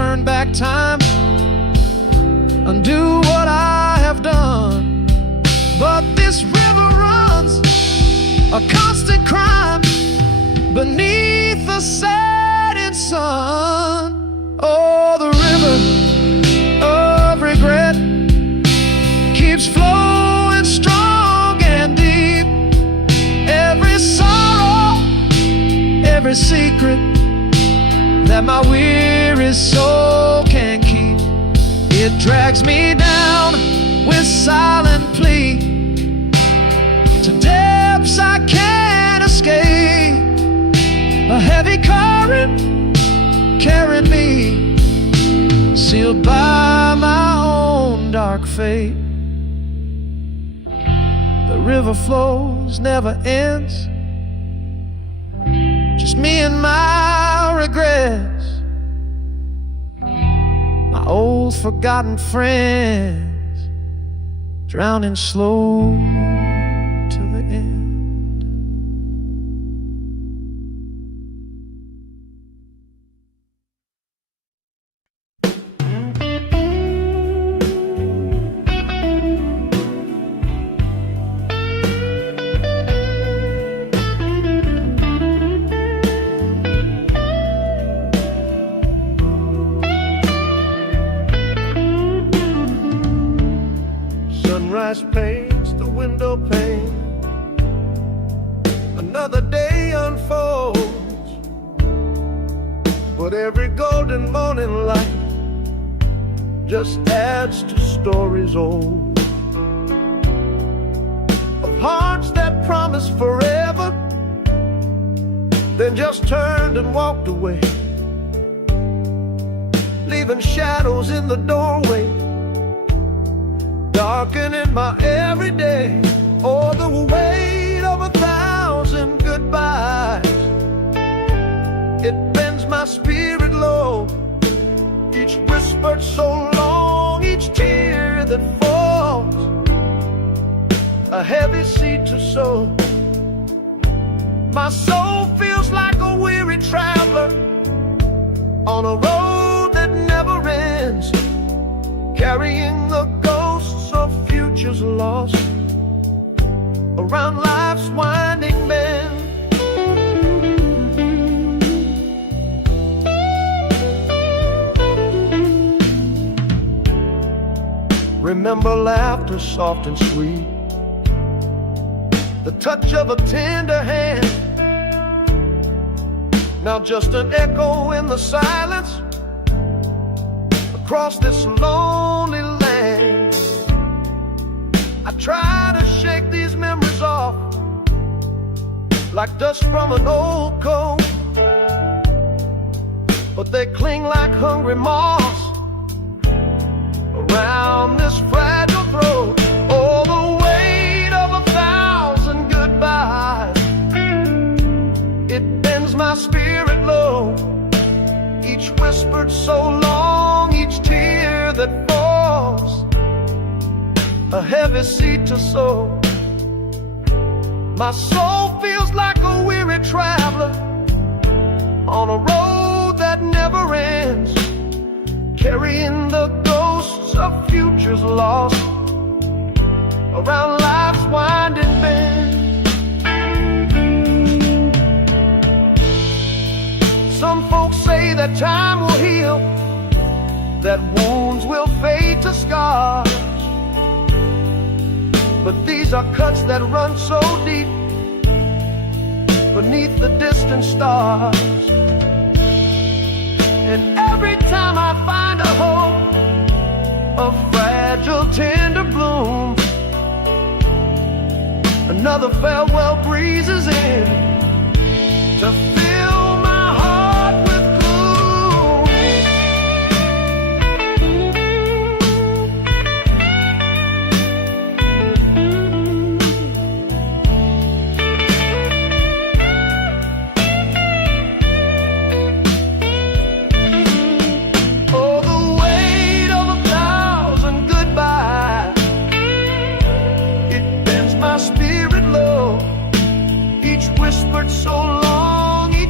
turn back time, undo what I have done. But this river runs a constant crime beneath the setting sun. Oh, the river of regret keeps flowing strong and deep. Every sorrow, every secret that my weary soul can keep, it drags me down with silent plea to depths I can't escape. A heavy current carrying me, sealed by my own dark fate. The river flows, never ends, just me and my regrets, my old forgotten friends, drowning slow to the end. Sunrise paints the window pane, another day unfolds, but every golden morning light just adds to stories old, of hearts that promised forever, then just turned and walked away, leaving shadows in the doorway, darkening my everyday. Oh, the weight of 1,000 goodbyes, it bends my spirit low. Each whispered so long, each tear that falls, a heavy seed to sow. My soul feels like a weary traveler on a road that never ends, carrying the ghosts of futures lost around life's winding bend. Remember laughter soft and sweet, the touch of a tender hand, now just an echo in the silence across this lonely land. I try to shake these memories off like dust from an old coat, but they cling like hungry moths around this fragile throat. Oh, the weight of 1,000 goodbyes, it bends my spirit low. Each whispered so long, each tear that falls, a heavy seed to sow. My soul feels like a weary traveler on a road that never ends, carrying the ghosts of futures lost around life's winding bend. Some folks say that time will heal, that wounds will fade to scars, but these are cuts that run so deep beneath the distant stars. And every time I find a hope, a fragile tender bloom, another farewell breezes in to fill my heart with gloom. Oh, the weight of 1,000 goodbyes, it bends my spirit low. Each whispered so long,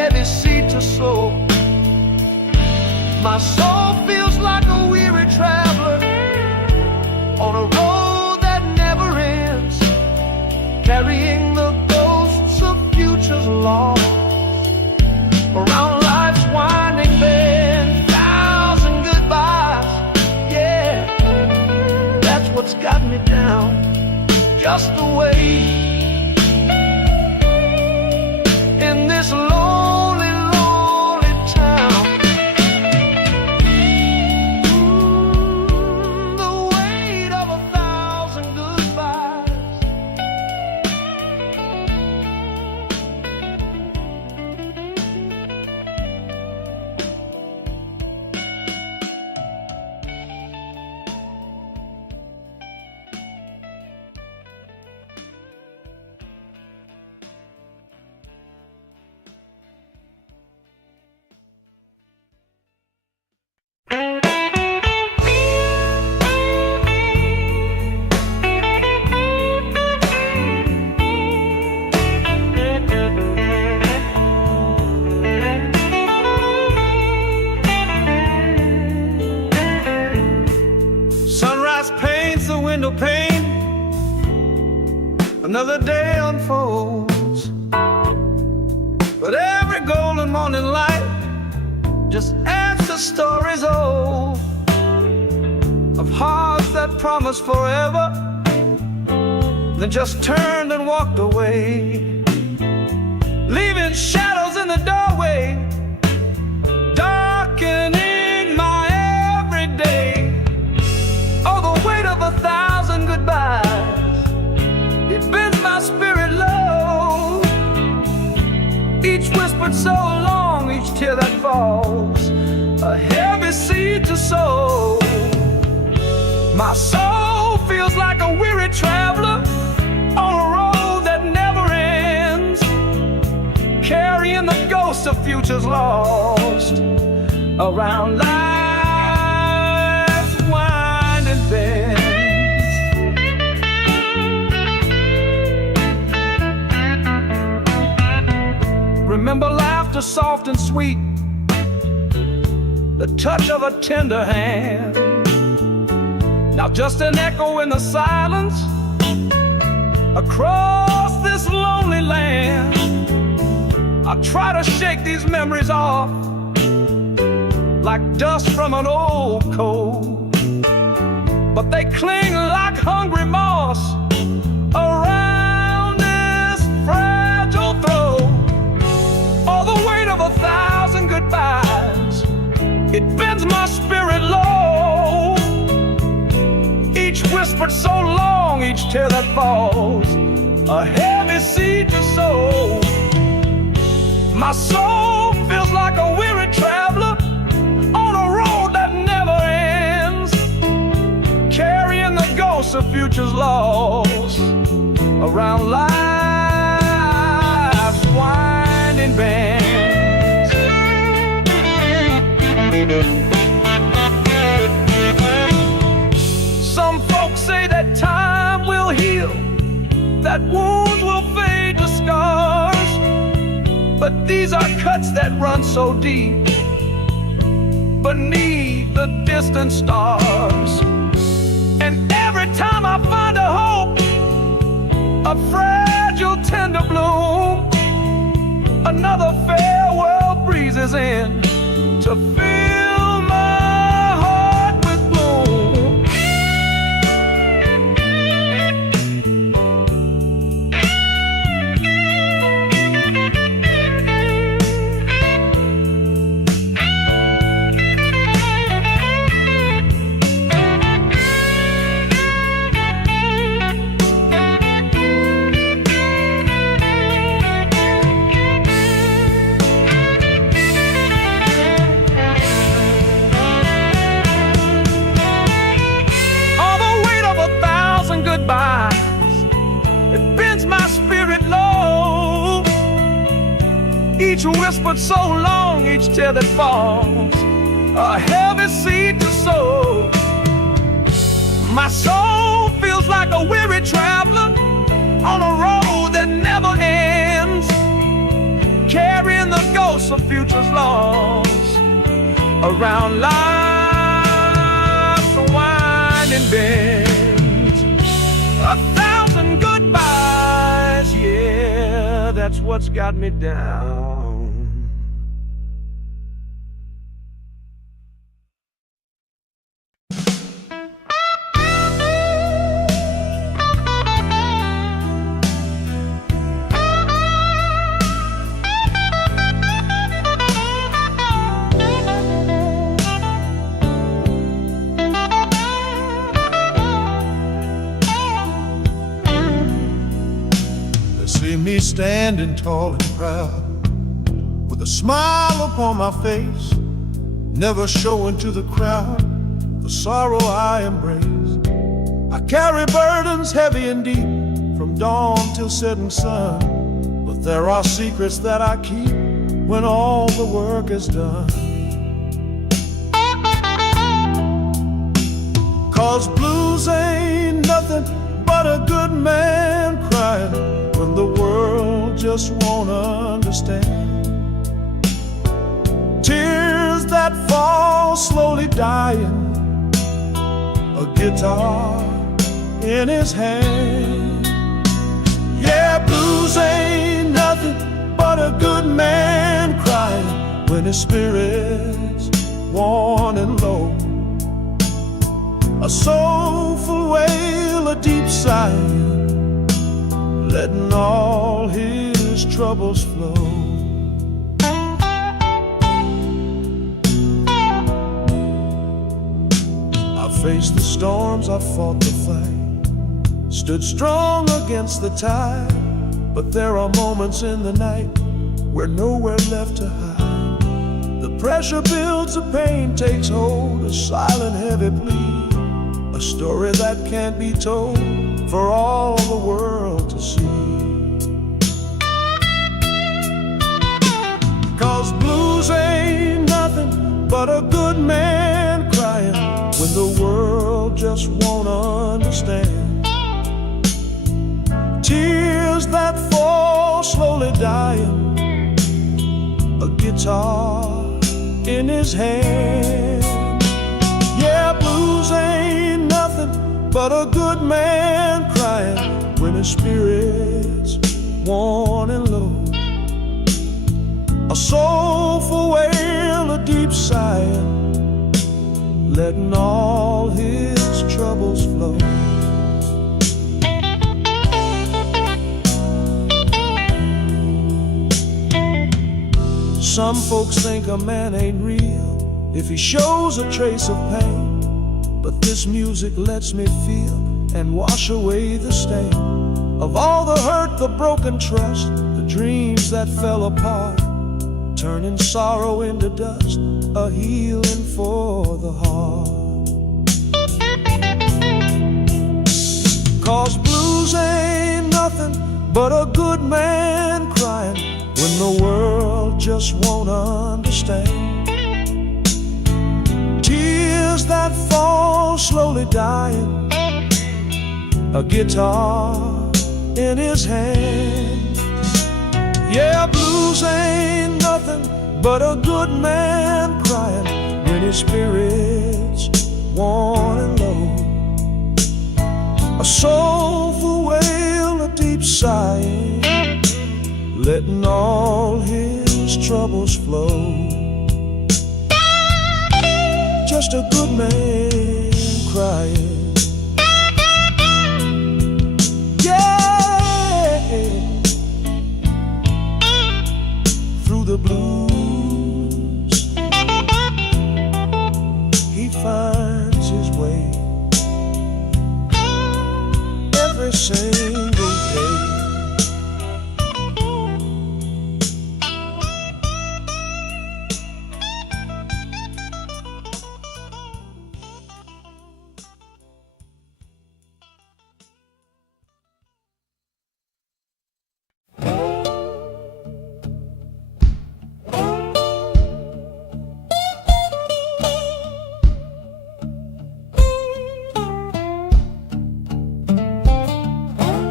heavy seed to sow. My soul feels like a weary traveler on a road that never ends, carrying the ghosts of futures lost around life's winding bend. Thousand goodbyes, yeah, that's what's got me down. Just the way in this lonely, lonely town. The weight of 1,000 goodbyes. Sunrise paints the window pane, another day unfolds, but every golden morning light just adds to stories old of hearts that promised forever, then just turned and walked away, leaving shadows in the doorway, darkening my everyday. Oh, the weight of 1,000 goodbyes, it bends my spirit low. Each whispered so long, each tear that falls, a heavy seed to sow. My soul feels like a weary traveler on a road that never ends, carrying the ghosts of futures lost around life's winding bends. Remember laughter soft and sweet, the touch of a tender hand. Now just an echo in the silence across this lonely land. I try to shake these memories off like dust from an old coat, but they cling like hungry moss around this fragile throat. Oh, the weight of 1,000 goodbyes, it bends my spirit low. Each whispered so long, each tear that falls, a heavy seed to sow. My soul feels like a weary traveler on a road that never ends, carrying the ghosts of futures lost around life's winding bends. Some folks say that time will heal, that wounds will fade to scars, but these are cuts that run so deep beneath the distant stars. And every time I find a hope, a fragile tender bloom, another farewell breezes in to fill my heart with gloom. It bends my spirit low. Each whispered so long, each tear that falls, a heavy seed to sow. My soul feels like a weary traveler on a road that never ends, carrying the ghost ghosts of futures lost around life's winding bends. 1,000 goodbyes, yeah, that's what's got me down. See me standing tall and proud, with a smile upon my face, never showing to the crowd the sorrow I embrace. I carry burdens heavy and deep, from dawn till setting sun, but there are secrets that I keep when all the work is done. 'Cause blues ain't nothing but a good man crying when the world just won't understand. Tears that fall slowly dying, a guitar in his hand. Yeah, blues ain't nothing but a good man crying when his spirit's worn and low. A soulful wail, a deep sigh, letting all his troubles flow. I faced the storms, I fought the fight, stood strong against the tide, but there are moments in the night where nowhere left to hide. The pressure builds, the pain takes hold, a silent heavy plea, a story that can't be told for all the world to see. 'Cause blues ain't nothing but a good man crying when the world just won't understand. Tears that fall slowly dying, a guitar in his hand. Yeah, blues ain't nothing but a good man crying when his spirit's worn and low. A soulful wail, a deep sigh, letting all his troubles flow. Some folks think a man ain't real if he shows a trace of pain, but this music lets me feel and wash away the stain of all the hurt, the broken trust, the dreams that fell apart, turning sorrow into dust, a healing for the heart. 'Cause blues ain't nothing but a good man crying when the world just won't understand. Tears that fall slowly dying, a guitar in his hand. Yeah, blues ain't nothing but a good man crying when his spirit's worn and low. A soulful wail, a deep sigh, letting all his troubles flow. Just a good man crying, yeah, through the blues he finds his way every single day.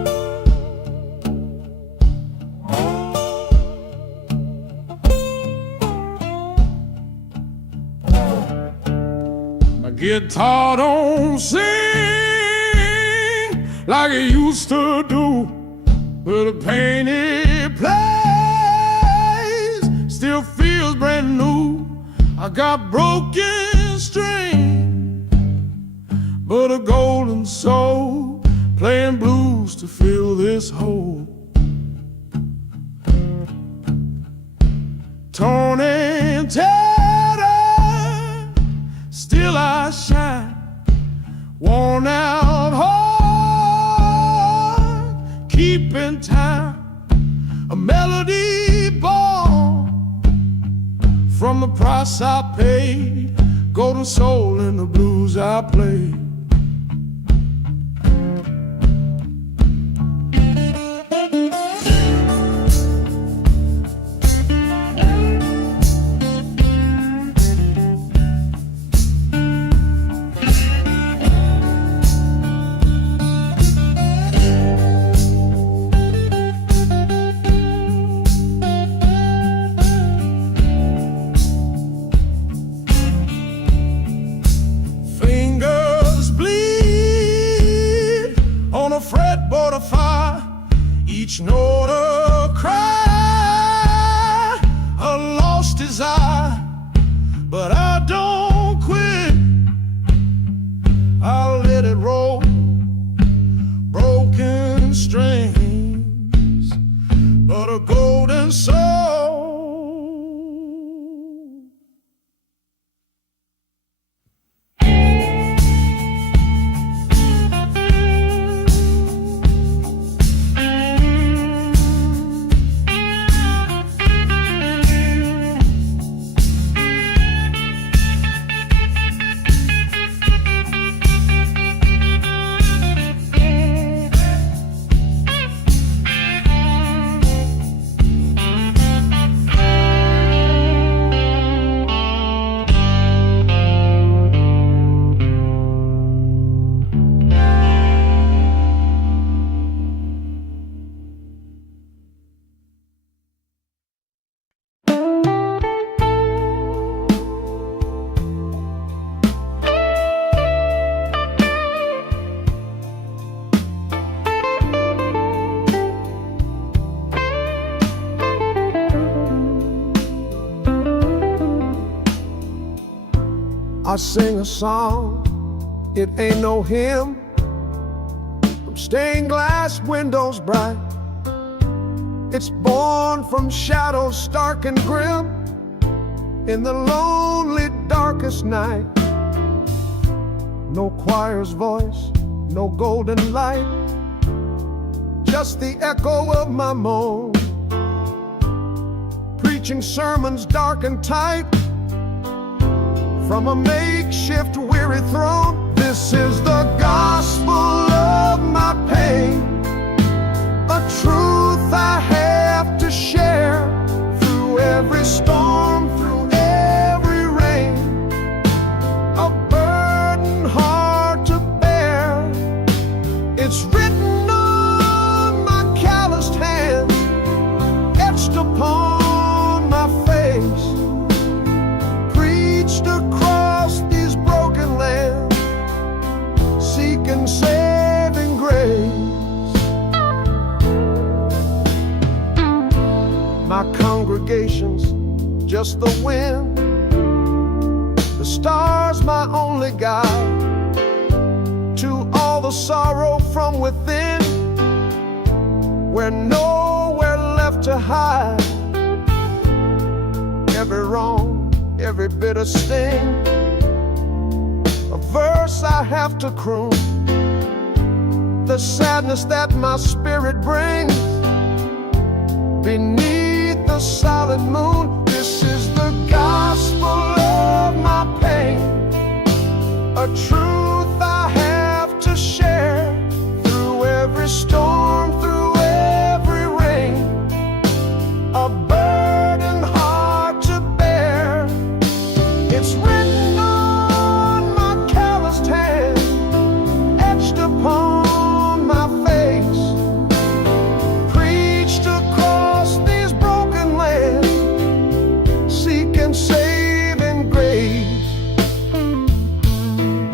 guitar don't sing like it used to do, but the pain it plays still feels brand new. I got broken strings, but a golden soul playing blues to fill this hole. Torn and tattered, still I shine. Worn out heart, keeping time. A melody born from the price I paid. Golden soul in the blues I play. Fretboard of fire, each note a cry, a lost desire. But I don't quit, I'll let it roll. Broken strings, but a golden soul. I sing a song, it ain't no hymn, from stained glass windows bright. It's born from shadows stark and grim, in the lonely darkest night. No choir's voice, no golden light, just the echo of my moan, preaching sermons dark and tight from a makeshift weary throne. This is the gospel of my pain, a truth I have to share through every storm, through every rain, a burden hard to bear. It's written on my calloused hands, etched upon my face, preached across these broken lands, seeking saving grace. My congregation's just the wind, the stars my only guide, to all the sorrow from within, where nowhere left to hide. Every wrong, every bitter sting, a verse I have to croon, the sadness that my spirit brings beneath the silent moon. This is the gospel of my pain, a truth I have to share through every storm, through every rain, a burden hard to bear. It's written on my calloused hand, etched upon my face, preached across these broken lands, seeking saving grace.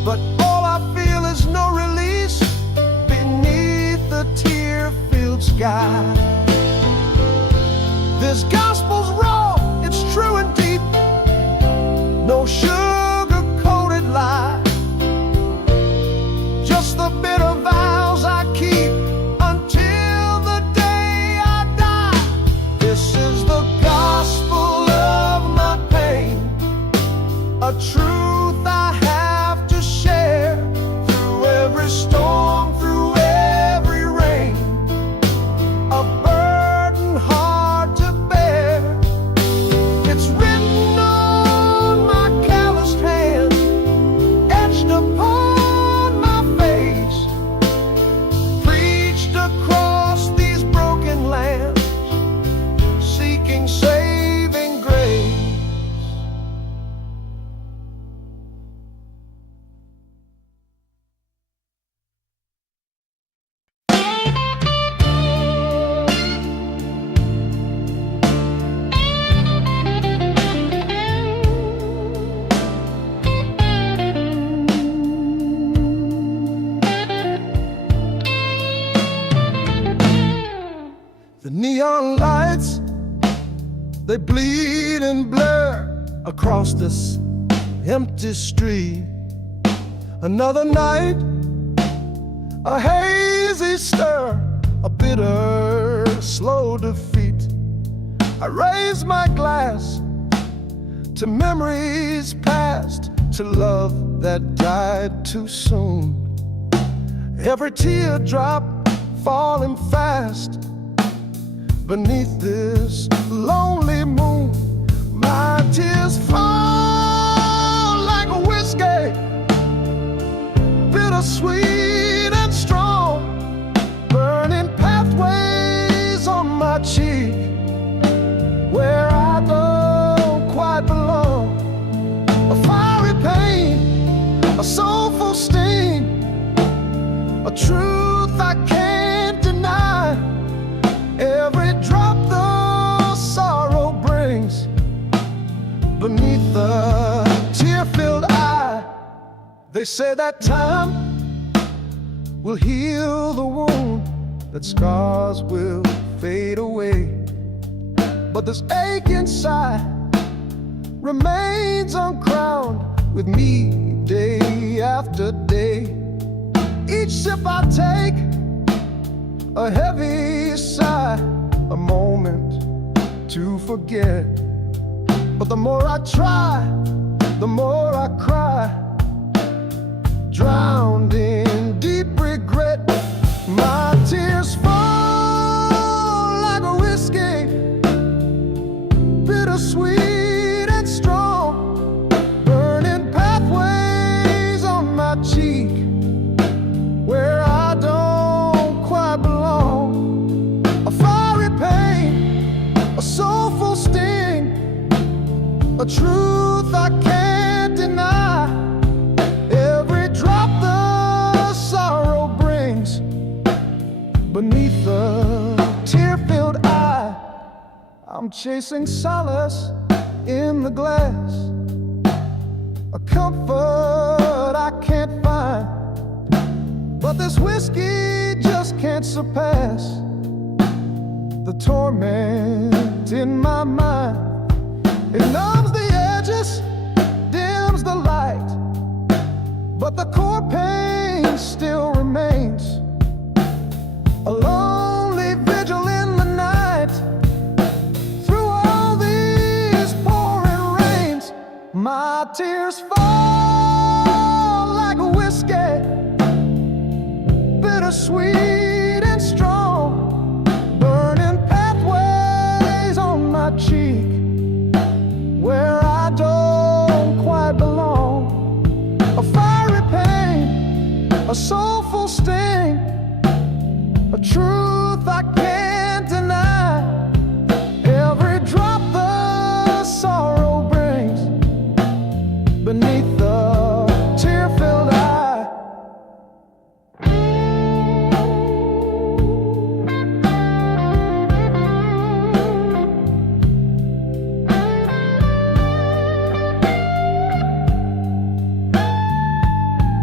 but all I feel is no release beneath the tear-filled sky. This gospel's raw, it's true and deep, no sugar-coated lie, just the bitter vows I keep until the day I die. This is the gospel of my pain, a truth I have to share through every storm, through every rain, a burden hard to bear. It's written on my calloused hand, etched upon my face, preached across these broken lands, seeking saving grace. The neon lights, they bleed and blur across this empty street. Another night, a hazy stir, a bitter, slow defeat. I raise my glass to memories past, to love that died too soon. Every teardrop falling fast beneath this lonely moon. My tears fall like a whiskey, bittersweet and strong, burning pathways on my cheek where I don't quite belong. A fiery pain, a soulful sting, a truth I can't deny. Every drop the sorrow brings beneath the tear-filled eye. They say that time will heal the wound, that scars will fade away, but this ache inside remains uncrowned with me day after day. Each sip I take, a heavy sigh, a moment to forget. But the more I try, the more I cry, drowned in deep regret. My tears fall like a whiskey, bittersweet and strong, burning pathways on my cheek where I don't quite belong. A fiery pain, a soulful sting, a truth I can't deny. Every drop the sorrow brings beneath the tear-filled eye. I'm chasing solace in the glass, a comfort I can't find, but this whiskey just can't surpass the torment in my mind. It numbs the edges, dims the light, but the core pain still remains. A lonely vigil in the night, through all these pouring rains. My tears fall like a whiskey, bittersweet and strong, burning pathways on my cheek where I don't quite belong. A fiery pain, a soulful sting, a truth I can't deny. Every drop the sorrow brings beneath the tear-filled eye.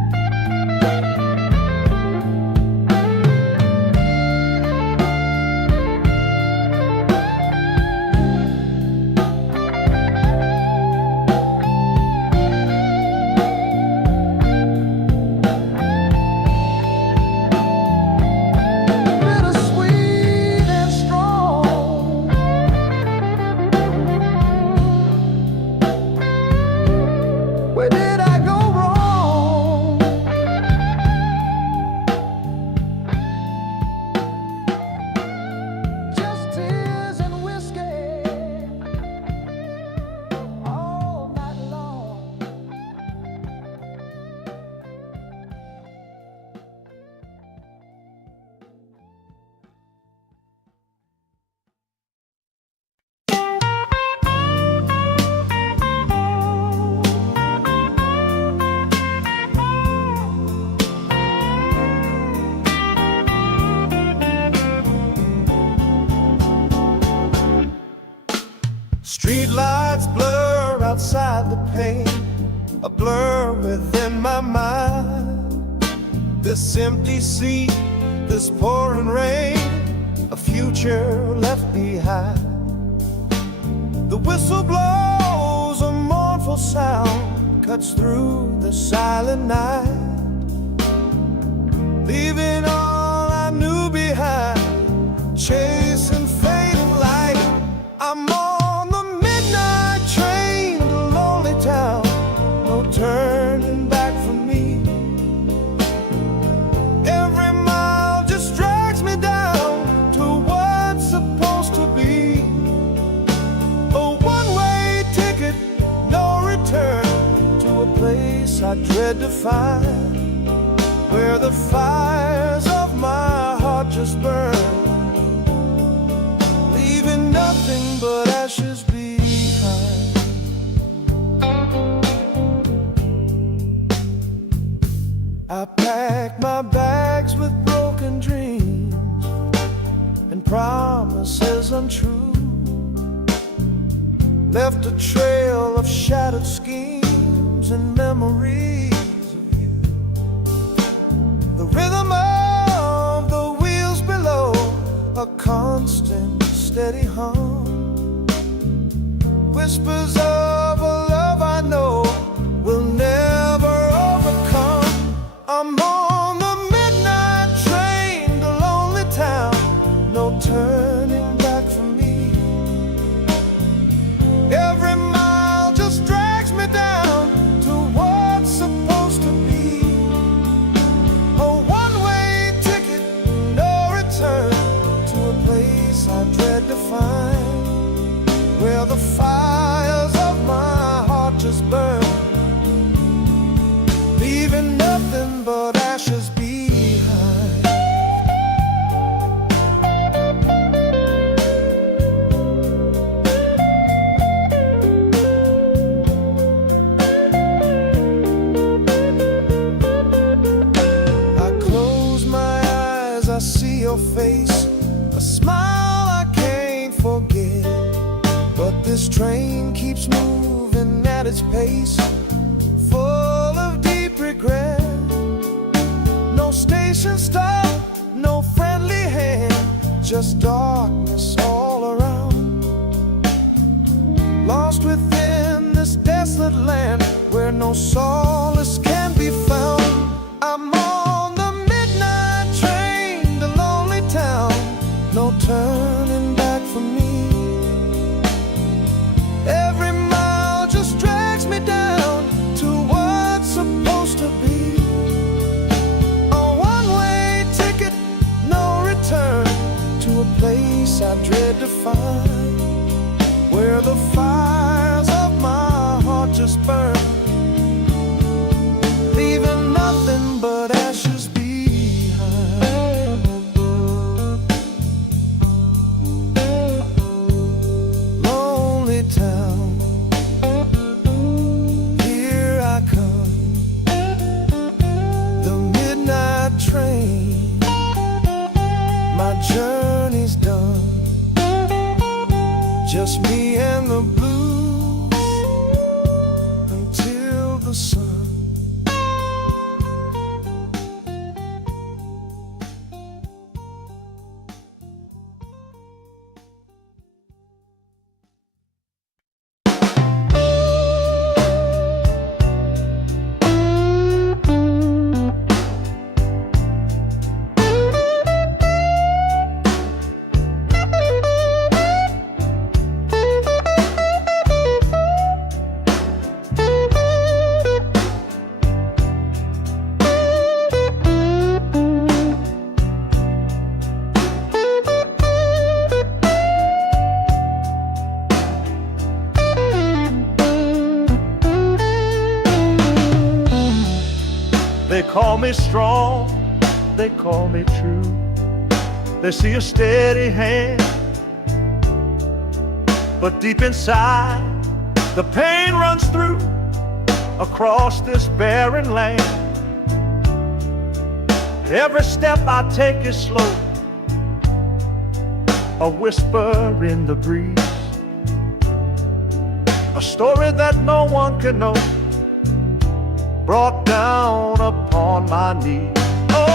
This empty seat, this pouring rain, a future left behind. The whistle blows, a mournful sound cuts through the silent night, leaving all I knew behind, chasing fading light. I'm on the midnight train to lonely town, no turning back for me. Every mile just drags me down to what's supposed to be. A one-way ticket, no return, to a place I dread to find, where the fires of my heart just burn, leaving nothing but ashes behind. I packed my bags with broken dreams and promises untrue, left a trail of shattered schemes and memories of you. The rhythm of the wheels below, a constant steady hum, whispers of a love I know will never overcome. I'm on the midnight train to lonely town, no turning back for me. Every mile just drags me down to what's supposed to be. A one-way ticket, no return, to a place I dread to find, where the fires of my heart just burn, leaving nothing but ashes behind. I close my eyes, I see your face, a smile I can't forget. But this train keeps moving at its pace, full of deep regret. No station stop, no friendly hand, just darkness all around. Lost within this desolate land, where no solace can be found. I'm on the midnight train to lonely town, no turning back for me. Every mile just drags me down to what's supposed to be. A one-way ticket, no return, to a place I dread to find, where the fires of my heart just burn, leaving nothing but ashes behind. Lonely town, here I come, the midnight train, my journey's done, just me and the blues until the sun. They call me strong, they call me true. They see a steady hand, but deep inside the pain runs through across this barren land. Every step I take is slow, a whisper in the breeze, a story that no one can know, brought down upon my knees. Oh,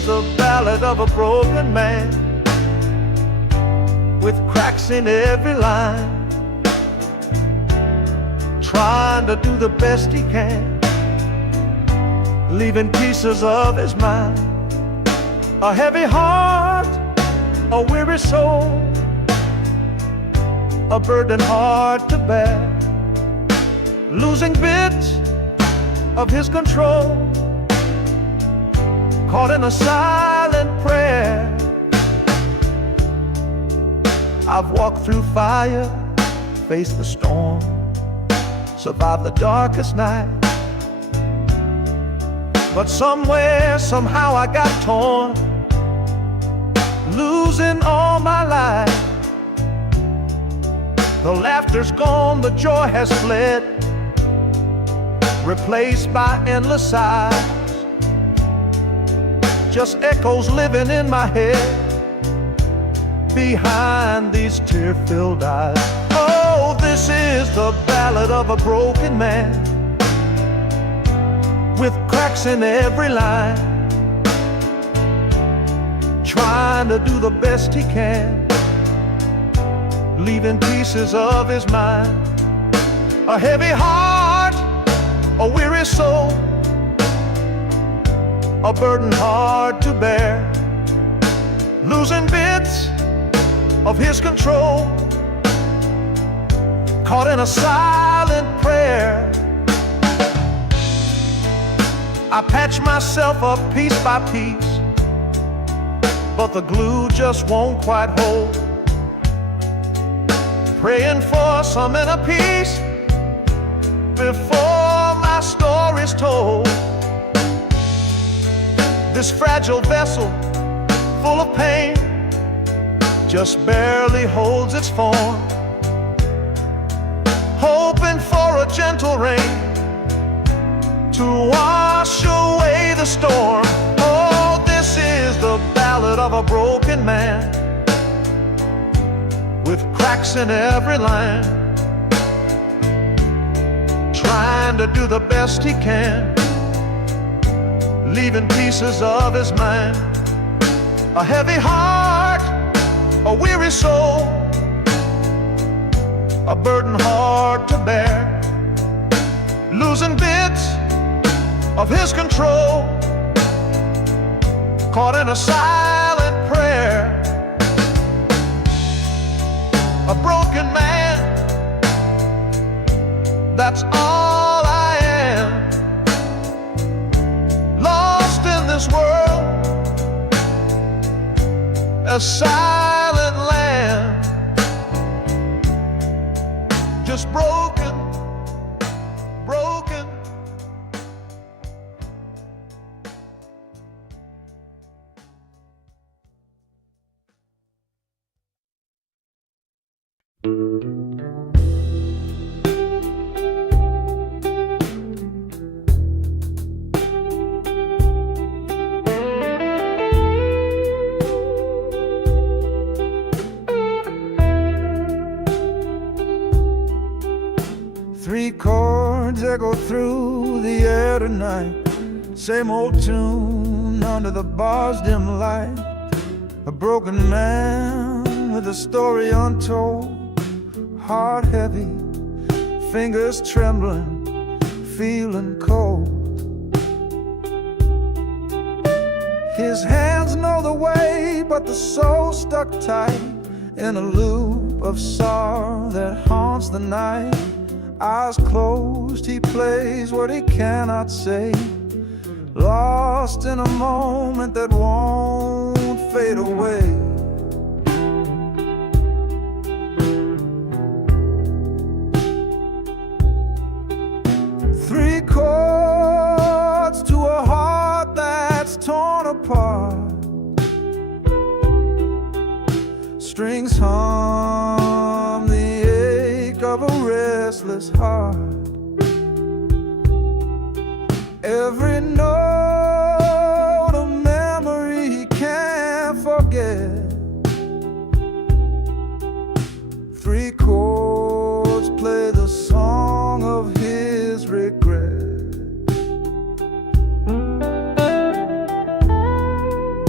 is the ballad of a broken man, with cracks in every line, trying to do the best he can, leaving pieces of his mind. A heavy heart, a weary soul, a burden hard to bear, losing bits of his control, caught in a silent prayer. I've walked through fire, faced the storm, survived the darkest night, but somewhere, somehow I got torn, losing all my life. The laughter's gone, the joy has fled, replaced by endless sighs, just echoes living in my head behind these tear-filled eyes. Oh, this is the ballad of a broken man, with cracks in every line, trying to do the best he can, leaving pieces of his mind. A heavy heart, a weary soul, a burden hard to bear, losing bits of his control, caught in a silent prayer. I patch myself up piece by piece, but the glue just won't quite hold, praying for some inner peace before my story's told. This fragile vessel, full of pain, just barely holds its form, hoping for a gentle rain to wash away the storm. Oh, this is the ballad of a broken man, with cracks in every line, trying to do the best he can, leaving pieces of his mind. A heavy heart, a weary soul, a burden hard to bear, losing bits of his control, caught in a silent prayer. A broken man, that's all I am, lost in this world, a silent land, just broken, broken. Three chords echo through the air tonight, same old tune under the bar's dim light. A broken man with a story untold, heart heavy, fingers trembling, feeling cold. His hands know the way, but the soul stuck tight in a loop of sorrow that haunts the night. Eyes closed, he plays what he cannot say, lost in a moment that won't fade away. Three chords to a heart that's torn apart, strings hum the ache of a restless heart. Every note a memory he can't forget. Three chords play the song of his regret.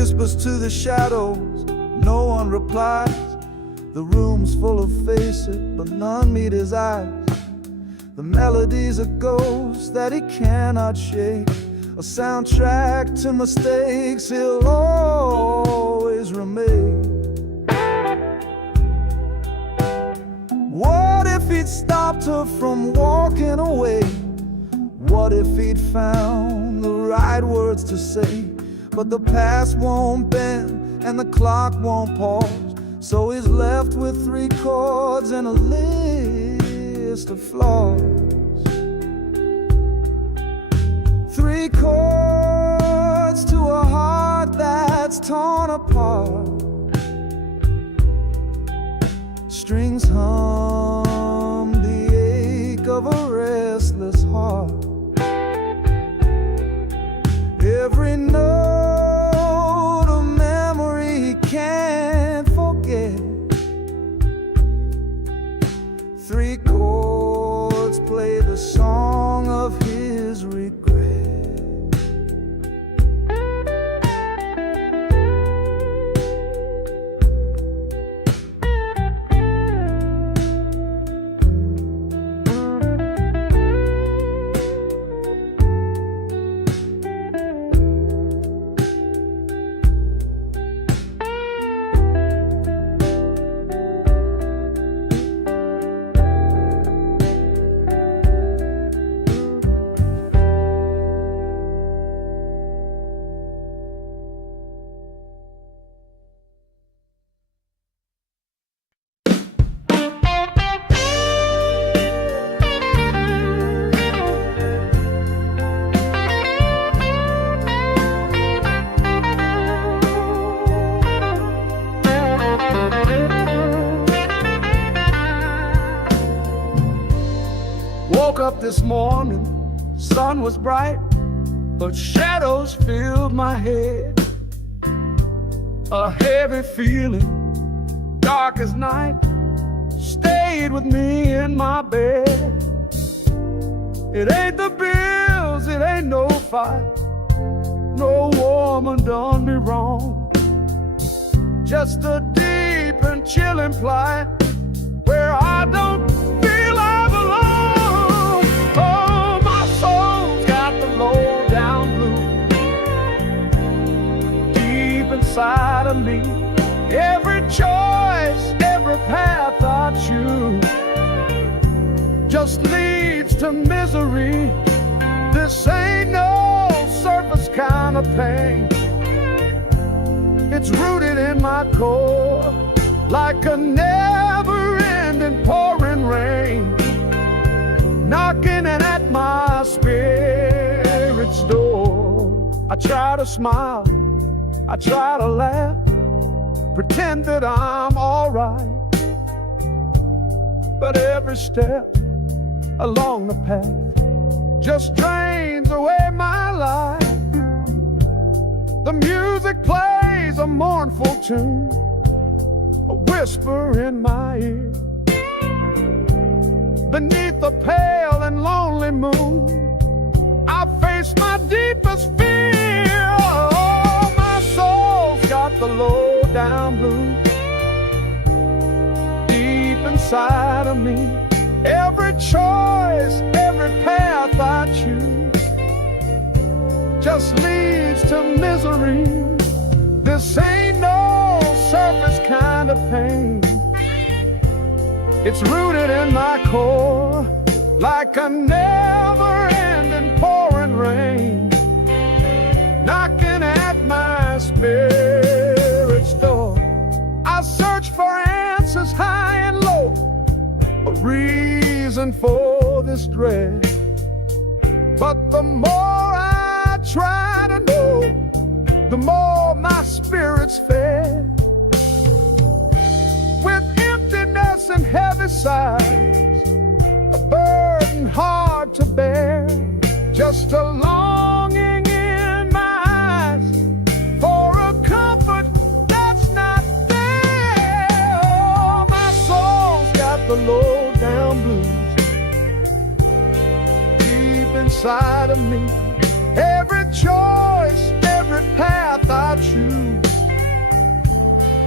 whispers to the shadows, no one replies. The room's full of faces, but none meet his eyes. The melody's a ghost that he cannot shake, a soundtrack to mistakes he'll always remake. What if he'd stopped her from walking away? What if he'd found the right words to say? But the past won't bend and the clock won't pause, so he's left with 3 chords and a list of flaws. 3 chords to a heart that's torn apart. Strings hum the ache of a restless heart. Every note a memory he can't forget. 3 chords play the song of his regret. Woke up this morning, sun was bright, but shadows filled my head. A heavy feeling, dark as night, stayed with me in my bed. It ain't the bills, it ain't no fight, no woman done me wrong. Just a deep and chilling plight where I don't feel I belong. Oh, my soul's got the low down blues deep inside of me. Every choice, every path I choose just leads to misery. This ain't no surface kind of pain. It's rooted in my core like a never-ending pouring rain, knocking at my spirit's door. I try to smile, I try to laugh, pretend that I'm alright, but every step along the path just drains away my life. The music plays a mournful tune, a whisper in my ear. Beneath the pale and lonely moon, I face my deepest fear. Oh, my soul's got the low down blues deep inside of me. Every choice, every path I choose just leads to misery. This ain't no surface kind of pain. It's rooted in my core like a never-ending pouring rain, knocking at my spirit's door. I search for answers high and low, a reason for this dread, but the more I try to know, the more my spirit's fed. With emptiness and heavy sighs, a burden hard to bear, just a longing in my eyes for a comfort that's not there. Oh, my soul's got the low down blues deep inside of me. Every choice, every path I choose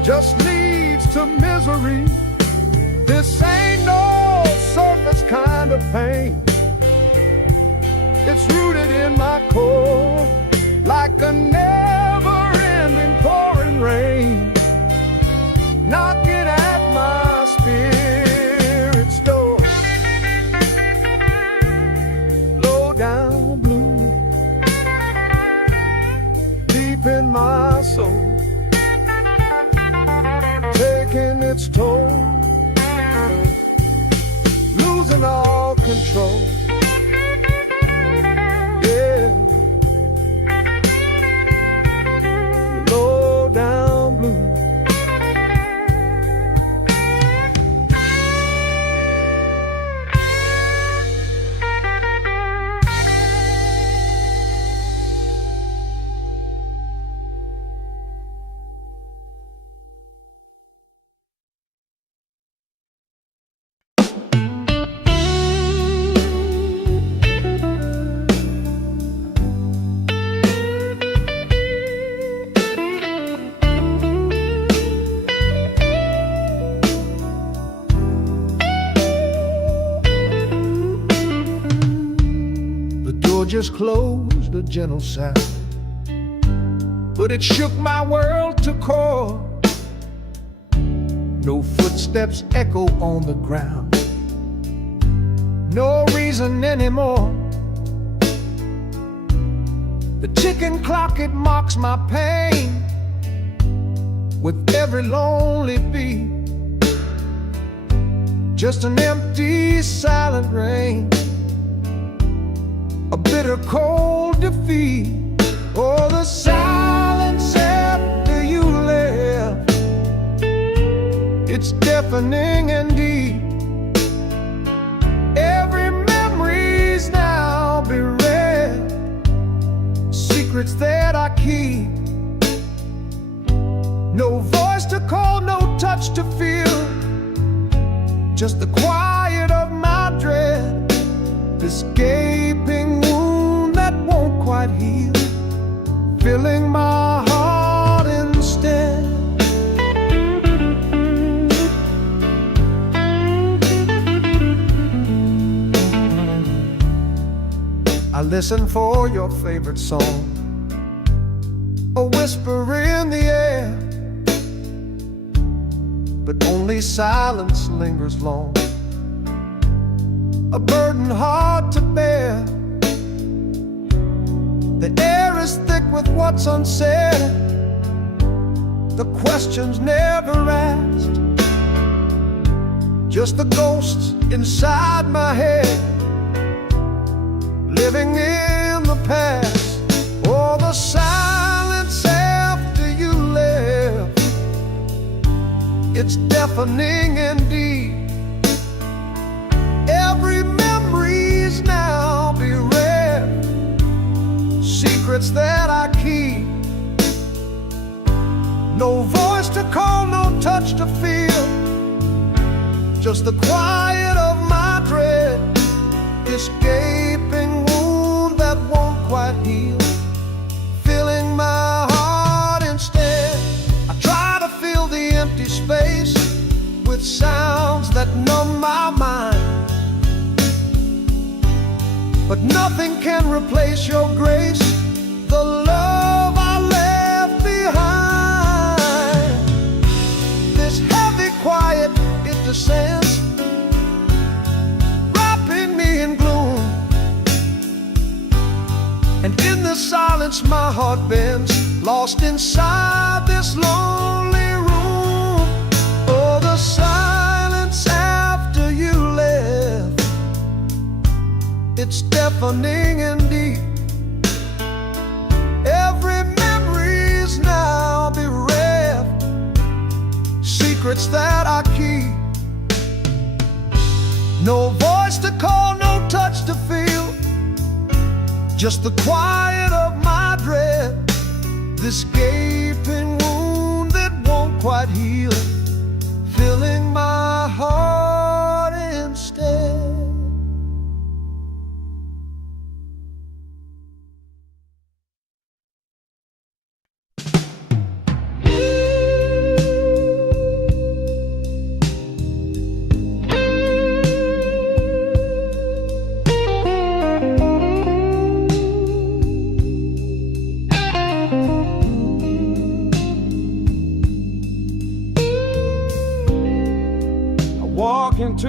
just leads to misery. This ain't no surface kind of pain. It's rooted in my core, like a never-ending pouring rain, knocking at my spirit's door. Low down blue, deep in my soul, taking its toll, losing all control. Yeah, low down blue. Just closed, a gentle sound, but it shook my world to core. No footsteps echo on the ground, no reason anymore. The ticking clock, it mocks my pain with every lonely beat. Just an empty, silent rain, a bitter cold defeat. Oh, the silence after you left, it's deafening and deep. Every memory's now bereft, secrets that I keep. No voice to call, no touch to feel, just the quiet of my dread. This gaping wound that won't quite heal, filling my heart instead. I listen for your favorite song, a whisper in the air, but only silence lingers long, a burden hard to bear. The air is thick with what's unsaid, the questions never asked, just the ghosts inside my head, living in the past. Oh, the silence after you left, it's deafening and deep. Every memory's now bereft, secrets that I keep. No voice to call, no touch to feel, just the quiet of my dread. This gaping wound that won't quite heal, filling my heart instead. I try to fill the empty space with sounds that numb my mind, but nothing can replace your grace, the love I left behind. This heavy quiet, it descends, wrapping me in gloom, and in the silence my heart bends, lost inside this lonely room. Oh, the silence after you left, it's deafening and deep. Every memory's now bereft, secrets that I keep. No voice to call, no touch to feel, just the quiet of my dread. This gaping wound that won't quite heal, filling my heart instead.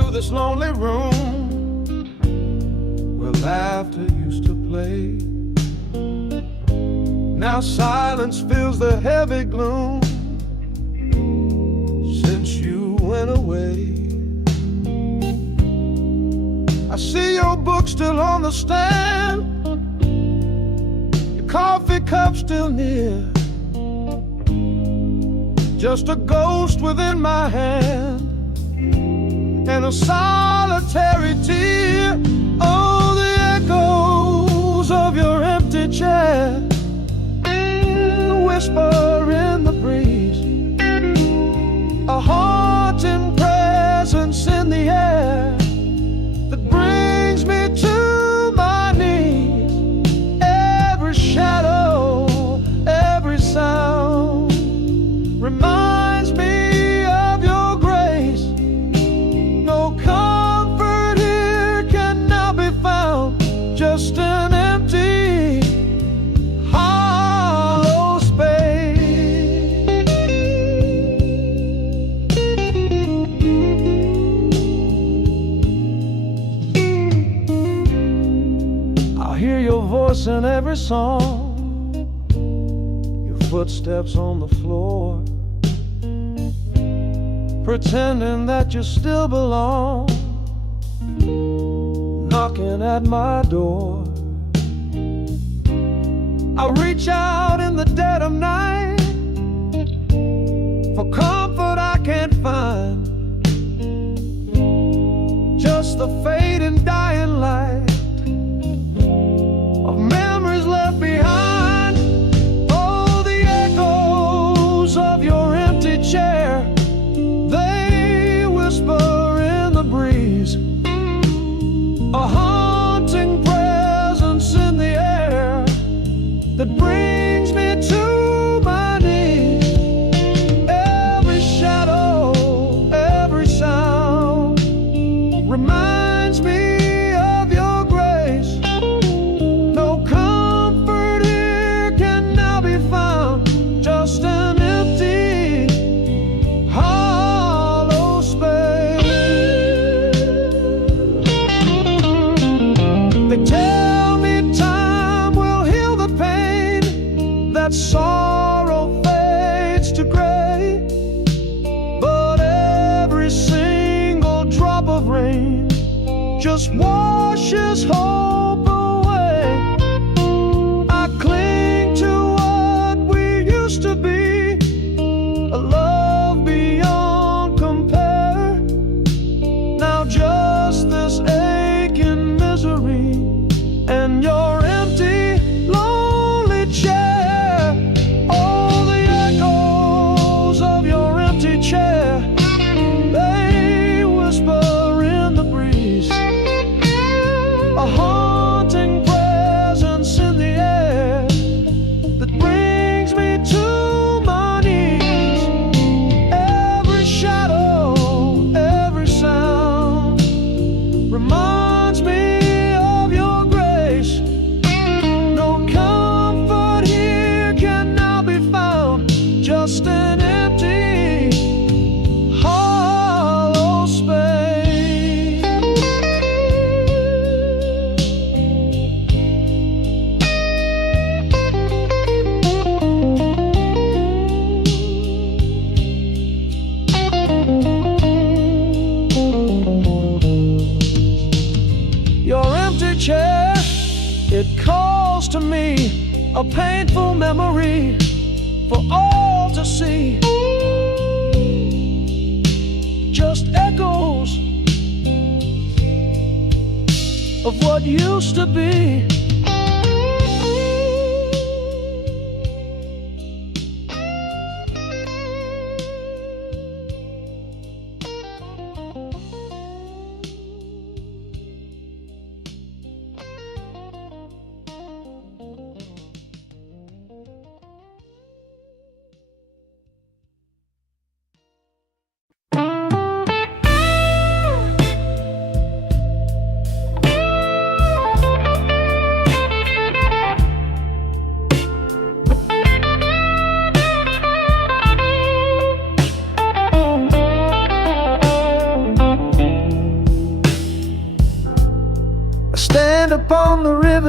through this lonely room where laughter used to play. Now silence fills the heavy gloom since you went away. I see your book still on the stand, your coffee cup still near, just a ghost within my hand and a solitary tear. Oh, the echoes of your empty chair, the whisper in the breeze, a haunting presence in the air that brings me to my knees. Every shadow, every sound reminds me of your grace. No comfort here can now be found, just an empty, hollow space. I'll hear your voice in every song, your footsteps on the floor, pretending that you still belong, knocking at my door. I reach out in the dead of night for comfort I can't find, just the fading dying light of memories left behind. Oh, the echoes of your empty chair, they whisper in the breeze, a haunting presence in the air that brings me to my knees. Every shadow, every sound reminds me of your grace. No comfort here can now be found, just an empty, hollow space. They tell me time will heal the pain, that sorrow fades to gray, but every single drop of rain just washes hope away. I cling to what we used to be, a love beyond compare. Now just this aching misery and your empty, lonely chair. Oh, the echoes of your empty chair, they whisper in the breeze, a haunting presence in the air that brings me to my knees. Every shadow, every sound reminds me of your grace. No comfort here can now be found, just an empty, hollow space. Your empty chair, it calls to me, a painful memory for all to see. Just echoes of what used to be.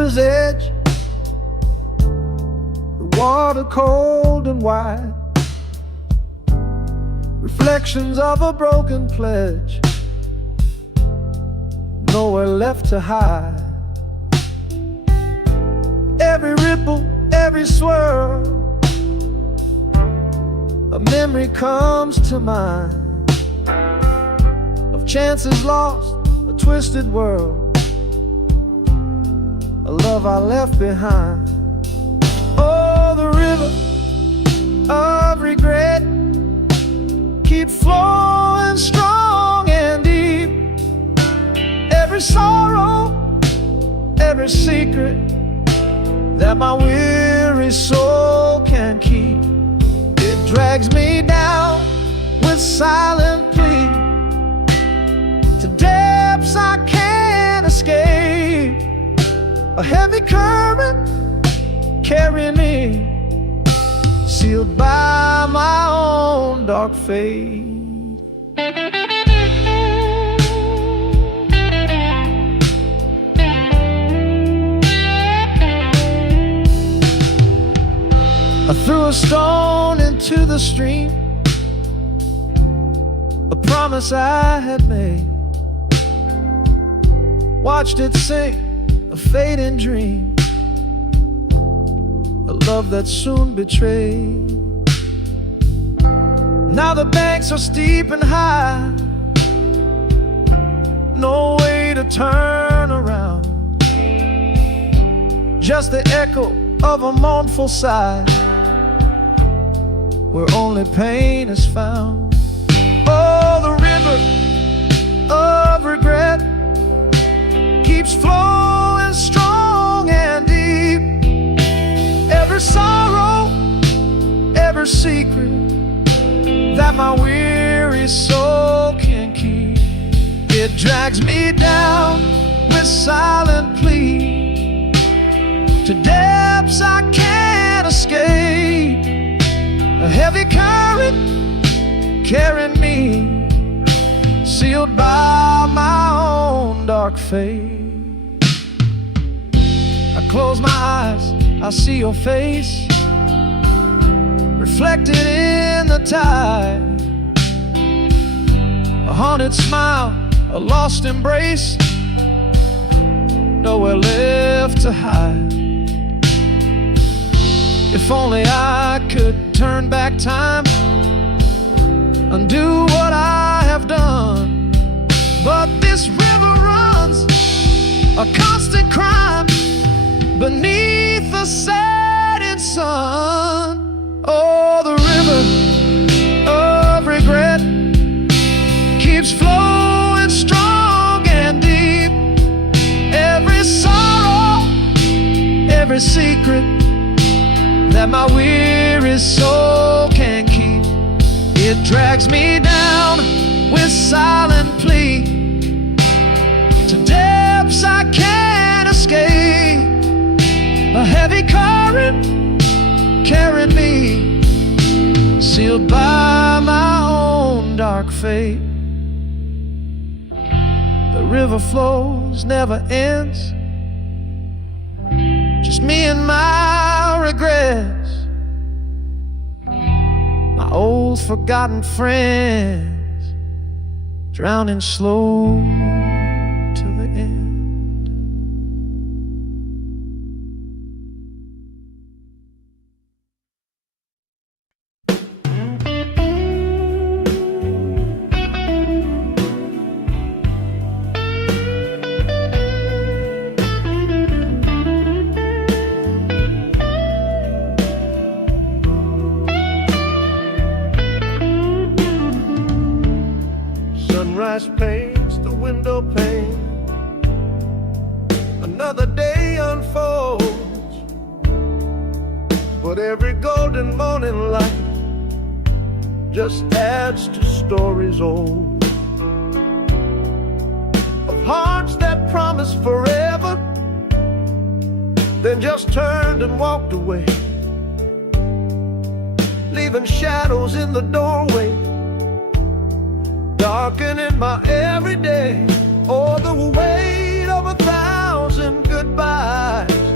river's edge, the water cold and wide, reflections of a broken pledge, nowhere left to hide. Every ripple, every swirl, a memory comes to mind of chances lost, a twisted world, a love I left behind. Oh, the river of regret keeps flowing strong and deep. Every sorrow, every secret that my weary soul can keep, it drags me down with silent plea to depths I can't escape. A heavy current carrying me, sealed by my own dark fate. I threw a stone into the stream, a promise I had made. Watched it sink, a fading dream, a love that soon betrayed. Now the banks are steep and high, no way to turn around, just the echo of a mournful sigh, where only pain is found. Oh, the river of regret keeps flowing strong and deep. Every sorrow, every secret that my weary soul can keep, it drags me down with silent plea to depths I can't escape. A heavy current carrying me, sealed by my own dark fate. I close my eyes, I see your face reflected in the tide, a haunted smile, a lost embrace, nowhere left to hide. If only I could turn back time, undo what I have done, but this river runs a constant crime beneath the setting sun. Oh, the river of regret keeps flowing strong and deep. Every sorrow, every secret that my weary soul can keep, it drags me down with silent plea to depths I can't escape. A heavy current carrying me, sealed by my own dark fate. The river flows, never ends, just me and my regrets, my old forgotten friends, drowning slow to the end. Sunrise paints the window pane, another day unfolds, but every golden morning light just adds to stories old, of hearts that promised forever, then just turned and walked away, leaving shadows in the doorway, darkening my everyday. Oh, the weight of 1,000 goodbyes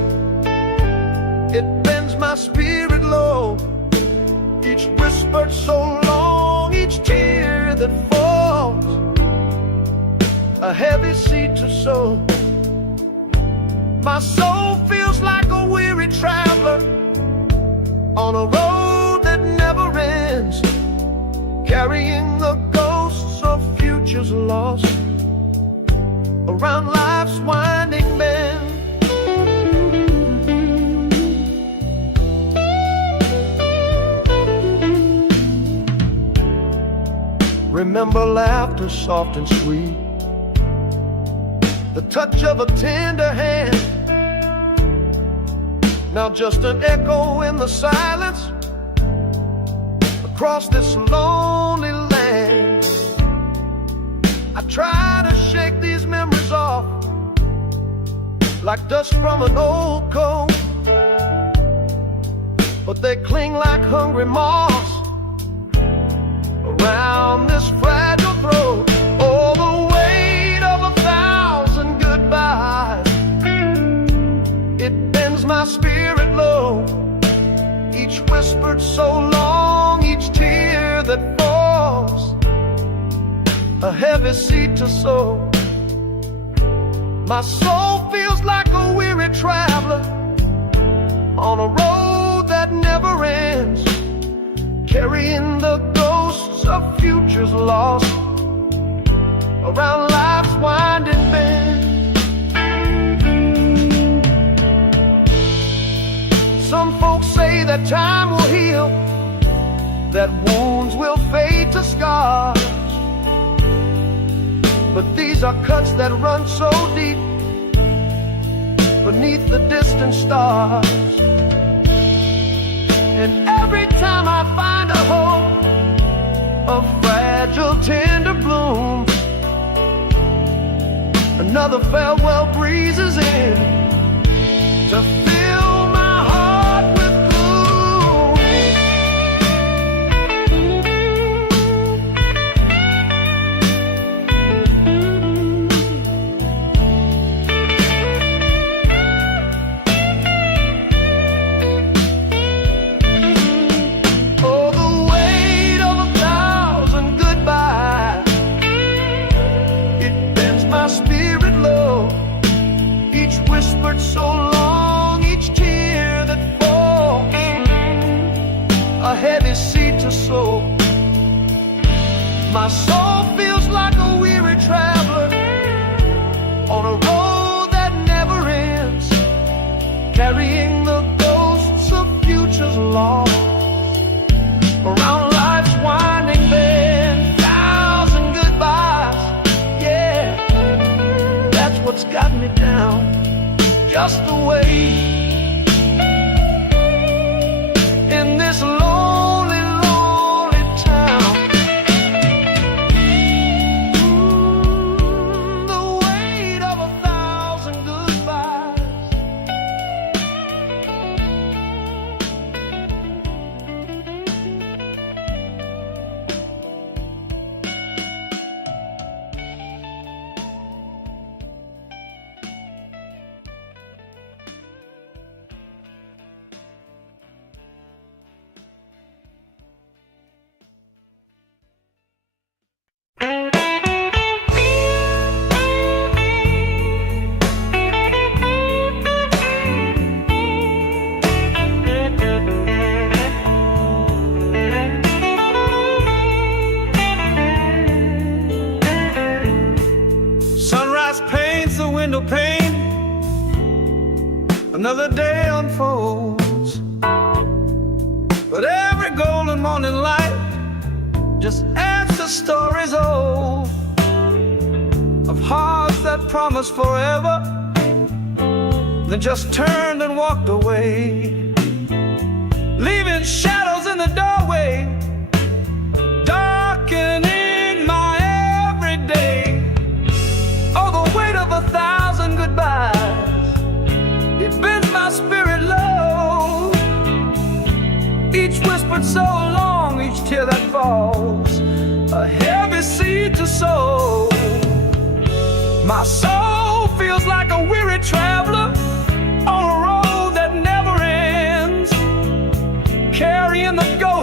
my spirit low. Each whisper so long, each tear that falls, a heavy seed to sow. My soul feels like a weary traveler on a road that never ends, carrying the ghosts of futures lost around life's winding bend. Remember laughter soft and sweet, the touch of a tender hand. Now just an echo in the silence across this lonely land. I try to shake these memories off like dust from an old coat, but they cling like hungry moths around this fragile throat. Oh, the weight of 1,000 goodbyes, it bends my spirit low. Each whispered so long, each tear that falls, a heavy seed to sow. My soul feels like a weary traveler on a road that never ends, carrying the ghosts of futures lost around life's winding bend. Some folks say that time will heal, that wounds will fade to scars, but these are cuts that run so deep beneath the distant stars. And every time I find a hope, a fragile tender bloom, another farewell breezes in to fill my heart with so long, each tear that falls, a heavy seed to sow. My soul feels like a weary traveler on a road that never ends, carrying the ghosts of futures lost around life's winding bend. 1,000 goodbyes, yeah, that's what's got me down. Just the way in this lonely, lonely town. The weight of 1,000 goodbyes. Window pane, another day unfolds, but every golden morning light just adds to stories old of hearts that promised forever, then just turned and walked away, leaving shadows in the doorway, darkening my everyday. Oh, the weight of 1,000 goodbyes, it bends my spirit low. Each whispered so long, each tear that falls, a heavy seed to sow. My soul feels like a weary traveler on a road that never ends,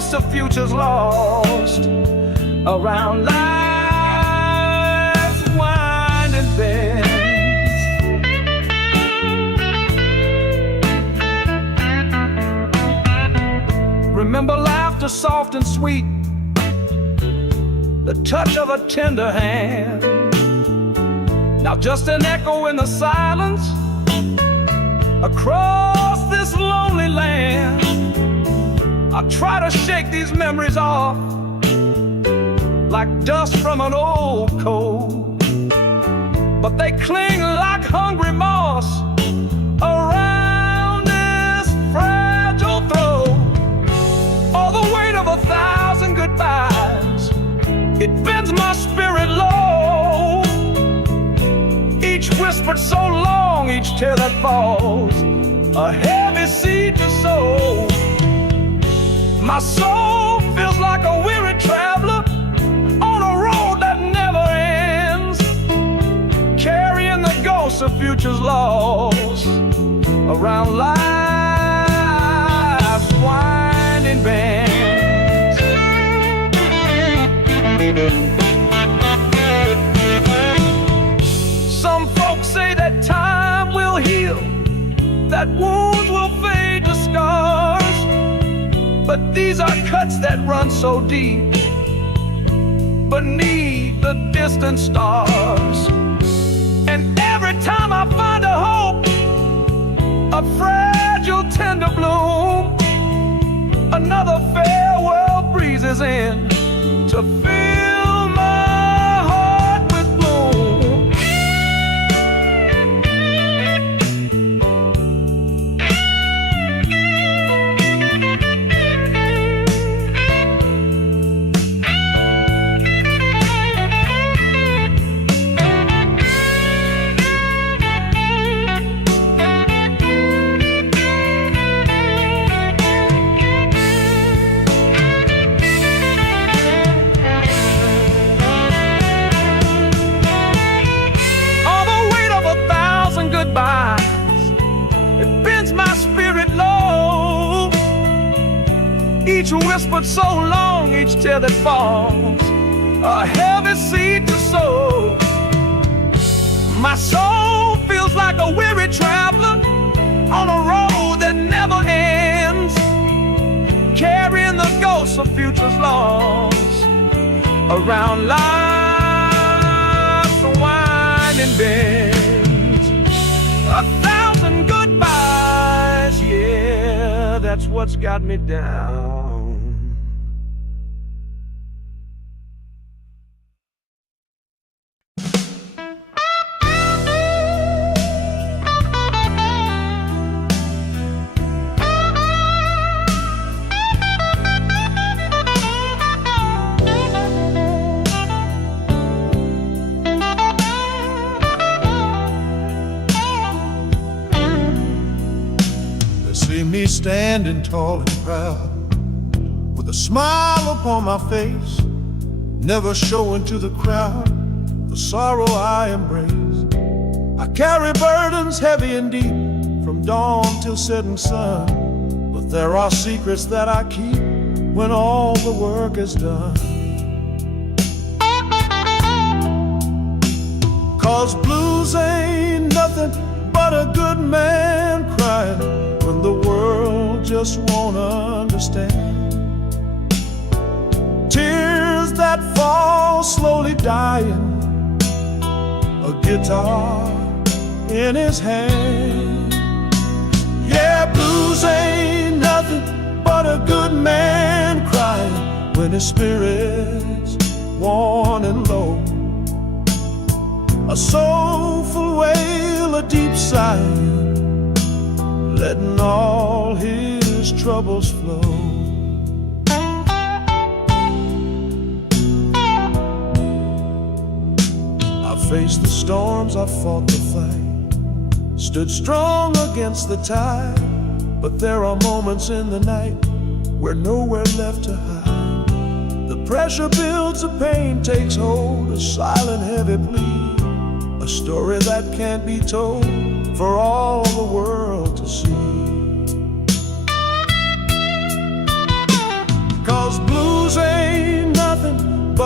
ghosts of futures lost around life's winding bends. Remember laughter soft and sweet, the touch of a tender hand. Now just an echo in the silence across this lonely land. I try to shake these memories off like dust from an old coat, but they cling like hungry moss around this fragile throat. All the weight of 1,000 goodbyes, it bends my spirit low. Each whispered so long, each tear that falls, a heavy seed to sow. My soul feels like a weary traveler on a road that never ends, carrying the ghosts of futures lost around life's winding bends. Some folks say that time will heal, that wounds will fade to scars, but these are cuts that run so deep beneath the distant stars. And every time I find a hope, a fragile tender bloom, another farewell breezes in to fill my heart with gloom. It bends my spirit low. Each whispered so long, each tear that falls, a heavy seed to sow. My soul feels like a weary traveler on a road that never ends, carrying the ghosts of futures lost around life's winding bend. 1,000 goodbyes, yeah, that's what's got me down. Me standing tall and proud, with a smile upon my face, never showing to the crowd the sorrow I embrace. I carry burdens heavy and deep, from dawn till setting sun, but there are secrets that I keep when all the work is done. 'Cause blues ain't nothing but a good man crying when the world just won't understand. Tears that fall slowly dying, a guitar in his hand. Yeah, blues ain't nothing but a good man crying when his spirit's worn and low. A soulful wail, a deep sigh, letting all his troubles flow. I faced the storms, I fought the fight, stood strong against the tide, but there are moments in the night where nowhere left to hide. The pressure builds, the pain takes hold, a silent heavy plea, a story that can't be told for all the world to see. 'Cause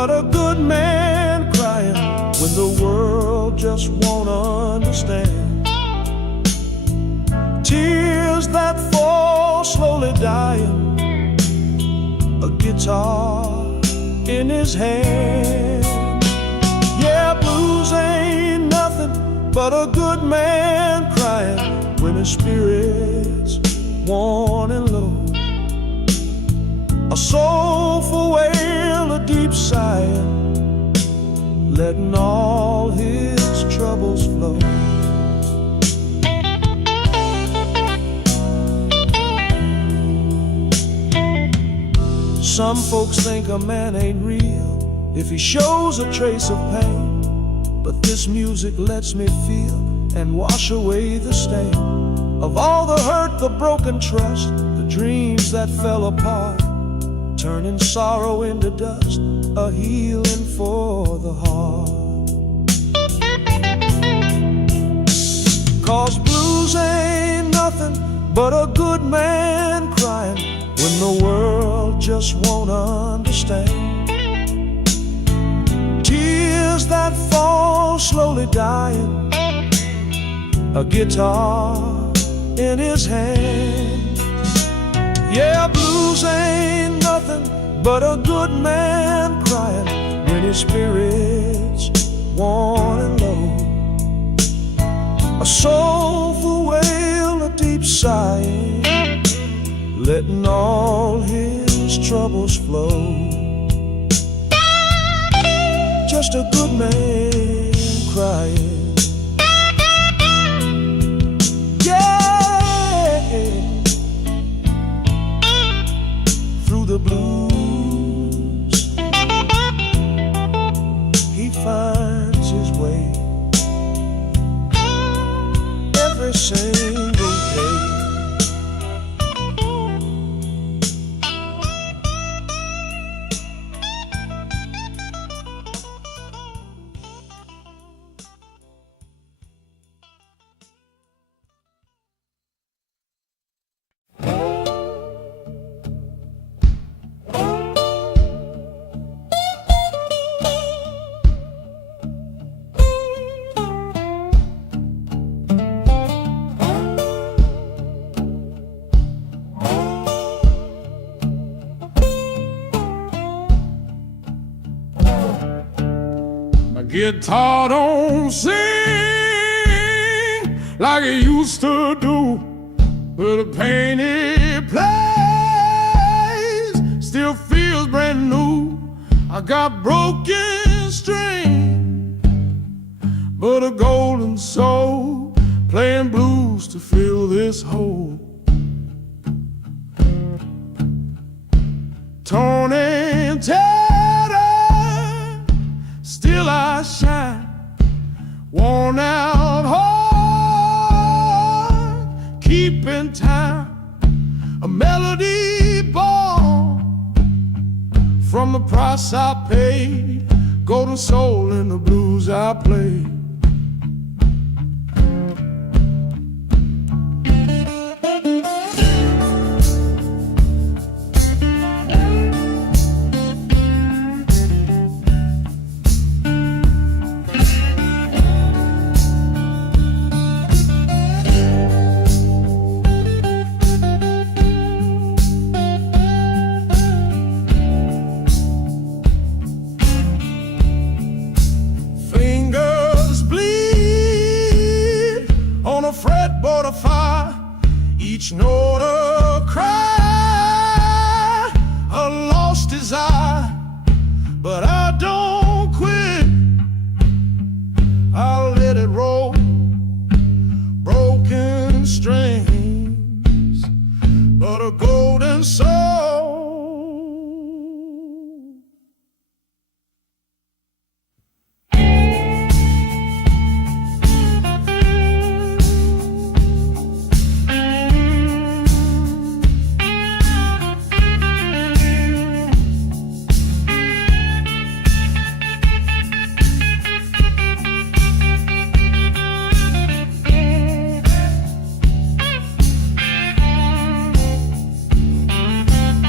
but a good man crying when the world just won't understand. Tears that fall slowly dying, a guitar in his hand. Yeah, blues ain't nothing but a good man crying when his spirit's worn and low. A soulful wail, a deep sigh, letting all his troubles flow. Some folks think a man ain't real if he shows a trace of pain, but this music lets me feel and wash away the stain of all the hurt, the broken trust, the dreams that fell apart, turning sorrow into dust, a healing for the heart. 'Cause blues ain't nothing but a good man crying when the world just won't understand. Tears that fall slowly dying, a guitar in his hand. Yeah, blues ain't nothing but a good man crying when his spirit's worn and low. A soulful wail, a deep sigh, letting all his troubles flow. Just a good man crying. Yeah, through the blues he finds his way every single day. Guitar don't sing like it used to do, but the pain it plays still feels brand new. I got broken string, but a golden soul playing blues to fill this hole. Torn and tattered, still I shine, worn out heart, keeping time, a melody born from the price I paid, golden soul in the blues I play. Fretboard of fire, each note a cry, a lost desire, but I don't quit. I'll let it roll, broken strings, but a golden soul.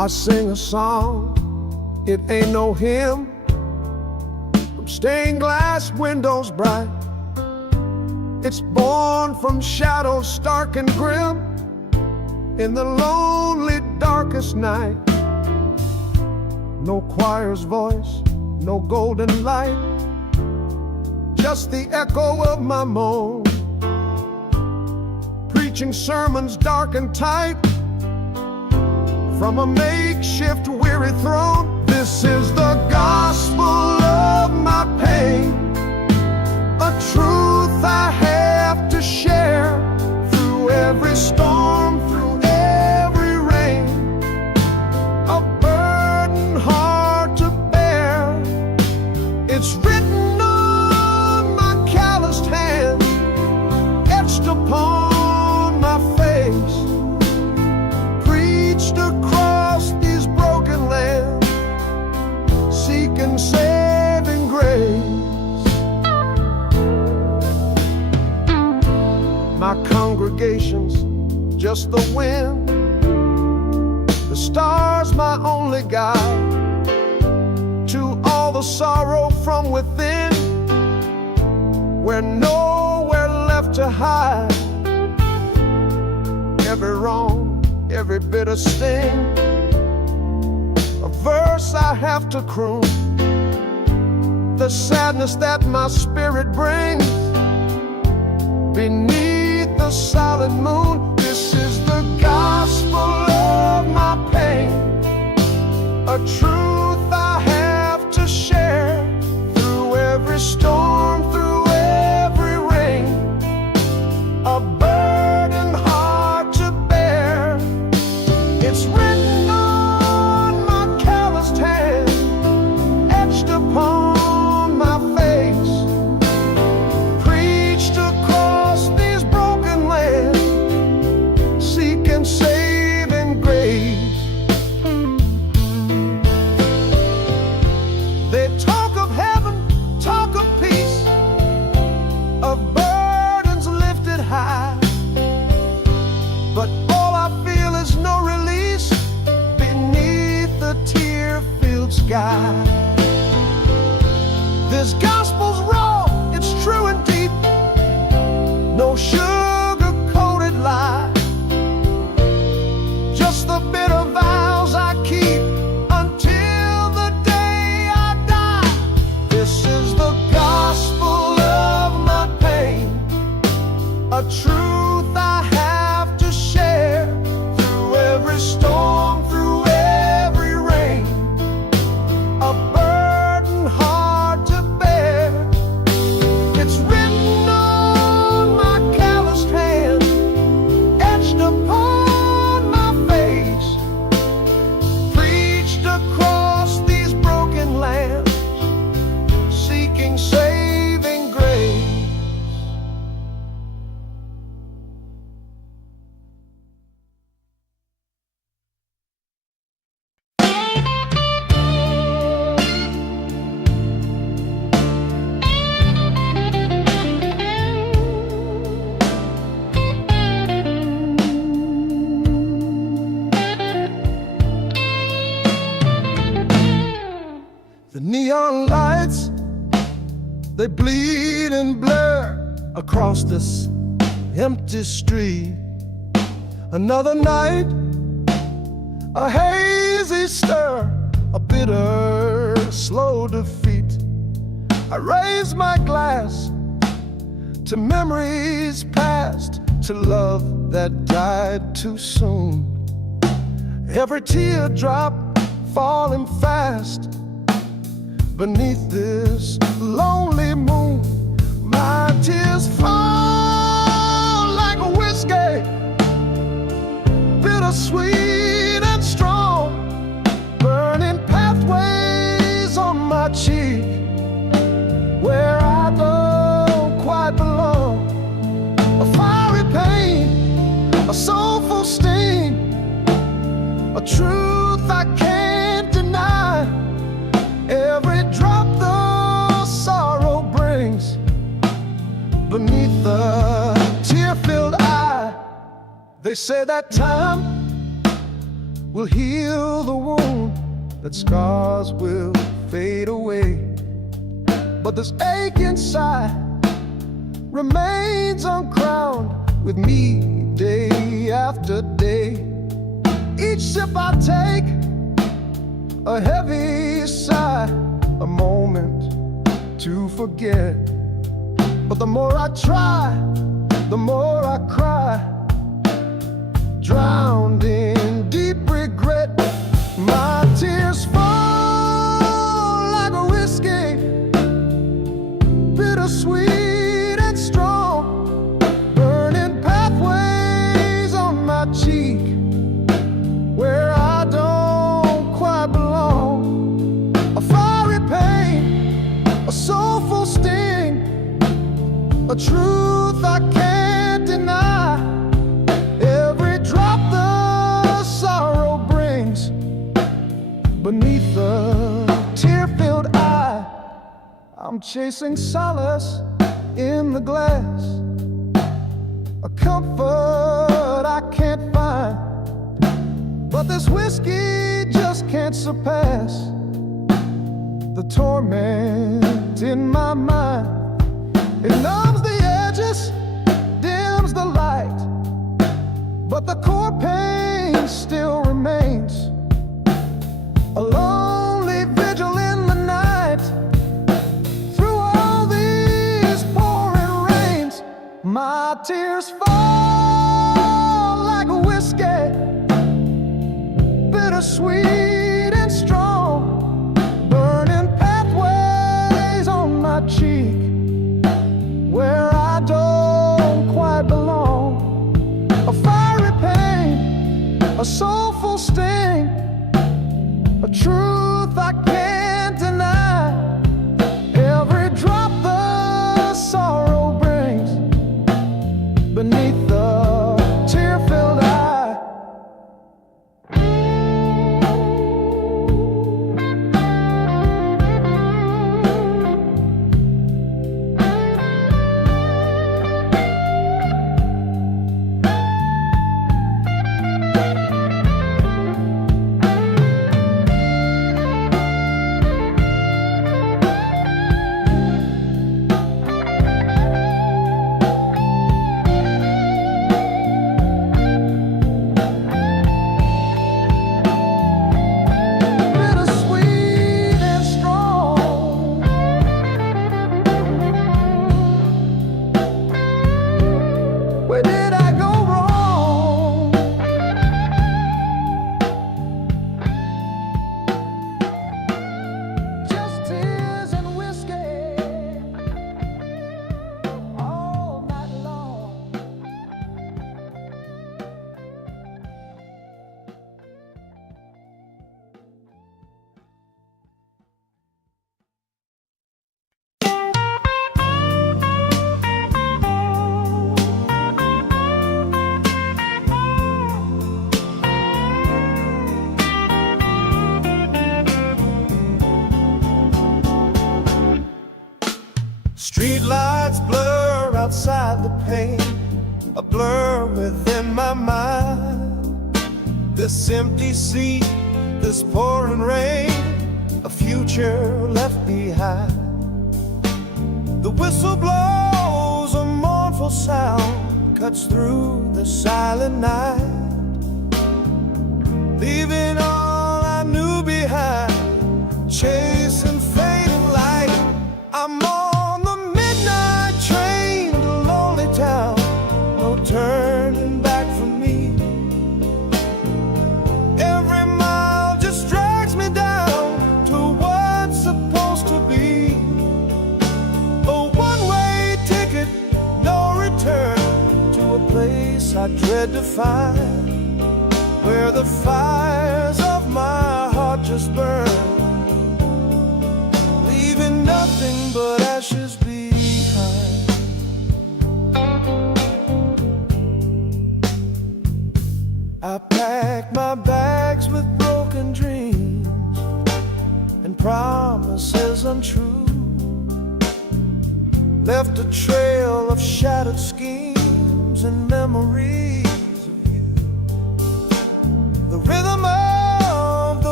I sing a song, it ain't no hymn, from stained glass windows bright. It's born from shadows stark and grim, in the lonely darkest night. No choir's voice, no golden light, just the echo of my moan, preaching sermons dark and tight from a makeshift weary throne. This is the gospel of my pain, a truth I have to share through every storm, through every rain, a burden hard to bear. It's written on my calloused hand, etched upon my face, preached across these broken lands, seeking saving grace. My congregation's just the wind, the stars my only guide to all the sorrow from within, where nowhere left to hide. Every wrong, every bitter sting, a verse I have to croon, the sadness that my spirit brings beneath the silent moon. This is the gospel of my pain, a truth I have to share through every storm, through every rain, a burden hard to bear. It's written on my calloused hand, etched upon my face, preached across these broken lands, seeking saving grace. They talk of heaven, talk of peace, of burdens lifted high, but all I feel is no release beneath the tear-filled sky. This gospel's raw, it's true and deep, no sugar-coated lie, just the bitter vows I keep until the day I die. This is the gospel of my pain, a truth I have to share through every storm, through every rain, a burden hard to bear. It's written on my calloused hand, etched upon my face, preached across these broken lands, seeking saving grace. The neon lights, they bleed and blur across this empty street. Another night, a hazy stir, a bitter, slow defeat. I raise my glass to memories past, to love that died too soon. Every teardrop falling fast beneath this lonely moon. My tears fall like a whiskey, bittersweet and strong, burning pathways on my cheek where I don't quite belong. A fiery pain, a soulful sting, a truth I can't deny. Every drop the sorrow brings beneath the tear-filled eye. They say that time will heal the wound, that scars will fade away. But this ache inside remains uncrowned with me day after day. Each sip I take, a heavy sigh, a moment to forget. But the more I try, the more I cry, drowned in deep regret. My tears fall like a whiskey, bittersweet and strong, burning pathways on my cheek where I don't quite belong. A fiery pain, a soulful sting, a truth I can't deny. Every drop the sorrow brings beneath the tear-filled eye. I'm chasing solace in the glass, a comfort I can't find. But this whiskey just can't surpass the torment in my mind. It numbs the edges, dims the light, but the core pain still remains. A lonely vigil in the night, through all these pouring rains. My tears fall like a whiskey, bittersweet and strong, burning pathways on my cheek where I don't quite belong. A fiery pain, a soulful sting, a truth I can't deny. Every drop the sorrow brings beneath the tear-filled eye. Street lights blur outside the pane, a blur within my mind. This empty seat, this pouring rain, a future left behind. The whistle blows, a mournful sound cuts through the silent night, leaving all I knew behind, chasing fading light. I'm on the midnight train to lonely town, no turning back for me. Every mile just drags me down to what's supposed to be a one-way ticket, no return, to a place I dread to find, where the fires of my heart just burn, leaving nothing but ashes behind. I packed my bags with broken dreams and promises untrue, left a trail of shattered schemes and memories of you. The rhythm of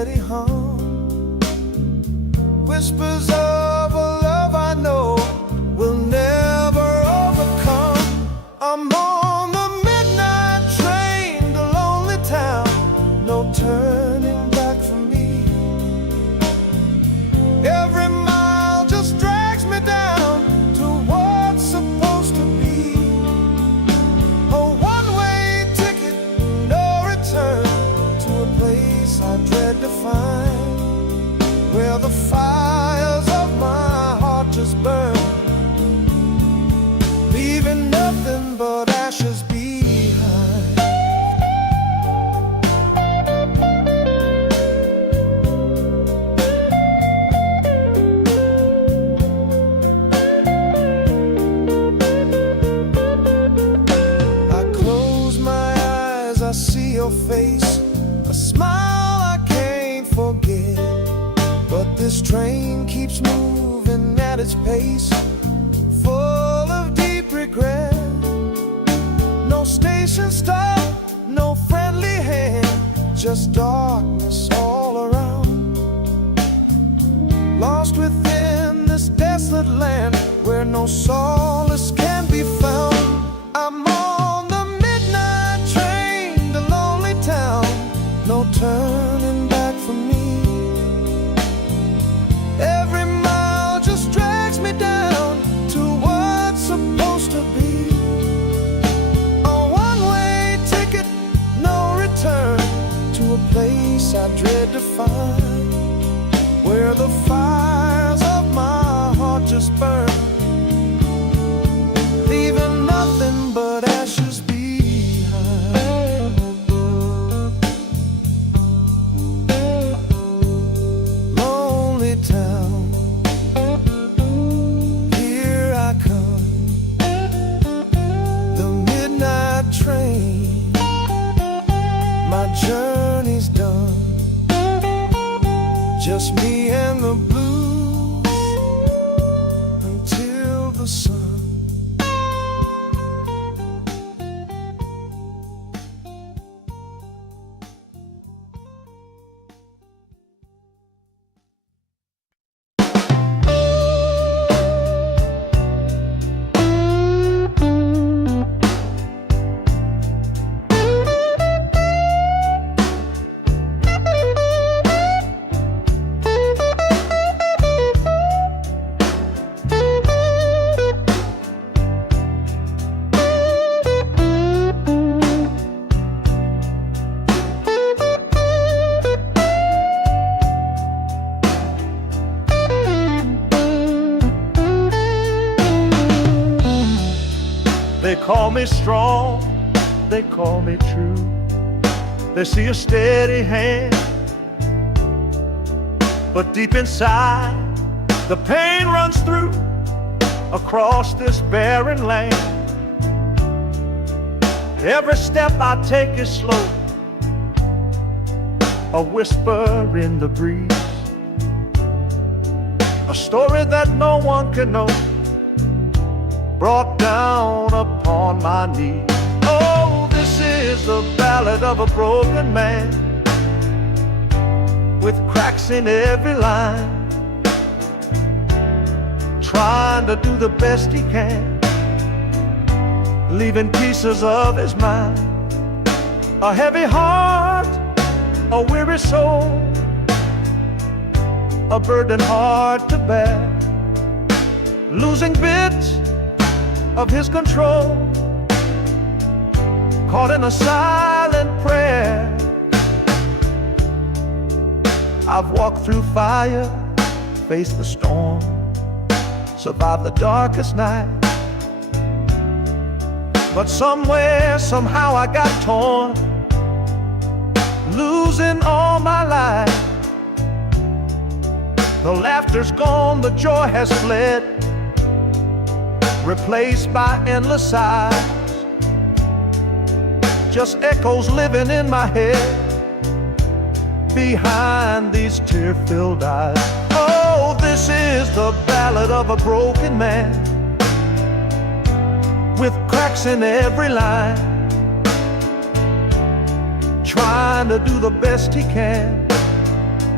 steady hum, whispers of a love I know will never overcome. I'm on the midnight train to lonely town, no turning back for me. Every mile just drags me down to what's supposed to be a one-way ticket, no return, to a place I dread to find, where the fires of my heart just burn, leaving nothing but ashes behind. I close my eyes, I see your face, a smile I can't forget. But this train keeps moving at its pace, full of deep regret. No station stop, no friendly hand, just darkness all around. Lost within this desolate land where no solace can be found. I'm on the midnight train to lonely town, no turning back for me. Every mile just drags me down to what's supposed to be a one-way ticket, no return, to a place I dread to find, where the fires of my heart just burn, leaving nothing but ashes behind. Lonely town, here I come, the midnight train, my journey's done, just me and the blues until the sun. They call me strong, they call me true. They see a steady hand, but deep inside the pain runs through across this barren land. Every step I take is slow, a whisper in the breeze, a story that no one can know, brought down upon my knees. Oh, this is the ballad of a broken man, with cracks in every line, trying to do the best he can, leaving pieces of his mind. A heavy heart, a weary soul, a burden hard to bear, losing bits of his control, caught in a silent prayer. I've walked through fire, faced the storm, survived the darkest night, but somewhere, somehow I got torn, losing all my life. The laughter's gone, the joy has fled, replaced by endless sighs, just echoes living in my head behind these tear-filled eyes. Oh, this is the ballad of a broken man, with cracks in every line, trying to do the best he can,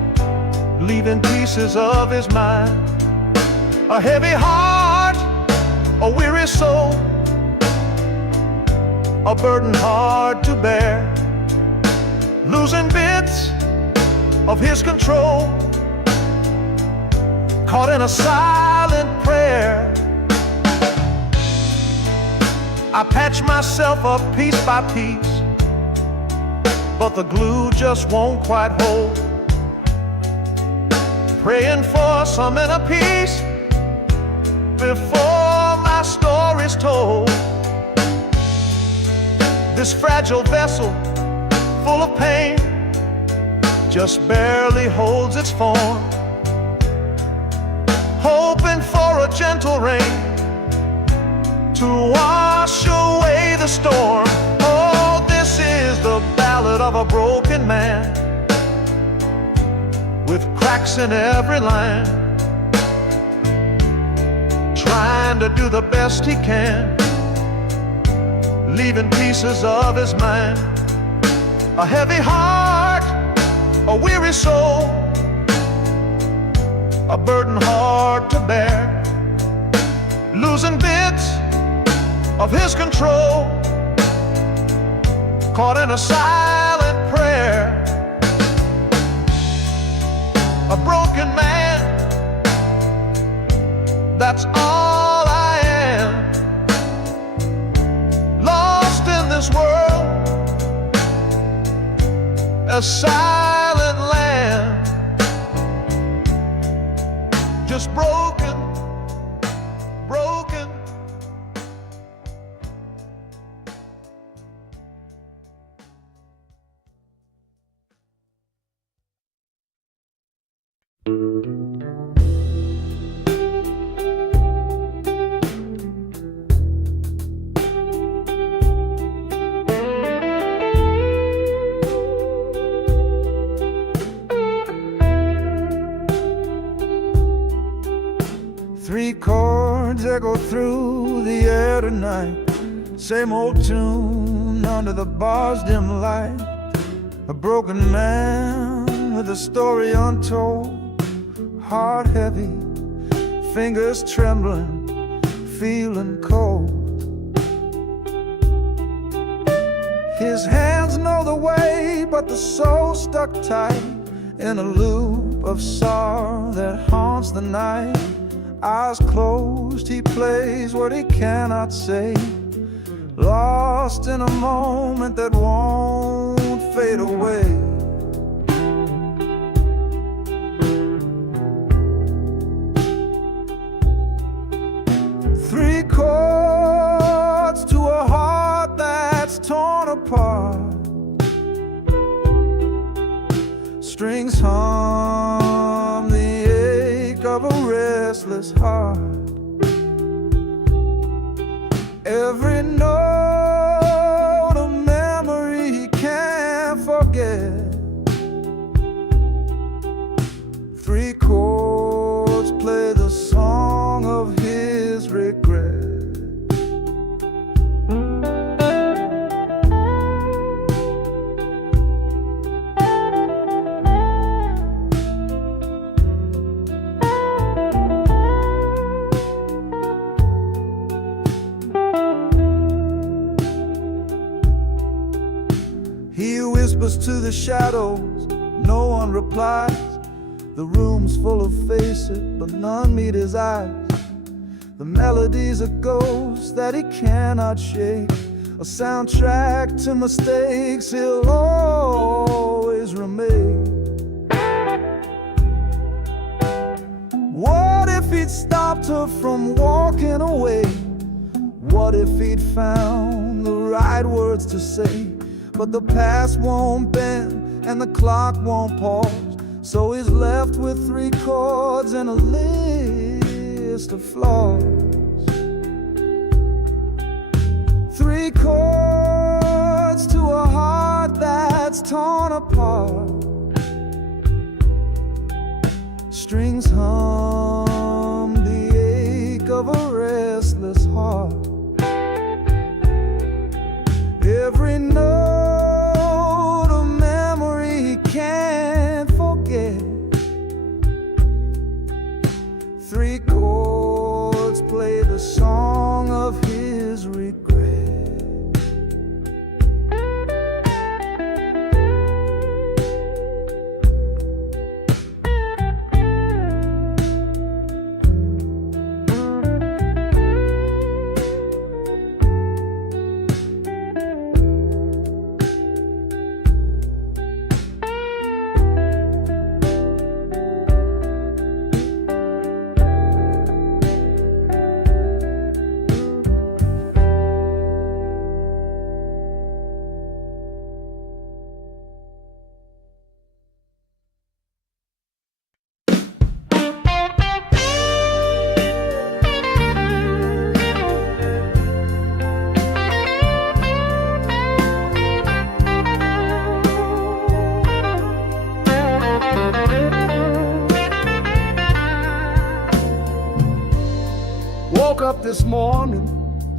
leaving pieces of his mind. A heavy heart, a weary soul, a burden hard to bear, losing bits of his control, caught in a silent prayer. I patch myself up piece by piece, but the glue just won't quite hold. Praying for some inner peace before my story's told. This fragile vessel, full of pain, just barely holds its form, hoping for a gentle rain to wash away the storm. Oh, this is the ballad of a broken man, with cracks in every line, trying to do the best he can, leaving pieces of his mind. A heavy heart, a weary soul, a burden hard to bear, losing bits of his control, caught in a silent prayer. A broken man, that's all I am, lost in this world, a silent land, just broken, broken. Three chords echo through the air tonight, same old tune under the bar's dim light. A broken man with a story untold, heart heavy, fingers trembling, feeling cold. His hands know the way, but the soul stuck tight in a loop of sorrow that haunts the night. Eyes closed, he plays what he cannot say, lost in a moment that won't fade away. Three chords to a heart that's torn apart, strings hum the ache of a restless heart. Every note a memory he can't forget. Three chords play the song of his regret. He whispers to the shadows, no one replies. The room's full of faces, but none meet his eyes. The melody's a ghost that he cannot shake, a soundtrack to mistakes he'll always remake. What if he'd stopped her from walking away? What if he'd found the right words to say? But the past won't bend and the clock won't pause, so he's left with three chords and a list of flaws. Three chords to a heart that's torn apart, strings hum the ache of a restless heart. Every note a memory he can't forget.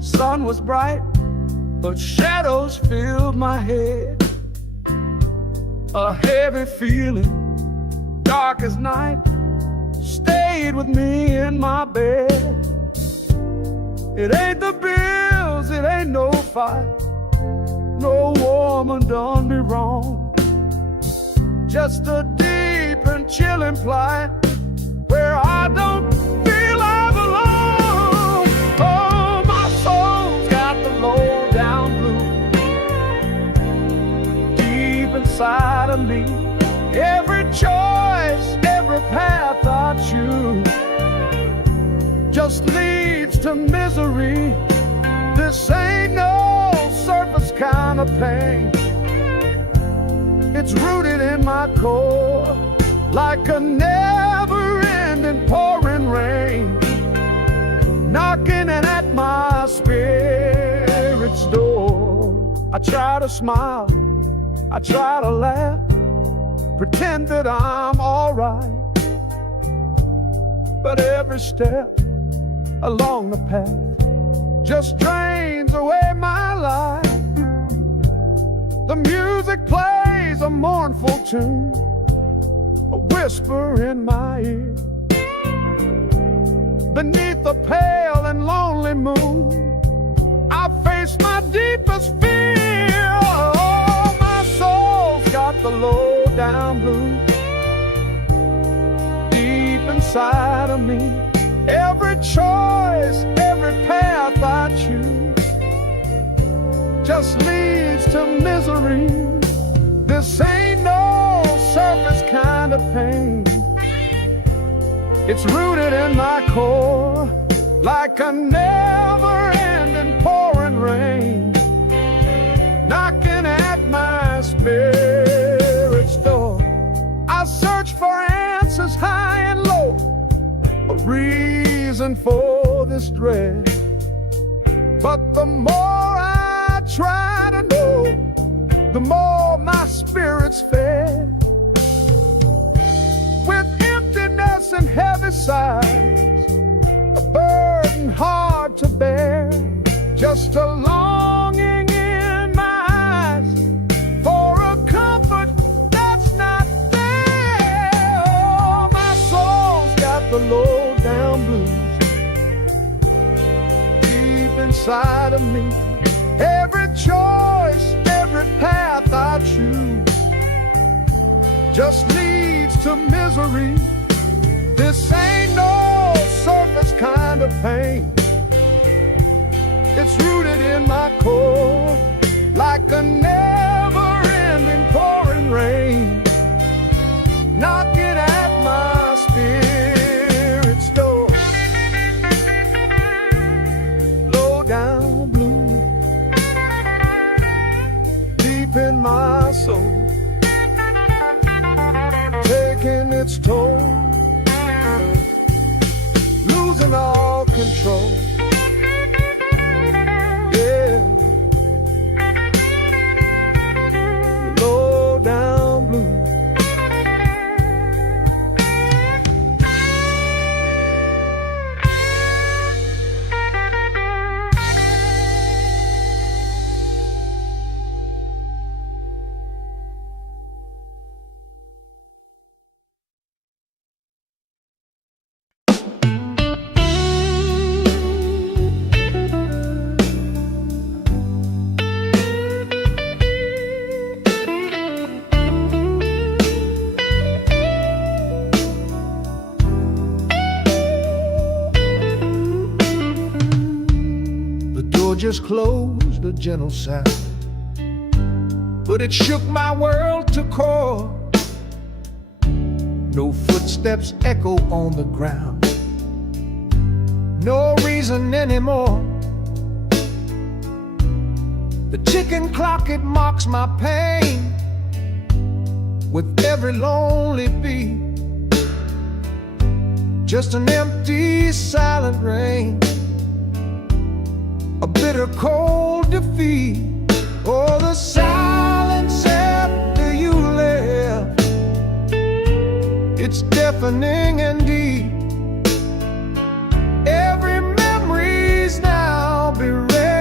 Sun was bright, but shadows filled my head. A heavy feeling, dark as night, stayed with me in my bed. It ain't the bills, it ain't no fight, no woman done me wrong. Just a deep and chilling plight where I don't feel I belong. Oh, my soul's got the low down blues deep inside of me. Every choice, every path I choose just leads to misery. This ain't no surface kind of pain. It's rooted in my core like a never-ending pouring rain, knocking at my spirit's door. I try to smile, I try to laugh, pretend that I'm alright, but every step along the path just drains away my life. The music plays a mournful tune, a whisper in my ear. Beneath the pale and lonely moon, I face my deepest fear. Oh, my soul's got the low down blues deep inside of me. Every choice, every path I choose just leads to misery. This ain't no surface kind of pain. It's rooted in my core like a never-ending pouring rain, knocking at my spirit's door. I search for answers high and low, a reason for this dread, but the more I try to know, the more my spirit's fed. With emptiness and heavy sighs, a burden hard to bear, just a longing in my eyes for a comfort that's not there. Oh, my soul's got the low down blues deep inside of me. Every choice, every path I choose just leads to misery. This ain't no surface kind of pain. It's rooted in my core like a never-ending pouring rain, knocking at my spirit's door. Low down blue deep in my soul, taking its toll, losing all control. Yeah, low down blue. Just closed, a gentle sound, but it shook my world to core. No footsteps echo on the ground, no reason anymore. The ticking clock, it mocks my pain with every lonely beat. Just an empty, silent rain, a bitter cold defeat. Oh, the silence after you left, it's deafening and deep. Every memory's now bereft.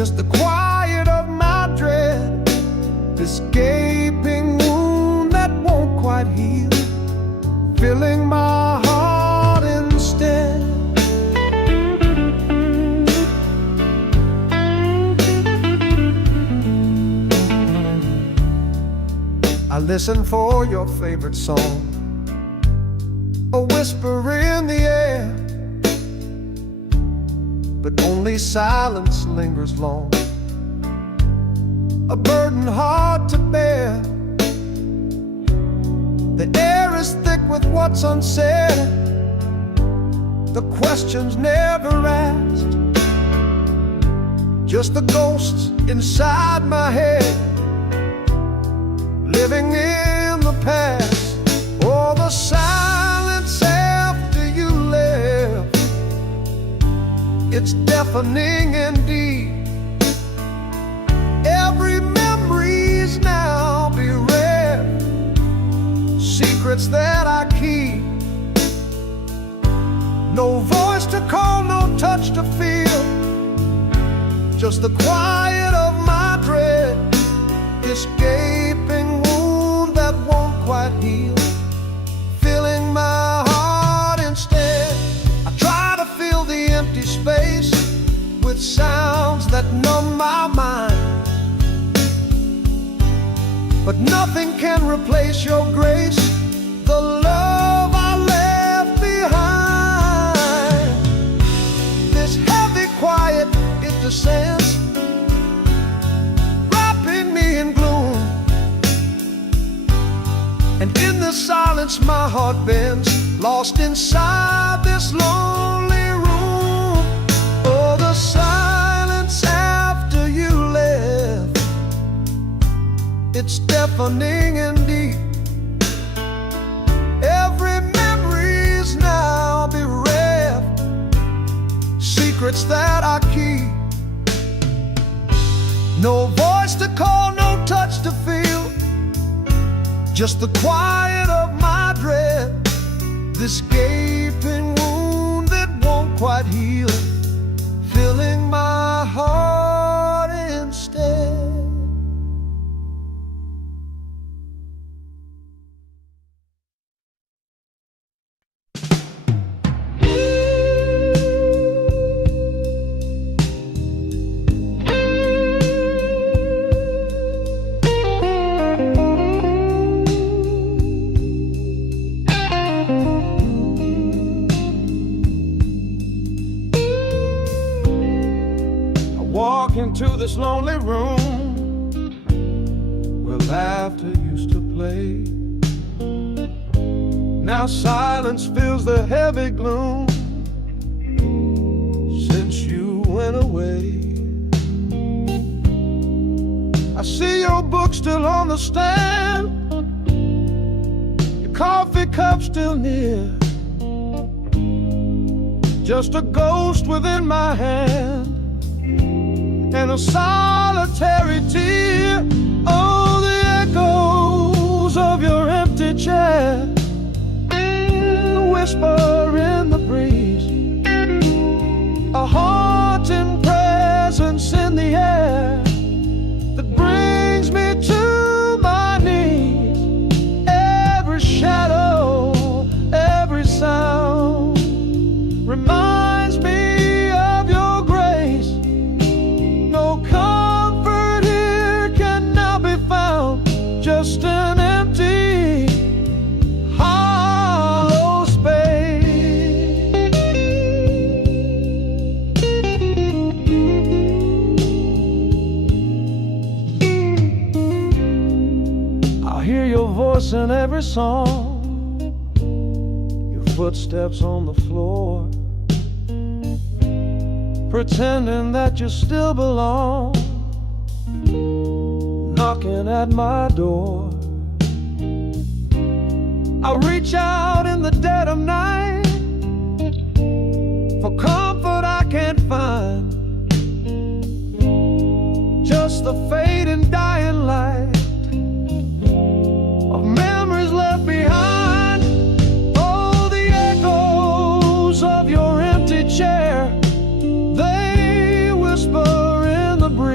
just the quiet of my dread, this gaping wound that won't quite heal, filling my heart instead. I listen for your favorite song, a whisper in the air, but only silence lingers long, a burden hard to bear. The air is thick with what's unsaid, the questions never asked, just the ghosts inside my head, living in the past. Oh, the silence after you left, it's deafening indeed. Every memory's now bereft, secrets that I keep. No voice to call, no touch to feel, just the quiet of my dread, this gaping wound that won't quite heal, filling my heart instead. I try to fill the empty space with sounds that numb my mind, but nothing can replace your grace, the love I left behind. This heavy quiet, it descends, wrapping me in gloom, and in the silence my heart bends, lost inside this lonely room. Oh, the silence after you left, it's deafening indeed. Every memory's now bereft, secrets that I keep. No voice to call, no touch to feel, just the quiet of my dread, this gaping wound that won't quite heal, filling my heart instead. Into this lonely room where laughter used to play. Now silence fills the heavy gloom since you went away. I see your book still on the stand, your coffee cup still near, just a ghost within my hand and a solitary tear. Oh, the echoes of your empty chair, the whisper in the breeze, a haunting presence in the air that brings me to my knees. Every shadow, every sound reminds me of your grace. Comfort here can now be found, just an empty, hollow space. I hear your voice in every song, your footsteps on the floor, pretending that you still belong, knocking at my door. I reach out in the dead of night for comfort I can't find, just the fading dying light of memories left behind. Oh, the echoes of your empty chair, they whisper in the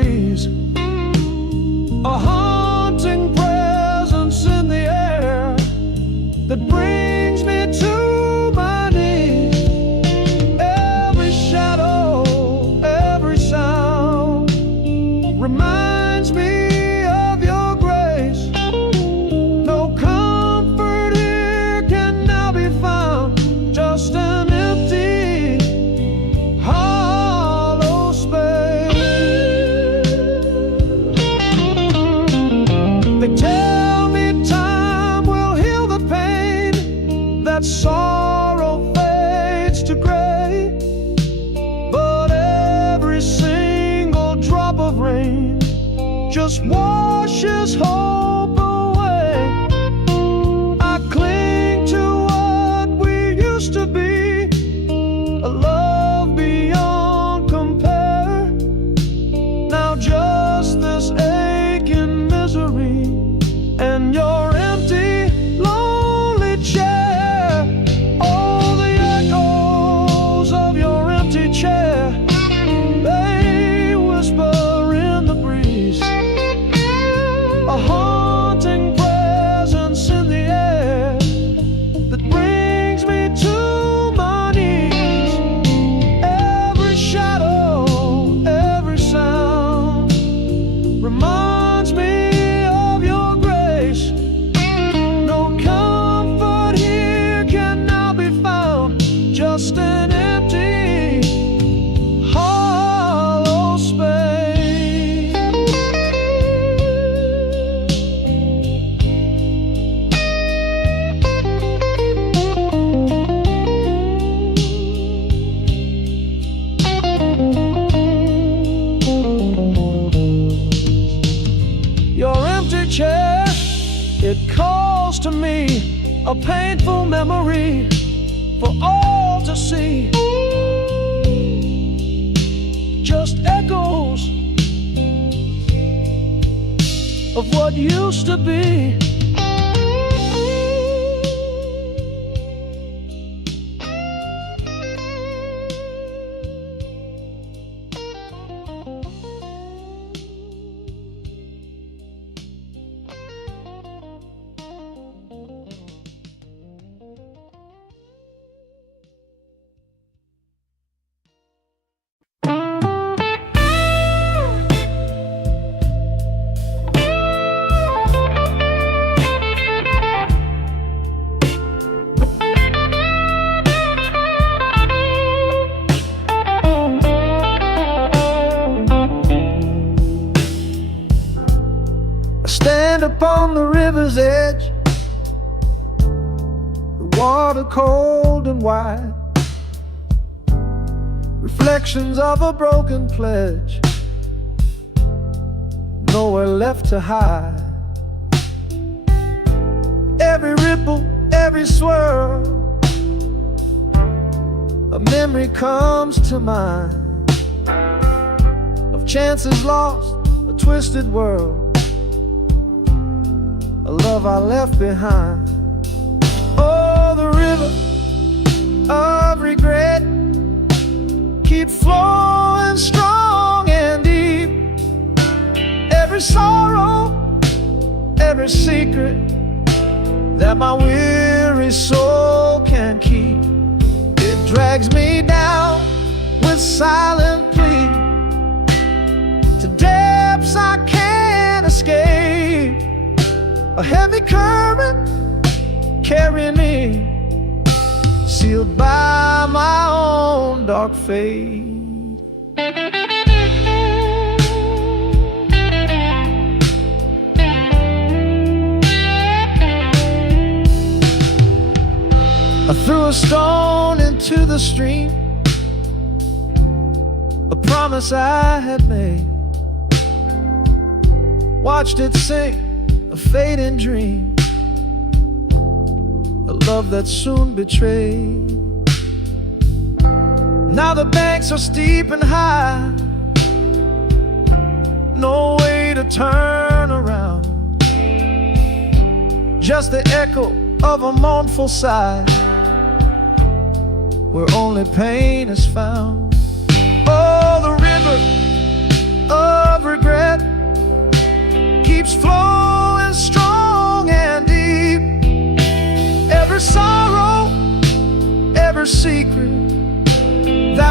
that brings me to my knees. Every shadow, every sound reminds me of your grace. No comfort here can now be found, just an empty, hollow space. They tell me time will heal the pain, that sorrow fades to gray, but every single drop of rain just washes hope away. I cling to what we used to be, a love beyond compare. Now just this aching misery and your empty, lonely chair. Oh, the echoes of your empty chair, they whisper in the breeze, a haunting presence in the air that brings me to my knees. Every shadow, every sound reminds me of your grace. No comfort here can now be found, just an empty, hollow space. Your empty chair, it calls to me, a painful memory for all to see. Just echoes of what used to be. I stand upon the river's edge, the water cold and wide, reflections of a broken pledge, nowhere left to hide. Every ripple, every swirl, a memory comes to mind of chances lost, a twisted world, a love I left behind. Oh, the river of regret keeps flowing strong and deep. Every sorrow, every secret that my weary soul can keep, it drags me down with silent plea to depths I can't escape. A heavy current carrying me, sealed by my own dark fate. I threw a stone into the stream, a promise I had made, watched it sink, a fading dream, a love that soon betrayed. Now the banks are steep and high, no way to turn around, just the echo of a mournful sigh, where only pain is found. Oh, the river of regret keeps flowing strong and deep.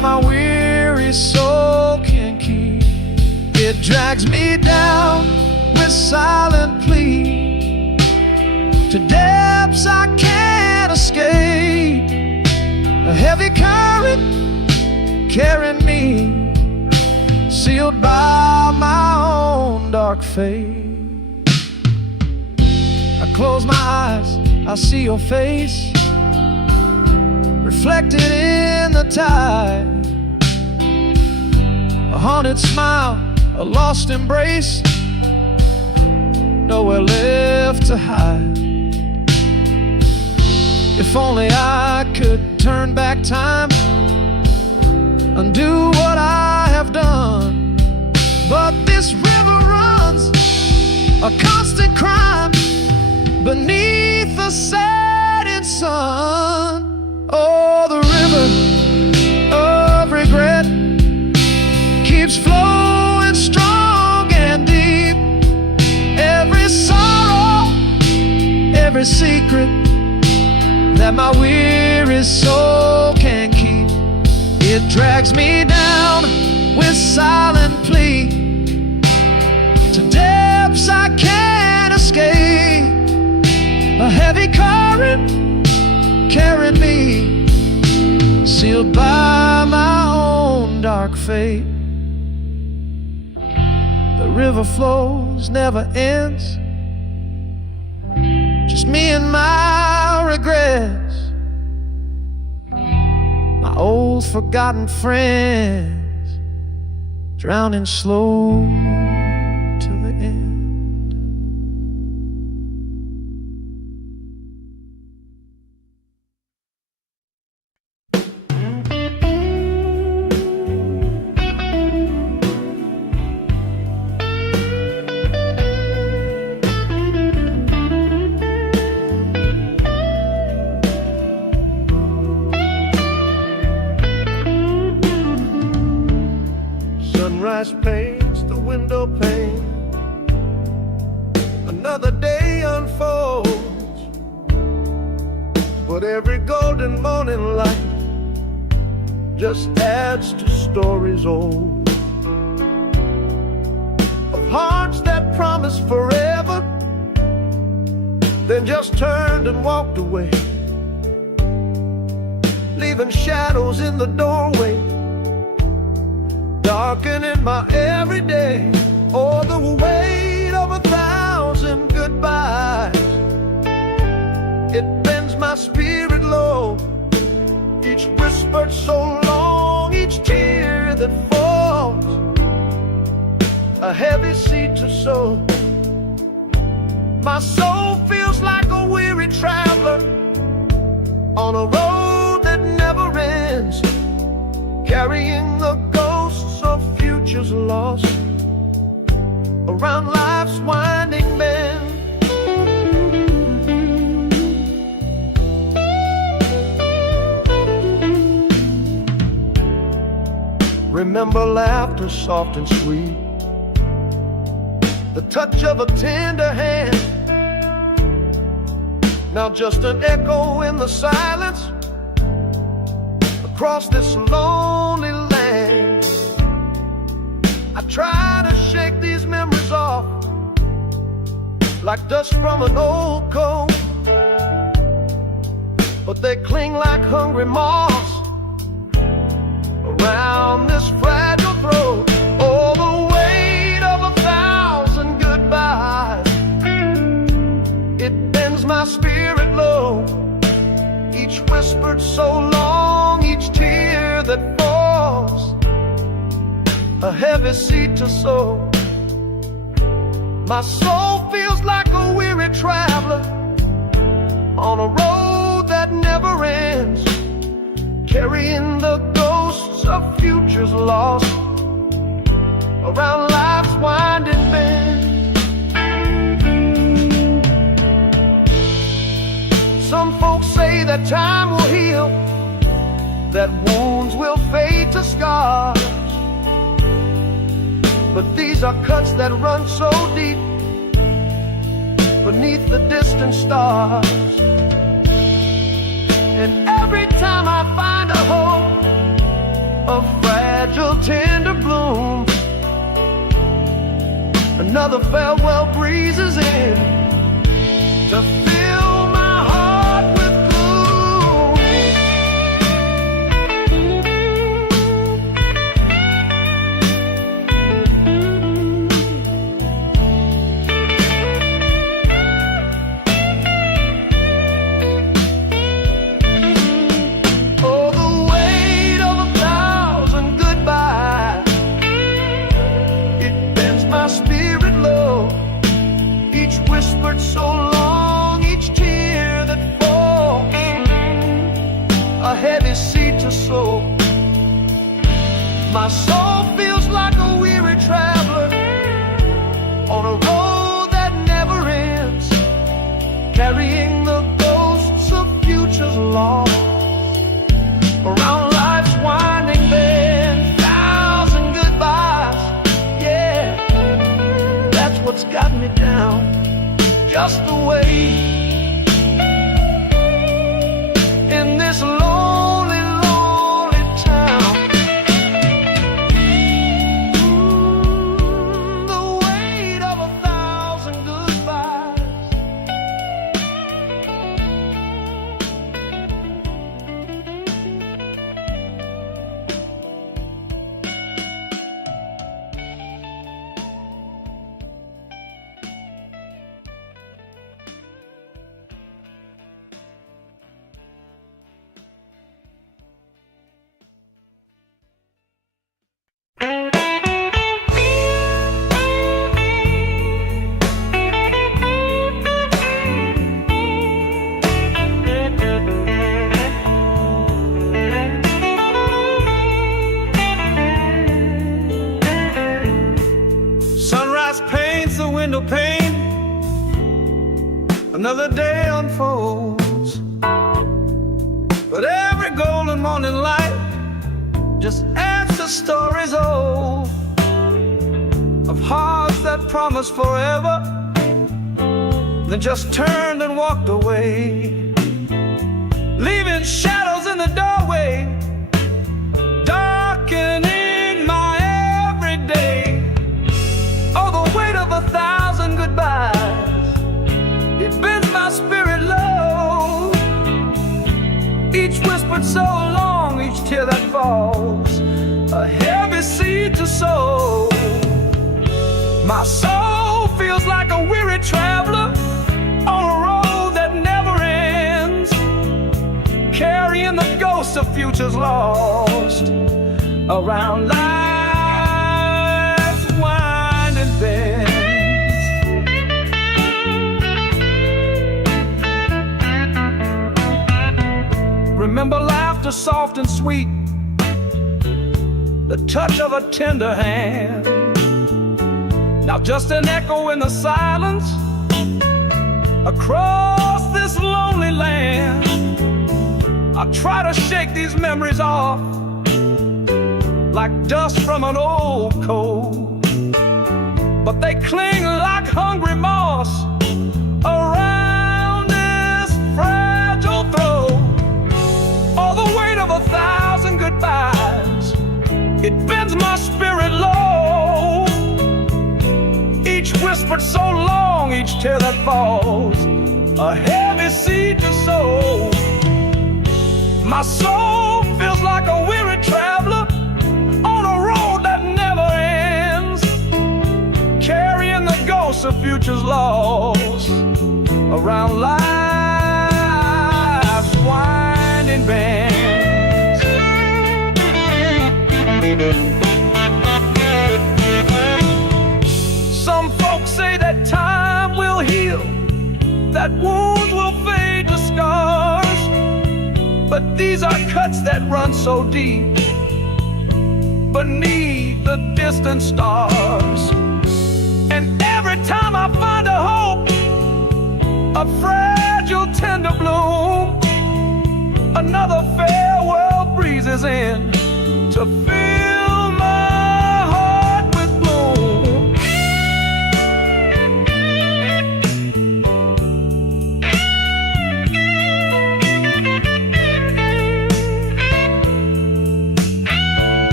my weary soul can keep. It drags me down with silent plea to depths I can't escape. A heavy current carrying me, sealed by my own dark fate. I close my eyes, I see your face reflected in the tide. A haunted smile, a lost embrace, nowhere left to hide. If only I could turn back time, undo what I have done. But this river runs a constant crime beneath the setting sun. Oh, the river of regret keeps flowing strong and deep. Every sorrow, every secret that my weary soul can keep, it drags me down with silent plea to depths I can't escape. A heavy current carrying me, sealed by my own dark fate. The river flows, never ends, just me and my regrets, my old forgotten friends, drowning slow to the end. Sunrise paints the window pane, another day unfolds, but every golden morning light just adds to stories old, of hearts that promised forever, then just turned and walked away, leaving shadows in the doorway, darkening my everyday. Oh, the weight of 1,000 goodbyes, it bends my spirit low. Each whispered so long, each tear that falls, a heavy seed to sow. My soul feels like a weary traveler on a road that never ends, carrying the ghosts of futures lost around life's winding bend. Remember laughter soft and sweet, the touch of a tender hand, now just an echo in the silence across this lonely land. I try to shake these memories off like dust from an old coat, but they cling like hungry moths around this fragile throat. Oh, the weight of 1,000 goodbyes, it bends my spirit low. Each whispered so long, each tear that falls, a heavy seed to sow. My soul feels like a weary traveler on a road that never ends, carrying the ghosts of futures lost around life's winding bend. Some folks say that time will heal, that wounds will fade to scars, but these are cuts that run so deep beneath the distant stars. And every time I find a hope, a fragile, tender bloom. Another farewell breeze is in to fill my heart with gloom. Oh, the weight of 1,000 goodbyes, it bends my spirit low. Each whispered so long, each tear that falls, a heavy seed to sow. My soul feels like a weary traveler on a road that never ends, carrying the ghosts of futures lost around life's winding bend. 1,000 goodbyes, yeah, that's what's got me down. Just the way in this lonely, lonely town. The weight of 1,000 goodbyes. Sunrise paints the window pane, another day unfolds, but every golden morning light just adds to stories old of hearts that promised forever, then just turned and walked away, leaving shadows in the doorway, darkening my everyday. Oh, the weight of 1,000 goodbyes, it bends my spirit low. Each whispered so long, each tear that falls, a heavy seed to sow. My soul feels like a weary traveler on a road that never ends, carrying the ghosts of futures lost around life's winding bends. Remember laughter soft and sweet, the touch of a tender hand. Now just an echo in the silence across this lonely land. I try to shake these memories off like dust from an old coat, but they cling like hungry moss around this fragile throat. Oh, the weight of 1,000 goodbyes, it bends my spirit low. Each whispered so long, each tear that falls, a heavy seed to sow. My soul feels like a weary traveler on a road that never ends, carrying the ghosts of futures lost around life's winding bends. Some folks say that time will heal, that wounds will fade to scars, but these are cuts that run so deep beneath the distant stars. And every time I find a hope, a fragile tender bloom, another farewell breezes in to fill my heart with gloom.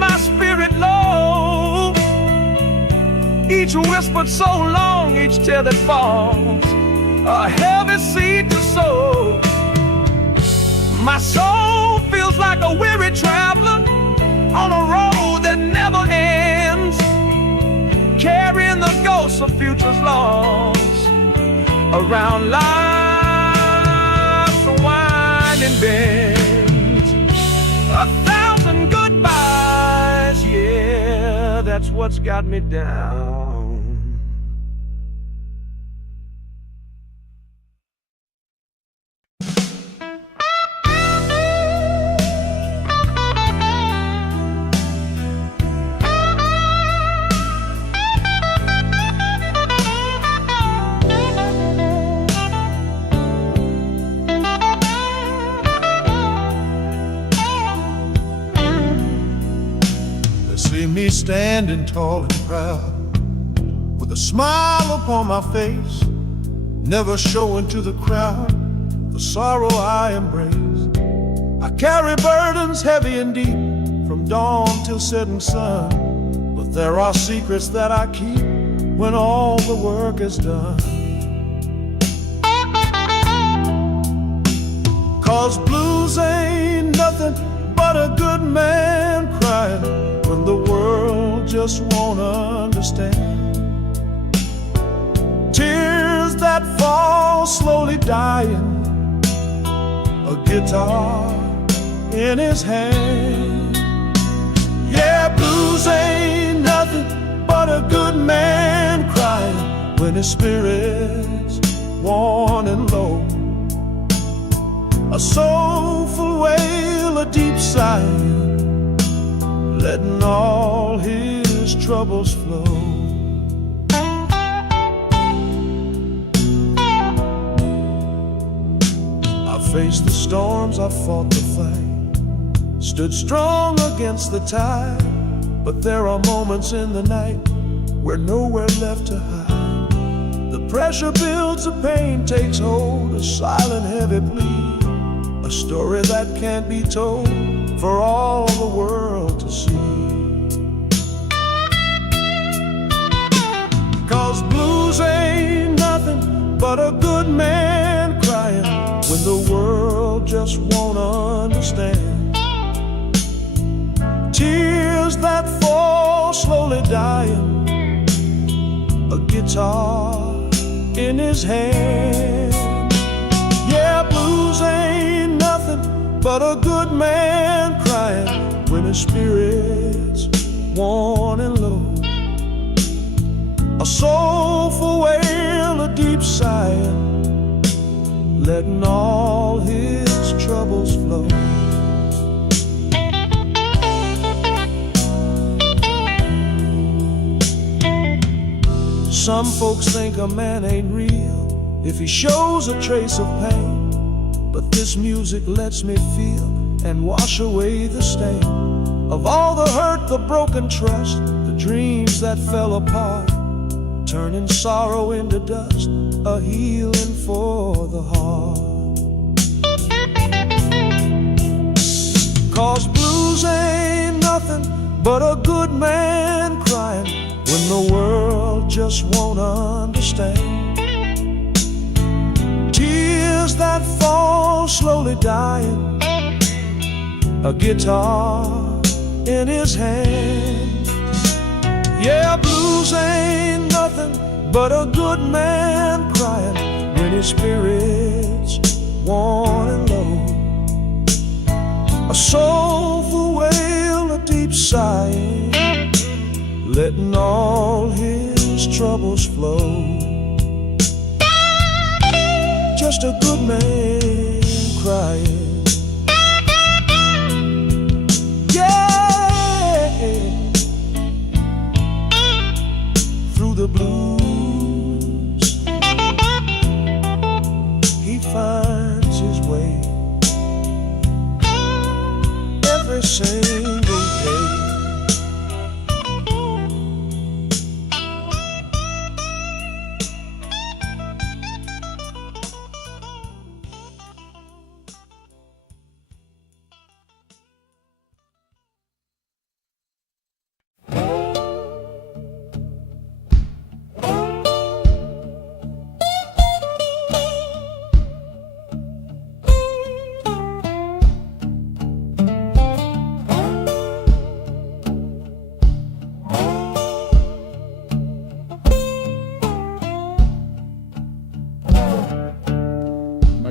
my spirit low. Each whispered so long, each tear that falls, a heavy seed to sow. My soul feels like a weary traveler on a road that never ends, carrying the ghosts of futures lost around life's winding bends. 1,000 goodbyes, yeah, that's what's got me down. See me standing tall and proud, with a smile upon my face, never showing to the crowd the sorrow I embrace. I carry burdens heavy and deep, from dawn till setting sun, but there are secrets that I keep when all the work is done. 'Cause blues ain't nothing but a good man crying when the world just won't understand. Tears that fall slowly dying, a guitar in his hand. Yeah, blues ain't nothing but a good man crying when his spirit's worn and low. A soulful wail, a deep sigh, letting all his troubles flow. I faced the storms, I fought the fight, stood strong against the tide, but there are moments in the night where nowhere left to hide. The pressure builds, the pain takes hold, a silent heavy plea, a story that can't be told for all the world to see. 'Cause blues ain't nothing but a good man crying when the world just won't understand. Tears that fall slowly dying, a guitar in his hand. Yeah, blues ain't nothing but a good man crying when his spirit's worn and low. A soulful wail, a deep sigh, letting all his troubles flow. Some folks think a man ain't real if he shows a trace of pain, but this music lets me feel and wash away the stain of all the hurt, the broken trust, the dreams that fell apart, turning sorrow into dust, a healing for the heart. 'Cause blues ain't nothing but a good man crying when the world just won't understand. Tears that fall slowly dying, a guitar in his hand. Yeah, blues ain't nothing but a good man crying when his spirit's worn and low. A soulful wail, a deep sigh, letting all his troubles flow. Just a good man crying, yeah, through the blues he finds his way every single day.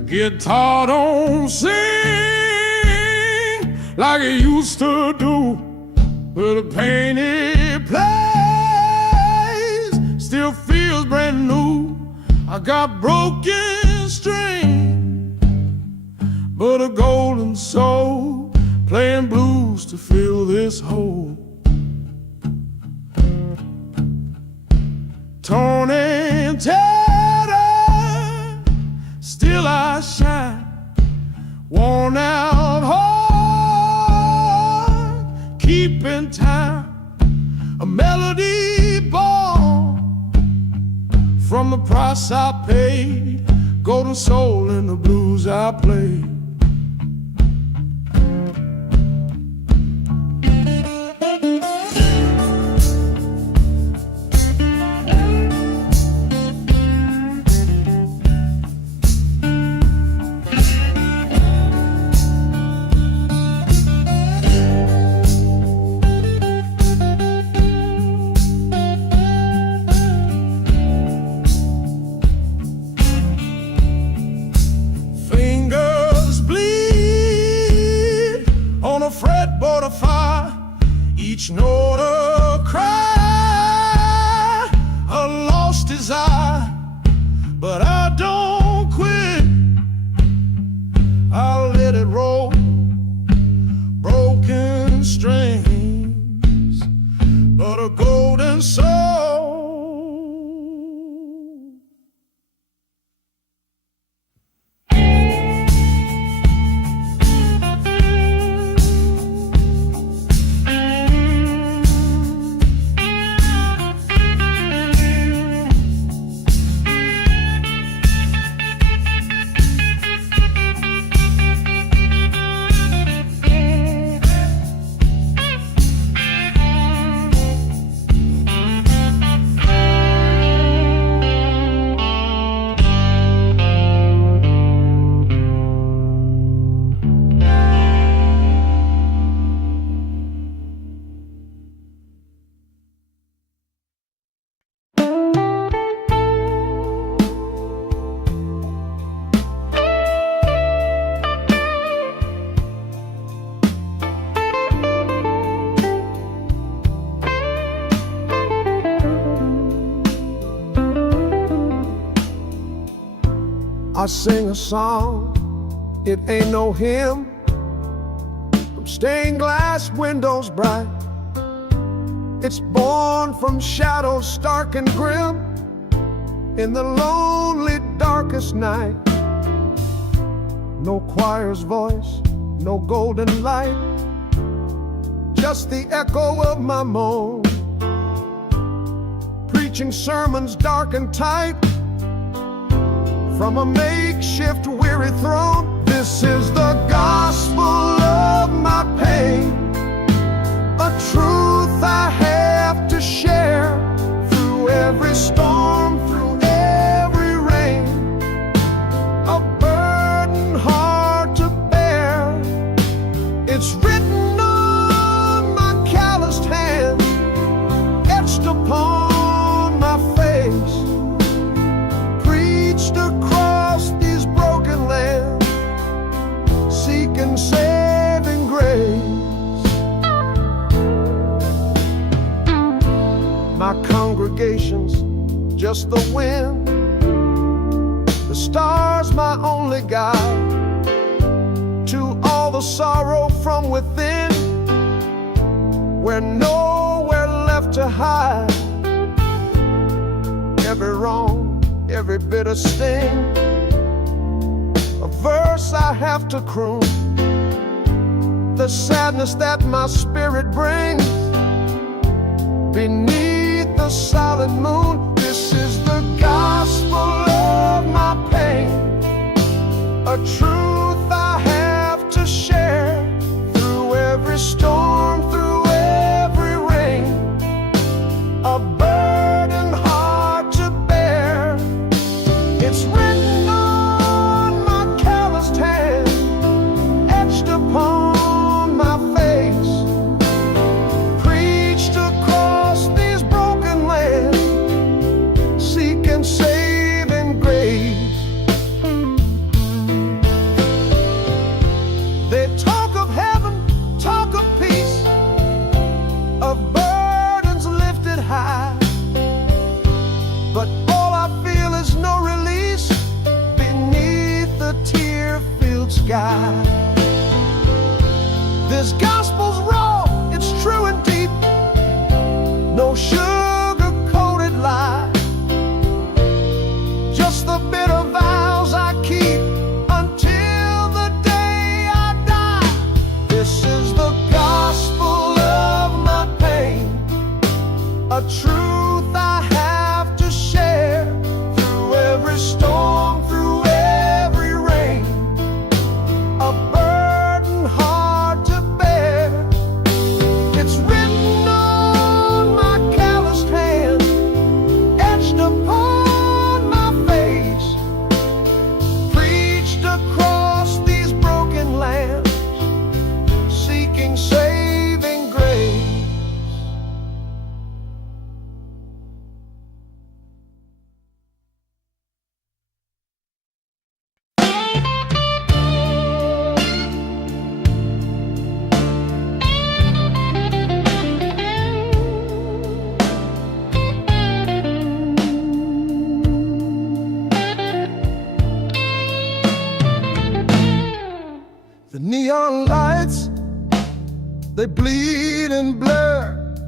Guitar don't sing like it used to do, but the pain it plays still feels brand new. I got broken strings, but a golden soul playing blues to fill this hole. Torn and tattered, still I shine. Worn out heart, keeping time. A melody born from the price I paid. Golden soul in the blues I played. Fretboard of fire, each note a cry, a lost desire. But I don't quit, I'll let it roll. Broken strings, but a golden soul. I sing a song, it ain't no hymn, from stained glass windows bright. It's born from shadows stark and grim, in the lonely darkest night. No choir's voice, no golden light, just the echo of my moan, preaching sermons dark and tight from a makeshift weary throne. This is the gospel of my pain, a truth I have to share through every storm, through every rain, a burden hard to bear. It's written on my calloused hands, etched upon my face, preached across these broken lands, seeking saving grace. My congregation's just the wind, the stars my only guide, to all the sorrow from within, where nowhere left to hide. Every wrong, every bitter sting, a verse I have to croon, the sadness that my spirit brings beneath the silent moon. This is the gospel of my pain, a truth I have to share through every storm, through every rain, a burden hard to bear. It's written on my calloused hand, etched upon my face, preached across these broken lands, seeking saving grace.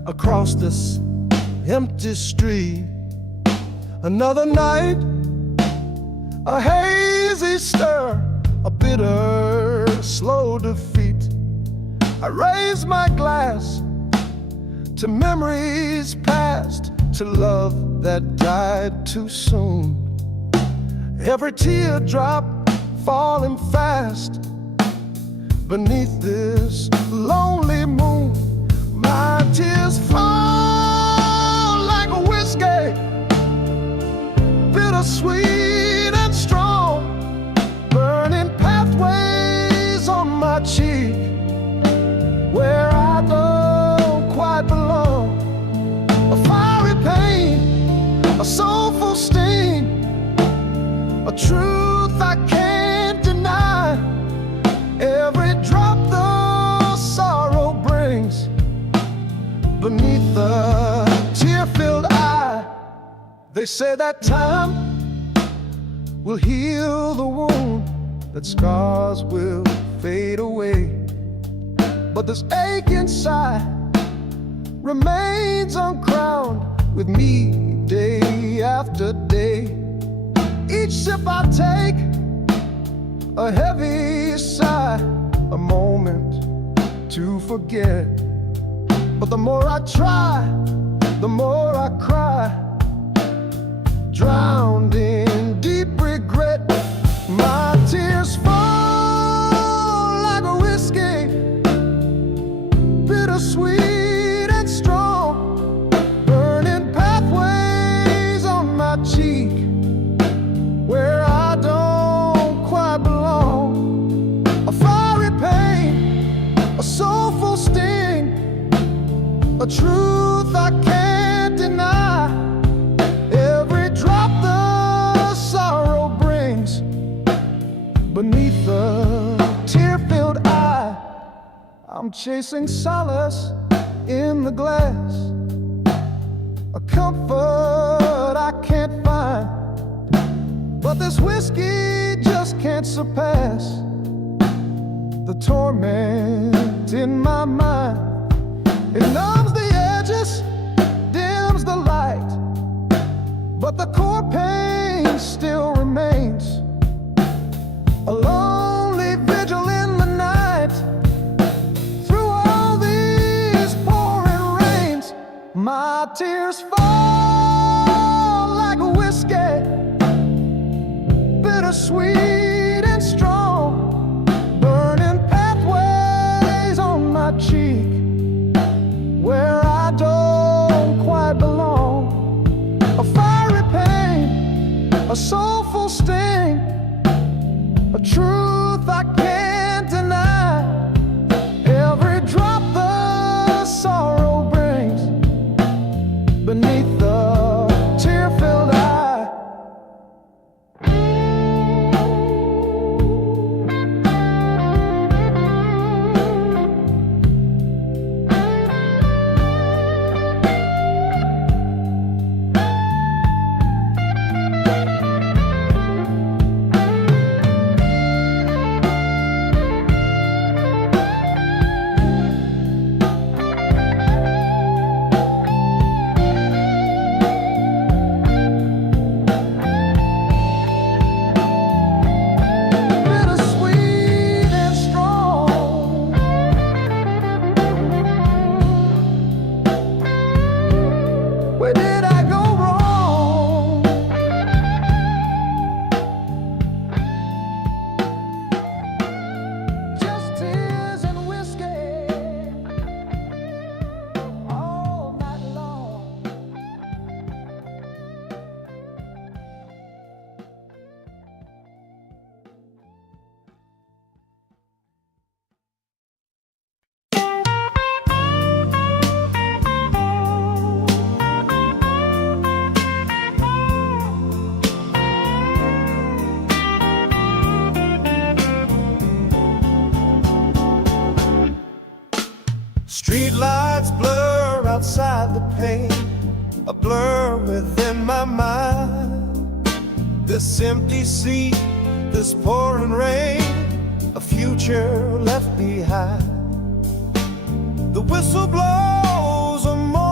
across this empty street. Another night, a hazy stir, a bitter, slow defeat. I raise my glass to memories past, to love that died too soon. Every teardrop falling fast beneath this lonely moon. My tears fall like a whiskey, bittersweet and strong, burning pathways on my cheek where I don't quite belong. A fiery pain, a soulful sting, a truth I can't deny. Every drop the sorrow brings beneath the tear-filled eye. They say that time will heal the wound, that scars will fade away, but this ache inside remains uncrowned with me day after day. Each sip I take, a heavy sigh, a moment to forget. But the more I try, the more I cry, drowned in deep regret. My tears fall like a whiskey, bittersweet and strong, burning pathways on my cheek where I don't quite belong. A fiery pain, a soulful sting, a truth I can't deny. Every drop the sorrow brings beneath the tear-filled eye. I'm chasing solace in the glass, a comfort I can't find, but this whiskey just can't surpass the torment in my mind. It numbs the edges, dims the light, but the core pain still remains. A lonely vigil in the night, through all these pouring rains. My tears fall like a whiskey, bittersweet and strong, burning pathways on my cheek where I don't quite belong. A fiery pain, a soulful sting, a truth I can't deny. Every drop the sorrow brings beneath the tear-filled eye. Street lights blur outside the pane, a blur within my mind. This empty seat, this pouring rain, a future left behind. The whistle blows a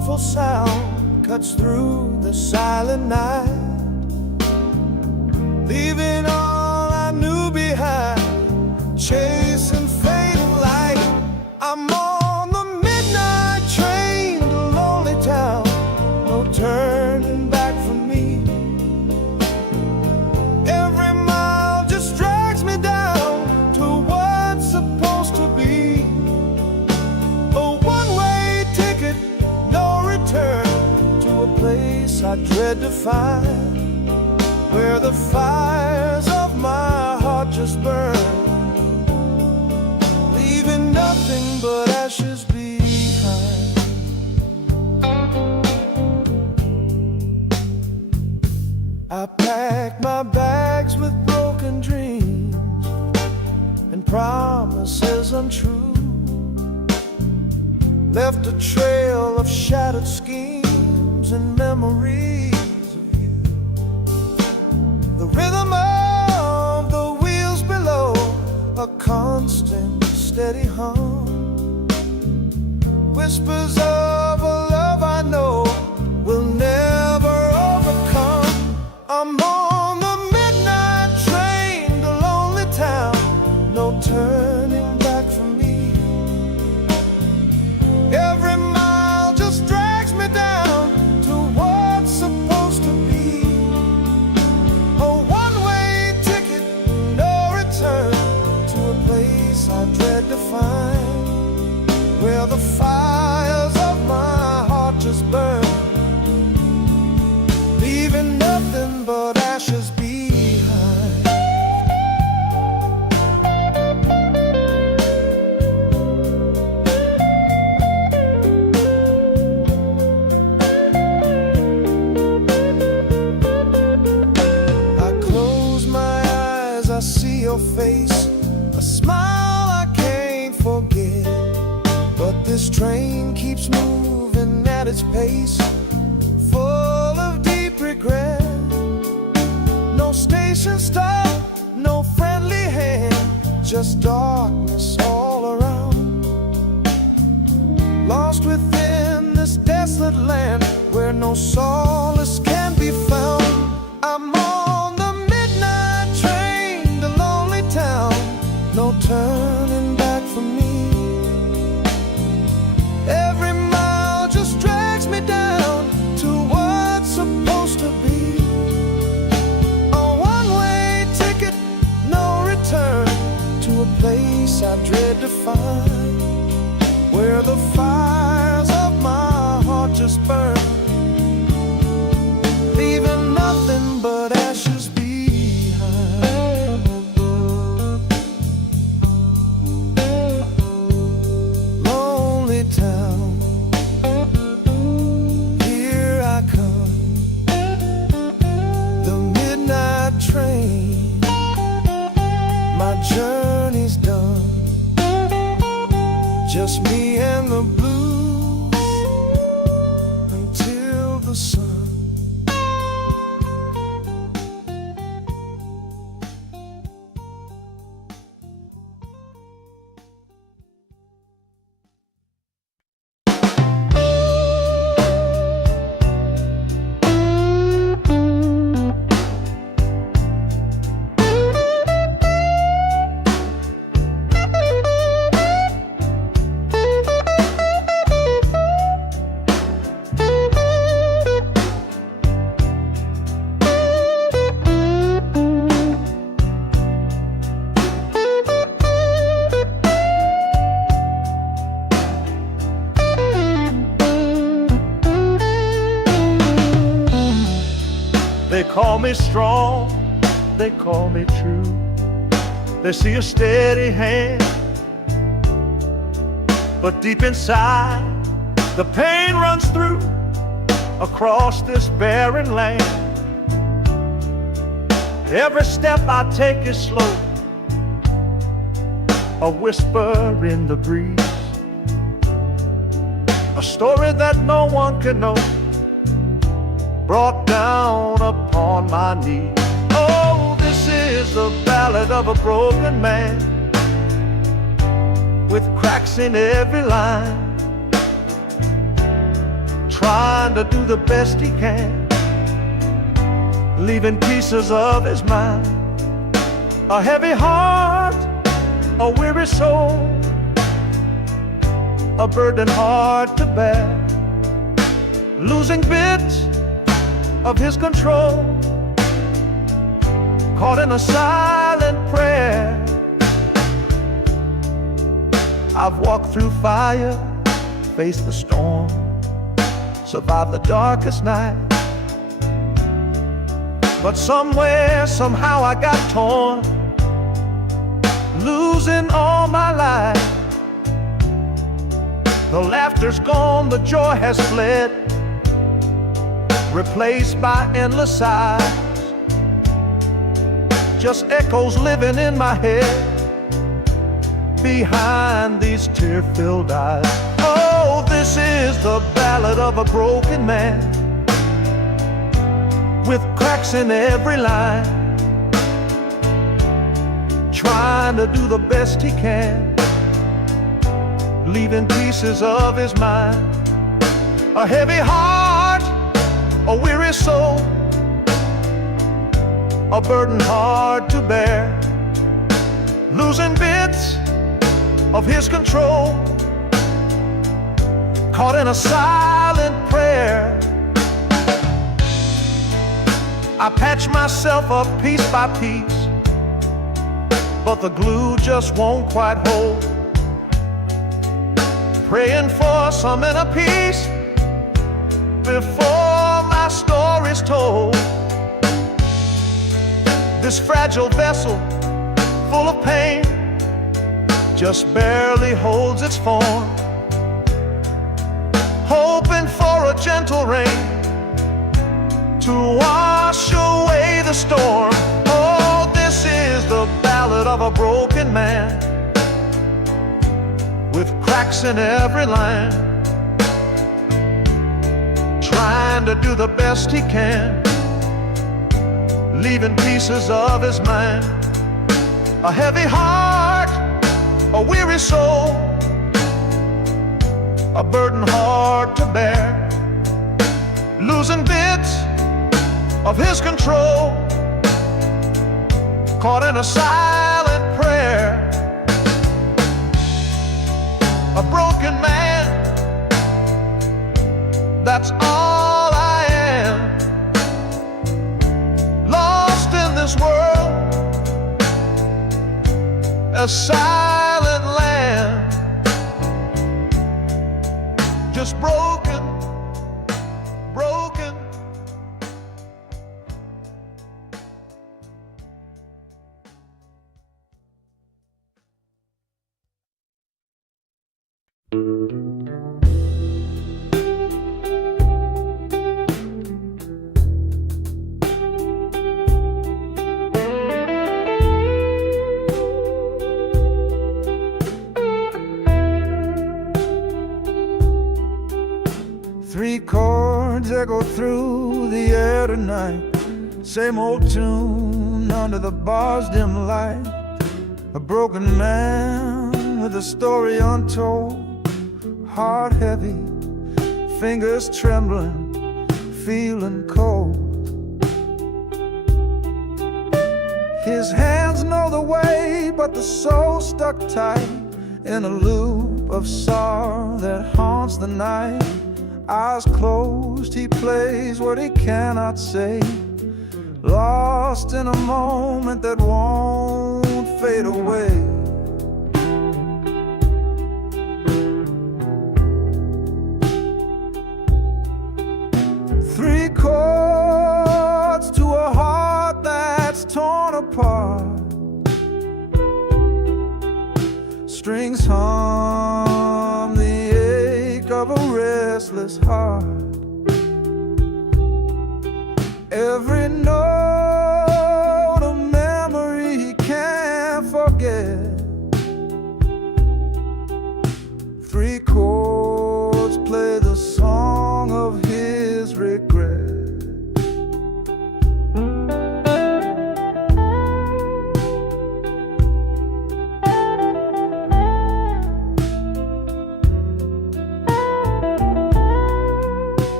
sound cuts through the silent night, leaving all I knew behind, chasing fading light. I'm on the midnight train to lonely town, no turning back for me. Every mile just drags me down to what's supposed to be a one-way ticket, no return, to a place I dread to find, where the fires of my heart just burn, leaving nothing but ashes behind. I packed my bags with broken dreams and promises untrue, left a trail of shattered schemes and memories of you. The rhythm of the wheels below, a constant steady hum, whispers of a love I know will never overcome. I'm on the midnight train to lonely town, no turning back for me. Every mile just drags me down to what's supposed to be a one-way ticket, no return, to a place I dread to find, where the fires of my heart just burn, leaving nothing but ashes behind. I close my eyes, I see your face, a smile I can't forget, but this train keeps moving at its pace, full of deep regret. No station stop, no friendly hand, just darkness all around, lost within this desolate land where no solace can be found. I'm on the midnight train to lonely town, no turning back for me. Every mile just drags me down to what's supposed to be a one-way ticket, no return, to a place I dread to find, where the fires of my heart just burn, leaving nothing but ashes behind. Lonely town, here I come, the midnight train, my journey's done, just me and the blues until the sun. They call me strong, they call me true. They see a steady hand, but deep inside the pain runs through across this barren land. Every step I take is slow, a whisper in the breeze, a story that no one can know, brought down upon my knees. Oh, this is the ballad of a broken man, with cracks in every line, trying to do the best he can, leaving pieces of his mind. A heavy heart, a weary soul, a burden hard to bear, losing bits of his control, caught in a silent prayer. I've walked through fire, faced the storm, survived the darkest night, but somewhere, somehow I got torn, losing all my life. The laughter's gone, the joy has fled, replaced by endless sighs, just echoes living in my head behind these tear-filled eyes. Oh, this is the ballad of a broken man, with cracks in every line, trying to do the best he can, leaving pieces of his mind. A heavy heart, a weary soul, a burden hard to bear, losing bits of his control, caught in a silent prayer. I patch myself up piece by piece, but the glue just won't quite hold, praying for some inner peace before my story's told. This fragile vessel, full of pain, just barely holds its form, hoping for a gentle rain to wash away the storm. Oh, this is the ballad of a broken man, with cracks in every line, trying to do the best he can, leaving pieces of his mind. A heavy heart, a weary soul, a burden hard to bear, losing bits of his control, caught in a silent prayer. A broken man, that's all I am, lost in this world, a silent land, just broken, broken. Three chords echo through the air tonight, same old tune under the bar's dim light. A broken man with a story untold, heart heavy, fingers trembling, feeling cold. His hands know the way, but the soul stuck tight in a loop of sorrow that haunts the night. Eyes closed, he plays what he cannot say, lost in a moment that won't fade away. Three chords to a heart that's torn apart, strings hum the ache of a restless heart. Every note a memory he can't forget. Three chords play the song of his regret.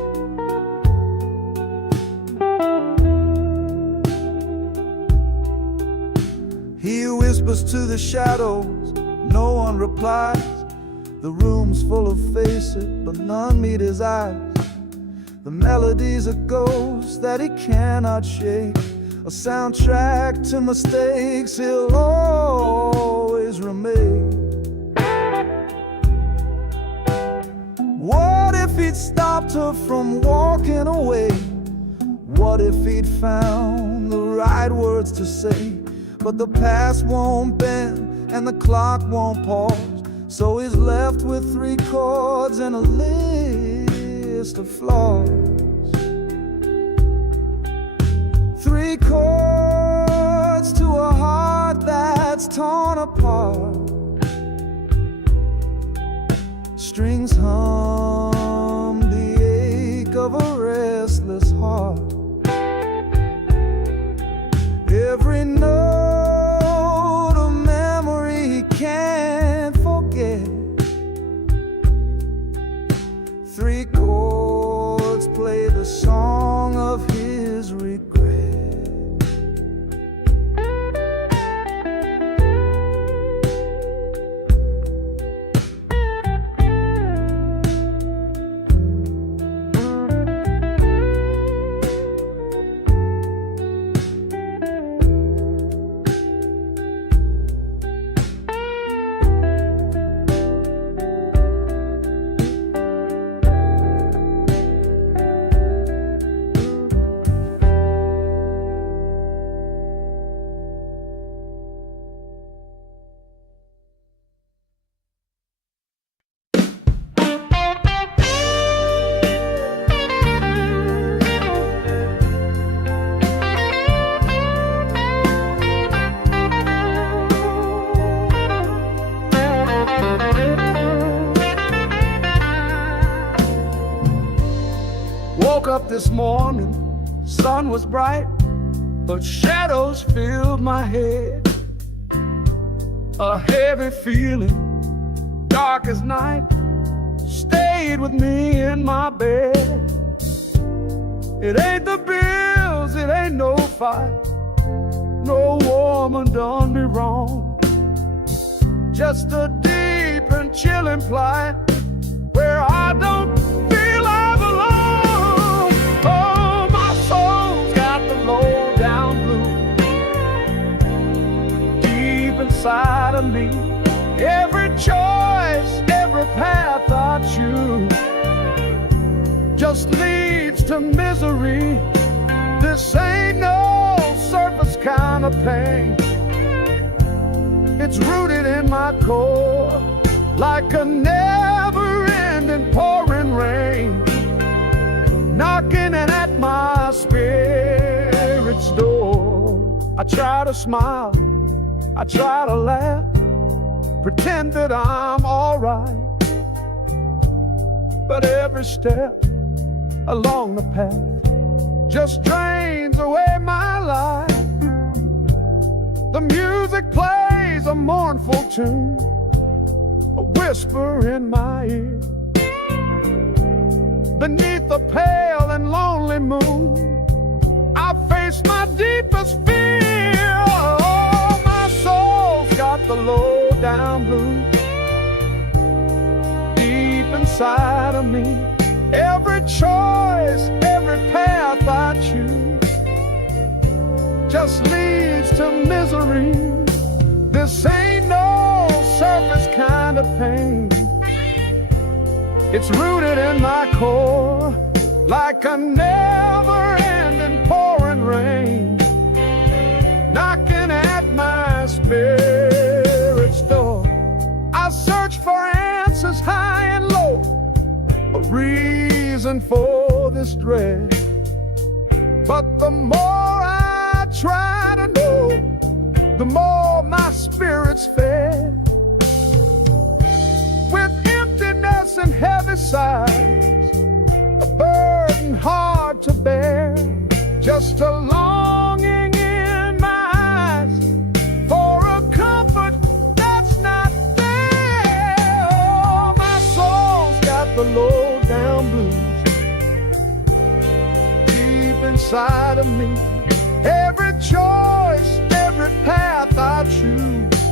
whispers to the shadows, no one replies. The room's full of faces, but none meet his eyes. The melody's a ghost that he cannot shake, a soundtrack to mistakes he'll always remain. What if he'd stopped her from walking away? What if he'd found the right words to say? But the past won't bend and the clock won't pause, so he's left with 3 chords and a list of flaws. 3 chords to a heart that's torn apart. Strings hum the ache of a restless heart. Every note a memory he can't forget. 3 chords play the song of his regret. Woke up this morning, sun was bright, but shadows filled my head. A heavy feeling, dark as night, stayed with me in my bed. It ain't the bills, it ain't no fight, no woman done me wrong. Just a deep and chilling plight where I don't feel I belong. Oh, my soul's got the low down blues deep inside of me. Every choice, every path I choose just leads to misery. This ain't no surface kind of pain. It's rooted in my core like a never-ending pouring rain, knocking at my spirit's door. I try to smile, I try to laugh, pretend that I'm alright, but every step along the path just drains away my life. The music plays a mournful tune, a whisper in my ear. Beneath the pale and lonely moon, I face my deepest fear. Oh, my soul's got the low down blues deep inside of me. Every choice, every path I choose just leads to misery. This ain't no surface kind of pain. It's rooted in my core like a never-ending pouring rain, knocking at my spirit's door. I search for answers high and low, a reason for this dread, but the more I try to know, the more my spirit's fed. With emptiness and heavy sighs, a burden hard to bear, just a longing in my eyes for a comfort that's not there. Oh, my soul's got the low down blues deep inside of me. Every choice, every path I choose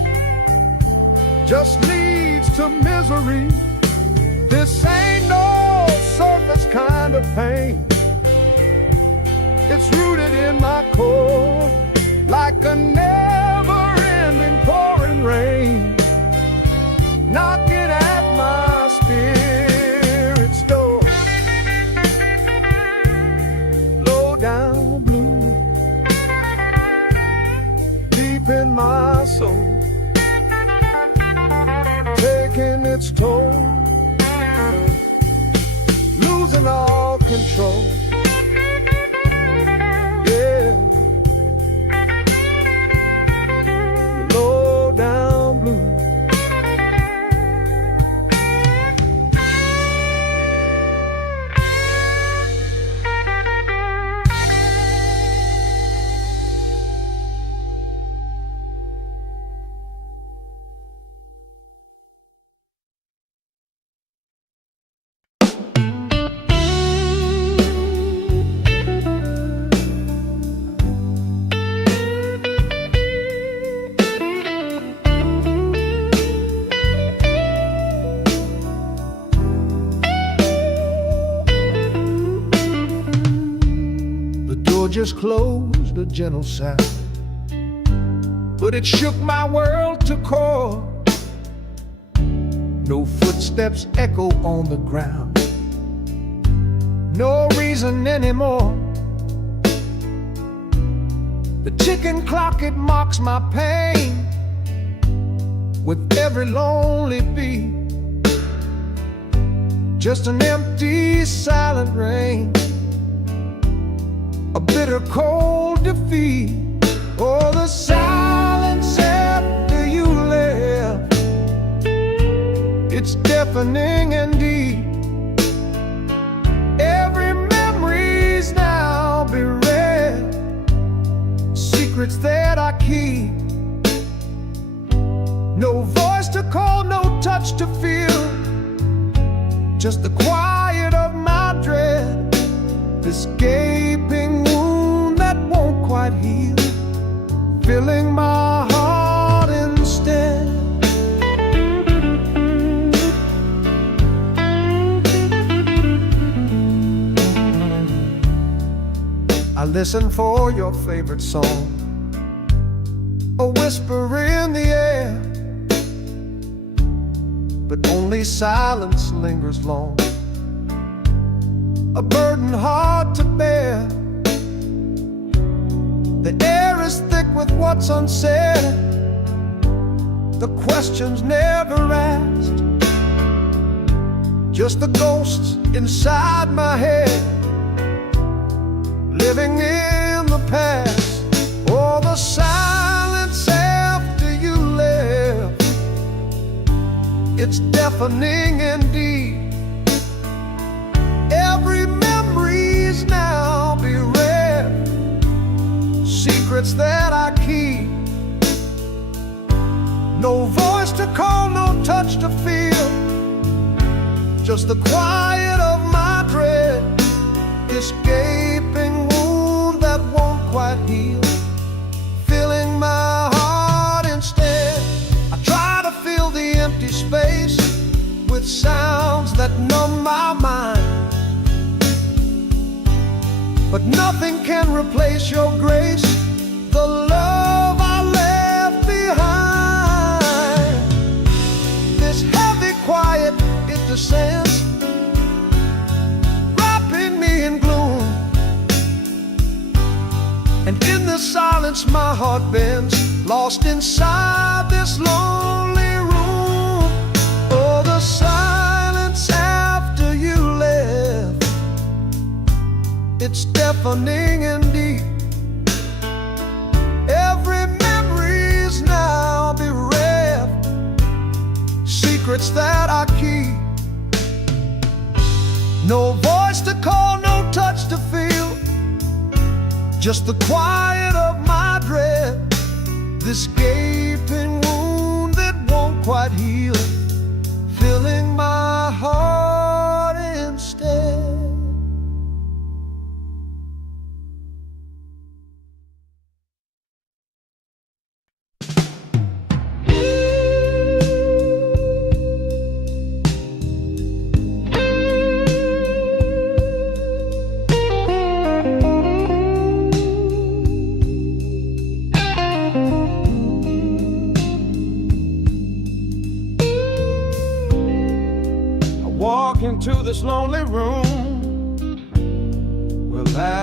just leads to misery. This ain't no surface kind of pain. It's rooted in my core, like a never-ending pouring rain, knocking at my spirit's door. Low down blue, deep in my soul, taking its toll, losing all control. Yeah, low down blue. Just closed, a gentle sound, but it shook my world to core. No footsteps echo on the ground, no reason anymore. The ticking clock, it mocks my pain with every lonely beat. Just an empty, silent rain, a bitter cold defeat. Oh, the silence after you left, it's deafening and deep. Every memory's now bereft, secrets that I keep. No voice to call, no touch to feel, just the quiet of my dread. This gaping wound that won't quite heal, filling my heart instead. I listen for your favorite song, a whisper in the air, but only silence lingers long, a burden hard to bear. The air is thick with what's unsaid, the questions never asked, just the ghosts inside my head, living in the past. Oh, the silence after you left, it's deafening indeed. Every memory's now bereft, secrets that I keep. No voice to call, no touch to feel, just the quiet of my dread. This gaping wound that won't quite heal, filling my heart instead. I try to fill the empty space with sounds that numb my mind, but nothing can replace your grace, the love I left behind. This heavy quiet, it descends, wrapping me in gloom, and in the silence my heart bends, lost inside this lonely room. Oh, the silence after you left, it's deafening and deep. Every memory's now bereft, secrets that I keep. No voice to call, no touch to feel, just the quiet of my dread. This gaping wound that won't quite heal, filling my heart instead.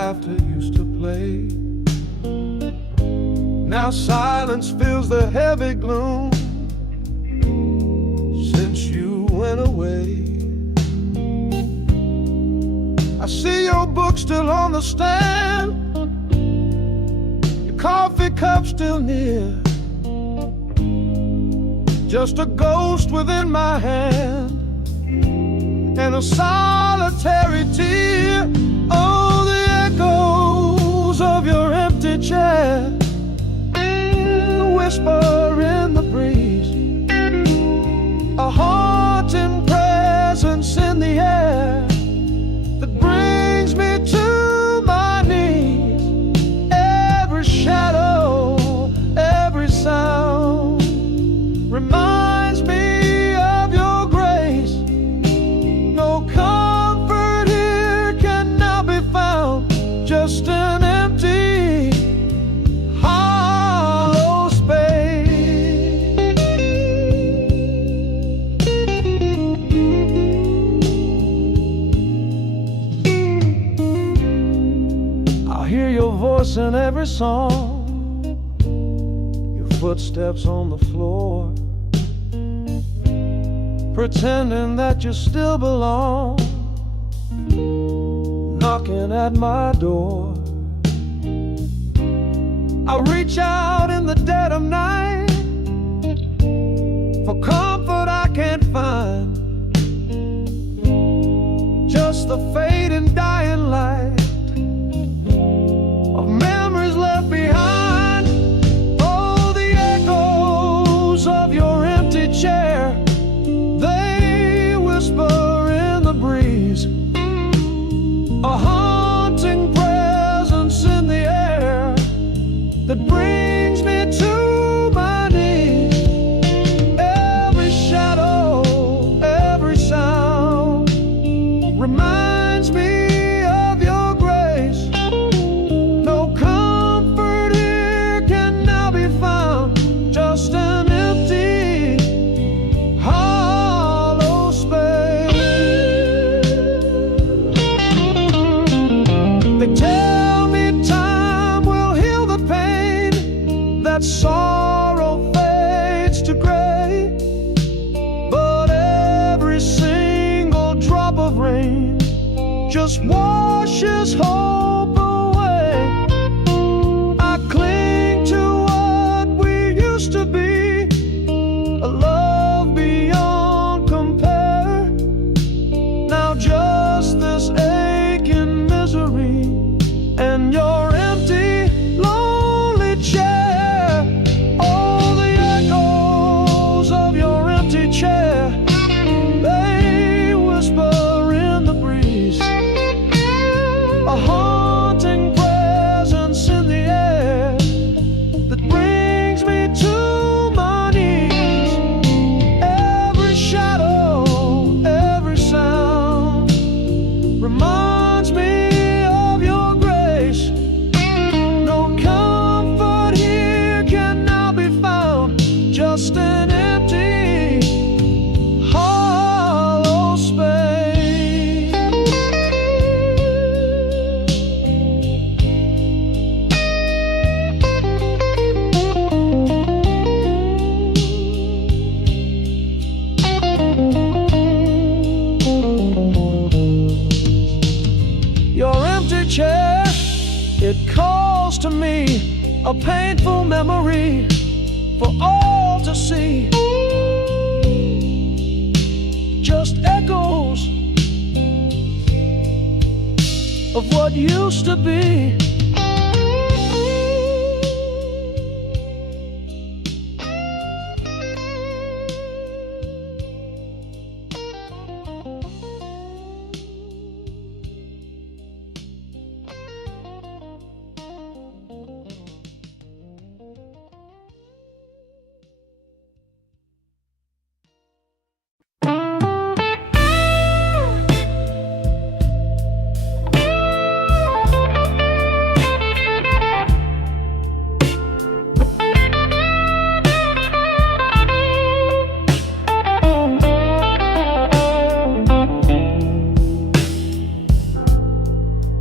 laughter used to play. Now silence fills the heavy gloom since you went away. I see your book still on the stand, your coffee cup still near, just a ghost within my hand and a solitary tear. Oh, the echoes of your empty chair, the whisper in the breeze, a haunting presence in the air that brings me to my knees. Every shadow, every sound reminds me of your grace. No comfort here can now be found, just an empty, hollow space. I hear your voice in every song, your footsteps on the floor, pretending that you still belong, knocking at my door. I reach out in the dead of night for comfort I can't find, just the fading dying light of memories left behind. Oh, the echoes of your empty chair, they whisper in the breeze, a haunting presence in the air that brings me to my knees. Every shadow, every sound reminds me of your grace. No comfort here can now be found, just an empty, hollow space. They tell me time will heal the pain, that sorrow fades to gray, but every single drop of rain just washes hope away. I cling to what we used to be, a love beyond compare. Now just this aching misery and your empty, lonely chair. Oh, the echoes of your empty chair, they whisper in the breeze, a haunting presence in the air that brings me to my knees. Every shadow, every sound reminds me of your grace. No comfort here can now be found, just an empty, hollow space. Your empty chair, it calls to me, a painful memory for all to see. Just echoes of what used to be.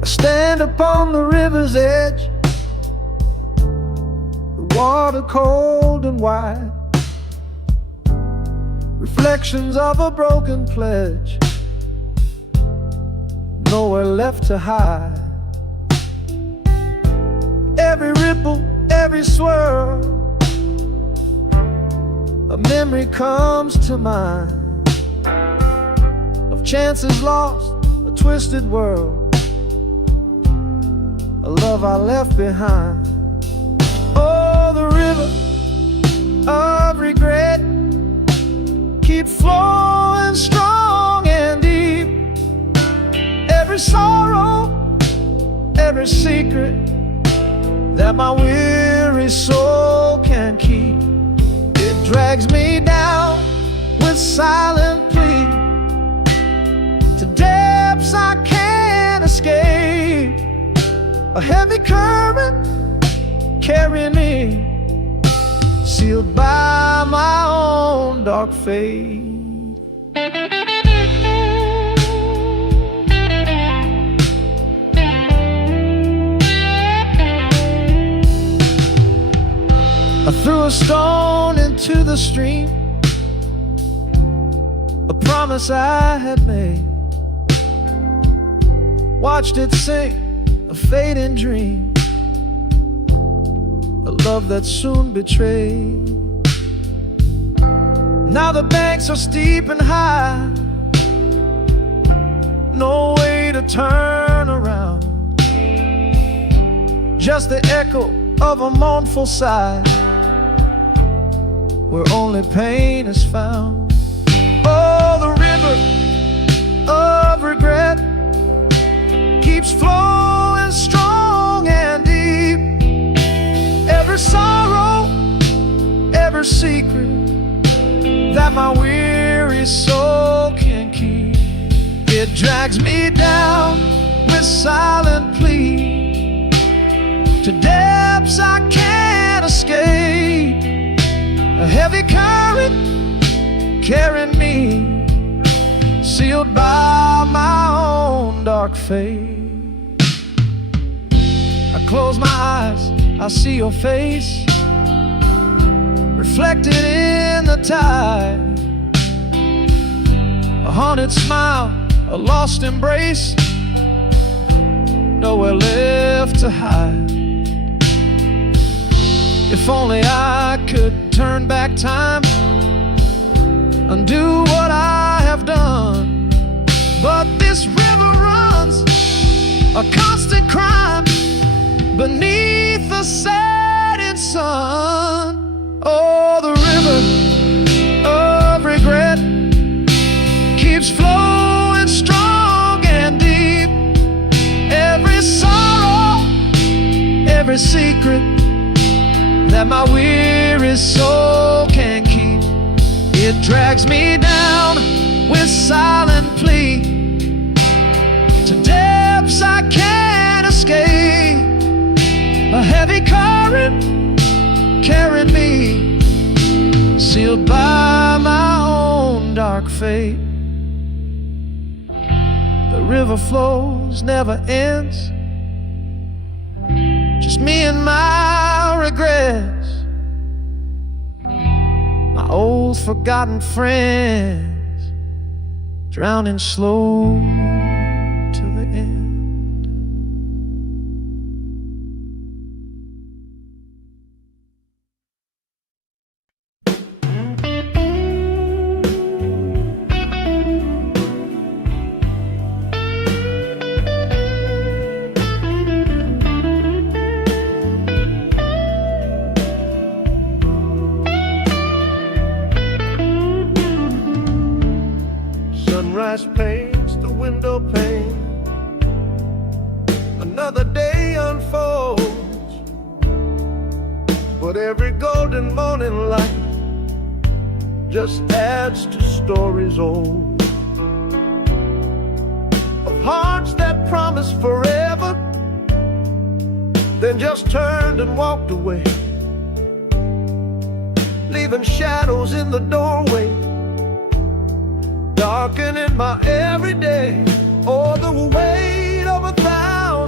I stand upon the river's edge, the water cold and wide, reflections of a broken pledge, nowhere left to hide. Every ripple, every swirl, a memory comes to mind of chances lost, a twisted world, a love I left behind. Oh, the river of regret keeps flowing strong and deep. Every sorrow, every secret that my weary soul can keep, it drags me down with silent plea to depths I can't escape. A heavy current carrying me, sealed by my own dark fate. I threw a stone into the stream, a promise I had made, watched it sink, a fading dream, a love that soon betrayed. Now the banks are steep and high, no way to turn around, just the echo of a mournful sigh, where only pain is found. Oh, the river of regret keeps flowing strong and deep. Every sorrow, every secret that my weary soul can keep, it drags me down with silent plea to depths I can't escape. A heavy current carrying me, sealed by my own dark fate. I close my eyes, I see your face reflected in the tide, a haunted smile, a lost embrace, nowhere left to hide. If only I could turn back time, undo what I have done, but this river runs a constant crime beneath the setting sun. Oh, the river of regret keeps flowing strong and deep. Every sorrow, every secret that my weary soul can keep, it drags me down with silent plea to depths I can't escape. A heavy current carrying me, sealed by my own dark fate. The river flows, never ends, just me and my regrets, my old forgotten friends, drowning slow to the end. Sunrise paints the window pane, another day unfolds, but every golden morning light just adds to stories old, of hearts that promised forever, then just turned and walked away, leaving shadows in the doorway, darkening my everyday. Oh, the weight of 1,000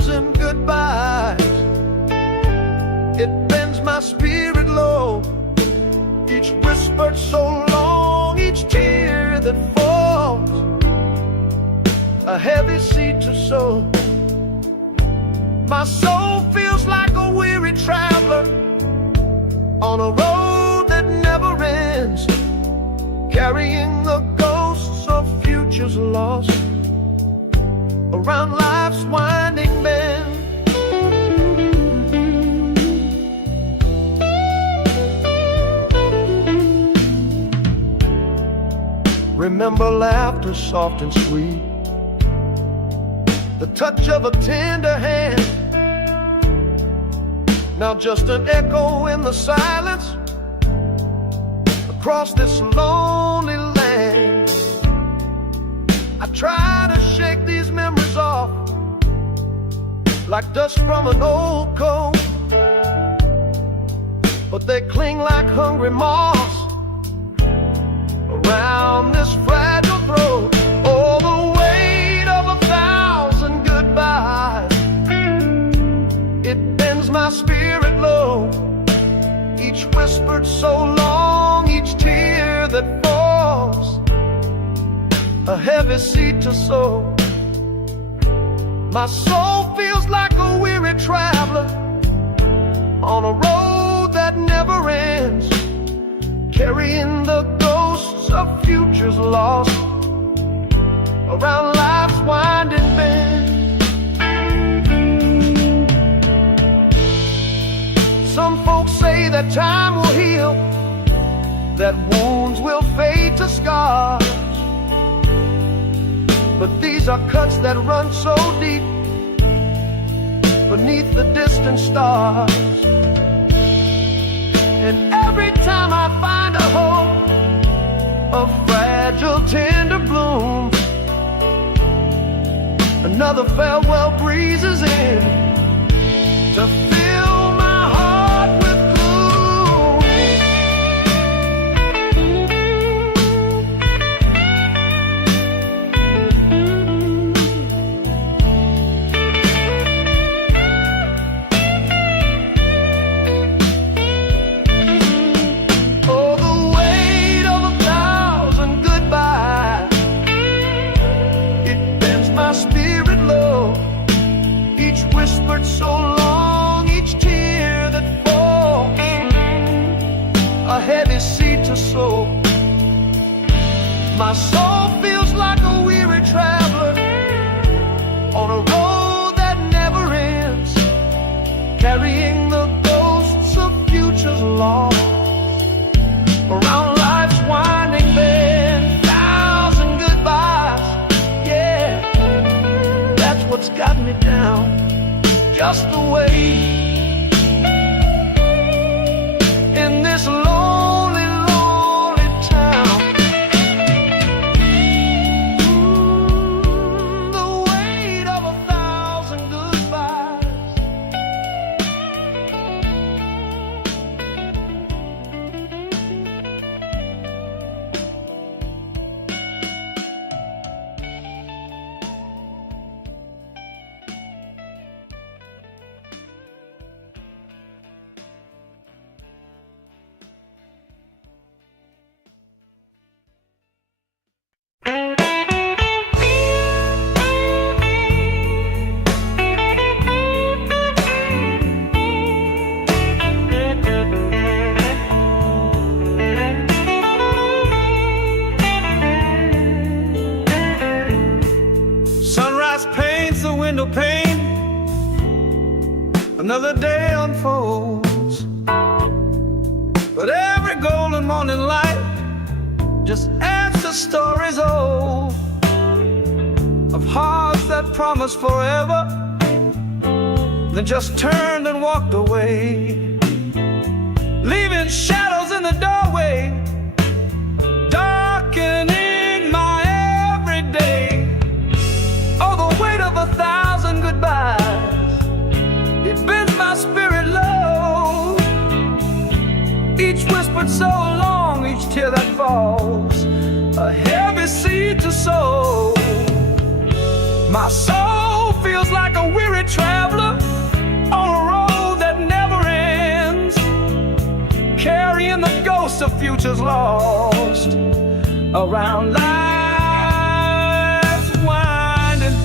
a heavy seed to sow. My soul feels like a weary traveler on a road that never ends, carrying the ghosts of futures lost around life's winding bend. Remember laughter soft and sweet, the touch of a tender hand. Now just an echo in the silence across this lonely land. I try to shake these memories off like dust from an old coat, but they cling like hungry moths around this fragile throat. Oh, the weight of 1,000 goodbyes, it bends my spirit low. Each whispered so long, each tear that falls, a heavy seed to sow. My soul feels like a weary traveler on a road that never ends, carrying the ghosts of futures lost around life's winding bend. Some folks say that time will heal, that wounds will fade to scars, but these are cuts that run so deep beneath the distant stars. And every time I find a hope, a fragile, tender bloom, another farewell breezes in to fill my heart with so long, each tear that falls, a heavy seed to sow. My soul feels like a weary traveler on a road that never ends, carrying the ghosts of futures lost around life's winding bend. 1,000 goodbyes, yeah, that's what's got me down. Just the way in this lonely, lonely town. The weight of 1,000 goodbyes. Window pane, another day unfolds, but every golden morning light just adds to stories old of hearts that promised forever, then just turned and walked away, leaving shadows in the doorway, darkening my everyday. Oh, the weight of 1,000 goodbyes, it bends my spirit low. Each whispered so long, each tear that falls, a heavy seed to sow. My soul feels like a weary traveler on a road that never ends, carrying the ghosts of futures lost around life's winding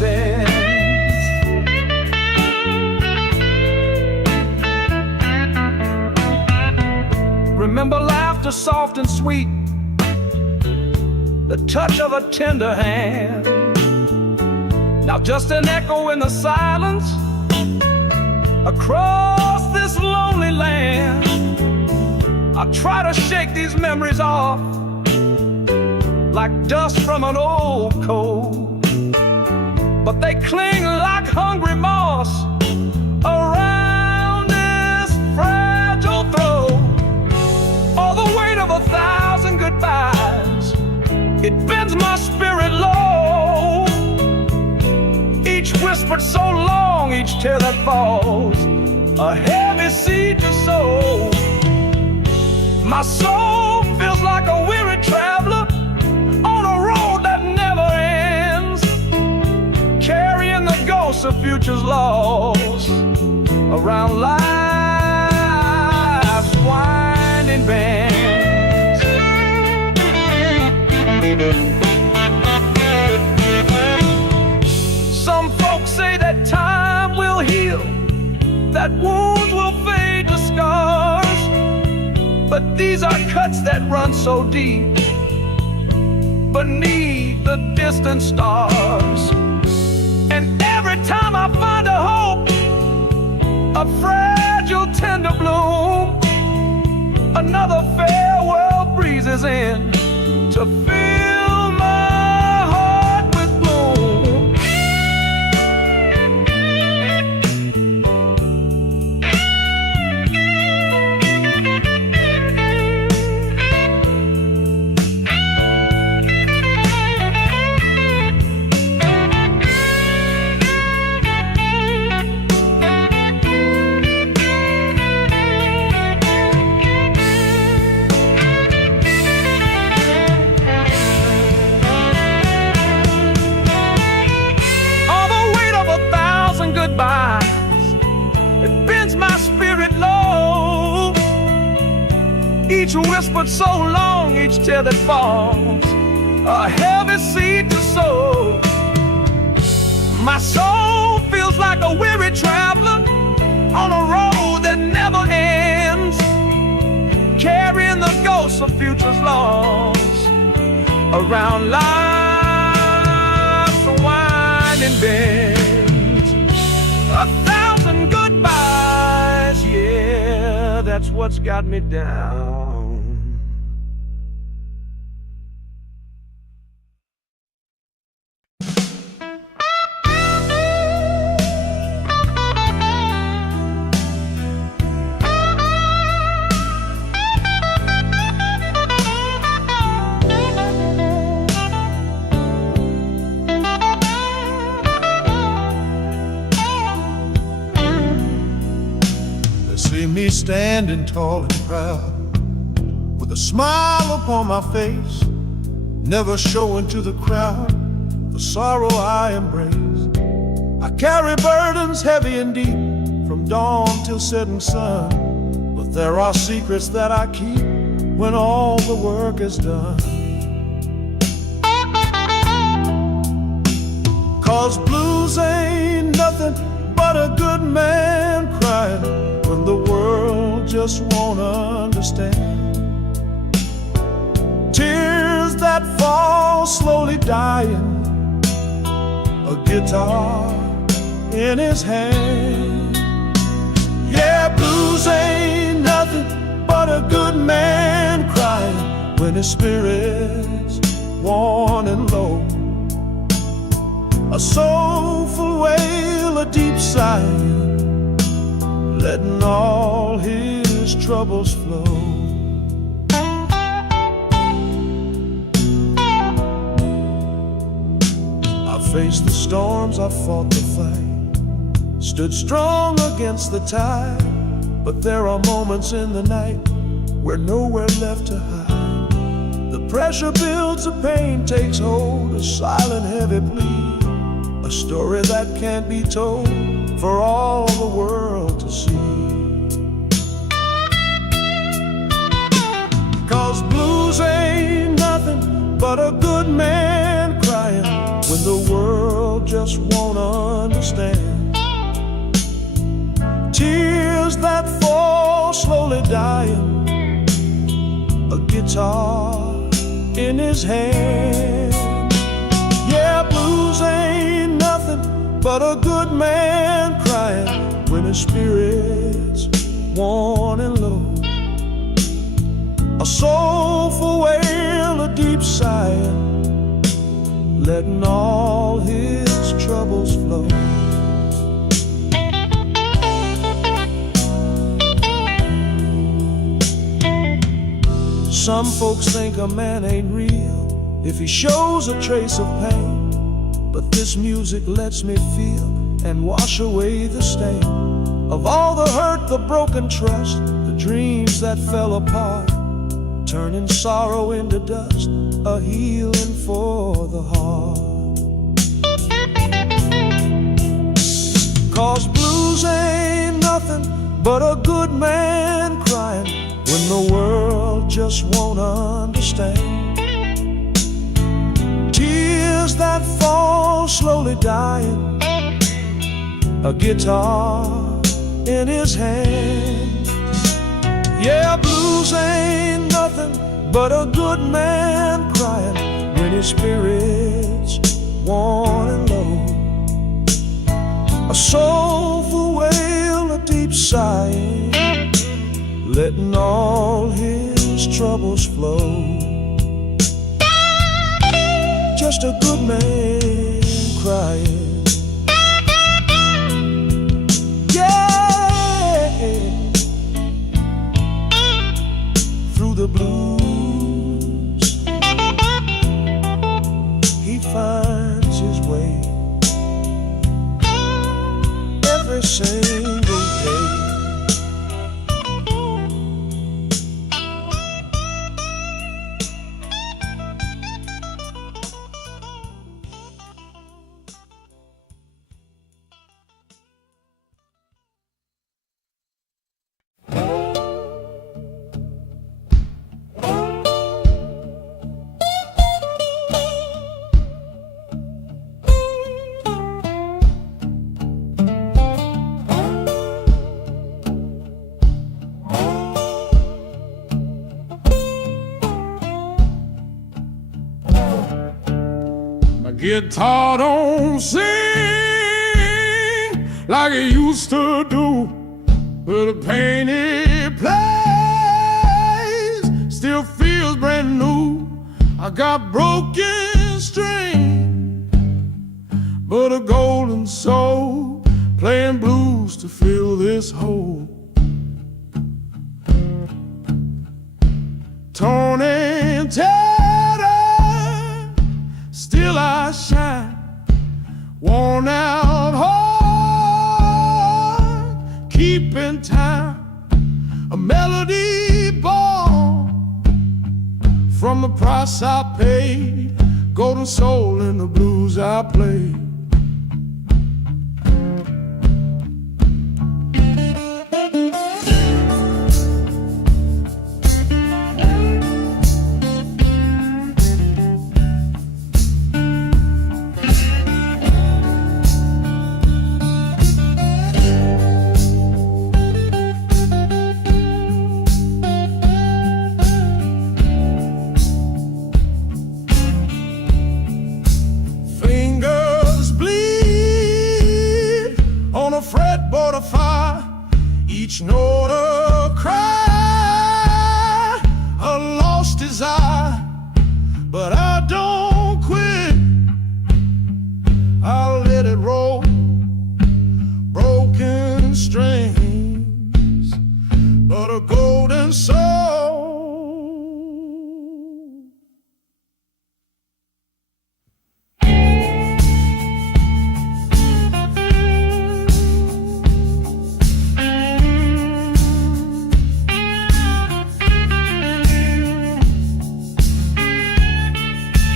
laughter soft and sweet, the touch of a tender hand. Now just an echo in the silence across this lonely land. I try to shake these memories off like dust from an old coat, but they cling like hungry moss around this fragile throat. Oh, the weight of 1,000 goodbyes, it bends my spirit low. Each whispered so long, each tear that falls, a heavy seed to sow. My soul feels like a weary traveler on a road that never ends, carrying the ghosts of futures lost around life's winding bend. Some folks say that time will heal, that wounds will fade to scars, but these are cuts that run so deep beneath the distant stars. And every time I find a hope, a fragile tender bloom, another farewell breezes in to fill my heart with gloom. It bends my spirit low. Each whispered so long, each tear that falls, a heavy seed to sow. My soul feels like a weary traveler on a road that never ends, carrying the ghosts of futures lost around life's winding bend. 1,000 goodbyes, yeah, that's what's got me down. See me standing tall and proud, with a smile upon my face, never showing to the crowd the sorrow I embrace. I carry burdens heavy and deep, from dawn till setting sun, but there are secrets that I keep when all the work is done. 'Cause blues ain't nothing but a good man crying when the world just won't understand. Tears that fall slowly dying, a guitar in his hand. Yeah, blues ain't nothing but a good man crying when his spirit's worn and low. A soulful wail, a deep sigh, letting all his troubles flow. I faced the storms, I fought the fight, stood strong against the tide, but there are moments in the night where nowhere left to hide. The pressure builds, the pain takes hold, a silent heavy plea, a story that can't be told for all the world to see. 'Cause blues ain't nothing but a good man crying when the world just won't understand. Tears that fall slowly dying, a guitar in his hand. Yeah, blues ain't nothing but a good man crying when his spirit's worn and low. A soulful wail, a deep sighing, letting all his troubles flow. Some folks think a man ain't real if he shows a trace of pain, but this music lets me feel and wash away the stain of all the hurt, the broken trust, the dreams that fell apart, turning sorrow into dust, a healing for the heart. 'Cause blues ain't nothing but a good man crying when the world just won't understand. Tears that fall slowly dying, a guitar in his hand. Yeah, blues ain't nothing but a good man crying when his spirit's worn and low. A soulful wail, a deep sighing, letting all his troubles flow. Just a good man crying. Yeah, through the blues he finds his way every single day. Guitar don't sing like it used to do, but the pain it plays still feels brand new. I got broken string, but a golden soul playing blues to fill this hole. Torn and tattered, still I shine, worn out heart, keeping time, a melody born from the price I paid, golden soul in the blues I played. Fretboard of fire, each note a cry, a lost desire, but I don't quit. I'll let it roll, broken strings, but a golden soul.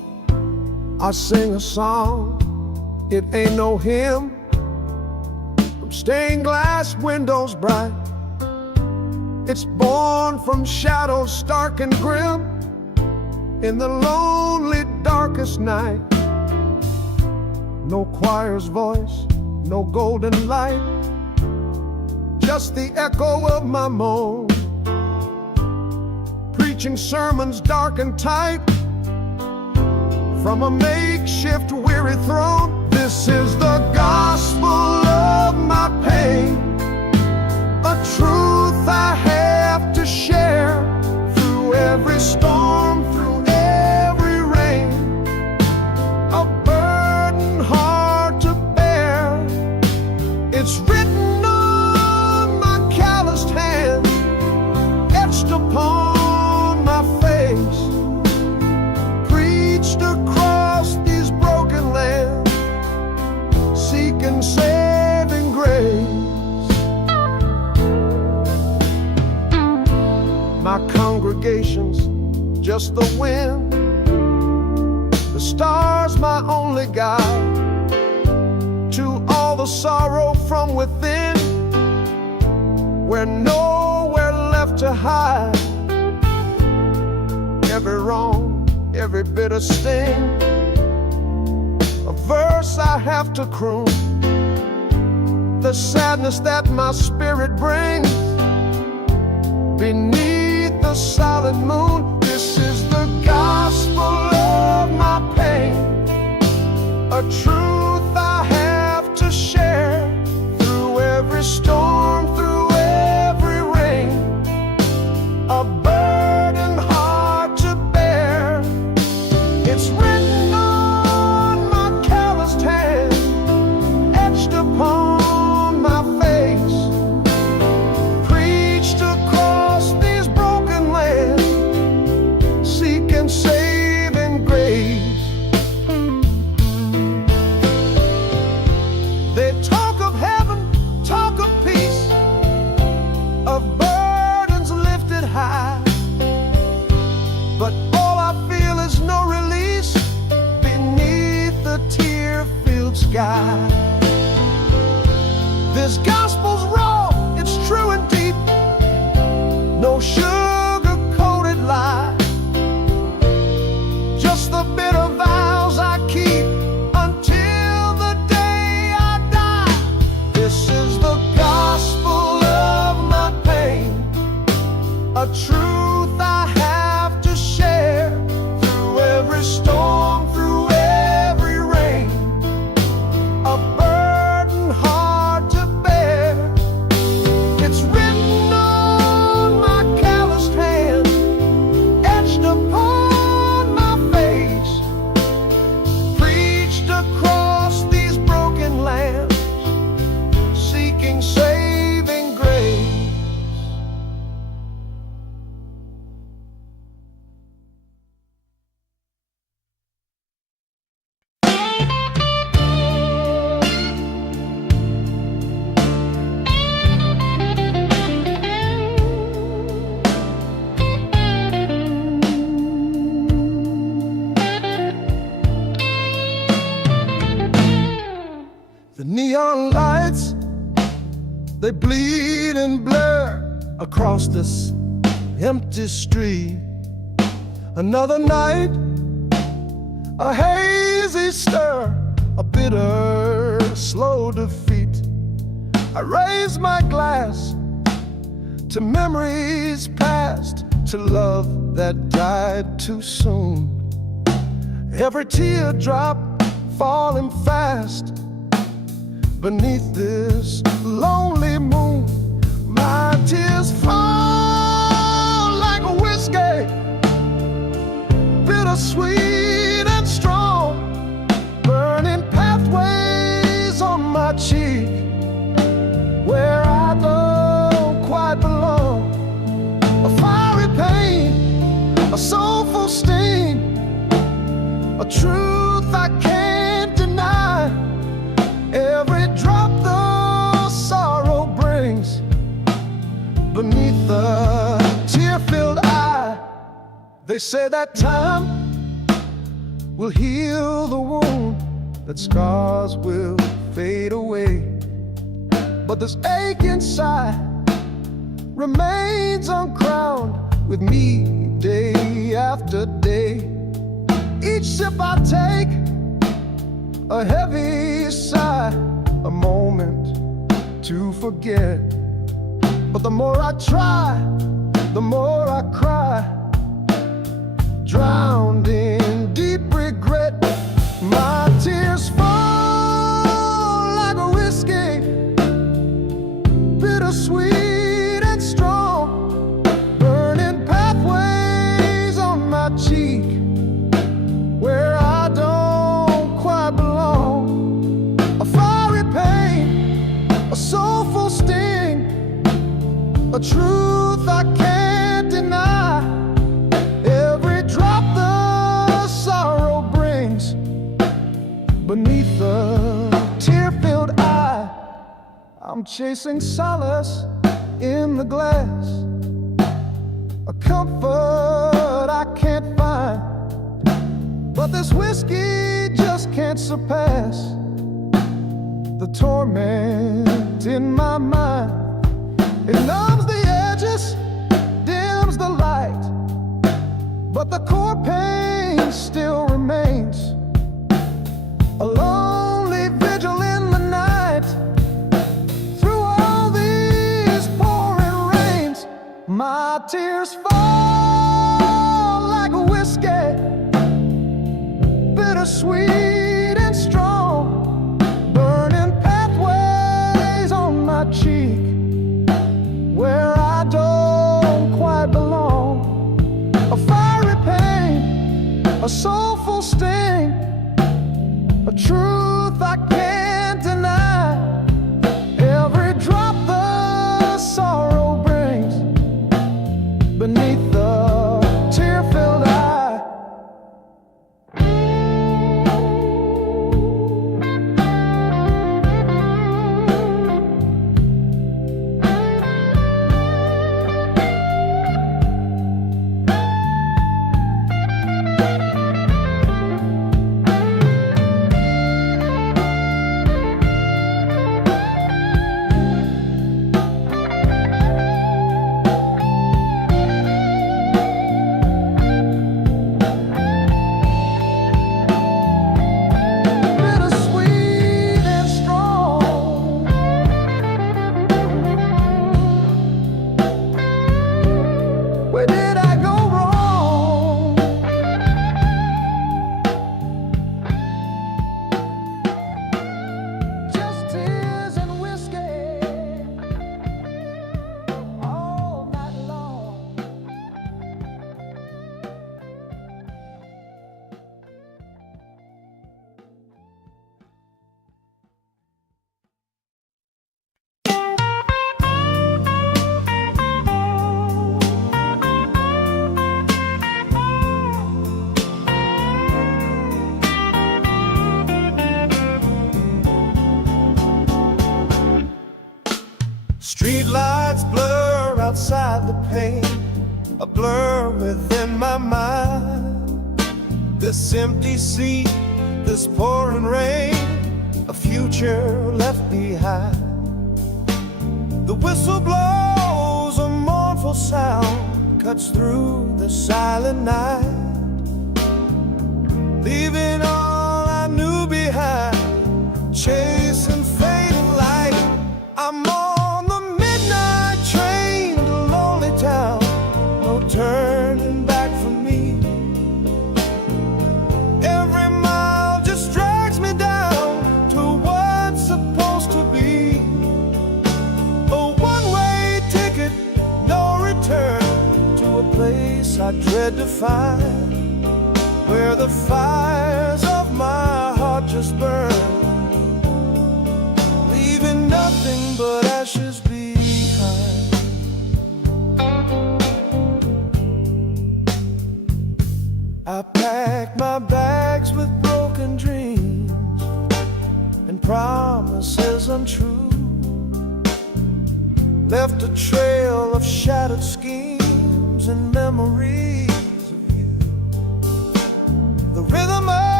I sing a song, it ain't no hymn, from stained glass windows bright. It's born from shadows stark and grim, in the lonely darkest night. No choir's voice, no golden light, just the echo of my moan, preaching sermons dark and tight from a makeshift weary throne. This is the gospel of my pain, a truth I have to share through every storm, through every rain, a burden hard to bear. It's written on my calloused hand, etched upon my face, preached across these broken lands, seeking saving grace. My congregation's just the wind, the stars my only guide, to all the sorrow from within, where nowhere left to hide. Every wrong, every bitter sting, a verse I have to croon, the sadness that my spirit brings beneath the silent moon. This is the gospel of my pain, a truth I have to share through every storm, through every rain, a burden hard to bear. It's written on my calloused hand, etched upon my face, preached across these broken lands, seeking saving grace. They talk of heaven, talk of peace, of burdens lifted high, but all I feel is no release beneath the tear-filled sky. This gospel's raw, it's true and deep, no sugar-coated lie, just the bitter vows I keep until the day I die. This is the gospel of my pain, a truth I have to share through every storm, through every rain, a burden hard to bear. It's written on my calloused hand, etched upon my face, preached across these broken lands, seeking saving grace. The neon lights, they bleed and blur across this empty street. Another night, a hazy stir, a bitter, slow defeat. I raise my glass to memories past, to love that died too soon. Every teardrop falling fast beneath this lonely moon. My tears fall like a whiskey, bittersweet and strong, burning pathways on my cheek where I don't quite belong. A fiery pain, a soulful sting, a truth I can't deny. Every drop the sorrow brings beneath the tear-filled eye. They say that time will heal the wound, that scars will fade away. But this ache inside remains uncrowned with me day after day. Each sip I take, a heavy sigh, a moment to forget. But the more I try, the more I cry, drowned in deep regret. My tears fall like a whiskey, bittersweet and strong, burning pathways on my cheek where I don't quite belong. A fiery pain, a soulful sting, a truth I can't deny. Every drop the sorrow brings beneath the tear-filled eye. I'm chasing solace in the glass, a comfort I can't find. But this whiskey just can't surpass the torment in my mind. It numbs the edges, dims the light, but the core pain still remains. A lonely vigil in the night, through all these pouring rains. My tears fall like a whiskey, bittersweet and strong, burning pathways on my cheek where I don't quite belong. A fiery pain, a soulful sting, a truth I can't deny. Every drop the sorrow brings beneath the tear-filled eye. Street lights blur outside the pane, a blur within my mind. This empty seat, this pouring rain, a future left behind. The whistle blows, a mournful sound cuts through the silent night, leaving all I knew behind, chasing fading light. I'm on the midnight train to lonely town, no turning back for me. Every mile just drags me down to what's supposed to be a one-way ticket, no return, to a place I dread to find, where the fires of my heart just burn, leaving nothing but ashes behind. I packed my bags with broken dreams and promises untrue, left a trail of shattered schemes and memories of you. The rhythm of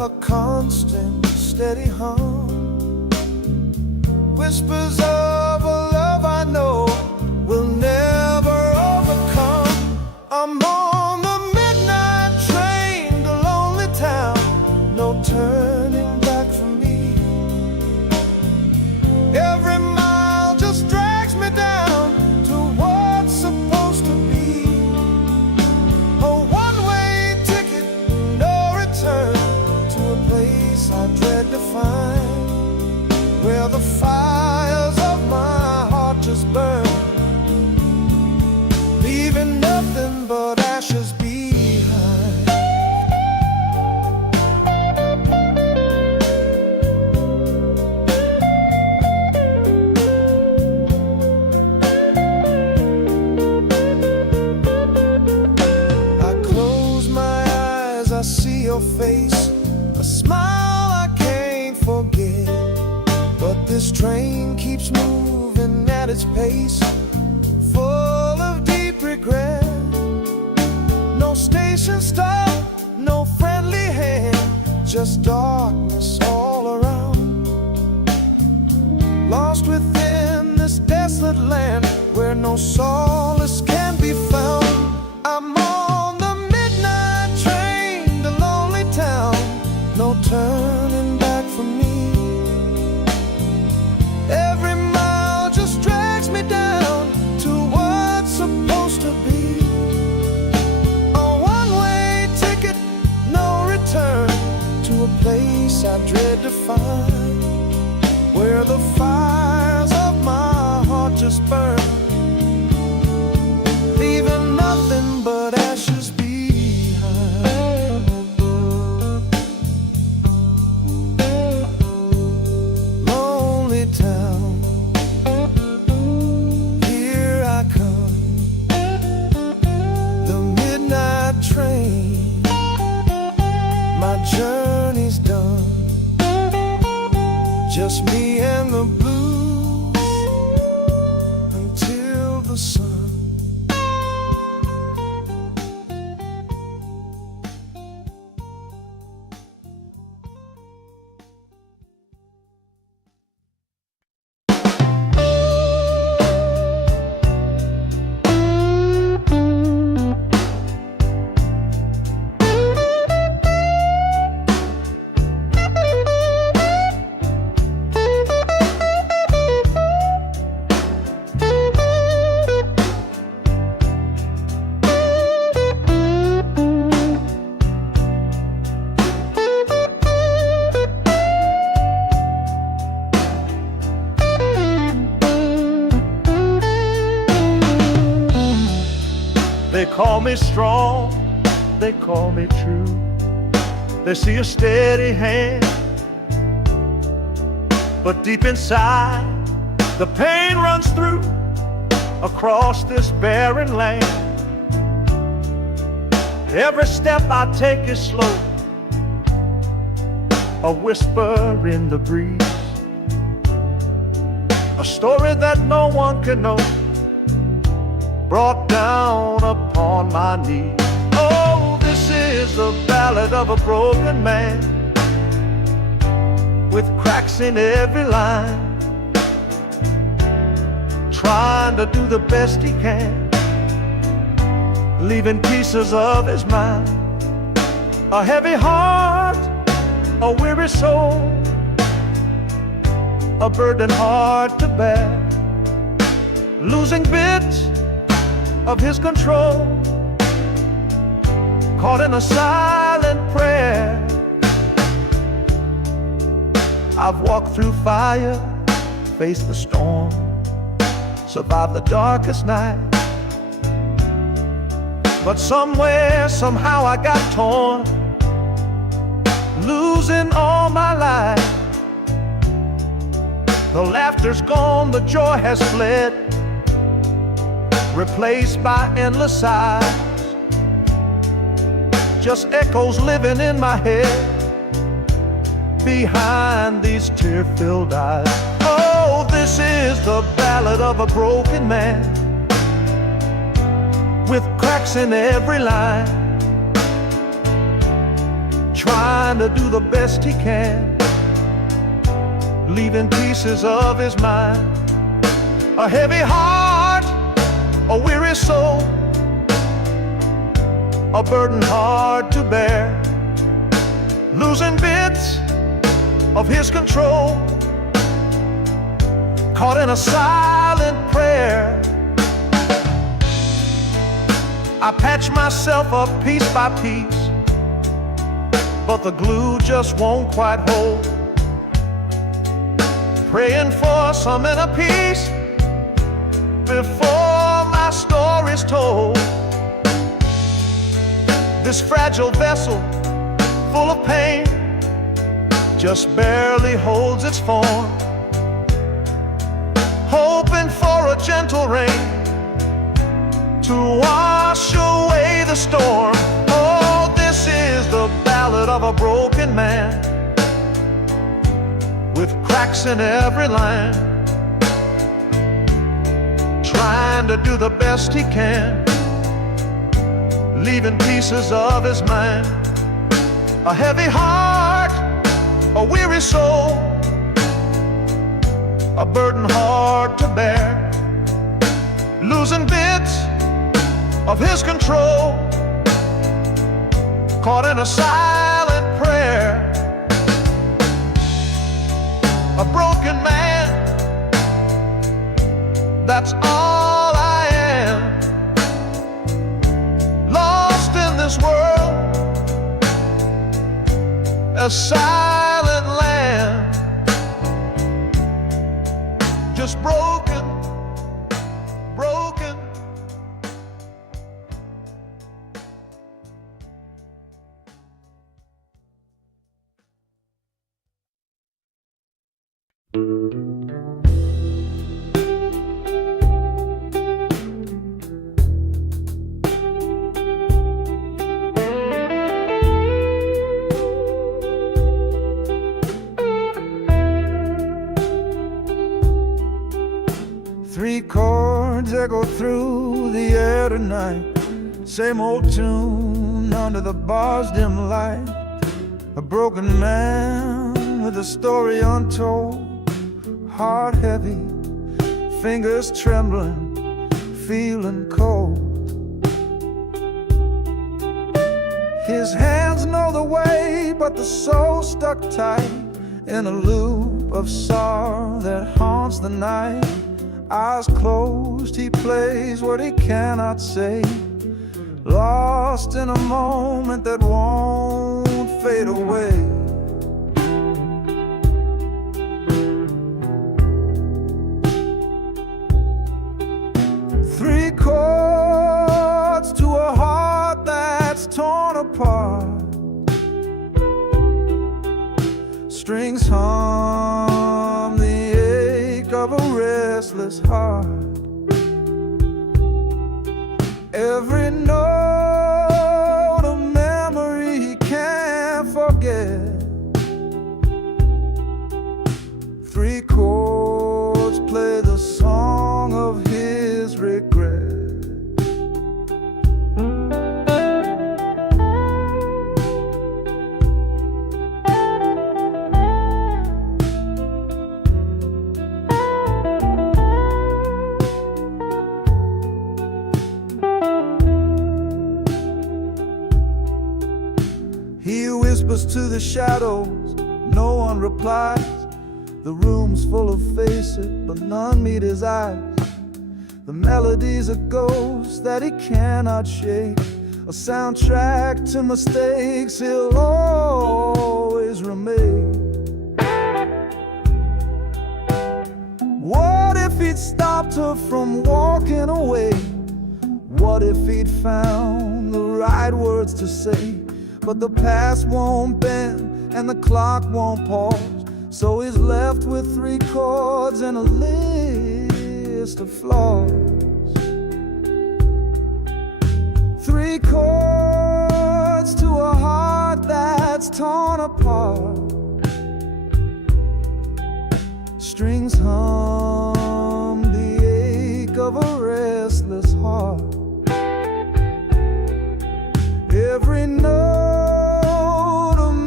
a constant, steady hum. Whispers of a love I know will never overcome. I'm on the midnight train to lonely town, no turning back for me. Every mile just drags me down to what's supposed to be. A one-way ticket, no return, to a place I dread to find, where the fires of my heart just burn, leaving nothing but ashes behind. I close my eyes, I see your face, a smile I can't forget. But this train keeps moving at its pace, full of deep regret. No station stop, no friendly hand, just darkness all around. Lost within this desolate land where no solace can be found. I'm on the midnight train to lonely town, no turning back for me. Every mile just drags me down to what's supposed to be. A one-way ticket, no return, to a place I dread to find, where the fires of my heart just burn, leaving nothing but ashes behind. Lonely town, here I come, the midnight train, my journey's done, just me and the blues until the sun. They call me strong, they call me true. They see a steady hand, but deep inside the pain runs through across this barren land. Every step I take is slow, a whisper in the breeze, a story that no one can know, brought down upon my knees. Oh, this is the ballad of a broken man, with cracks in every line, trying to do the best he can, leaving pieces of his mind. A heavy heart, a weary soul, a burden hard to bear, losing bits of his control, caught in a silent prayer. I've walked through fire, faced the storm, survived the darkest night, but somewhere, somehow I got torn, losing all my life. The laughter's gone, the joy has fled, replaced by endless sighs, just echoes living in my head behind these tear-filled eyes. Oh, this is the ballad of a broken man, with cracks in every line, trying to do the best he can, leaving pieces of his mind. A heavy heart, a weary soul, a burden hard to bear, losing bits of his control, caught in a silent prayer. I patch myself up piece by piece, but the glue just won't quite hold. Praying for some inner peace before my story's told. This fragile vessel, full of pain, just barely holds its form, hoping for a gentle rain to wash away the storm. Oh, this is the ballad of a broken man, with cracks in every line, trying to do the best he can, leaving pieces of his mind. A heavy heart, a weary soul, a burden hard to bear, losing bits of his control, caught in a silent prayer. A broken man, that's all I am, lost in this world, a silent land, just broken, broken. Three chords echo through the air tonight, same old tune under the bar's dim light. A broken man with a story untold, heart heavy, fingers trembling, feeling cold. His hands know the way, but the soul stuck tight in a loop of sorrow that haunts the night. Eyes closed, he plays what he cannot say, lost in a moment that won't fade away. Three chords to a heart that's torn apart, strings hum the ache of a restless heart. Every note a memory he can't forget. Three chords play the song of his regret. He whispers to the shadows, no one replies. The room's full of faces, but none meet his eyes. The melody's a ghost that he cannot shake, a soundtrack to mistakes he'll always remake. What if he'd stopped her from walking away? What if he'd found the right words to say? But the past won't bend and the clock won't pause, so he's left with three chords and a list of flaws. Three chords to a heart that's torn apart, strings hum the ache of a restless heart. Every note a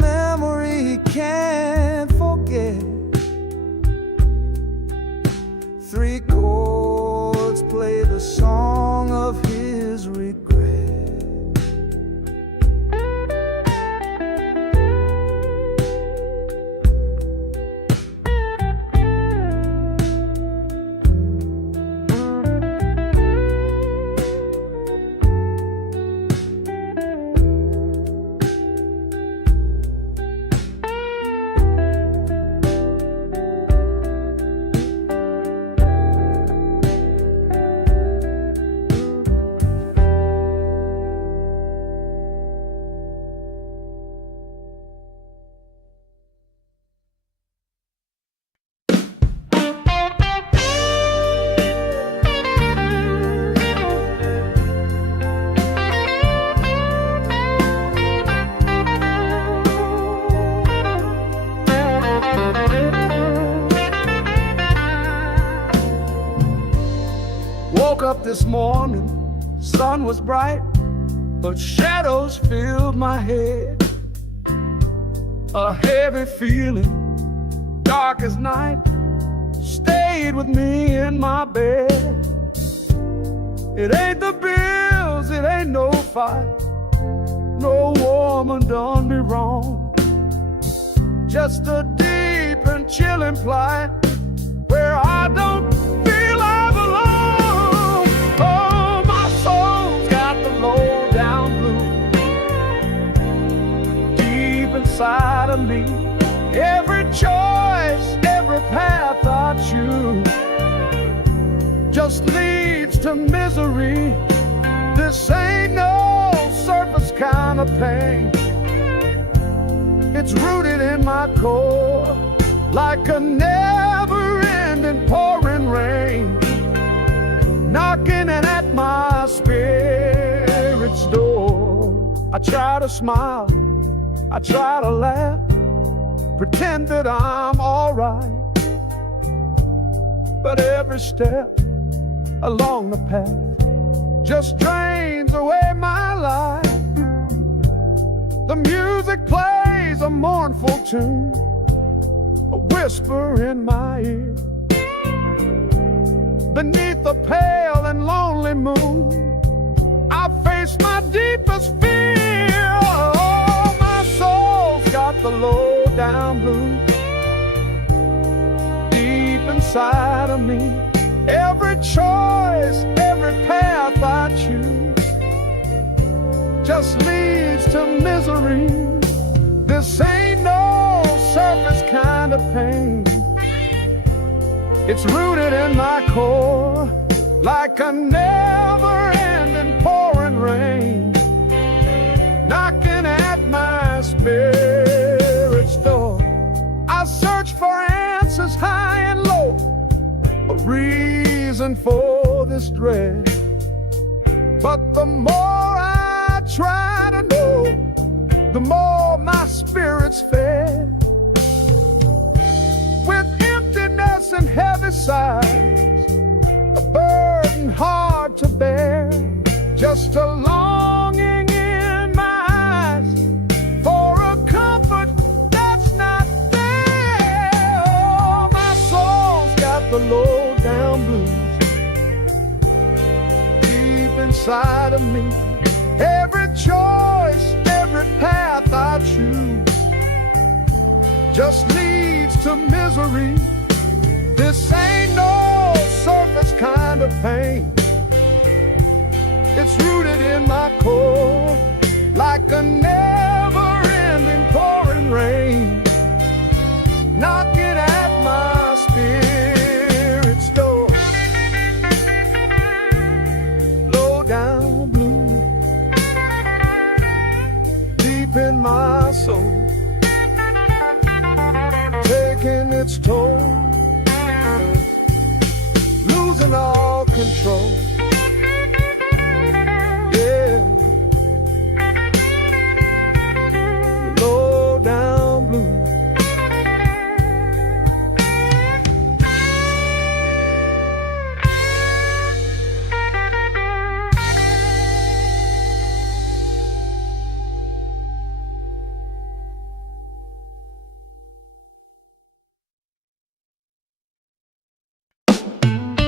3 chords play the song of his regret. Woke up this morning, sun was bright, but shadows filled my head. A heavy feeling, dark as night, stayed with me in my bed. It ain't the bills, it ain't no fight, no woman done me wrong. Just a deep and chilling plight where I don't feel I belong. Oh, my soul's got the low down blues deep inside of me. Every choice, every path I choose just leads to misery. This ain't no surface kind of pain. It's rooted in my core like a never-ending pouring rain, knocking at my spirit's door. I try to smile, I try to laugh, pretend that I'm alright, but every step along the path just drains away my life. The music plays a mournful tune, a whisper in my ear. Beneath the pale and lonely moon, I face my deepest fear. Oh, my soul's got the low down blues deep inside of me. Every choice, every path I choose just leads to misery. This ain't no surface kind of pain. It's rooted in my core like a never-ending pouring rain, knocking at my spirit's door. I search for answers high and low, a reason for this dread, but the more I try to know, the more my spirit's fed. With emptiness and heavy sighs, a burden hard to bear, just a longing in my eyes for a comfort that's not there. Oh, my soul's got the low down blues deep inside of me. Every choice, every path I choose just leads to misery. This ain't no surface kind of pain. It's rooted in my core like a never-ending pouring rain, knocking at my spirit's door. Low down blue deep in my soul, taking its toll, losing all control. Yeah, low down blue.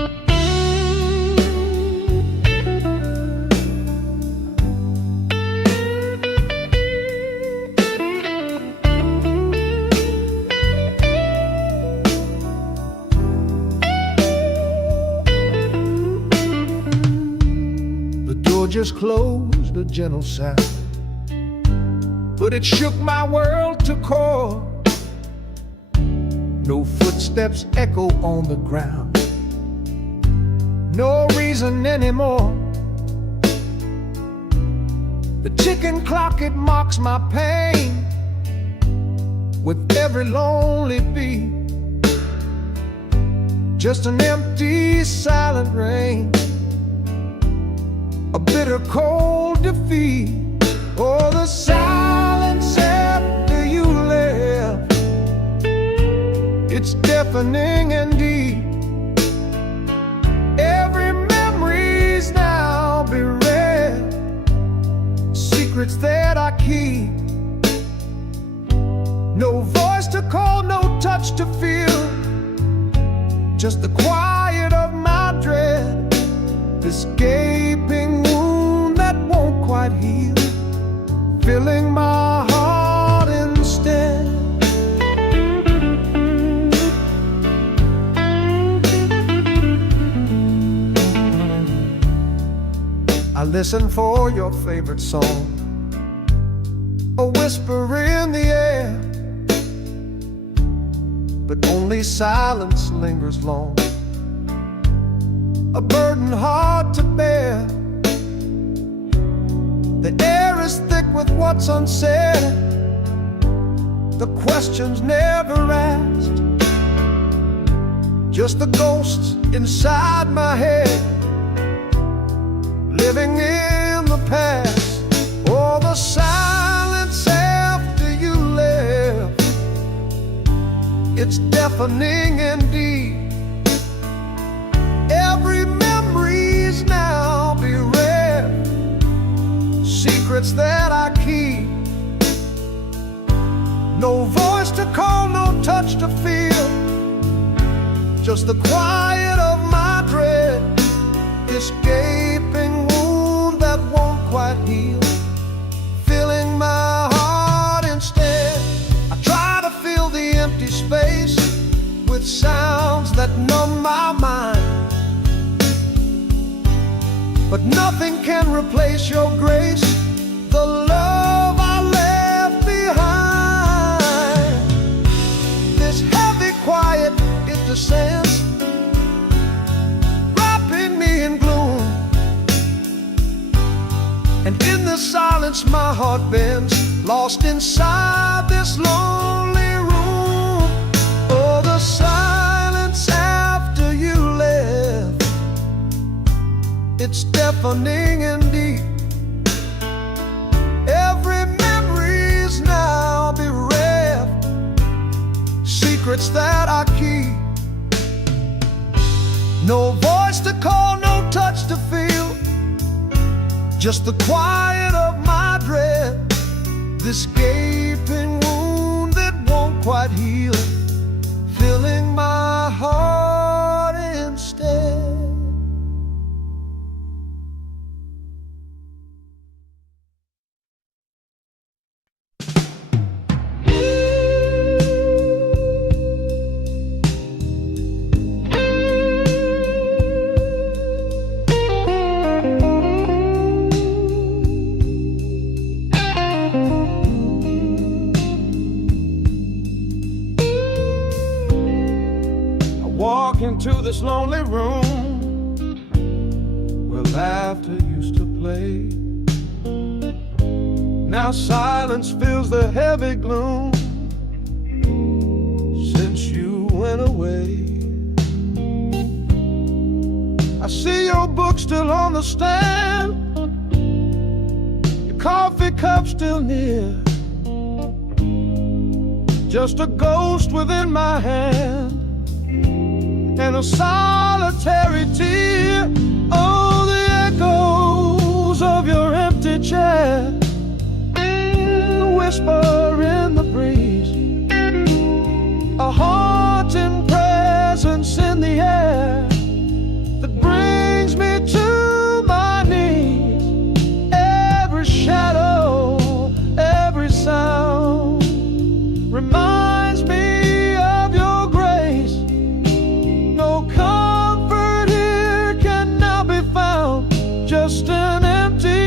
just closed, a gentle sound, but it shook my world to core. No footsteps echo on the ground, no reason anymore. The ticking clock, it mocks my pain with every lonely beat. Just an empty, silent rain, a bitter, cold defeat. Oh, the silence after you left, it's deafening and deep. Every memory's now bereft, secrets that I keep. No voice to call, no touch to feel, just the quiet of my dread, this gaping wound that won't quite heal, filling my heart instead. I listen for your favorite song, a whisper in the air, but only silence lingers long, a burden hard to bear. The air is thick with what's unsaid, the questions never asked, just the ghosts inside my head, living in the past. Oh, the silence after you left, it's deafening and deep. Every memory's now bereft, secrets that I keep. No voice to call, no touch to feel, just the quiet of my dread, this gaping wound that won't quite heal, filling my heart instead. I try to fill the empty space with sounds that numb my mind, but nothing can replace your grace, the love I left behind. This heavy quiet, it descends, wrapping me in gloom, and in the silence my heart bends, lost inside this lonely room. Oh, the silence after you left, it's deafening and deep. Every memory's now bereft, secrets that I keep. No voice to call, no touch to feel, just the quiet of my dread, this gaping wound that won't quite heal, filling my heart instead. Into this lonely room where laughter used to play. Now silence fills the heavy gloom since you went away. I see your book still on the stand, your coffee cup still near, just a ghost within my hand and a solitary tear. Oh, the echoes of your empty chair, the whisper in the breeze, a haunting presence in the air that brings me to my knees. Every shadow, every sound reminds me of your grace. No comfort here can now be found, just an empty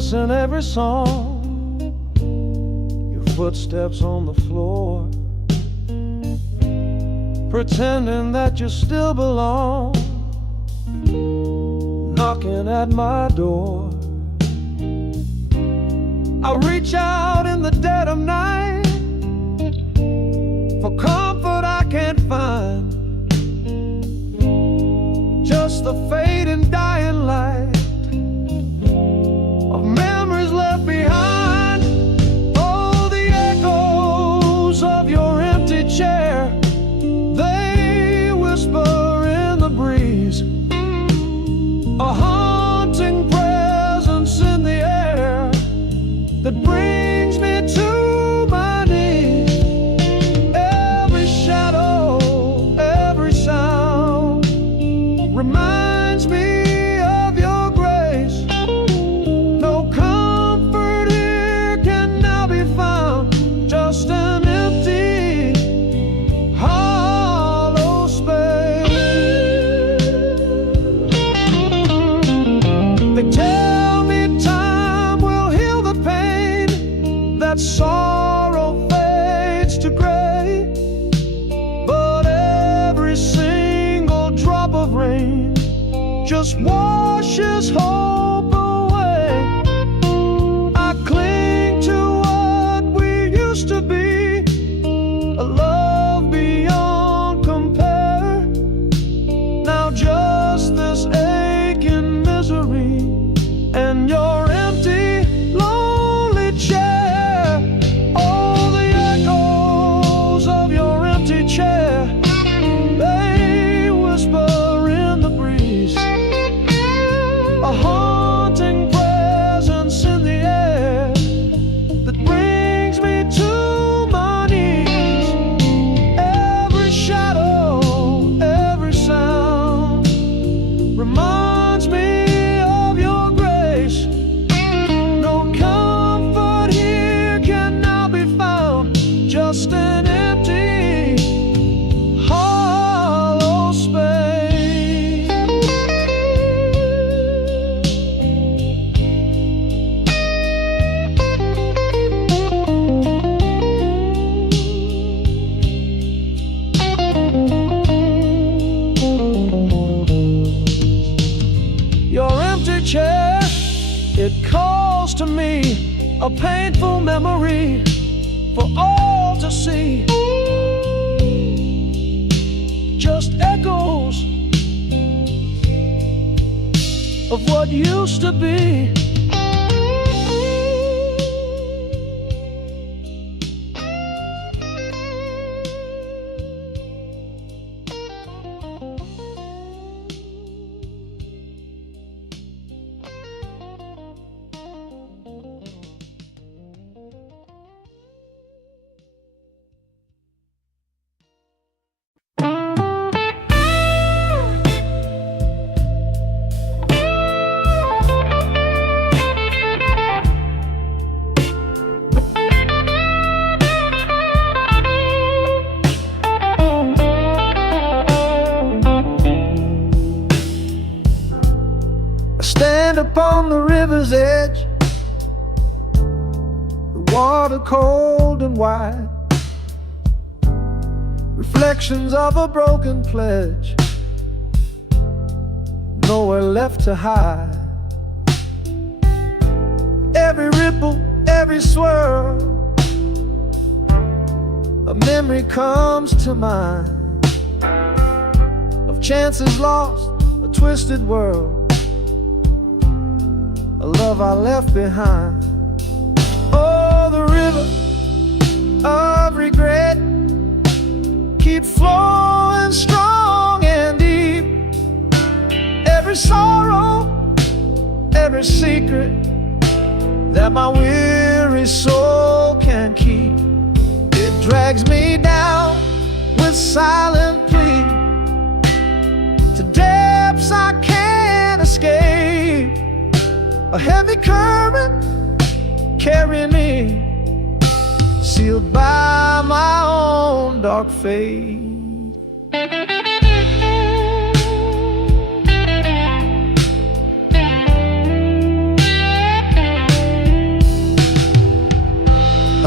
verse in every song, your footsteps on the floor, pretending that you still belong, knocking at my door. I reach out in the dead of night for comfort I can't find, just the fading dying light of memories left behind. Oh, the echoes of your empty chair, they whisper in the breeze, a haunting presence in the air that brings me to my knees. Every shadow, every sound reminds me of your grace. No comfort here can now be found, just an empty, hollow space. They tell me time will heal the pain, that sorrow fades to gray, but every single drop of rain just washes hope away. I cling to what we used to be, a love beyond compare. Now just this aching misery and your empty, lonely chair. Oh, the echoes of your empty chair, they whisper in the breeze, a haunting presence in the air that brings me to my knees. Every shadow, every sound reminds me of your grace. No comfort here can now be found, just an empty, hollow space. Your empty chair, it calls to me, a painful memory for all to see. Just echoes of what used to be. I stand upon the river's edge, the water cold and wide, reflections of a broken pledge, nowhere left to hide. Every ripple, every swirl, a memory comes to mind of chances lost, a twisted world, a love I left behind. Oh, the river of regret keep flowing strong and deep. Every sorrow, every secret that my weary soul can keep, it drags me down with silent plea to depths I can't escape. A heavy current carrying me, sealed by my own dark fate.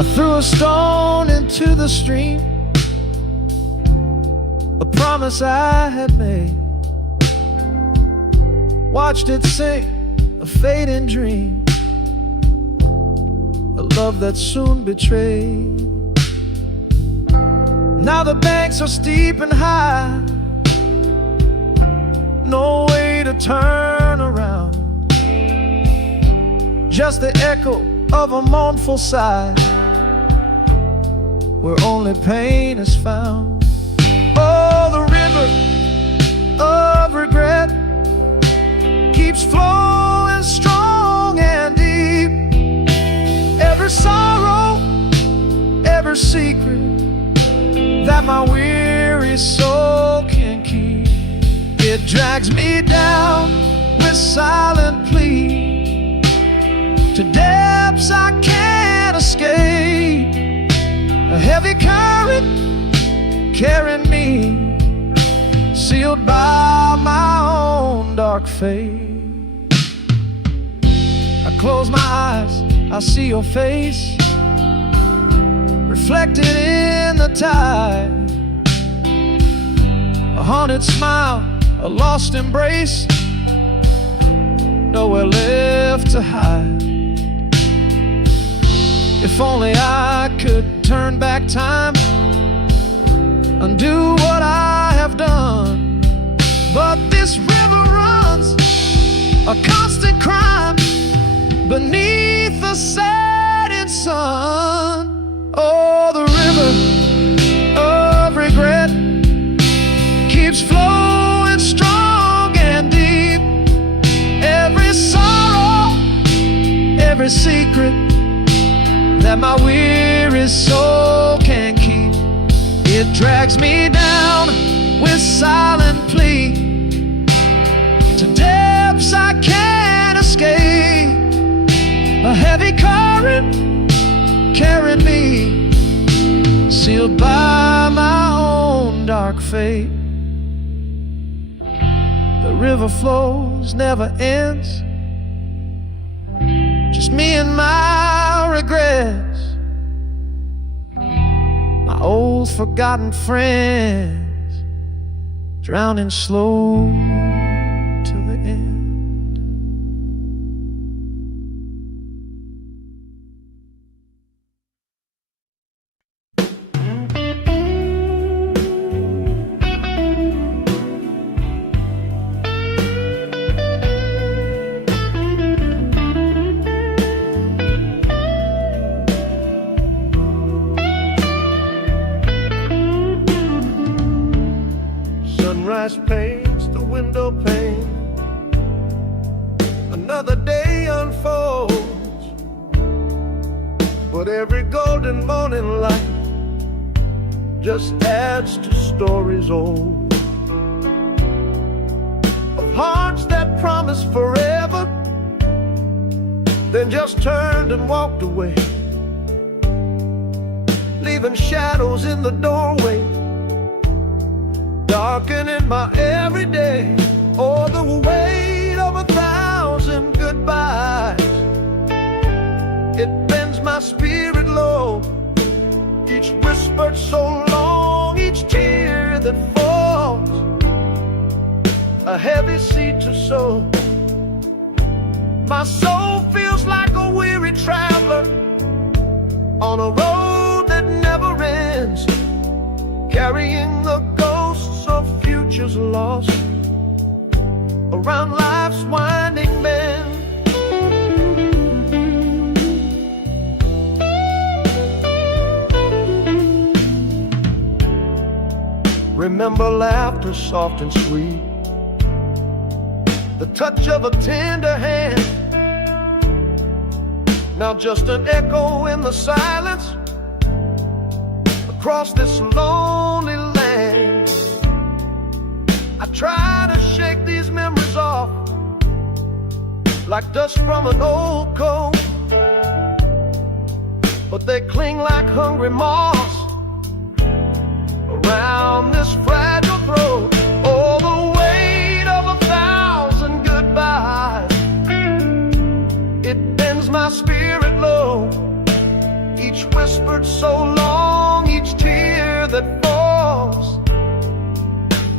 threw a stone into the stream, a promise I had made. Watched it sink, a fading dream, a love that soon betrayed. Now the banks are steep and high, no way to turn around, just the echo of a mournful sigh, where only pain is found. Oh, the river of regret keeps flowing strong and deep. Every sorrow, every secret that my weary soul can keep, it drags me down with silent plea to depths I can't escape. A heavy current carrying me, sealed by my own dark fate. I close my eyes, I see your face reflected in the tide. A haunted smile, a lost embrace, nowhere left to hide. If only I could turn back time, undo what I have done. But this river runs a constant crime beneath the setting sun. Oh, the river of regret keeps flowing strong and deep. Every sorrow, every secret that my weary soul can keep, it drags me down with silent plea to depths I can't escape. A heavy current carrying me, sealed by my own dark fate. The river flows, never ends, just me and my regrets, my old forgotten friends, drowning slow till the end. Sunrise paints the window pane, another day unfolds, but every golden morning light just adds to stories old, of hearts that promised forever, then just turned and walked away, leaving shadows in the doorway, darkening my everyday. Oh, the weight of 1,000 goodbyes, it bends my spirit low, each whispered so long, each tear that falls, a heavy seed to sow. My soul feels like a weary traveler on a road that never ends, carrying the ghosts of futures lost around life's winding bend. Remember laughter soft and sweet, the touch of a tender hand, now just an echo in the silence across this lonely land. I try to shake these memories off like dust from an old coat, but they cling like hungry moths around this fragile throat. Oh, the weight of 1,000 goodbyes, it bends my spirit low, each whisper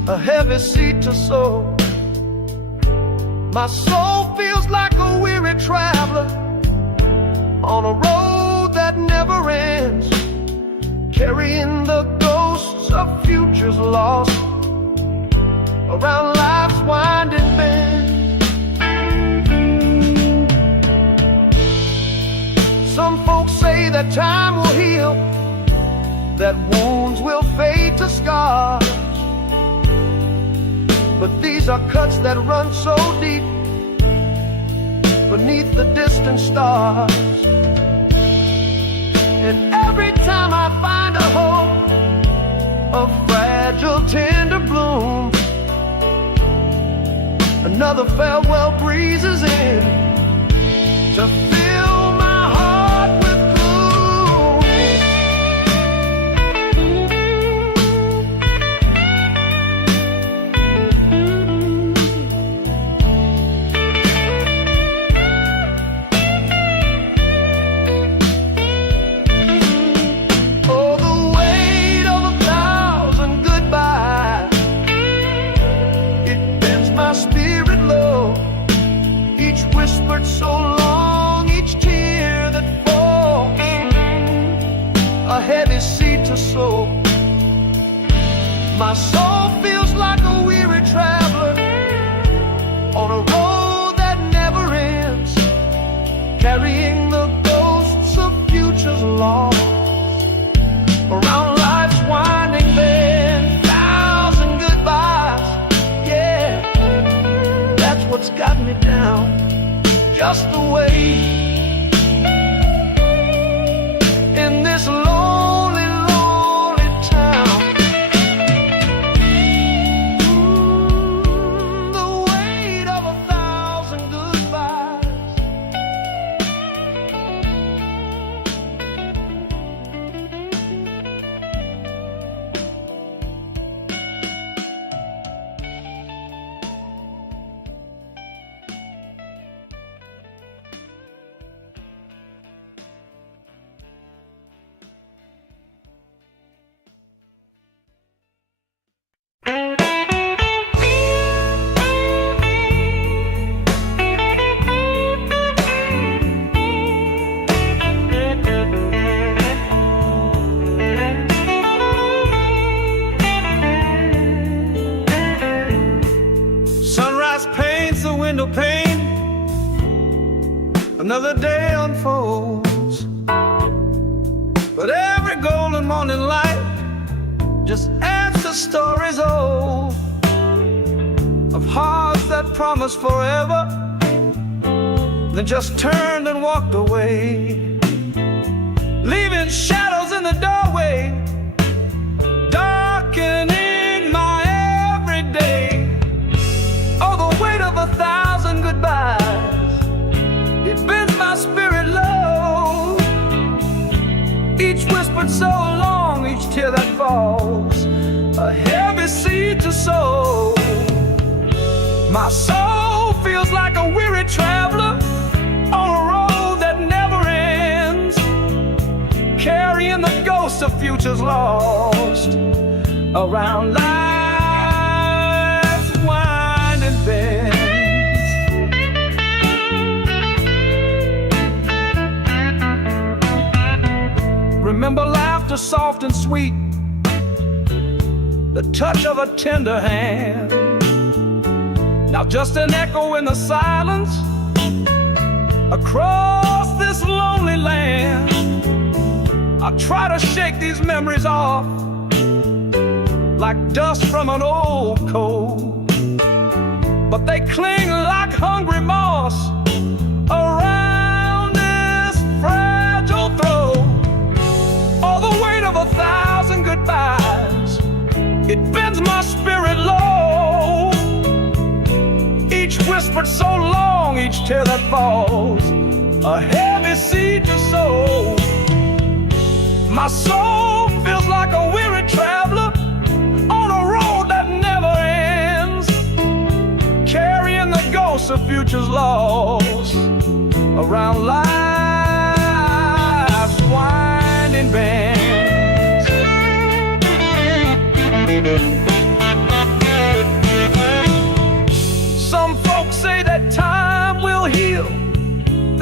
a heavy seed to sow. My soul feels like a weary traveler on a road that never ends, carrying the ghosts of futures lost around life's winding bend. Some folks say that time will heal, that wounds will fade to scars, but these are cuts that run so deep beneath the distant stars. And every time I find a hope, a fragile tender bloom, another farewell breezes in to fill my heart with gloom. Oh, the weight of 1,000 goodbyes, it bends my spirit low. Each whispered so long, each tear that falls, a heavy seed to sow. My soul feels like a weary traveler on a road that never ends, carrying the ghosts of futures lost around life's winding bend. 1,000 goodbyes, yeah, that's what's got me down, just the way in this lonely, lonely town. The weight of 1,000 goodbyes. Sunrise paints the window pane, another day unfolds, but every golden morning light just adds to stories old of hearts that promised forever, then just turned and walked away, leaving shadows in the doorway, darkening my everyday. Oh, the weight of 1,000 goodbyes, it bends my spirit low. Each whispered so long, each tear that falls, a heavy seed to sow. My soul feels like a weary traveler on a road that never ends, carrying the ghosts of futures lost around life's winding bends. Remember laughter soft and sweet, the touch of a tender hand. Now just an echo in the silence across this lonely land. I try to shake these memories off like dust from an old coat, but they cling like hungry moss around this fragile throat. Oh, the weight of 1,000 goodbyes, it bends my spirit low. Each whispered so long, each tear that falls, a heavy seed to sow. My soul feels like a weary traveler on a road that never ends, carrying the ghosts of futures lost around life's winding bends.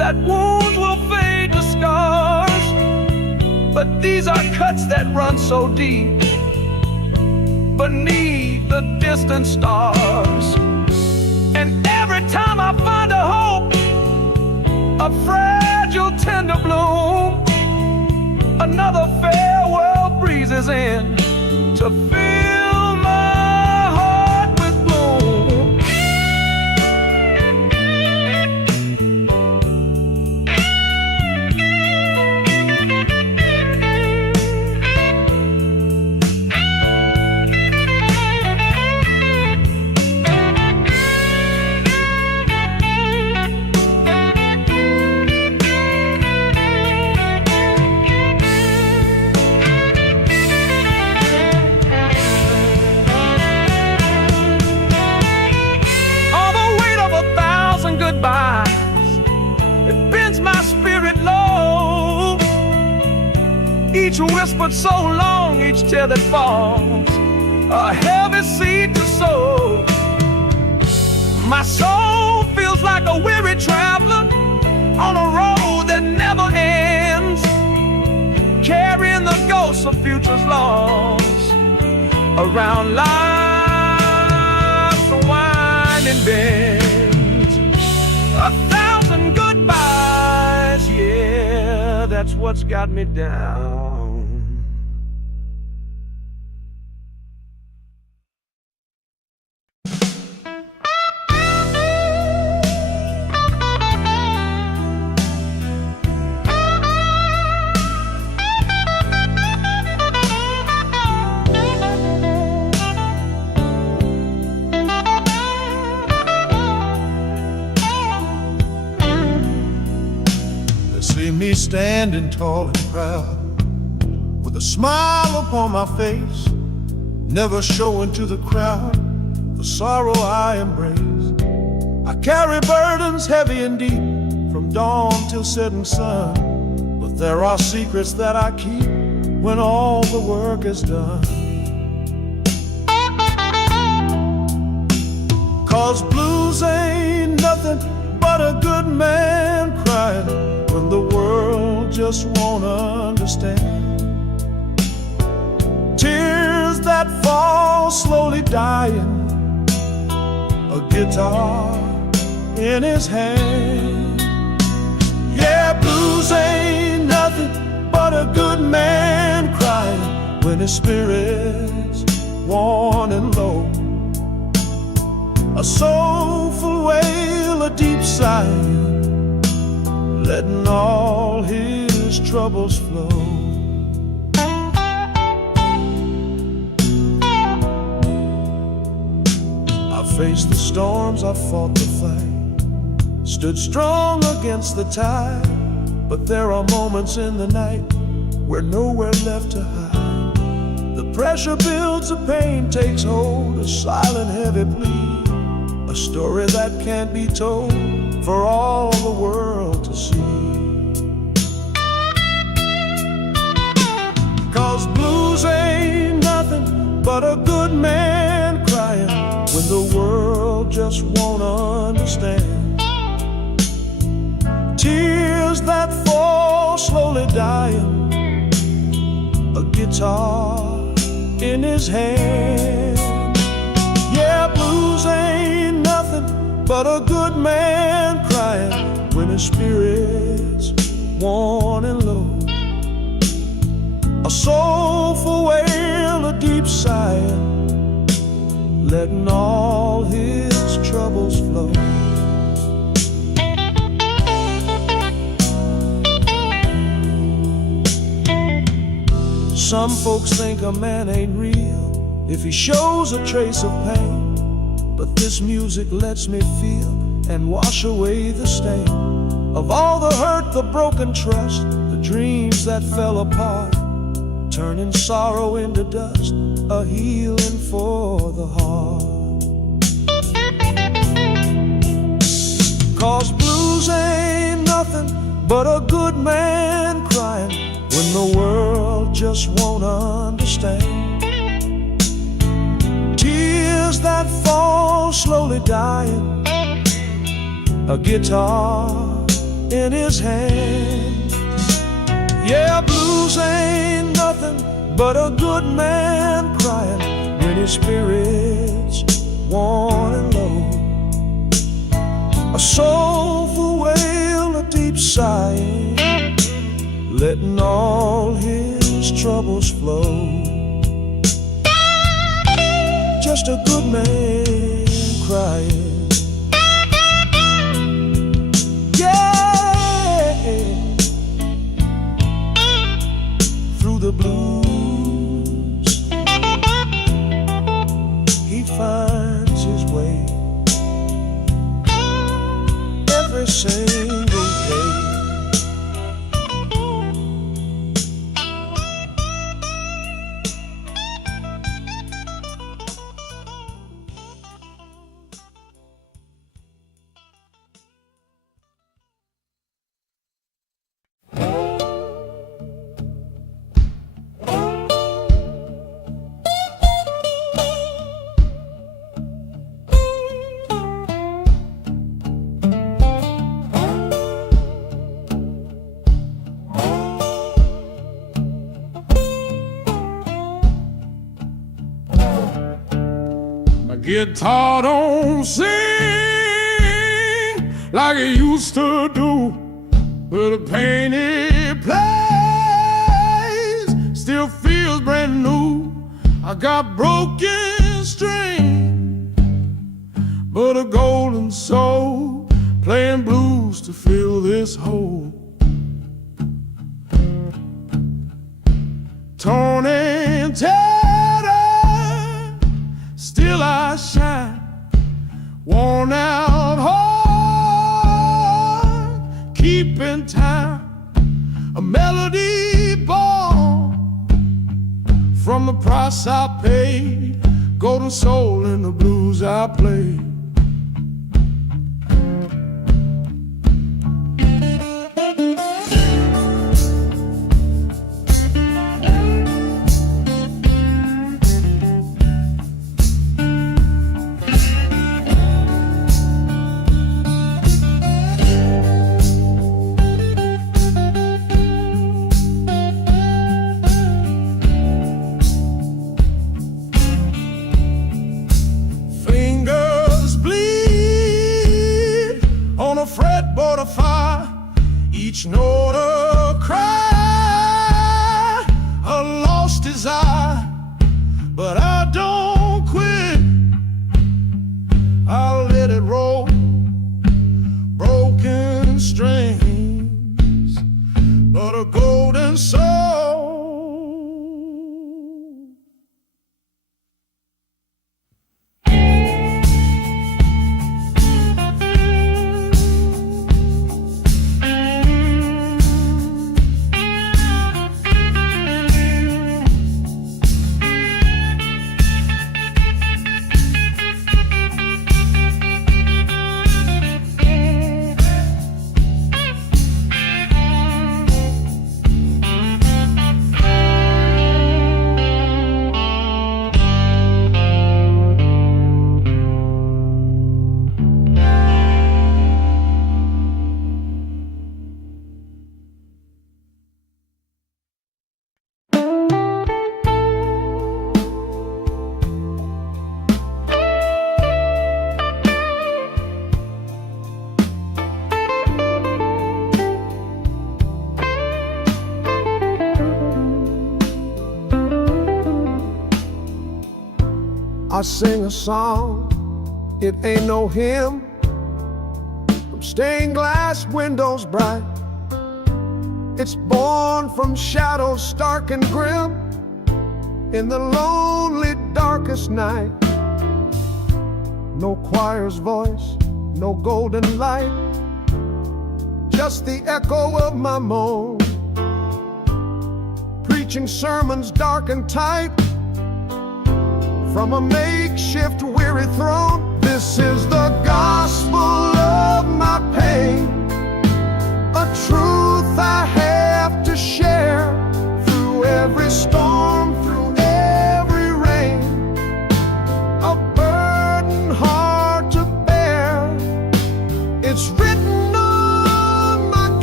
that wounds will fade to scars, but these are cuts that run so deep beneath the distant stars. And every time I find a hope, a fragile tender bloom, another farewell breezes in to fill my heart with gloom. It bends my spirit low. Each whispered so long, each tear that falls, a heavy seed to sow. My soul feels like a weary traveler on a road that never ends, carrying the ghosts of futures lost around life's winding bend. 1,000 goodbyes, yeah, that's what's got me down. See me standing tall and proud, with a smile upon my face, never showing to the crowd the sorrow I embrace. I carry burdens heavy and deep, from dawn till setting sun, but there are secrets that I keep when all the work is done. 'Cause blues ain't nothing but a good man crying when the world just won't understand. Tears that fall slowly dying, a guitar in his hand. Yeah, blues ain't nothing but a good man crying when his spirit's worn and low. A soulful wail, a deep sigh, letting all his troubles flow. I faced the storms, I fought the fight, stood strong against the tide, but there are moments in the night where nowhere left to hide. The pressure builds, the pain takes hold, a silent heavy plea, a story that can't be told for all the world to see. 'Cause blues ain't nothing but a good man crying when the world just won't understand. Tears that fall slowly dying, a guitar in his hand. Yeah, blues ain't nothing but a good man crying when his spirit's worn and low. A soulful wail, a deep sigh, letting all his troubles flow. Some folks think a man ain't real if he shows a trace of pain, but this music lets me feel and wash away the stain of all the hurt, the broken trust, the dreams that fell apart, turning sorrow into dust, a healing for the heart. 'Cause blues ain't nothing but a good man crying when the world just won't understand. Tears that fall slowly dying, a guitar in his hand. Yeah, blues ain't nothing but a good man crying when his spirit's worn and low. A soulful wail, a deep sighing, letting all his troubles flow. Just a good man crying. Yeah, through the blues he finds his way every single day. Guitar don't sing like it used to do, but the pain it plays still feels brand new. I got broken string, but a golden soul playing blues to fill this hole. Torn and tattered, still I shine, worn out heart, keeping time, a melody born from the price I paid, golden soul in the blues I play. Fretboard of fire, each note a cry, a lost desire, but I don't quit. I'll let it roll, broken strings, but a golden soul. I sing a song, it ain't no hymn, from stained glass windows bright. It's born from shadows stark and grim, in the lonely darkest night. No choir's voice, no golden light, just the echo of my moan, preaching sermons dark and tight, from a makeshift weary throne. This is the gospel of my pain, a truth I have to share, through every storm, through every rain, a burden hard to bear. It's written on my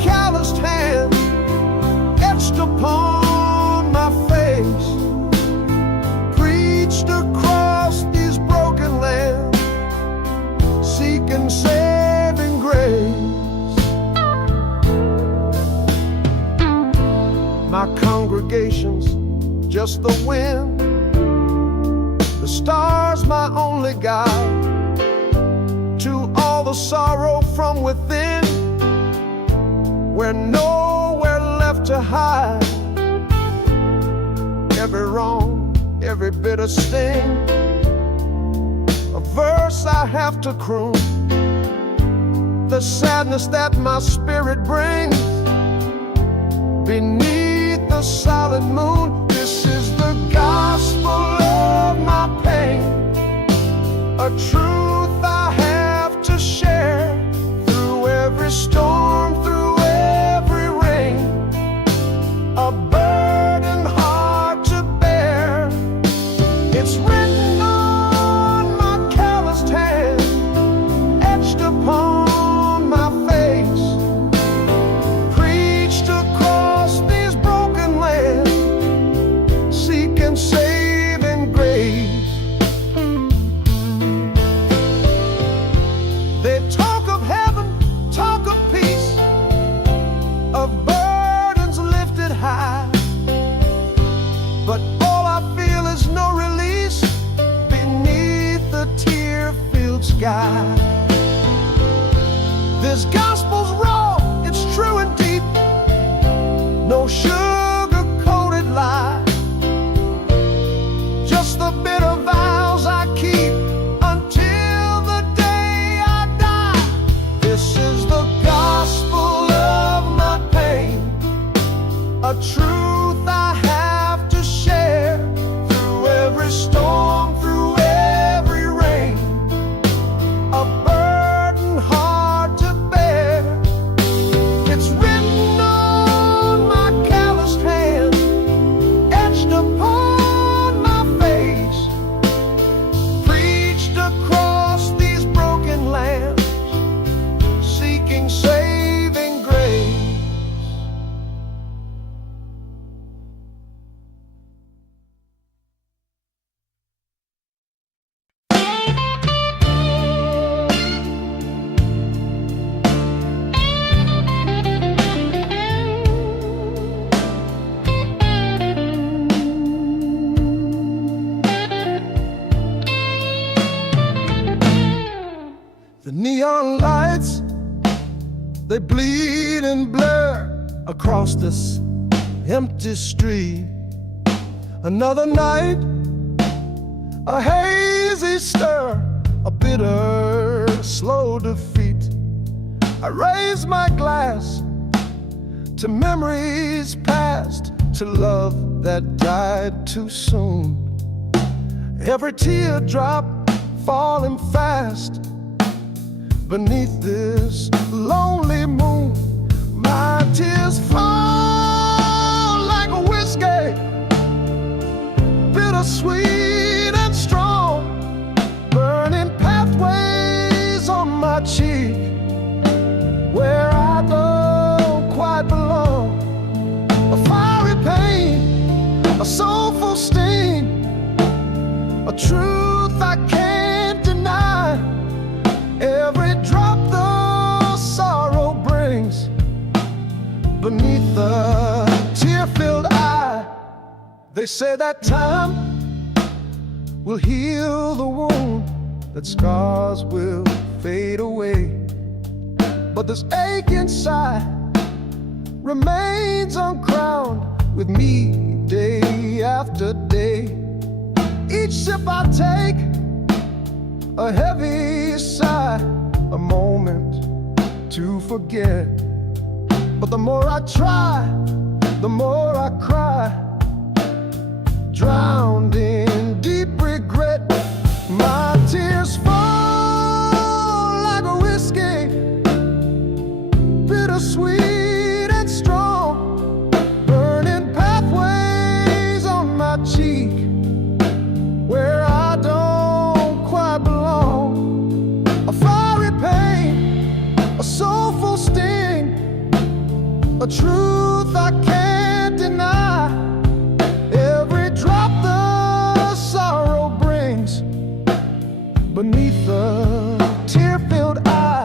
saving grace. My congregation's just the wind, the stars my only guide to all the sorrow from within. We're nowhere left to hide. Every wrong, every bitter sting, a verse I have to croon. The sadness that my spirit brings beneath the silent moon. This is the gospel of my pain, a truth I have to share through every storm, through every rain, a burden hard to bear. It's written on my calloused hand, etched upon my face, preached across these broken lands, seeking saving grace. They talk of heaven, talk of peace, of burdens lifted high, but all I feel is no release beneath the tear-filled sky. This gospel's raw, it's true and deep, no sugar-coated lie, just the bitter vows I keep until the day I die. This is the gospel of my pain, a truth I have to share through every storm, through every rain, a burden hard to bear. It's written on my calloused hand, etched upon my face, preached across these broken lands, seeking saving grace. The neon lights, they bleed and blur across this empty street. Another night, a hazy stir, a bitter, slow defeat. I raise my glass to memories past, to love that died too soon. Every teardrop falling fast beneath this lonely moon. My tears fall like a whiskey, bittersweet and strong, burning pathways on my cheek where I don't quite belong. A fiery pain, a soulful sting, a truth I can't deny. Every drop the sorrow brings beneath the tear-filled eye. They say that time will heal the wound, that scars will fade away, but this ache inside remains uncrowned with me day after day. Each sip I take, a heavy sigh, a moment to forget. But the more I try, the more I cry, drowned in deep regret. My tears fall like a whiskey, bittersweet and strong, burning pathways on my cheek where I don't quite belong. A fiery pain, a soulful sting, a truth I can't deny. Every drop the sorrow brings beneath the tear-filled eye.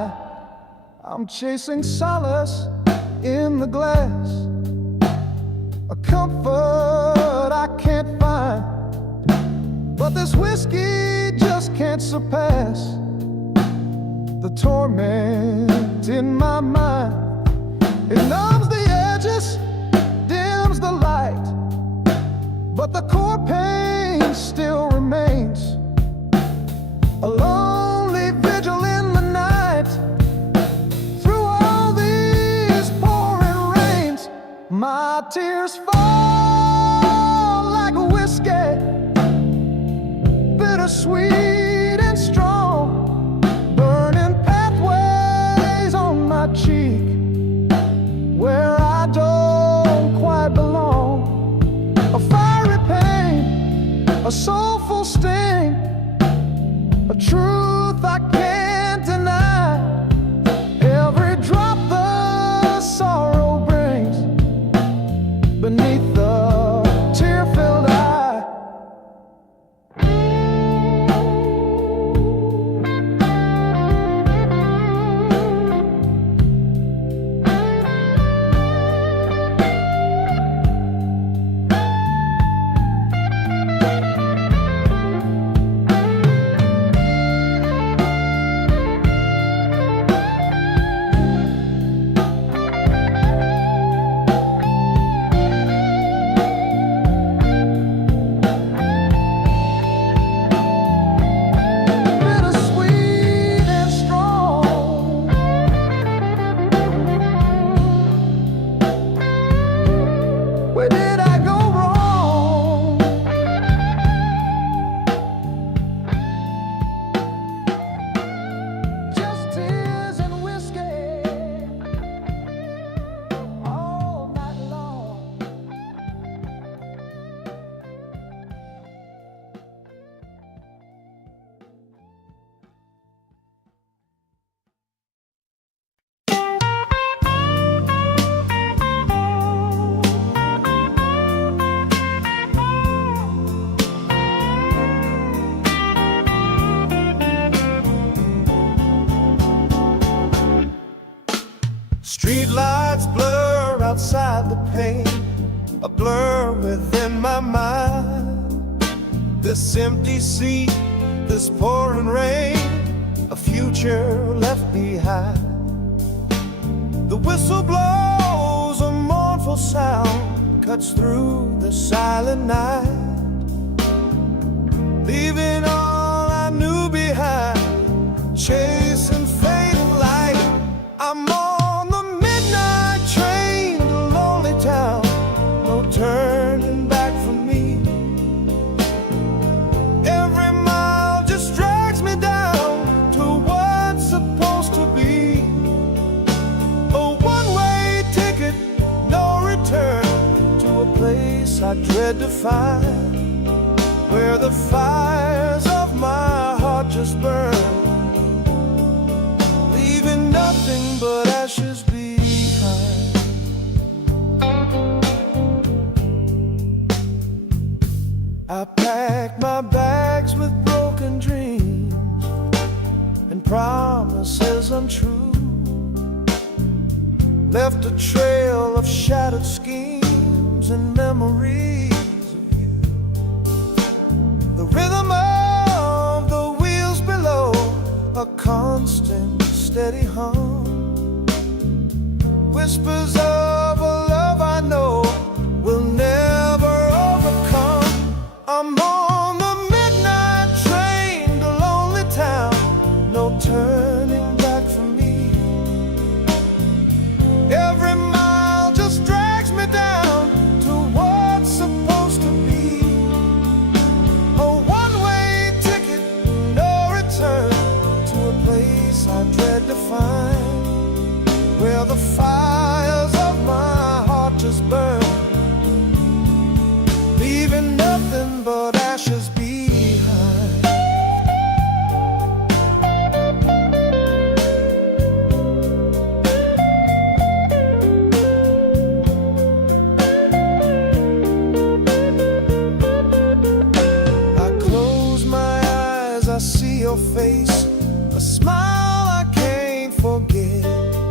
I'm chasing solace in the glass, a comfort I can't find, but this whiskey just can't surpass the torment in my mind. It numbs the edges, dims the light, but the core pain still remains. A lonely vigil in the night, through all these pouring rains. My tears fall like a whiskey, bittersweet and strong, burning pathways on my cheek where I don't quite belong. A fiery pain, a soulful sting, a truth I can't deny. Every drop the sorrow brings beneath the tear-filled eye. Where did I go wrong? Just tears and whiskey all night long. Street lights blur outside the pane, a blur within my mind. This empty seat, this pouring rain, a future left behind. The whistle blows, a mournful sound cuts through the silent night, leaving all I knew behind, chasing fading light. I'm on the midnight train to lonely town, no turning back for me. Every mile just drags me down to what's supposed to be. A one-way ticket, no return, to a place I dread to find, where the fires of my heart just burn, leaving nothing but ashes behind. I packed my bags with broken dreams and promises untrue, left a trail of shattered schemes and memories of you. The rhythm of the wheels below, a constant steady hum, whispers of a love I know will never overcome. I'm on the midnight train to lonely town, no turning back for me. Every mile just drags me down to what's supposed to be. A one-way ticket, no return, to a place I dread to find, where the fires of my heart just burn, leaving nothing but ashes behind. I close my eyes, I see your face, a smile I can't forget.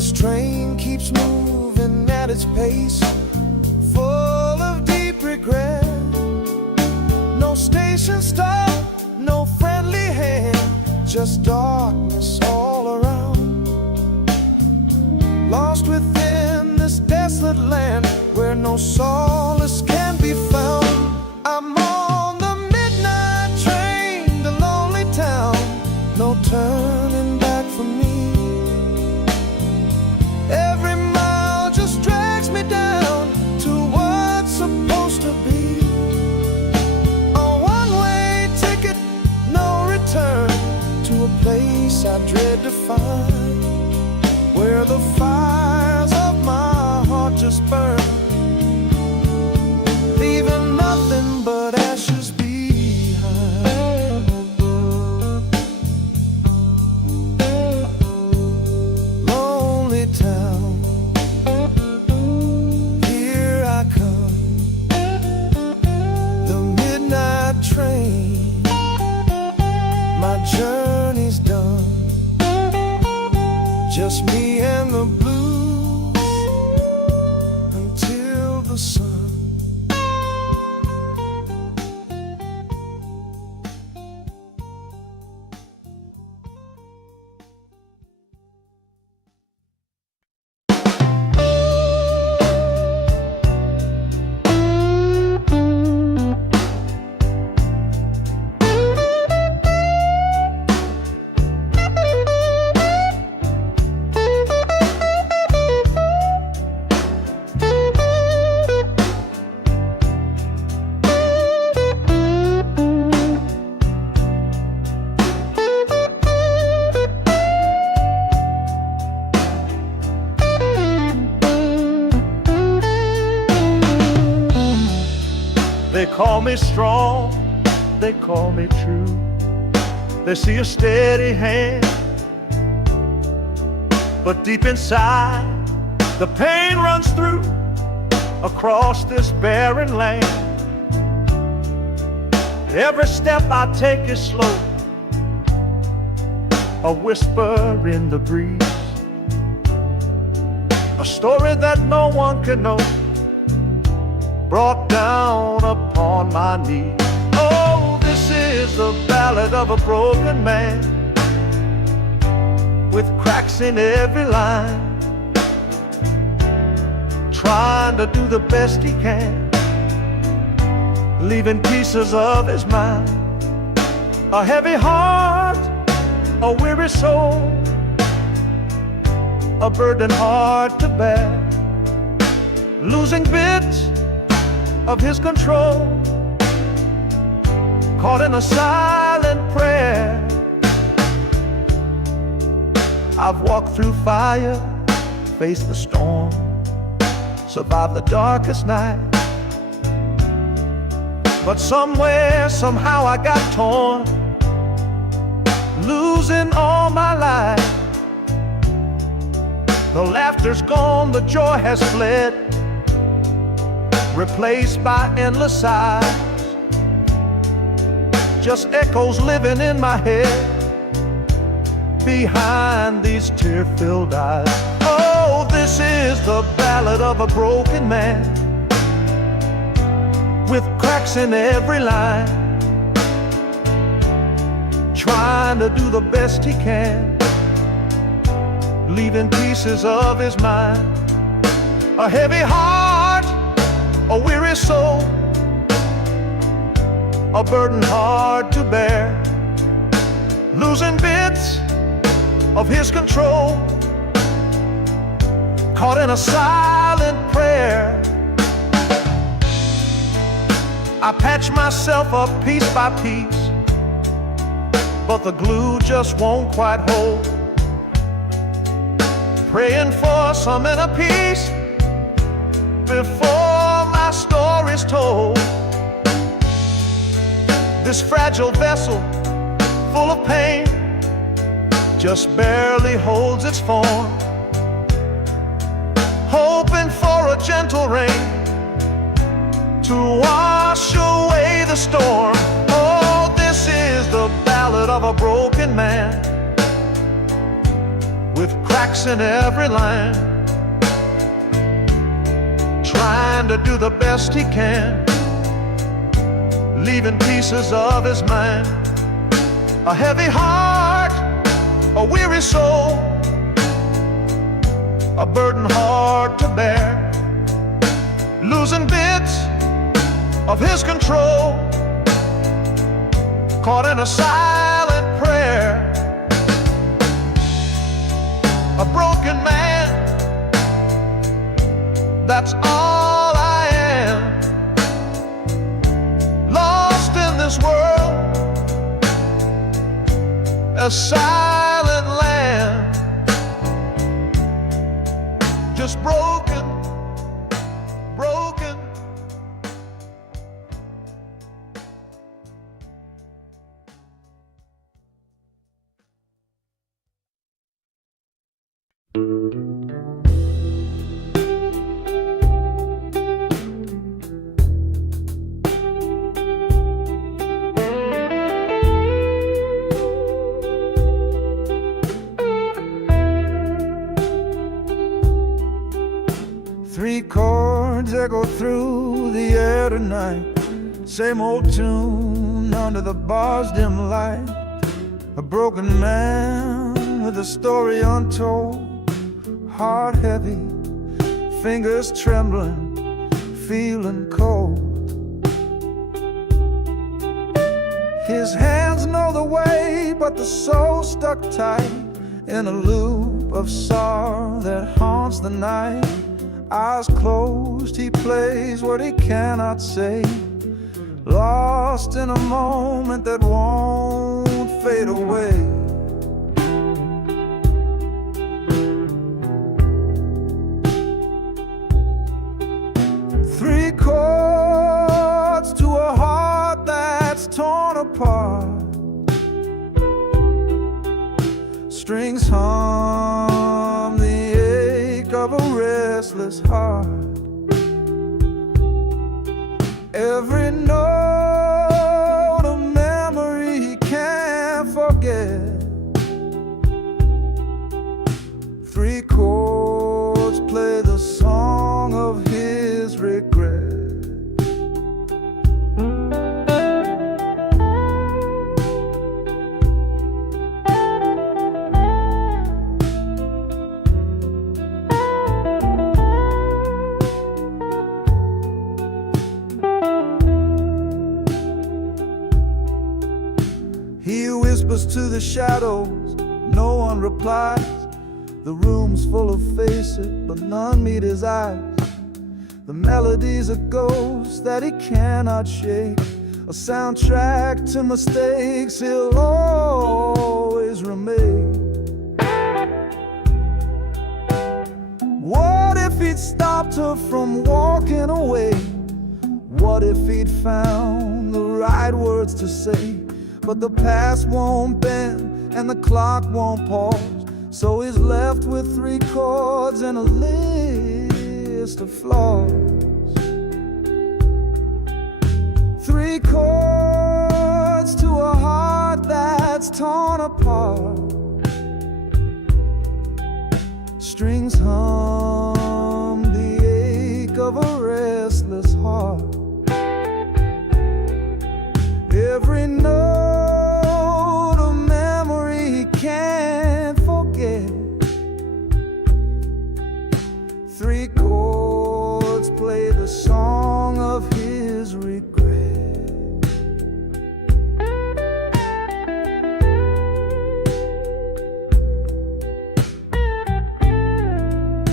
this train keeps moving at its pace, full of deep regret. No station stop, no friendly hand, just darkness all around. Lost within this desolate land where no solace can be found. I'm on the midnight train to lonely town, no turning back for me. Every mile just drags me down to what's supposed to be. A one-way ticket, no return, to a place I dread to find, where the fires of my heart just burn, leaving nothing but ashes behind. Lonely town, here I come, the midnight train, my journey's done. Just me and the blues until the sun. They call me strong, they call me true. They see a steady hand, but deep inside the pain runs through across this barren land. Every step I take is slow, a whisper in the breeze, a story that no one can know, brought down upon my knees. Oh, this is the ballad of a broken man, with cracks in every line, trying to do the best he can, leaving pieces of his mind. A heavy heart, a weary soul, a burden hard to bear, losing bits of his control, caught in a silent prayer. I've walked through fire, faced the storm, survived the darkest night, but somewhere, somehow I got torn, losing all my life. The laughter's gone, the joy has fled, replaced by endless sighs, just echoes living in my head behind these tear-filled eyes. Oh, this is the ballad of a broken man, with cracks in every line, trying to do the best he can, leaving pieces of his mind. A heavy heart, a weary soul, a burden hard to bear, losing bits of his control, caught in a silent prayer. I patch myself up piece by piece, but the glue just won't quite hold, praying for some inner peace before my story's told. This fragile vessel, full of pain, just barely holds its form, hoping for a gentle rain to wash away the storm. Oh, this is the ballad of a broken man, with cracks in every line, trying to do the best he can, leaving pieces of his mind. A heavy heart, a weary soul, a burden hard to bear, losing bits of his control, caught in a silent prayer. A broken man, that's all I am, lost in this world, a silent land, just broken, broken. Three chords echo through the air tonight, same old tune under the bar's dim light. A broken man with a story untold, heart heavy, fingers trembling, feeling cold. His hands know the way, but the soul stuck tight in a loop of sorrow that haunts the night. Eyes closed, he plays what he cannot say, lost in a moment that won't fade away. Three chords to a heart that's torn apart, strings hum the ache of a restless heart. Every note a memory he can't forget. Three chords play the song of his regret. He whispers to the shadows, no one replies. The room's full of faces, but none meet his eyes. The melody's a ghost that he cannot shake, a soundtrack to mistakes he'll always remake. What if he'd stopped her from walking away? What if he'd found the right words to say? But the past won't bend and the clock won't pause, so he's left with three chords and a list of flaws. Three chords to a heart that's torn apart, strings hum the ache of a restless heart. Every note a memory he can't forget. Three chords play the song of his regret.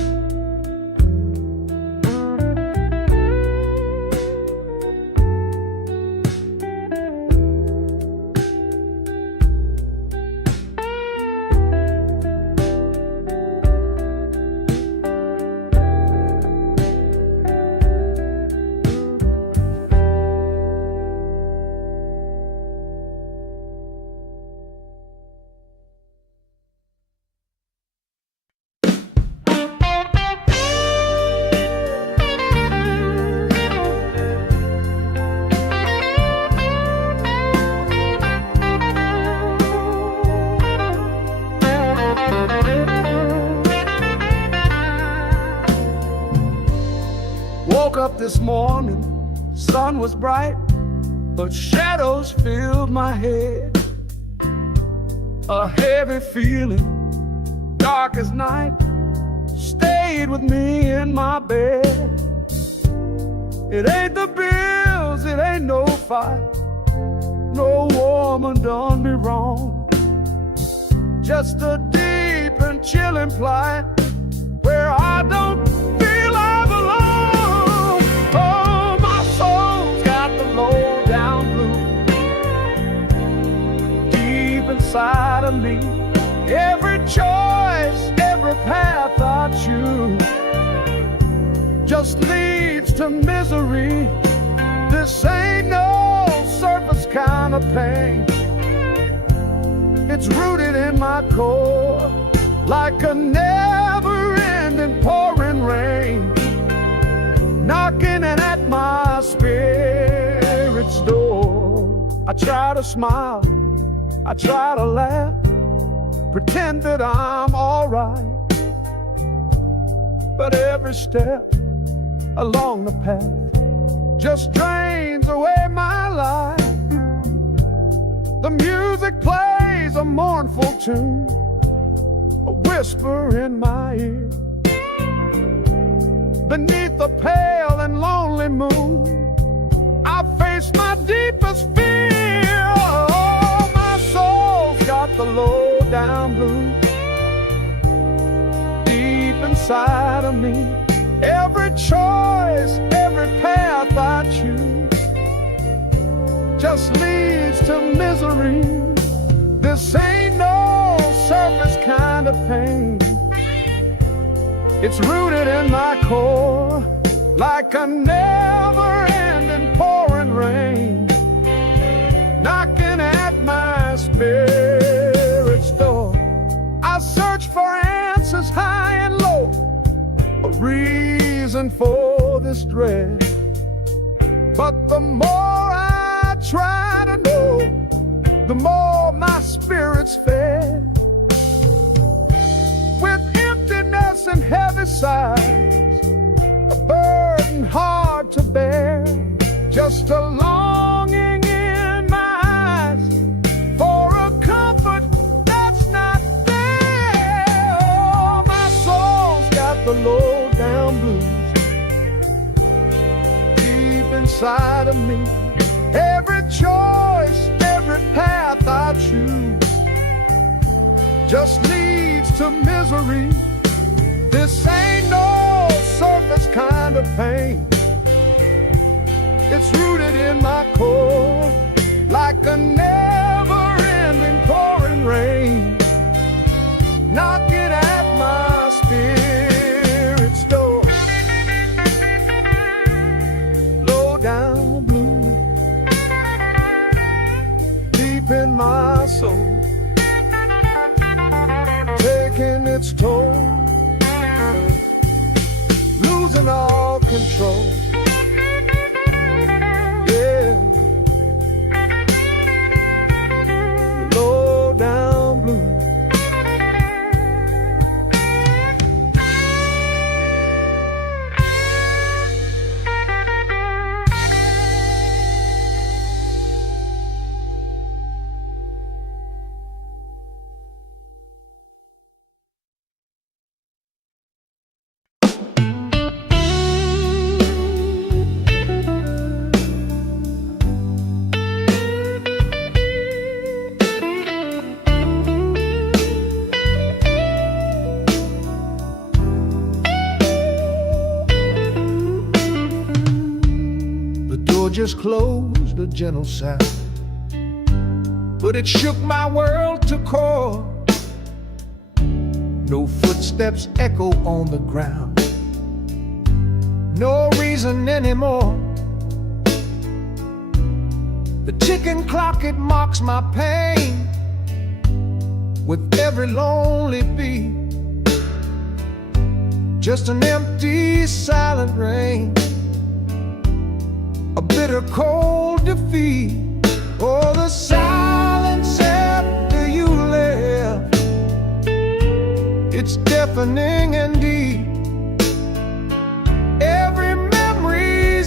this morning, sun was bright, but shadows filled my head. A heavy feeling, dark as night, stayed with me in my bed. It ain't the bills, it ain't no fight, no woman done me wrong. Just a deep and chilling plight where I don't feel I belong. Oh, my soul's got the low down blues deep inside of me. Every choice, every path I choose just leads to misery. This ain't no surface kind of pain. It's rooted in my core like a never-ending pouring rain, knocking at my spirit's door. I try to smile, I try to laugh, pretend that I'm alright, but every step along the path just drains away my life. The music plays a mournful tune, a whisper in my ear. Beneath the pale and lonely moon, I face my deepest fear. Oh, my soul's got the low down blues deep inside of me. Every choice, every path I choose just leads to misery. This ain't no surface kind of pain. It's rooted in my core like a never-ending pouring rain, knocking at my spirit's door. I search for answers high and low, a reason for this dread, but the more I try to know, the more my spirit's fed. With emptiness and heavy sighs, a burden hard to bear, just a longing in my eyes for a comfort that's not there. Oh, my soul's got the low down blues deep inside of me. Every choice, every path I choose just leads to misery. This ain't no surface kind of pain. It's rooted in my core like a never-ending pouring rain, knocking at my spirit's door. Low down blue deep in my soul, taking its toll, losing all control. Yeah, low down blue. Just closed, a gentle sound, but it shook my world to core. No footsteps echo on the ground, no reason anymore. The ticking clock, it mocks my pain with every lonely beat. Just an empty, silent rain, a bitter cold defeat. Oh, the silence after you left, it's deafening and deep. Every memory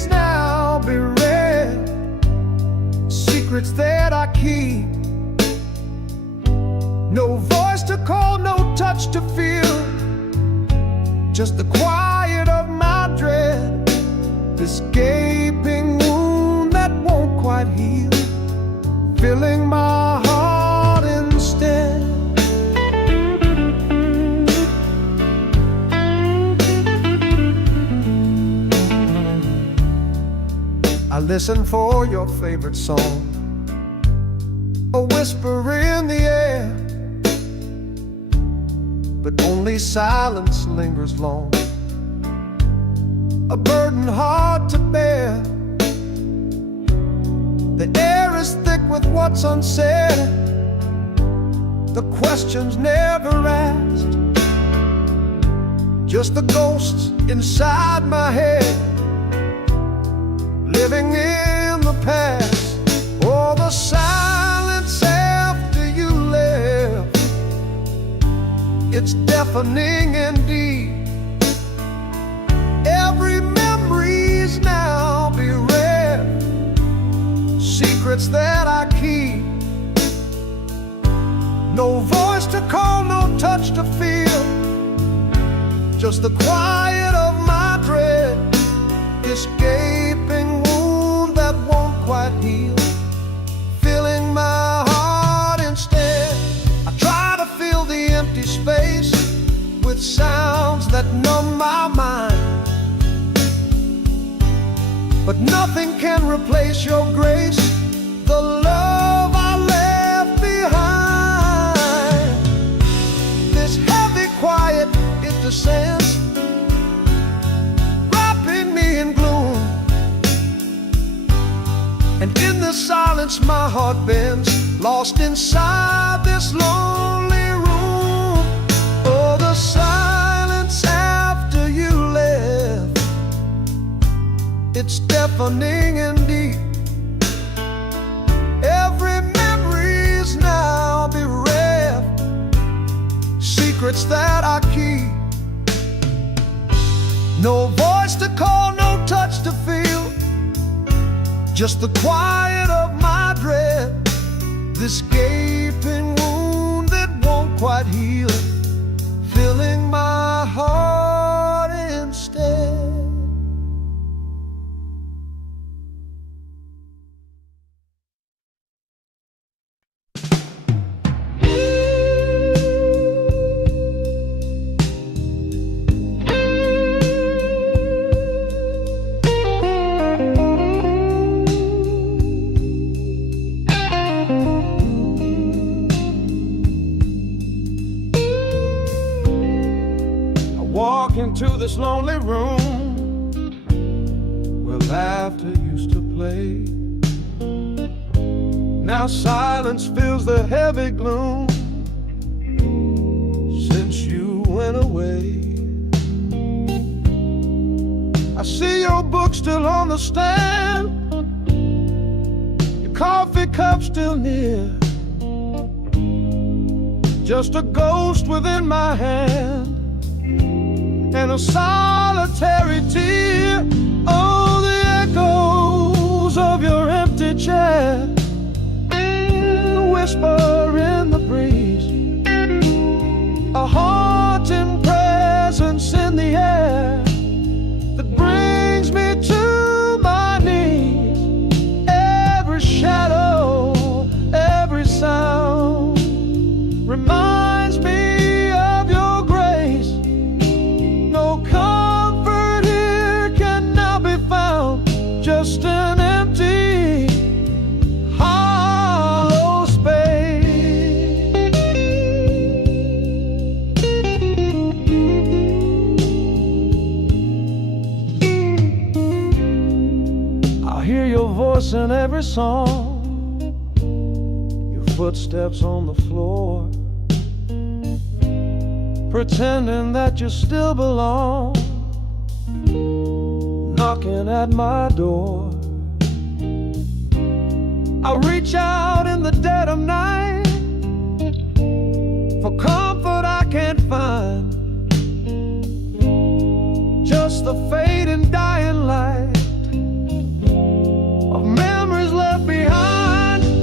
secrets that I keep. No voice to call, no touch to feel, just the quiet of my dread, this gaping wound that won't quite heal, filling my heart instead. I listen for your favorite song, a whisper in the air, but only silence lingers long, a burden hard to bear. The air is thick with what's unsaid, the questions never asked, just the ghosts inside my head, living in the past. Oh, the silence after you left, it's deafening indeed. Every memory's now bereft, secrets that I keep. No voice to call, no touch to feel, just the quiet of my dread, this gaping wound that won't quite heal, filling my heart instead. I try to fill the empty space with sounds that numb my mind, but nothing can replace your grace, the love I left behind. This heavy quiet, it descends, wrapping me in gloom, and in the silence my heart bends, lost inside this lonely room. Oh, the silence after you left, it's deafening indeed. Every memory's now bereft, secrets that I keep. No voice to call, no touch to feel, just the quiet of my dread, this gaping wound that won't quite heal, filling my heart instead. Walk into this lonely room where laughter used to play. Now silence fills the heavy gloom since you went away. I see your book still on the stand, your coffee cup still near, just a ghost within my hand and a solitary tear. Oh, the echoes of your empty chair, a whisper in the breeze, a haunting presence in the air that brings me to my knees. Every shadow, every sound reminds me of your grace. No comfort here can now be found, just an empty, hollow space. I hear your voice in every song, your footsteps on the floor, pretending that you still belong, knocking at my door. I reach out in the dead of night for comfort I can't find, just the fading dying light of memories left behind.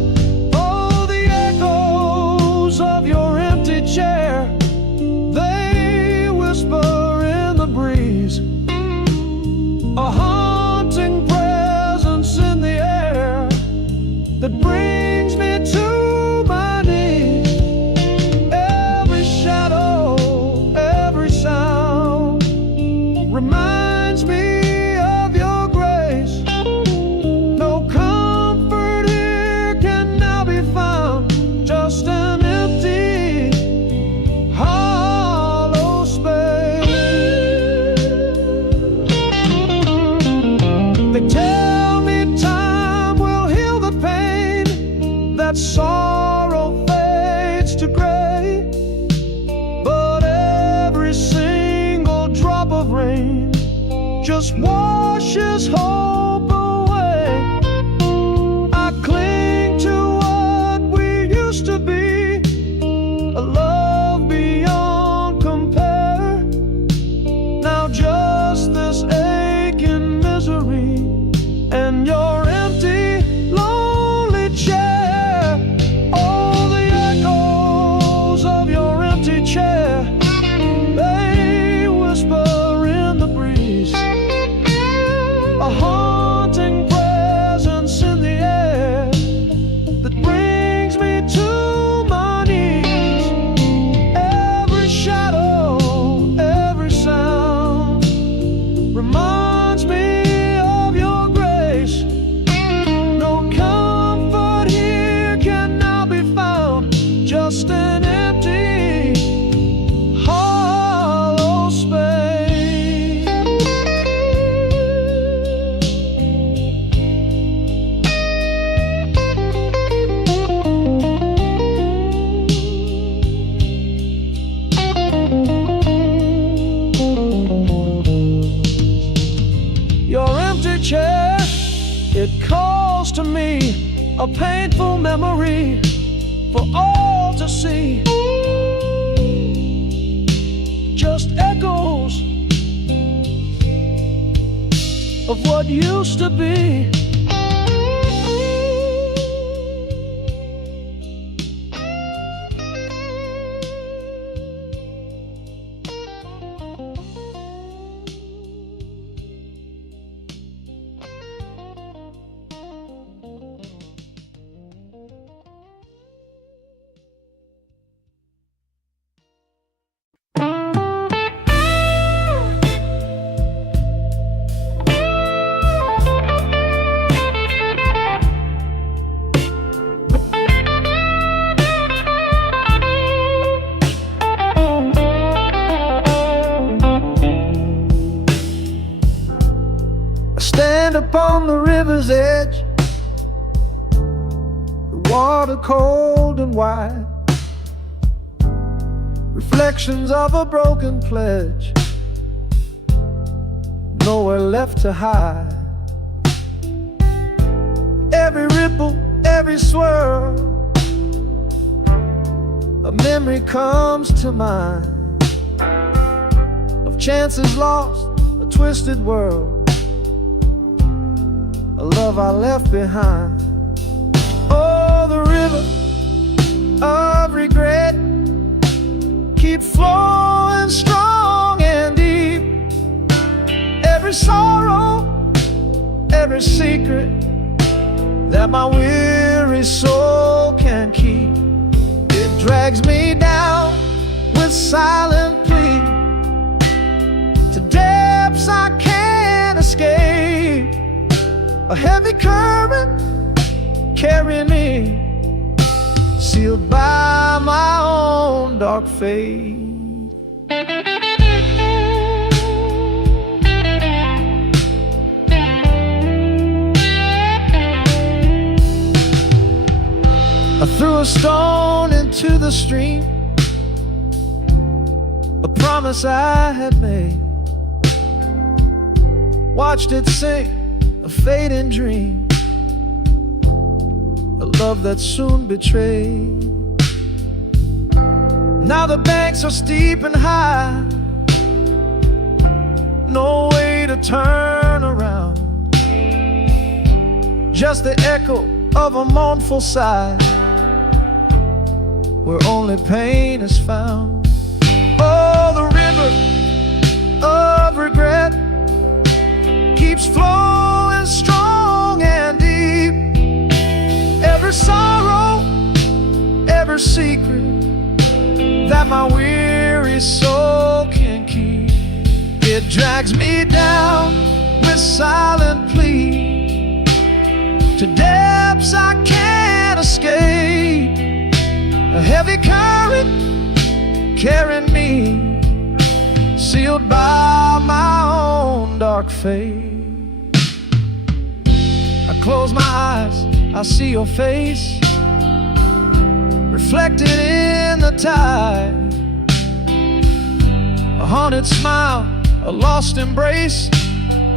just washes hope away. I cling to what we used to be, a love beyond compare. Now just this aching misery and your empty, lonely chair. Oh, the echoes of your empty chair, they whisper in the breeze, a haunting presence in the air that brings me to my knees. Every shadow, every sound reminds me of your grace. No comfort here can now be found, just an empty, hollow space. Your empty chair, it calls to me, a painful memory for all to see. Just echoes of what used to be. I stand upon the river's edge, the water cold and wide, reflections of a broken pledge, nowhere left to hide. Every ripple, every swirl, a memory comes to mind of chances lost, a twisted world, a love I left behind. Oh, the river of regret keeps flowing strong and deep. Every sorrow, every secret that my weary soul can keep, it drags me down with silent plea to depths I can't escape. A heavy current carrying me, sealed by my own dark fate. I threw a stone into the stream, a promise I had made, watched it sink, a fading dream, a love that soon betrayed. Now the banks are steep and high, no way to turn around, just the echo of a mournful sigh, where only pain is found. Oh, the river of regret keeps flowing strong and deep. Every sorrow, every secret that my weary soul can keep, it drags me down with silent plea to depths I can't escape. A heavy current carrying me, sealed by my own dark fate. I close my eyes, I see your face reflected in the tide, a haunted smile, a lost embrace,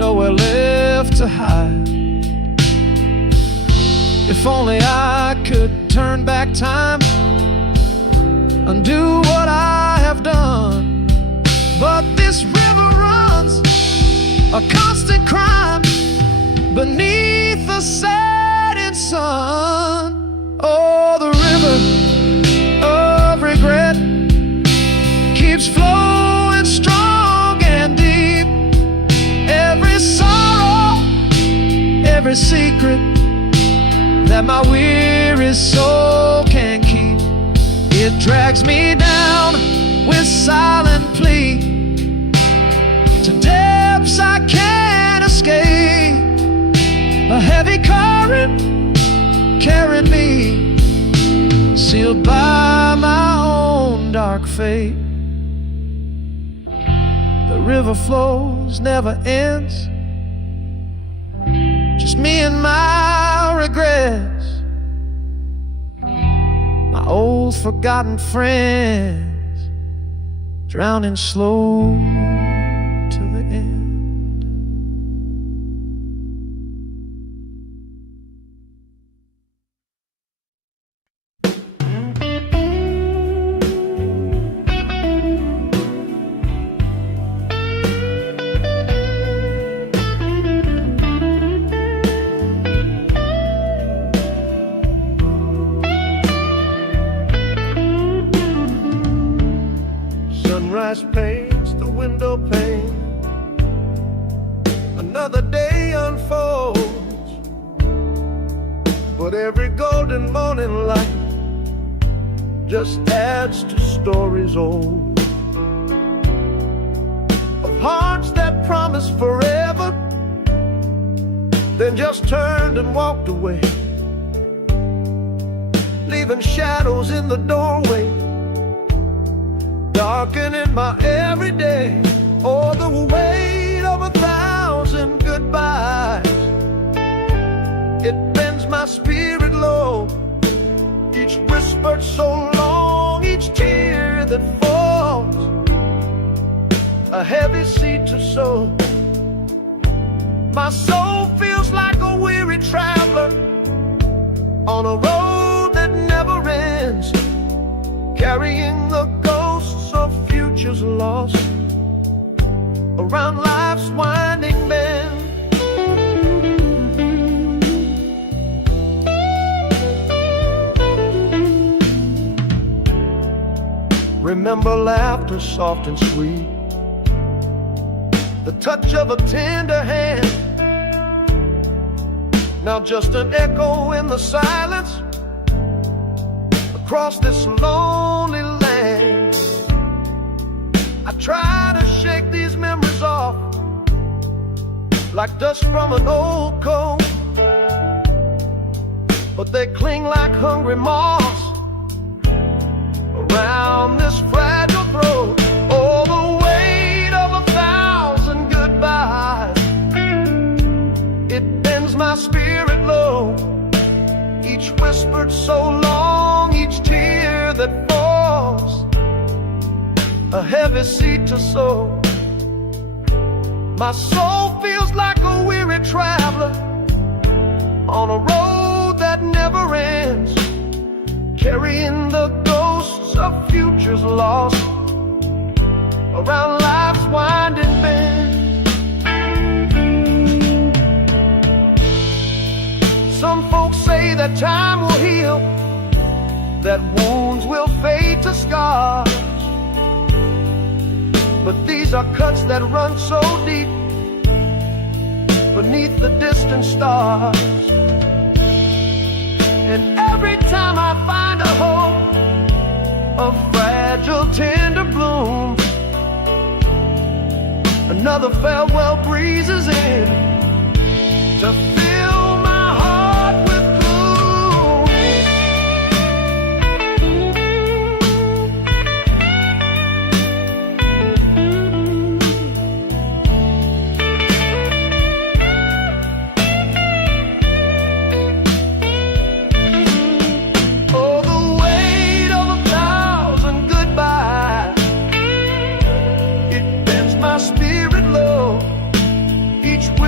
nowhere left to hide. If only I could turn back time, undo what I have done. But this river runs a constant crime beneath the setting sun. Oh, the river of regret keeps flowing strong and deep. Every sorrow, every secret that my weary soul can keep, it drags me down with silent plea to depths I can't escape. A heavy current carrying me, sealed by my own dark fate. The river flows, never ends, just me and my regrets, my old forgotten friends, drowning slow to the end. Sunrise paints the window pane, another day unfolds, but every golden morning light just adds to stories old, of hearts that promised forever, then just turned and walked away, leaving shadows in the doorway, darkening my everyday. Oh, the weight of 1,000 goodbyes, it bends my spirit low. Each whispered so long, each tear that falls, a heavy seed to sow. My soul feels like a weary traveler on a road that never ends, carrying the ghosts of futures lost around life's winding bend. Remember laughter soft and sweet, the touch of a tender hand, now just an echo in the silence across this lonely land. I try to shake these memories off like dust from an old coat, but they cling like hungry moths around this fragile throat. Oh, the weight of 1,000 goodbyes, it bends my spirit low. Each whispered so long, each tear that falls, a heavy seed to sow. My soul feels like a weary traveler on a road that never ends, carrying the ghosts of futures lost around life's winding bend. Some folks say that time will heal, that wounds will fade to scars, but these are cuts that run so deep beneath the distant stars. And every time I find a hope, a fragile tender bloom, another farewell breezes in to fill my heart with gloom. Oh, the weight of 1,000 goodbyes, it bends my spirit low. Each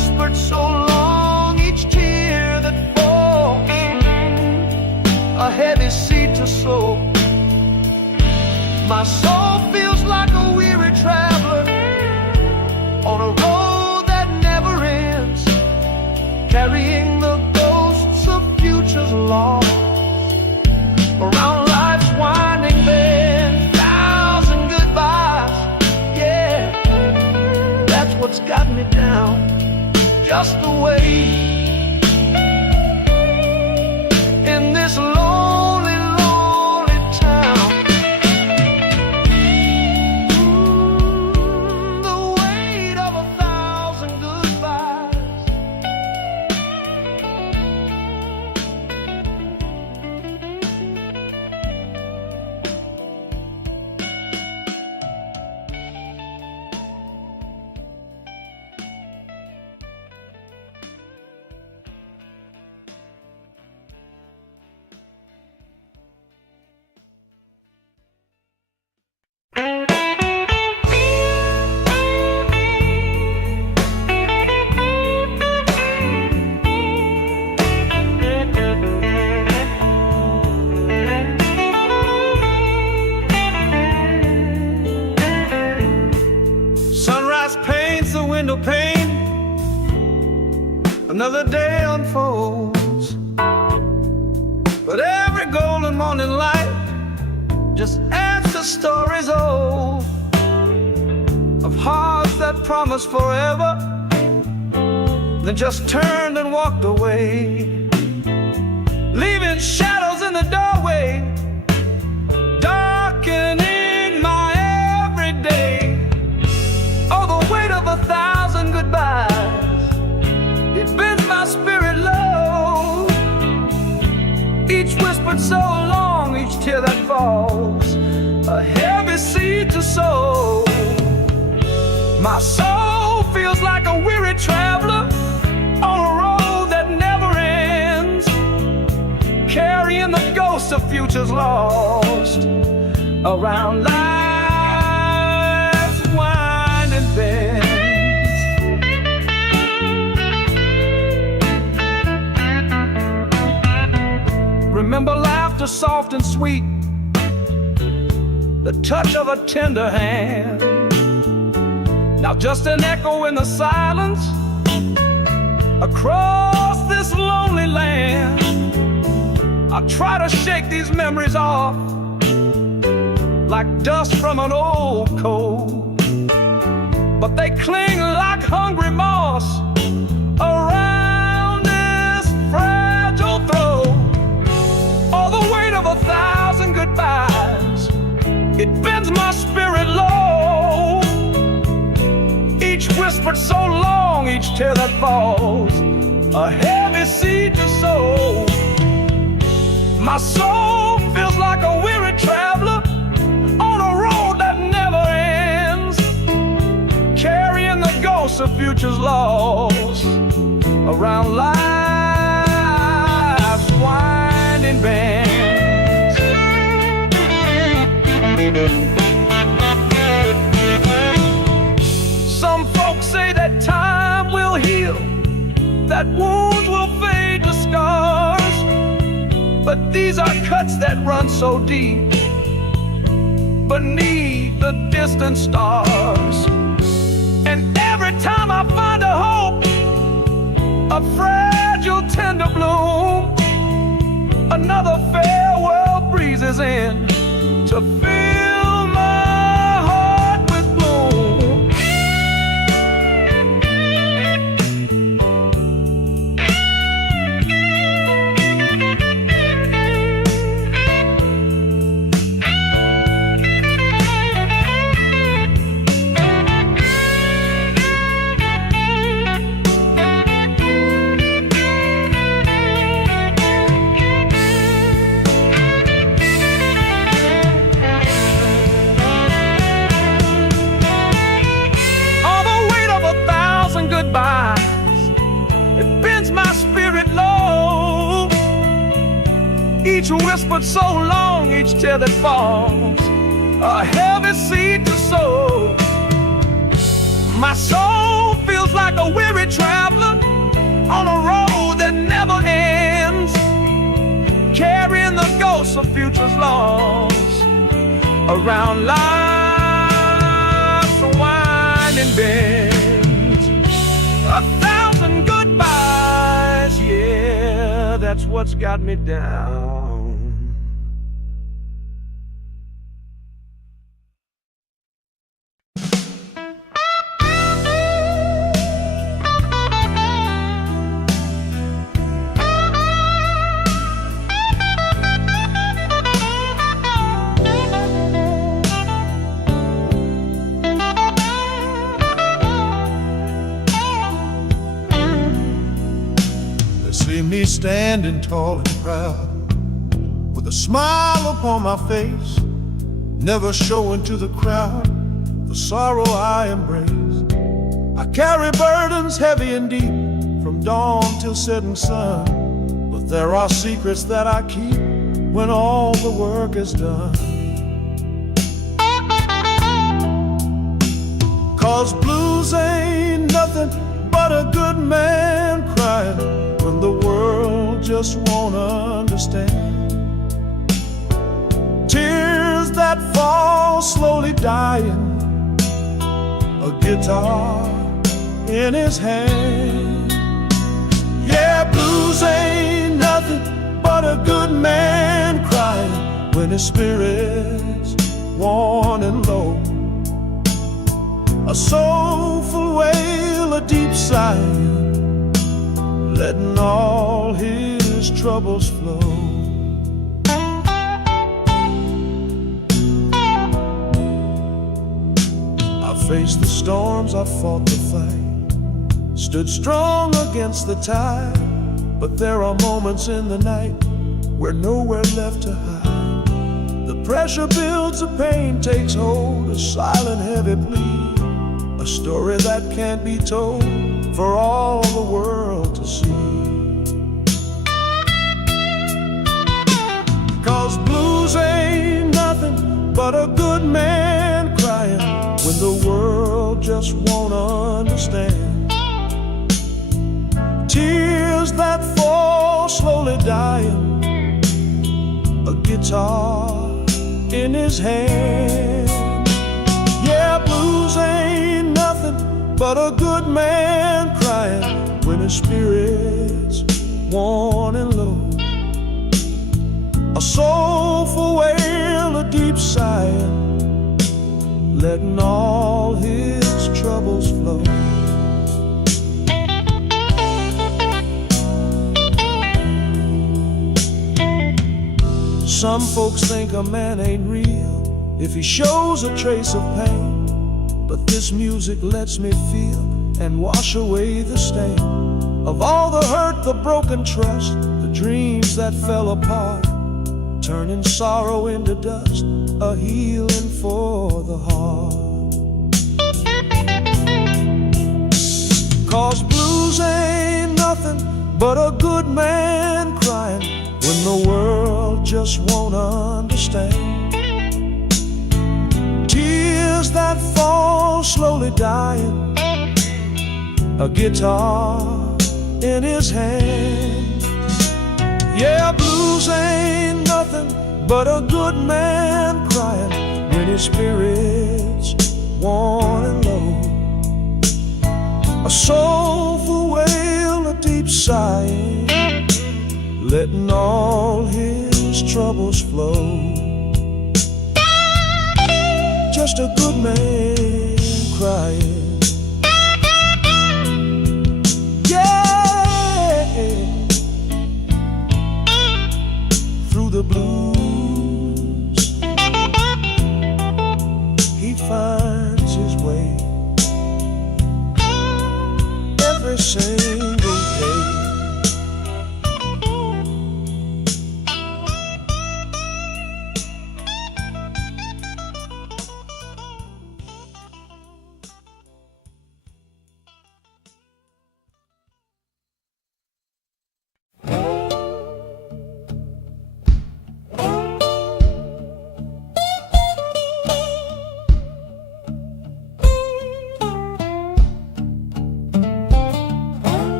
My soul feels like a weary traveler on a road that never ends, carrying the ghosts of futures lost around life's winding bend. Thousand goodbyes, yeah, that's what's got me down. Just the way in this lonely, lonely town. The weight of 1,000 goodbyes. Sunrise paints the window pane, another day unfolds, but every golden morning light just adds to stories old of hearts that promised forever, then just turned and walked away, leaving shadows in the doorway, darkening my everyday. Oh, the weight of 1,000 goodbyes, it bends my spirit low. Each whispered so long, each tear that falls, a heavy seed to sow. My soul feels like a weary traveler on a road that never ends, carrying the ghosts of futures lost around life's winding bends. Remember laughter soft and sweet, the touch of a tender hand. Now just an echo in the silence across this lonely land. I try to shake these memories off like dust from an old coat, but they cling like hungry moss around this fragile throat. Oh, the weight of 1,000 goodbyes, it bends my spirit low. Each whispered so long, each tear that falls, a heavy seed to sow. My soul feels like a weary traveler on a road that never ends, carrying the ghosts of futures lost around life's winding bends. Some folks say that time will heal, that wounds will fade to scars, but these are cuts that run so deep beneath the distant stars. And every time I find a hope, a fragile tender bloom, another farewell breezes in to fill my heart with gloom. It bends my spirit low. Each whispered so long, each tear that falls, a heavy seed to sow. My soul feels like a weary traveler on a road that never ends, carrying the ghosts of futures lost around life's winding bends. 1,000 goodbyes, yeah, that's what's got me down. See me standing tall and proud, with a smile upon my face, never showing to the crowd the sorrow I embrace. I carry burdens heavy and deep, from dawn till setting sun, but there are secrets that I keep when all the work is done. 'Cause blues ain't nothing but a good man crying when the world just won't understand. Tears that fall slowly dying, a guitar in his hand. Yeah, blues ain't nothing but a good man crying when his spirit's worn and low. A soulful wail, a deep sigh, letting all his troubles flow. I faced the storms, I fought the fight, stood strong against the tide, but there are moments in the night where nowhere left to hide. The pressure builds, the pain takes hold, a silent heavy plea, a story that can't be told for all the world to see. 'Cause blues ain't nothing but a good man crying when the world just won't understand. Tears that fall slowly dying, a guitar in his hand. Yeah, blues ain't nothing but a good man crying when his spirit's worn and low. A soulful wail, a deep sigh, letting all his troubles flow. Some folks think a man ain't real if he shows a trace of pain, but this music lets me feel and wash away the stain of all the hurt, the broken trust, the dreams that fell apart, turning sorrow into dust, a healing for the heart. 'Cause blues ain't nothing but a good man crying when the world just won't understand. Tears that fall slowly dying, a guitar in his hand. Yeah, blues ain't nothing but a good man crying when his spirit's worn and low. A soulful wail, a deep sigh, letting all his troubles flow. Just a good man crying, yeah, through the blues he finds his way every single day.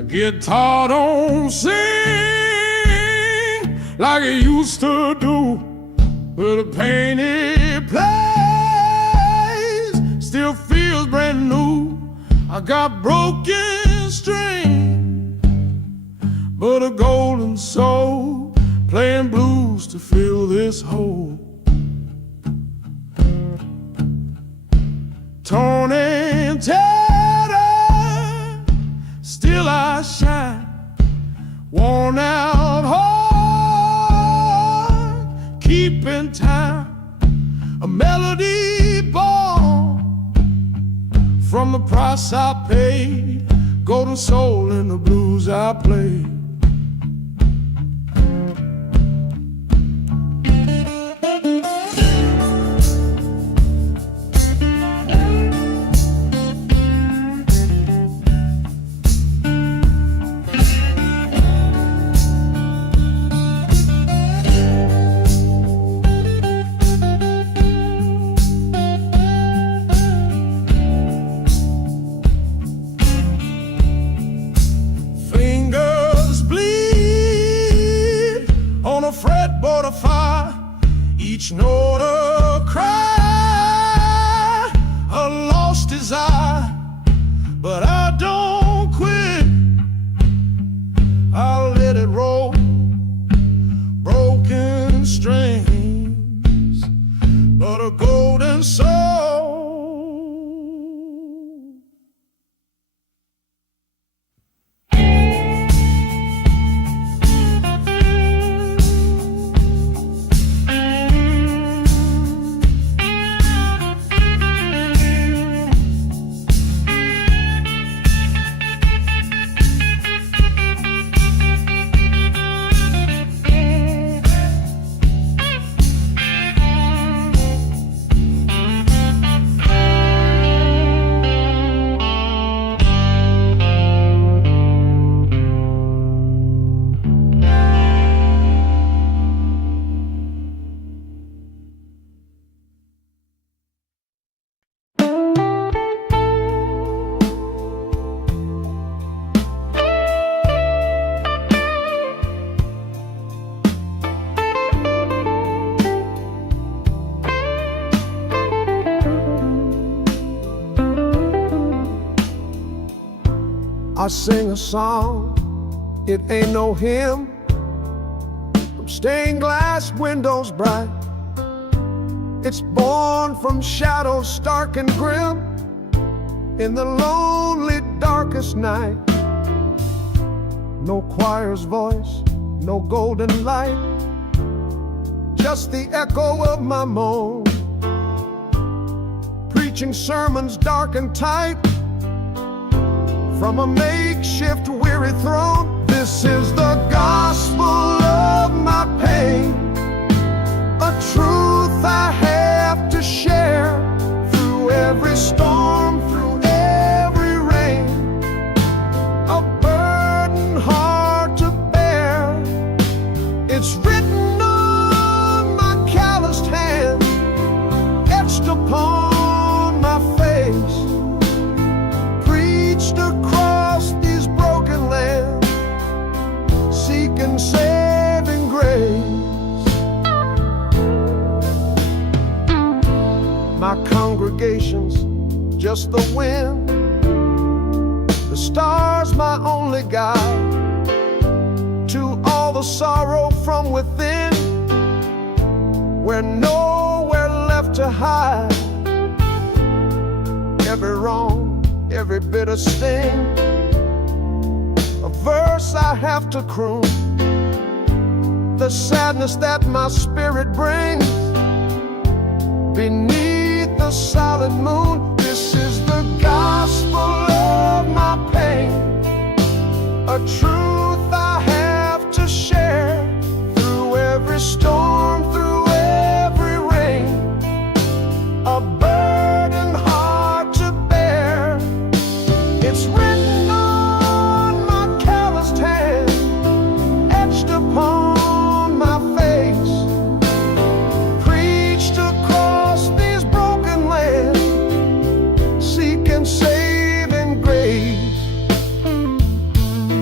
My guitar don't sing like it used to do, but the pain it plays still feels brand new. I got broken strings, but a golden soul playing blues to fill this hole. Torn and tattered, still I shine. Worn out heart, keeping time. A melody born from the price I paid. Golden soul in the blues I play. Fretboard of fire, each note a cry, a lost desire. But I don't quit, I'll let it roll. Broken strings, but a golden soul. I sing a song, it ain't no hymn, from stained glass windows bright. It's born from shadows stark and grim, in the lonely darkest night. No choir's voice, no golden light, just the echo of my moan, preaching sermons dark and tight, from a makeshift weary throne. This is the gospel of my pain, a truth I have to share. Through every storm, through every rain, a burden hard to bear. It's written on my calloused hand, etched upon my face, preached across these broken lands, seeking saving grace. My congregation's just the wind, the stars my only guide, to all the sorrow from within, where nowhere left to hide. Every wrong, every bitter sting, a verse I have to croon, the sadness that my spirit brings beneath the silent moon. This is the gospel of my pain, a truth I have to share. Through every storm, through every rain, a burden hard to bear. It's written on my calloused hand, etched upon my face, preached across these broken lands, seeking saving grace.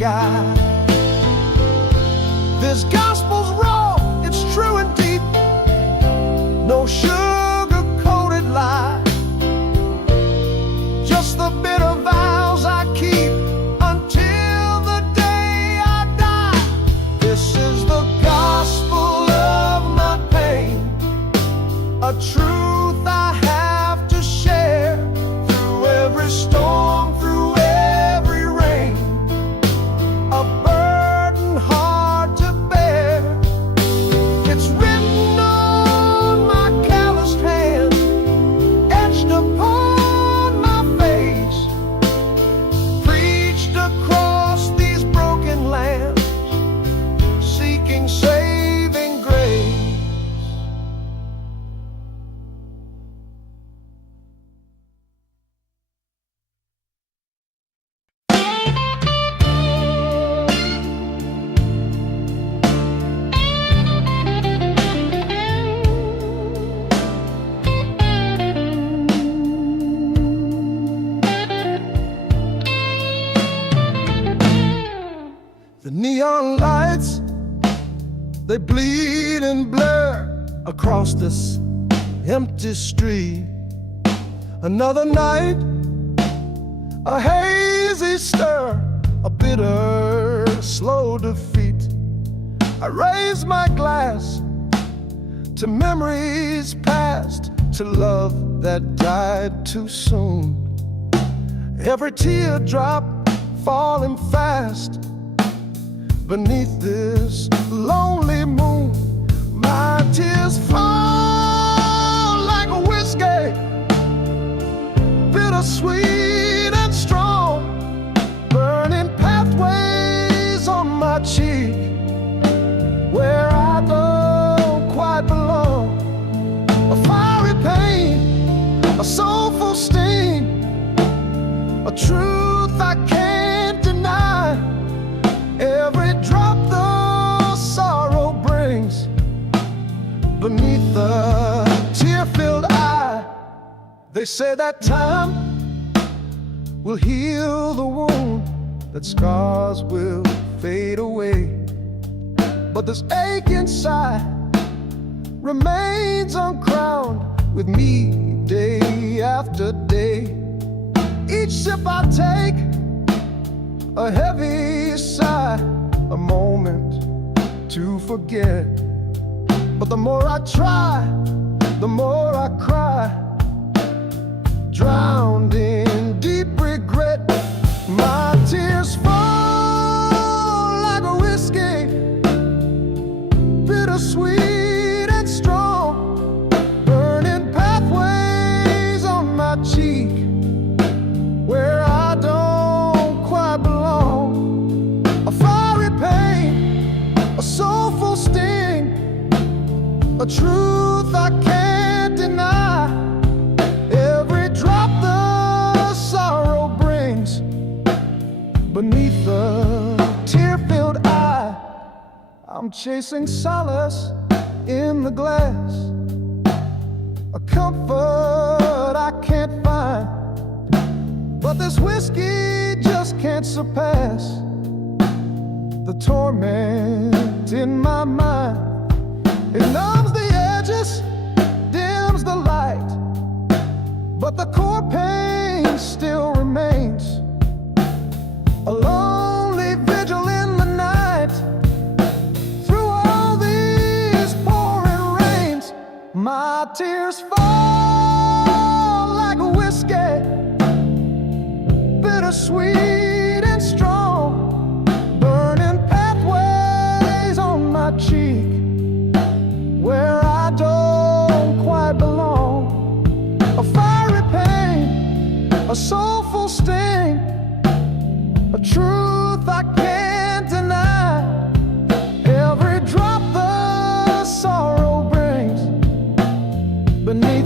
guide. This gospel's raw, it's true and deep, no sugar-coated lie, just the bitter vows I keep until the day I die. This is the gospel of my pain, a truth I have to share through every storm, through every rain, a burden hard to bear. It's written on my calloused hand, etched upon my face, preached across these broken lands, seeking saving grace. The neon lights, they bleed and blur across this empty street. Another night, a hazy stir, a bitter, slow defeat. I raise my glass to memories past, to love that died too soon. Every teardrop falling fast beneath this lonely moon. My tears fall like a whiskey, bittersweet and strong, burning pathways on my cheek where I don't quite belong. A fiery pain, a soulful sting, a truth I can't deny. Every drop the sorrow brings beneath the tear-filled eye. They say that time will heal the wound, that scars will fade away, but this ache inside remains uncrowned with me day after day. Each sip I take, a heavy sigh, a moment to forget. But the more I try, the more I cry, drowned in deep regret. My tears fall like a whiskey, bittersweet and strong, burning pathways on my cheek where I don't quite belong. A fiery pain, a soulful sting, a truth I can't deny. Every drop the sorrow brings beneath the tear-filled eye. I'm chasing solace in the glass, a comfort I can't find, but this whiskey just can't surpass the torment in my mind. It numbs the edges, dims the light, but the core pain still remains. A lonely vigil in the night, through all these pouring rains. My tears fall like a whiskey, bittersweet and strong, burning pathways on my cheek where I don't quite belong. A fiery pain, a soulful sting, a truth I can't deny. Every drop the sorrow brings beneath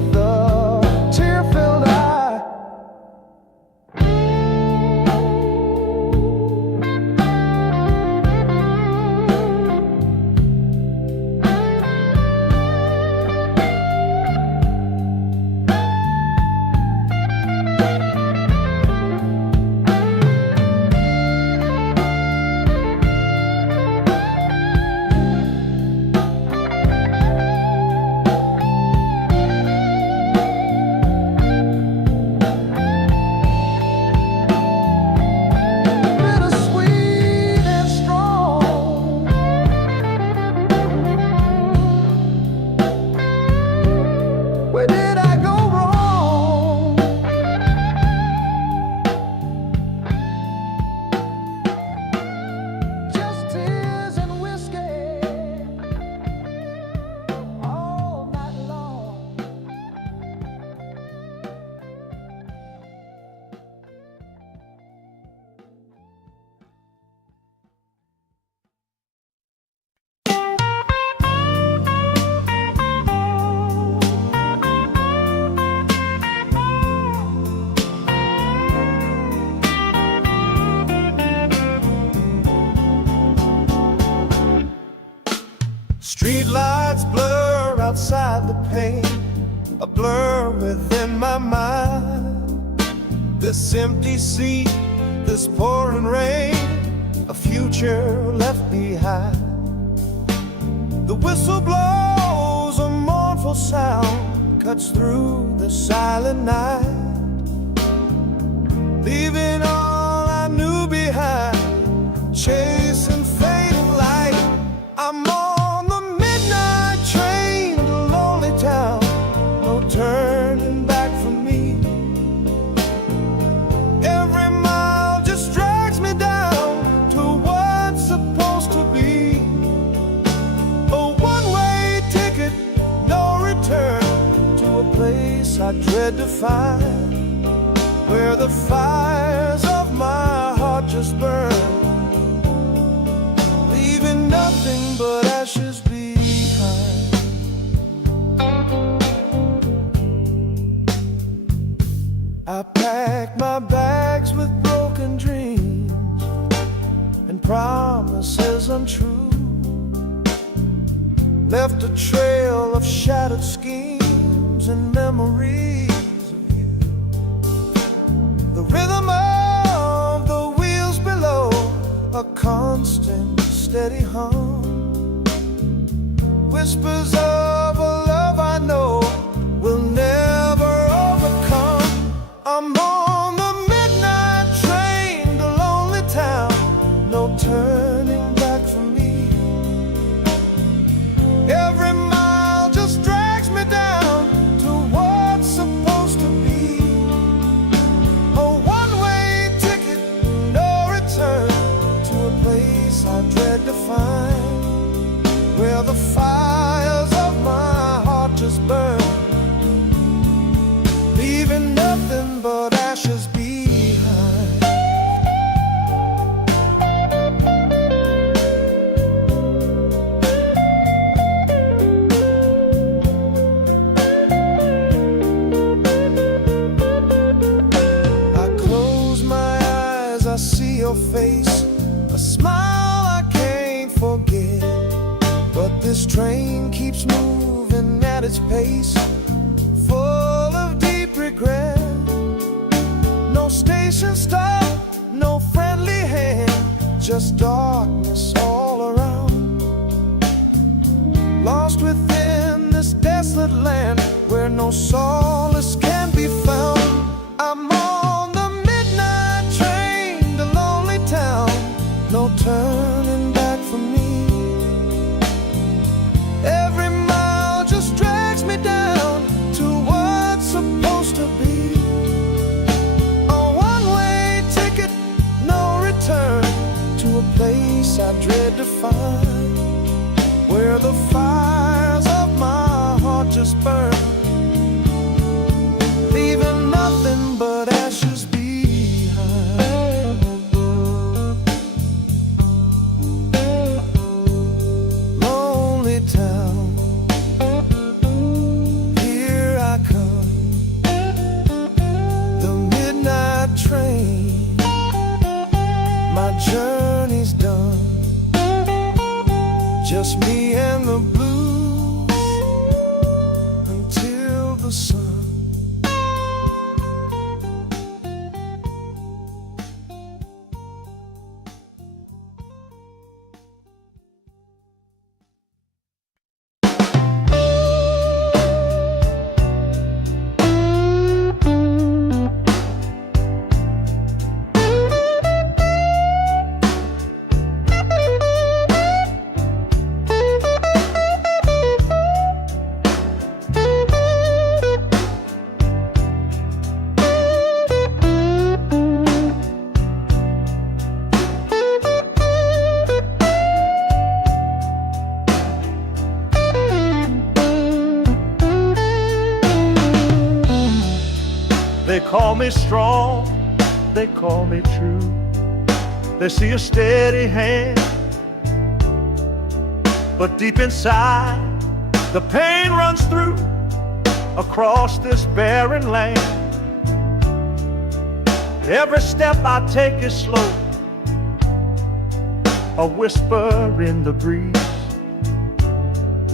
Streetlights blur outside the pane, a blur within my mind. This empty seat, this pouring rain, a future left behind. The whistle blows, a mournful sound cuts through the silent night, leaving all I knew behind, chasing fading light. I'm on the midnight train to lonely town, no turning back for me. Every mile just drags me down to what's supposed to be. A one-way ticket, no return, to a place I dread to find, where the fires of my heart just burn, leaving nothing but ashes behind. I packed my bags with broken dreams and promises untrue, left a trail of shattered schemes and memories of you. The rhythm of the wheels below, a constant steady hum, whispers of a love I know will never overcome. I'm on the midnight train to lonely town, no turning back for me. Every mile just drags me down to what's supposed to be. A one-way ticket, no return, to a place I dread to find, where the fires of my heart just burn, leaving nothing but ashes behind. I close my eyes, I see your face, a smile I can't forget. But this train keeps moving at its pace, full of deep regret. No station stop, no friendly hand, just darkness all around. Lost within this desolate land where no solace can be found. I'm on the midnight train to lonely town, no turning back for me. Every mile just drags me down to what's supposed to be. A one-way ticket, no return, to a place I dread to find, where the fires of my heart just burn, leaving nothing but ashes behind. Lonely town, here I come, the midnight train, my journey's done, just me and the blues until the sun. They call me strong, they call me true. They see a steady hand, but deep inside the pain runs through across this barren land. Every step I take is slow, a whisper in the breeze.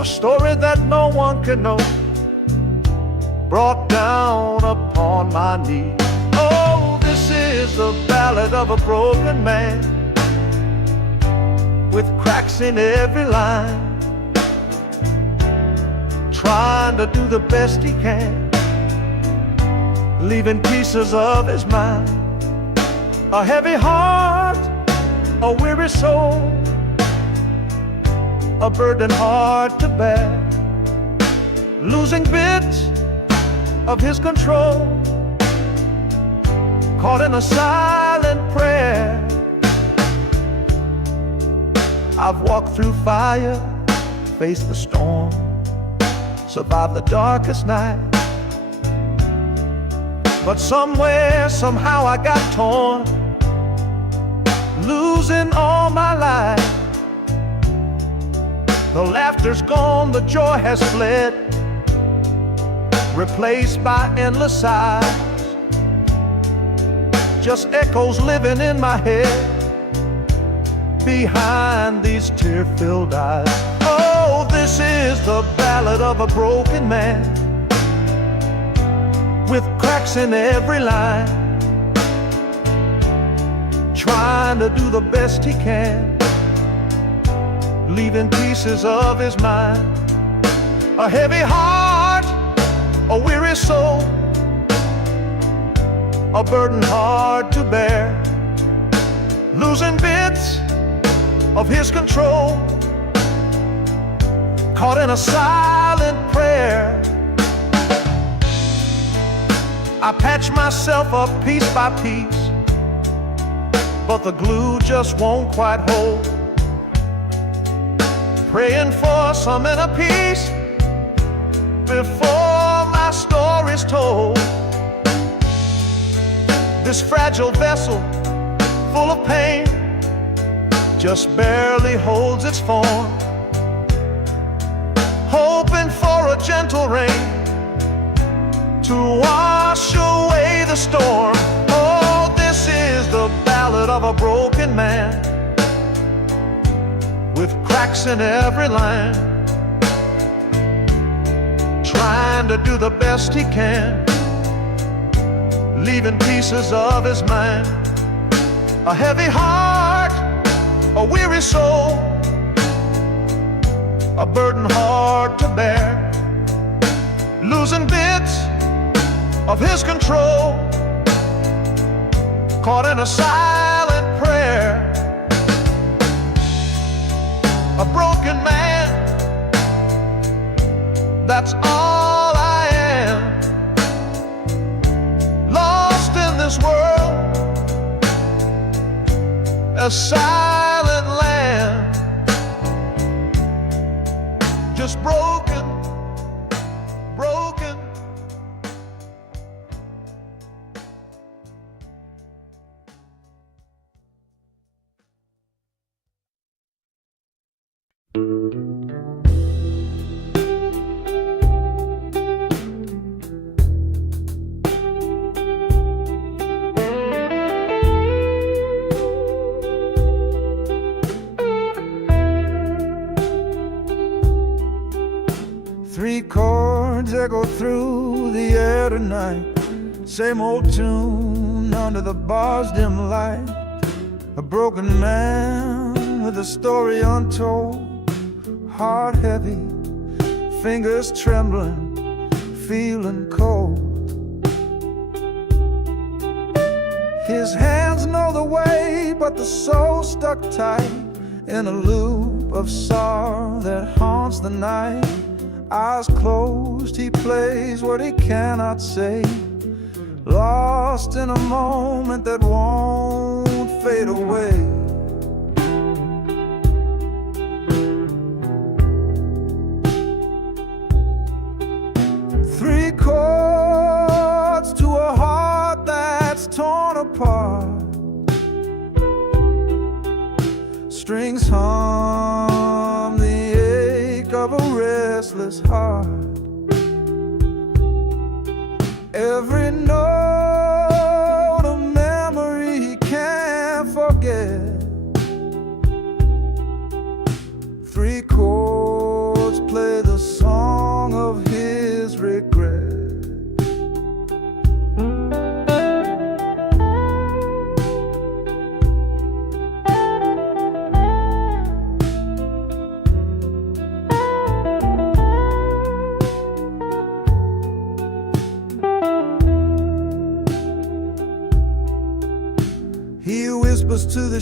a story that no one can know, brought down upon my knee. Oh, this is the ballad of a broken man, with cracks in every line, trying to do the best he can, leaving pieces of his mind. A heavy heart, a weary soul, a burden hard to bear, losing bits of his control, caught in a silent prayer. I've walked through fire, faced the storm, survived the darkest night, but somewhere, somehow I got torn, losing all my life. The laughter's gone, the joy has fled, replaced by endless sighs, just echoes living in my head behind these tear-filled eyes. Oh, this is the ballad of a broken man, with cracks in every line, trying to do the best he can, leaving pieces of his mind. A heavy heart, a weary soul, a burden hard to bear, losing bits of his control, caught in a silent prayer. I patch myself up piece by piece, but the glue just won't quite hold, praying for some inner peace before my story's told. This fragile vessel, full of pain, just barely holds its form, hoping for a gentle rain to wash away the storm. Oh, this is the ballad of a broken man, with cracks in every line, trying to do the best he can, leaving pieces of his mind. A heavy heart, a weary soul, a burden hard to bear, losing bits of his control, caught in a silent prayer. A broken man, that's all I am, lost in this world, a silent land, just broken, broken. Three chords echo through the air tonight, same old tune under the bar's dim light. A broken man with a story untold, heart heavy, fingers trembling, feeling cold. His hands know the way, but the soul stuck tight in a loop of sorrow that haunts the night. Eyes closed, he plays what he cannot say, lost in a moment that won't fade away. Three chords to a heart that's torn apart, strings hum the ache of a restless heart. Every note a memory he can't forget. Three chords play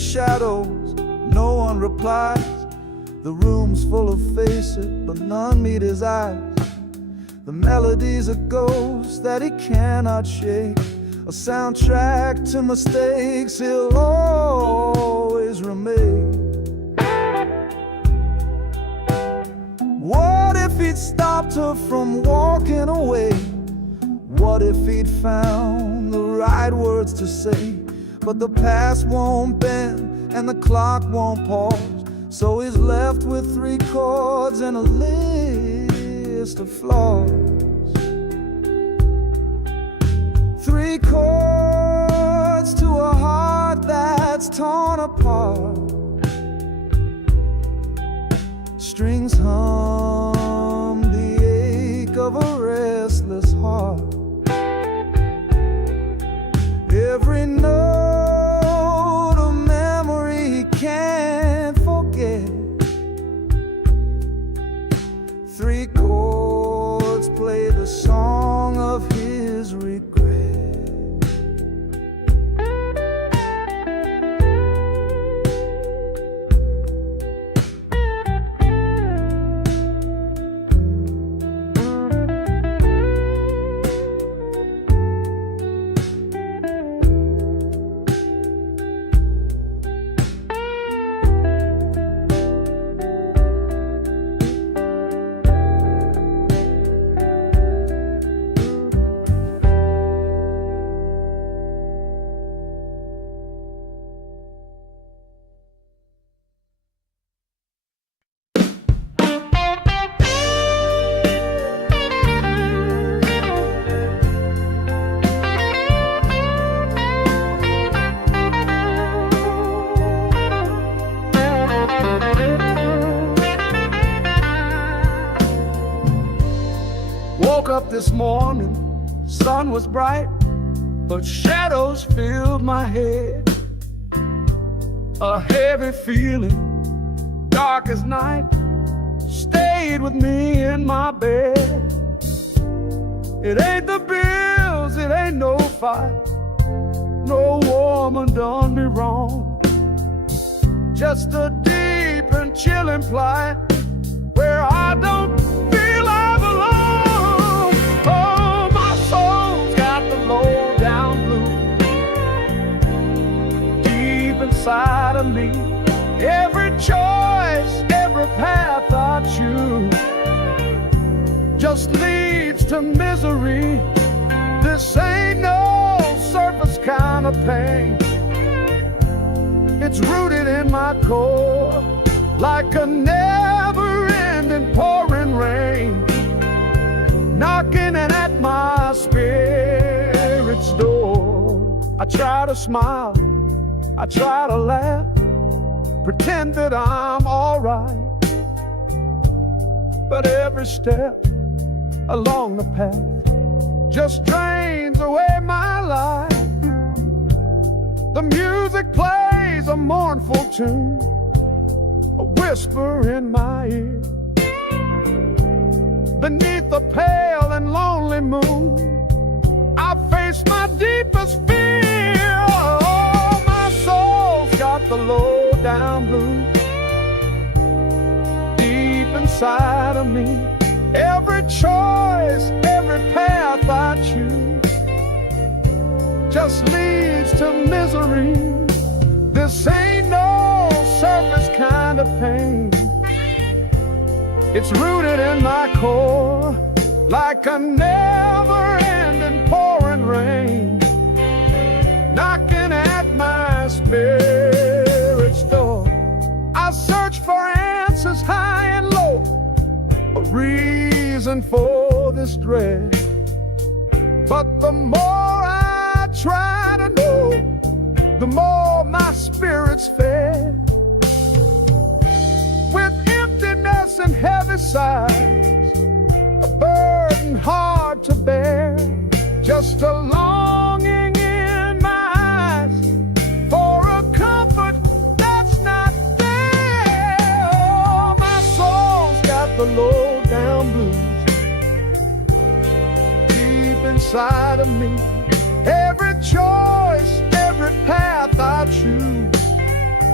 shadows, no one replies. The room's full of faces, but none meet his eyes. The melody's a ghost that he cannot shake, a soundtrack to mistakes he'll always remake. What if he'd stopped her from walking away? What if he'd found the right words to say? But the past won't bend and the clock won't pause, so he's left with 3 chords and a list of flaws. 3 chords to a heart that's torn apart. Strings hum the ache of a restless heart. Every note a memory he can't forget. 3 chords play the song of his regret. Woke up this morning, sun was bright, but shadows filled my head. A heavy feeling, dark as night, stayed with me in my bed. It ain't the bills, it ain't no fight, no woman done me wrong. Just a deep and chilling plight where I don't feel I belong. Oh, my soul's got the low down blues deep inside of me. Every choice, every path I choose just leads to misery. This ain't no surface kind of pain. It's rooted in my core like a never-ending pouring rain, knocking at my spirit's door. I try to smile, I try to laugh, pretend that I'm alright, but every step along the path just drains away my life. The music plays a mournful tune, a whisper in my ear. Beneath the pale and lonely moon, I face my deepest fear. Oh, my soul's got the low down blues deep inside of me. Every choice, every path I choose just leads to misery. This ain't no surface kind of pain. It's rooted in my core like a never-ending pouring rain, knocking at my spirit's door. I search for answers high and low, a reason for this dread, but the more I try to know, the more my spirit's fed. With emptiness and heavy sighs, a burden hard to bear, just a longing in my eyes for a comfort that's not there. Oh, my soul's got the low down blues deep inside of me. Every choice, every path I choose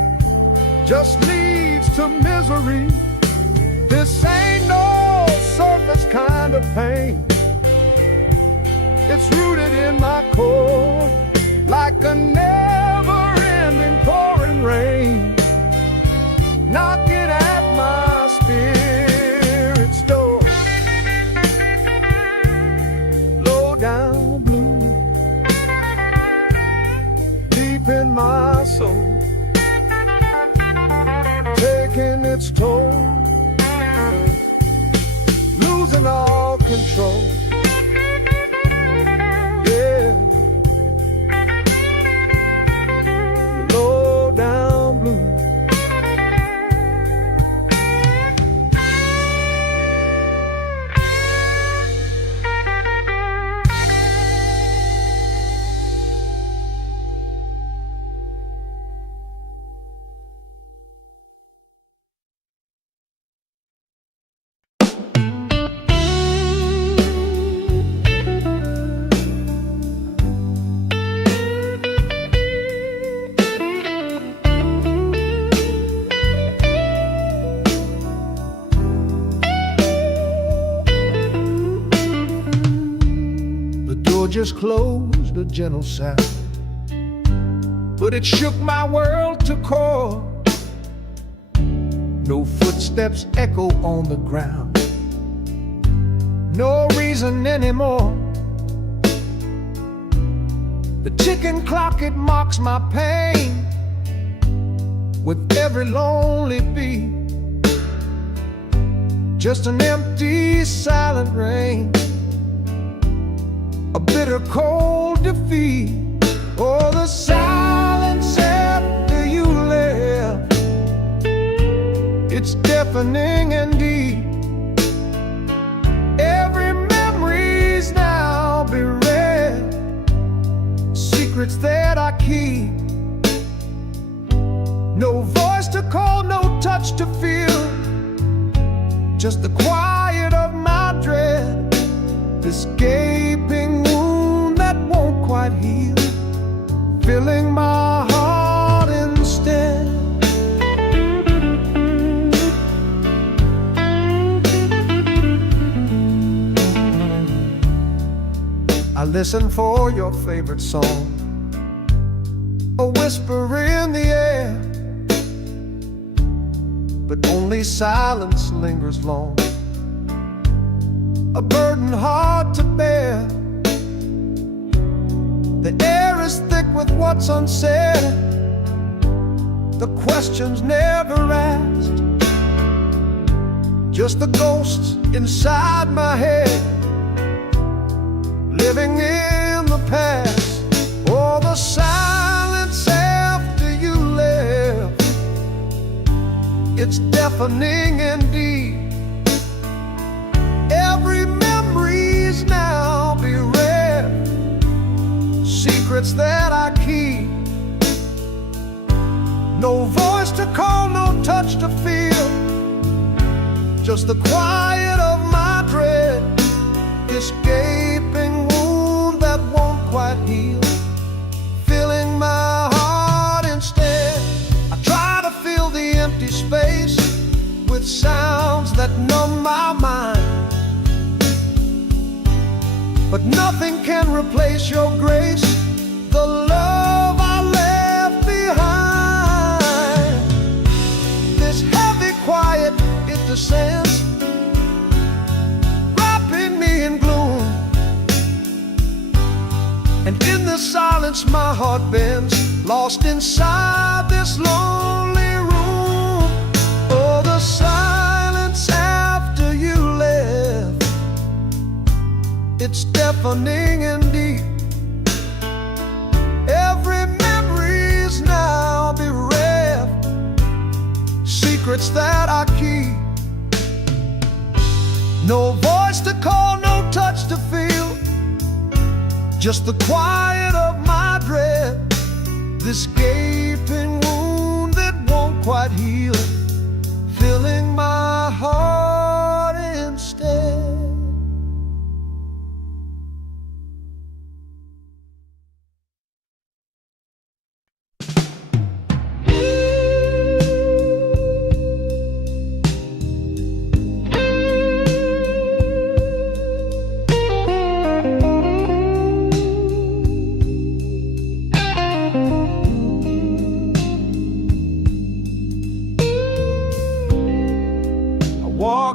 just leads to misery. This ain't no surface kind of pain. It's rooted in my core, like a never-ending pouring rain, knocking at my spirit's door. Low down blue, deep in my soul, taking its toll, losing all control. Yeah, low down blue. Just closed, a gentle sound, but it shook my world to core. No footsteps echo on the ground, no reason anymore. The ticking clock, it mocks my pain with every lonely beat. Just an empty, silent rain, a bitter cold defeat. Oh, the silence after you left, it's deafening and deep. Every memory's now bereft, secrets that I keep. No voice to call, no touch to feel, just the quiet of my dread. This gaping wound that won't quite heal, filling my heart instead. I listen for your favorite song, a whisper in the air, but only silence lingers long, a burden hard to bear. The air is thick with what's unsaid, the questions never asked, just the ghosts inside my head, living in the past. Oh, the silence after you left, it's deafening and deep. Every memory's now bereft, secrets that I keep. No voice to call, no touch to feel, just the quiet of my dread. This gaping wound that won't quite heal, filling my heart instead. I try to fill the empty space with sounds that numb my mind, but nothing can replace your grace, the love I left behind. This heavy quiet, it descends, wrapping me in gloom, and in the silence my heart bends, lost inside this lonely room. Oh, the silence after you left, it's deafening and deep. Every memory's now bereft, secrets that I keep. No voice to call, no touch to feel, just the quiet of my dread. This gaping wound that won't quite heal, filling my heart instead.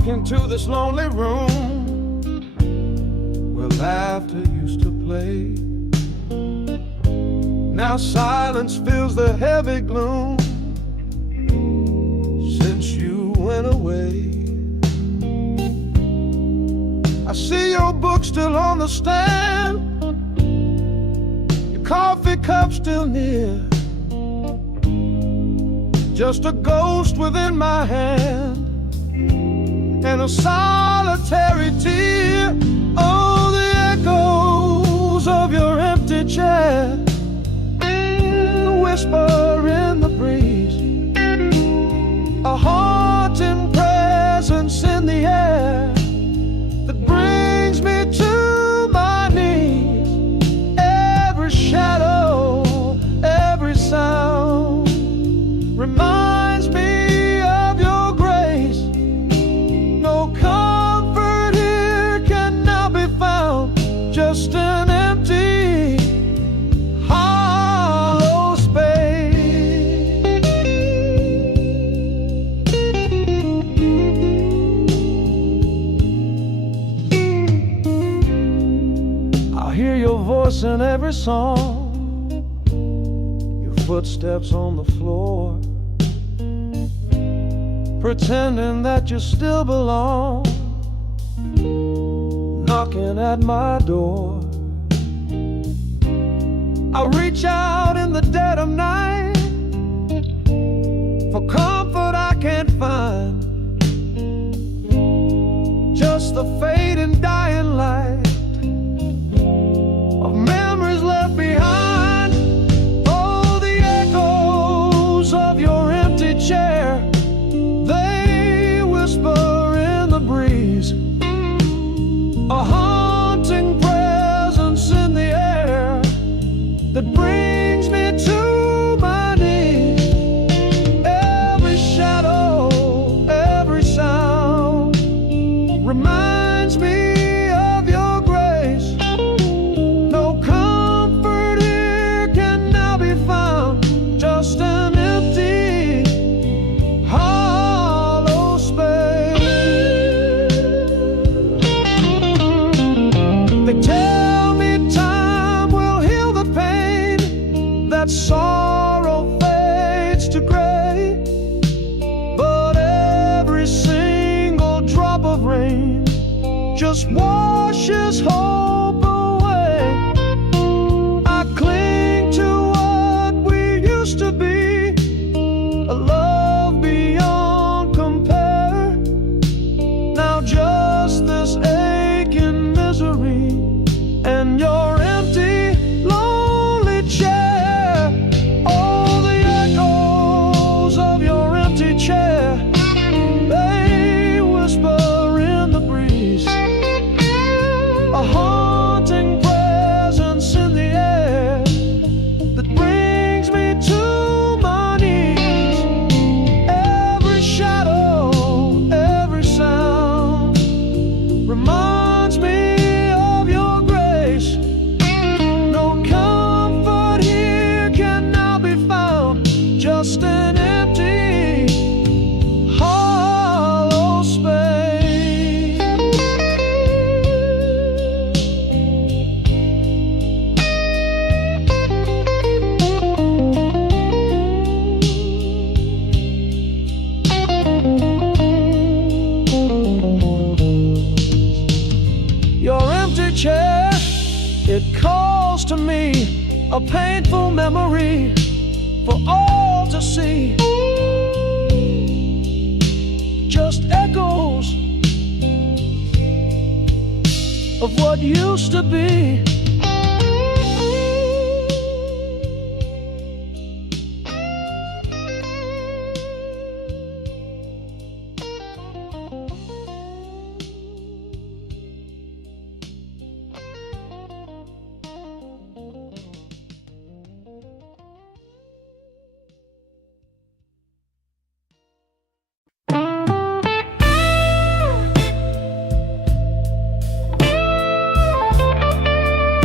walk into this lonely room where laughter used to play. Now silence fills the heavy gloom since you went away. I see your book still on the stand, your coffee cup still near, just a ghost within my hand and a solitary tear. Oh, the echoes of your empty chair, the whisper in the breeze, a haunting presence in the air that brings me to my knees. Every shadow, every sound reminds me of your grace. No comfort here can now be found, just an empty, hollow space. I hear your voice in every song, your footsteps on the floor, pretending that you still belong, knocking at my door. I reach out in the dead of night for comfort I can't find, just the fading dying light of memories left behind. Oh, the echoes of your empty chair, they whisper in the breeze, a haunting presence in the air that brings me to my knees. Every shadow, every sound reminds me of your grace. No comfort here can now be found, just an empty, hollow space. They tell me time will heal the pain, that sorrow fades to gray, but every single drop of rain just washes hope away. I cling to what we used to be, a love beyond compare. Now just this aching misery and your empty, lonely chair. Oh, the echoes of your empty chair, they whisper in the breeze, a haunting presence in the air that brings me to my knees. Every shadow, every sound reminds me of your grace. No comfort here can now be found, just an empty, hollow space. Your empty chair, it calls to me, a painful memory for all to see. Just echoes of what used to be.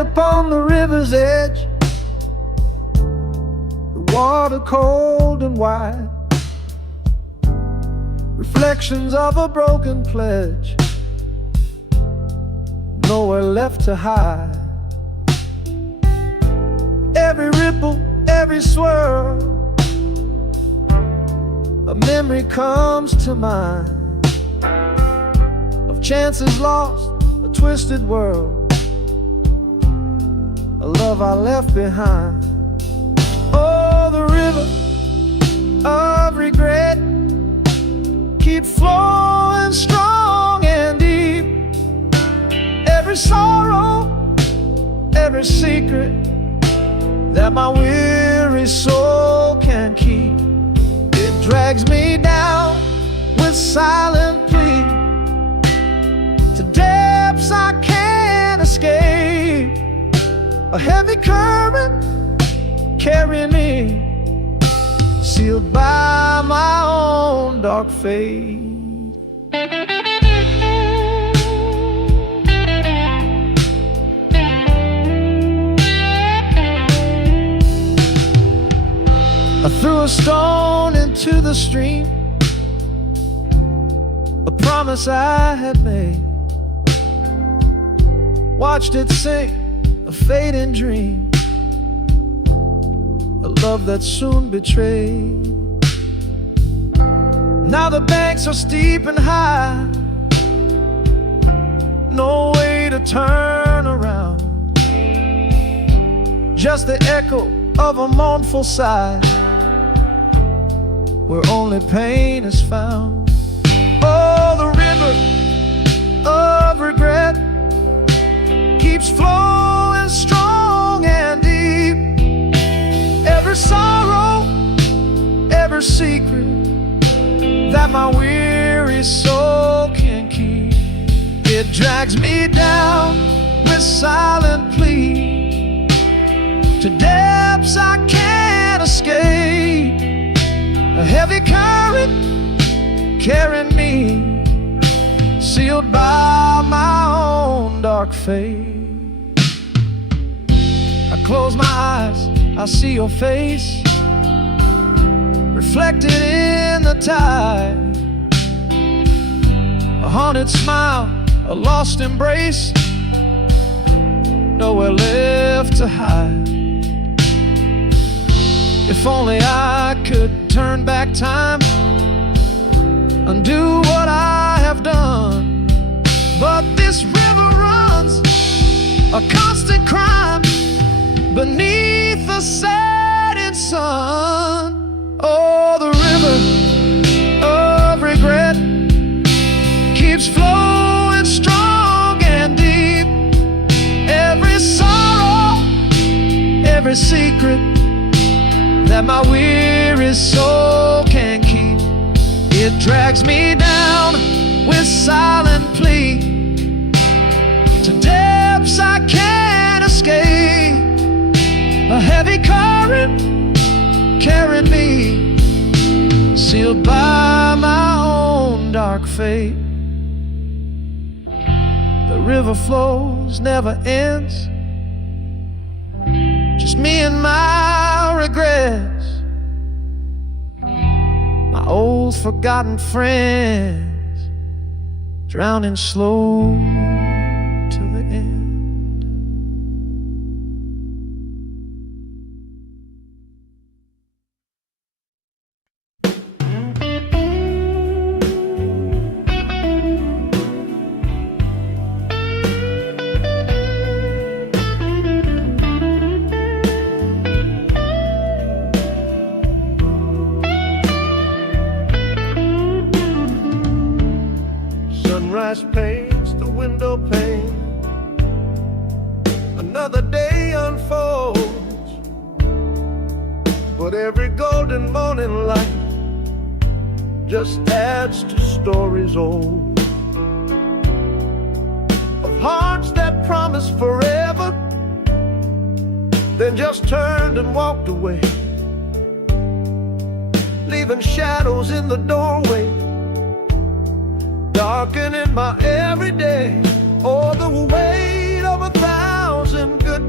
upon the river's edge, the water cold and wide, reflections of a broken pledge, nowhere left to hide. Every ripple, every swirl, a memory comes to mind of chances lost, a twisted world, a love I left behind. Oh, the river of regret keeps flowing strong and deep. Every sorrow, every secret that my weary soul can keep, it drags me down with silent plea to depths I can't escape. A heavy current carrying me, sealed by my own dark fate. I threw a stone into the stream, a promise I had made, watched it sink, a fading dream, a love that soon betrayed. Now the banks are steep and high, no way to turn around, just the echo of a mournful sigh, where only pain is found. Oh, the river of regret keeps flowing strong and deep. Every sorrow, every secret that my weary soul can keep, it drags me down with silent plea to depths I can't escape. A heavy current carrying me, sealed by my own dark fate. I close my eyes, I see your face reflected in the tide, a haunted smile, a lost embrace, nowhere left to hide. If only I could turn back time, undo what I have done, but this river runs a constant crime beneath the setting sun. Oh, the river of regret keeps flowing strong and deep. Every sorrow, every secret that my weary soul can keep, it drags me down with silent plea to depths I can't escape. A heavy current carrying me, sealed by my own dark fate. The river flows, never ends, just me and my regrets, my old forgotten friends, drowning slow till the end. Sunrise paints the window pane, another day unfolds, but every golden morning light just adds to stories old, of hearts that promised forever, then just turned and walked away, leaving shadows in the doorway, darkening my everyday. Oh, the weight of 1,000 good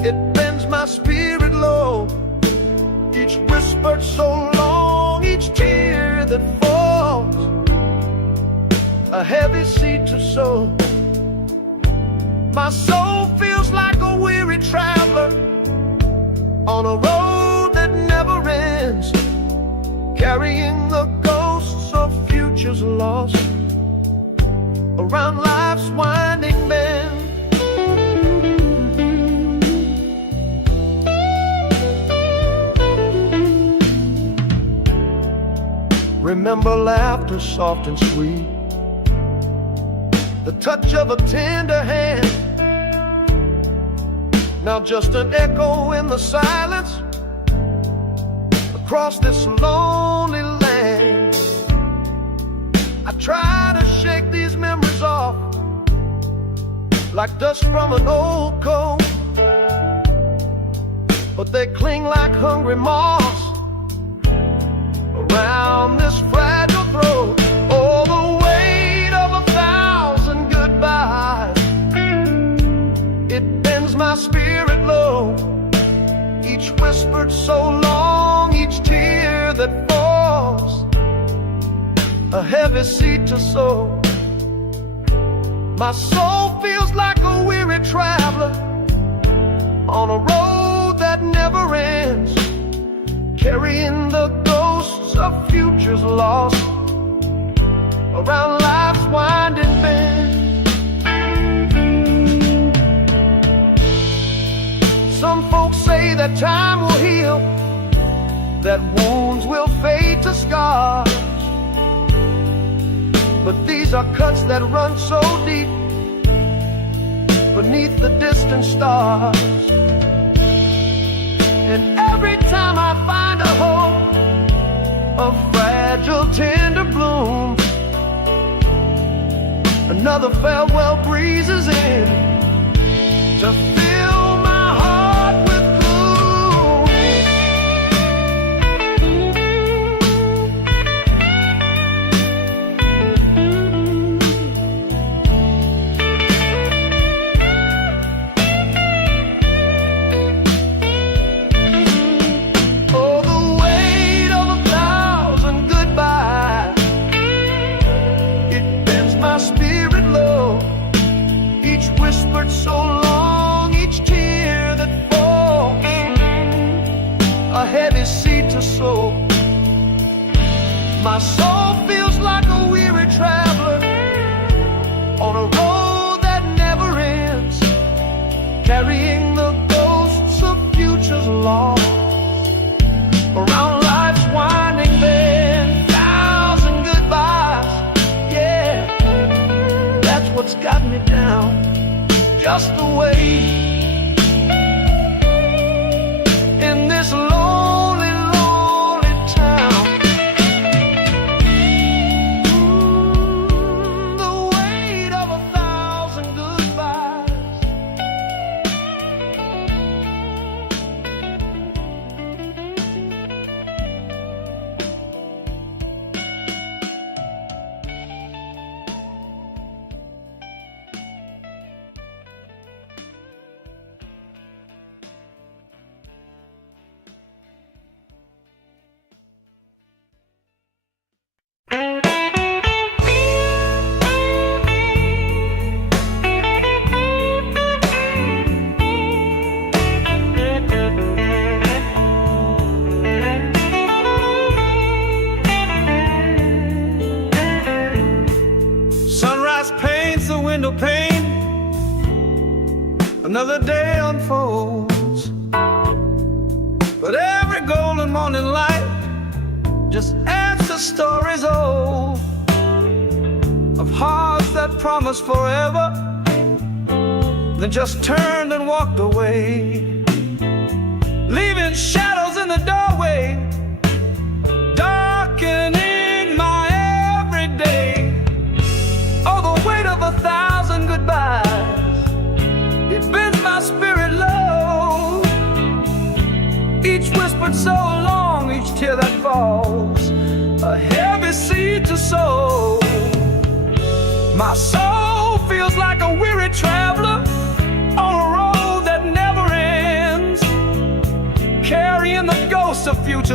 It bends my spirit low, each whisper so long, each tear that falls, a heavy seed to sow. My soul feels like a weary traveler on a road that never ends, carrying the ghosts of futures lost around life's winding bend. Remember laughter soft and sweet, the touch of a tender hand. Now just an echo in the silence across this lonely land. I try to shake these memories off like dust from an old coat, but they cling like hungry moths around this fragile throat. Oh, the weight of 1,000 goodbyes, it bends my spirit low, each whispered so long, each tear that falls, a heavy seed to sow. My soul feels like a weary traveler on a road that never ends, carrying the ghosts of futures lost around life's winding bend. Some folks say that time will heal, that wounds will fade to scars, but these are cuts that run so deep beneath the distant stars. And every time I find a hope, a fragile tender bloom, another farewell breezes in to fill my heart with so long, each tear that falls, a heavy seed to sow. My soul feels like a weary traveler on a road that never ends, carrying the ghosts of futures lost around life's winding bend. 1,000 goodbyes, yeah, that's what's got me down. Just the way in this lonely, lonely town. The weight of 1,000 goodbyes. Window pane, another day unfolds, but every golden morning light just adds to stories old of hearts that promised forever, then just turned and walked away, leaving shadows in the doorway, darkening my everyday. Oh, the weight of 1,000 goodbyes, it bends my spirit low, each whispered so long, each tear that falls, a heavy seed to sow. My soul feels like a weary traveler on a road that never ends,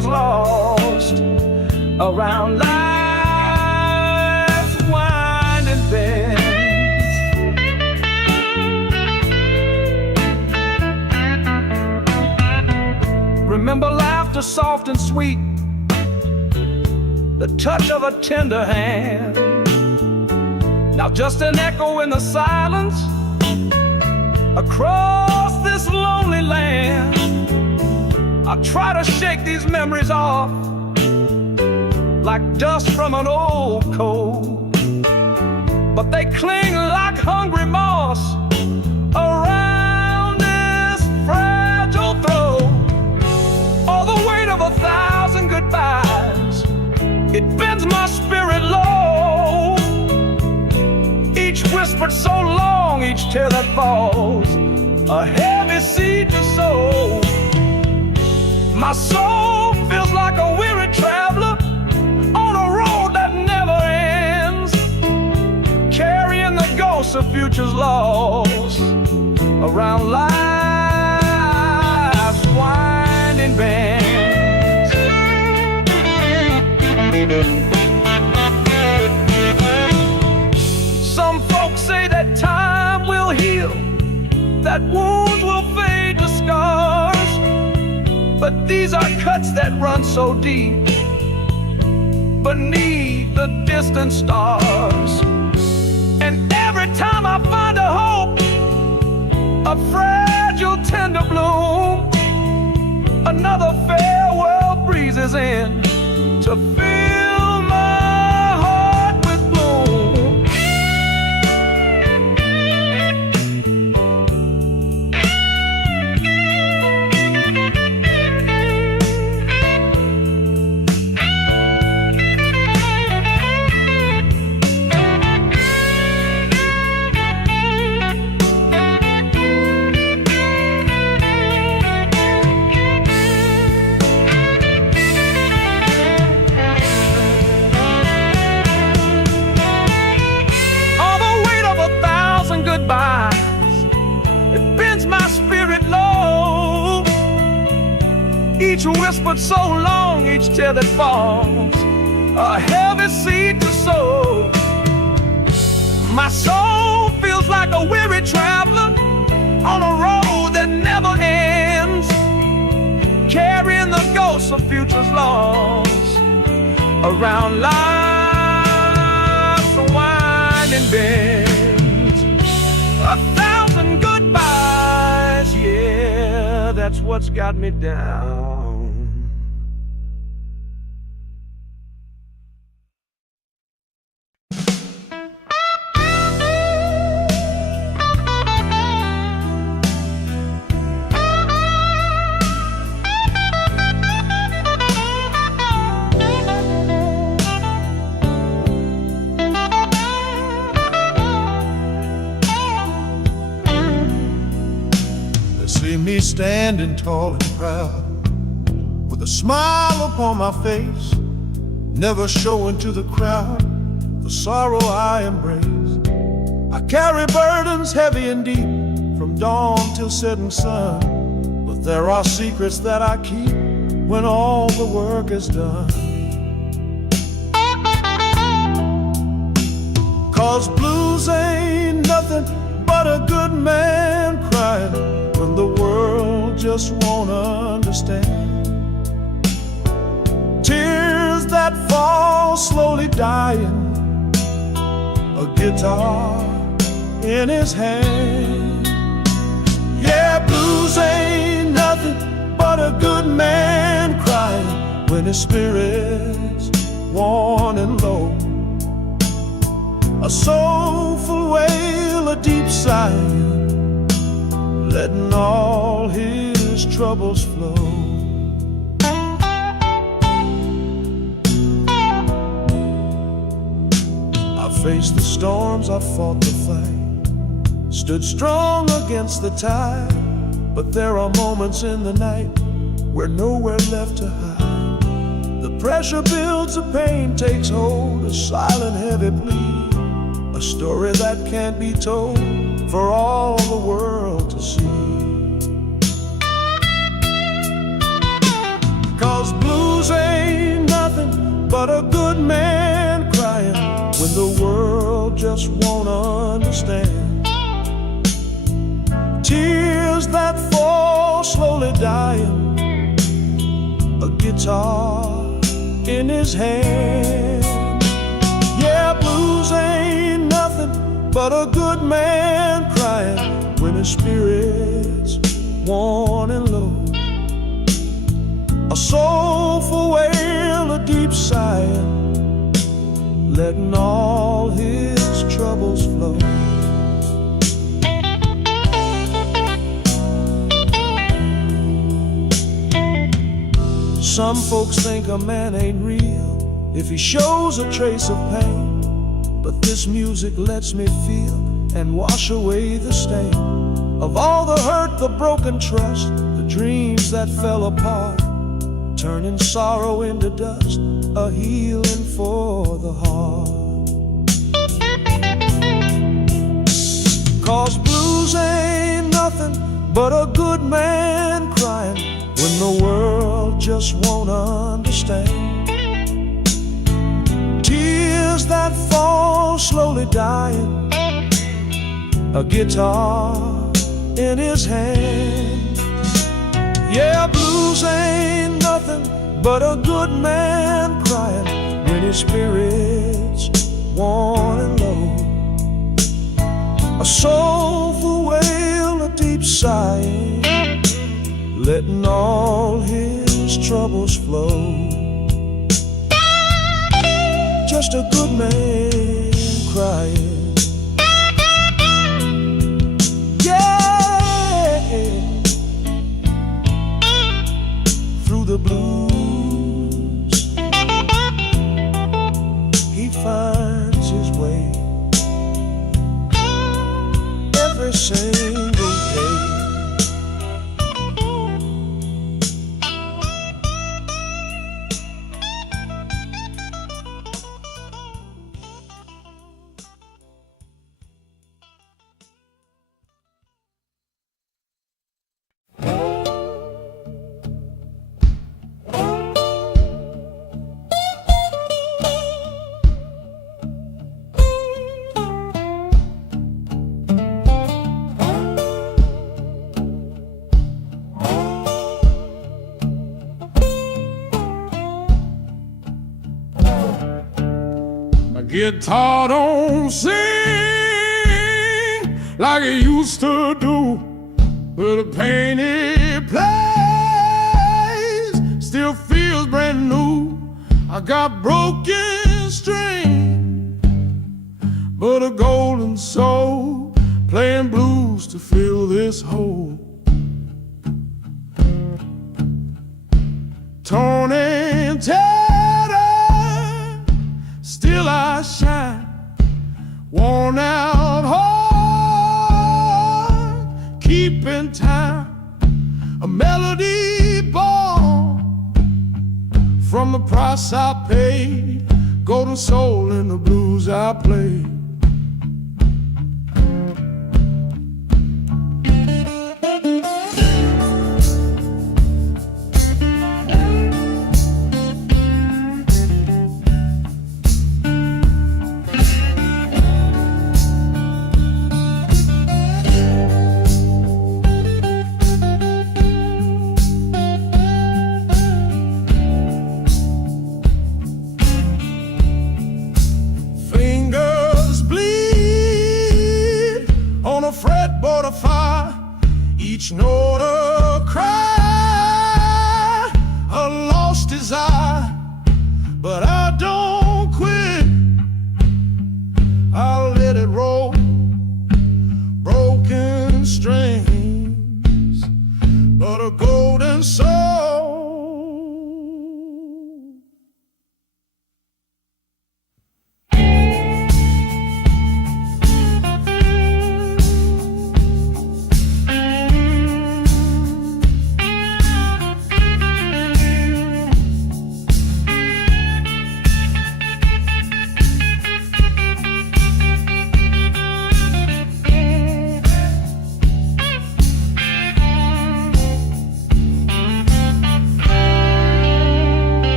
futures lost around life's winding bend. Remember laughter soft and sweet, the touch of a tender hand. Now just an echo in the silence across this lonely land. I try to shake these memories off like dust from an old coat, but they cling like hungry moss around this fragile throat. All the weight of 1,000 goodbyes, it bends my spirit low. Each whispered so long, each tear that falls, a heavy seed to sow. My soul feels like a weary traveler on a road that never ends, carrying the ghosts of futures lost around life's winding bend. Some folks say that time will heal, that wounds will fade to scars, but these are cuts that run so deep beneath the distant stars. And every time I find a hope, a fragile tender bloom, another farewell breezes in to fill my heart with gloom. It bends my spirit low. Each whispered so long, each tear that falls, a heavy seed to sow. My soul feels like a weary traveler on a road that never ends, carrying the ghosts of futures lost around life's winding bend. 1,000 goodbyes, yeah, that's what's got me down. See me standing tall and proud, with a smile upon my face, never showing to the crowd the sorrow I embrace. I carry burdens heavy and deep, from dawn till setting sun, but there are secrets that I keep when all the work is done. 'Cause blues ain't nothing but a good man crying when the world just won't understand. Tears that fall slowly dying, a guitar in his hand. Yeah, blues ain't nothing but a good man crying when his spirit's worn and low. A soulful wail, a deep sigh, letting all his troubles flow. I faced the storms, I fought the fight, stood strong against the tide, but there are moments in the night where nowhere left to hide. The pressure builds, the pain takes hold, a silent heavy plea, a story that can't be told for all the world to see. 'Cause blues blues ain't nothing but a good man crying when the world just won't understand. Tears that fall slowly dying, a guitar in his hand. Yeah, blues ain't nothing but a good man crying when his spirit's worn and low. A soulful wail, a deep sighing, letting all his troubles flow. Some folks think a man ain't real if he shows a trace of pain, but this music lets me feel and wash away the stain of all the hurt, the broken trust, the dreams that fell apart, turning sorrow into dust, a healing for the heart. 'Cause blues ain't nothing but a good man crying when the world just won't understand. Tears that fall slowly dying, a guitar in his hand. Yeah, blues ain't nothing but a good man crying when his spirit's worn and low. A soulful wail, a deep sighing, letting all his troubles flow. Just a good man crying. Yeah, through the blues he finds his way every single day. Guitar don't sing like it used to do, but the pain it plays still feels brand new. I got broken string, but a golden soul playing blues to fill this hole. Torn and tattered, still I shine, worn out heart, keeping time, a melody born from the price I paid, golden soul in the blues I play. Fretboard of fire, each note a cry, a lost desire, but I don't quit. I'll let it roll, broken strings, but a golden soul.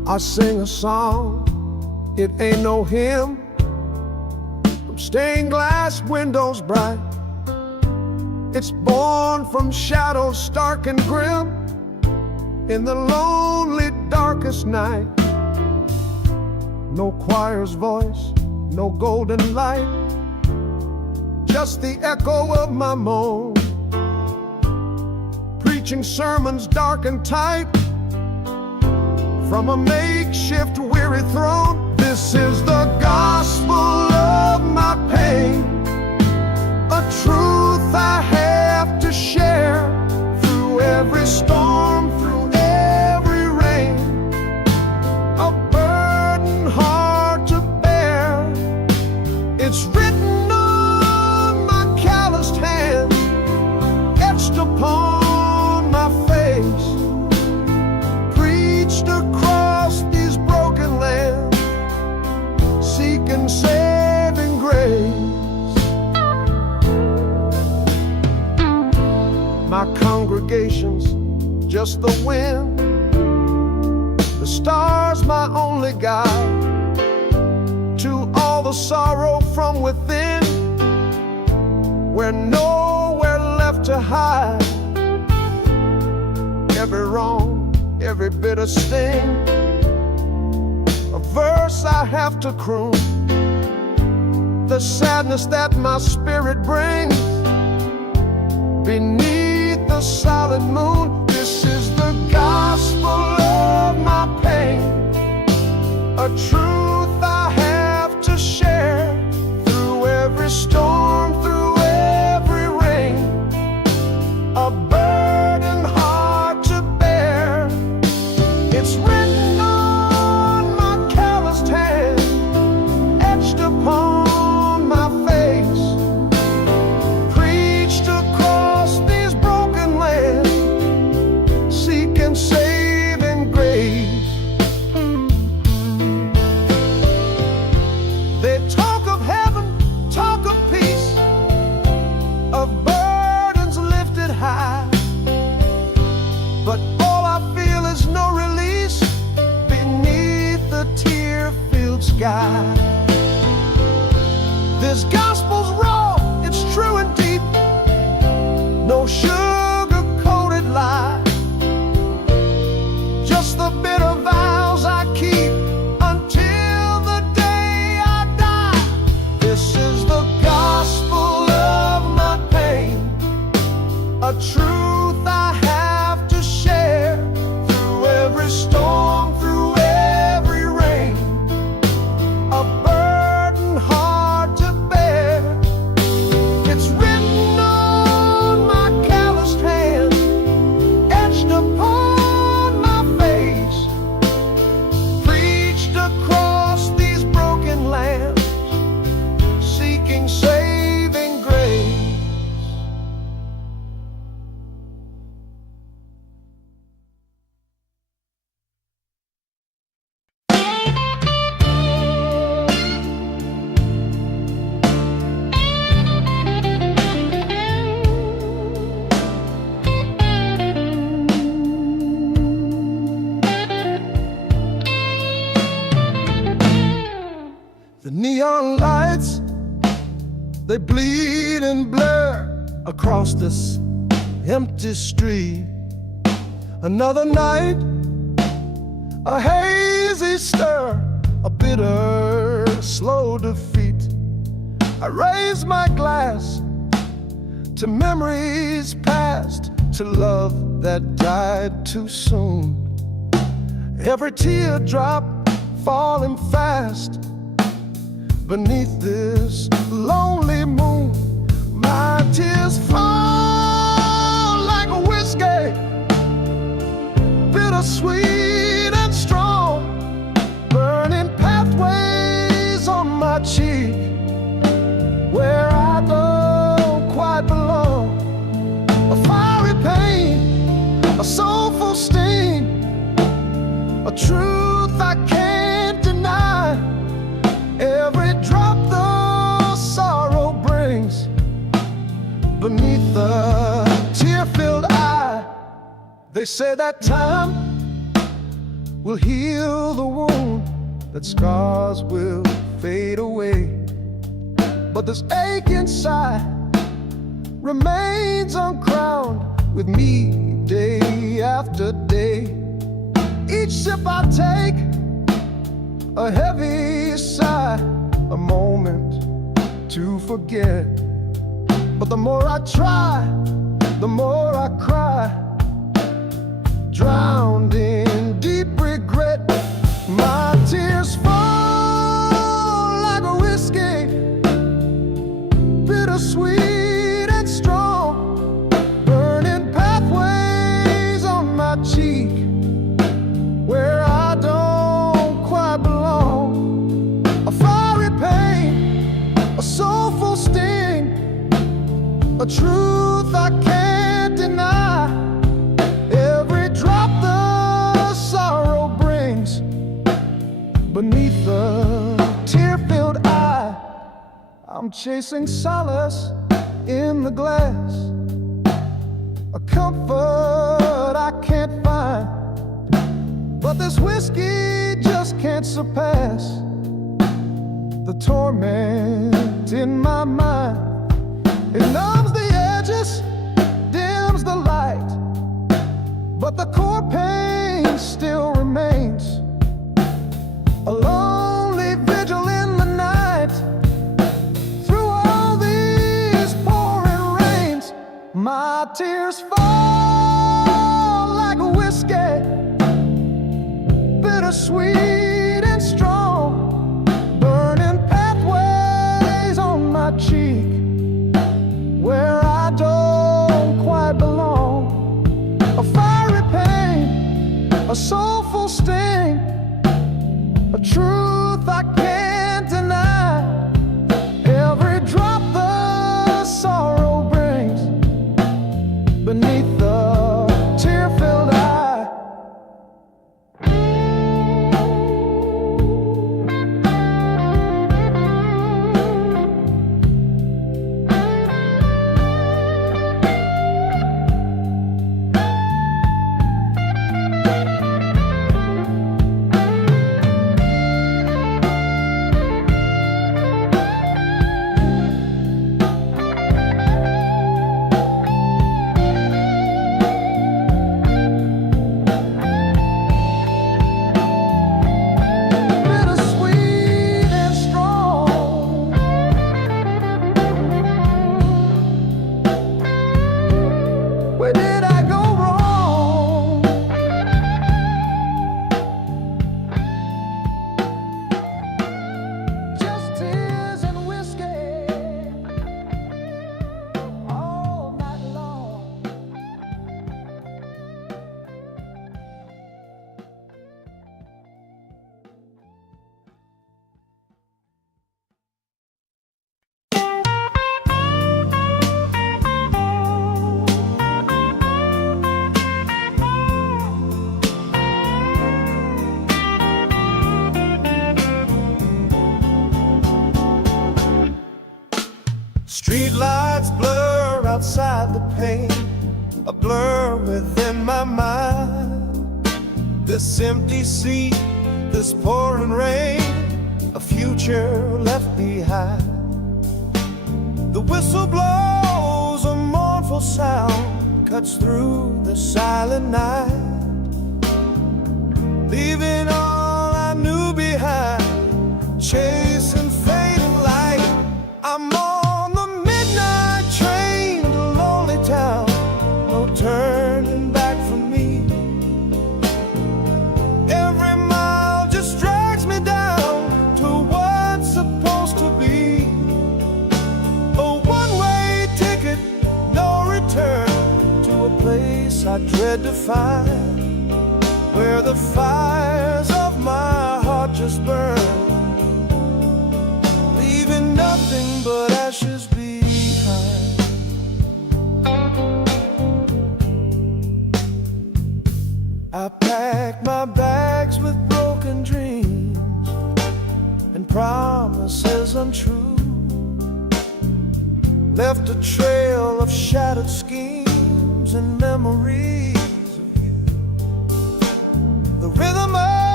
I sing a song, it ain't no hymn, from stained glass windows bright. It's born from shadows stark and grim, in the lonely darkest night. No choir's voice, no golden light, just the echo of my moan, preaching sermons dark and tight from a makeshift weary throne. This is the gospel of my pain, a truth I have to share through every storm, through every rain, a burden hard to bear. It's written on my calloused hands, etched upon my face, preached across these broken lands, seeking saving grace. My congregation's just the wind, the stars my only guide to all the sorrow from within, where nowhere left to hide. Every wrong, every bitter sting, a verse I have to croon, the sadness that my spirit brings beneath the solid moon. This is the gospel of my pain, a truth I have to share through every storm, through every rain, a burden hard to bear. It's written on my calloused hand, etched upon my face, preached across these broken lands, seeking saving grace. They talk of heaven, talk of peace, of burdens lifted high, but all I feel is no release beneath the tear-filled sky. This gospel's raw, it's true and deep, no sugar-coated lie, just the bitter vows I keep until the day I die. This is the gospel of my pain, a truth I have to share through every storm, through every rain, a burden hard to bear. It's written on my calloused hand, etched upon my face, preached across these broken lands, seeking saving grace. The neon lights, they bleed and blur across this empty street. Another night, a hazy stir, a bitter, slow defeat. I raise my glass to memories past, to love that died too soon. Every teardrop falling fast beneath this lonely moon. My tears fall like a whiskey, bittersweet and strong, burning pathways on my cheek where I don't quite belong. A fiery pain, a soulful sting, a truth I can't deny. Every drop the sorrow brings beneath the tear-filled eye. They say that time will heal the wound, that scars will fade away. But this ache inside remains uncrowned with me day after day. Each sip I take, a heavy sigh, a moment to forget. But the more I try, the more I cry, drowned in deep regret. My tears fall like a whiskey, bittersweet and strong, burning pathways on my cheek where I don't quite belong. A fiery pain, a soulful sting, a truth I can't deny. Every drop the sorrow brings beneath the tear-filled eye. I'm chasing solace in the glass, a comfort I can't find. But this whiskey just can't surpass the torment in my mind. It numbs the edges, dims the light, but the core pain still remains. A lonely vigil in the night, through all these pouring rains. My tears fall like a whiskey, bittersweet and strong, burning pathways on my cheek where I don't quite belong. A fiery pain, a soulful sting, a truth I can't deny. Every drop the sorrow brings beneath the tear-filled eye. Where did I go wrong? Just tears and whiskey all night long. Street lights blur outside the pane, a blur within my mind. This empty seat, this pouring rain, a future left behind. The whistle blows, a mournful sound cuts through the silent night, leaving all I knew behind, chasing fading light. I'm on the midnight train to lonely town, no turning back for me. Every mile just drags me down to what's supposed to be a one-way ticket, no return, to a place I dread to find, where the fires of my heart just burn, leaving nothing but ashes behind. I packed my bags with broken dreams and promises untrue, left a trail of shattered schemes and memories of you. The rhythm of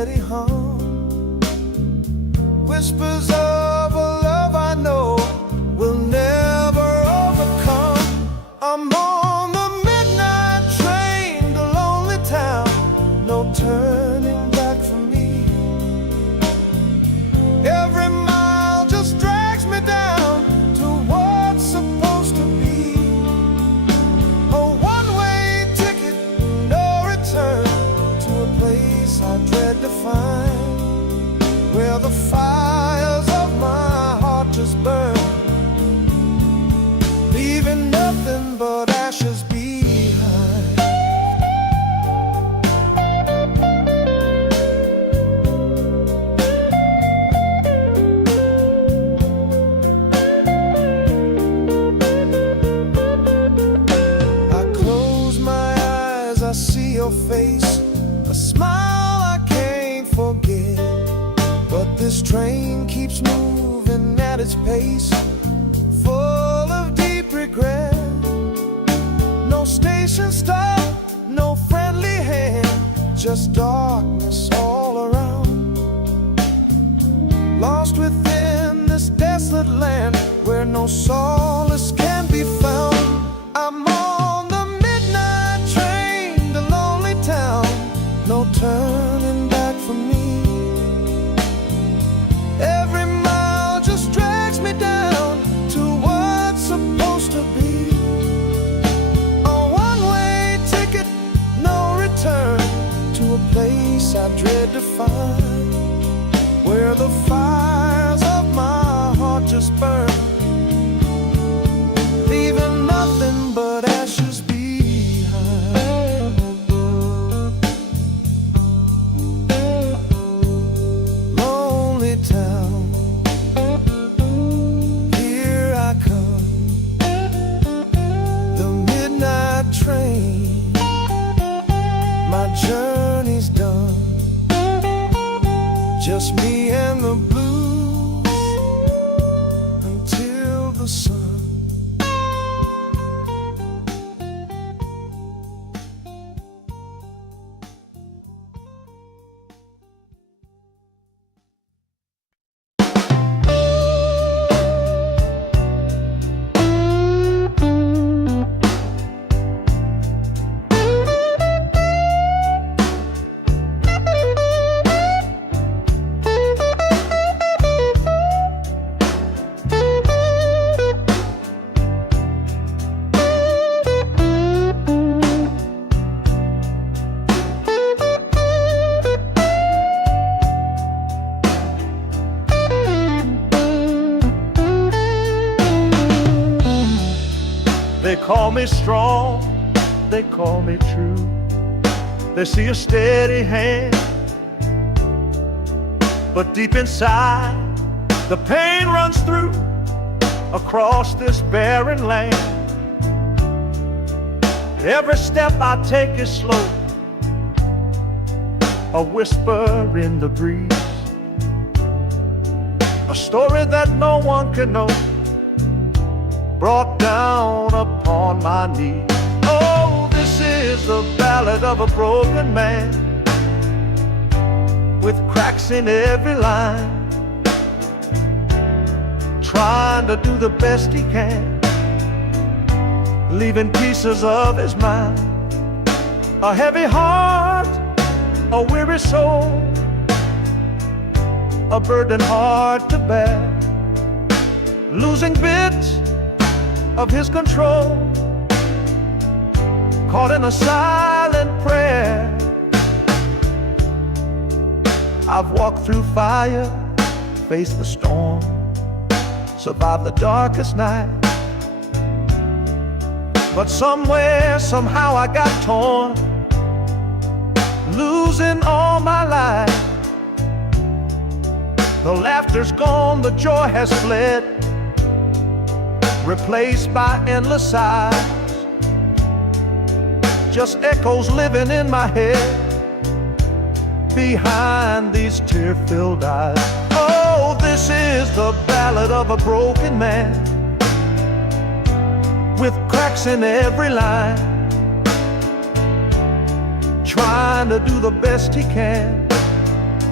steady hum, whispers of a love I know will never overcome. I'm on the midnight train to lonely town, no turning back for me. Every mile just drags me down to what's supposed to be a one-way ticket, no return, to a place I dread to find, where the fires of my heart just burn, leaving nothing but ashes behind. I close my eyes, I see your face, a smile I can't forget. But this train keeps moving at its pace, full of deep regret. No station stop, no friendly hand, just darkness all around. Lost within this desolate land where no solace can be found. I'm on the midnight train to lonely town, no turning back for me. Every mile just drags me down to what's supposed to be a one-way ticket, no return, to a place I dread to find, where the fires of my heart just burn, leaving nothing but ashes behind. Lonely town, here I come, the midnight train, my journey's done, just me and the blues until the sun. They call me strong, they call me true. They see a steady hand, but deep inside the pain runs through across this barren land. Every step I take is slow, a whisper in the breeze, a story that no one can know, brought down upon my knees. Oh, this is the ballad of a broken man, with cracks in every line, trying to do the best he can, leaving pieces of his mind, a heavy heart, a weary soul, a burden hard to bear, losing bits of his control, caught in a silent prayer. I've walked through fire, faced the storm, survived the darkest night, but somewhere, somehow I got torn, losing all my life. The laughter's gone, the joy has fled, replaced by endless sighs, just echoes living in my head behind these tear-filled eyes. Oh, this is the ballad of a broken man, with cracks in every line, trying to do the best he can,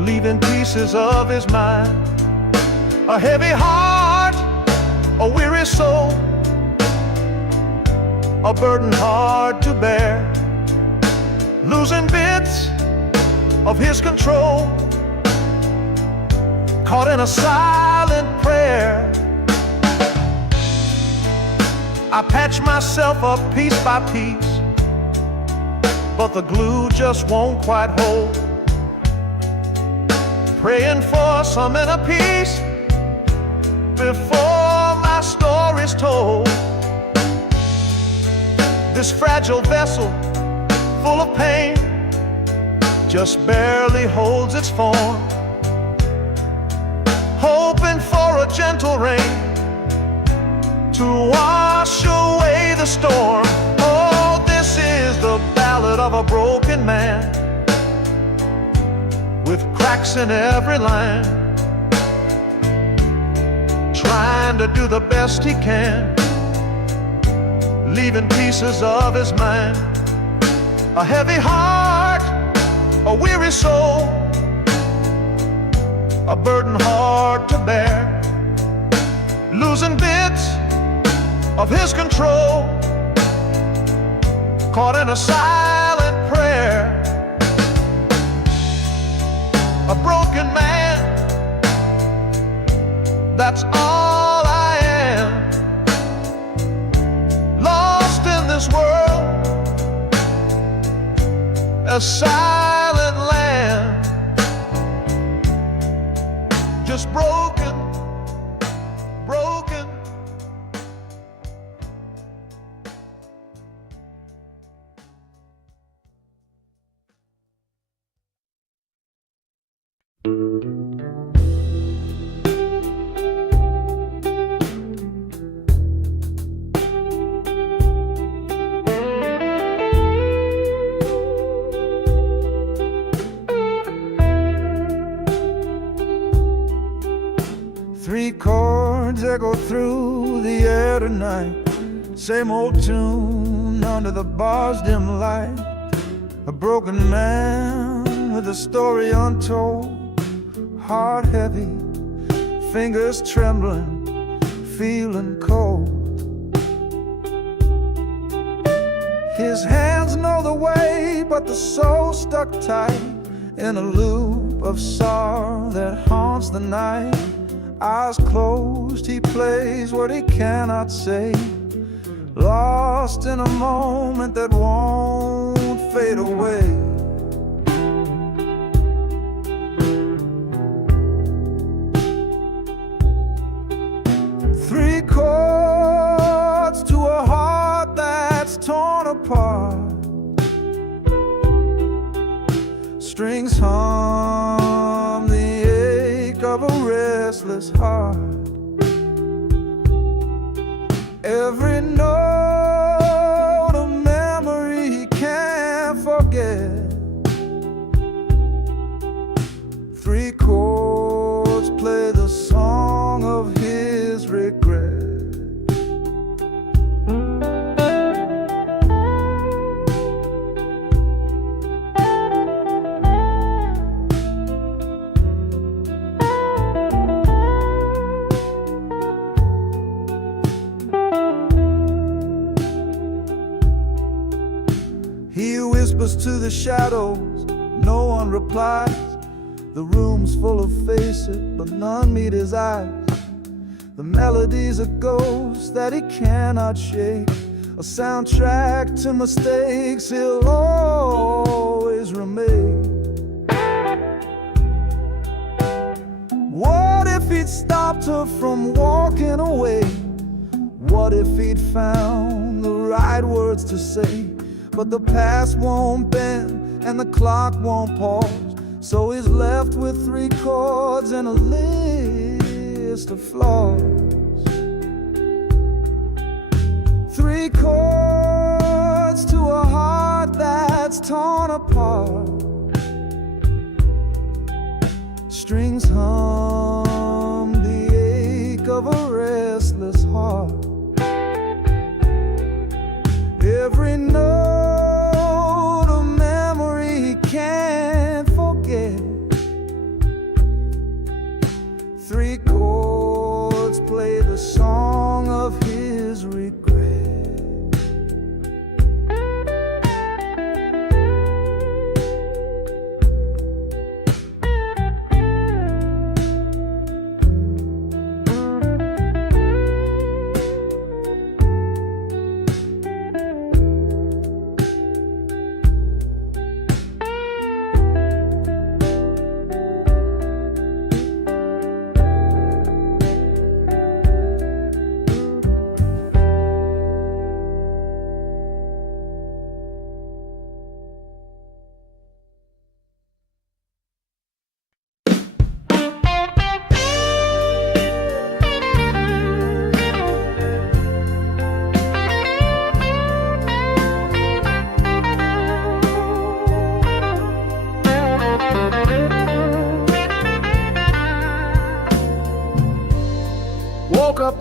leaving pieces of his mind. A heavy heart, a weary soul, a burden hard to bear, losing bits of his control, caught in a silent prayer. I patch myself up piece by piece, but the glue just won't quite hold. Praying for some inner peace before my story's told. This fragile vessel, full of pain, just barely holds its form, hoping for a gentle rain to wash away the storm. Oh, this is the ballad of a broken man, with cracks in every line, trying to do the best he can, leaving pieces of his mind. A heavy heart, a weary soul, a burden hard to bear, losing bits of his control, caught in a silent prayer. A broken man, that's all I am, lost in this world, a silent land, just broken, broken. Three chords echo through the air tonight, same old tune under the bar's dim light. A broken man with a story untold, heart heavy, fingers trembling, feeling cold. His hands know the way, but the soul stuck tight in a loop of sorrow that haunts the night. Eyes closed, he plays what he cannot say, lost in a moment that won't fade away. Three chords to a heart that's torn apart, strings hum the ache of a restless heart. Every note a memory he can't forget. Three chords play the song of his regret. He whispers to the shadows, no one replies. The room's full of faces, but none meet his eyes. The melody's a ghost that he cannot shake, a soundtrack to mistakes he'll always remake. What if he'd stopped her from walking away? What if he'd found the right words to say? But the past won't bend and the clock won't pause, so he's left with three chords and a list of flaws. Three chords to a heart that's torn apart, strings hum the ache of a restless heart. Every note a memory he can't forget.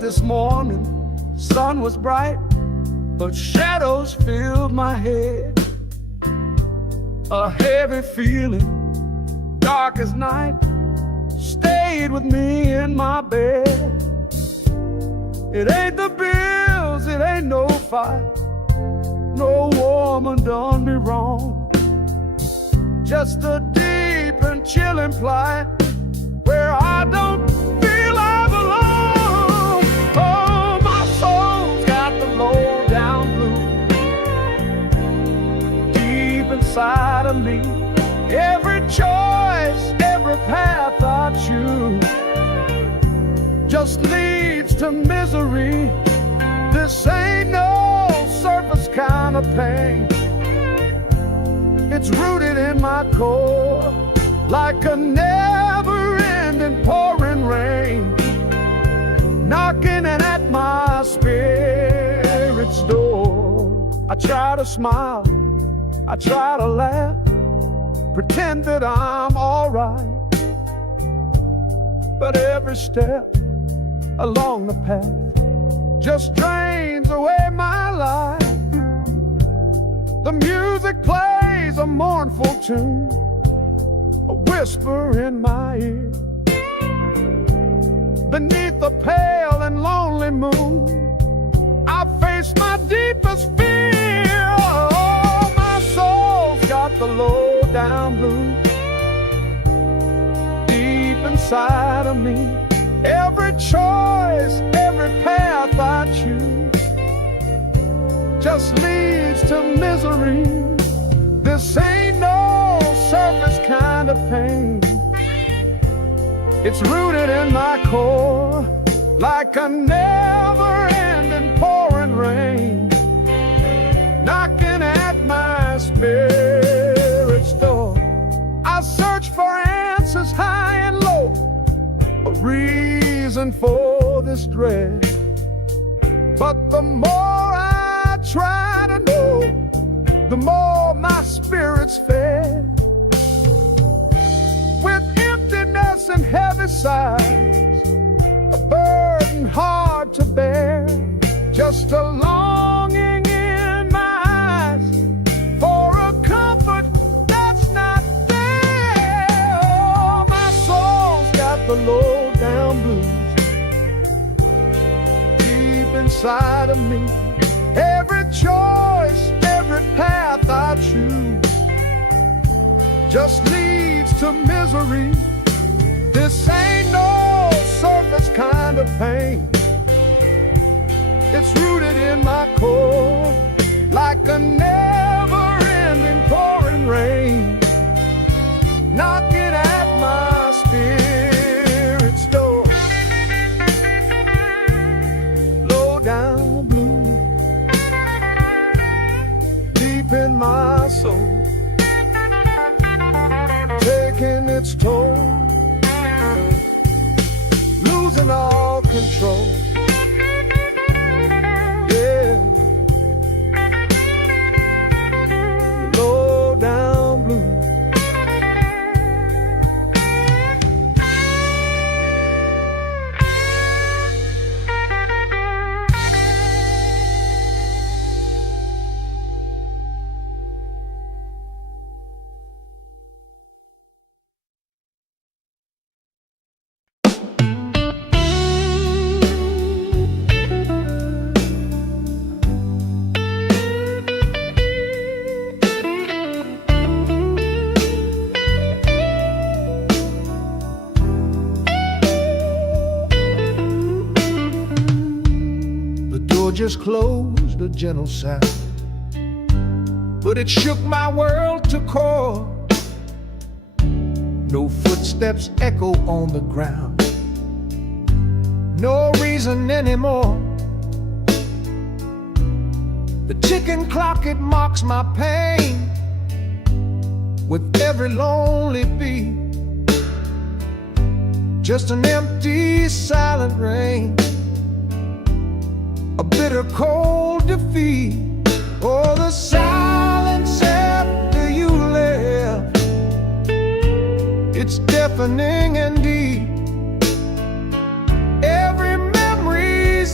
this morning, sun was bright, but shadows filled my head. A heavy feeling, dark as night, stayed with me in my bed. It ain't the bills, it ain't no fight, no woman done me wrong. Just a deep and chilling plight where I don't feel I belong. Oh, my soul's got the low down blues deep inside of me. Every choice, every path I choose just leads to misery. This ain't no surface kind of pain. It's rooted in my core like a never-ending pouring rain, knocking at my spirit's door. I try to smile, I try to laugh, pretend that I'm alright, but every step along the path just drains away my life. The music plays a mournful tune, a whisper in my ear. Beneath the pale and lonely moon, I face my deepest fear. Oh, my soul's got the low down blues deep inside of me. Every choice, every path I choose just leads to misery. This ain't no surface kind of pain. It's rooted in my core like a never-ending pouring rain, knocking at my spirit's door. I search for answers high and low, a reason for this dread, but the more I try to know, the more my spirit's fed. With emptiness and heavy sighs, a burden hard to bear, just a longing in my eyes for a comfort that's not there. Oh, my soul's got the low down blues deep inside of me. Every choice, every path I choose just leads to misery. This ain't no surface kind of pain. It's rooted in my core like a never-ending pouring rain, knocking at my spirit's door. Low down blue deep in my soul, taking its toll, losing all control. Yeah, low down blue. Just closed, a gentle sound, but it shook my world to core. No footsteps echo on the ground, no reason anymore. The ticking clock, it mocks my pain with every lonely beat. Just an empty, silent rain, a bitter cold defeat. Oh, the silence after you left, it's deafening and deep. Every memory's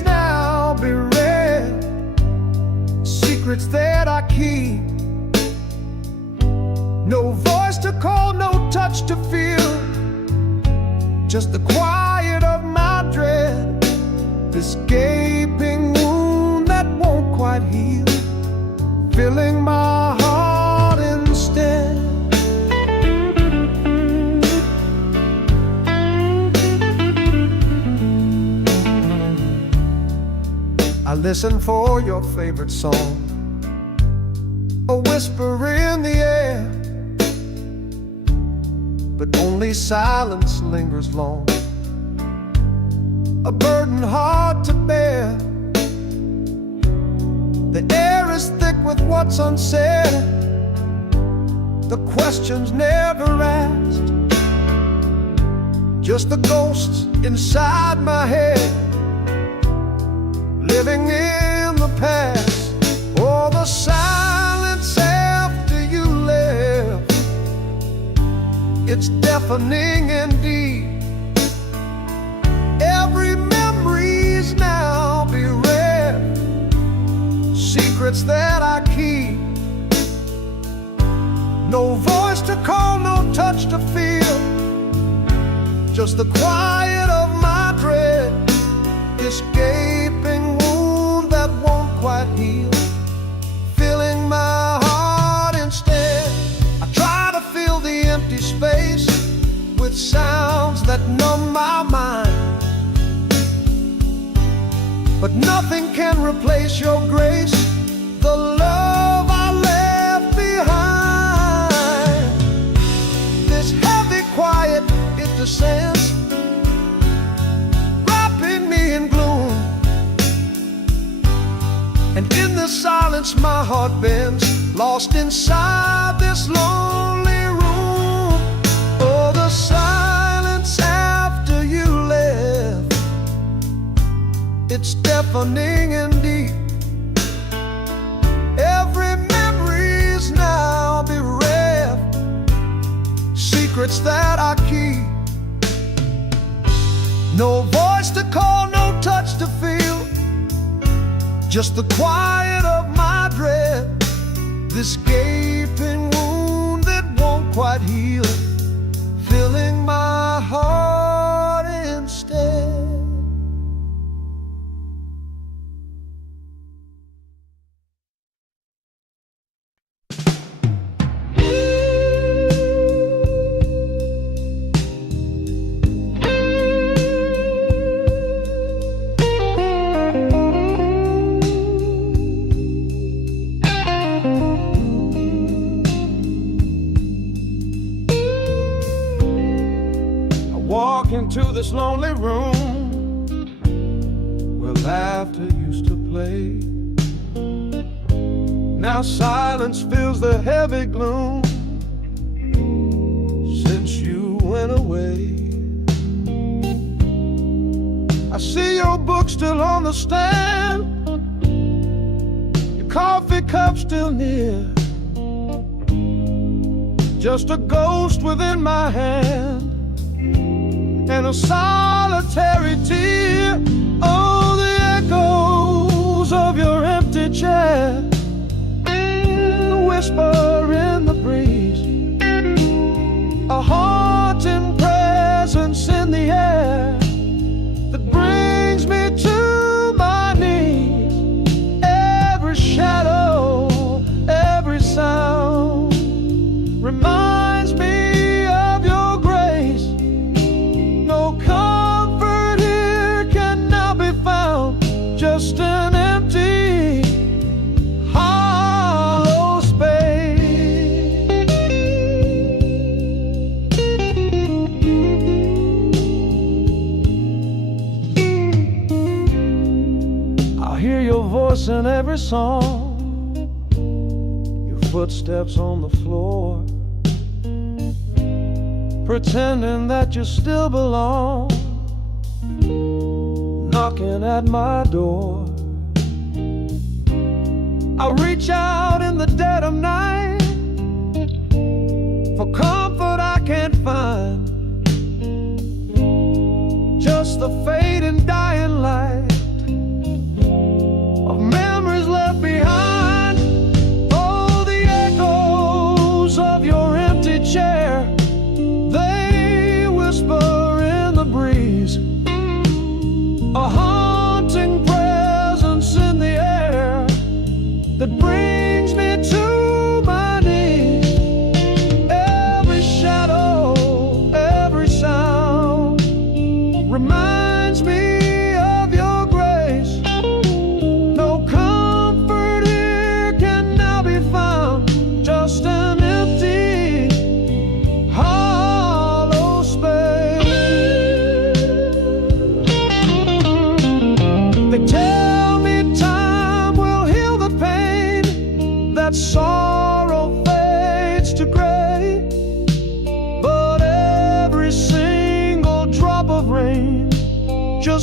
heed. No voice to call, no touch to feel, just the quiet of my dread, this gaping wound that won't quite heal, filling my heart instead. I listen for your favorite song, a whisper in the air, but only silence lingers long, a burden hard to bear. The air is thick with what's unsaid, the questions never asked, just the ghosts inside my head, living in the past. Oh, the silence after you left, it's deafening indeed. Every memory's now bereft, secrets that I keep. No voice to call, no touch to feel, just the quiet of my dread, this gaping wound that won't quite heal, filling my heart instead. I try to fill the empty space with sounds that numb my mind, but nothing can replace your grace, the love I left behind. This heavy quiet, it descends, wrapping me in gloom, and in the silence my heart bends, lost inside this lonely room. Oh, the silence after you left, it's deafening indeed. Every memory's now bereft, secrets that I keep. No voice to call, no touch to feel, just the quiet of my dread, this gaping wound that won't quite heal, filling my heart instead. Walk into this lonely room where laughter used to play. Now silence fills the heavy gloom since you went away. I see your book still on the stand, your coffee cup still near, just a ghost within my hand and a solitary tear. Oh, the echoes of your empty chair, the whisper in the breeze, a haunting presence in the air that brings me to my knees. Every shadow, every sound reminds me of your grace. No comfort here can now be found, just an empty, hollow space. I hear your voice in every song, your footsteps on the floor, pretending that you still belong, knocking at my door. I reach out in the dead of night for comfort I can't find, just the fading dying light of memories left behind. Oh,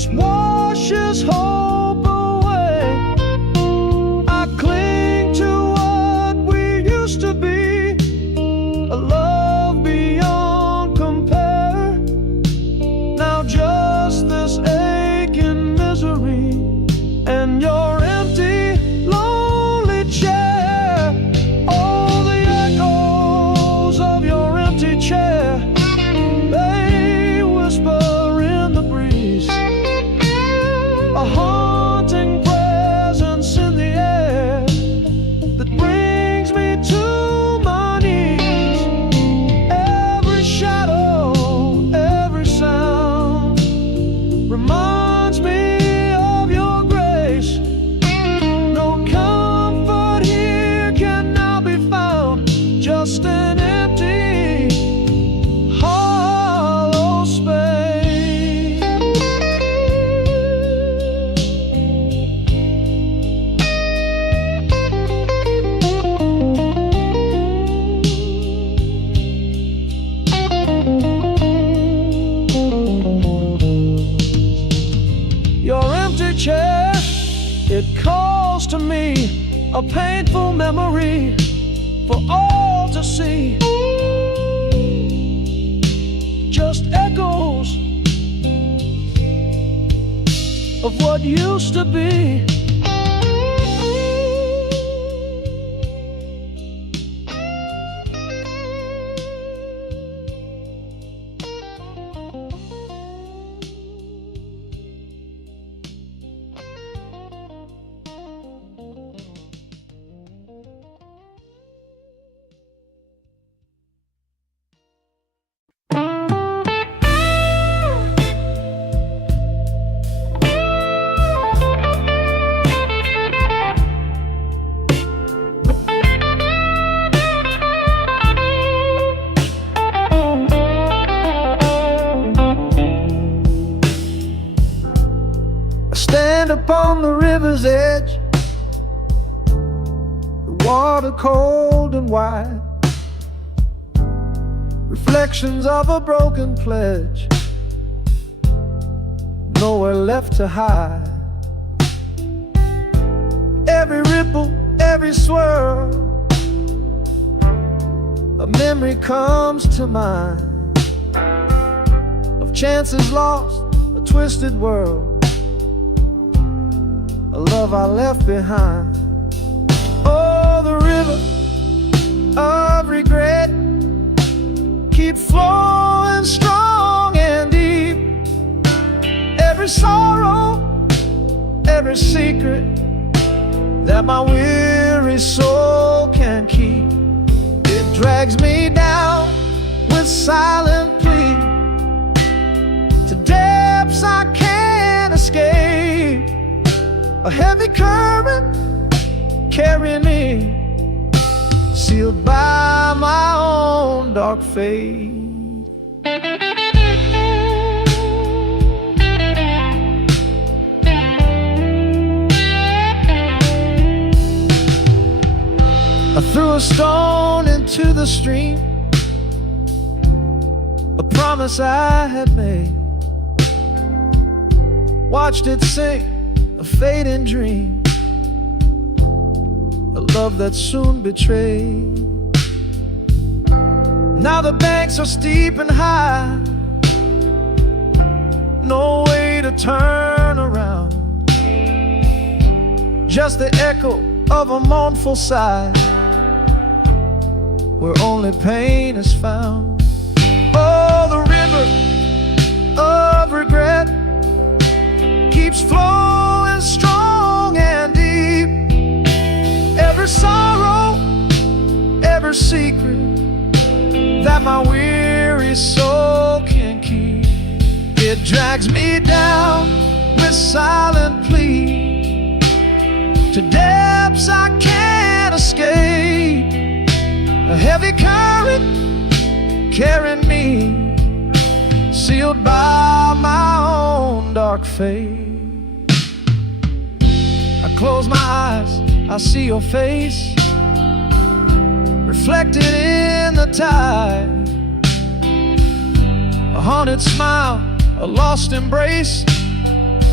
just washes hope away. I cling to what we used to be, a love beyond compare. Now just this aching misery and your empty, lonely chair. Oh, the echoes of your empty chair, they whisper in the breeze, a haunting presence in the air that brings me to my knees. Every shadow, every sound reminds me of your grace. No comfort here can now be found, just an empty, hollow space. Your empty chair, it calls to me, a painful memory for all to see. Just echoes of what used to be. I stand upon the river's edge, the water cold and wide, reflections of a broken pledge, nowhere left to hide. Every ripple, every swirl, a memory comes to mind of chances lost, a twisted world, a love I left behind. Oh, the river of regret keeps flowing strong and deep. Every sorrow, every secret that my weary soul can keep, it drags me down with silent plea to depths I can't escape. A heavy current carrying me, sealed by my own dark fate. I threw a stone into the stream, a promise I had made, watched it sink, a fading dream, a love that soon betrayed. Now the banks are steep and high, no way to turn around, just the echo of a mournful sigh, where only pain is found. Oh, the river of regret keeps flowing strong and deep. Every sorrow, every secret that my weary soul can keep, it drags me down with silent plea to depths I can't escape. A heavy current carrying me, sealed by my own dark fate. I close my eyes, I see your face reflected in the tide, a haunted smile, a lost embrace,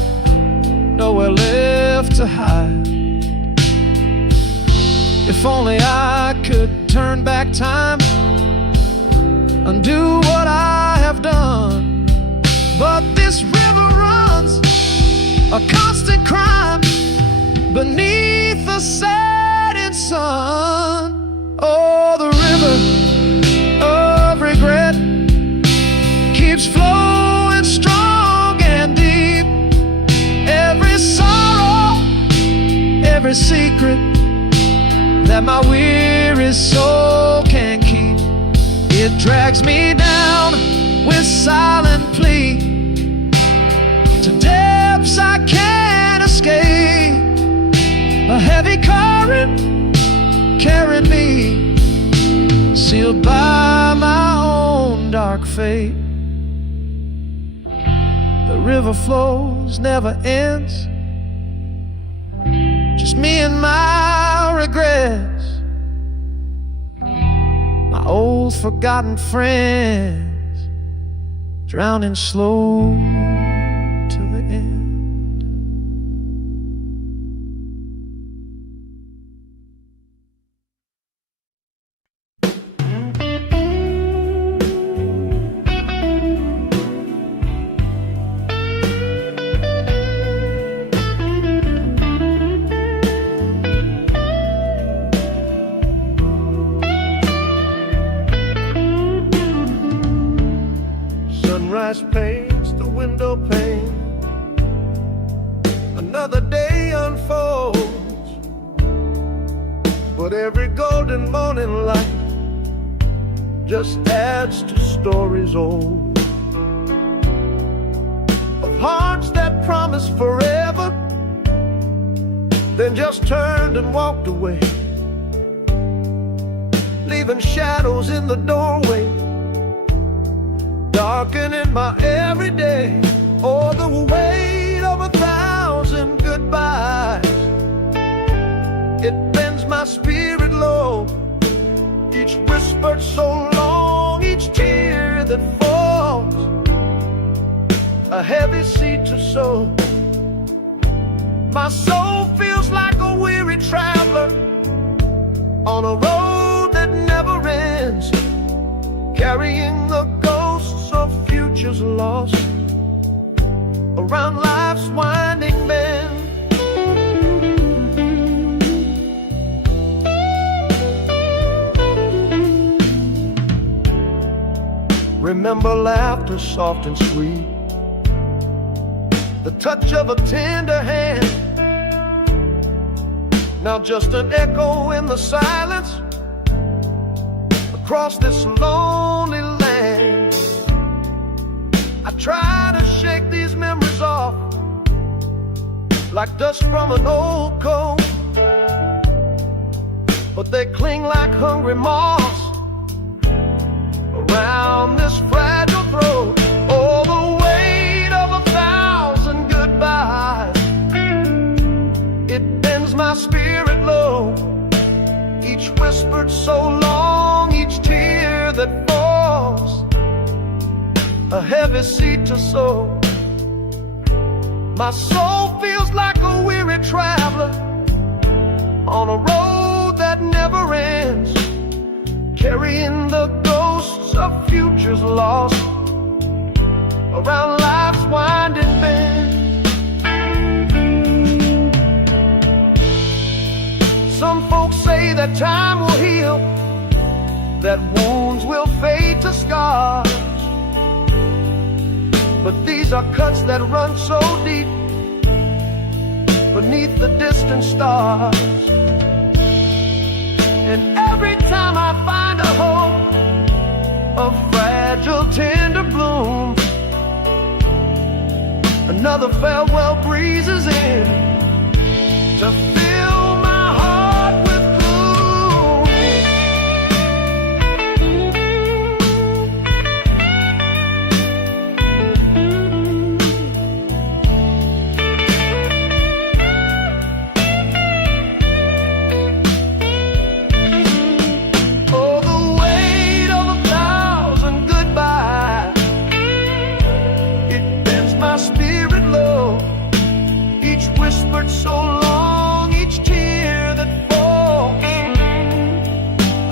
nowhere left to hide. If only I could turn back time, undo what I have done. But this river runs a constant crime beneath the setting sun. Oh, the river of regret keeps flowing strong and deep. Every sorrow, every secret that my weary soul can keep, it drags me down with silent plea to depths I can't escape. A heavy current carrying me, sealed by my own dark fate. The river flows, never ends, just me and my regrets, my old forgotten friends, drowning slow to the end. Sunrise paints the window pane, another day unfolds, but every golden morning light just adds to stories old, of hearts that promised forever, then just turned and walked away, leaving shadows in the doorway, darkening my everyday. Oh, the weight of 1,000 goodbyes, it bends my spirit low. Each whispered so long, each tear that falls, a heavy seed to sow. My soul feels like a weary traveler on a road that never ends, carrying the ghosts of futures lost around life's winding bend. Remember laughter soft and sweet, the touch of a tender hand, now just an echo in the silence across this lonely land. I try to shake these memories off like dust from an old coat, but they cling like hungry moths around this fragile throat. Oh, the weight of 1,000 goodbyes, it bends my spirit low. Each whispered so long, each tear that falls, a heavy seed to sow. My soul feels like a weary traveler on a road that never ends, carrying the ghosts of futures lost around life's winding bend. Some folks say that time will heal, that wounds will fade to scars, but these are cuts that run so deep beneath the distant stars. And every time I find a hope, a fragile tender bloom, another farewell breezes in to fill my heart with gloom. Oh, the weight of 1,000 goodbyes, it bends my spirit low. Each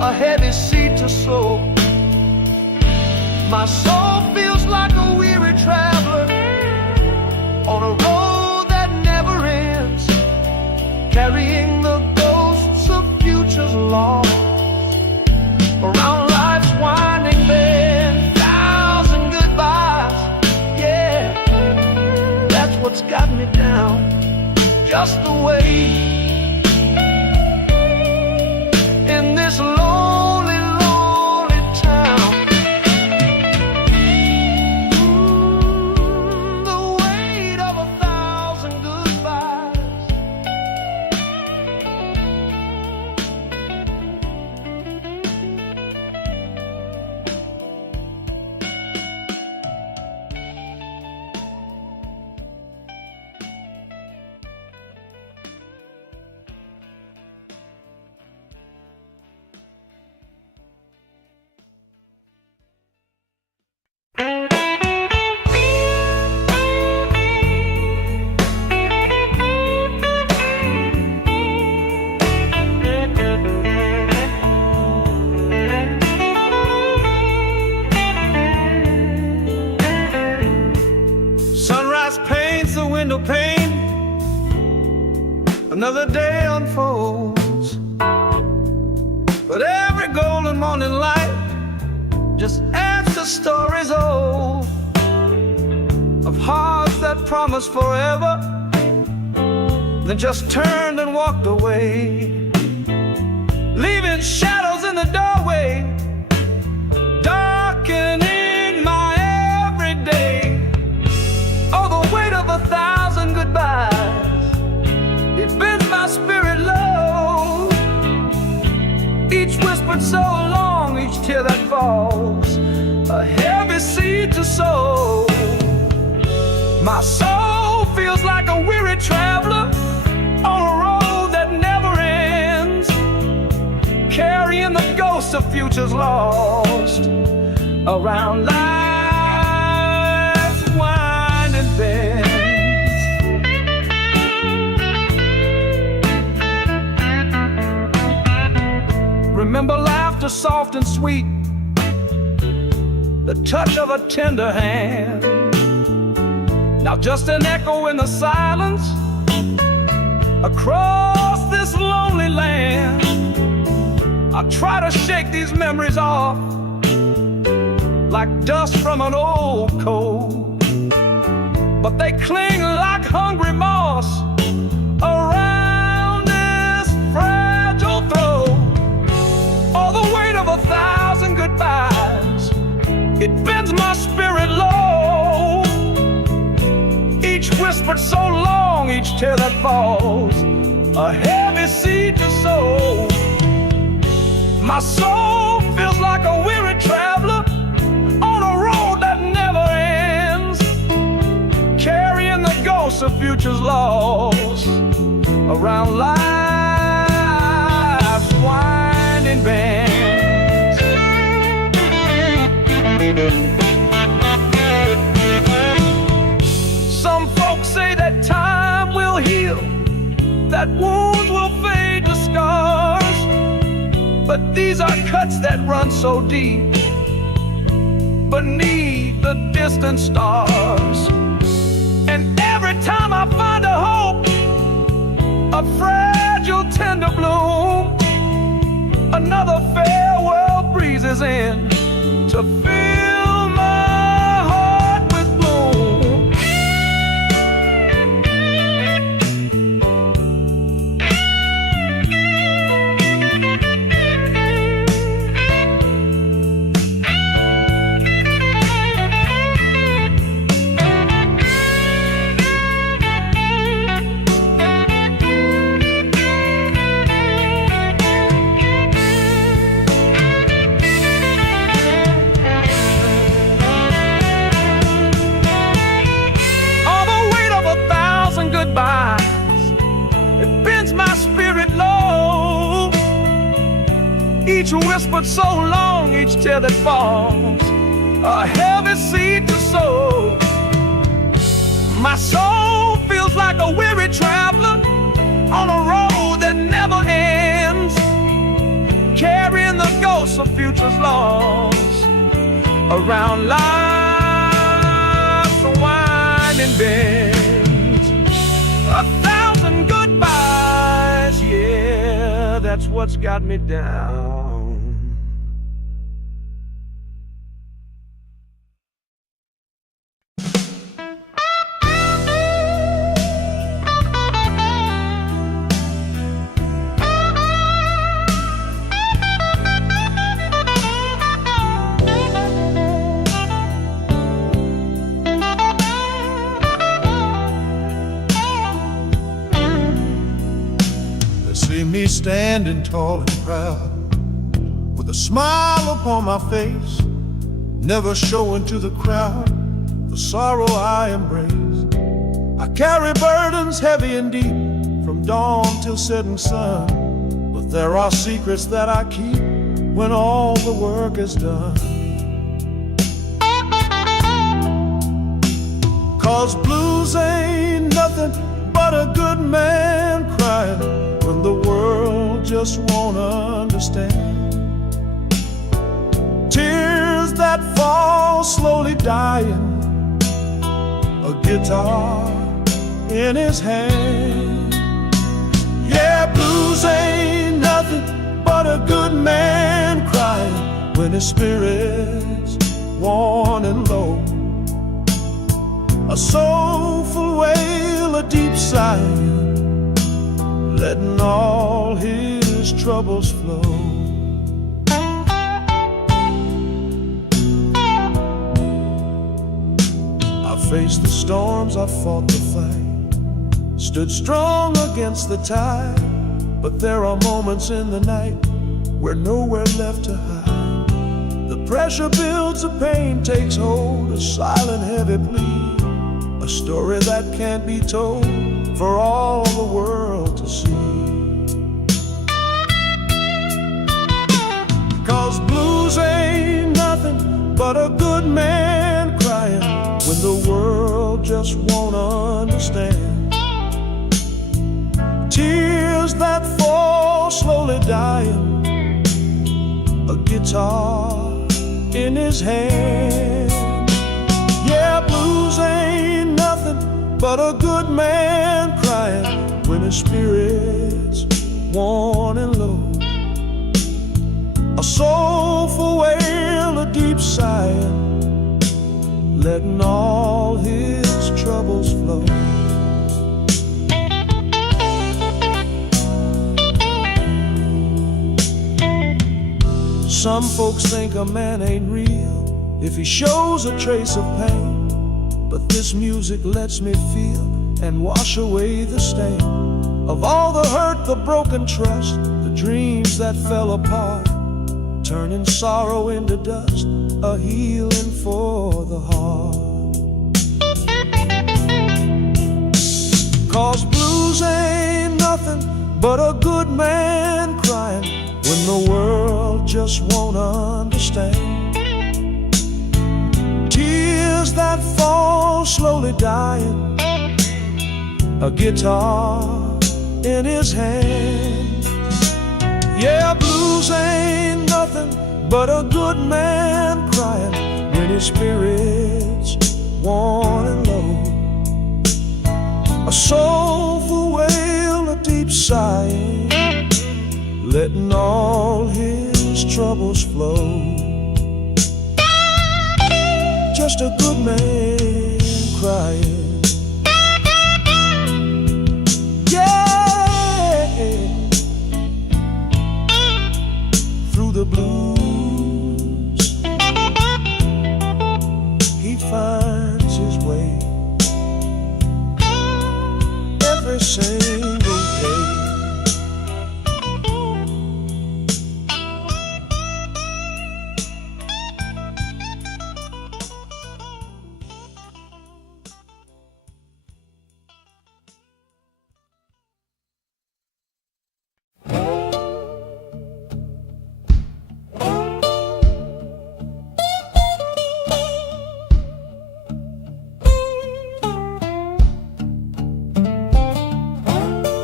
a heavy seed to sow. My soul feels like a weary traveler on a road that never ends, carrying the ghosts of futures lost around life's winding bend. Thousand goodbyes, yeah, that's what's got me down. Just the way in this lonely, lonely town. The weight of 1,000 goodbyes. Sunrise paints the window pane, another day unfolds, but every golden morning light just adds to stories old of hearts that promised forever, then just turned and walked away, leaving shadows in the doorway, darkening my everyday. Oh, the weight of 1,000 goodbyes, it bends my spirit low. Each whispered so long, each tear that falls, a heavy seed to sow. My soul feels like a weary traveler on a road that never ends, carrying the ghosts of futures lost around life's winding bends. Remember laughter soft and sweet, the touch of a tender hand. Now just an echo in the silence across this lonely land. I try to shake these memories off like dust from an old coat, but they cling like hungry moss around this fragile throat. Oh, the weight of 1,000 goodbyes, it bends my spirit low. Each whispered so long, each tear that falls, a heavy seed to sow. My soul feels like a weary traveler on a road that never ends, carrying the ghosts of futures lost around life's winding bends. Some folks say that time will heal, that wounds will fade to scars, but these are cuts that run so deep beneath the distant stars. And every time I find a hope, a fragile tender bloom, another farewell breezes in to fill my heart with gloom. It bends my spirit low. Each whispered so long, each tear that falls, a heavy seed to sow. My soul feels like a weary traveler on a road that never ends, carrying the ghosts of futures lost around life's winding bends. 1,000 goodbyes, yeah, that's what's got me down. See me standing tall and proud, with a smile upon my face, never showing to the crowd the sorrow I embrace. I carry burdens heavy and deep, from dawn till setting sun, but there are secrets that I keep when all the work is done. 'Cause blues ain't nothing but a good man crying when the world just won't understand. Tears that fall slowly dying, a guitar in his hand. Yeah, blues ain't nothing but a good man crying when his spirit's worn and low. A soulful wail, a deep sigh, letting all his troubles flow. I faced the storms, I fought the fight, stood strong against the tide, but there are moments in the night where nowhere left to hide. The pressure builds, the pain takes hold, a silent heavy plea, a story that can't be told for all the world to see. 'Cause blues ain't nothing but a good man crying when the world just won't understand. Tears that fall slowly dying, a guitar in his hand. Yeah, blues ain't nothing but a good man crying when his spirit's worn and low. A soulful wail, a deep sigh, letting all his troubles flow. Some folks think a man ain't real if he shows a trace of pain, but this music lets me feel and wash away the stain of all the hurt, the broken trust, the dreams that fell apart, turning sorrow into dust, a healing for the heart. 'Cause blues ain't nothing but a good man crying when the world just won't understand. Tears that fall slowly dying, a guitar in his hand. Yeah, blues ain't nothing but a good man crying when his spirit's worn and low. A soulful wail, a deep sigh, letting all his troubles flow. Just a good man crying. Yeah, through the blues he finds his way every single day.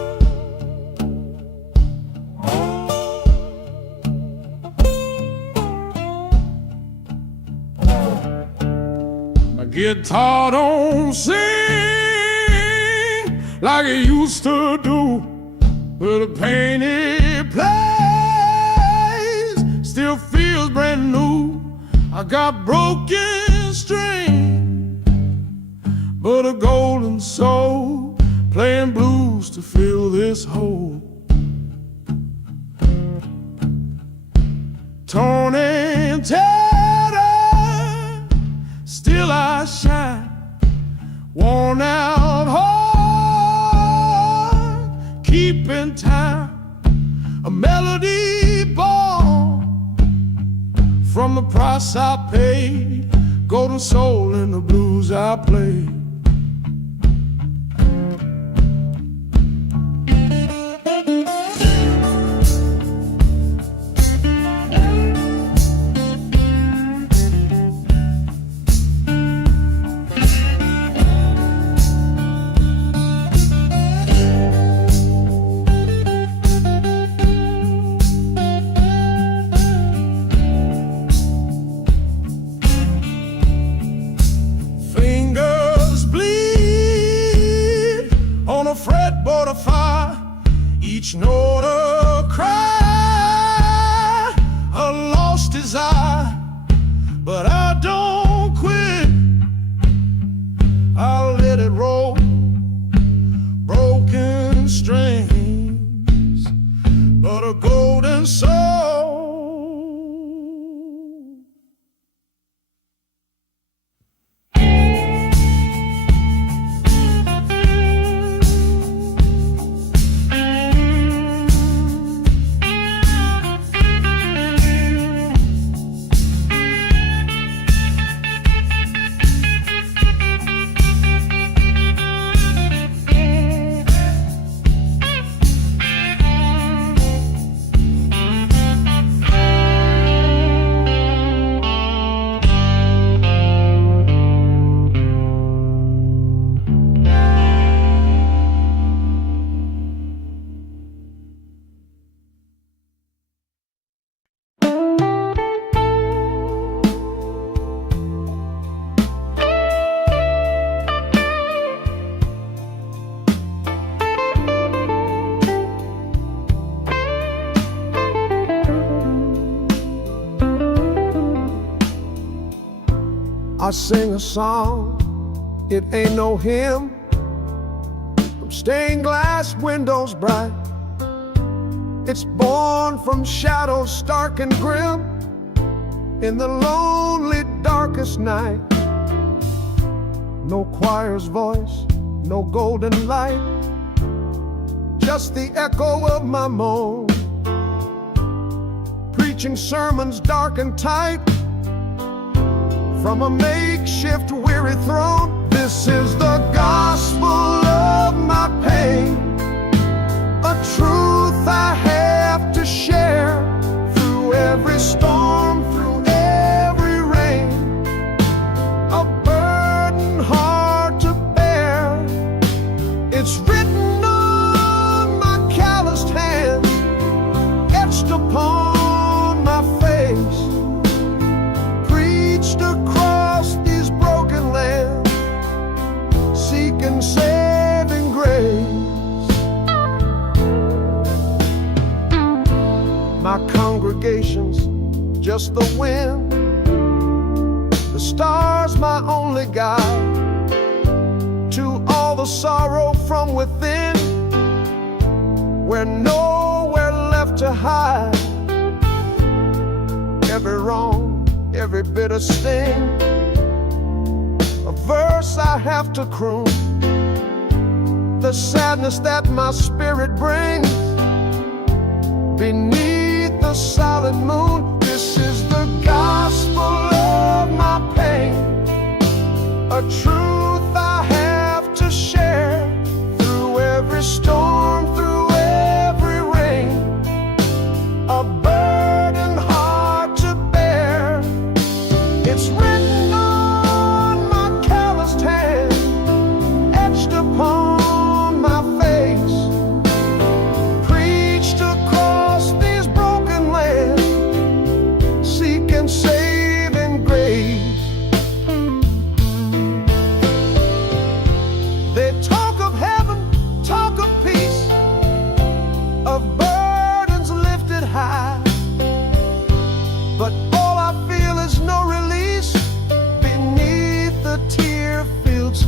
My guitar don't sing like it used to do, but the pain it plays still feels brand new. I got broken strings, but a golden soul playing blues to fill this hole. Torn and tattered, still I shine. Worn out heart, keeping time. A melody born from the price I paid. Golden soul in the blues I play. Fretboard of fire, each note a cry, a lost desire. But I don't quit, I'll let it roll. Broken strings, but a golden soul. I sing a song, it ain't no hymn, from stained glass windows bright. It's born from shadows stark and grim, in the lonely darkest night. No choir's voice, no golden light, just the echo of my moan, preaching sermons dark and tight, from a makeshift weary throne. This is the gospel of my pain, a truth I have to share. Through every storm, through every rain, a burden hard to bear. It's written on my calloused hands, etched upon my face, preached across these broken lands, seeking saving grace. My congregation's just the wind, the stars my only guide, to all the sorrow from within, where nowhere left to hide. Every wrong, every bitter sting, a verse I have to croon, the sadness that my spirit brings beneath the silent moon. This is the gospel of my pain, a truth I have to share. Through every storm, through every rain, a burden hard to bear. It's written on my calloused hand, etched upon my face, preached across these broken lands, seeking saving grace.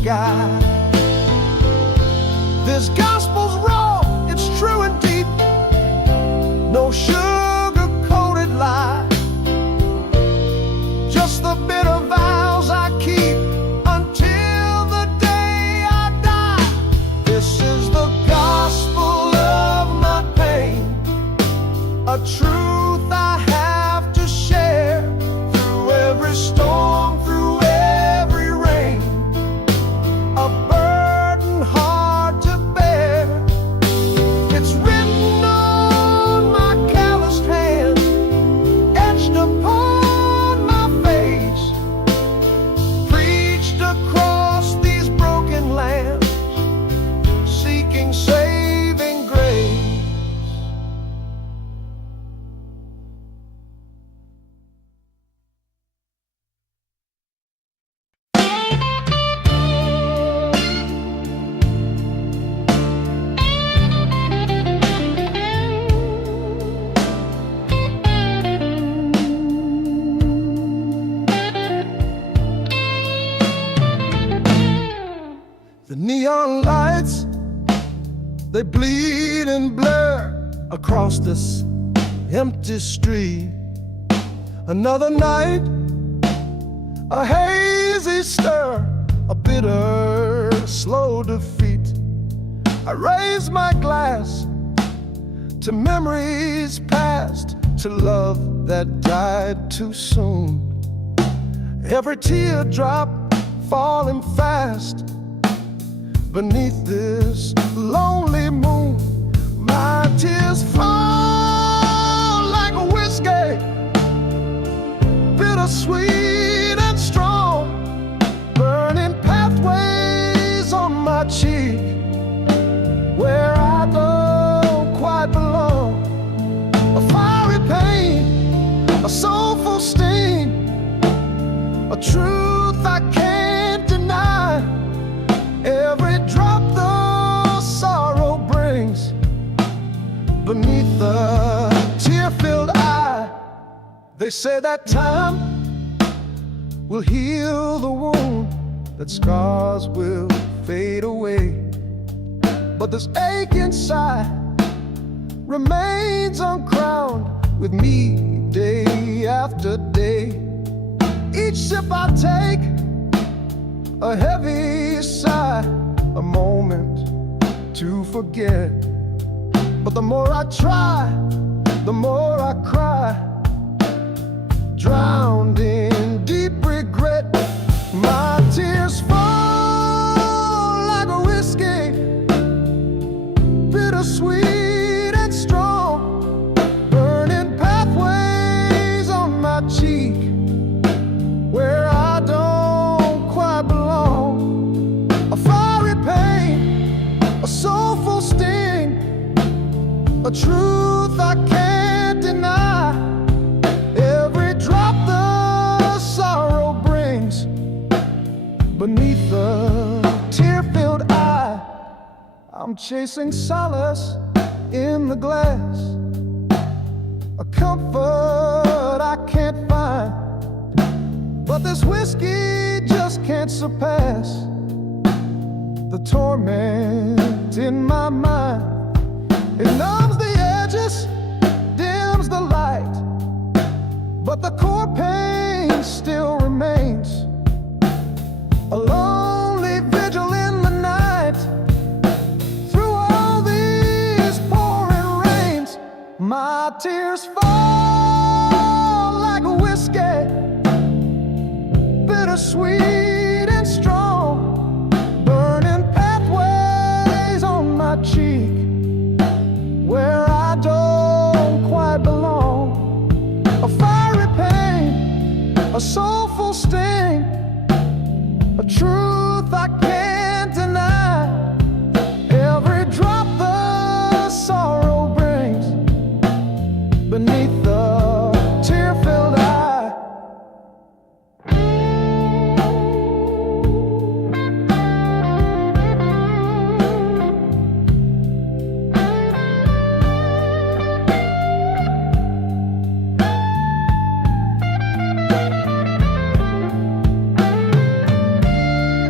sky. This gospel's raw, it's true and deep, no sugar-coated lie, just the bitter vows I keep until the day I die. This is the gospel of my pain, a truth I have to share through every storm, through every rain, a burden hard to bear. It's written on my calloused hand, etched upon my face, preached across these broken lands, seeking saving grace. The neon lights, they bleed and blur across this empty street. Another night, a hazy stir, a bitter, slow defeat. I raise my glass to memories past, to love that died too soon. Every teardrop falling fast beneath this lonely moon. My tears fall like a whiskey, bittersweet and strong, burning pathways on my cheek where I don't quite belong. A fiery pain, a soulful sting, a truth I can't deny. Every drop the sorrow brings beneath the tear-filled eye. They say that time will heal the wound, that scars will fade away, but this ache inside remains uncrowned with me day after day. Each sip I take, a heavy sigh, a moment to forget. But the more I try, the more I cry, drowned in deep regret. My tears fall like a whiskey, bittersweet and strong, burning pathways on my cheek where I don't quite belong. A fiery pain, a soulful sting, a truth I can't deny. Every drop the sorrow brings beneath the tear-filled eye. I'm chasing solace in the glass, a comfort I can't find, but this whiskey just can't surpass the torment in my mind. It numbs the edges, dims the light, but the core pain still remains. A lonely vigil in the night, through all these pouring rains. My tears fall like a whiskey, bittersweet and strong, burning pathways on my cheek where I don't quite belong. A fiery pain, a soulful sting, a truth I can't deny. Every drop the sorrow brings beneath the tear-filled eye.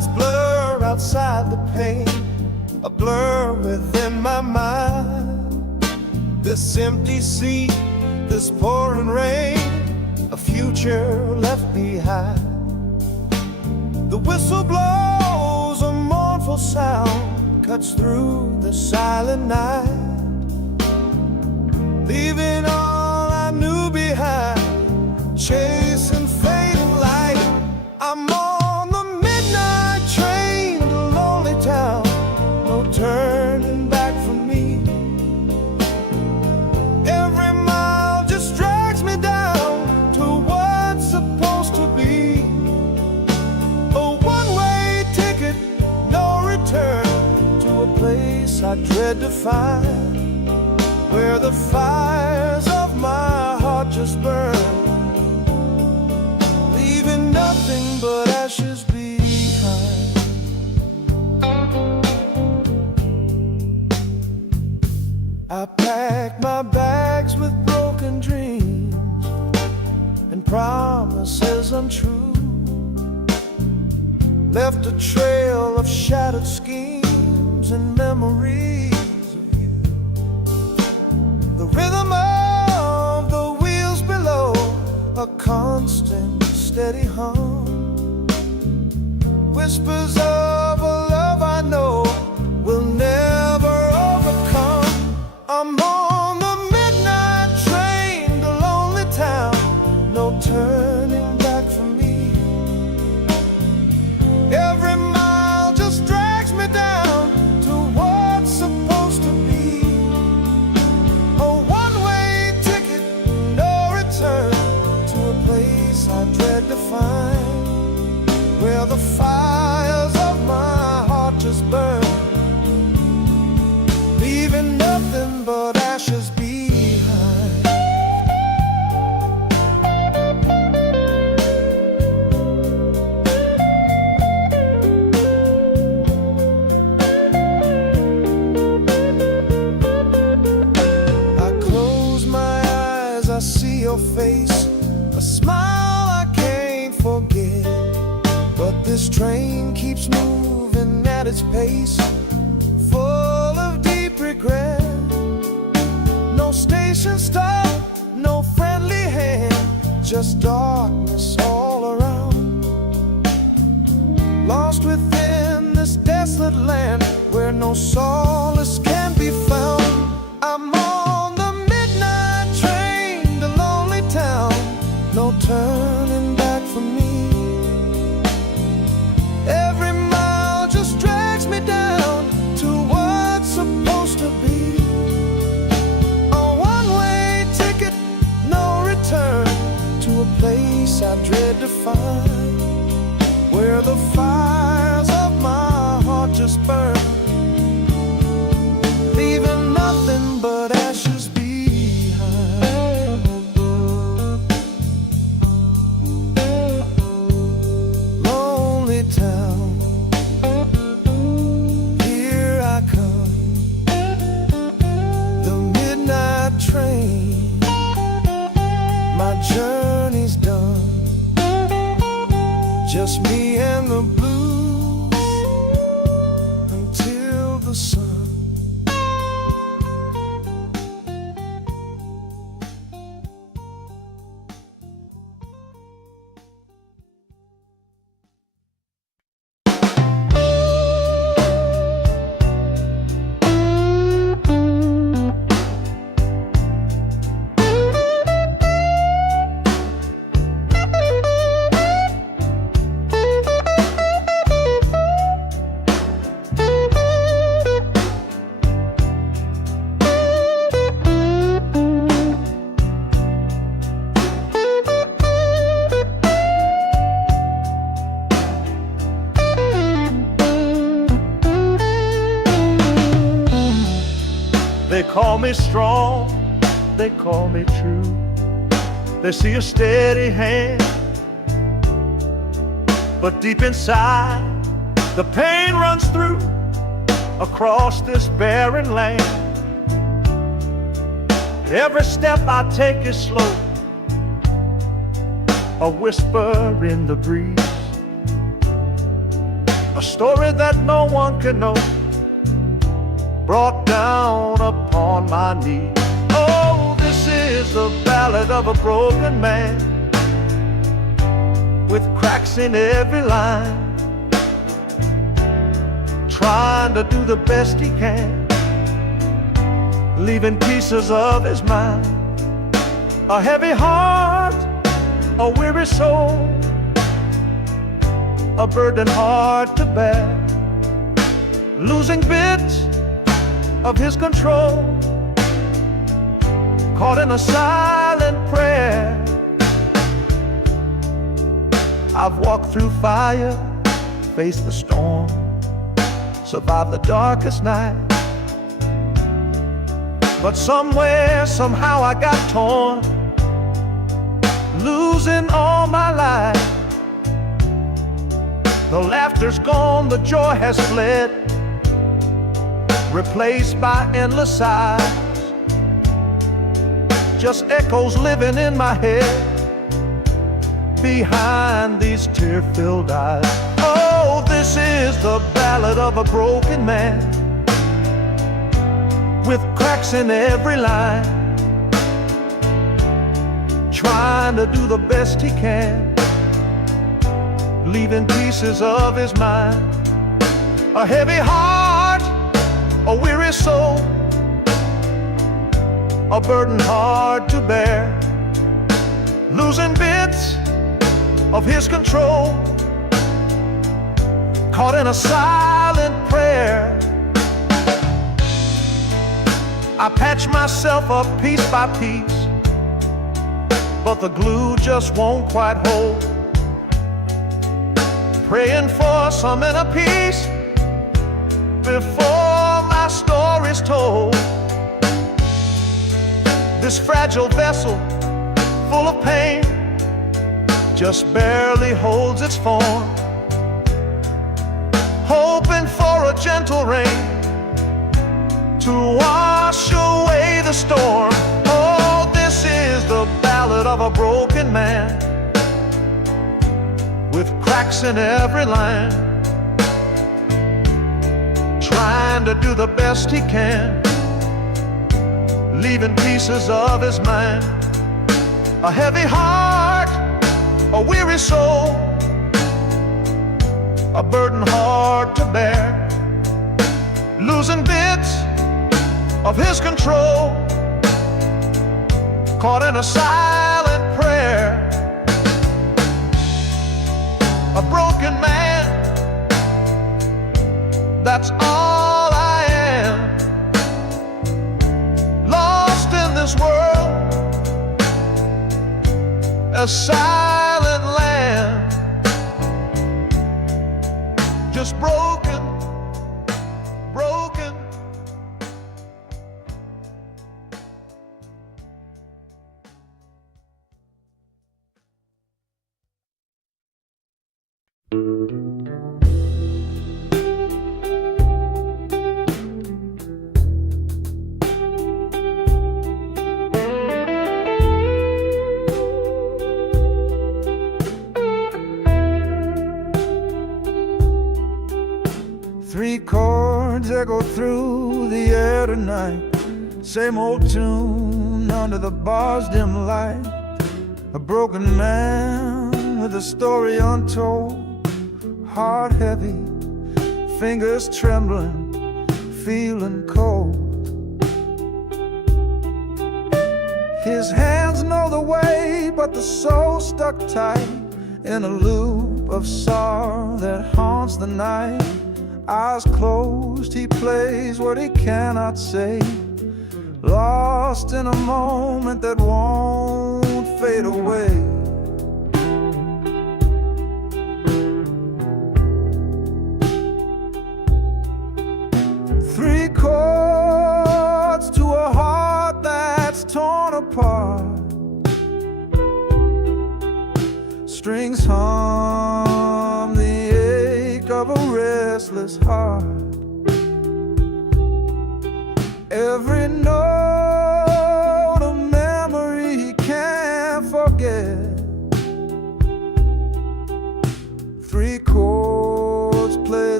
hide the pain, a blur within my mind. This empty sea, this pouring rain, a future left behind. The whistle blows, a mournful sound cuts through the silent night, leaving all I knew behind, chasing fading light. I'm on the midnight train to lonely town, no turning back for me. Every mile just drags me down to what's supposed to be. A one-way ticket, no return, to a place I dread to find, where the fires of my heart just burn, leaving nothing but ashes behind. I packed my bags with broken dreams and promises untrue, left a trail of shattered schemes and memories of you. The rhythm of the wheels below, a constant steady hum, whispers of a love I know will never overcome. I'm on the midnight train to lonely town, no turning back for me. Every mile just drags me down to what's supposed to be. A one-way ticket, no return, to a place I dread to find, where the fires of my heart just burn, leaving nothing but ashes behind. I close my eyes, I see your face, a smile I can't forget. But this train keeps moving at its pace, full of deep regret. No station stop, no friendly hand, just darkness all around. Lost within this desolate land, where no solace can be found. I'm on the midnight train to lonely town, no turning back for me. Every mile just drags me down to what's supposed to be. A one-way ticket, no return, to a place I dread to find, where the fires of my heart just burn, leaving nothing but ashes behind. Lonely town, here I come, the midnight train, my journey's done, just me and the blues until the sun. They call me strong, they call me true. They see a steady hand, but deep inside the pain runs through across this barren land. Every step I take is slow, a whisper in the breeze, a story that no one can know, brought down upon my knee. Oh, this is the ballad of a broken man, with cracks in every line, trying to do the best he can, leaving pieces of his mind. A heavy heart, a weary soul, a burden hard to bear, losing bits of his control, caught in a silent prayer. I've walked through fire, faced the storm, survived the darkest night, but somewhere, somehow I got torn, losing all my life. The laughter's gone, the joy has fled, replaced by endless sighs, just echoes living in my head behind these tear-filled eyes. Oh, this is the ballad of a broken man, with cracks in every line, trying to do the best he can, leaving pieces of his mind. A heavy heart, a weary soul, a burden hard to bear, losing bits of his control, caught in a silent prayer. I patch myself up piece by piece, but the glue just won't quite hold, praying for some inner peace before my story's told. This fragile vessel, full of pain, just barely holds its form, hoping for a gentle rain to wash away the storm. Oh, this is the ballad of a broken man, with cracks in every line, trying to do the best he can, leaving pieces of his mind. A heavy heart, a weary soul, a burden hard to bear, losing bits of his control, caught in a silent prayer. A broken man, that's all I am, lost in this world, a silent land, just broken, broken. Three chords echo through the air tonight, same old tune under the bar's dim light. A broken man with a story untold, heart heavy, fingers trembling, feeling cold. His hands know the way, but the soul stuck tight in a loop of sorrow that haunts the night. Eyes closed, he plays what he cannot say, lost in a moment that won't fade away. Three chords to a heart that's torn apart, strings hum the ache of a restless heart. Every note a memory he can't forget. Three chords play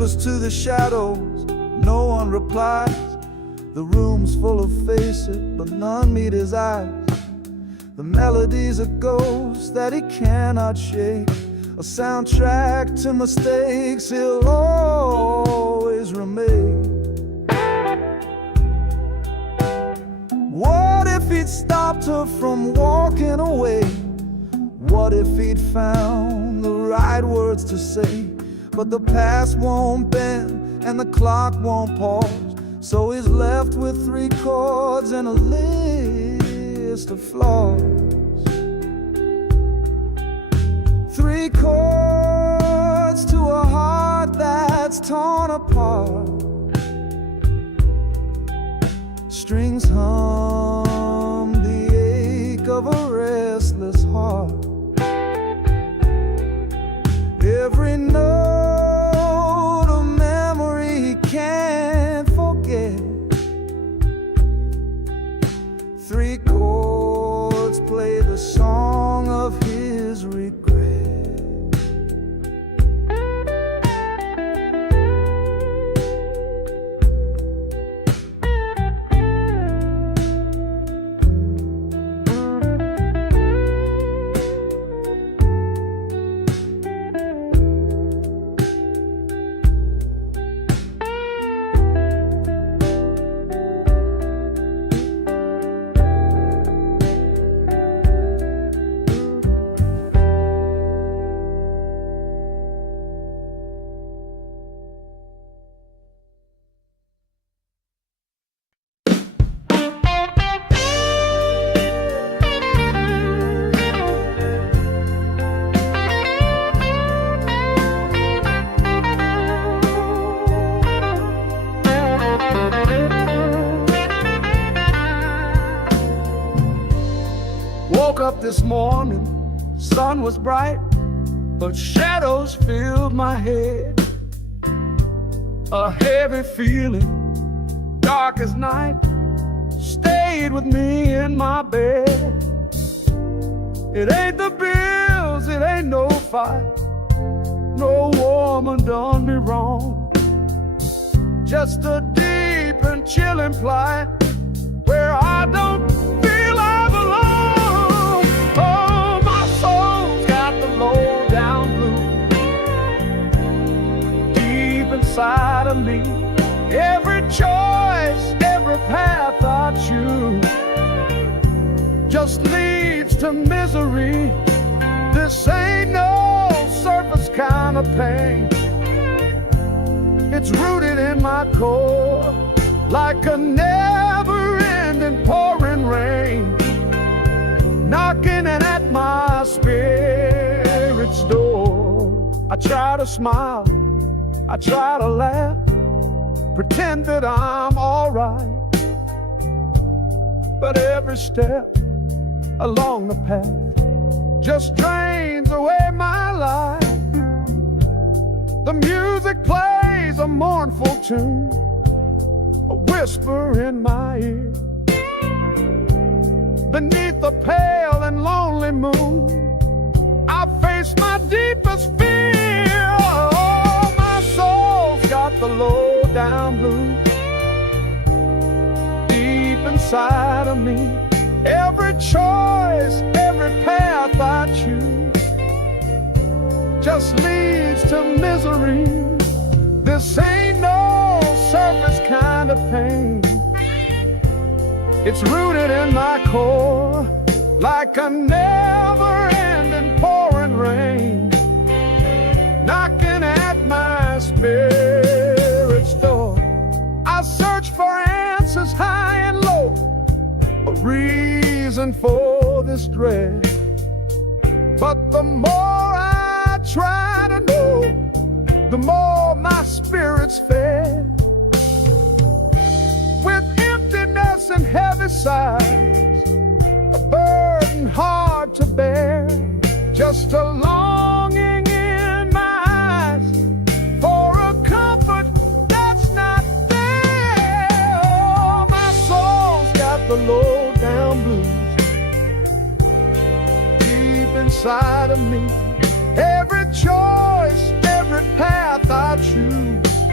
whispers to the shadows, no one replies. The room's full of faces, but none meet his eyes. The melody's a ghost that he cannot shake, a soundtrack to mistakes he'll always remake. What if he'd stopped her from walking away? What if he'd found the right words to say? But the past won't bend and the clock won't pause, so he's left with 3 chords and a list of flaws. 3 chords to a heart that's torn apart. Strings hum the ache of a restless heart. Every note of memory he can't forget. 3 chords play the song of his regret. Woke up this morning, sun was bright, but shadows filled my head. A heavy feeling, dark as night, stayed with me in my bed. It ain't the bills, it ain't no fight, no woman done me wrong. Just a deep and chilling plight where I don't feel I belong. Oh, my soul's got the low down blues deep inside of me. Every choice, every path I choose just leads to misery. This ain't no surface kind of pain. It's rooted in my core like a never-ending pouring rain, knocking at my spirit's door. I try to smile, I try to laugh, pretend that I'm alright, but every step along the path just drains away my life. The music plays a mournful tune, a whisper in my ear. Beneath the pale and lonely moon, I face my deepest fear. Oh, my soul's got the low down blues deep inside of me. Every choice, every path I choose just leads to misery. This ain't no surface kind of pain. It's rooted in my core like a never-ending pouring rain, knocking at my spirit's door. I search for answers high and low, a reason for this dread, but the more I try to know, the more my spirit's fed. With emptiness and heavy sighs, a burden hard to bear, just a longing in my eyes for a comfort that's not there. Oh, my soul's got the low down blues deep inside of me. Every choice, every path I choose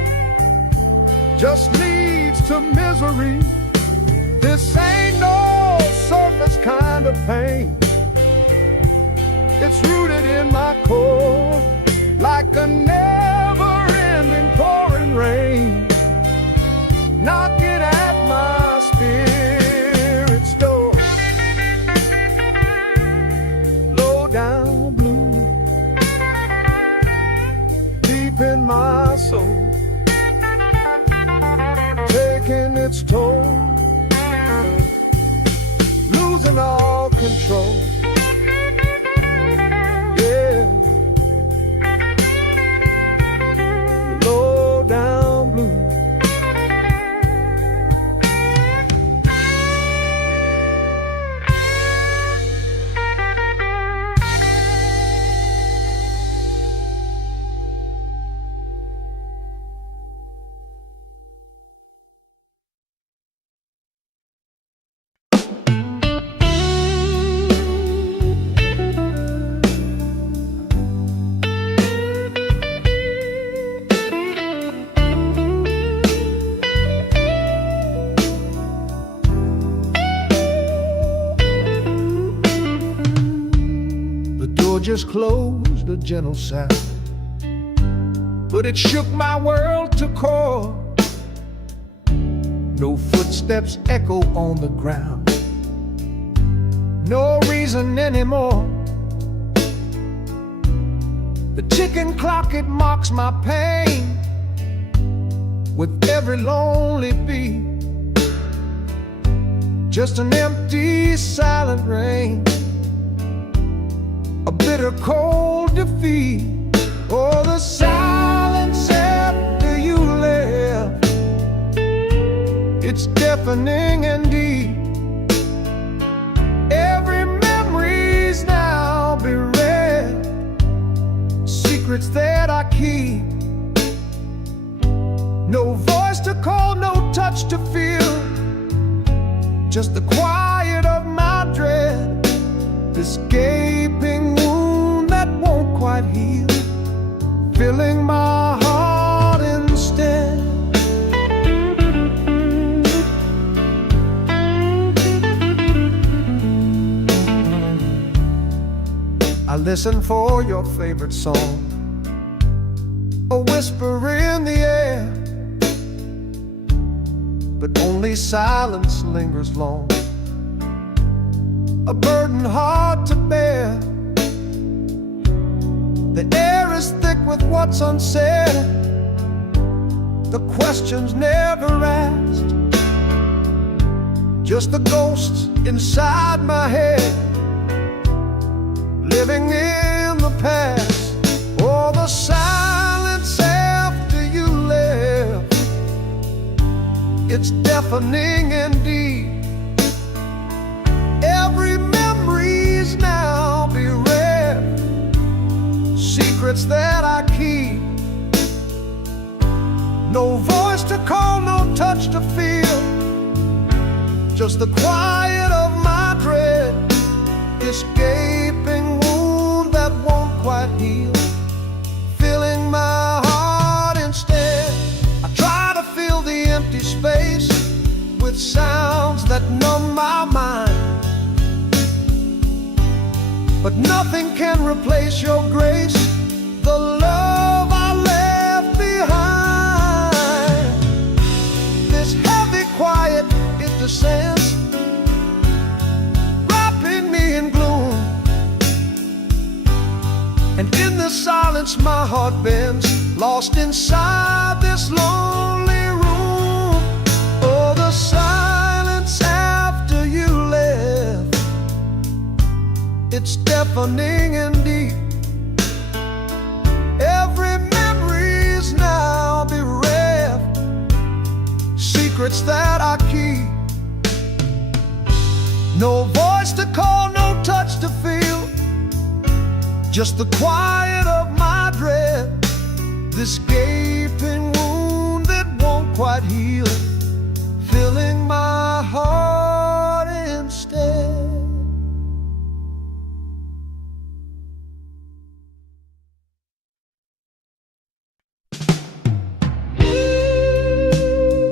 just leads to misery. This ain't no surface kind of pain. It's rooted in my core, like a never-ending pouring rain, knocking at my spirit's door. Low down blue, deep in my soul, taking its toll, losing all control. Yeah, low down blue. Just closed, a gentle sound, but it shook my world to core. No footsteps echo on the ground, no reason anymore. The ticking clock, it mocks my pain with every lonely beat. Just an empty, silent rain, a bitter cold defeat. Oh, the silence after you left, it's deafening and deep. Every memory's now bereft, secrets that I keep. No voice to call, no touch to feel, just the quiet of my dread. This gaping wound that won't quite heal, filling my heart instead. I listen for your favorite song, a whisper in the air, but only silence lingers long, a burden hard to bear. The air is thick with what's unsaid, the questions never asked, just the ghosts inside my head, living in the past. Oh, the silence after you left, it's deafening and deep. Every memory's now bereft, secrets that I keep. No voice to call, no touch to feel, just the quiet of my dread. This gaping wound that won't quite heal, filling my heart instead. I try to fill the empty space with sounds that numb my mind, but nothing can replace your grace, the love I left behind. This heavy quiet, it descends, wrapping me in gloom, and in the silence my heart bends, lost inside this lonely room. Oh, the silence after you left, it's deafening and deep. Every memory's now bereft, secrets that I keep. No voice to call, no touch to feel, just the quiet of my dread. This gaping wound that won't quite heal, filling my heart instead.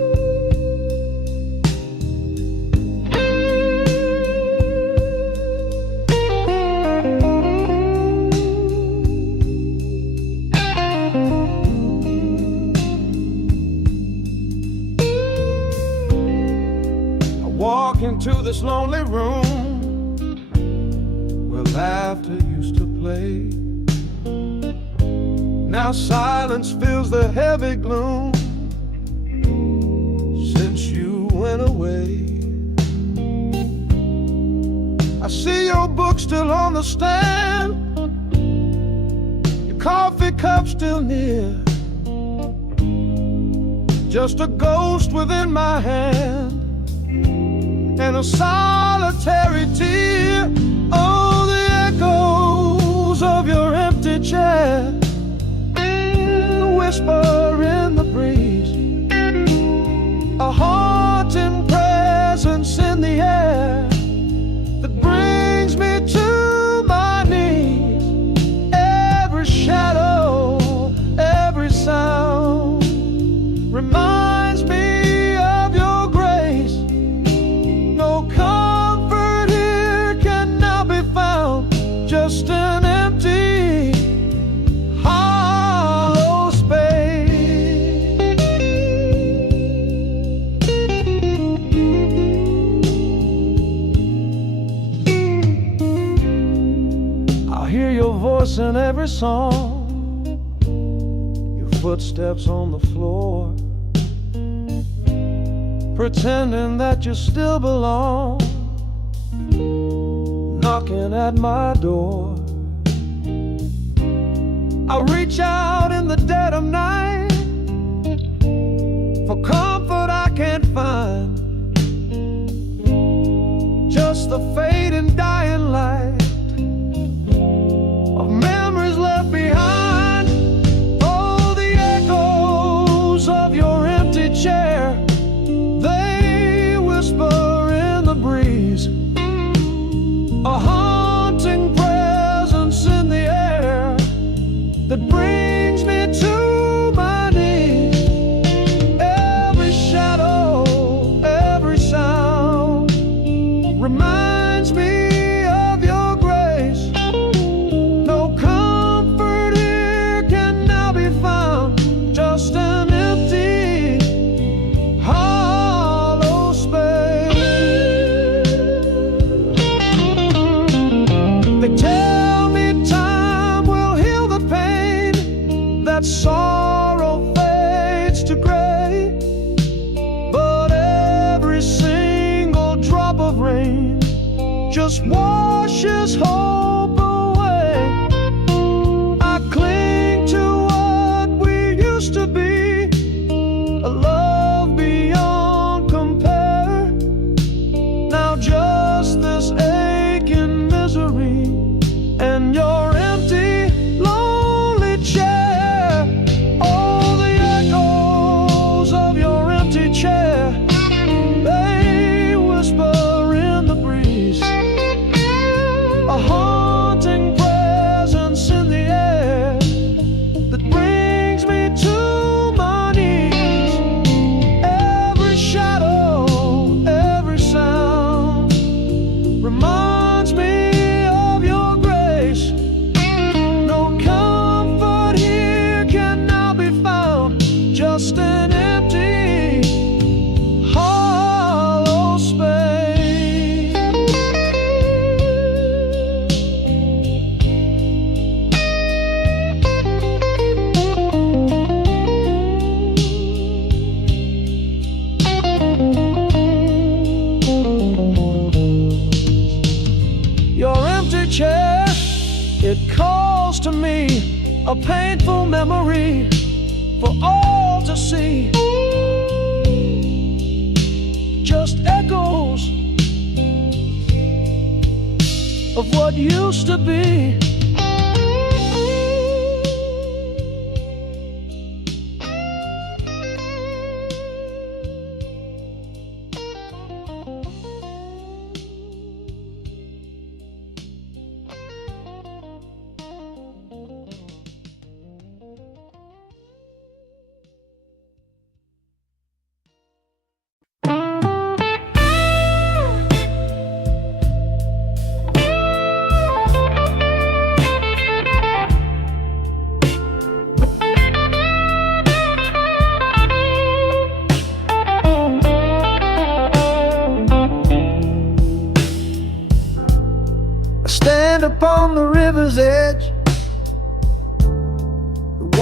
this lonely room where laughter used to play. Now silence fills the heavy gloom since you went away. I see your book still on the stand, your coffee cup still near, just a ghost within my hand and a solitary tear. Oh, the echoes of your empty chair, the whisper in the breeze, a haunting presence in the air that brings me to my knees. Every shadow, every sound reminds me of your grace. No comfort here can now be found, just an empty, hollow space. I hear your voice in every song, your footsteps on the floor, pretending that you still belong, knocking at my door. I reach out in the dead of night for comfort I can't find, just the fading dying light of memories left behind. Oh, the echoes of your empty chair, they whisper in the breeze, a haunting presence in the air that brings me to my knees. Every shadow, every sound reminds me of your grace. No comfort here can now be found, just an empty, hollow space. They tell me time will heal the pain, that sorrow fades to gray, but every single drop of rain just washes hope away. I cling to what we used to be, a love beyond compare. Now just this aching misery and your empty, lonely chair. Oh, the echoes of your empty chair, they whisper in the breeze, a haunting presence in the air that brings me to my knees. Every shadow, every sound reminds me of your grace. No comfort here can now be found, just an empty, hollow space. Your empty chair, it calls to me, a painful memory for all to see. Just echoes of what used to be.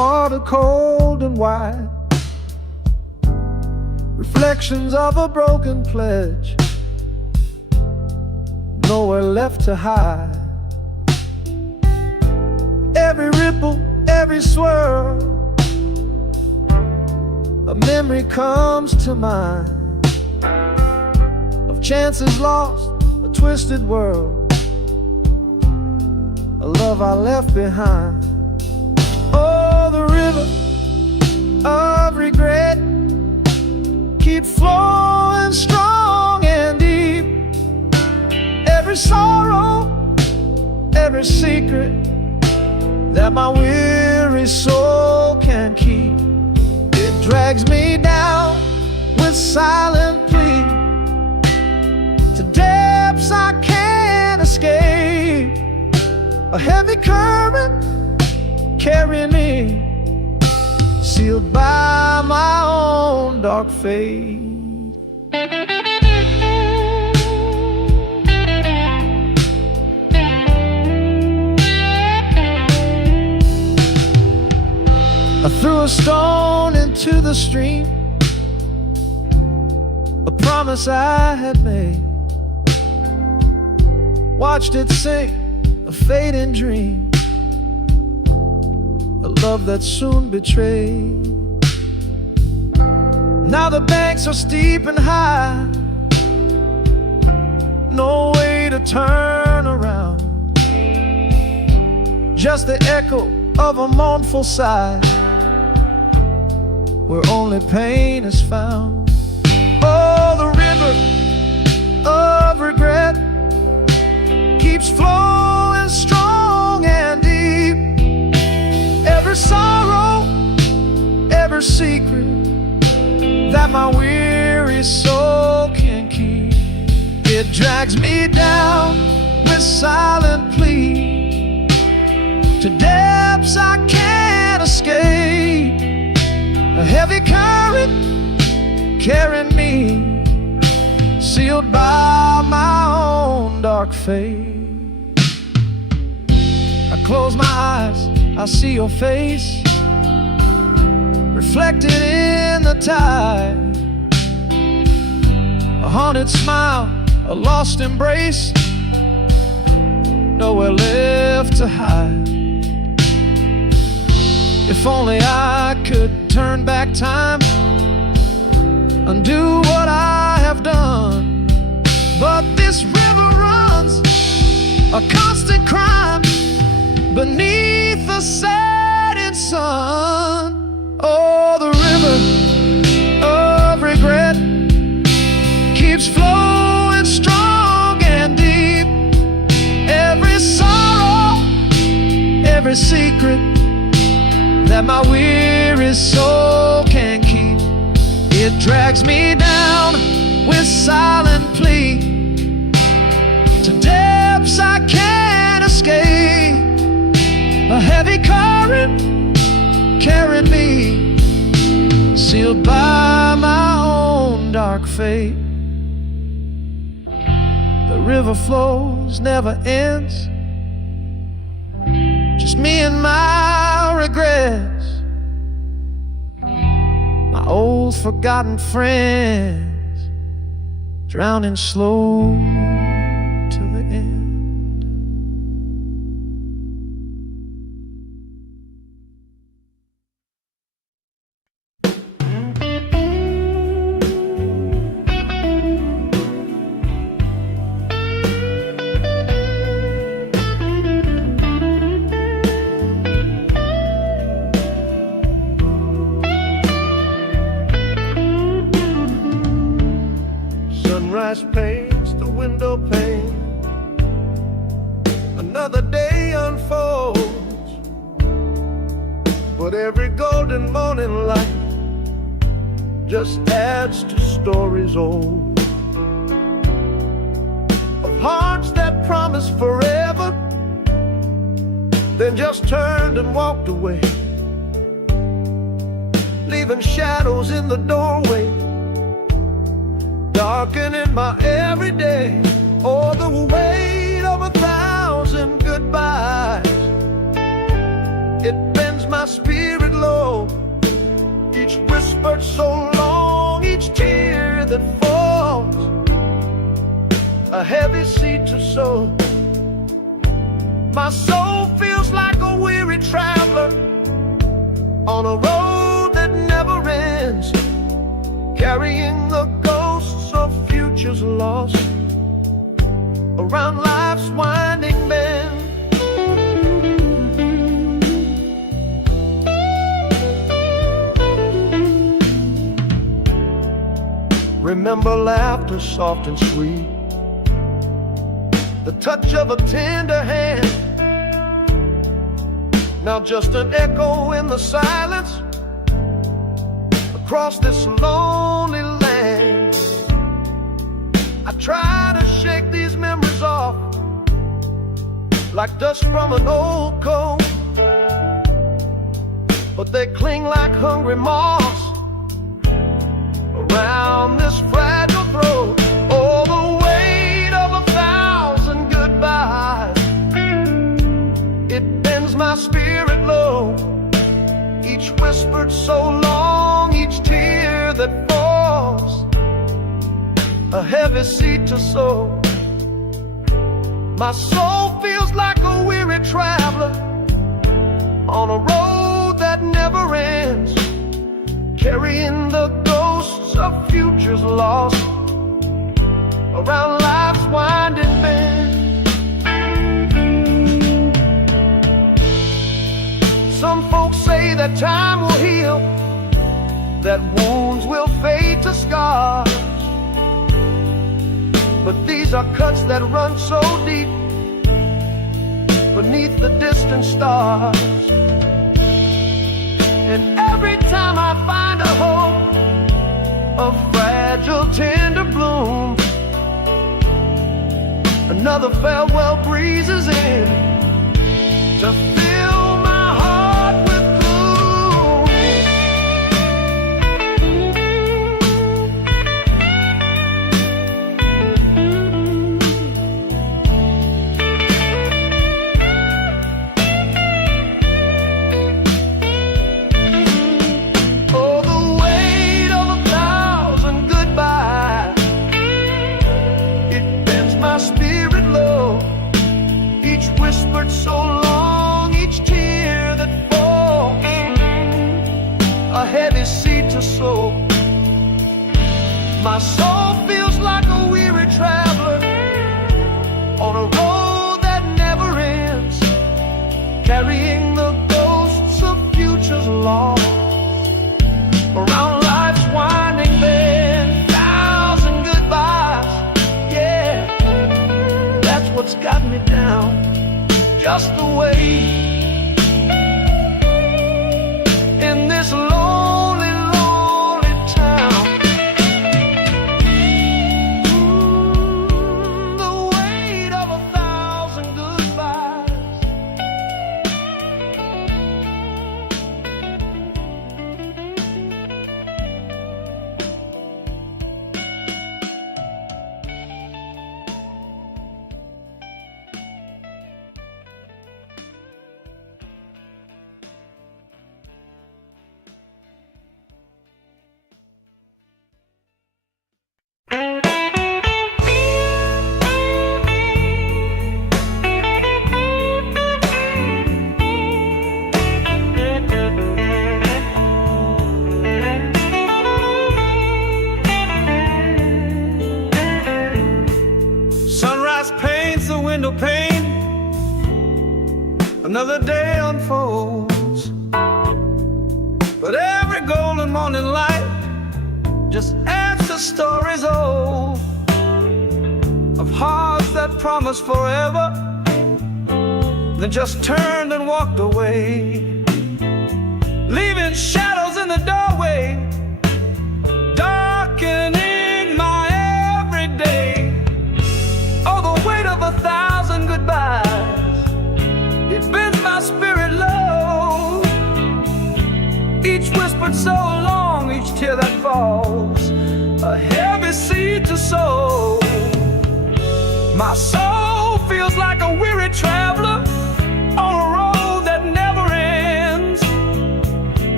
water cold and wide, reflections of a broken pledge, nowhere left to hide. Every ripple, every swirl, a memory comes to mind of chances lost, a twisted world, a love I left behind. Oh, the river of regret keeps flowing strong and deep. Every sorrow, every secret that my weary soul can keep, it drags me down with silent plea to depths I can't escape. A heavy current carrying me, sealed by my own dark fate. I threw a stone into the stream, a promise I had made, watched it sink, a fading dream, a love that soon betrayed. Now the banks are steep and high, no way to turn around, just the echo of a mournful sigh, where only pain is found. Oh, the river of regret keeps flowing strong and deep. Every sorrow, every secret that my weary soul can keep, it drags me down with silent plea to depths I can't escape. A heavy current carrying me, sealed by my own dark fate. I close my eyes, I see your face reflected in the tide, a haunted smile, a lost embrace, nowhere left to hide. If only I could turn back time, undo what I have done, but this river runs a constant crime beneath the setting sun. Oh, the river of regret keeps flowing strong and deep. Every sorrow, every secret that my weary soul can keep, it drags me down with silent plea to depths I can't escape. A heavy current carrying me, sealed by my own dark fate. The river flows, never ends, just me and my regrets, my old forgotten friends, drowning slow till the end. Sunrise paints the window pane, another day unfolds, but every golden morning light just adds to stories old, of hearts that promised forever, then just turned and walked away, leaving shadows in the doorway, darkening my everyday. Oh, the weight of 1,000 goodbyes, it bends my spirit low. Each whisper so long, each tear that falls, a heavy seed to sow. My soul feels like a weary traveler on a road that never ends, carrying the ghosts of futures lost around life's winding bend. Remember laughter soft and sweet, the touch of a tender hand. Now just an echo in the silence across this lonely land. I try to shake these memories off like dust from an old coat, but they cling like hungry moths around this fragile throat. Oh, the weight of 1,000 goodbyes, it bends my spirit low. Each whispered so long, each tear that falls, a heavy seed to sow. My soul feels like a weary traveler on a road that never ends, carrying the ghosts of futures lost around life's winding bend. Some folks say that time will heal, that wounds will fade to scars, but these are cuts that run so deep beneath the distant stars. And every time I find a hope, a fragile tender bloom, another farewell breezes in to fill my heart with so long, each tear that falls, a heavy seed to sow. My soul feels like a weary traveler on a road that never ends, carrying the ghosts of futures lost around life's winding bend. 1,000 goodbyes, yeah, that's what's got me down. Just the way in this lonely, lonely town. The weight of 1,000 goodbyes. Window pane, another day unfolds, but every golden morning light just adds to stories old of hearts that promised forever, then just turned and walked away, leaving shadows in the doorway, darkening my everyday. Oh, the weight of 1,000 goodbyes, it bends my spirit low. Each whispered so long, each tear that falls, a heavy seed to sow. My soul feels like a weary traveler on a road that never ends,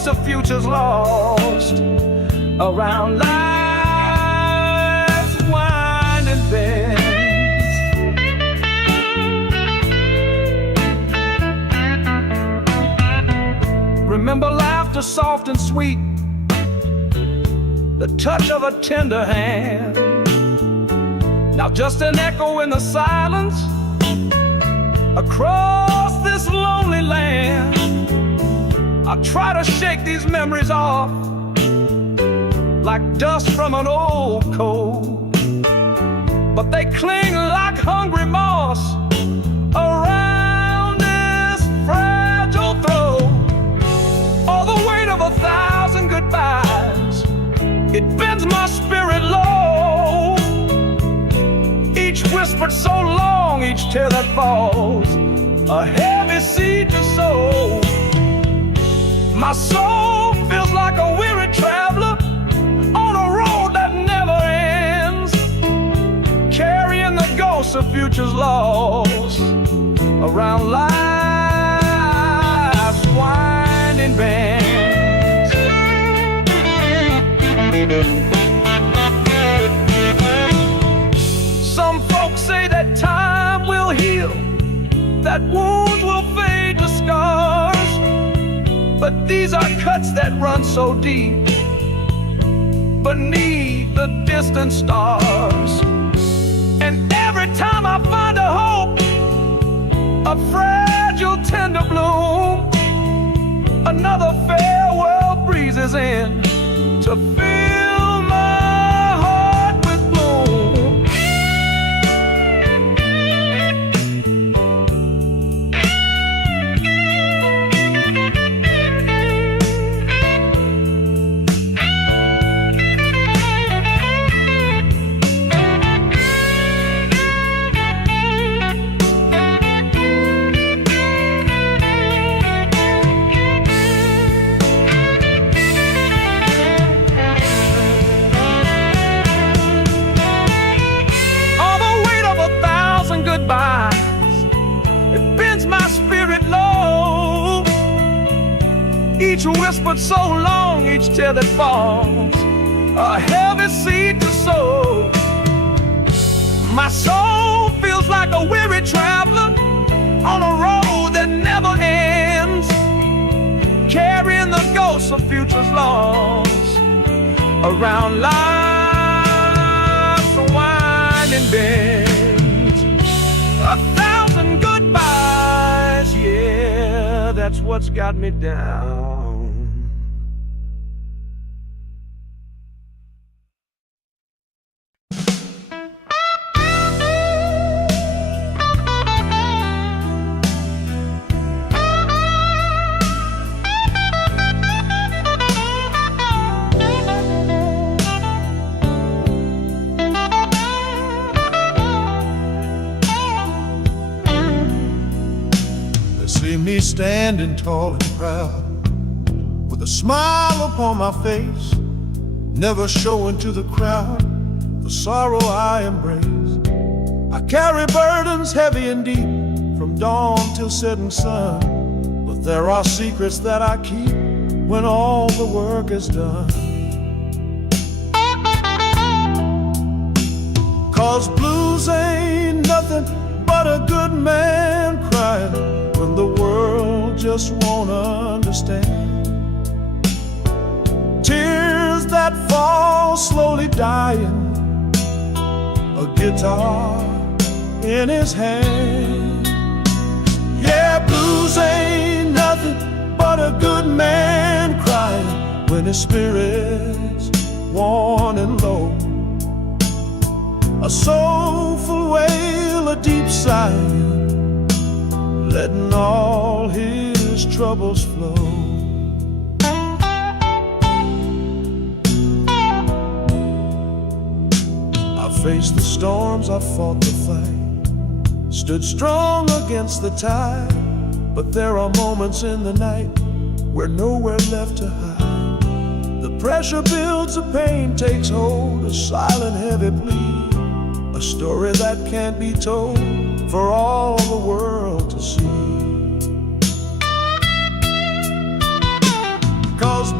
ghosts of futures lost around life's winding bends. Remember laughter soft and sweet, the touch of a tender hand. Now just an echo in the silence across this lonely land. I try to shake these memories off like dust from an old coat, but they cling like hungry moss around this fragile throat. All the weight of 1,000 goodbyes, it bends my spirit low. Each whispered so long, each tear that falls, a heavy seed to sow. My soul feels like a weary traveler on a road that never ends, carrying the ghosts of futures lost around life's winding bends. Some folks say that time will heal, that wounds will fade to scars, but these are cuts that run so deep beneath the distant stars. And every time I find a hope, a fragile tender bloom, another farewell breezes in to fill my heart with gloom. It bends my spirit low. Each whispered so long, each tear that falls, a heavy seed to sow. My soul feels like a weary traveler on a road that never ends, carrying the ghosts of futures lost around life's winding bend. 1,000 goodbyes, yeah, that's what's got me down. See me standing tall and proud, with a smile upon my face, never showing to the crowd the sorrow I embrace. I carry burdens heavy and deep, from dawn till setting sun, but there are secrets that I keep when all the work is done. 'Cause blues ain't nothing but a good man crying when the world just won't understand. Tears that fall slowly dying, a guitar in his hand. Yeah, blues ain't nothing but a good man crying when his spirit's worn and low. A soulful wail, a deep sigh, letting all his troubles flow. I faced the storms, I fought the fight, stood strong against the tide, but there are moments in the night where nowhere left to hide. The pressure builds, the pain takes hold, a silent heavy plea, a story that can't be told for all the world to see. 'Cause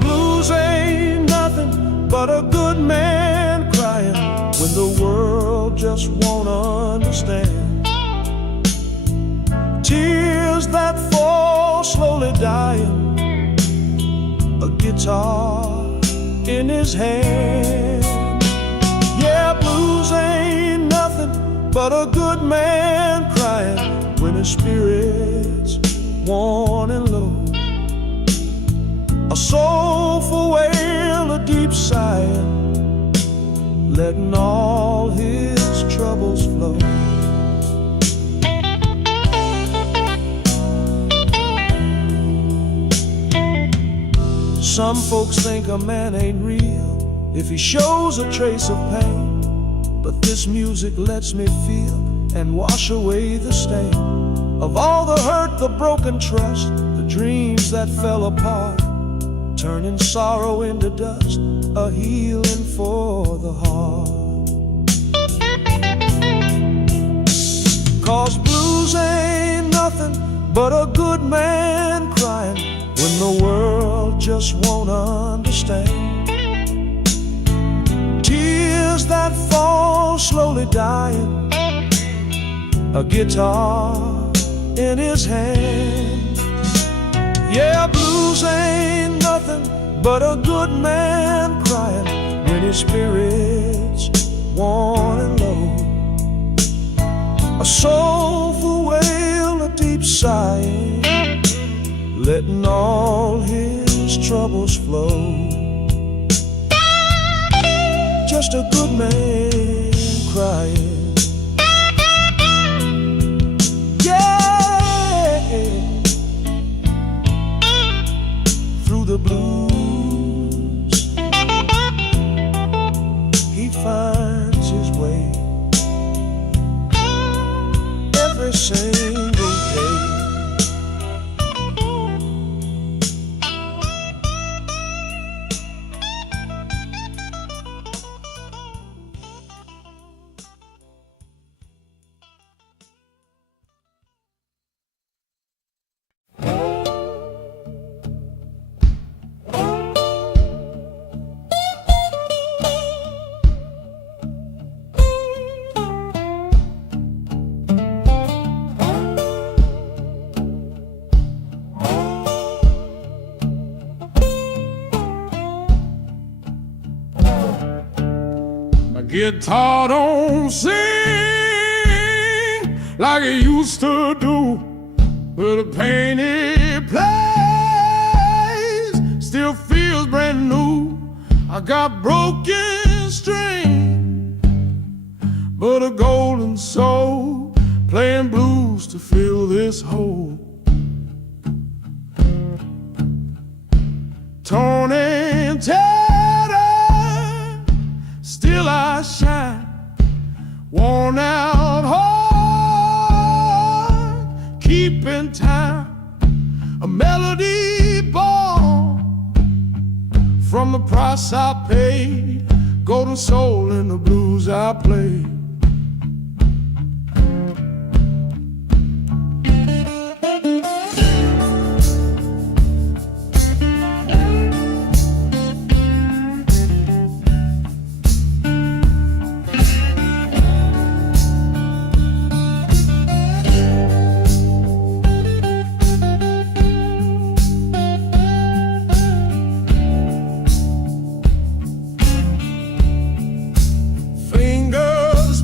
but a good man crying when the world just won't understand. Tears that fall slowly dying, a guitar in his hand. Yeah, blues ain't nothing but a good man crying when his spirit's worn and low. A soulful wail, a deep sighing, letting all his troubles flow. Some folks think a man ain't real if he shows a trace of pain, but this music lets me feel and wash away the stain of all the hurt, the broken trust, the dreams that fell apart, turning sorrow into dust, a healing for the heart. 'Cause blues ain't nothing but a good man crying when the world just won't understand. Tears that fall slowly dying, a guitar in his hand. Yeah, blues ain't nothing but a good man crying when his spirit's worn and low. A soulful wail, a deep sighing, letting all his troubles flow. Just a good man crying. Yeah, through the blues he finds his way every single day. Guitar don't sing like it used to do, but the pain it plays still feels brand new. I got broken string, but a golden soul playing blues to fill this hole. Torn and tattered, still I shine, worn out heart, keeping time, a melody born from the price I paid, golden soul in the blues I play.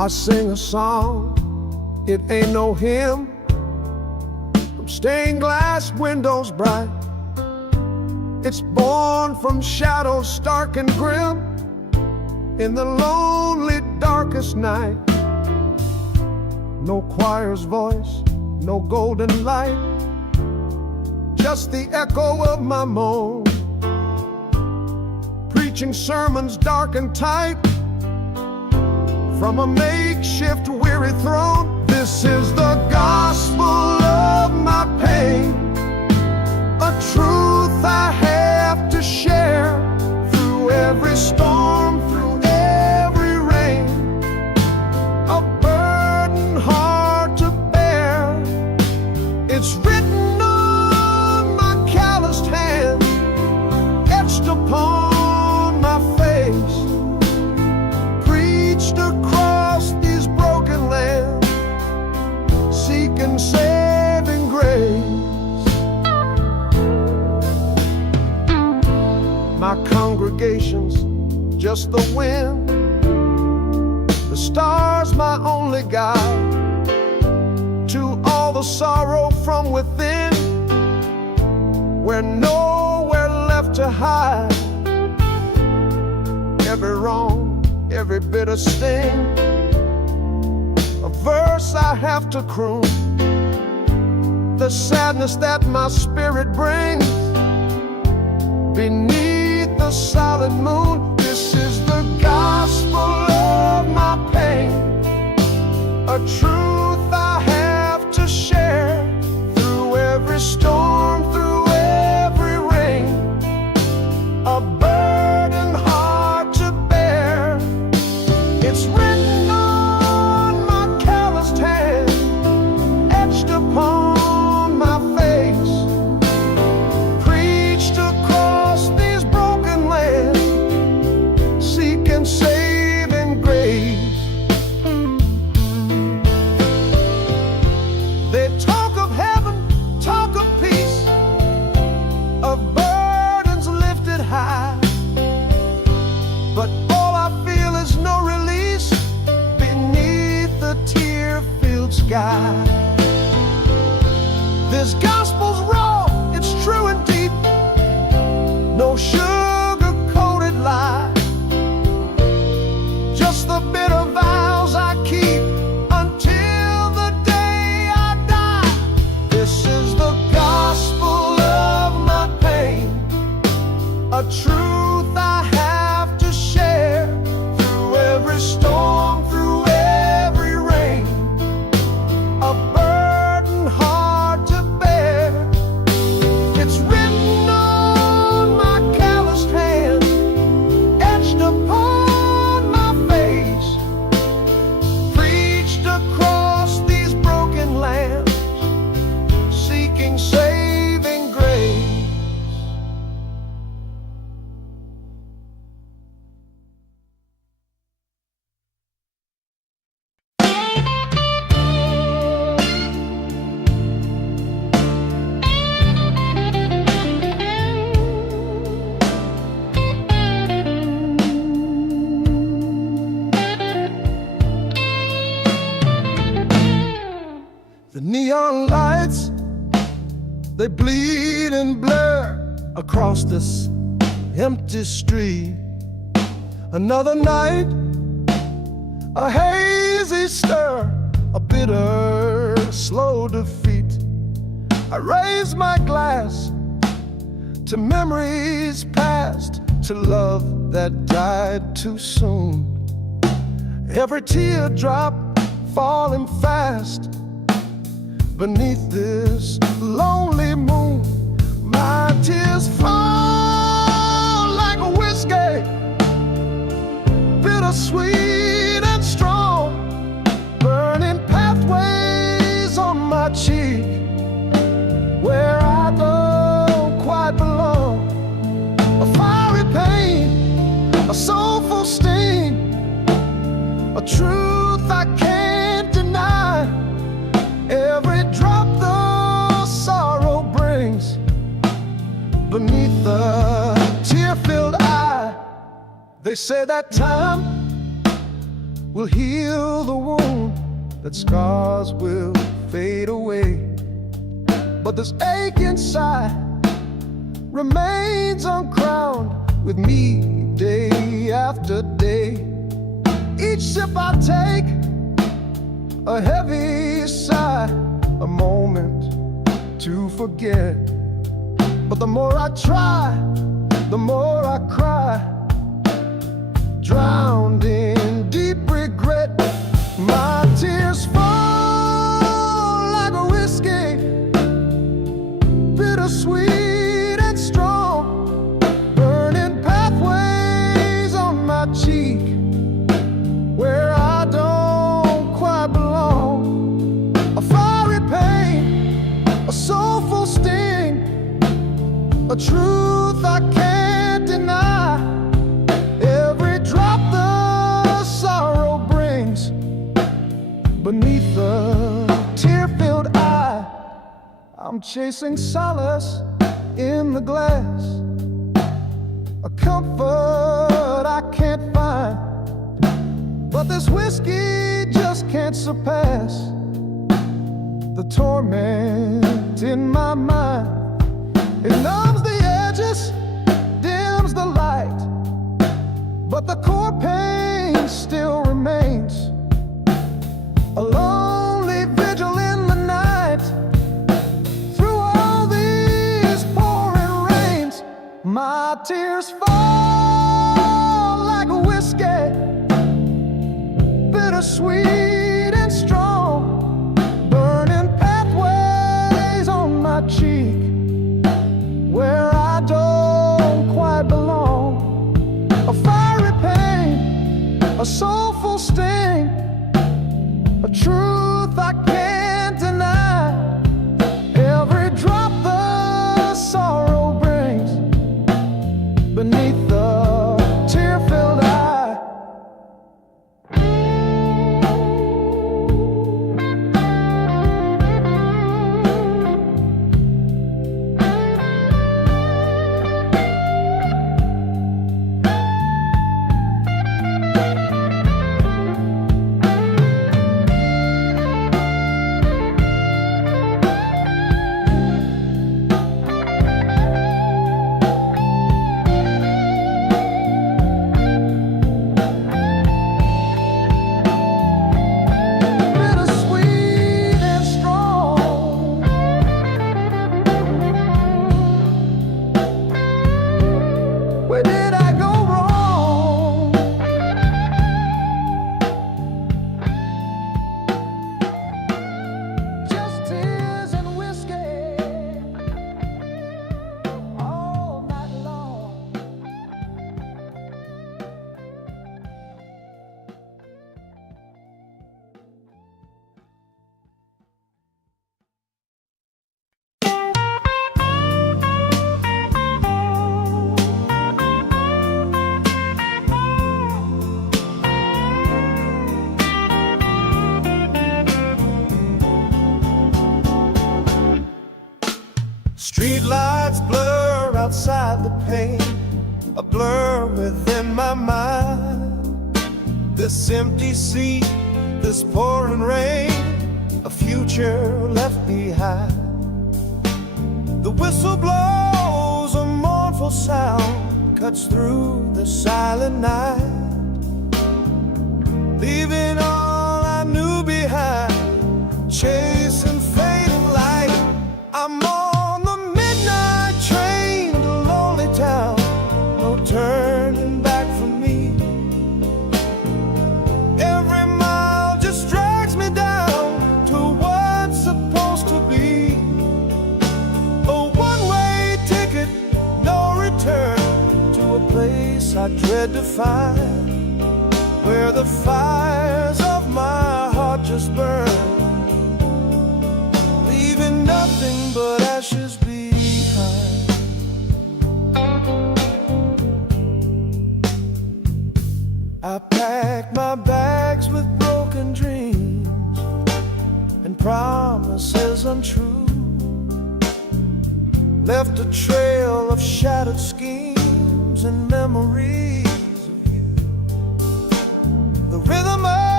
I sing a song, it ain't no hymn, from stained glass windows bright. It's born from shadows stark and grim, in the lonely darkest night. No choir's voice, no golden light, just the echo of my moan, preaching sermons dark and tight from a makeshift weary throne. This is the gospel of my pain, a truth I have to share through every storm, through every rain, a burden hard to bear. It's written on my calloused hand, etched upon my face, preached across these broken lands, seeking saving grace. My congregation's just the wind, the stars my only guide to all the sorrow from within, where nowhere left to hide. Every wrong, every bitter sting, a verse I have to croon, the sadness that my spirit brings beneath the solid moon. This is the gospel of my pain, a truth I have to share through every storm, through every rain, a burden hard to bear. It's written on my calloused hand, etched upon my face, preached across these broken lands, seeking saving grace. They talk of heaven, talk of peace, of burdens lifted high, but all I feel is no release beneath the tear-filled sky. This gospel's raw, it's true and deep, no sugar-coated lie, just the bitter vows I keep until the day I die. This is the gospel of my pain, a truth I have to share through every storm, through every rain, a burden hard to bear. It's written on my calloused hand, etched upon my face, preached across these broken lands, seeking saving grace. The neon lights, they bleed and blur across this empty street. Another night, a hazy stir, a bitter, slow defeat. I raise my glass to memories past, to love that died too soon. Every teardrop falling fast beneath this lonely moon. My tears fall like a whiskey, bittersweet and strong, burning pathways on my cheek where I don't quite belong. A fiery pain, a soulful sting, a truth I can't deny. Every drop the sorrow brings beneath the tear-filled eye. They say that time will heal the wound, that scars will fade away. But this ache inside remains uncrowned with me day after day. Each sip I take, a heavy sigh, a moment to forget. But the more I try, the more I cry, drowned in deep regret. My tears fall like a whiskey, bittersweet and strong, burning pathways on my cheek where I don't quite belong. A fiery pain, a soulful sting, a truth I can't deny. Every drop the sorrow brings beneath the tear-filled eye. I'm chasing solace in the glass, a comfort I can't find. But this whiskey just can't surpass the torment in my mind. It numbs the edges, dims the light, but the core pain still remains. A lonely vigil in the night, through all these pouring rains. My tears fall like a whiskey, bittersweet and strong, burning pathways on my cheek where I don't quite belong. A fiery pain, a soulful sting, a truth I can't deny. Every drop the sorrow brings beneath the tear-filled eye. Where did I go wrong? Just tears and whiskey all night long. Street lights blur outside the pane, a blur within my mind. This empty seat, this pouring rain, a future left behind. The whistle blows, a mournful sound cuts through the silent night, leaving all I knew behind, chasing fading light. I'm on the midnight train to lonely town, no turning back for me. Every mile just drags me down to what's supposed to be a one-way ticket, no return, to a place I dread to find, where the fires of my heart just burn, leaving nothing but ashes behind. I packed my bags with broken dreams and promises untrue, left a trail of shattered schemes and memories of you. The rhythm of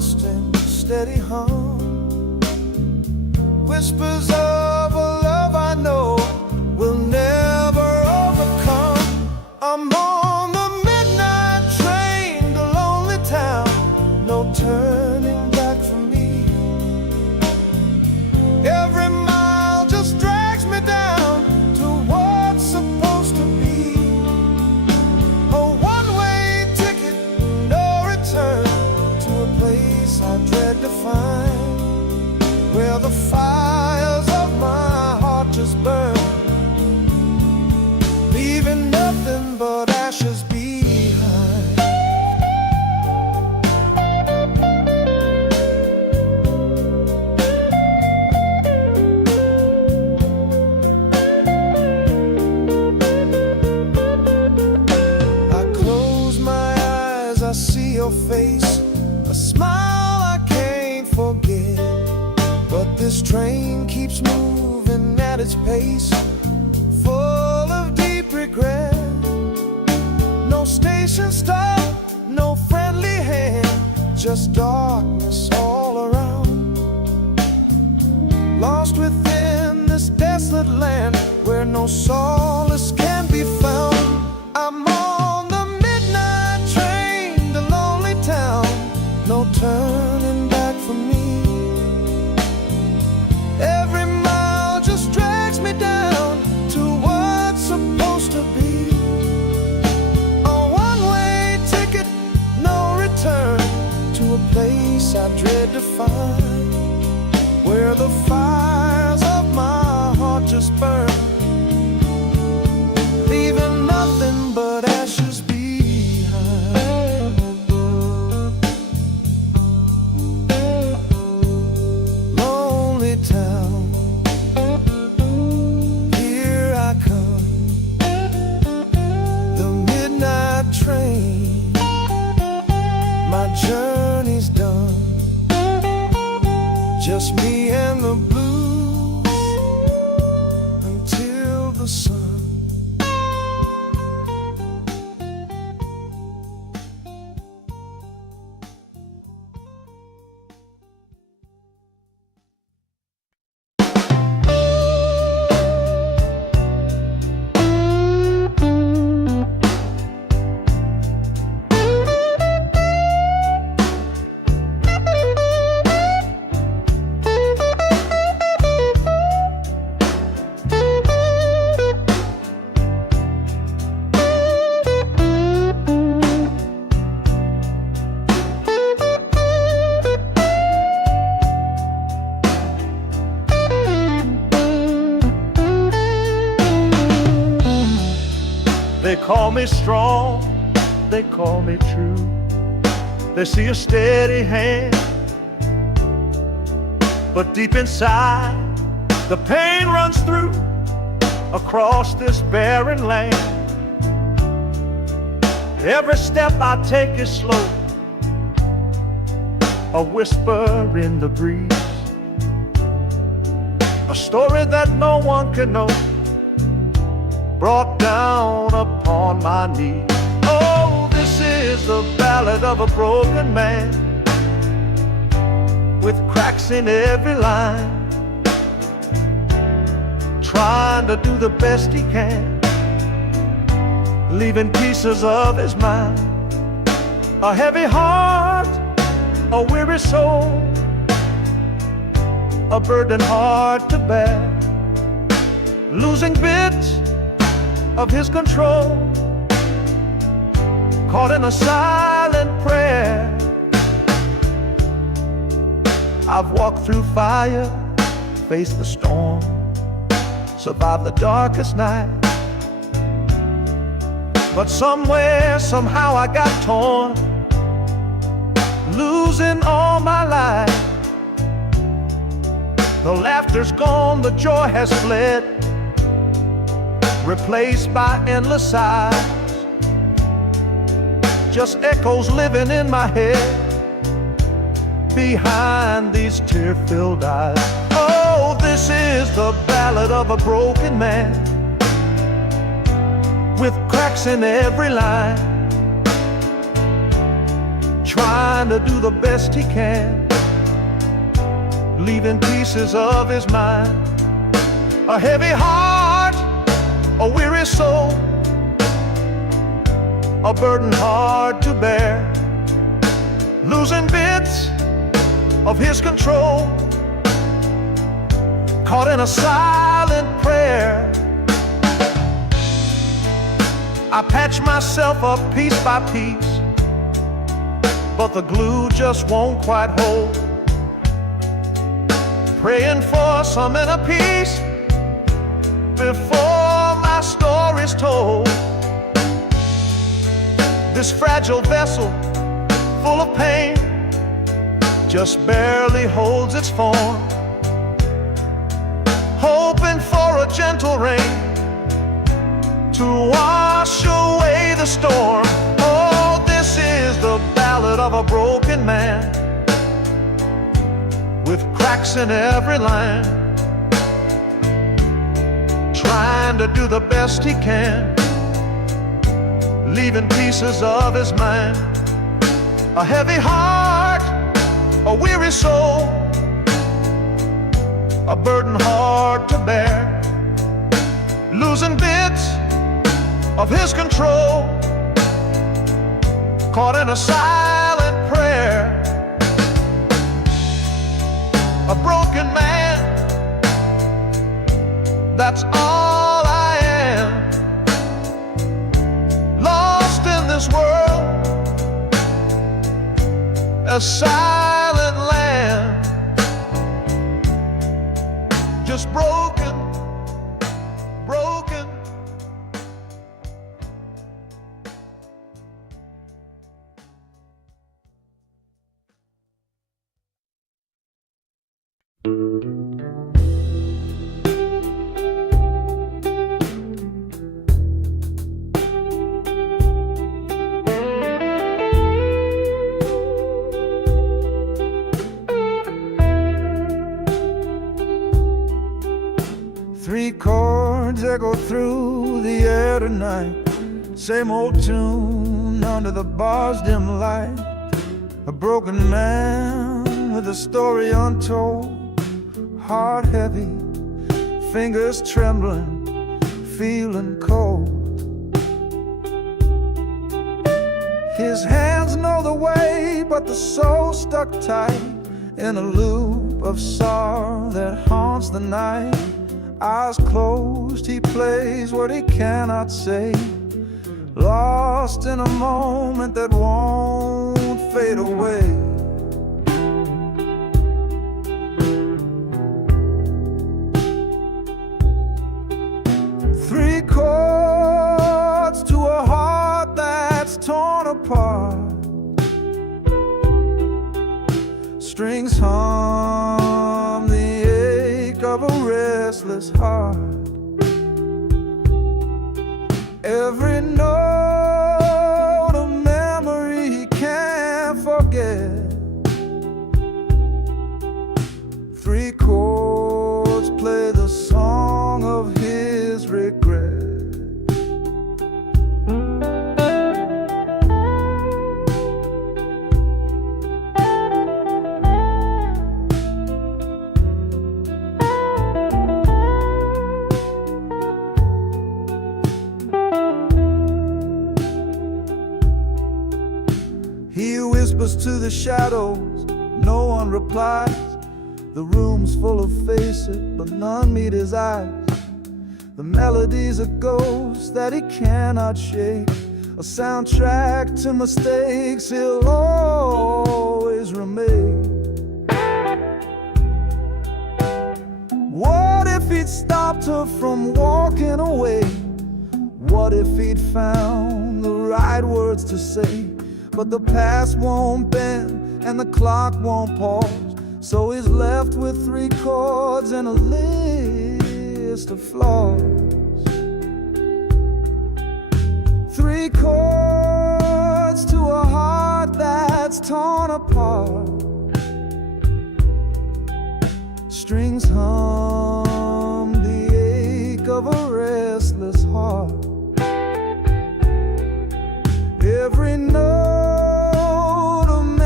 constant, steady hum. Whispers of a love I know will never overcome. I'm on the midnight train to lonely town, no turning back for me. Every mile just drags me down to what's supposed to be. A one-way ticket, no return, to a place I dread to find, where the fires of my heart just burn, leaving nothing but ashes behind. I close my eyes, I see your face, a smile I can't forget. But this train keeps moving at its pace, full of deep regret. No station stop, no friendly hand, just darkness all around. Lost within this desolate land where no solace can be found. I'm on the midnight train to lonely town, no turning back for me. Every mile just drags me down to what's supposed to be. A one-way ticket, no return, to a place I dread to find, where the fires of my heart just burn, leaving nothing but ashes behind. Lonely town, here I come, the midnight train, my journey's done, just me and the blues until the sun. They call me strong, they call me true. They see a steady hand, but deep inside the pain runs through across this barren land. Every step I take is slow, a whisper in the breeze, a story that no one can know, brought down upon my knees. Oh, this is the ballad of a broken man, with cracks in every line, trying to do the best he can, leaving pieces of his mind, a heavy heart, a weary soul, a burden hard to bear, losing bits of his control, caught in a silent prayer. I've walked through fire, faced the storm, survived the darkest night, but somewhere, somehow I got torn, losing all my life. The laughter's gone, the joy has fled, replaced by endless sighs, just echoes living in my head behind these tear-filled eyes. Oh, this is the ballad of a broken man, with cracks in every line, trying to do the best he can, leaving pieces of his mind. A heavy heart, a weary soul, a burden hard to bear, losing bits of his control, caught in a silent prayer. I patch myself up piece by piece, but the glue just won't quite hold. Praying for some inner peace before my story's told. This fragile vessel, full of pain, just barely holds its form, hoping for a gentle rain to wash away the storm. Oh, this is the ballad of a broken man, with cracks in every line, trying to do the best he can, leaving pieces of his mind. A heavy heart, a weary soul, a burden hard to bear, losing bits of his control, caught in a silent prayer. A broken man, that's all I am, lost in this world, a silent land, just broken, broken. Three chords echo through the air tonight, same old tune under the bar's dim light. A broken man with a story untold, heart heavy, fingers trembling, feeling cold. His hands know the way, but the soul stuck tight in a loop of sorrow that haunts the night. Eyes closed, he plays what he cannot say, lost in a moment that won't fade away. Three chords to a heart that's torn apart, strings hum the ache of a restless heart. Every note a memory he can't forget. Three chords play the song of his regret. He whispers to the shadows, no one replies. The room's full of faces, but none meet his eyes. The melody's a ghost that he cannot shake, a soundtrack to mistakes he'll always remake. What if he'd stopped her from walking away? What if he'd found the right words to say? But the past won't bend and the clock won't pause, so he's left with three chords and a list of flaws. Three chords to a heart that's torn apart, strings hum the ache of a restless heart. Every note a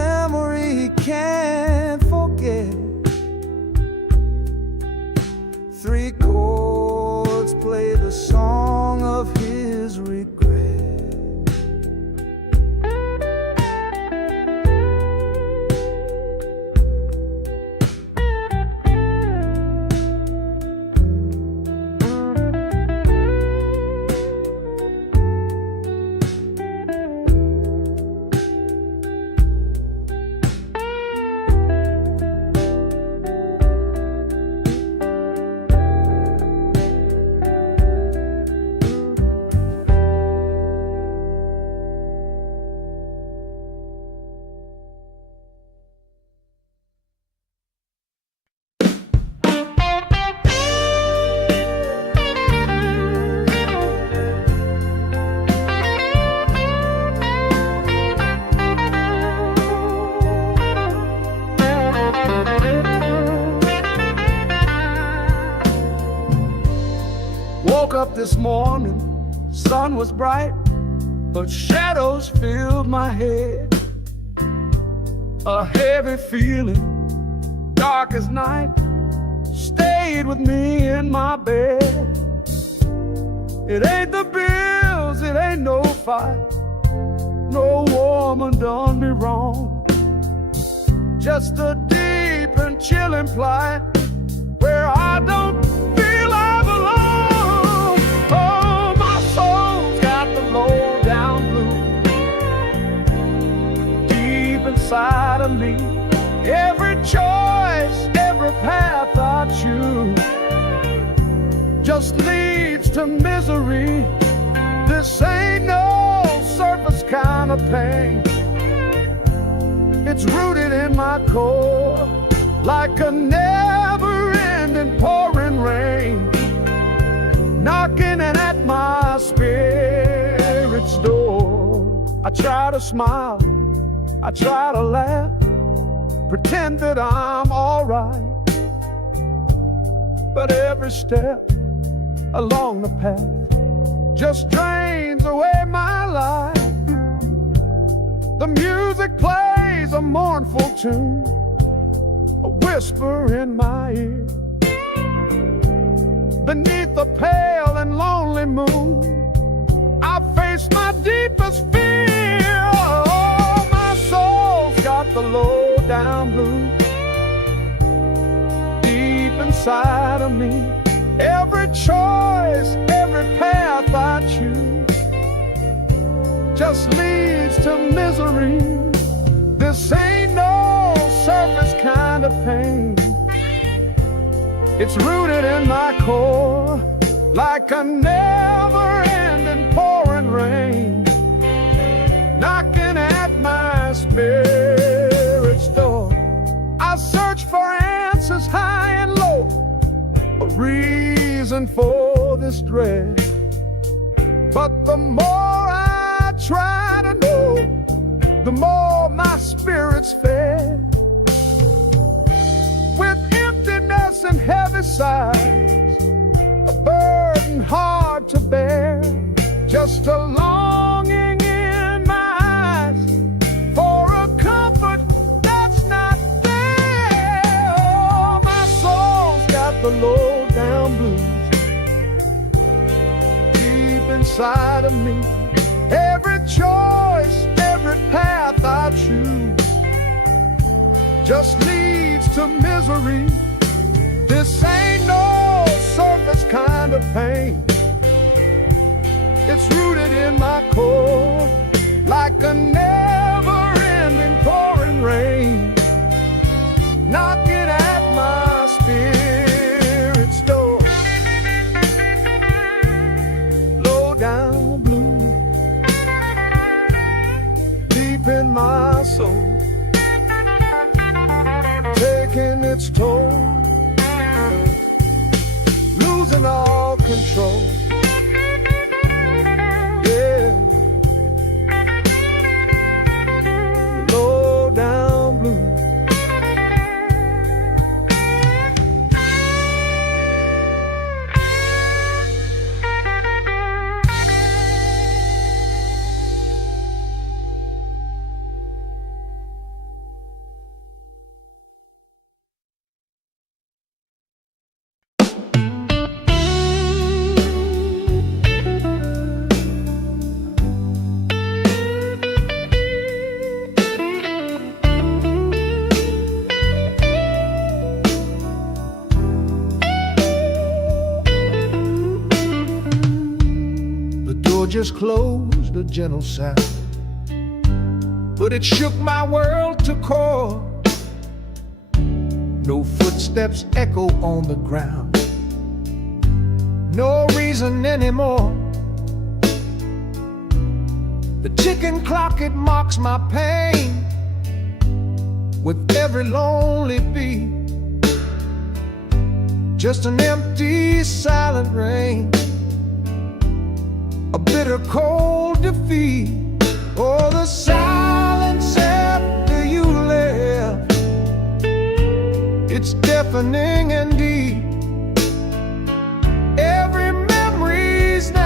this morning, sun was bright, but shadows filled my head. A heavy feeling, dark as night, stayed with me in my bed. It ain't the bills, it ain't no fight, no woman done me wrong. Just a deep and chilling plight where I don't feel I belong. Oh, my soul's got the low down blues deep inside of me. Every choice, every path I choose just leads to misery. This ain't no surface kind of pain. It's rooted in my core like a never-ending pouring rain, knocking at my spirit's door. I try to smile, I try to laugh, pretend that I'm alright, but every step along the path just drains away my life. The music plays a mournful tune, a whisper in my ear. Beneath the pale and lonely moon, I face my deepest fear. Oh, my soul's got the low down blues deep inside of me. Every choice, every path I choose just leads to misery. This ain't no surface kind of pain. It's rooted in my core like a never-ending pouring rain, knocking at my spirit's door. I search for answers high and low, a reason for this dread, but the more I try to know, the more my spirit's fed. With emptiness and heavy sighs, a burden hard to bear, just a longing in my eyes for a comfort that's not there. Oh, my soul's got the low down blues deep inside of me. Every choice, every path I choose just leads to misery. This ain't no surface kind of pain. It's rooted in my core like a never-ending pouring rain, knocking at my spirit's door. Low down blue deep in my soul, taking its toll, losing all control. Yeah, low down blue. Just closed, a gentle sound, but it shook my world to core. No footsteps echo on the ground, no reason anymore. The ticking clock, it mocks my pain with every lonely beat. Just an empty, silent rain, a bitter cold defeat. Oh, the silence after you left, it's deafening and deep. Every memory's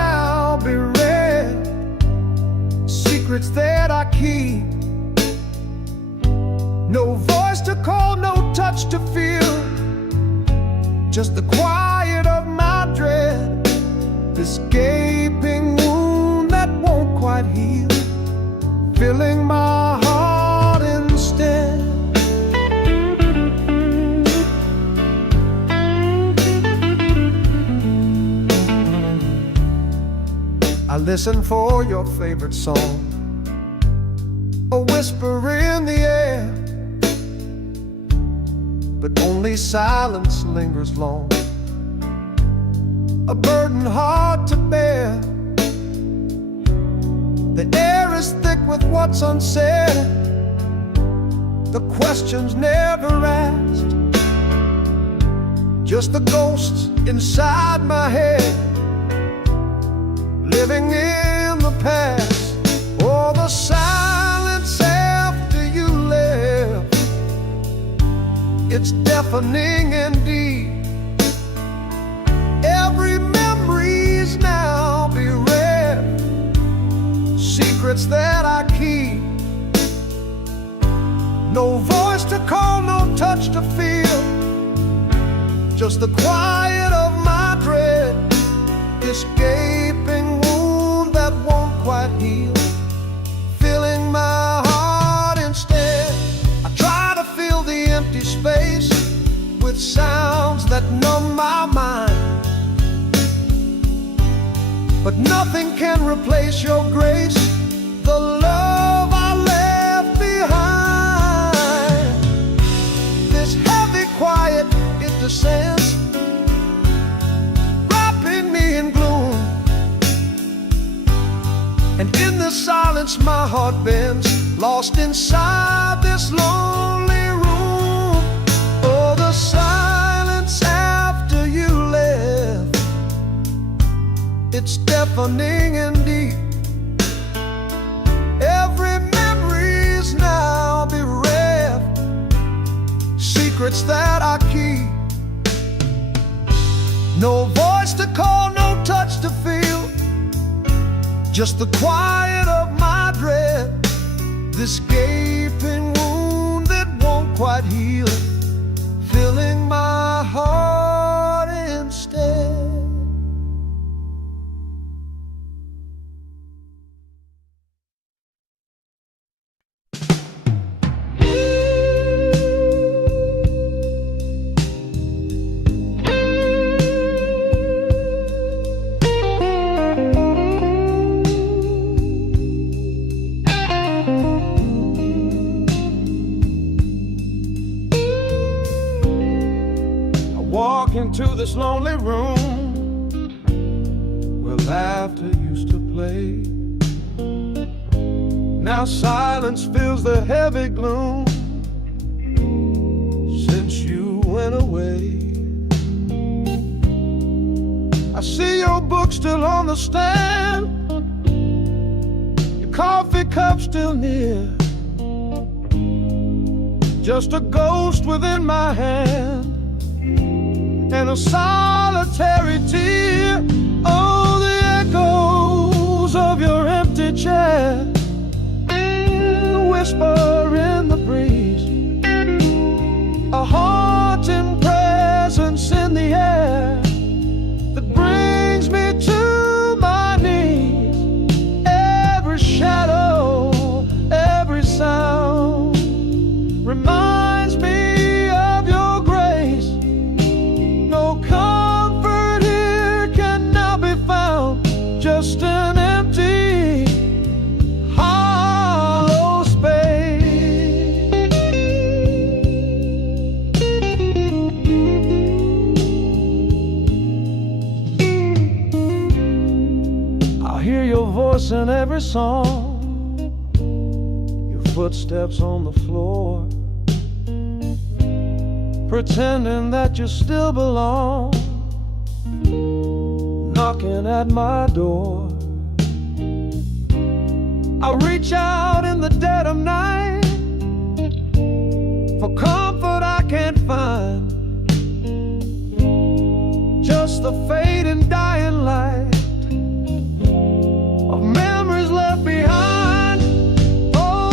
keep. No voice to call, no touch to feel, just the quiet of my dread, this gaping wound that won't quite heal, filling my heart instead. I listen for your favorite song, a whisper in the air, but only silence lingers long, a burden hard to bear. The air is thick with what's unsaid, the questions never asked, just the ghosts inside my head, living in the past. Oh, the silence after you left, it's deafening indeed. Every memory's now bereft, secrets that I keep. No voice to call, no touch to feel, just the quiet of my dread, this gaping wound that won't quite heal, filling my heart instead. I try to fill the empty space with sounds that numb my mind, but nothing can replace your grace, the love I left behind. This heavy quiet, it descends, wrapping me in gloom, and in the silence my heart bends, lost inside this lonely room. Oh, the silence after you left, it's deafening and deep. Every memory's now bereft, secrets that I keep. No voice to call, no touch to feel, just the quiet of my dread, this gaping wound that won't quite heal, filling my heart instead. Walk into this lonely room where laughter used to play. Now silence fills the heavy gloom since you went away. I see your book still on the stand, your coffee cup still near, just a ghost within my hand and a solitary tear. Oh, the echoes of your empty chair, a whisper in the breeze, a haunting presence in the air that brings me to my knees. Every shadow, every sound reminds me of your grace. No comfort here can now be found, just an empty, hollow space. I hear your voice in every song, your footsteps on the floor, pretending that you still belong, knocking at my door. I reach out in the dead of night for comfort I can't find, just the fading dying light of memories left behind. Oh,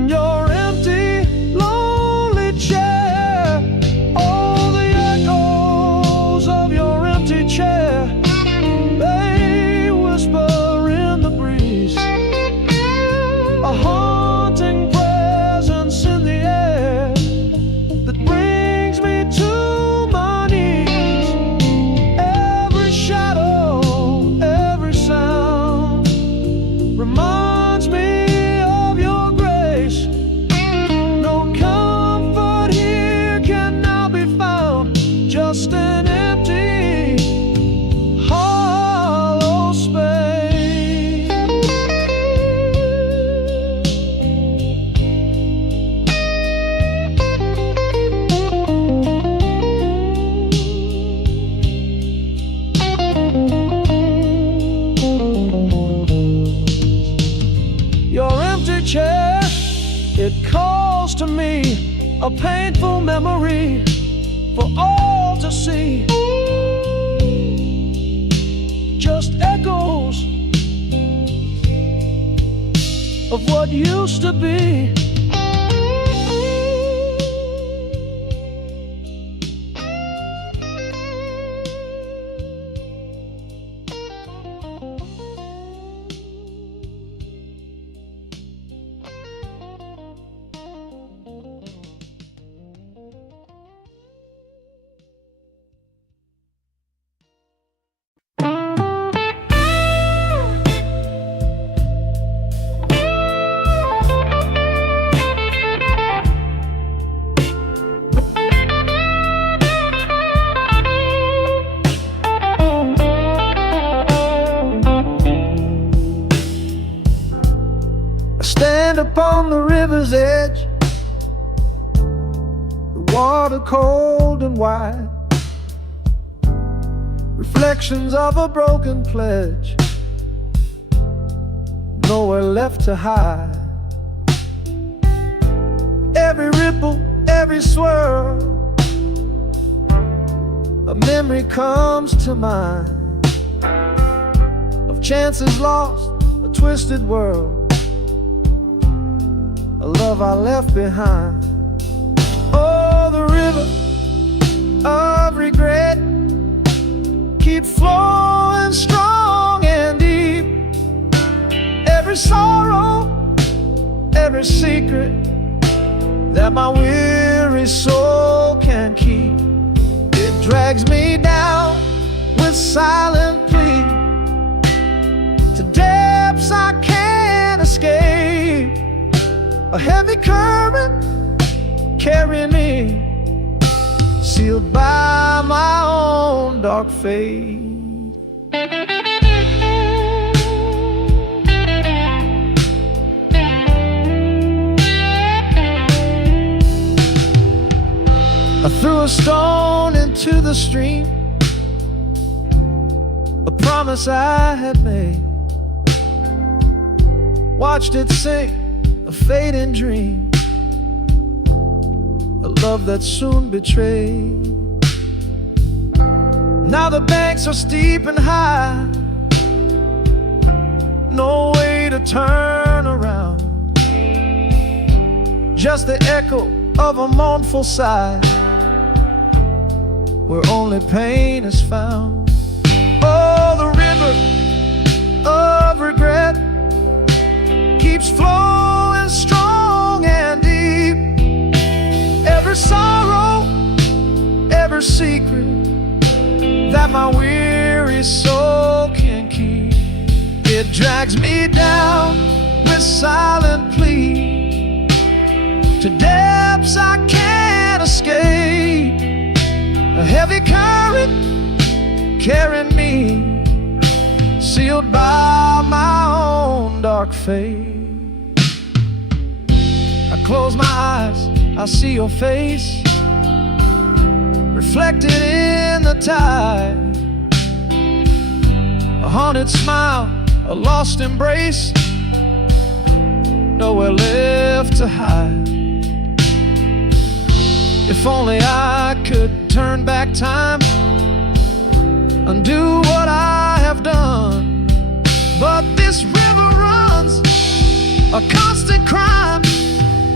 your empty, lonely chair. Oh, the echoes of your empty chair, they whisper in the breeze, a haunting presence in the air that brings me to my knees. Every shadow, every sound reminds me of your grace. No comfort here can now be found, just an empty, hollow space. Your empty chair, it calls to me, a painful memory for all to see. Just echoes of what used to be. I stand upon the river's edge, the water cold and wide, reflections of a broken pledge, nowhere left to hide. Every ripple, every swirl, a memory comes to mind of chances lost, a twisted world, a love I left behind. Oh, the river of regret keeps flowing strong and deep. Every sorrow, every secret that my weary soul can keep, it drags me down with silent plea to depths I can't escape. A heavy current carrying me, sealed by my own dark fate. I threw a stone into the stream, a promise I had made, watched it sink, a fading dream, a love that soon betrayed. Now the banks are steep and high, no way to turn around, just the echo of a mournful sigh, where only pain is found. Oh, the river of regret keeps flowing strong and deep. Every sorrow, every secret that my weary soul can keep, it drags me down with silent plea to depths I can't escape. A heavy current carrying me, sealed by my own dark fate. I close my eyes, I see your face reflected in the tide, a haunted smile, a lost embrace, nowhere left to hide. If only I could turn back time, undo what I have done, but this river runs a constant crime,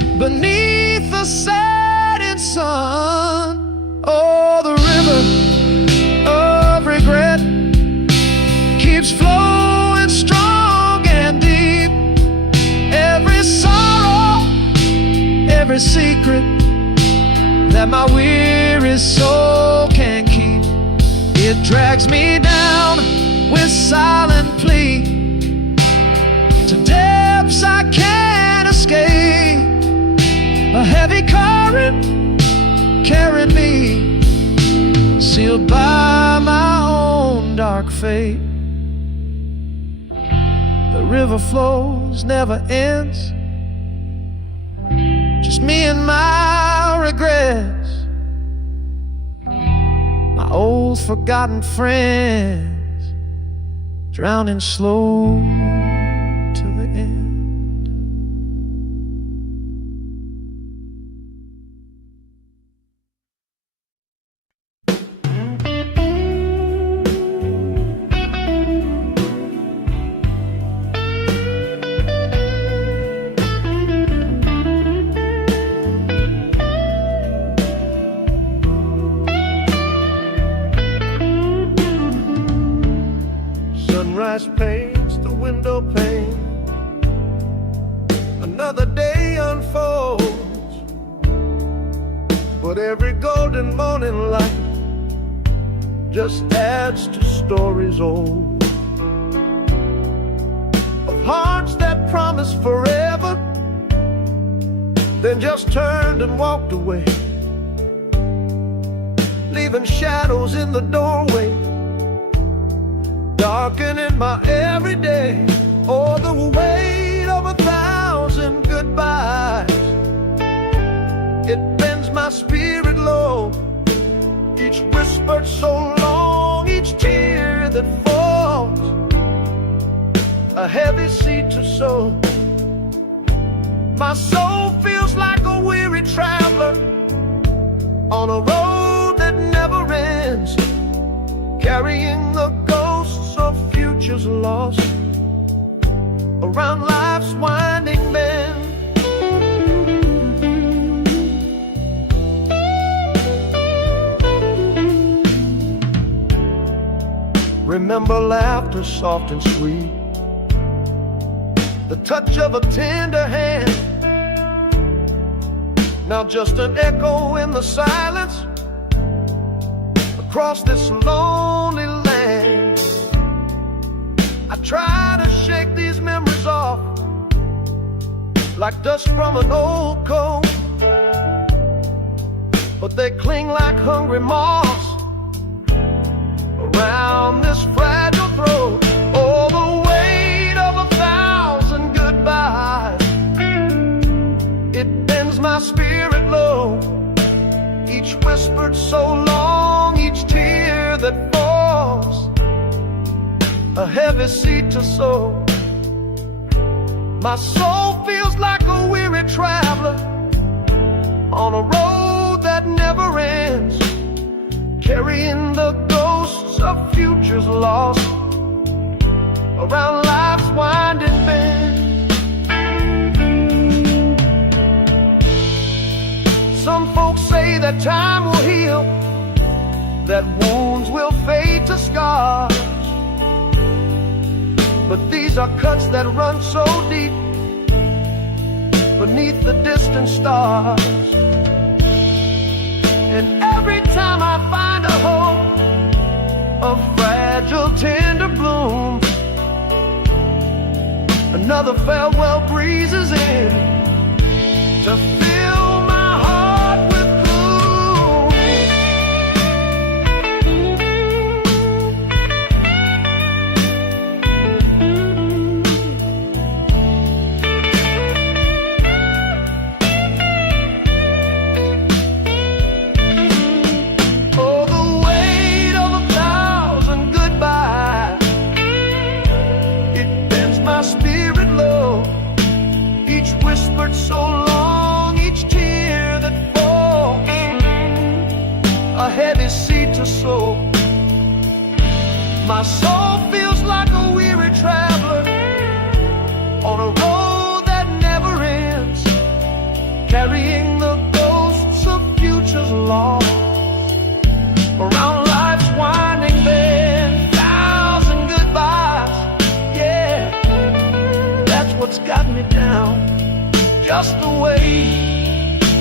every secret that my weary soul can keep. It drags me down with silent plea to depths I can't escape. A heavy current carried me, sealed by my own dark fate. The river flows, never ends, just me and my regrets, my old forgotten friends, drowning slow to the end. Sunrise paints the window pane, another day unfolds, but every golden morning light just adds to stories old, of hearts that promised forever, then just turned and walked away, leaving shadows in the doorway, darkening my everyday. Oh, the weight of 1,000 goodbyes, it bends my spirit low. Each whispered so long, each tear that falls, a heavy seed to sow. My soul feels like a weary traveler on a road that never ends, carrying the ghosts of futures lost around life's winding bend. Remember laughter soft and sweet, the touch of a tender hand, now just an echo in the silence across this lonely land. I try to shake these memories off like dust from an old coat, but they cling like hungry moths around this fragile throat. Oh, the weight of 1,000 goodbyes, it bends my spirit low. Each whispered so long, each tear that falls, a heavy seed to sow. My soul feels like a weary traveler on a road that never ends, carrying the ghosts of futures lost around life's winding bend. Some folks say that time will heal, that wounds will fade to scars, but these are cuts that run so deep beneath the distant stars. And every time I find a hope, a fragile tender bloom, another farewell breezes in to fill my heart with gloom. Oh, the weight of 1,000 goodbyes, it bends my spirit low. Each whispered so long, each tear that falls, a heavy seed to sow. My soul feels like a weary traveler on a road that never ends, carrying the ghosts of futures lost around life's winding bend. 1,000 goodbyes, yeah, that's what's got me down. Just the weight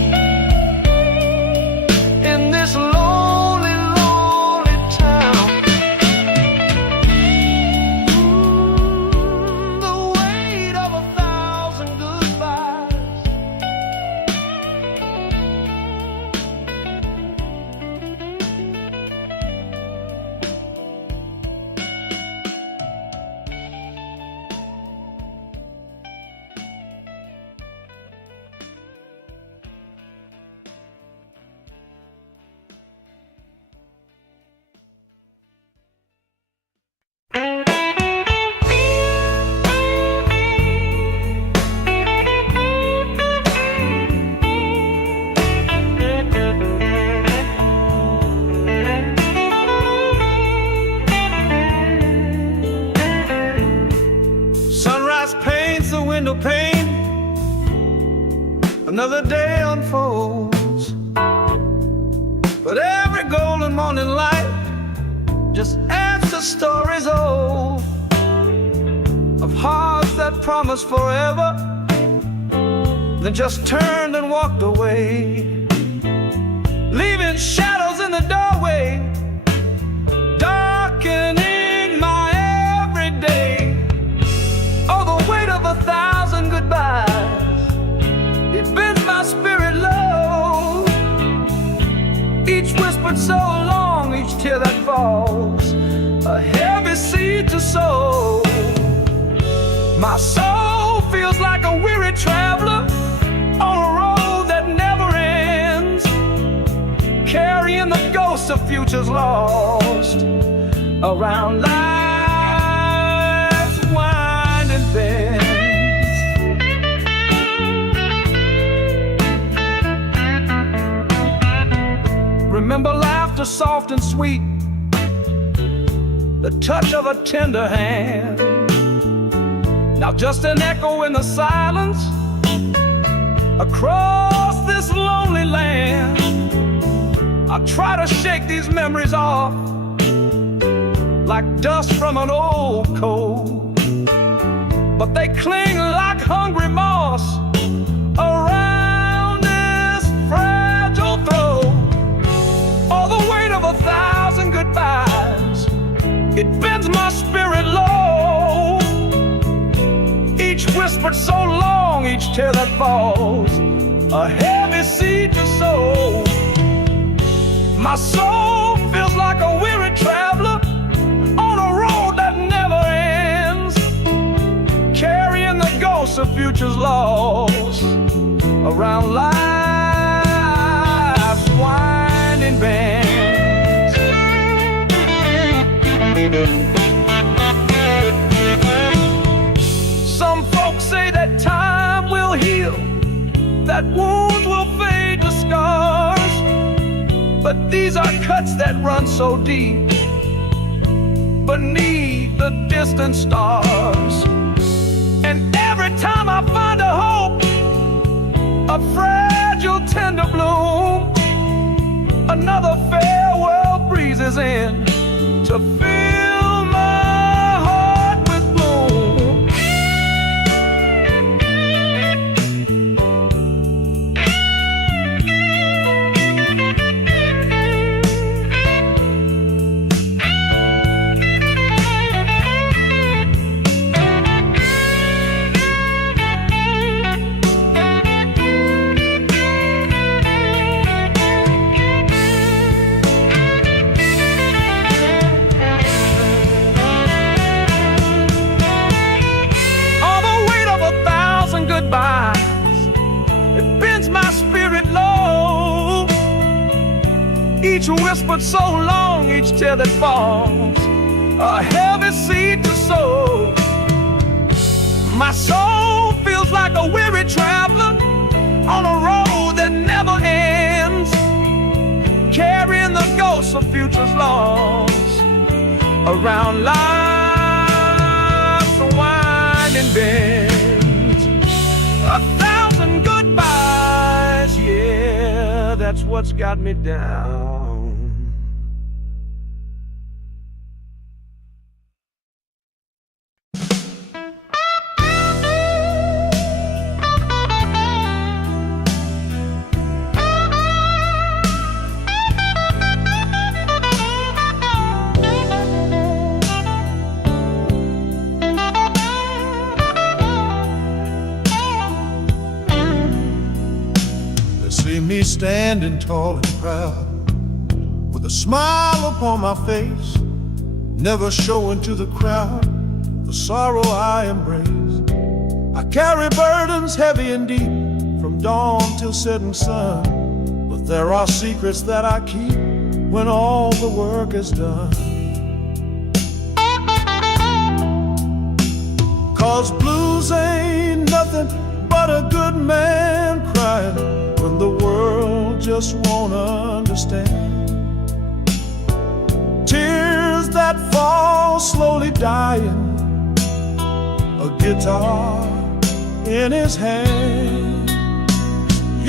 another day unfolds, but every golden morning light just adds to stories old of hearts that promised forever, then just turned and walked away, leaving shadows in the doorway, darkening my everyday. Oh, the weight of 1,000 goodbyes, it bends my spirit low. Each whispered so long, each tear that falls, a heavy seed to sow. My soul feels like a weary traveler on a road that never ends, carrying the ghosts of futures lost around life's winding bends. Remember laughter soft and sweet, the touch of a tender hand. Now just an echo in the silence across this lonely land. I try to shake these memories off like dust from an old coat, but they cling like hungry moss around this fragile throat. All the weight of 1,000 goodbyes, it bends my spirit low. Each whispered so long, each tear that falls, a heavy seed to sow. My soul feels like a weary traveler on a road that never ends, carrying the ghosts of futures lost around life's winding bends. Some folks say that time will heal, that wounds will fade to scars, but these are cuts that run so deep beneath the distant stars. And every time I find a hope, a fragile tender bloom, another farewell breezes in to fill my heart with gloom. It bends my spirit low. Each whispered so long, each tear that falls, a heavy seed to sow. My soul feels like a weary traveler on a road that never ends, carrying the ghosts of futures lost around life's winding bends. 1,000 goodbyes, yeah, that's what's got me down. See me standing tall and proud, with a smile upon my face, never showing to the crowd the sorrow I embrace. I carry burdens heavy and deep, from dawn till setting sun, but there are secrets that I keep when all the work is done. 'Cause blues ain't nothing but a good man crying when the world just won't understand. Tears that fall slowly dying, a guitar in his hand.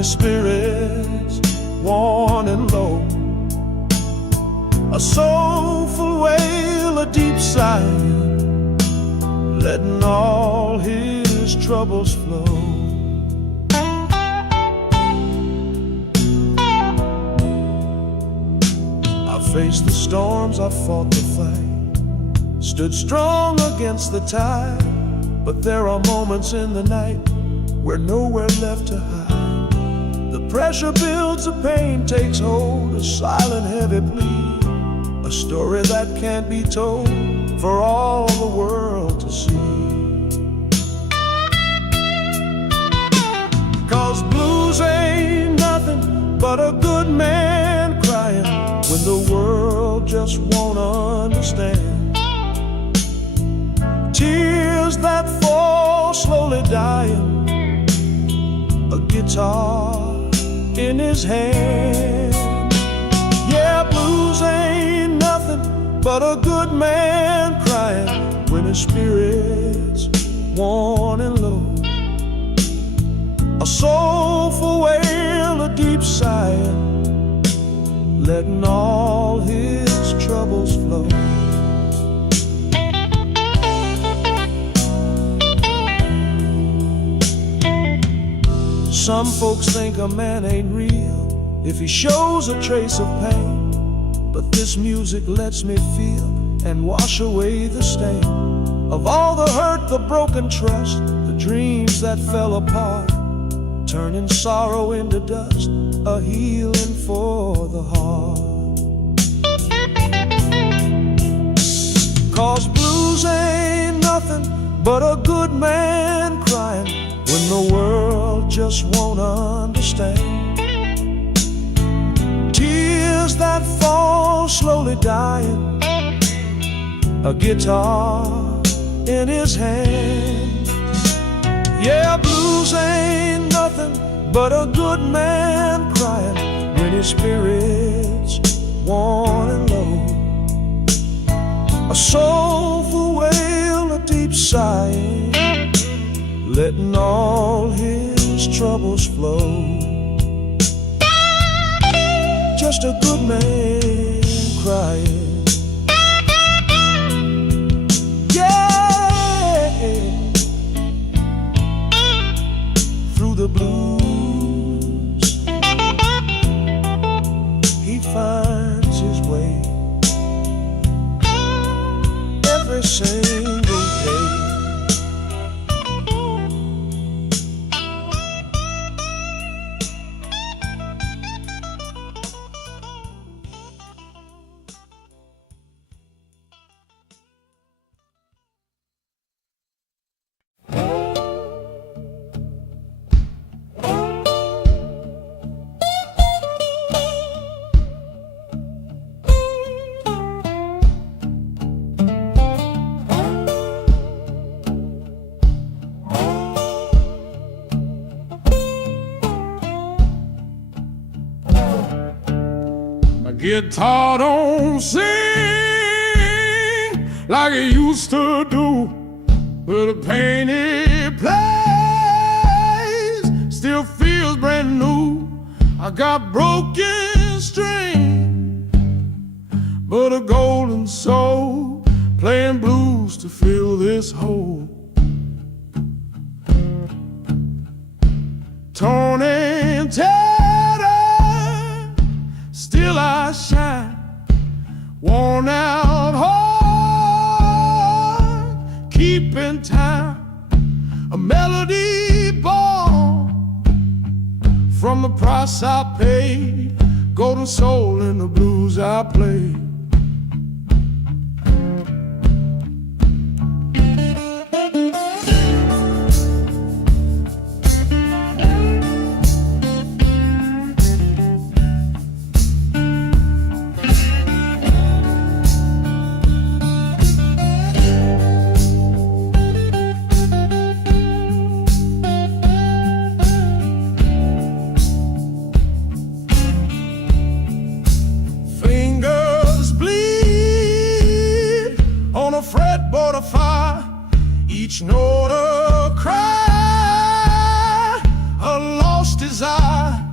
his spirit's worn and low. A soulful wail, a deep sigh, letting all his troubles flow. I faced the storms, I fought the fight, stood strong against the tide. But there are moments in the night where nowhere left to hide. The pressure builds, the pain takes hold, a silent heavy plea, a story that can't be told for all the world to see. 'Cause blues ain't nothing but a good man crying when the world just won't understand. Tears that fall slowly dying, a guitar in his hand. Yeah, blues ain't nothing but a good man crying when his spirit's worn and low. A soulful wail, a deep sigh, letting all his troubles flow. Some folks think a man ain't real if he shows a trace of pain, but this music lets me feel and wash away the stain of all the hurt, the broken trust, the dreams that fell apart, turning sorrow into dust, a healing for the heart. 'Cause blues ain't nothing but a good man crying when the world just won't understand. Tears that fall slowly dying, a guitar in his hand. Yeah, blues ain't nothing but a good man crying when his spirit's worn and low. A soulful wail, a deep sigh, letting all his troubles flow. Just a good man crying. Yeah, through the blues he finds his way every single day. Guitar don't sing like it used to do, but the pain it plays still feels brand new. I got broken string, but a golden soul playing blues to fill this hole. Torn and tattered, still I shine, worn out heart, keeping time, a melody born from the price I paid, golden soul in the blues I play. Fretboard of fire, each note a cry, a lost desire,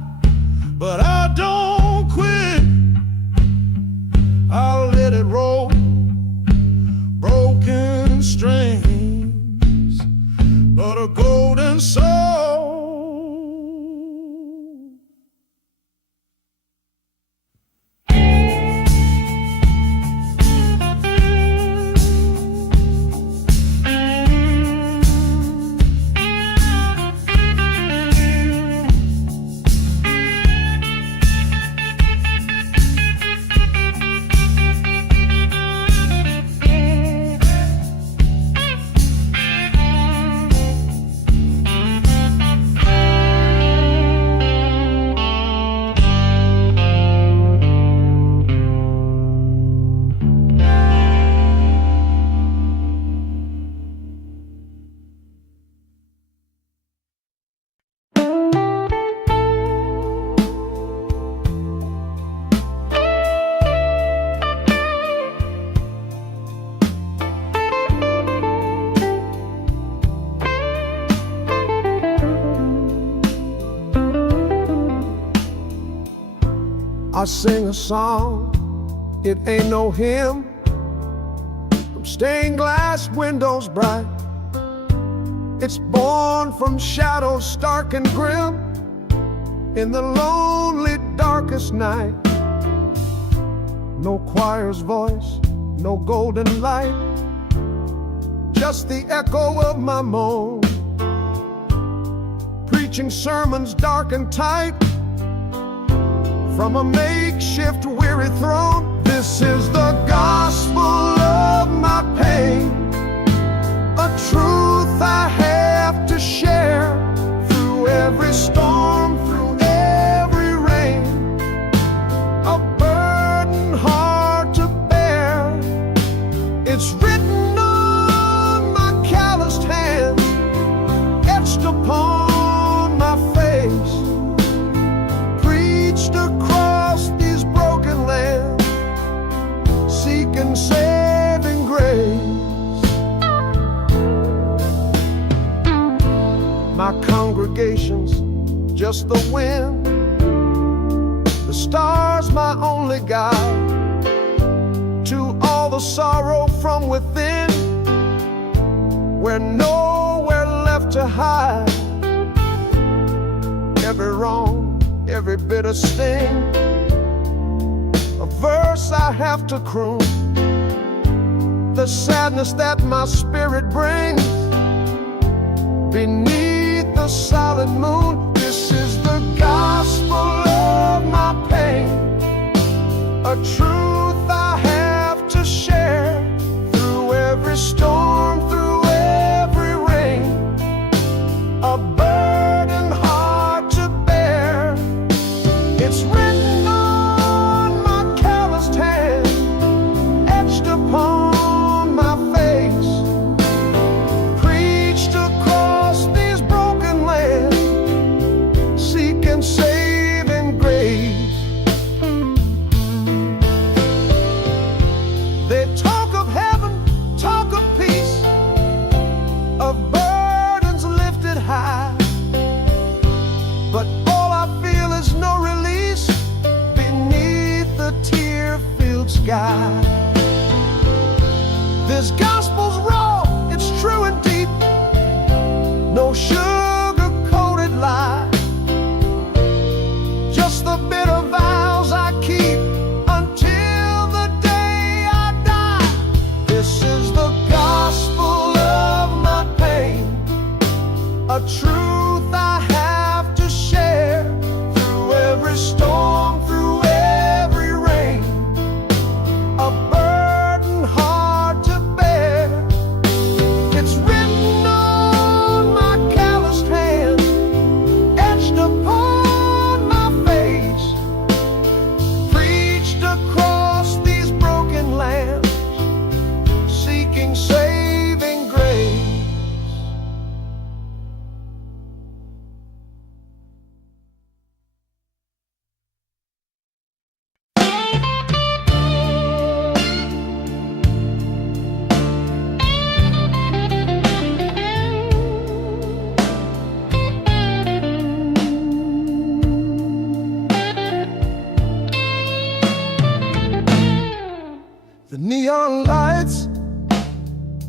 but I don't quit. I'll let it roll, broken strings, but a golden soul. I sing a song, it ain't no hymn, from stained glass windows bright. It's born from shadows stark and grim, in the lonely darkest night. No choir's voice, no golden light, just the echo of my moan, preaching sermons dark and tight, from a makeshift weary throne. This is the gospel of my pain, a truth I have to share, through every storm, through every rain, a burden hard to bear. It's written on my calloused hands, etched upon my face, preached across these broken lands, seeking saving grace. My congregation's just the wind, the stars my only guide, to all the sorrow from within, we're nowhere left to hide. Every wrong, every bitter sting, a verse I have to croon, the sadness that my spirit brings beneath the silent moon. This is the gospel of my pain, a truth I have to share, through every storm, through every rain, a burden hard to bear. It's written on my calloused hand, etched upon my face, preached across these broken lands, seeking saving grace. They talk of heaven, talk of peace, of burdens lifted high, but all I feel is no release beneath the tear-filled sky. This gospel's raw, it's true and deep, no sugar-coated lie, just the bitter vows I keep until the day I die. This is the gospel of my pain, a truth I have to share, through every storm, through every rain, a burden hard to bear. It's written on my calloused hand, etched upon my face, preached across these broken lands, seeking saving grace.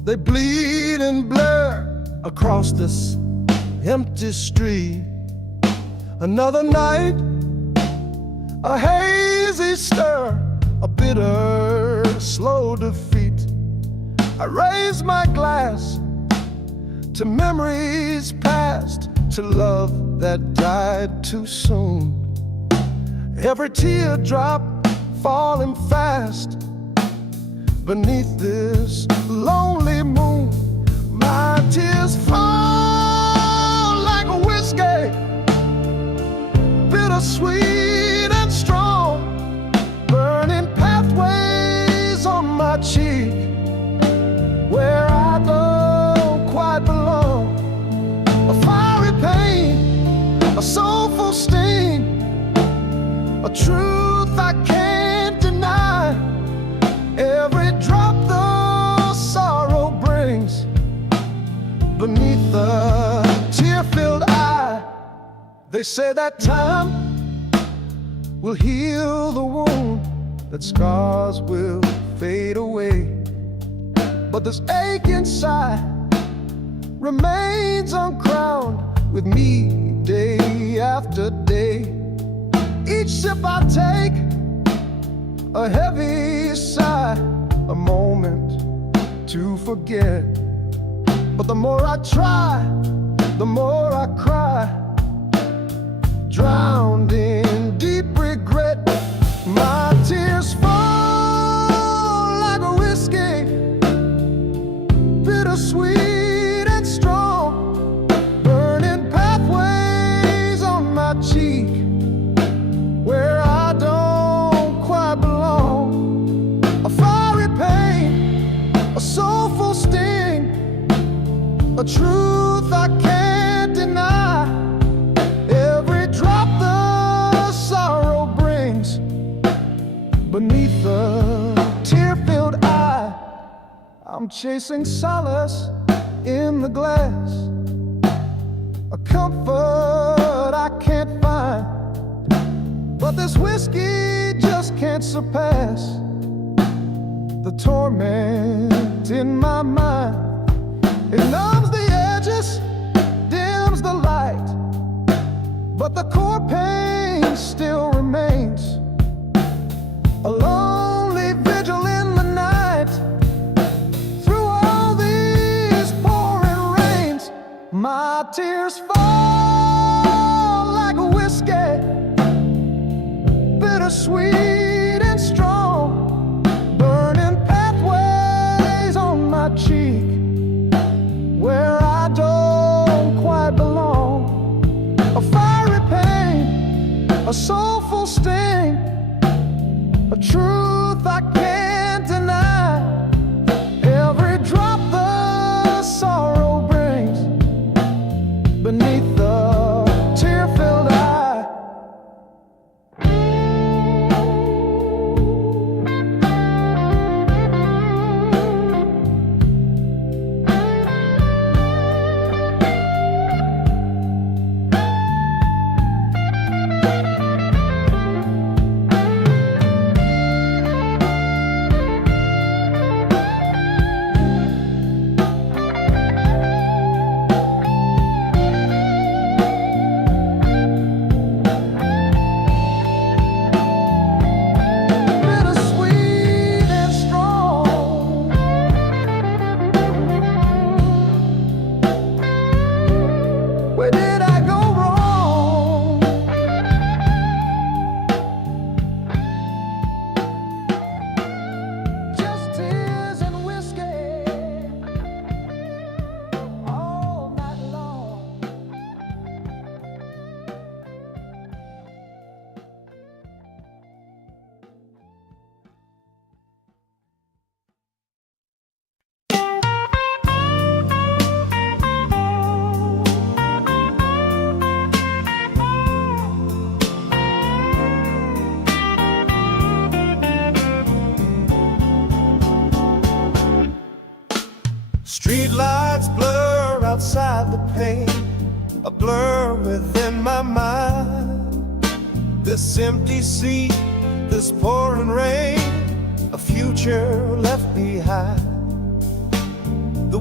They bleed and blur across this empty street. Another night, a hazy stir, a bitter, slow defeat. I raise my glass to memories past, to love that died too soon. Every teardrop falling fast beneath this lonely moon. My tears fall like a whiskey, bittersweet and strong, burning pathways on my cheek where I don't quite belong. A fiery pain, a soulful sting, a truth I can't deny. Every drop the sorrow brings beneath the tear-filled eye. They say that time will heal the wound, that scars will fade away, but this ache inside remains uncrowned with me day after day. Each sip I take, a heavy sigh, a moment to forget. But the more I try, the more I cry, drowned in deep regret. My tears fall like a whiskey, bittersweet and strong, burning pathways on my cheek where I don't quite belong. A fiery pain, a soulful sting, a truth I can't deny. Every drop the sorrow brings beneath the tear-filled eye. I'm chasing solace in the glass, a comfort I can't find, but this whiskey just can't surpass the torment in my mind. It numbs the edges, dims the light, but the core pain still remains. A lonely vigil in the night, through all these pouring rains. My tears fall like a whiskey, bittersweet and strong, burning pathways on my cheek where I don't quite belong. A fiery pain, a soulful sting, a truth I can't deny. Every drop the sorrow brings beneath the tear-filled eye. Street lights blur outside the pane, a blur within my mind. This empty seat, this pouring rain, a future left behind.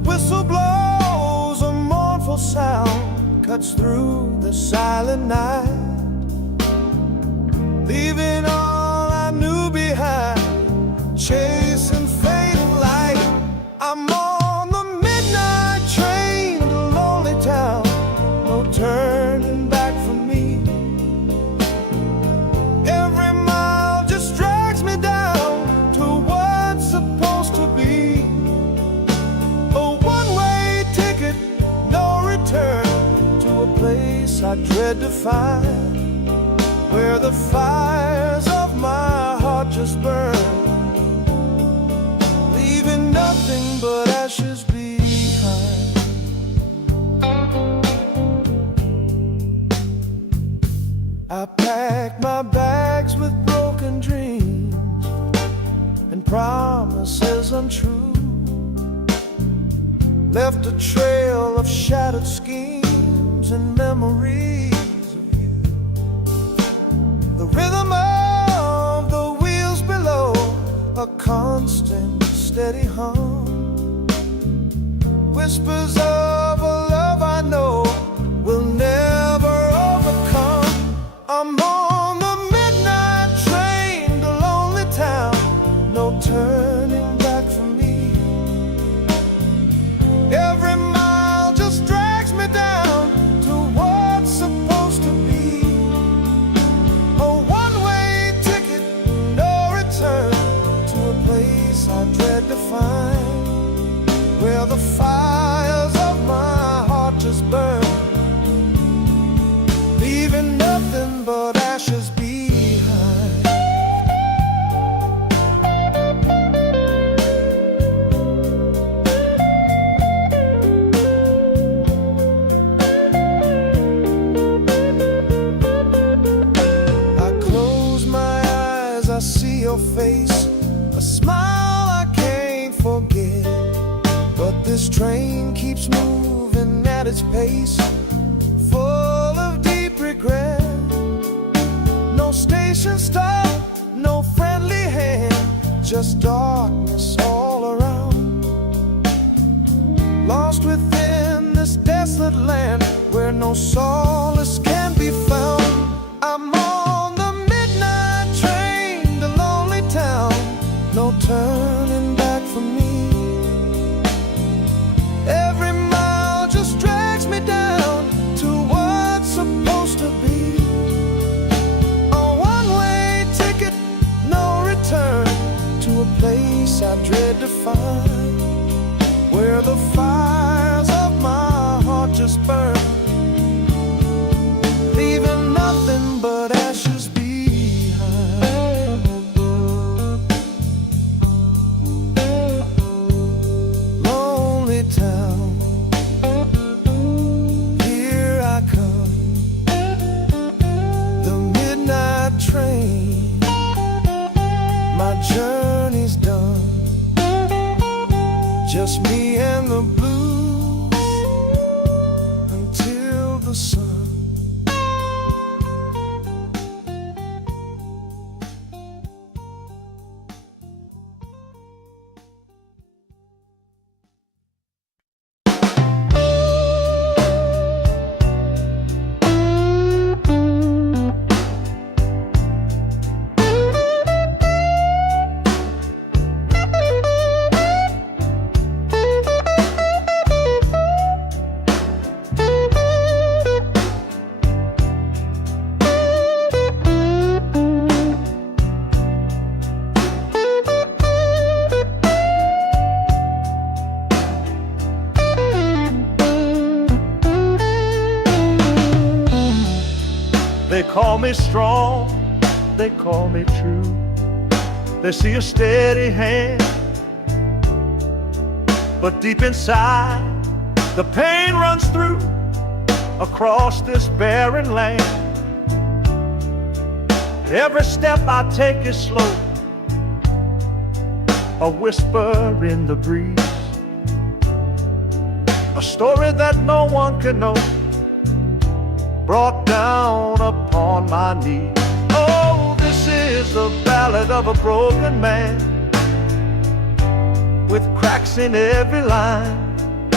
whistle blows, a mournful sound cuts through the silent night, leaving all I knew behind, chasing fading light. I'm on the midnight train to lonely town, no turning back for me. Every mile just drags me down to what's supposed to be a one-way ticket, no return, to a place I dread to find, where the fires of my heart just burn, leaving nothing but ashes behind. I packed my bags with broken dreams and promises untrue, left a trail of shattered schemes and memories of you. The rhythm of the wheels below, a constant steady hum, whispers of a love I know will never overcome. I'm on the midnight train to lonely town, no turning back for me. Every mile just drags me down to what's supposed to be a one-way ticket, no return, to a place I dread to find, where the fires of my heart just burn, leaving nothing but ashes behind. I close my eyes, I see your face, a smile I can't forget, but this train keeps moving at its pace, full of deep regret. No station stop, no friendly hand, just darkness all around, lost within this desolate land where no solace can be found. I'm on the midnight train to lonely town, no turning back for me. Every mile just drags me down to what's supposed to be a one-way ticket, no return, to a place I dread to find, where the fires of my heart just burn, leaving nothing but ashes behind. Lonely town, here I come, the midnight train, my journey's done, just me and the blues until the sun. They call me strong, they call me true. They see a steady hand, but deep inside the pain runs through across this barren land. Every step I take is slow, a whisper in the breeze, a story that no one can know, brought down upon my knees. Oh, this is the ballad of a broken man, with cracks in every line,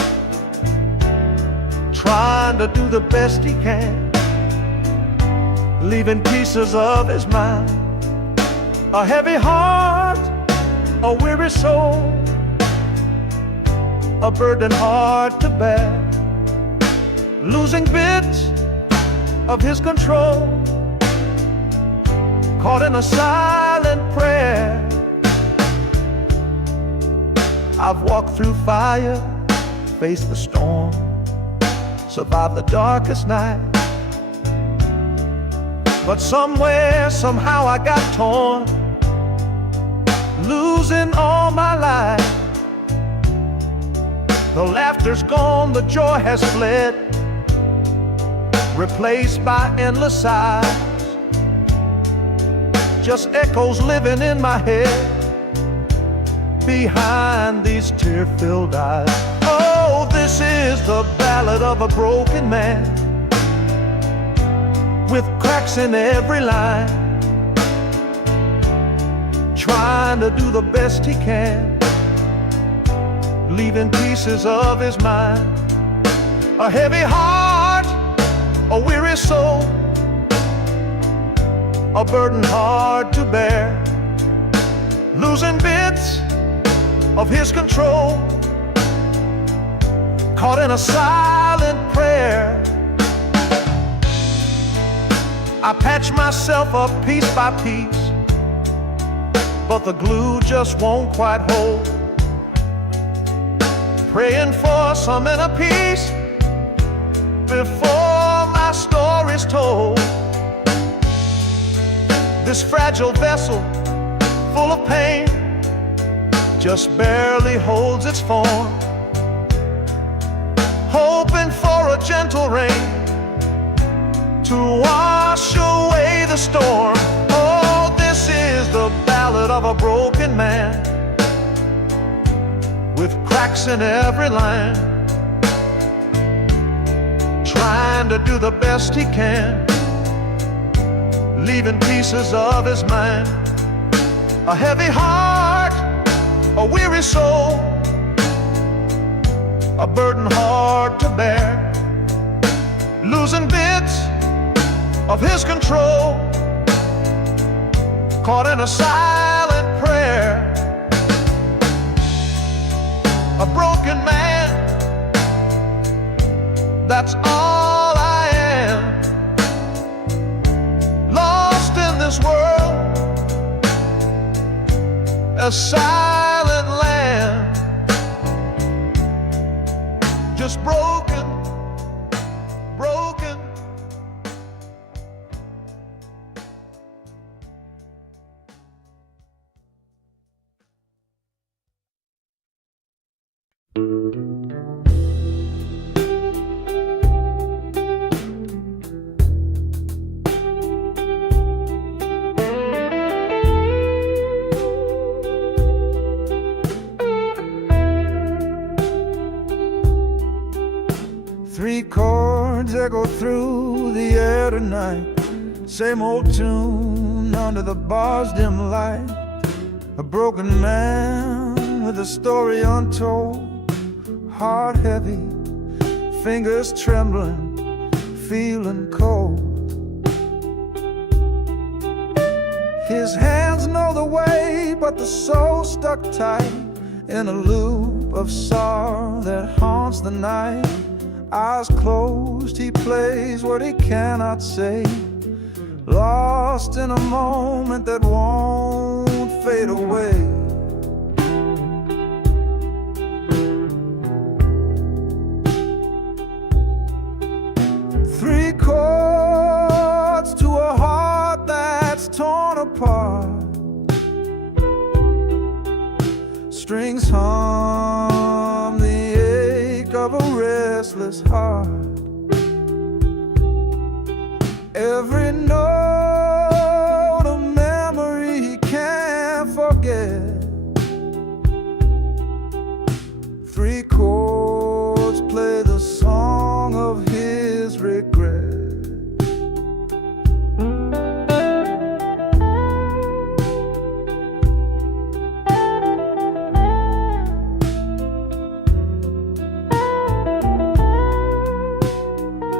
trying to do the best he can, leaving pieces of his mind. A heavy heart, a weary soul, a burden hard to bear, losing bits of his control, caught in a silent prayer. I've walked through fire, faced the storm, survived the darkest night. But somewhere, somehow I got torn, losing all my life. The laughter's gone, the joy has fled, replaced by endless sighs. Just echoes living in my head, behind these tear-filled eyes. Oh, this is the ballad of a broken man, with cracks in every line, trying to do the best he can, leaving pieces of his mind. A heavy heart, a weary soul, a burden hard to bear, losing bits of his control, caught in a silent prayer. I patch myself up piece by piece, but the glue just won't quite hold. Praying for some inner peace before my story's told. This fragile vessel, full of pain, just barely holds its form, hoping for a gentle rain to wash away the storm. Oh, this is the ballad of a broken man, with cracks in every line, trying to do the best he can, leaving pieces of his mind. A heavy heart, a weary soul, a burden hard to bear, losing bits of his control, caught in a silent prayer. A broken man, that's all I am, lost in this world, a silent land, just broken, broken. Three chords echo through the air tonight, same old tune under the bar's dim light. A broken man with a story untold, heart heavy, fingers trembling, feeling cold. His hands know the way, but the soul stuck tight in a loop of sorrow that haunts the night. Eyes closed, he plays what he cannot say, lost in a moment that won't fade away. Three chords to a heart that's torn apart, strings hum the ache of a restless heart. Every note a memory he can't forget. Three chords play the song of his regret.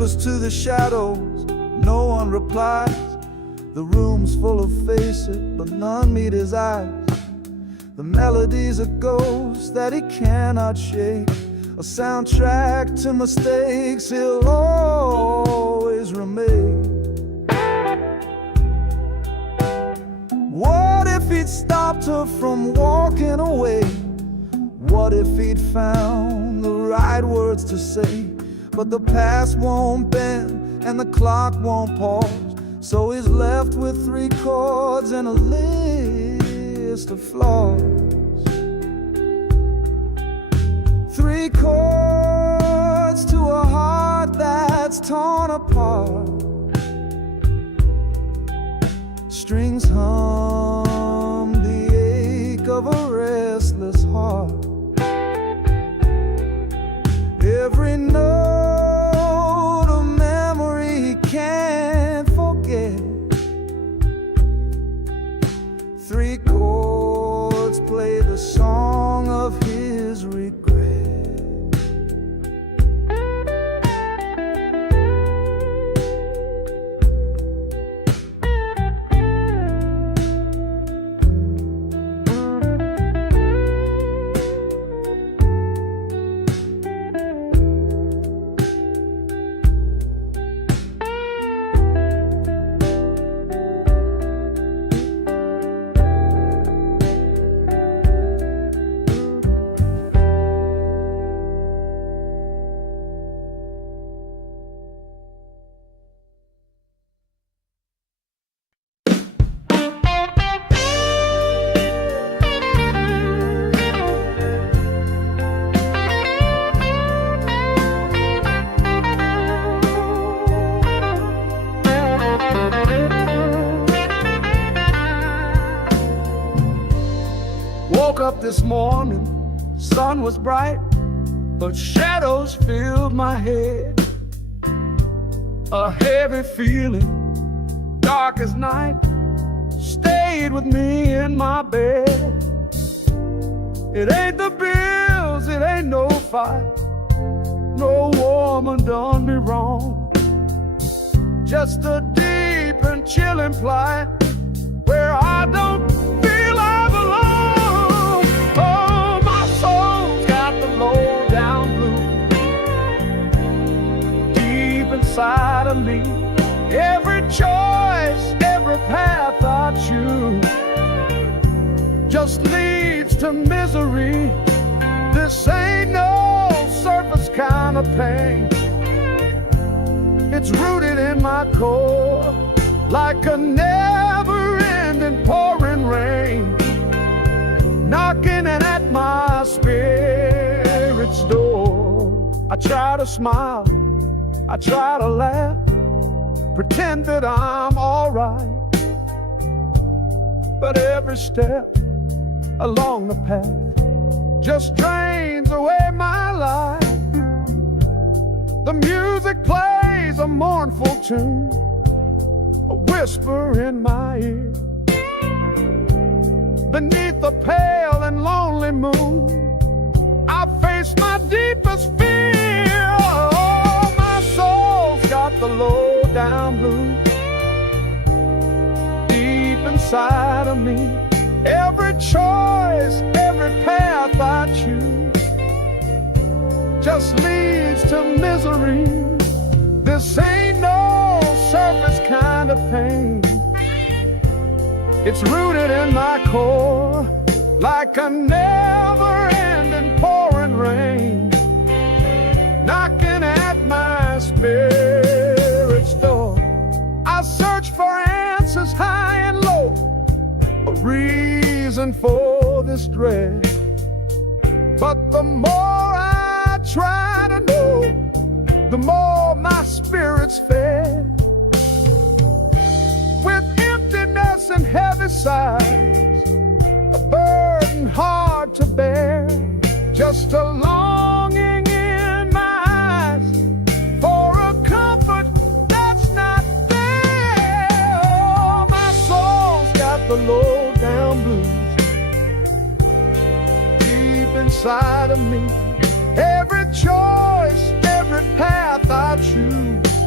whispers to the shadows, no one replies. The room's full of faces, but none meet his eyes. The melody's a ghost that he cannot shake, a soundtrack to mistakes he'll always remake. What if he'd stopped her from walking away? What if he'd found the right words to say? But the past won't bend and the clock won't pause, so he's left with 3 chords and a list of flaws. 3 chords to a heart that's torn apart. Strings hum the ache of a restless heart. Every note of memory he can't forget. 3 chords play the song of his regret. Woke up this morning, sun was bright, but shadows filled my head. A heavy feeling, dark as night, stayed with me in my bed. It ain't the bills, it ain't no fight, no woman done me wrong. Just a deep and chilling plight where I don't feel I belong. Oh, my soul's got the low down blues deep inside of me. Every choice, every path I choose just leads to misery. This ain't no surface kind of pain. It's rooted in my core like a never-ending pouring rain, knocking at my spirit's door. I try to smile, I try to laugh, pretend that I'm alright, but every step along the path just drains away my life. The music plays a mournful tune, a whisper in my ear. Beneath the pale and lonely moon, I face my deepest fear. Oh, my soul's got the low down blues deep inside of me. Every choice, every path I choose just leads to misery. This ain't no surface kind of pain. It's rooted in my core like a never-ending pouring rain, knocking at my spirit's door. I search for answers high and low, a reason for this dread, but the more I try to know, the more my spirit's fed. With emptiness and heavy sighs, a burden hard to bear, just a longing in my eyes for a comfort that's not there. Oh, my soul's got the low down blues deep inside of me. Every choice, every path I choose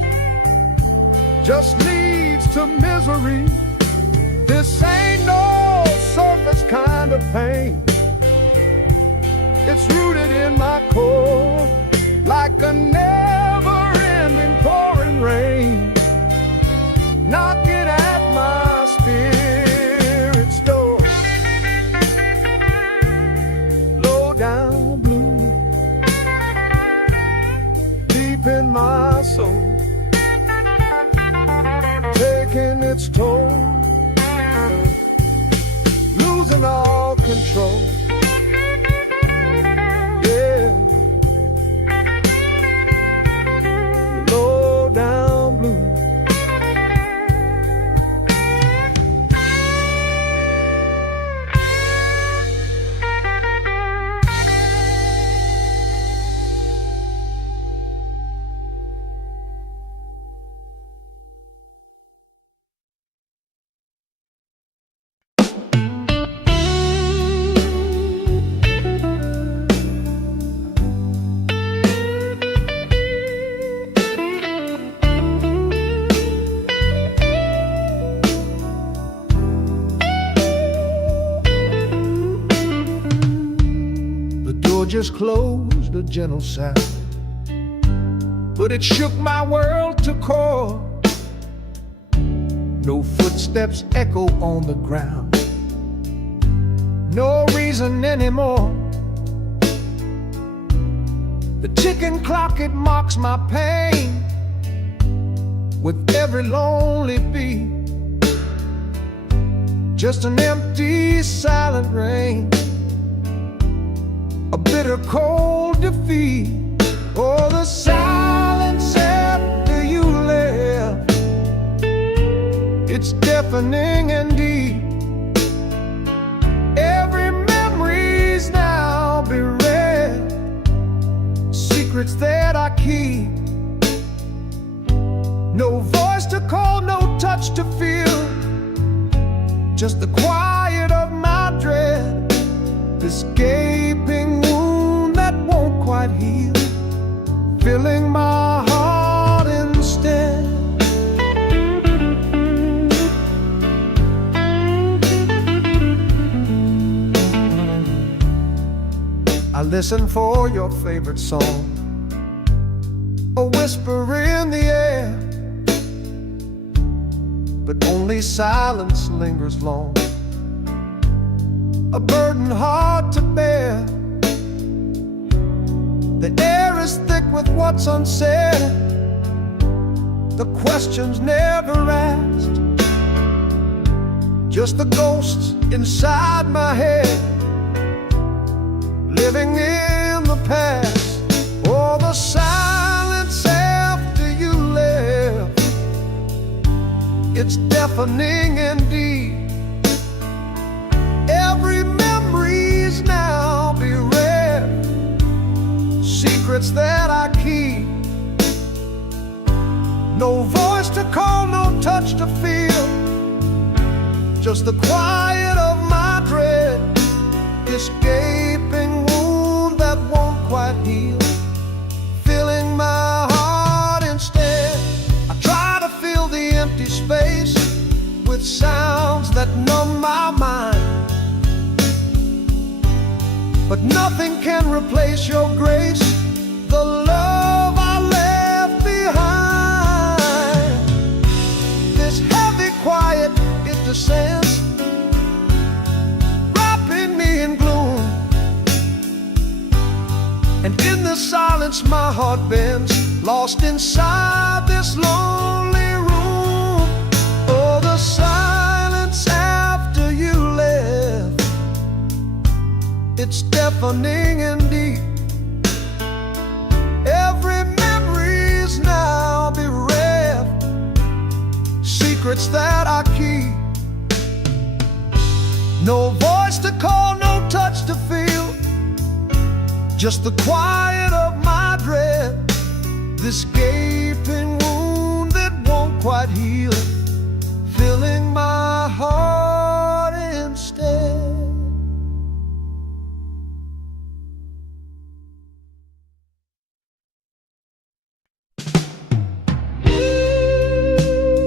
just leads to misery. This ain't no surface kind of pain. It's rooted in my core, like a never-ending pouring rain, knocking at my spirit's door. Low down blue, deep in my soul, taking its toll, losing all control. Yeah, low down blue. Just closed, a gentle sound, but it shook my world to core. No footsteps echo on the ground, no reason anymore. The ticking clock, it mocks my pain with every lonely beat. Just an empty, silent rain, a bitter cold defeat. Oh, the silence after you left, it's deafening and deep. Every memory's now bereft, secrets that I keep. No voice to call, no touch to feel, just the quiet of my dread. This gaping wound that won't quite heal, filling my heart instead. I listen for your favorite song, a whisper in the air, but only silence lingers long, a burden hard to bear. The air is thick with what's unsaid, the questions never asked, just the ghosts inside my head, living in the past. Oh, the silence after you left, it's deafening indeed. Every memory's now bereft, secrets that I keep. No voice to call, no touch to feel, just the quiet of my dread. This gaping wound that won't quite heal, filling my heart instead. I try to fill the empty space with sounds that numb my mind, but nothing can replace your grace, the love I left behind. This heavy quiet, it descends, wrapping me in gloom, and in the silence my heart bends, lost inside this lonely room. Oh, the silence after you left, it's deafening and deep. Every memory's now bereft, secrets that I keep. No voice to call, no touch to feel, just the quiet of my dread. This gaping wound that won't quite heal, filling my heart instead.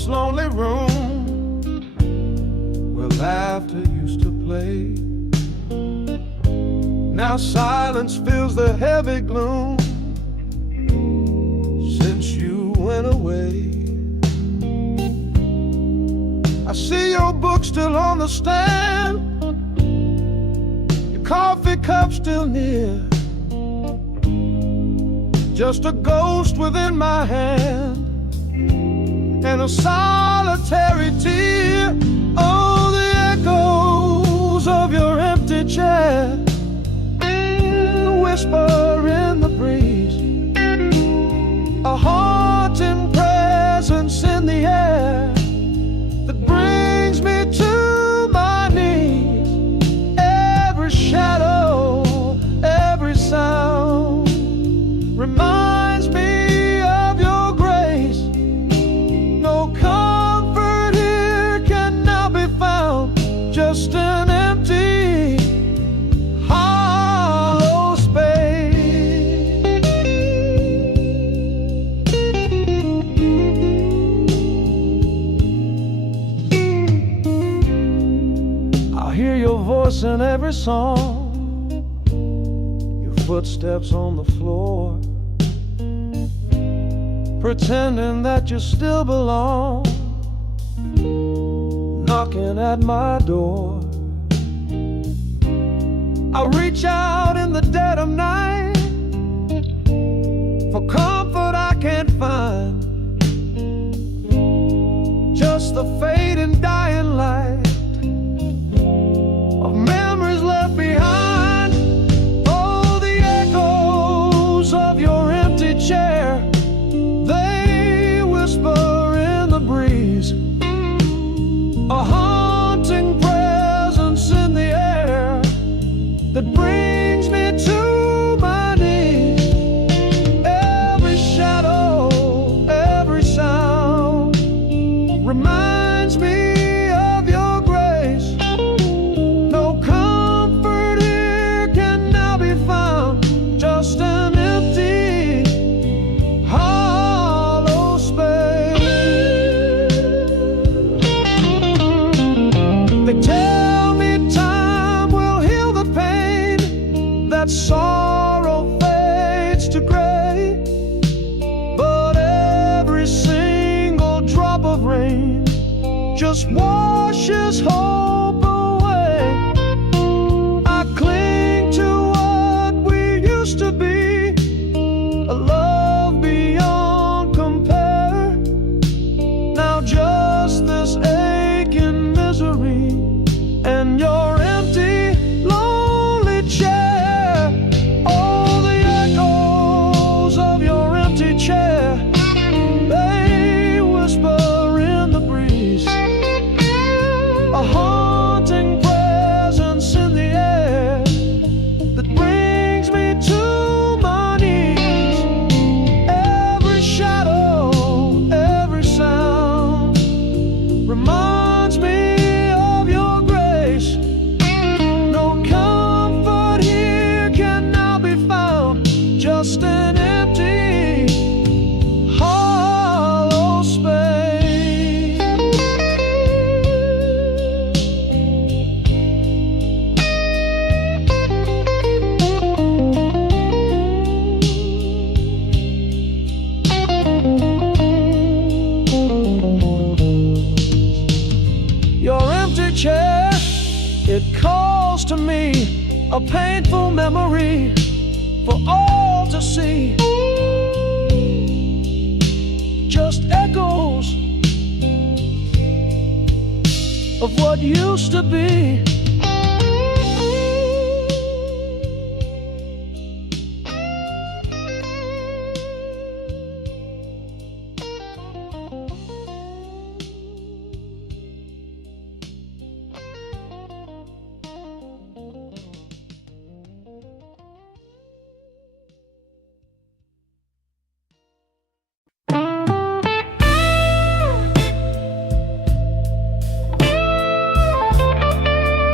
this lonely room where laughter used to play. Now silence fills the heavy gloom since you went away. I see your book still on the stand, your coffee cup still near, just a ghost within my hand and a solitary tear. Oh, the echoes of your empty chair, the whisper in the breeze, a haunting presence in the air that brings me to my knees. Every shadow, every sound reminds me of your grace. No comfort here can now be found, just an empty, hollow space. I hear your voice in every song, your footsteps on the floor, pretending that you still belong, knocking at my door. I reach out in the dead of night for comfort I can't find, just the fading dying light of memories left behind. Oh, the echoes of your empty chair, they whisper in the breeze, a haunting presence in the air that brings me to my knees. Every shadow, every sound reminds me of your grace. No comfort here can now be found, just an empty, hollow space. They tell me time will heal the pain, that sorrow fades to gray, but every single drop of rain just washes hope away. I cling to what we used to be, a love beyond compare. Now just this aching misery and your empty, lonely chair. Oh, the echoes of your empty chair, they whisper in the breeze, a haunting presence in the air that brings me to my knees. Every shadow, every sound reminds me of your grace. No comfort here can now be found, just an empty, hollow space. Your empty chair, it calls to me, a painful memory for all to see. Just echoes of what used to be.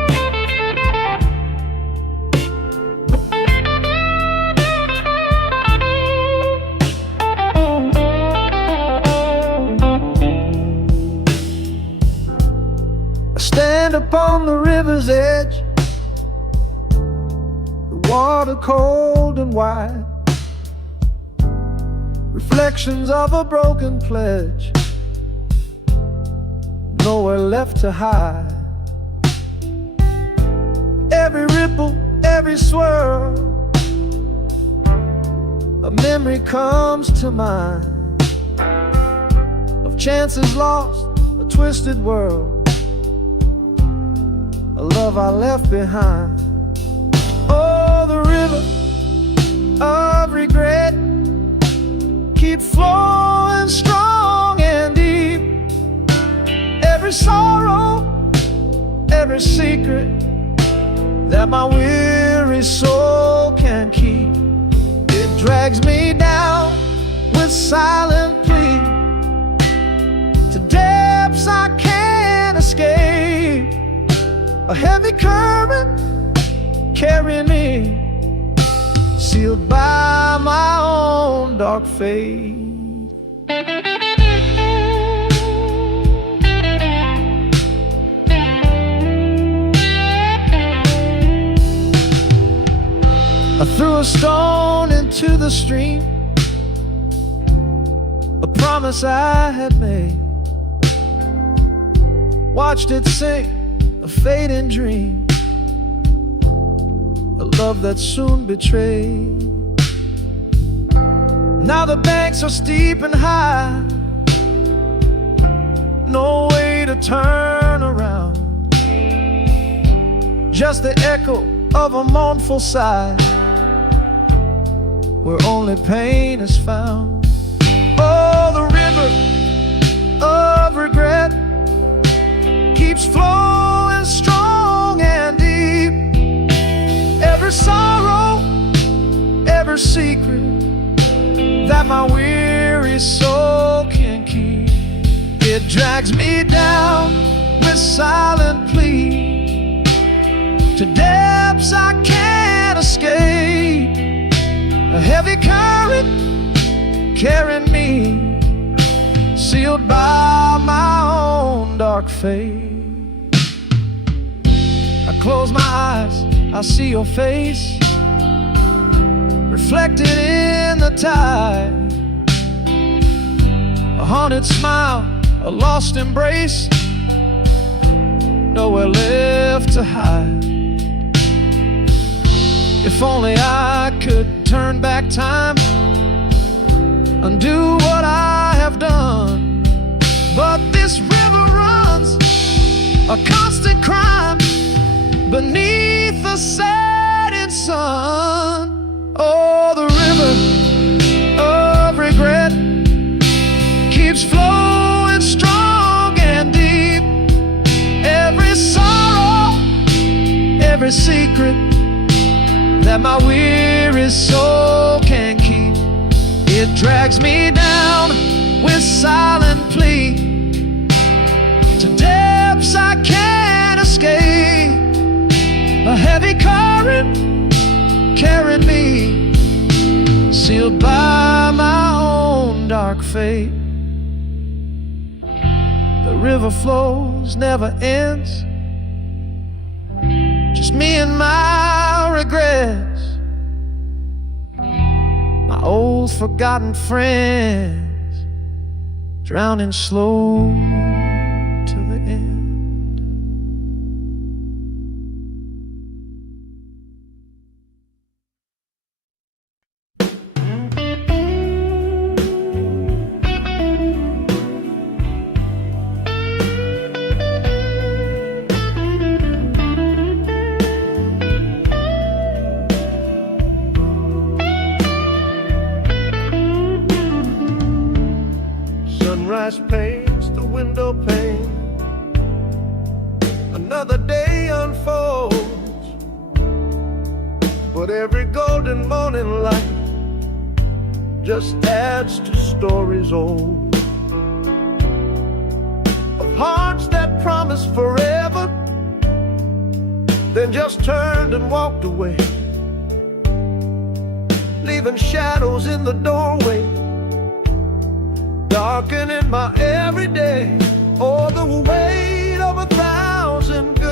stand upon the river's edge, the water cold and wide, reflections of a broken pledge, nowhere left to hide. Every ripple, every swirl, a memory comes to mind of chances lost, a twisted world, a love I left behind. Oh, the river of regret keeps flowing strong and deep. Every sorrow, every secret that my weary soul can keep, it drags me down with silent plea to depths I can't escape. A heavy current carrying me, sealed by my own dark fate. I threw a stone into the stream, a promise I had made, watched it sink, a fading dream, a love that soon betrayed. Now the banks are steep and high, no way to turn around, just the echo of a mournful sigh, where only pain is found. Oh, the river of regret keeps flowing strong and deep. Every sorrow, every secret that my weary soul can keep, it drags me down with silent plea to depths I can't escape. A heavy current carrying me, sealed by my own dark fate. I close my eyes, I see your face reflected in the tide, a haunted smile, a lost embrace, nowhere left to hide. If only I could turn back time, undo what I have done, but this river runs a constant crime beneath the setting sun. Oh, the river of regret keeps flowing strong and deep. Every sorrow, every secret that my weary soul can keep, it drags me down with silent plea to depths I can't escape. A heavy current carrying me, sealed by my own dark fate. The river flows, never ends, just me and my regrets, my old forgotten friends, drowning slow to the end. Sunrise paints the window pane, another day unfolds, but every golden morning light just adds to stories old, of hearts that promised forever, then just turned and walked away, leaving shadows in the doorway, darkening my everyday. Oh, the weight of 1,000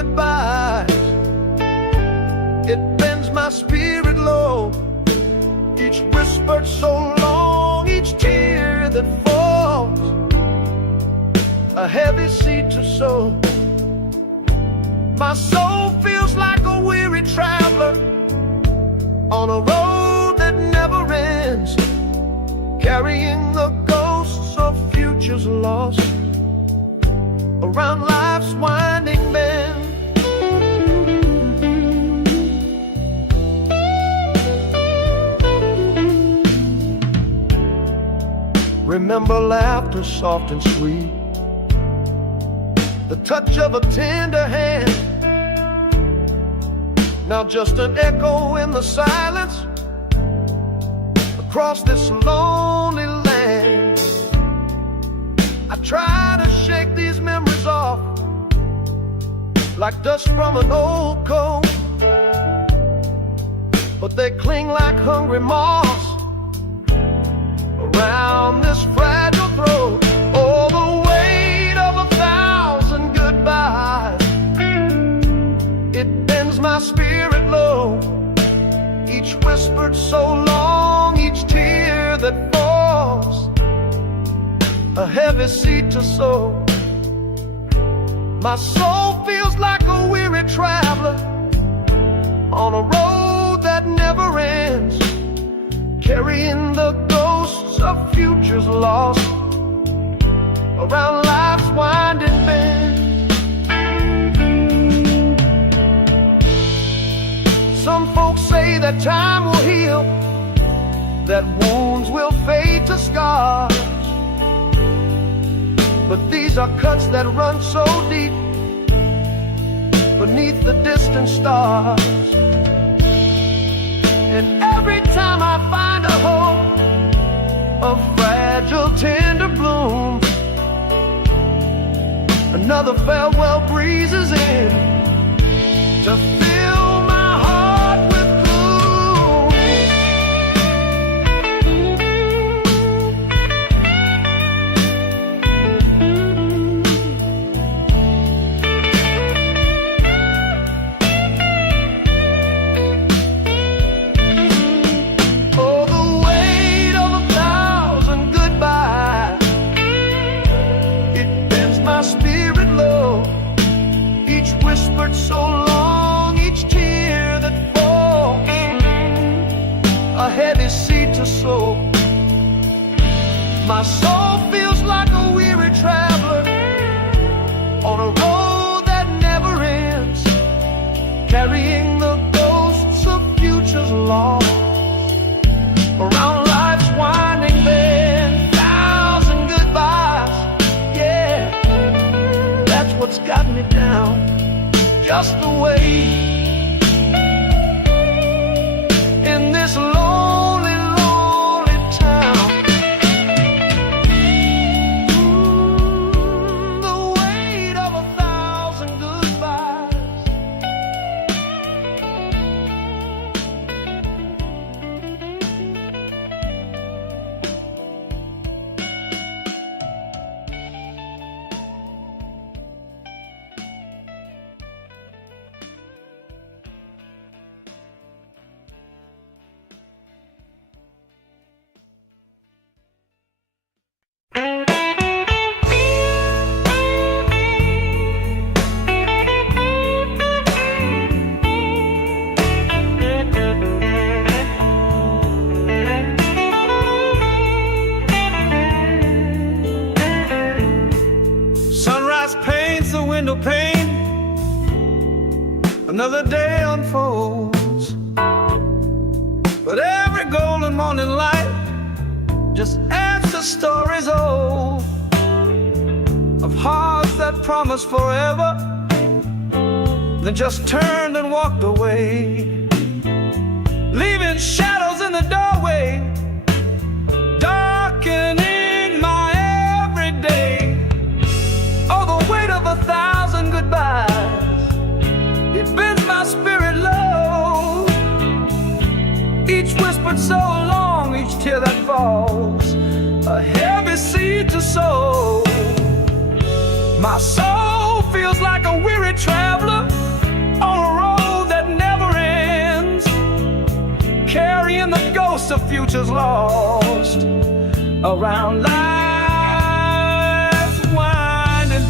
a heavy seed to sow. My soul feels like a weary traveler on a road that never ends, carrying the ghosts of futures lost around life's winding bend. Remember laughter soft and sweet, the touch of a tender hand. Now just an echo in the silence across this lonely land. I try to shake these memories off like dust from an old coat, but they cling like hungry moths around this fragile throat. Oh, the weight of 1,000 goodbyes, it bends my spirit low. Each whispered so long, each tear that falls, a heavy seed to sow. My soul feels like a weary traveler on a road that never ends, carrying the ghosts of futures lost around life's winding bend. Some folks say that time will heal, that wounds will fade to scars, but these are cuts that run so deep beneath the distant stars. And every time I find a hope, a fragile tender bloom, another farewell breezes in to fill my heart with so long, each tear that falls, a heavy seed to sow. My soul feels like a weary traveler on a road that never ends, carrying the ghosts of futures lost around life's winding bend. 1,000 goodbyes, yeah, that's what's got me down. Just the way in this lonely, lonely town. The weight of 1,000 goodbyes. Window pane, another day unfolds, but every golden morning light just adds to stories old of hearts that promised forever, then just turned and walked away, leaving shadows in the doorway, darkening my everyday. Oh, the weight of 1,000 goodbyes, it bends my spirit low. Each whispered so long, each tear that falls, a heavy seed to sow. My soul feels like a weary traveler on a road that never ends, carrying the ghosts of futures lost around life's winding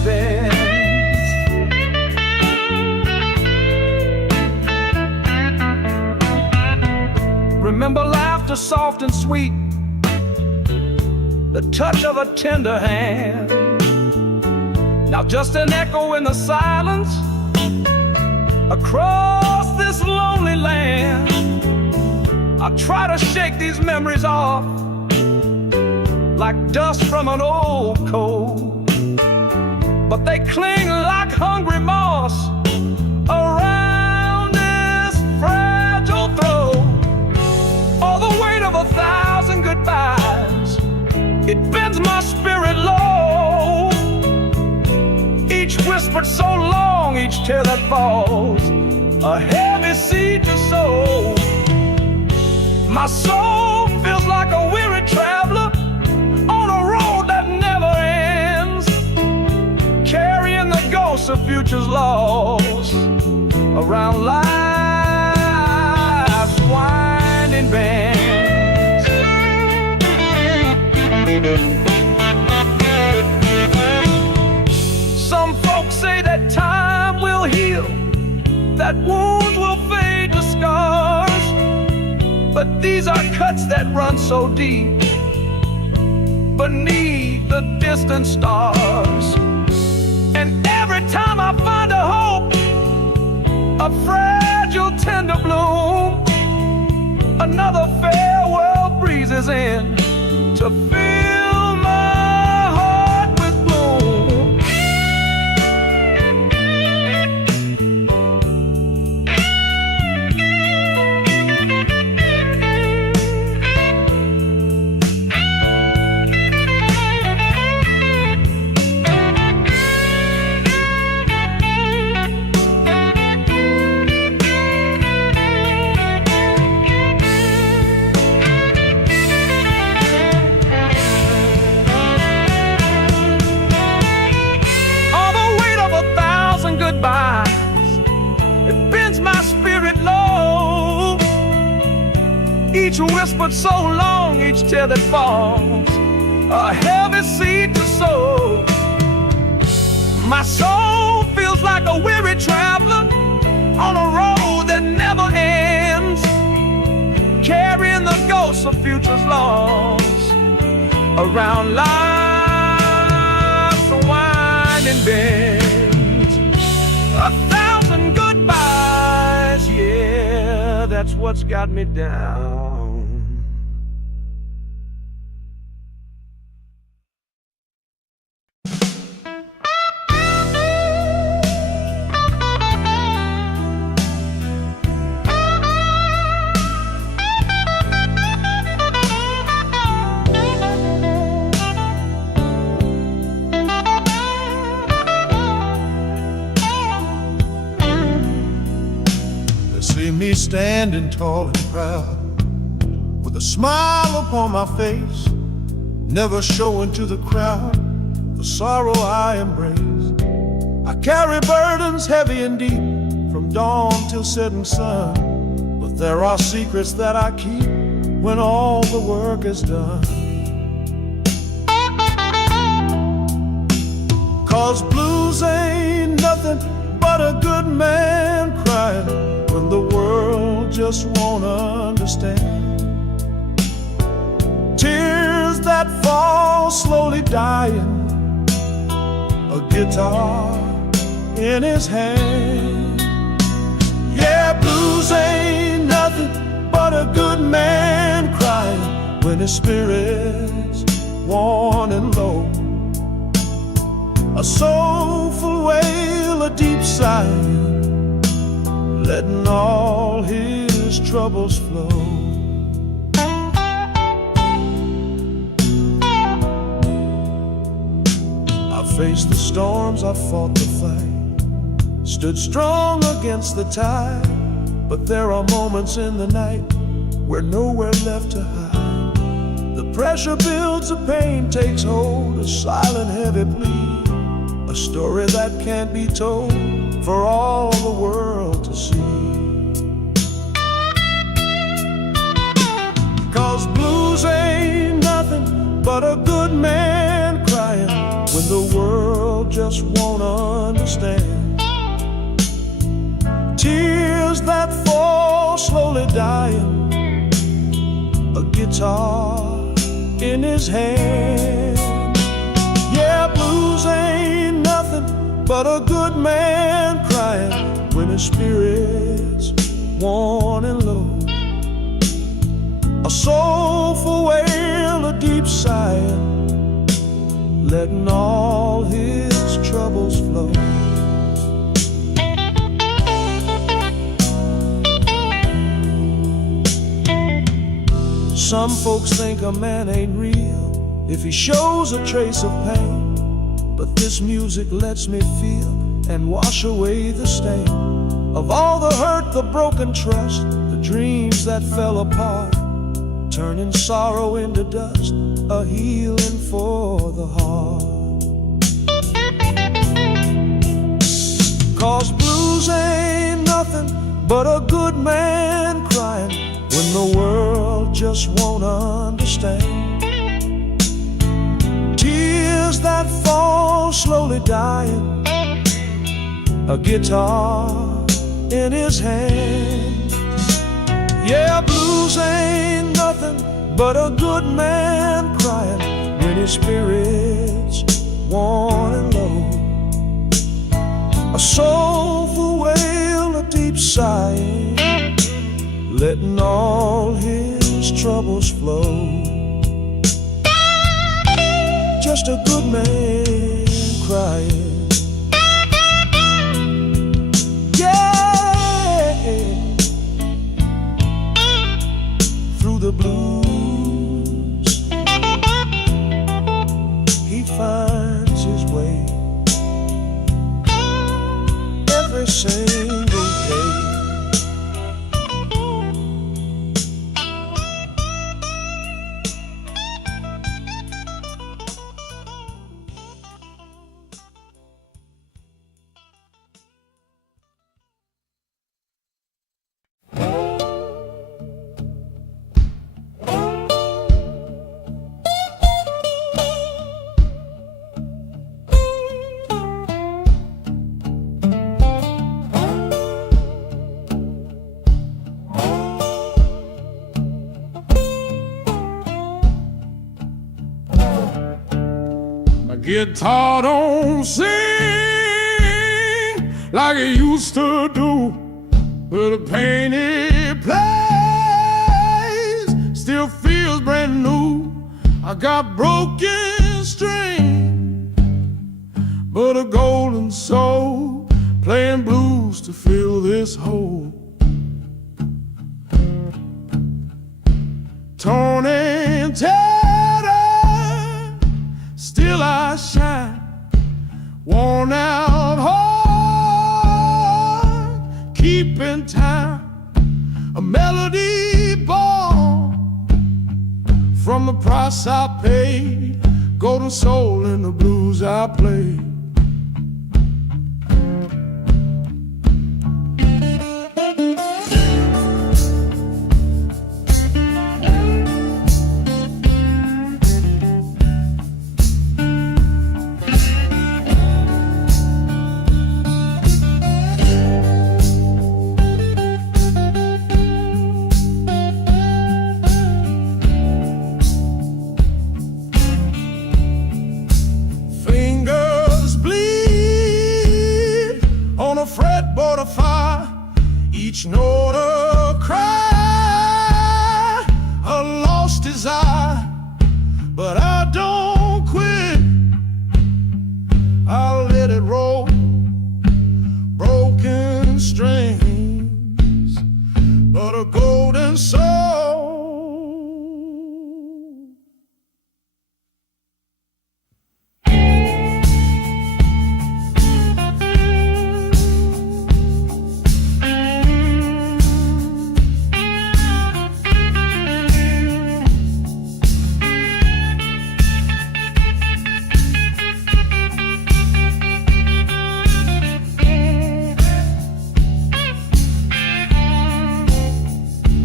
laughter soft and sweet, the touch of a tender hand. Now just an echo in the silence across this lonely land. I try to shake these memories off like dust from an old coat, but they cling like hungry moss around this fragile throat. Oh, the weight of 1,000 goodbyes, it bends my spirit low. Each whispered so long, each tear that falls, a heavy seed to sow. My soul feels like a weary traveler on a road that never ends, carrying the ghosts of futures lost around life's winding bend. Some folks say that time will heal, that wounds will fade to scars, but these are cuts that run so deep beneath the distant stars. And every time I find a hope, a fragile tender bloom, another farewell breezes in to fill my heart with gloom. It bends my spirit low. Each whispered so long, each tear that falls, a heavy seed to sow. My soul feels like a weary traveler on a road that never ends, carrying the ghosts of futures lost around life's winding bend. 1,000 goodbyes, yeah, that's what's got me down. See me standing tall and proud, with a smile upon my face, never showing to the crowd the sorrow I embrace. I carry burdens heavy and deep, from dawn till setting sun, but there are secrets that I keep when all the work is done. 'Cause blues ain't nothing but a good man crying when the world just won't understand. Tears that fall slowly dying, a guitar in his hand. Yeah, blues ain't nothing but a good man crying when his spirit's worn and low. A soulful wail, a deep sigh, letting all his troubles flow. I faced the storms, I fought the fight, stood strong against the tide, but there are moments in the night where nowhere left to hide. The pressure builds, the pain takes hold, a silent heavy plea, a story that can't be told for all the world to see. 'Cause blues ain't nothing but a good man crying when the world just won't understand. Tears that fall slowly dying, a guitar in his hand. Yeah, blues ain't nothing but a good man crying when his spirit's worn and low. A soulful wail, a deep sighing, letting all his troubles flow. Some folks think a man ain't real if he shows a trace of pain, but this music lets me feel and wash away the stain of all the hurt, the broken trust, the dreams that fell apart, turning sorrow into dust, a healing for the heart. 'Cause blues ain't nothing but a good man crying when the world just won't understand. Tears that fall slowly dying, a guitar in his hand. Yeah, blues ain't nothing but a good man crying when his spirit's worn and low. A soulful wail, a deep sighing, letting all his troubles flow. Just a good man crying. Yeah, through the blues he finds his way every single day. Guitar don't sing like it used to do, but the pain it plays still feels brand new. I got broken string, but a golden soul playing blues to fill this hole. Torn and tattered, still I shine, worn out heart, keeping time, a melody born from the price I paid, golden soul in the blues I play. Fretboard of fire, each note a cry, a lost desire, but I don't quit. I'll let it roll, broken strings, but a golden soul.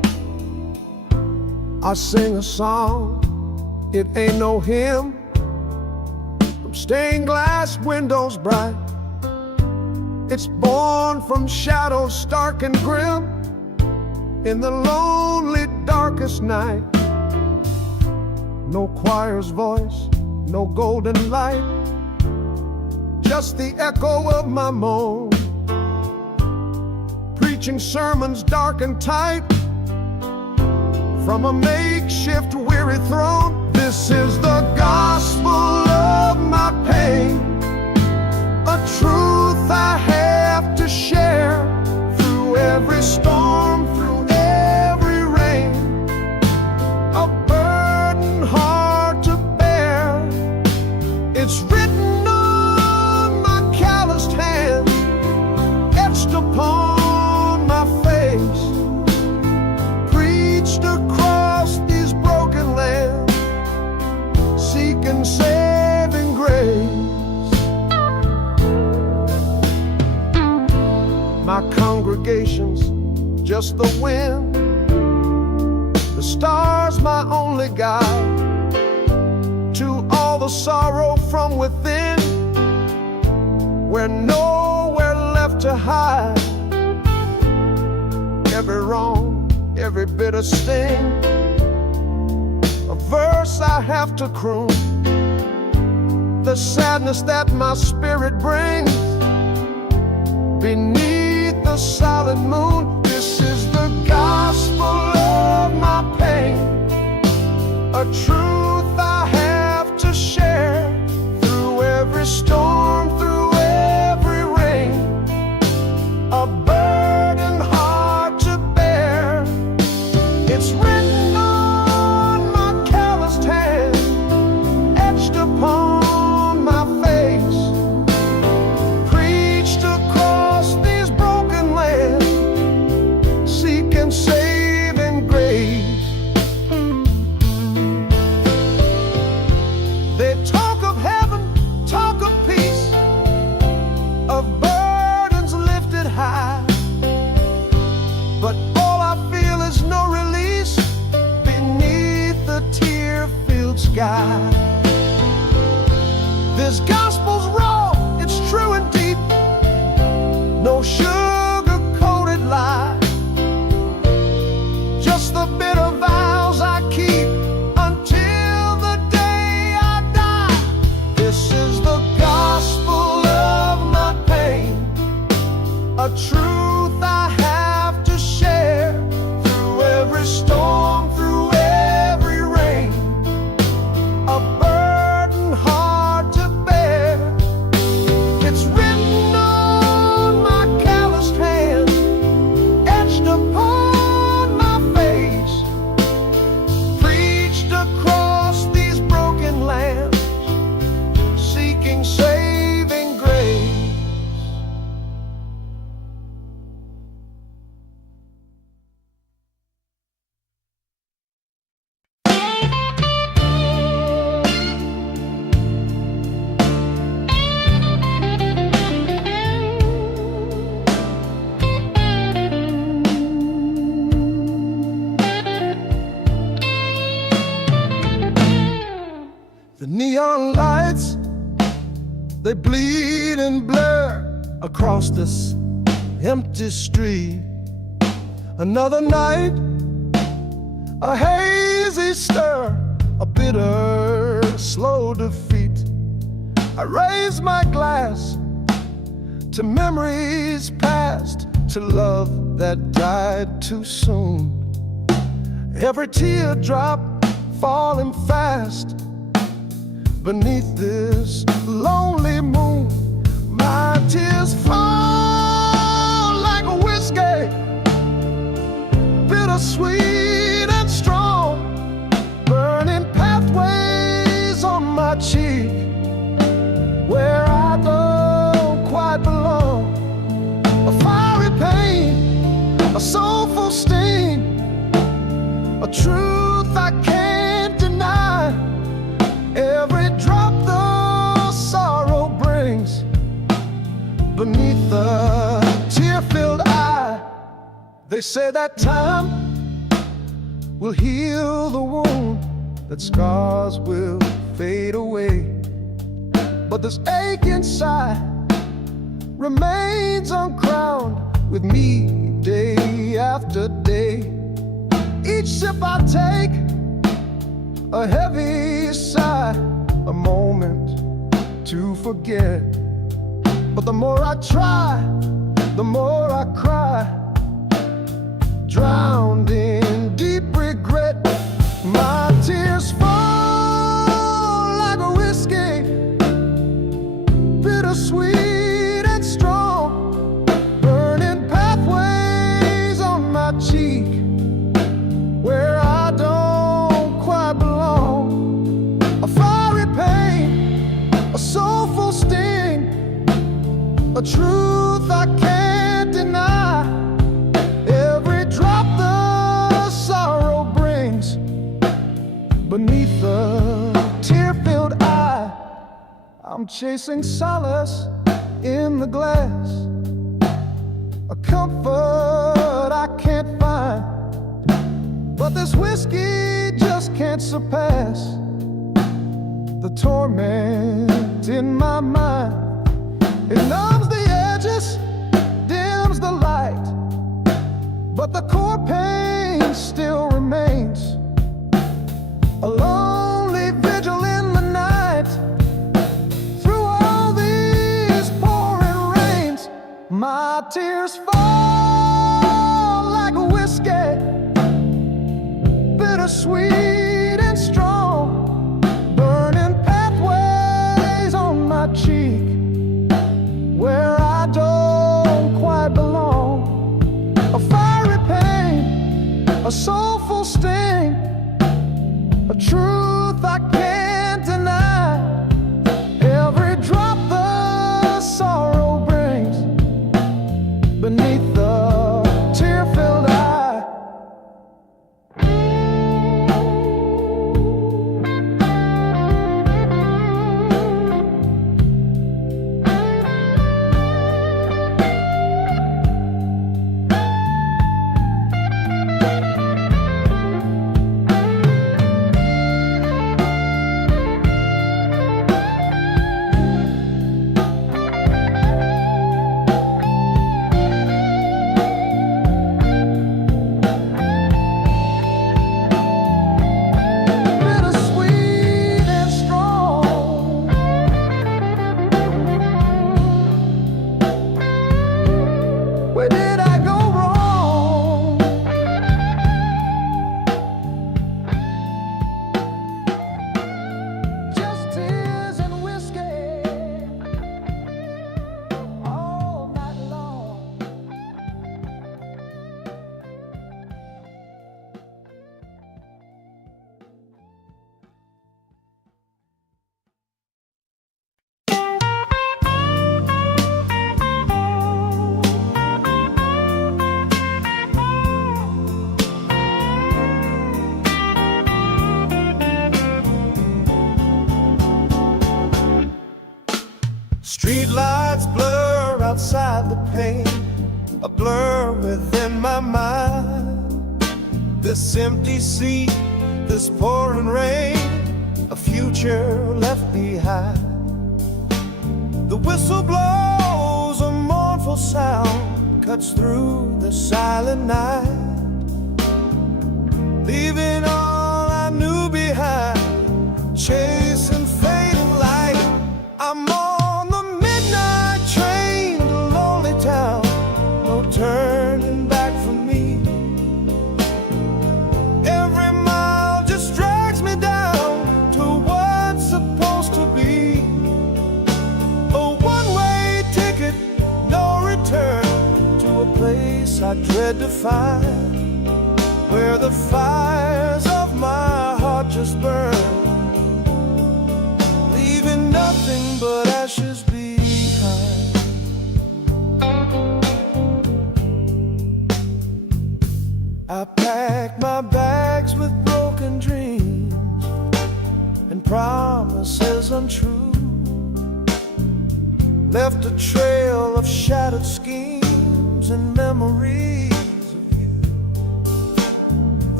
I sing a song, it ain't no hymn, from stained glass windows bright. It's born from shadows stark and grim, in the lonely darkest night. No choir's voice, no golden light, just the echo of my moan, preaching sermons dark and tight from a makeshift weary throne. This is the gospel of my pain, a truth I have to share through every storm, through every rain, a burden hard to bear. It's written on my calloused hands, etched upon my face, preached across these broken lands, seeking saving grace. My congregation's just the wind, the stars my only guide to all the sorrow from within, where nowhere left to hide. Every wrong, every bitter sting, a verse I have to croon, the sadness that my spirit brings beneath the silent moon. This is the gospel of my pain, a truth I have to share through every storm, through every rain, a burden hard to bear. It's written on my calloused hand, etched upon my face, preached across these broken lands, seeking saving grace. They talk of heaven, talk of peace, of burdens lifted high, but all I feel is no release beneath the tear-filled sky. This gospel's raw, it's true and deep, no sugar-coated lie, just the bitter vows I keep until the day I die. This is the gospel of my pain, a truth I have to share through every storm, through every rain, a burden hard to bear. It's written on my calloused hand, etched upon my face, preached across these broken lands, seeking saving grace. The neon lights, they bleed and blur across this empty street. Another night, a hazy stir, a bitter, slow defeat. I raise my glass to memories past, to love that died too soon. Every teardrop falling fast beneath this lonely moon. My tears fall like a whiskey, bittersweet and strong, burning pathways on my cheek where I don't quite belong. A fiery pain, a soulful sting, a truth I can't deny. Every drop the sorrow brings beneath the tear-filled eye. They say that time will heal the wound, that scars will fade away. But this ache inside remains uncrowned with me day after day. Each sip I take, a heavy sigh, a moment to forget. But the more I try, the more I cry, drowned in deep regret. My tears fall like a whiskey, bittersweet and strong, burning pathways on my cheek where I don't quite belong. A fiery pain, a soulful sting, a truth I can't deny. Every drop the sorrow brings beneath the tear-filled eye. I'm chasing solace in the glass, a comfort I can't find. But this whiskey just can't surpass the torment in my mind. It numbs the edges, dims the light, but the core pain still remains. A lonely vigil in the night, through all these pouring rains. My tears fall like a whiskey, bittersweet and strong, burning pathways on my cheek where I don't quite belong. A fiery pain, a soulful sting, a truth I can't deny. Every drop the sorrow brings beneath the tear-filled eye. Where did I go wrong? Just tears and whiskey all night long. Street lights blur outside the pane, a blur within my mind. This empty seat, this pouring rain, a future left behind. The whistle blows, a mournful sound cuts through the silent night, leaving all I knew behind, chasing fading light. I'm on the midnight train to lonely town, no turning back for me. Every mile just drags me down to what's supposed to be a one-way ticket, no return, to a place I dread to find, where the fires of my heart just burn, leaving nothing but ashes behind. I packed my bags with broken dreams and promises untrue, left a trail of shattered schemes and memories of you. The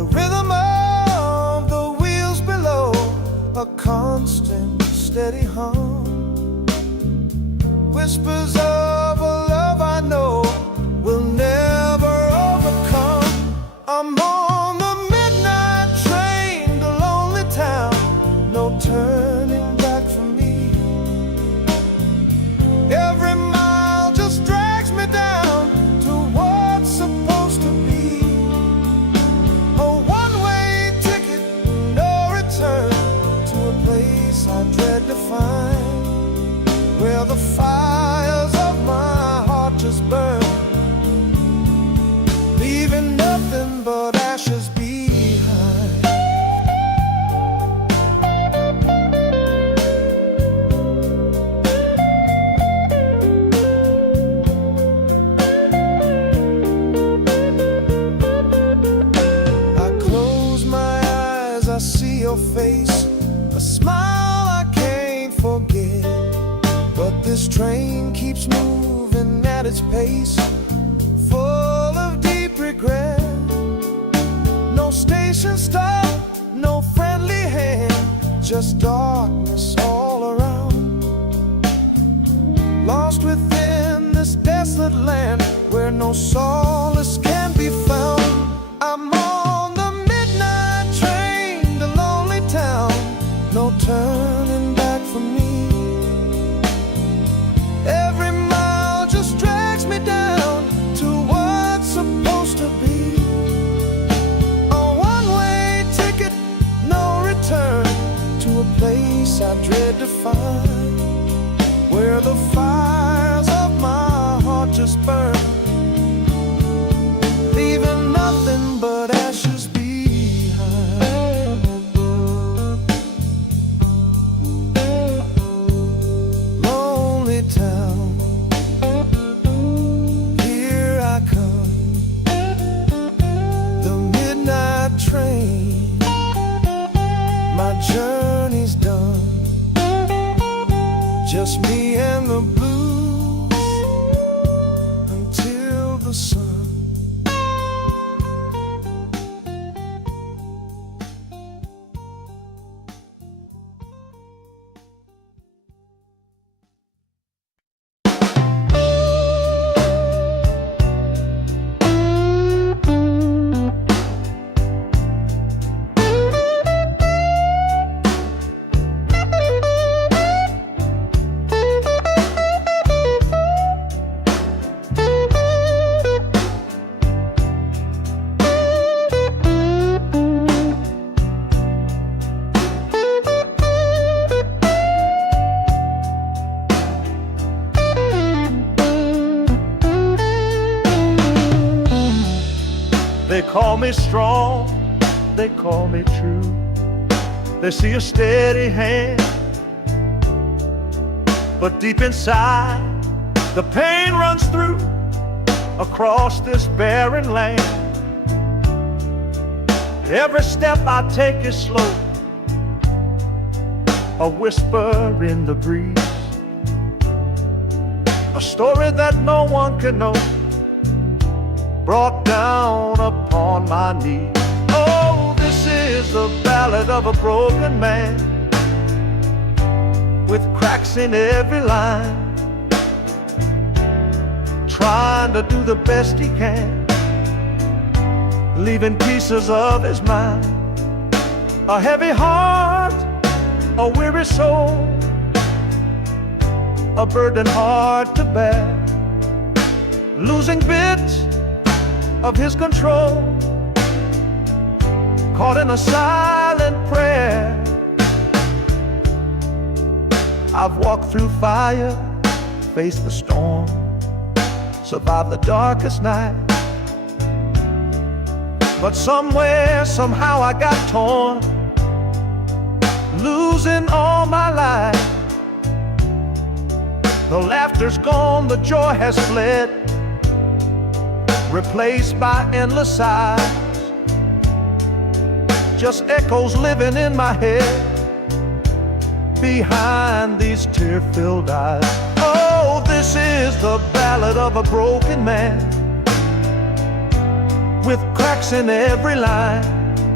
rhythm of the wheels below, a constant, steady hum. Whispers of a love I know will never overcome. I'm on the midnight train to lonely town, no turning back for me. Every mile just drags me down to what's supposed to be. A one-way ticket, no return, to a place I dread to find, where the fires of my heart just burn, leaving nothing but ashes behind. I close my eyes, I see your face, a smile I can't forget. But this train keeps moving at its pace, full of deep regret. No station stop, no friendly hand, just darkness all around. Lost within this desolate land where no solace can be found. I'm on the midnight train to lonely town, no turning back for me. Every mile just drags me down to what's supposed to be. A one-way ticket, no return, to a place I dread to find, where the fires of my heart just burn, leaving nothing but ashes behind. Lonely town, here I come, the midnight train, my journey's done, just me and the blues until the sun. They call me strong, they call me true. They see a steady hand, but deep inside the pain runs through across this barren land. Every step I take is slow, a whisper in the breeze, a story that no one can know, brought down upon my knees. Oh, this is the ballad of a broken man, with cracks in every line, trying to do the best he can, leaving pieces of his mind. A heavy heart, a weary soul, a burden hard to bear, losing bits of his control, caught in a silent prayer. I've walked through fire, faced the storm, survived the darkest night, but somewhere, somehow I got torn, losing all my life. The laughter's gone, the joy has fled, replaced by endless sighs, just echoes living in my head behind these tear-filled eyes. Oh, this is the ballad of a broken man, with cracks in every line,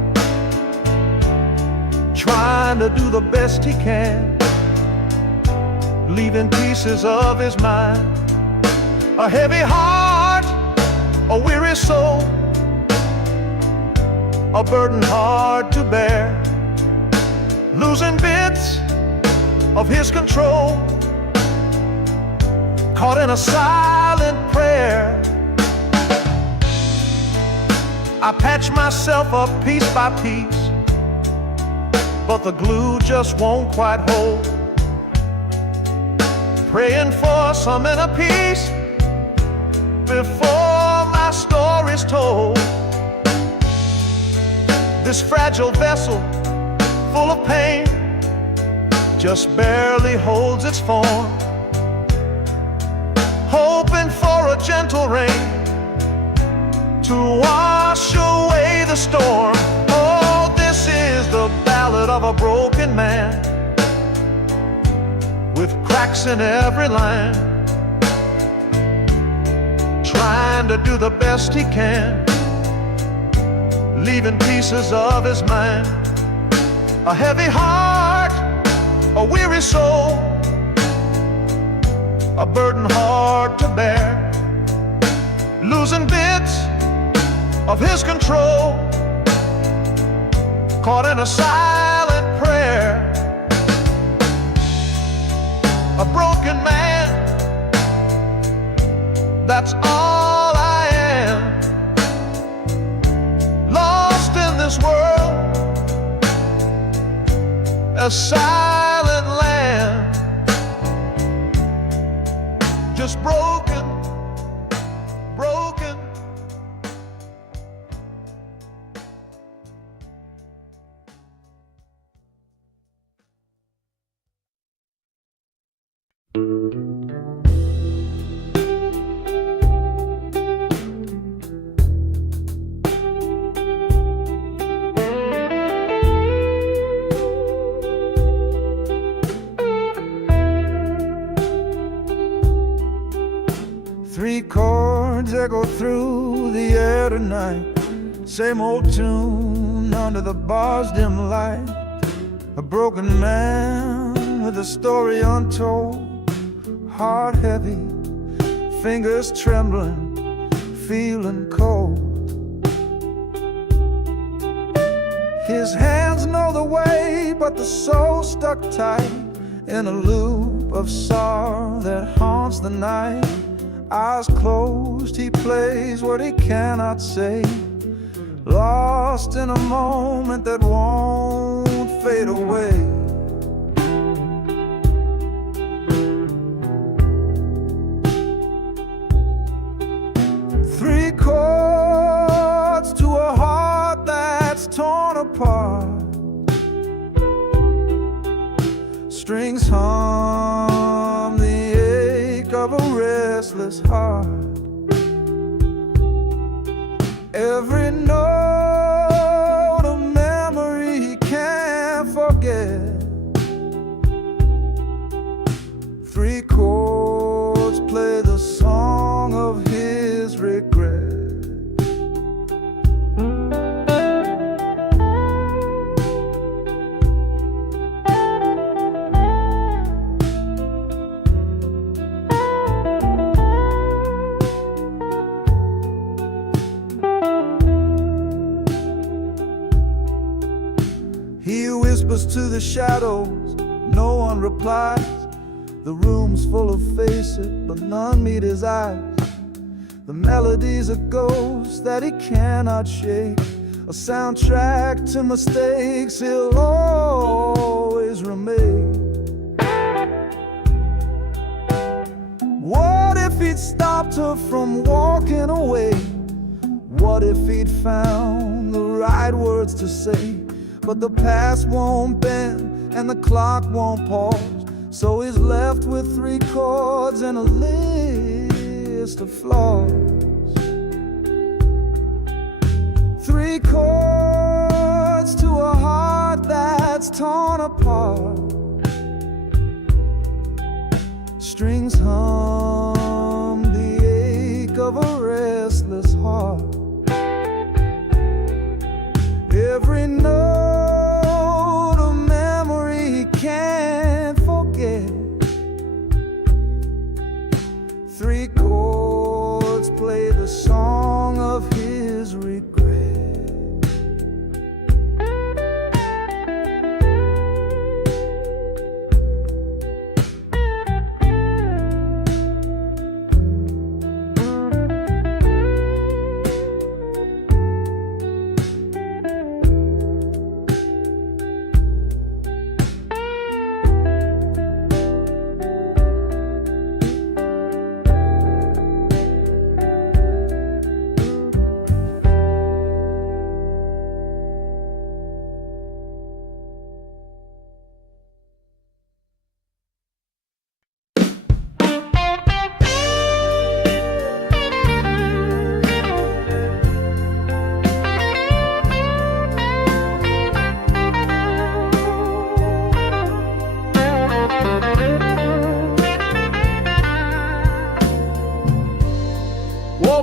trying to do the best he can, leaving pieces of his mind. A heavy heart, a weary soul, a burden hard to bear, losing bits of his control, caught in a silent prayer. I patch myself up piece by piece, but the glue just won't quite hold. Praying for some inner peace before my story's told. This fragile vessel, full of pain, just barely holds its form, hoping for a gentle rain to wash away the storm. Oh, this is the ballad of a broken man, with cracks in every line, trying to do the best he can, leaving pieces of his mind. A heavy heart, a weary soul, a burden hard to bear, losing bits of his control, caught in a silent prayer. A broken man, that's all I am, lost in this world, a silent land, just broken, broken. Three chords echo through the air tonight, same old tune under the bar's dim light. A broken man with a story untold, heart heavy, fingers trembling, feeling cold. His hands know the way, but the soul stuck tight in a loop of sorrow that haunts the night. Eyes closed, he plays what he cannot say, lost in a moment that won't fade away. Three chords to a heart that's torn apart, strings hum the ache of a restless heart. Every note a memory he can't forget. Three chords play the song of his regret. He whispers to the shadows, no one replies. The room's full of faces, but none meet his eyes. The melody's a ghost that he cannot shake, a soundtrack to mistakes he'll always remake. What if he'd stopped her from walking away? What if he'd found the right words to say? But the past won't bend and the clock won't pause, so he's left with three chords and a list of flaws. Three chords to a heart that's torn apart, strings hum the ache of a restless heart. Every note a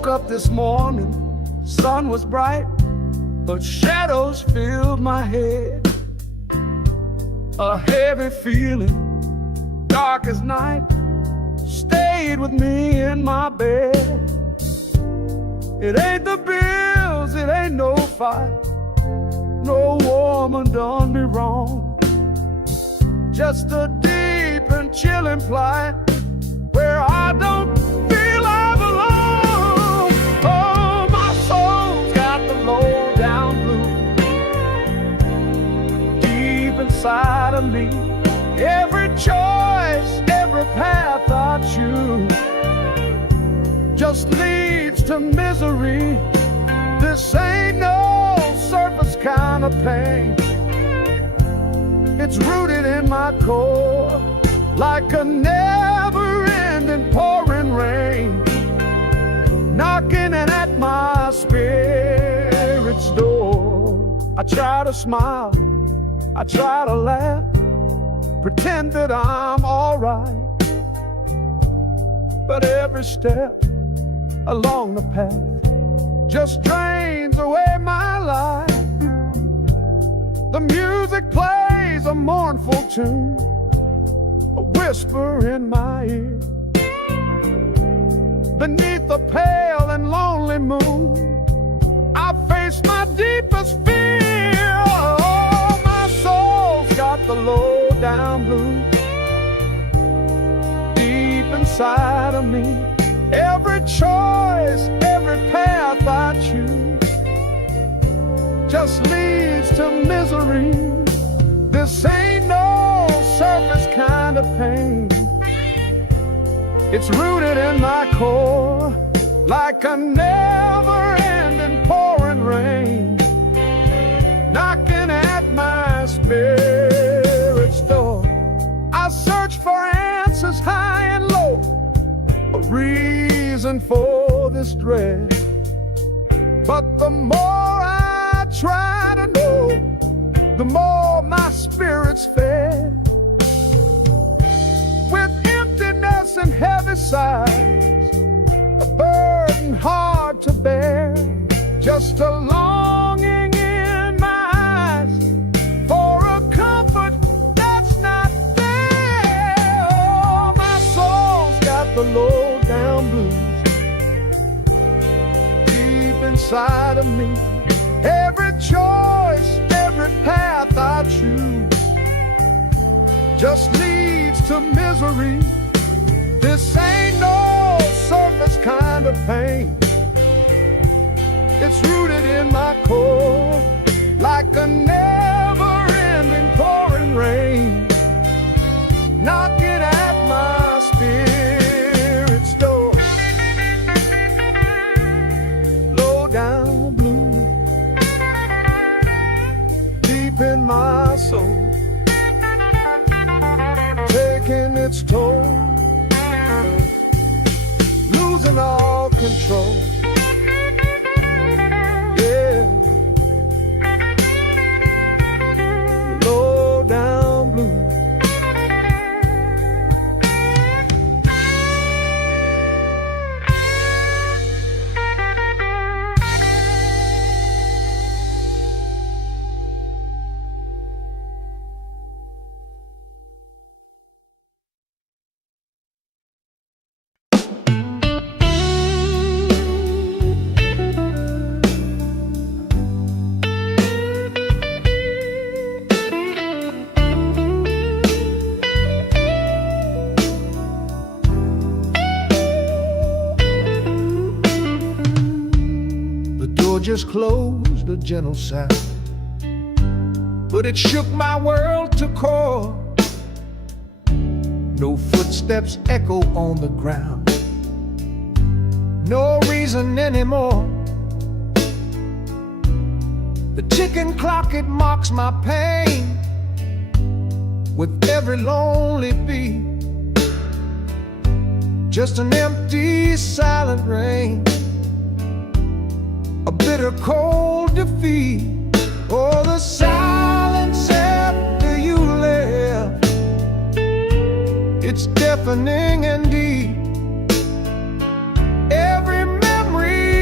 up this morning, sun was bright, but shadows filled my head. A heavy feeling, dark as night, stayed with me in my bed. It ain't the bills, it ain't no fight, no woman done me wrong. Just a deep and chilling plight where I don't feel I belong. Oh, my soul's got the low down blues deep inside of me. Every choice, every path I choose just leads to misery. This ain't no surface kind of pain. It's rooted in my core like a never-ending pouring rain, knocking at my spirit's door. I try to smile, I try to laugh, pretend that I'm alright, but every step along the path just drains away my life. The music plays a mournful tune, a whisper in my ear. Beneath the pale and lonely moon, I face my deepest fear. Oh, my soul's got the low down blues deep inside of me. Every choice, every path I choose just leads to misery. This ain't no surface kind of pain. It's rooted in my core like a never-ending pouring rain, knocking at my spirit's door. I search for answers high and low, a reason for this dread, but the more I try to know, the more my spirit's fed. With emptiness and heavy sighs, a burden hard to bear, just a longing in my eyes for a comfort that's not there. Oh, my soul's got the low down blues deep inside of me. Every choice, every path I choose just leads to misery. This ain't no surface kind of pain. It's rooted in my core like a never-ending pouring rain, knocking at my spirit's door. Low down blue deep in my soul, taking its toll, losing all control. Yeah, low down blue. Just closed, a gentle sound, but it shook my world to core. No footsteps echo on the ground, no reason anymore. The ticking clock, it mocks my pain with every lonely beat. Just an empty, silent rain, a bitter cold defeat. Oh, the silence after you left, it's deafening and deep. Every memory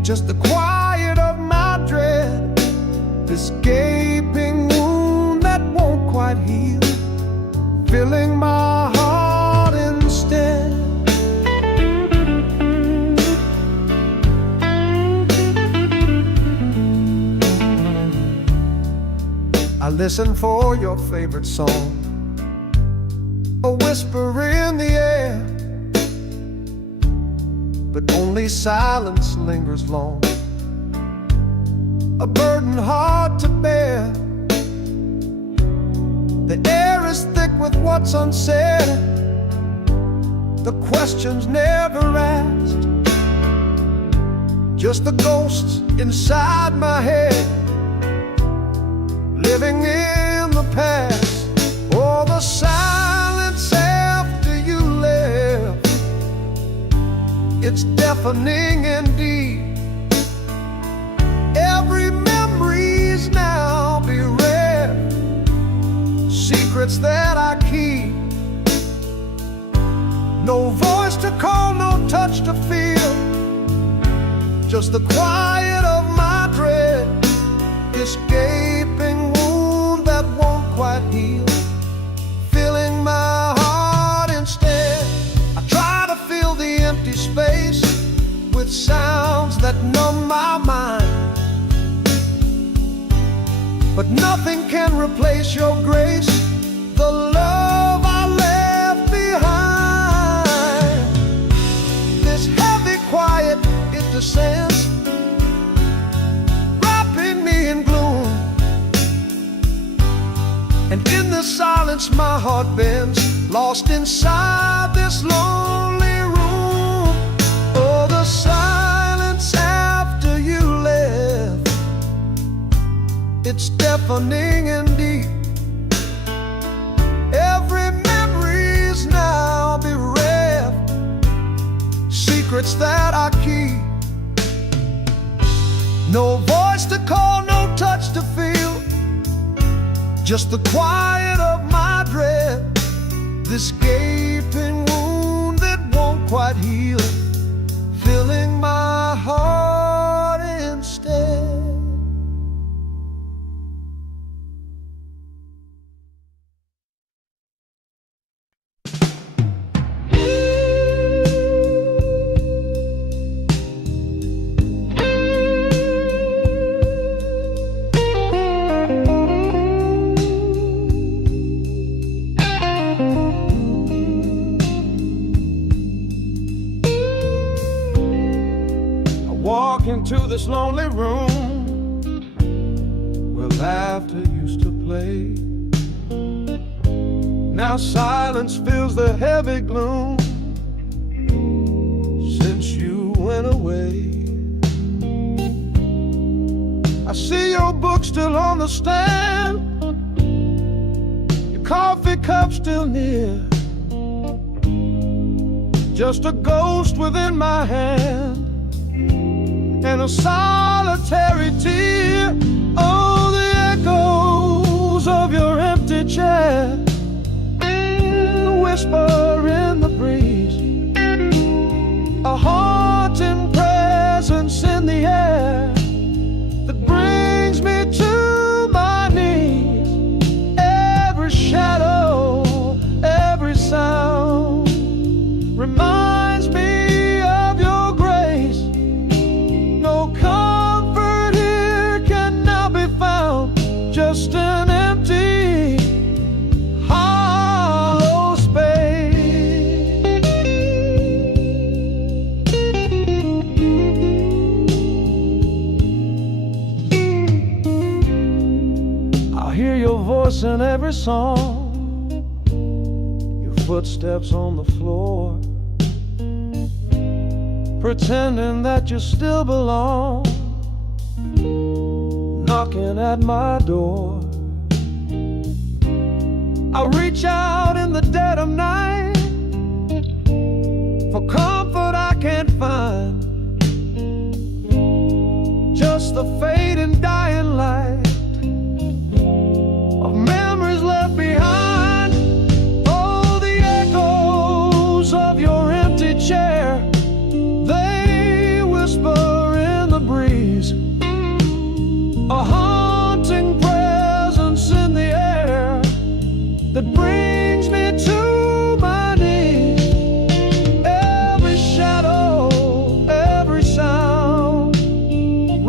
just the quiet of my dread, this gaping wound that won't quite heal, filling my heart instead. I listen for your favorite song, a whisper in the air, but only silence lingers long, a burden hard to bear. The air is thick with what's unsaid, the questions never asked, just the ghosts inside my head, living in the past. Oh, the silence after you left, it's deafening indeed. Every memory's now bereft, secrets that I keep. No voice to call, no touch to feel, just the quiet of my dread, this gaping wound that won't quite heal, filling my heart instead. I try to fill the empty space with sounds that numb my mind, but nothing can replace your grace, the love I left behind. This heavy quiet, it descends, wrapping me in gloom, and in the silence my heart bends, lost inside this lonely room. Oh, the silence after you left, it's deafening indeed. Every memory's now bereft, secrets that I keep. No voice to call, no touch to feel, just the quiet of my dread, this gaping wound that won't quite heal, filling my heart instead. Walk into this lonely room where laughter used to play. Now silence fills the heavy gloom since you went away. I see your book still on the stand, your coffee cup still near, just a ghost within my hand and a solitary tear. Oh, the echoes of your empty chair, the whisper in the breeze, a haunting presence in the air that brings me to my knees. Every shadow, every sound reminds me of your grace. No comfort here can now be found, just an empty, hollow space. I hear your voice in every song, your footsteps on the floor, pretending that you still belong, knocking at my door. I reach out in the dead of night for comfort I can't find, just the fading dying light of memories left behind. Oh, the echoes of your empty chair, they whisper in the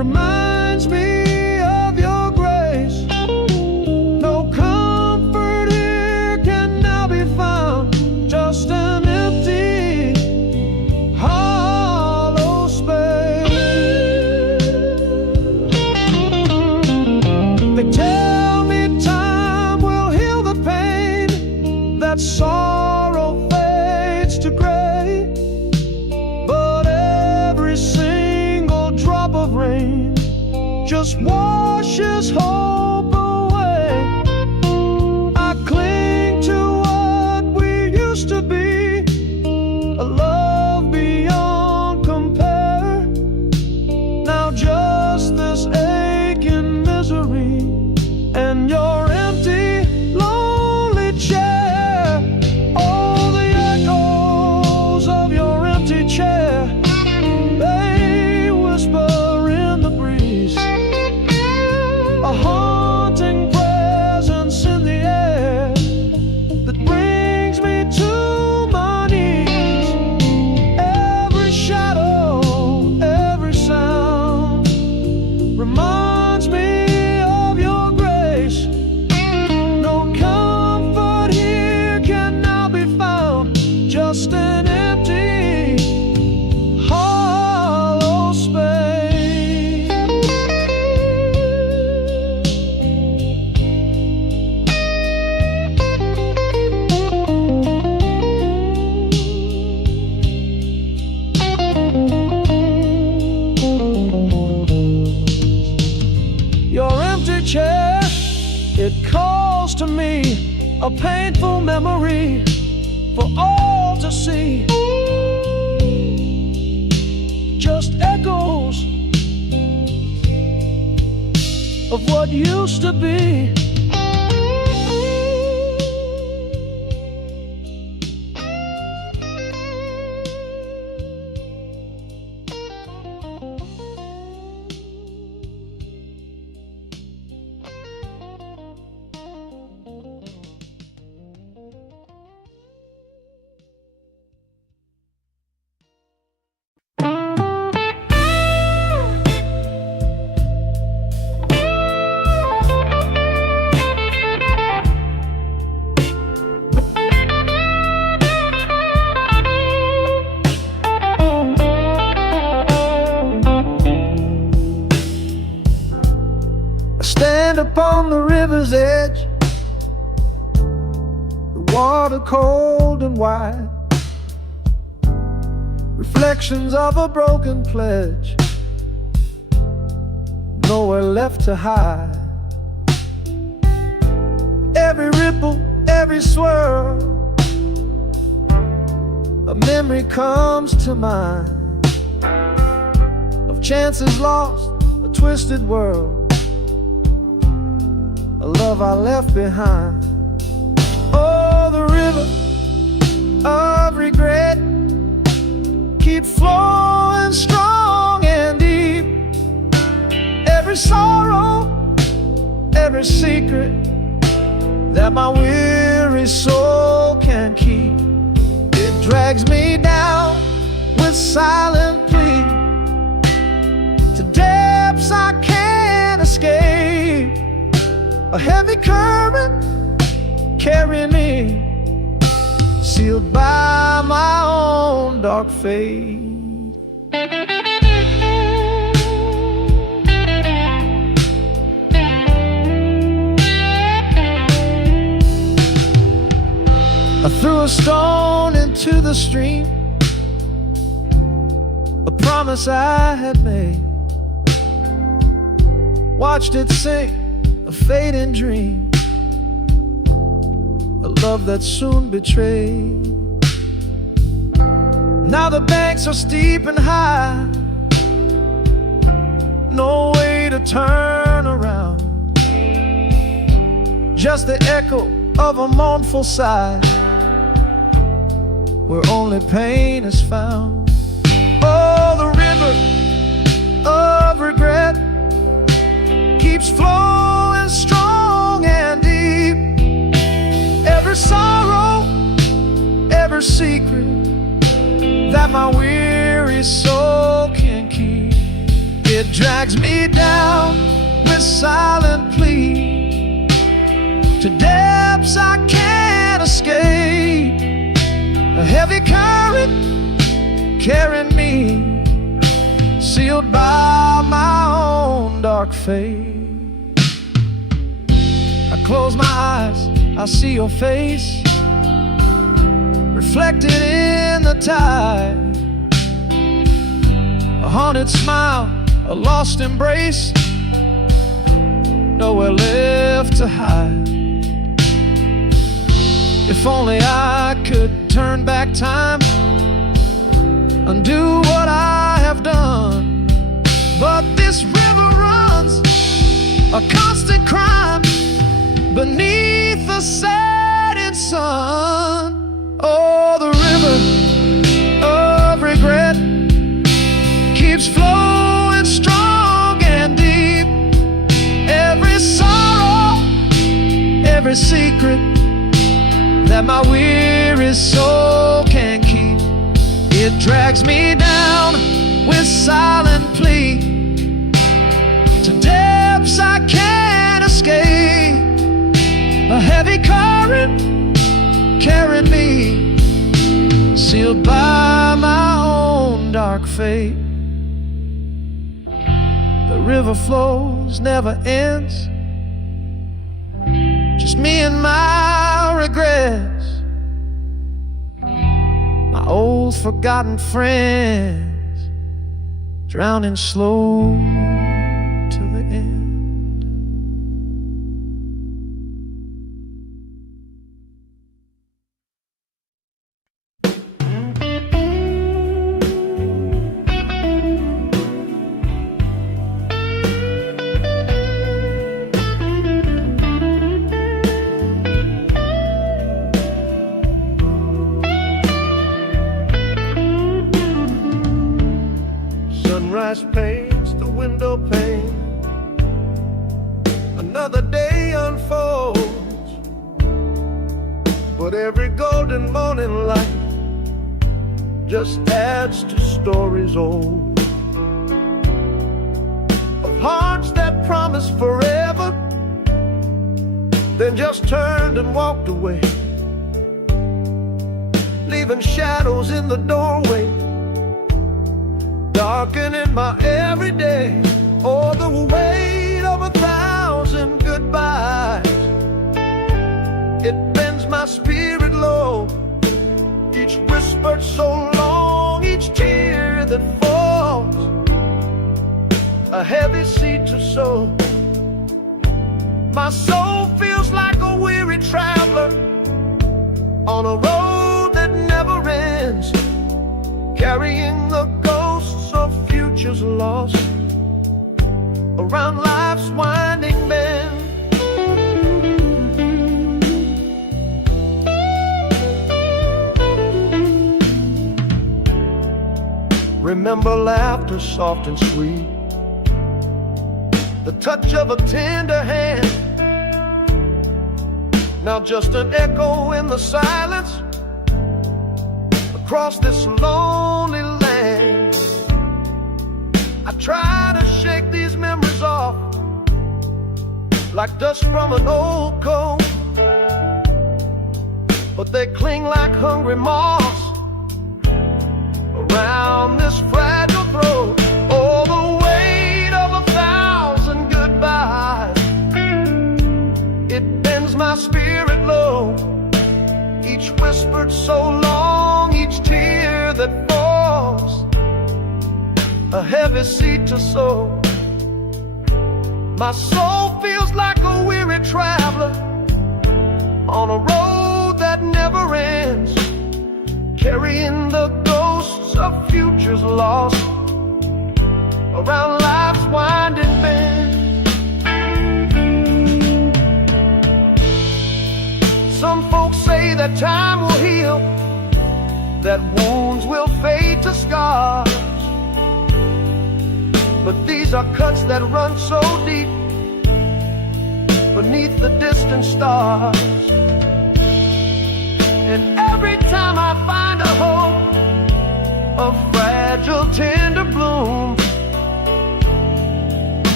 reminds me of your grace. No comfort here can now be found, just an empty, hollow space. They tell me time will heal the pain, that sorrow fades to gray, but every single drop of rain just washes hope away. I cling to what we used to be, a love beyond compare. Now just this aching misery and your empty, lonely chair. Oh, the echoes of your empty chair, they whisper in the breeze, a haunting presence in the air that brings me to my knees. Every shadow, every sound reminds me of your grace. No comfort here can now be found, just an empty, hollow space. Your empty chair, it calls to me, a painful memory for all to see. Just echoes of what used to be. I stand upon the river's edge, the water cold and wide, reflections of a broken pledge, nowhere left to hide. Every ripple, every swirl, a memory comes to mind of chances lost, a twisted world, a love I left behind. Oh, the river of regret keeps flowing strong and deep. Every sorrow, every secret that my weary soul can keep, it drags me down with silent plea to depths I can't escape. A heavy current carrying me, sealed by my own dark fate. I threw a stone into the stream, a promise I had made, watched it sink, a fading dream, a love that soon betrayed. Now the banks are steep and high, no way to turn around, just the echo of a mournful sigh, where only pain is found. Oh, the river of regret keeps flowing strong and deep. Every sorrow, every secret that my weary soul can keep, it It drags me down with silent plea to depths I can't escape. A heavy current carrying me, sealed by my own dark fate. I close my eyes, I see your face reflected in the tide. A haunted smile, a lost embrace, nowhere left to hide. If only I could turn back time, undo what I have done. But this river runs a constant crime beneath the setting sun. Oh, the river of regret keeps flowing strong and deep. Every sorrow, every secret that my weary soul can keep, it drags me down with silent plea to depths I can't escape. A heavy current carrying me, sealed by my own dark fate. The river flows, never ends, just me and my regrets, my old forgotten friends, drowning slow to the end. Sunrise paints the window pane, another day unfolds, but every golden morning light just adds to stories old, of hearts that promised forever, then just turned and walked away, leaving shadows in the doorway, darkening my everyday. Oh, the weight of 1,000 goodbyes, it bends my spirit low. Each whispered so long, each tear that falls, a heavy seed to sow. My soul feels like a weary traveler on a road that never ends, carrying the ghosts of futures lost around life's winding bend. Remember laughter soft and sweet, the touch of a tender hand, now just an echo in the silence across this lonely land. I try to shake these memories off like dust from an old coat, but they cling like hungry moths around this fragile throat. Oh, the weight of 1,000 goodbyes, it bends my spirit low. Each whispered so long, each tear that falls, a heavy seed to sow. My soul feels like a weary traveler on a road that never ends, carrying the ghosts of futures lost around life's winding bend. Some folks say that time will heal, that wounds will fade to scars, but these are cuts that run so deep beneath the distant stars. And every time I find a hope, a fragile tender bloom,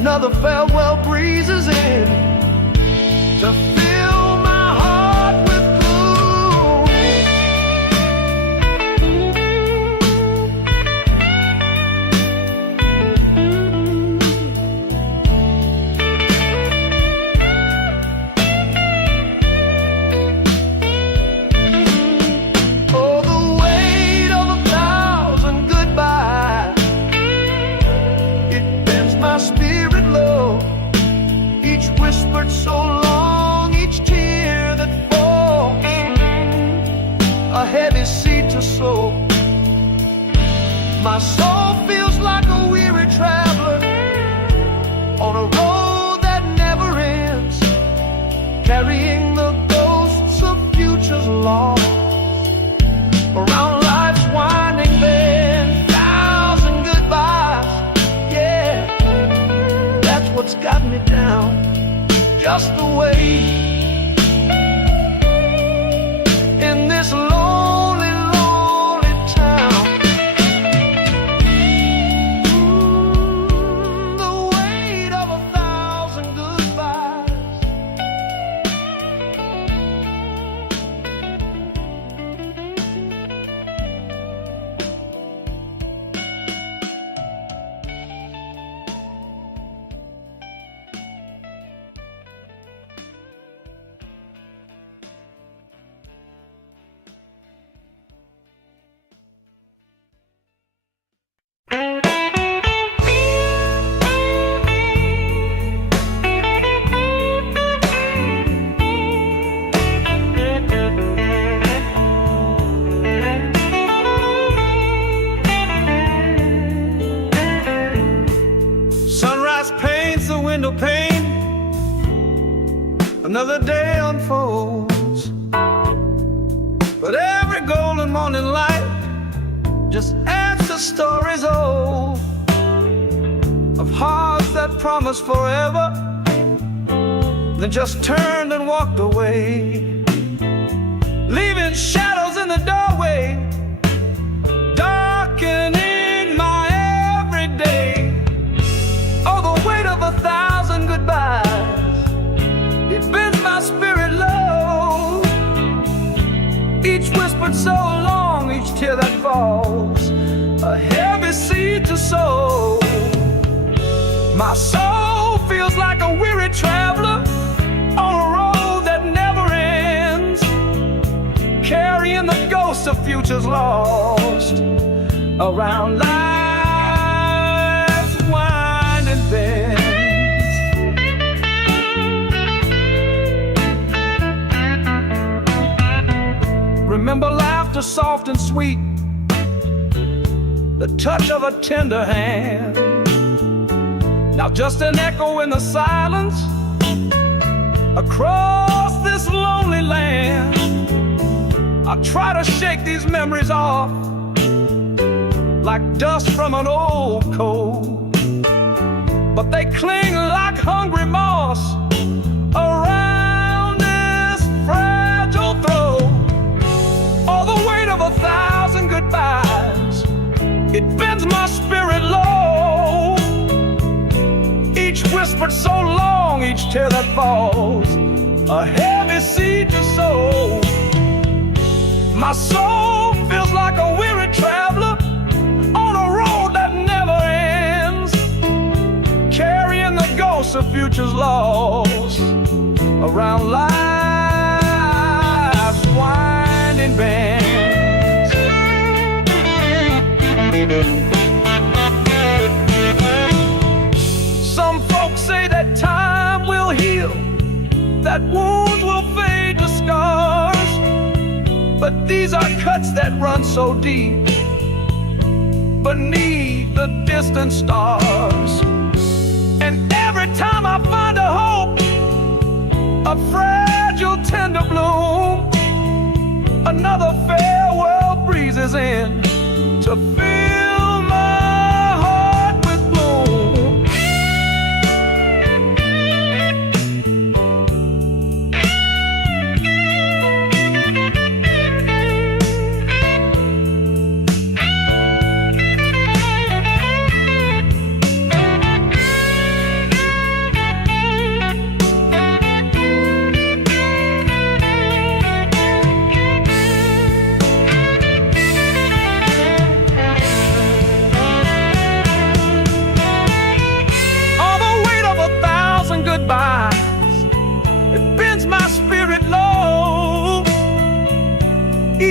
Another farewell breeze is in to fill my heart with gloom. Oh, the weight of 1,000 goodbyes, it bends my spirit low. Each whispered so long, each tear that falls, a heavy seed to sow. My soul feels like a weary traveler on a road that never ends, carrying the ghosts of futures lost around life's winding bend. 1,000 goodbyes, yeah, that's what's got me down. Just the way in this lonely, lonely town. The weight of 1,000 goodbyes. Sunrise paints the window pane, another day unfolds, but every golden morning light just adds to stories old of hearts that promised forever, then just turned and walked away, leaving shadows in the doorway, darkening my everyday. Oh, the weight of 1,000 goodbyes, it bends my spirit low. Each whispered so long, each tear that falls, a heavy seed to sow. My soul feels like a weary traveler on a road that never ends, carrying the ghosts of futures lost around life's winding bends. Remember laughter soft and sweet, the touch of a tender hand. Now just an echo in the silence across this lonely land. I try to shake these memories off like dust from an old coat, but they cling like hungry moss around this fragile throat. Oh, the weight of 1,000 goodbyes, it bends my spirit low. Each whispered so long, each tear that falls, a heavy seed to sow. My soul feels like a weary traveler on a road that never ends, carrying the ghosts of futures lost around life's winding bends. Some folks say that time will heal, that wounds will fade to scars, but these are cuts that run so deep beneath the distant stars. And every time I find a hope, a fragile tender bloom, another farewell breezes in to fill my heart with gloom.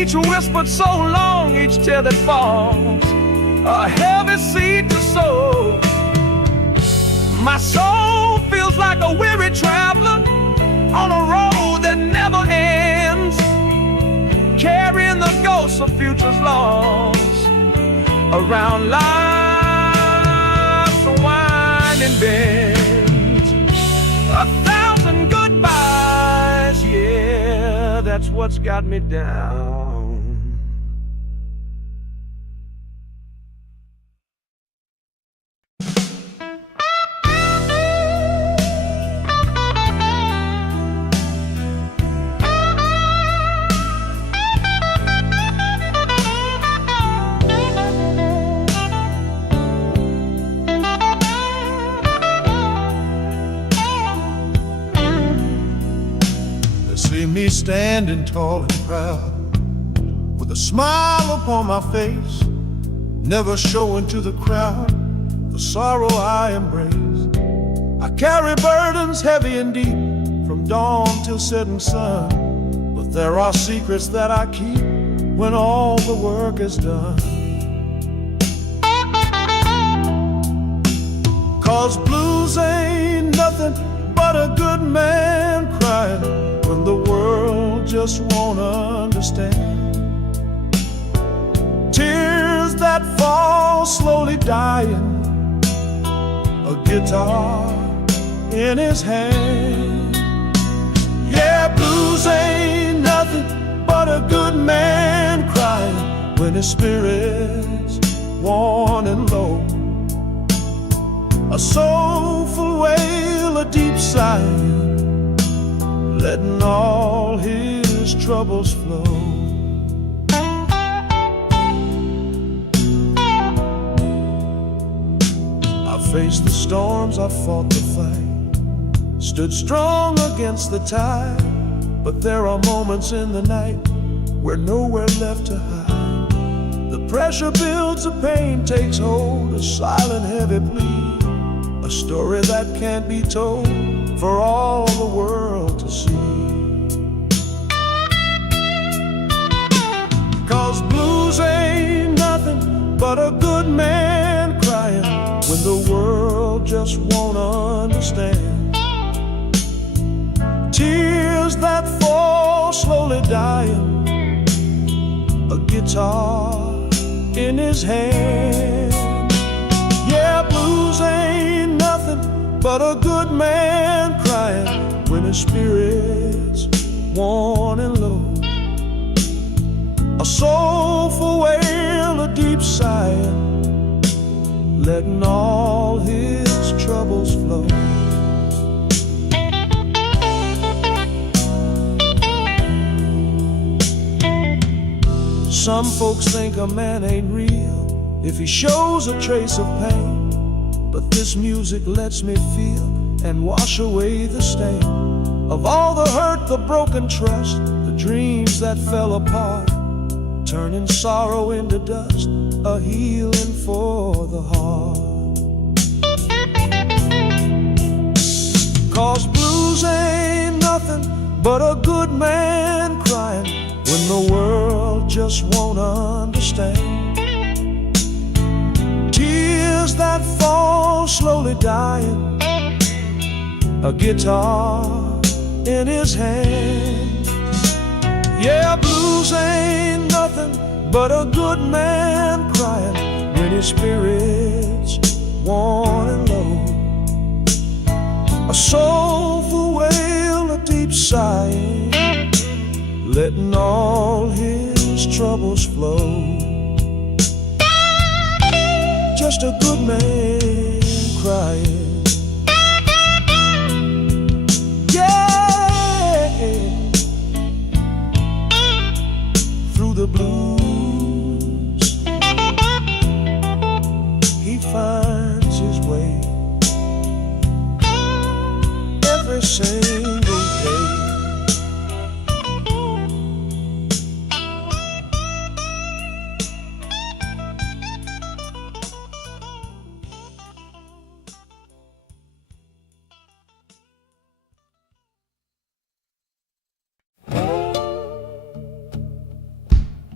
Each whispered so long, each tear that falls, a heavy seed to sow. My soul feels like a weary traveler on a road that never ends, carrying the ghosts of futures lost around life's winding bends. 1,000 goodbyes, yeah, that's what's got me down. See me standing tall and proud, with a smile upon my face, never showing to the crowd the sorrow I embrace. I carry burdens heavy and deep, from dawn till setting sun, but there are secrets that I keep when all the work is done. 'Cause blues ain't nothing but a good man crying when the world just won't understand. Tears that fall slowly dying, a guitar in his hand. Yeah, blues ain't nothing but a good man crying when his spirit's worn and low. A soulful wail, a deep sigh, letting all his troubles flow. I faced the storms, I fought the fight, stood strong against the tide, but there are moments in the night where nowhere left to hide. The pressure builds, the pain takes hold, a silent heavy plea, a story that can't be told for all the world to see. 'Cause blues ain't nothing but a good man crying when the world just won't understand. Tears that fall slowly dying, a guitar in his hand. Yeah, blues ain't nothing but a good man crying when his spirit's worn and low. A soulful wail, a deep sigh, letting all his troubles flow. Some folks think a man ain't real if he shows a trace of pain, but this music lets me feel and wash away the stain of all the hurt, the broken trust, the dreams that fell apart, turning sorrow into dust, a healing for the heart. 'Cause blues ain't nothing but a good man crying when the world just won't understand. Tears that fall slowly dying, a guitar in his hand. Yeah, blues ain't nothing but a good man crying when his spirit's worn and low. A soulful wail, a deep sigh, letting all his troubles flow. Just a good man crying, yeah, through the blues he finds his way every single day.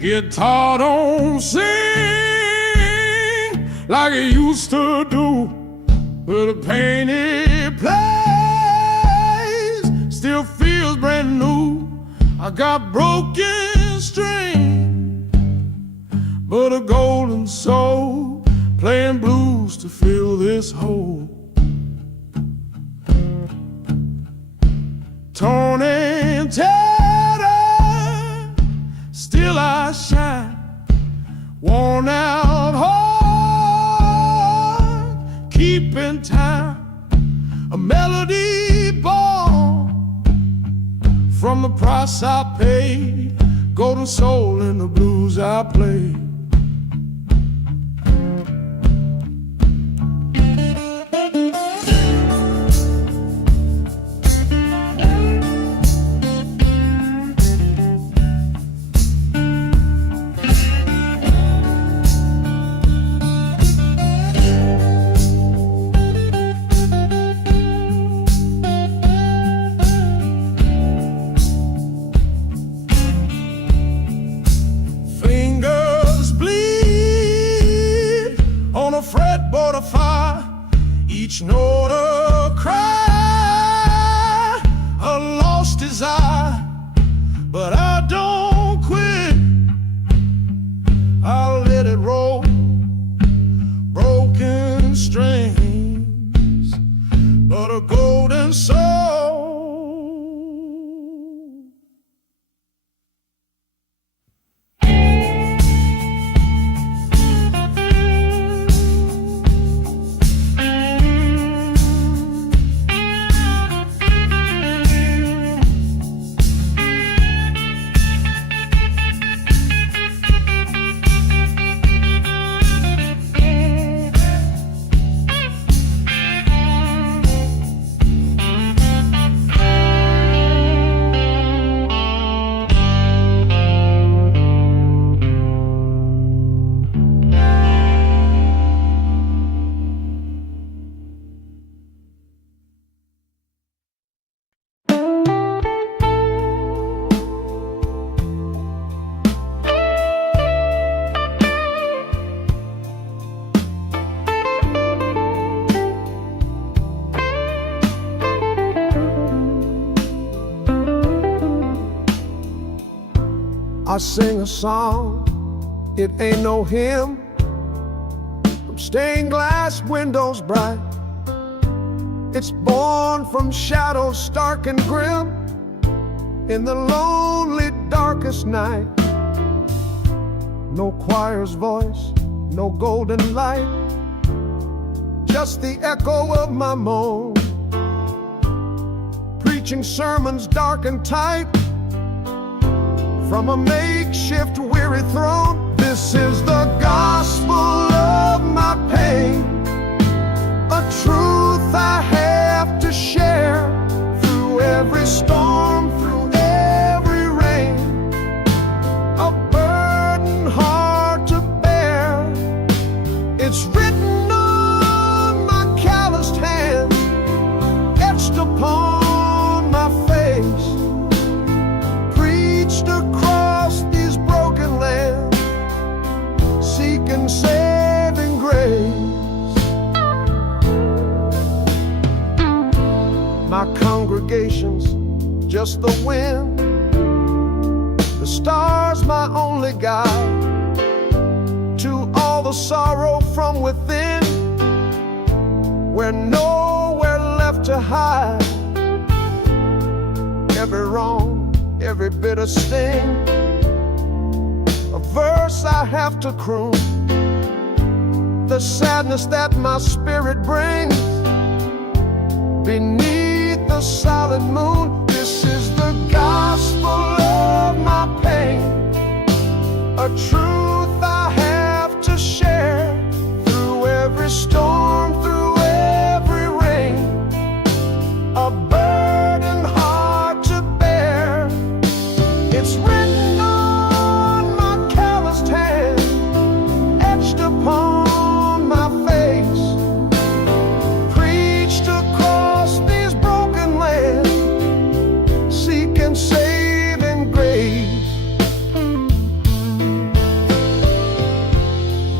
guitar don't sing like it used to do, but the pain it plays still feels brand new. I got broken strings, but a golden soul playing blues to fill this hole. Torn and tattered, still I shine. Worn out heart, keeping time. A melody born from the price I paid. Golden soul in the blues I play. Fretboard of fire, each note a cry, a lost desire. But I don't quit, I'll let it roll. Broken strings, but a golden soul. I sing a song, it ain't no hymn, from stained glass windows bright. It's born from shadows stark and grim, in the lonely darkest night. No choir's voice, no golden light, just the echo of my moan, preaching sermons dark and tight from a makeshift weary throne. This is the gospel of my pain, a truth I have to share through every storm, through every rain, a burden hard to bear. It's written on my calloused hands, etched upon my face, preached across these broken lands, seeking saving grace. My congregation's just the wind, the stars my only guide, to all the sorrow from within, where nowhere left to hide. Every wrong, every bitter sting, a verse I have to croon, the sadness that my spirit brings beneath the silent moon. This is the gospel of my pain, a truth I have to share through every storm, through every rain, a burden hard to bear. It's written on my calloused hand, etched upon my face, preached across these broken lands, seeking saving grace.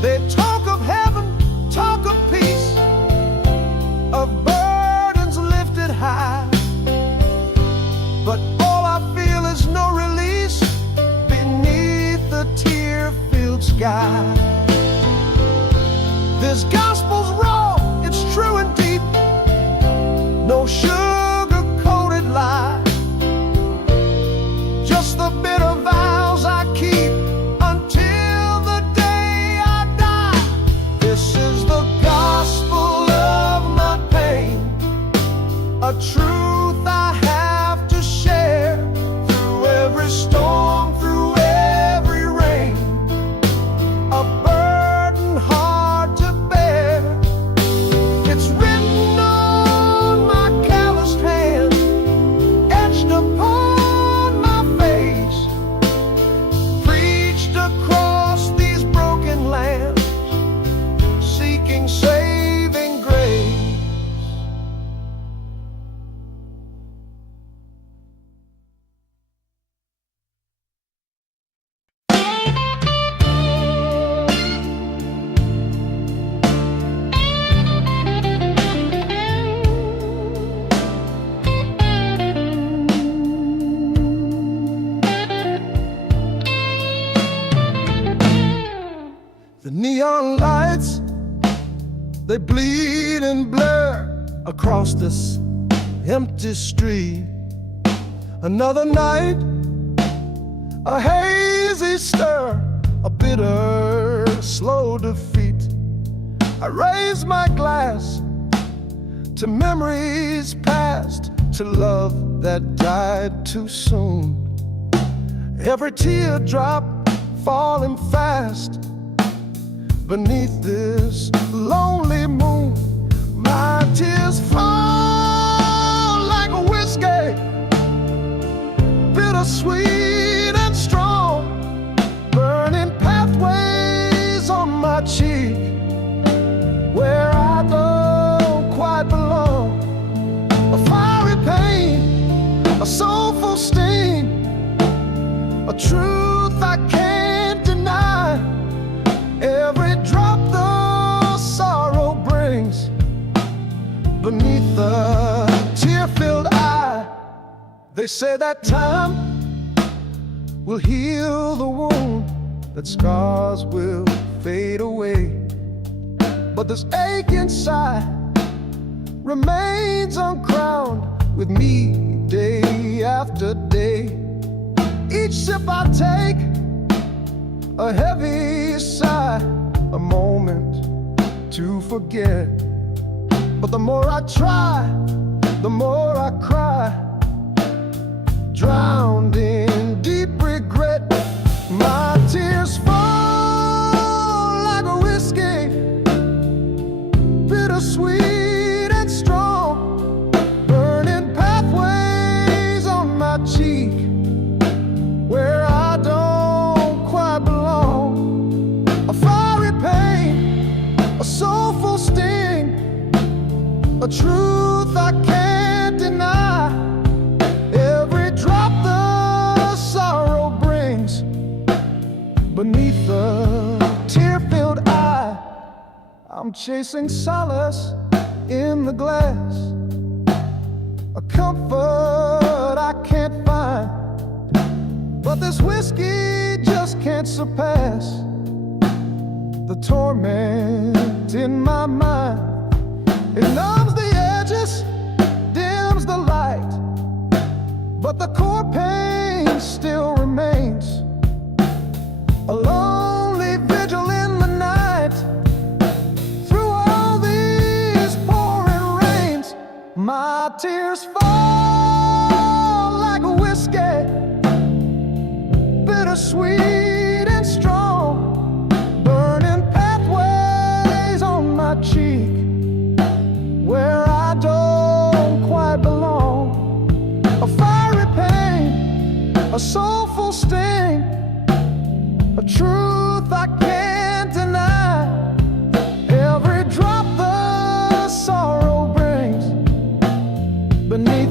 They talk of heaven, talk of peace, of burdens lifted high, but all I feel is no release beneath the tear-filled sky. This gospel's raw, it's true and deep, no sugar-coated lie, just the bitter vows I keep until the day I die. This is the gospel of my pain, a truth I have to share through every storm, through every rain, a burden hard to bear. It's written on my calloused hand, etched upon my face, preached across these broken lands, seeking saving grace. The neon lights, they bleed and blur across this empty street. Another night, a hazy stir, a bitter, slow defeat. I raise my glass to memories past, to love that died too soon. Every teardrop falling fast beneath this lonely moon. My tears fall like a whiskey, bittersweet and strong, burning pathways on my cheek where I don't quite belong. A fiery pain, a soulful sting, a truth I can't deny. Every drop the sorrow brings beneath the tear-filled eye. They say that time will heal the wound, that scars will fade away, but this ache inside remains uncrowned with me day after day. Each sip I take, a heavy sigh, a moment to forget. But the more I try, the more I cry, drowned in deep regret. My tears fall like a whiskey, bittersweet and strong, burning pathways on my cheek where I don't quite belong. A fiery pain, a soulful sting, a truth I can't deny. Every drop the sorrow brings beneath the tear-filled eye. I'm chasing solace in the glass, a comfort I can't find, but this whiskey just can't surpass the torment in my mind. It numbs the edges, dims the light, but the core pain still remains. A lonely vigil in the night, through all these pouring rains. My tears fall like a whiskey, bittersweet and strong, burning pathways on my cheek where I don't quite belong. A fiery pain, a soulful sting, a truth I can't deny. Every drop the sorrow brings beneath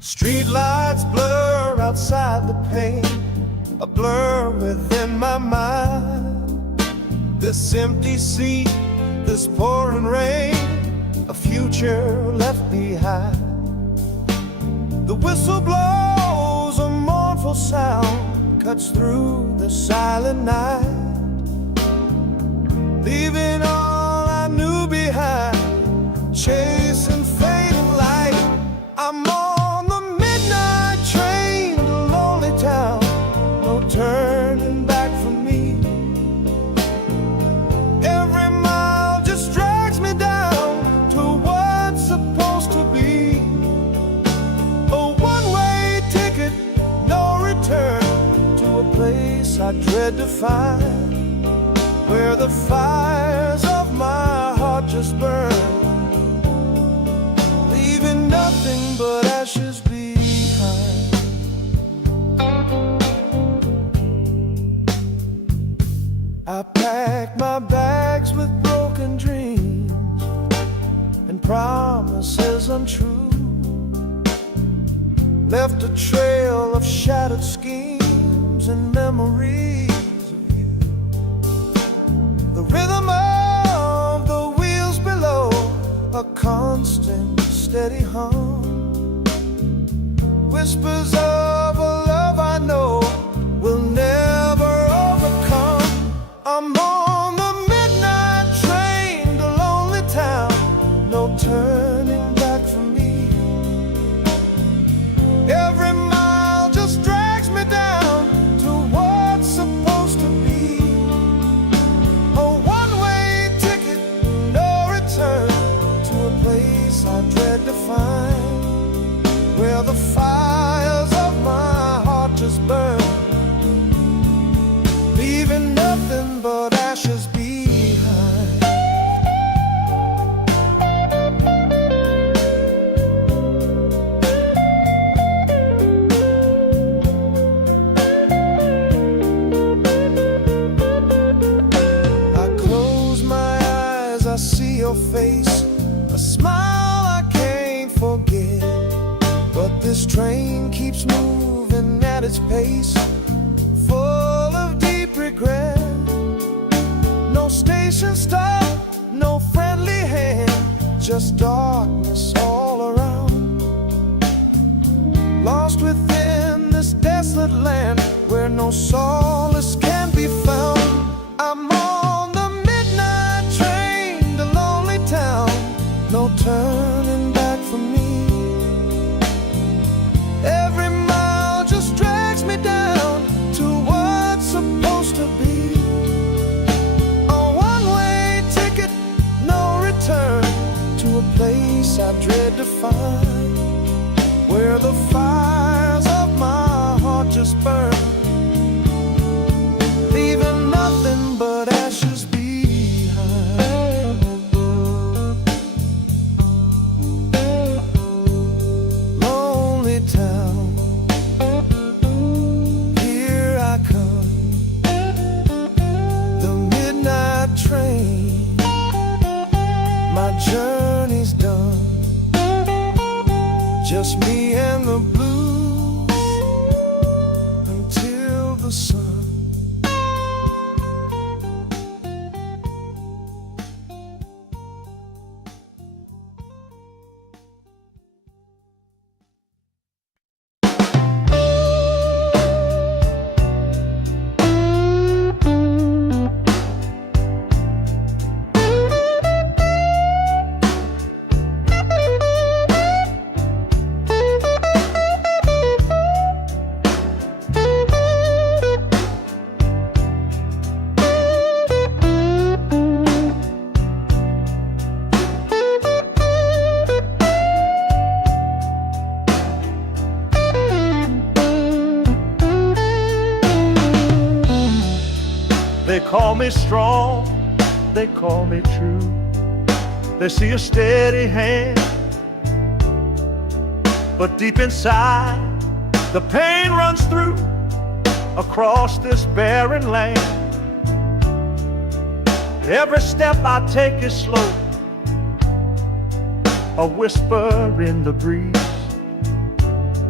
Streetlights blur outside the pane, a blur within my mind. This empty seat, this pouring rain, a future left behind. The whistle blows, a mournful sound cuts through the silent night, leaving all I knew behind, chasing fading light. I'm on the midnight train to lonely town, no turning back for me. Every mile just drags me down to what's supposed to be. A one-way ticket, no return, to a place I dread to find, where the fires of my heart just burn, leaving nothing but ashes behind. I packed my bags with broken dreams and promises untrue, left a trail of shattered schemes and memories of you. The rhythm of the wheels below, a constant steady hum, whispers of a love I know will never overcome. I'm on the midnight train to lonely town, no turning back for me. Every mile just drags me down to what's supposed to be. A one-way ticket, no return, to a place I dread to find, where the fires of my heart just burn, leaving nothing but ashes behind. I close my eyes, I see your face, a smile I can't forget. But this train keeps moving at its pace, full of deep regret. No station stop, no friendly hand, just darkness all around. Lost within this desolate land, where no solace can be found. I'm on the midnight train to lonely town, no turning back for me. Every mile just drags me down to what's supposed to be. A one-way ticket, no return, to a place I dread to find, where the fires of my heart just burn, leaving nothing but ashes behind. Lonely town, here I come, the midnight train, my journey's done, just me and the blues until the sun. They call me strong, they call me true. They see a steady hand, but deep inside the pain runs through across this barren land. Every step I take is slow, a whisper in the breeze.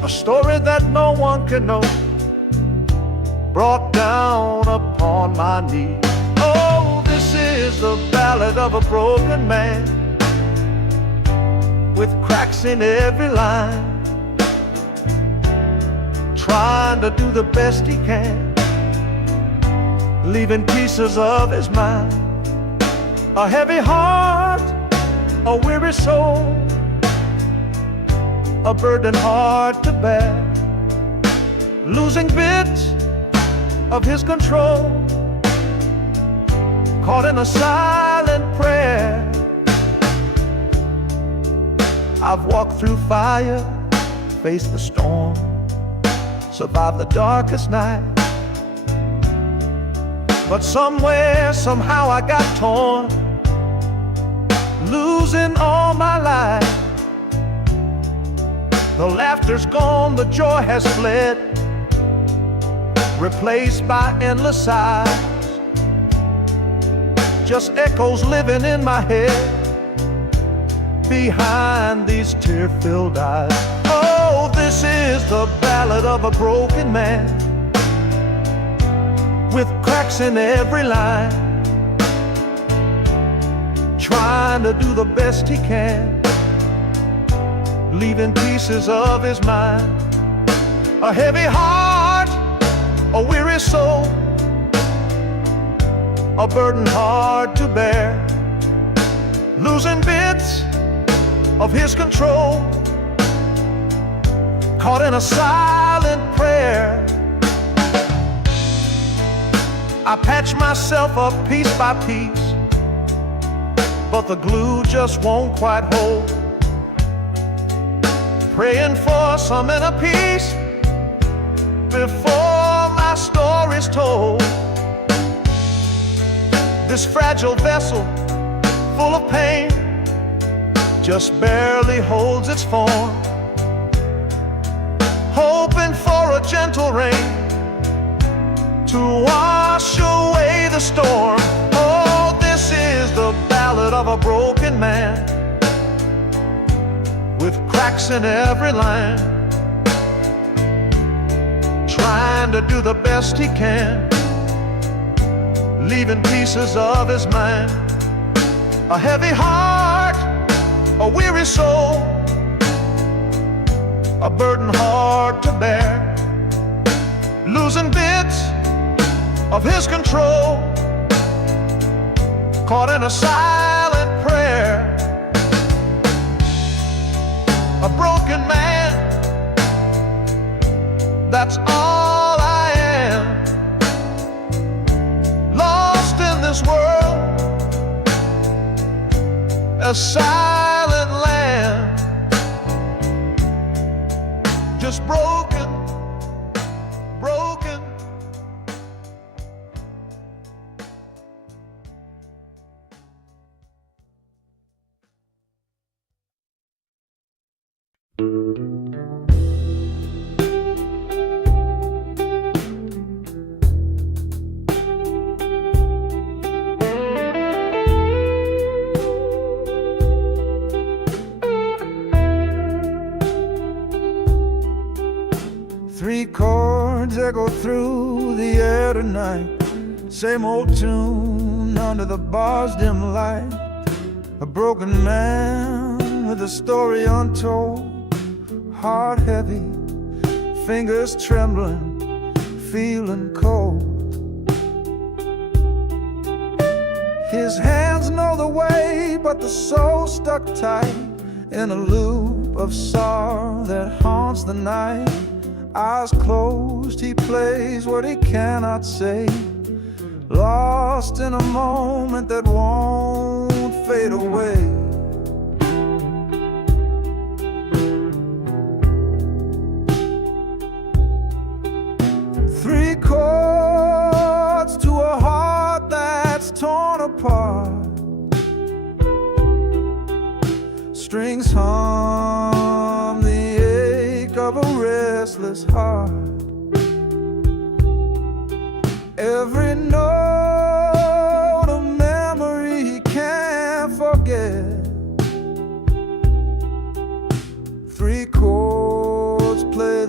a story that no one can know, brought down upon my knee. Oh, this is the ballad of a broken man, with cracks in every line, trying to do the best he can, leaving pieces of his mind. A heavy heart, a weary soul, a burden hard to bear, losing bits of his control, caught in a silent prayer. I've walked through fire, faced the storm, survived the darkest night, but somewhere, somehow I got torn, losing all my life. The laughter's gone, the joy has fled, replaced by endless sighs, just echoes living in my head behind these tear-filled eyes. Oh, this is the ballad of a broken man, with cracks in every line, trying to do the best he can, leaving pieces of his mind. A heavy heart, a weary soul, a burden hard to bear, losing bits of his control, caught in a silent prayer. I patch myself up piece by piece, but the glue just won't quite hold, praying for some inner peace before my story's told. This fragile vessel, full of pain, just barely holds its form, hoping for a gentle rain to wash away the storm. Oh, this is the ballad of a broken man, with cracks in every line, trying to do the best he can, leaving pieces of his mind. A heavy heart, a weary soul, a burden hard to bear, losing bits of his control, caught in a silent prayer. A broken man, that's all I am, lost in this world, a silent land, just broken, broken. Three chords echo through the air tonight, same old tune under the bar's dim light. A broken man with a story untold, heart heavy, fingers trembling, feeling cold. His hands know the way, but the soul stuck tight in a loop of sorrow that haunts the night. Eyes closed, he plays what he cannot say, lost in a moment that won't fade away. Three chords to a heart that's torn apart, strings hum the ache of a restless heart. Every note a memory he can't forget. Three chords play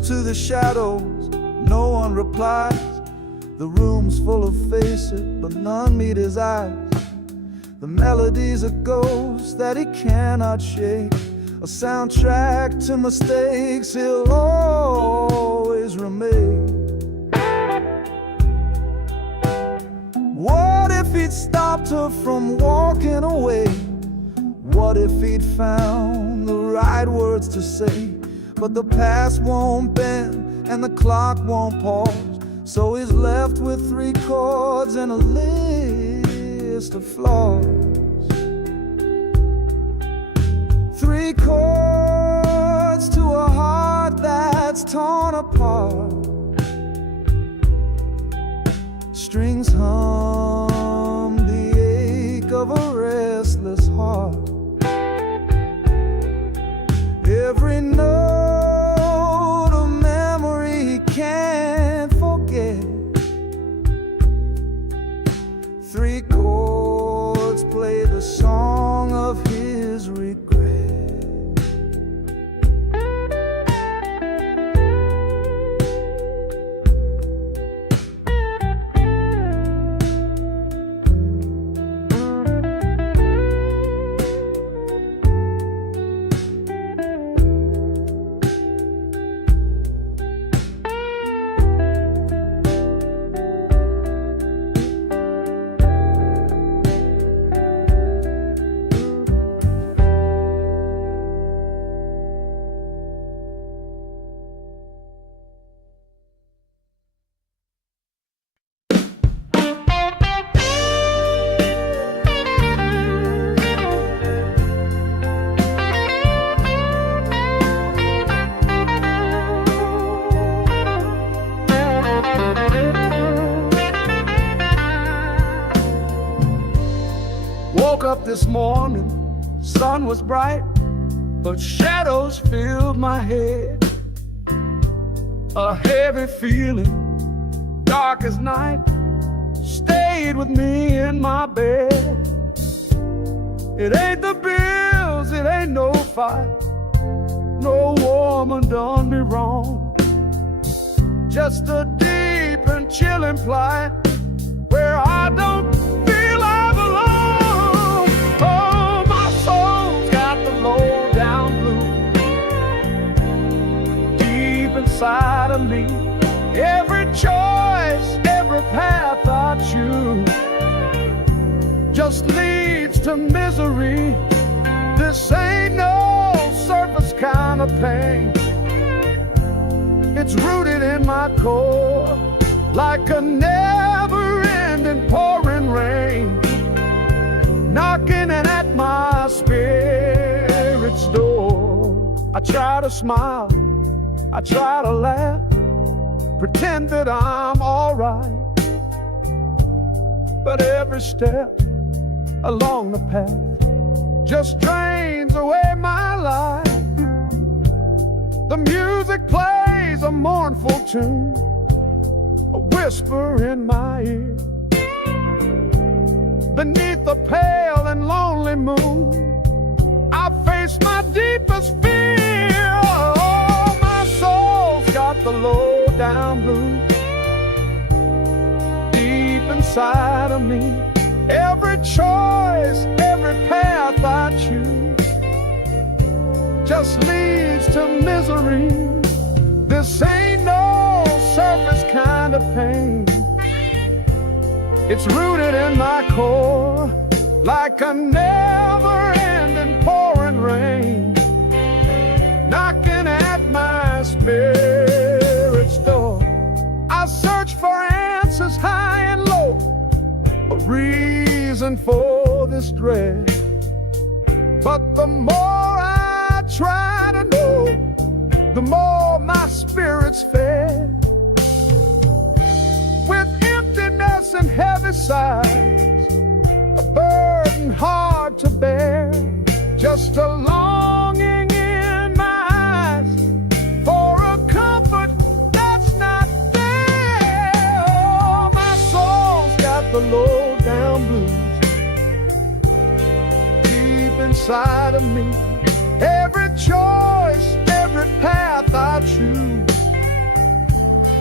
to the shadows, no one replies. The room's full of faces, but none meet his eyes. The melody's a ghost that he cannot shake, a soundtrack to mistakes he'll always remain. What if he'd stopped her from walking away? What if he'd found the right words to say? But the past won't bend and the clock won't pause, so he's left with 3 chords and a list of flaws. 3 chords to a heart that's torn apart. Strings hum the ache of a restless heart. Every note a memory he can't forget. 3 chords play the song of his regret. Woke up this morning, sun was bright, but shadows filled my head. A heavy feeling, dark as night, stayed with me in my bed. It ain't the bills, it ain't no fight, no woman done me wrong. Just a deep and chilling plight where I don't feel I belong. Oh, my soul's got the low down blues deep inside of me. Every choice, every path I choose just leads to misery. This ain't no surface kind of pain. It's rooted in my core like a never-ending pouring rain, knocking at my spirit's door. I try to smile, I try to laugh, pretend that I'm alright, but every step along the path just drains away my life. The music plays a mournful tune, a whisper in my ear. Beneath the pale and lonely moon, I face my deepest fear. Oh, my soul's got the low down blues deep inside of me. Every choice, every path I choose just leads to misery. This ain't no surface kind of pain. It's rooted in my core like a never-ending pouring rain, knocking at my spirit's door. I search for answers high and low, a reason for this dread, but the more I try to know, the more my spirit's fed. With emptiness and heavy sighs, a burden hard to bear, just a longing in my eyes for a comfort that's not there. Oh, my soul's got the low down blues deep inside of me. Every choice, every path I choose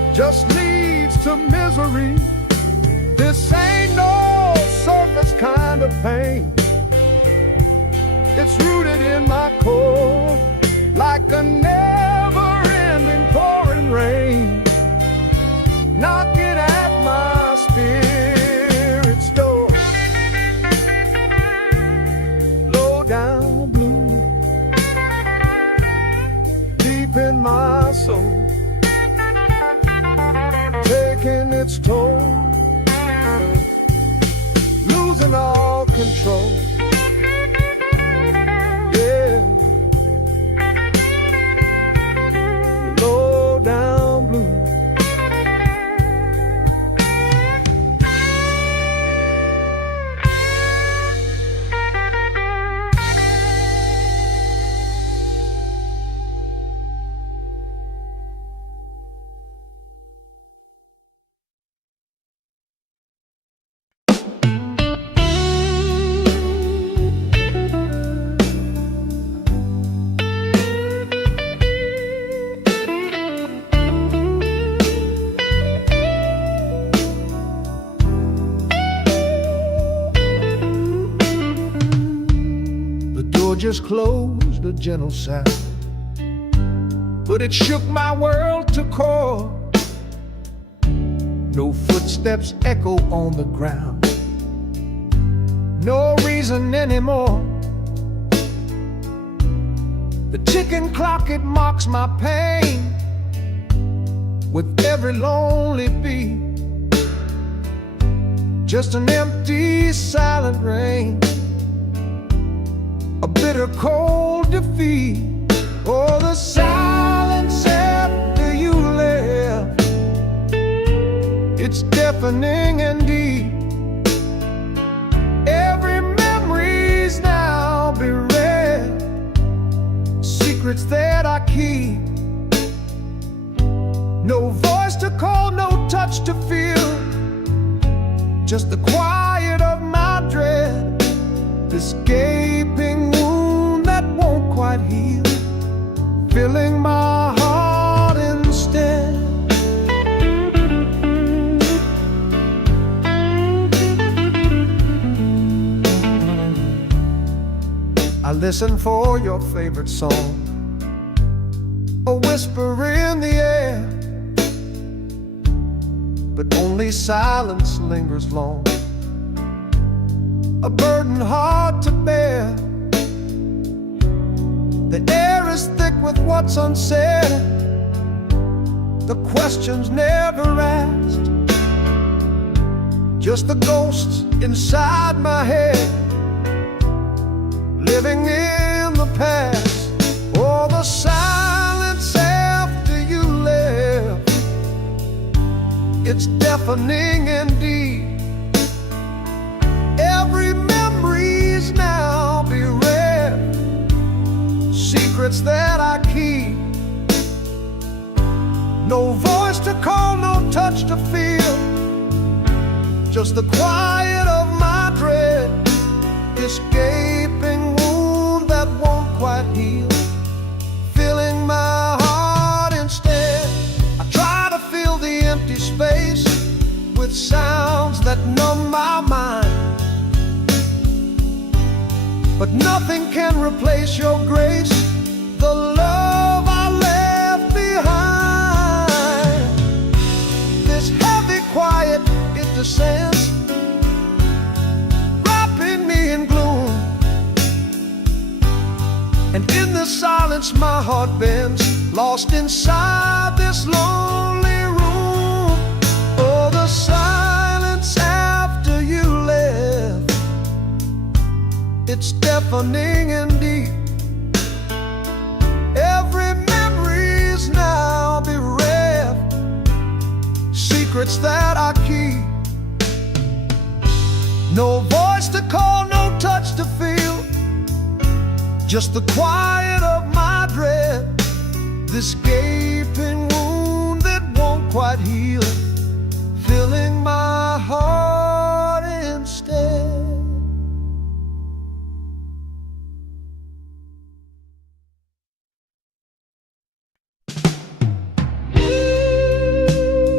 just leads to misery. This ain't no surface kind of pain. It's rooted in my core, like a never-ending pouring rain, knocking at my spirit's door. Low down blue, deep in my soul, taking its toll, losing all control. Yeah, low down blue. Just closed, a gentle sound, but it shook my world to core. No footsteps echo on the ground, no reason anymore. The ticking clock, it mocks my pain with every lonely beat. Just an empty, silent rain, a bitter cold defeat. Oh, the silence after you left, it's deafening and deep. Every memory's now bereft, secrets that I keep. No voice to call, no touch to feel, just the quiet of my dread. This gaping wound that won't quite heal, filling my heart instead. I listen for your favorite song, a whisper in the air, but only silence lingers long, a burden hard to bear. The air is thick with what's unsaid, the questions never asked, just the ghosts inside my head, living in the past. Oh, the silence after you left, it's deafening indeed. Every memory's now bereft, secrets that I keep. No voice to call, no touch to feel, just the quiet of my dread. This gaping wound that won't quite heal, filling my heart instead. I try to fill the empty space with sounds that numb my mind, but nothing can replace your grace, the love I left behind. This heavy quiet, it descends, wrapping me in gloom, and in the silence my heart bends, lost inside this lonely room. Oh, the silence after you left, it's deafening and deep. Every memory's now bereft, secrets that I keep. No voice to call, no touch to feel, just the quiet of my dread. This gaping wound that won't quite heal, filling my heart instead.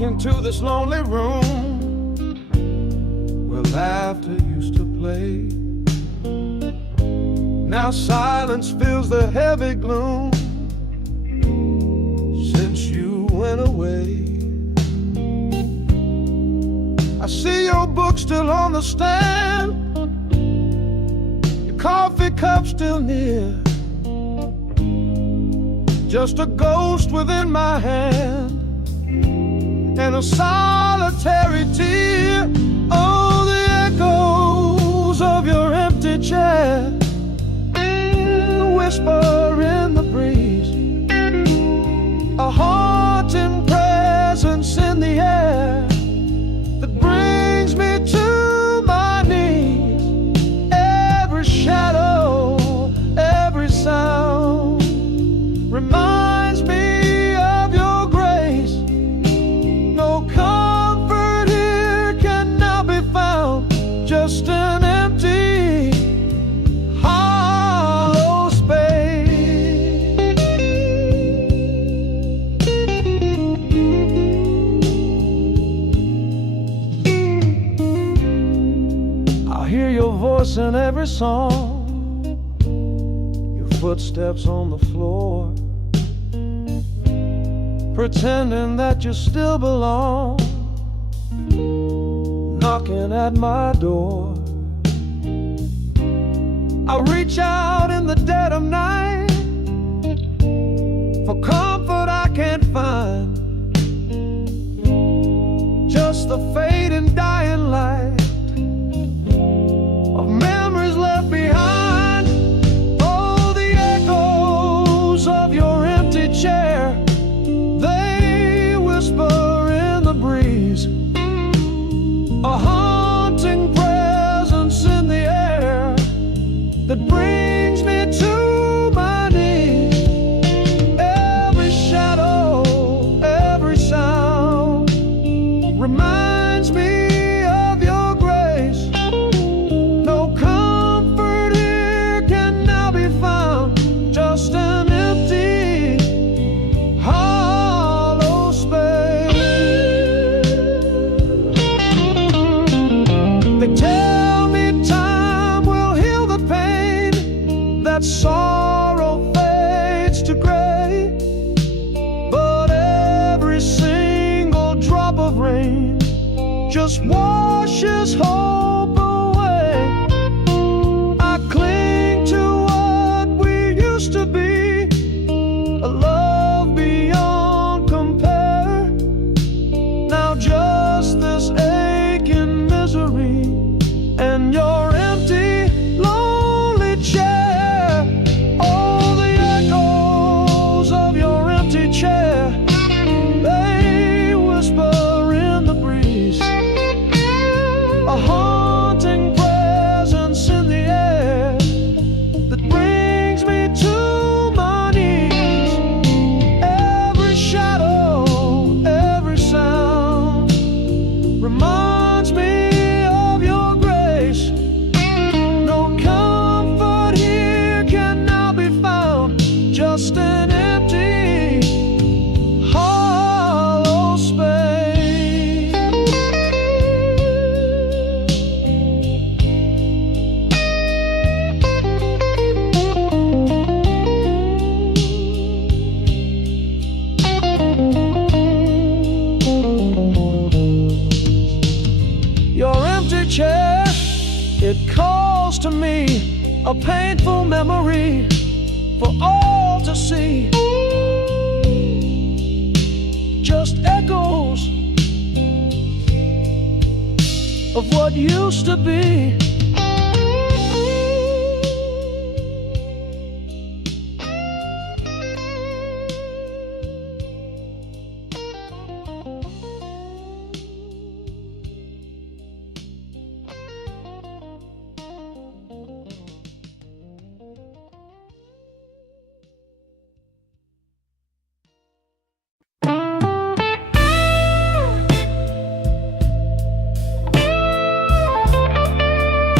walk into this lonely room where laughter used to play. Now silence fills the heavy gloom since you went away. I see your book still on the stand, your coffee cup still near, just a ghost within my hand and a solitary tear. Oh, the echoes of your empty chair, the whisper in the breeze, a haunting presence in the air that brings me to my knees. Every shadow, every sound reminds me of your grace. No comfort here can now be found, just an empty, hollow space. I hear your voice in every song, your footsteps on the floor, pretending that you still belong, knocking at my door. I reach out in the dead of night for comfort I can't find, just the fading dying light of memories left behind. Oh, the echoes of your empty chair, they whisper in the breeze, a haunting presence in the air that brings me to my knees. Every shadow, every sound reminds me of your grace. No comfort here can now be found, just an empty, hollow space. They tell me time will heal the pain, that sorrow fades to gray, but every single drop of rain just washes hope away. I cling to what we used to be, a love beyond compare. Now just this aching misery and your empty, lonely chair. Oh, the echoes of your empty chair, they whisper in the breeze, a haunting presence in the air that brings me to my knees. Every shadow, every sound reminds me of your grace. No comfort here can now be found, just an empty, hollow space. Your empty chair, it calls to me, a painful memory for all to see. Just echoes of what used to be.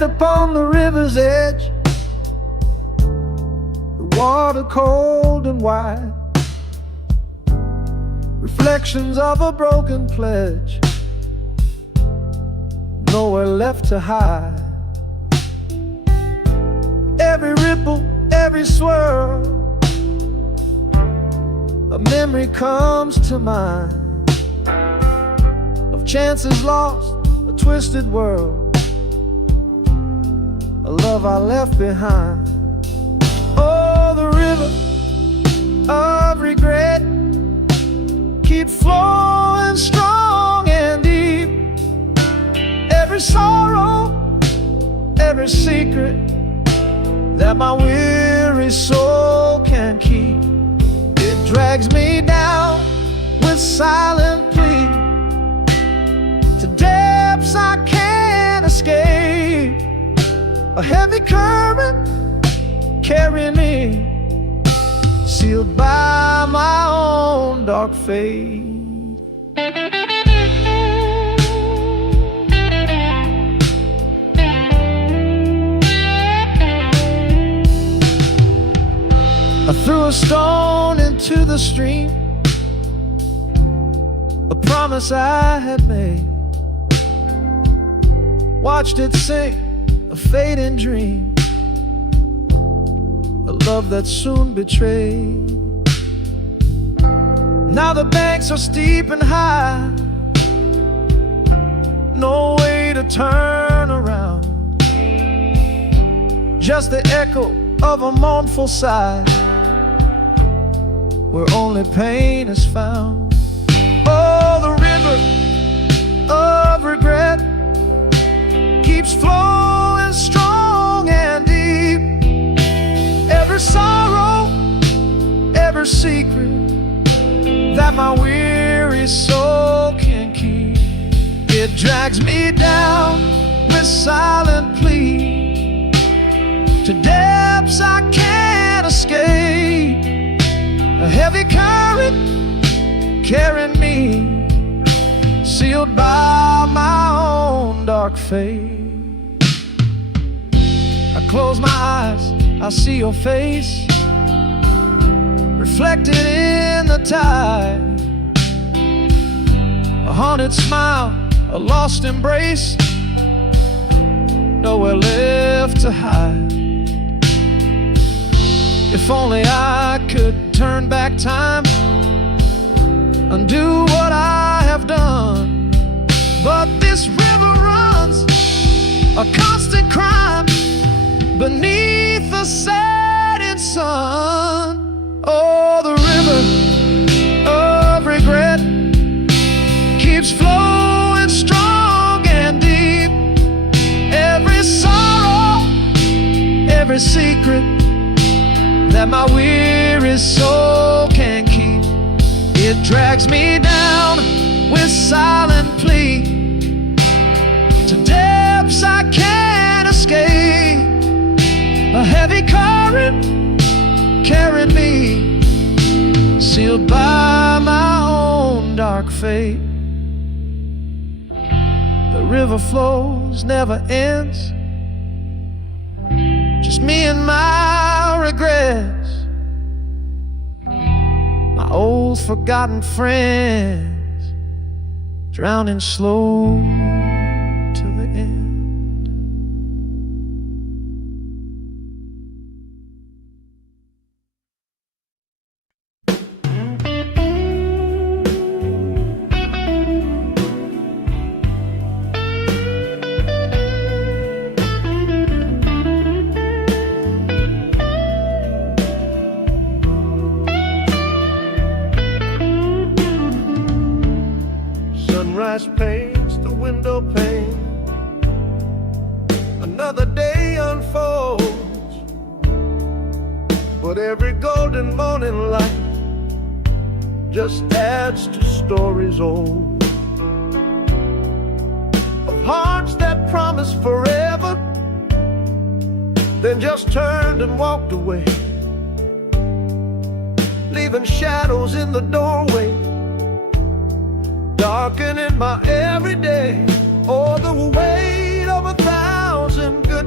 stand upon the river's edge, the water cold and wide, reflections of a broken pledge, nowhere left to hide. Every ripple, every swirl, a memory comes to mind of chances lost, a twisted world, a love I left behind. Oh, the river of regret keeps flowing strong and deep. Every sorrow, every secret that my weary soul can keep, it drags me down with silent plea to depths I can't escape. A heavy current carrying me, sealed by my own dark fate. I threw a stone into the stream, a promise I had made, watched it sink, a fading dream, a love that soon betrayed. Now the banks are steep and high, no way to turn around, just the echo of a mournful sigh, where only pain is found. Oh, the river of regret keeps flowing strong and deep. Every sorrow, every secret that my weary soul can keep, it drags me down with silent plea to depths I can't escape. A heavy current carrying me, sealed by my own dark fate. I close my eyes, I see your face reflected in the tide, a haunted smile, a lost embrace, nowhere left to hide. If only I could turn back time, undo what I have done, but this river runs a constant crime beneath the setting sun. Oh, the river of regret keeps flowing strong and deep. Every sorrow, every secret that my weary soul can keep, it drags me down with silent plea to depths I can't escape. A heavy current carrying me, sealed by my own dark fate. The river flows, never ends, just me and my regrets, my old forgotten friends, drowning slow till the end. Sunrise paints the window pane, another day unfolds, but every golden morning light just adds to stories old, of hearts that promised forever, then just turned and walked away, leaving shadows in the doorway, darkening my everyday. Oh, the weight of 1,000 good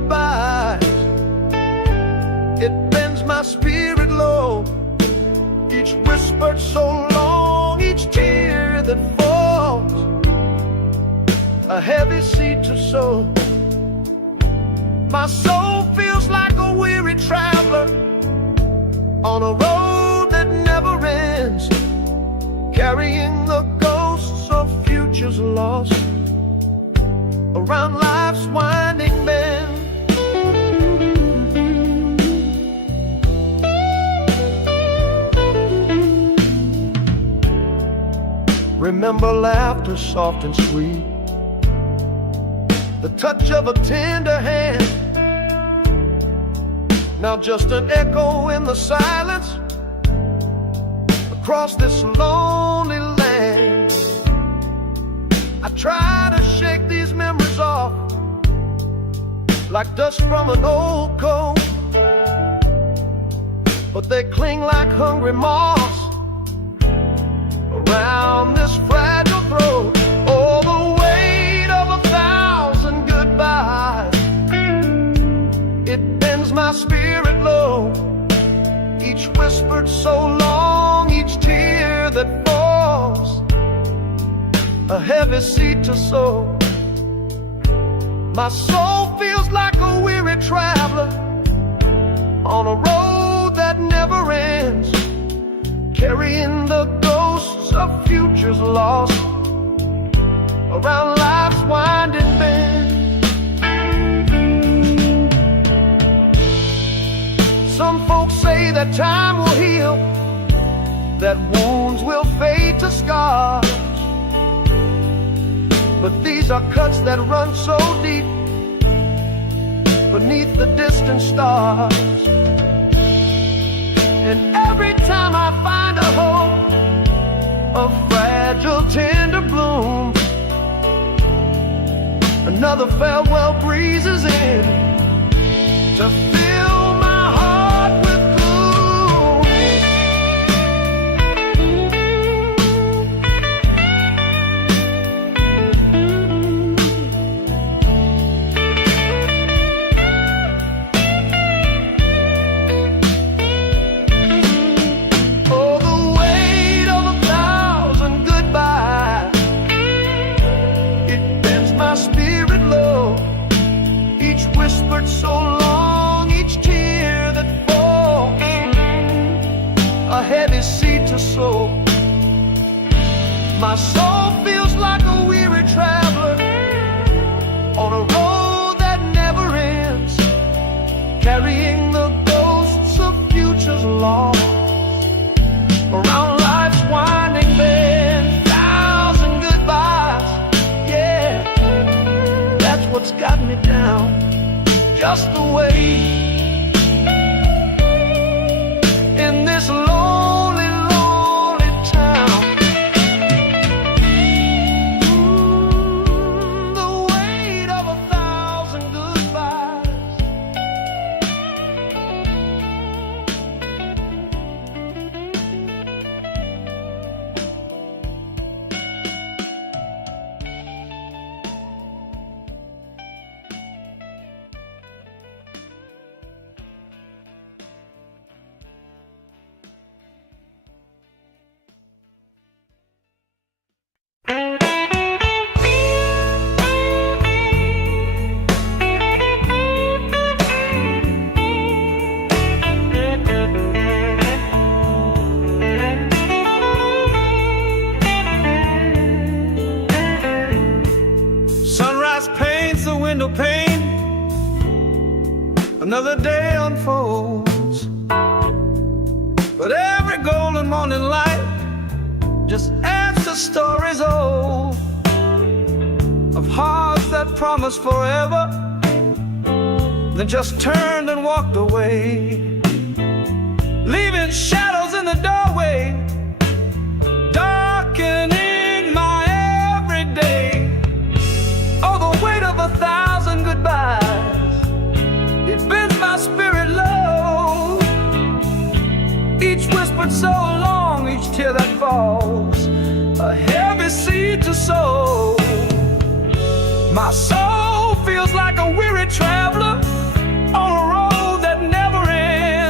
It bends my spirit low, each whispered so long, each tear that falls, a heavy seed to sow. My soul feels like a weary traveler on a road that never ends, carrying the ghosts of futures lost around life's winding bend. Remember laughter soft and sweet, the touch of a tender hand. Now just an echo in the silence across this lonely land. I try to shake these memories off like dust from an old coat, but they cling like hungry moths around this fragile throat. Oh, the weight of 1,000 goodbyes, it bends my spirit low, each whispered so long, each tear that falls, a heavy seed to sow. My soul feels like a weary traveler on a road that never ends, carrying the ghosts of futures lost around life's winding bend. Some folks say that time will heal, that wounds will fade to scars, but these are cuts that run so deep beneath the distant stars. And every time I find a hope, a fragile tender bloom, another farewell breezes in to fill my heart with gloom. Oh, the weight of 1,000 goodbyes, it bends my spirit low, each whispered so long, each tear that falls, a heavy seed to sow. My soul feels like a weary traveler on a road that never ends, carrying the ghosts of futures lost around life's winding bend. 1,000 goodbyes, yeah, that's what's got me down, just the way in this lonely, lonely town. The weight of 1,000 goodbyes. Sunrise paints the window pane, another day unfolds, but every golden morning light just adds to stories old of hearts that promised forever, then just turned and walked away, leaving shadows in the doorway, darkening my everyday. Oh, the weight of 1,000 goodbyes, it bends my spirit low, each whispered so long, each tear that falls, a heavy seed to sow. My soul feels like a weary traveler on a road that never ends,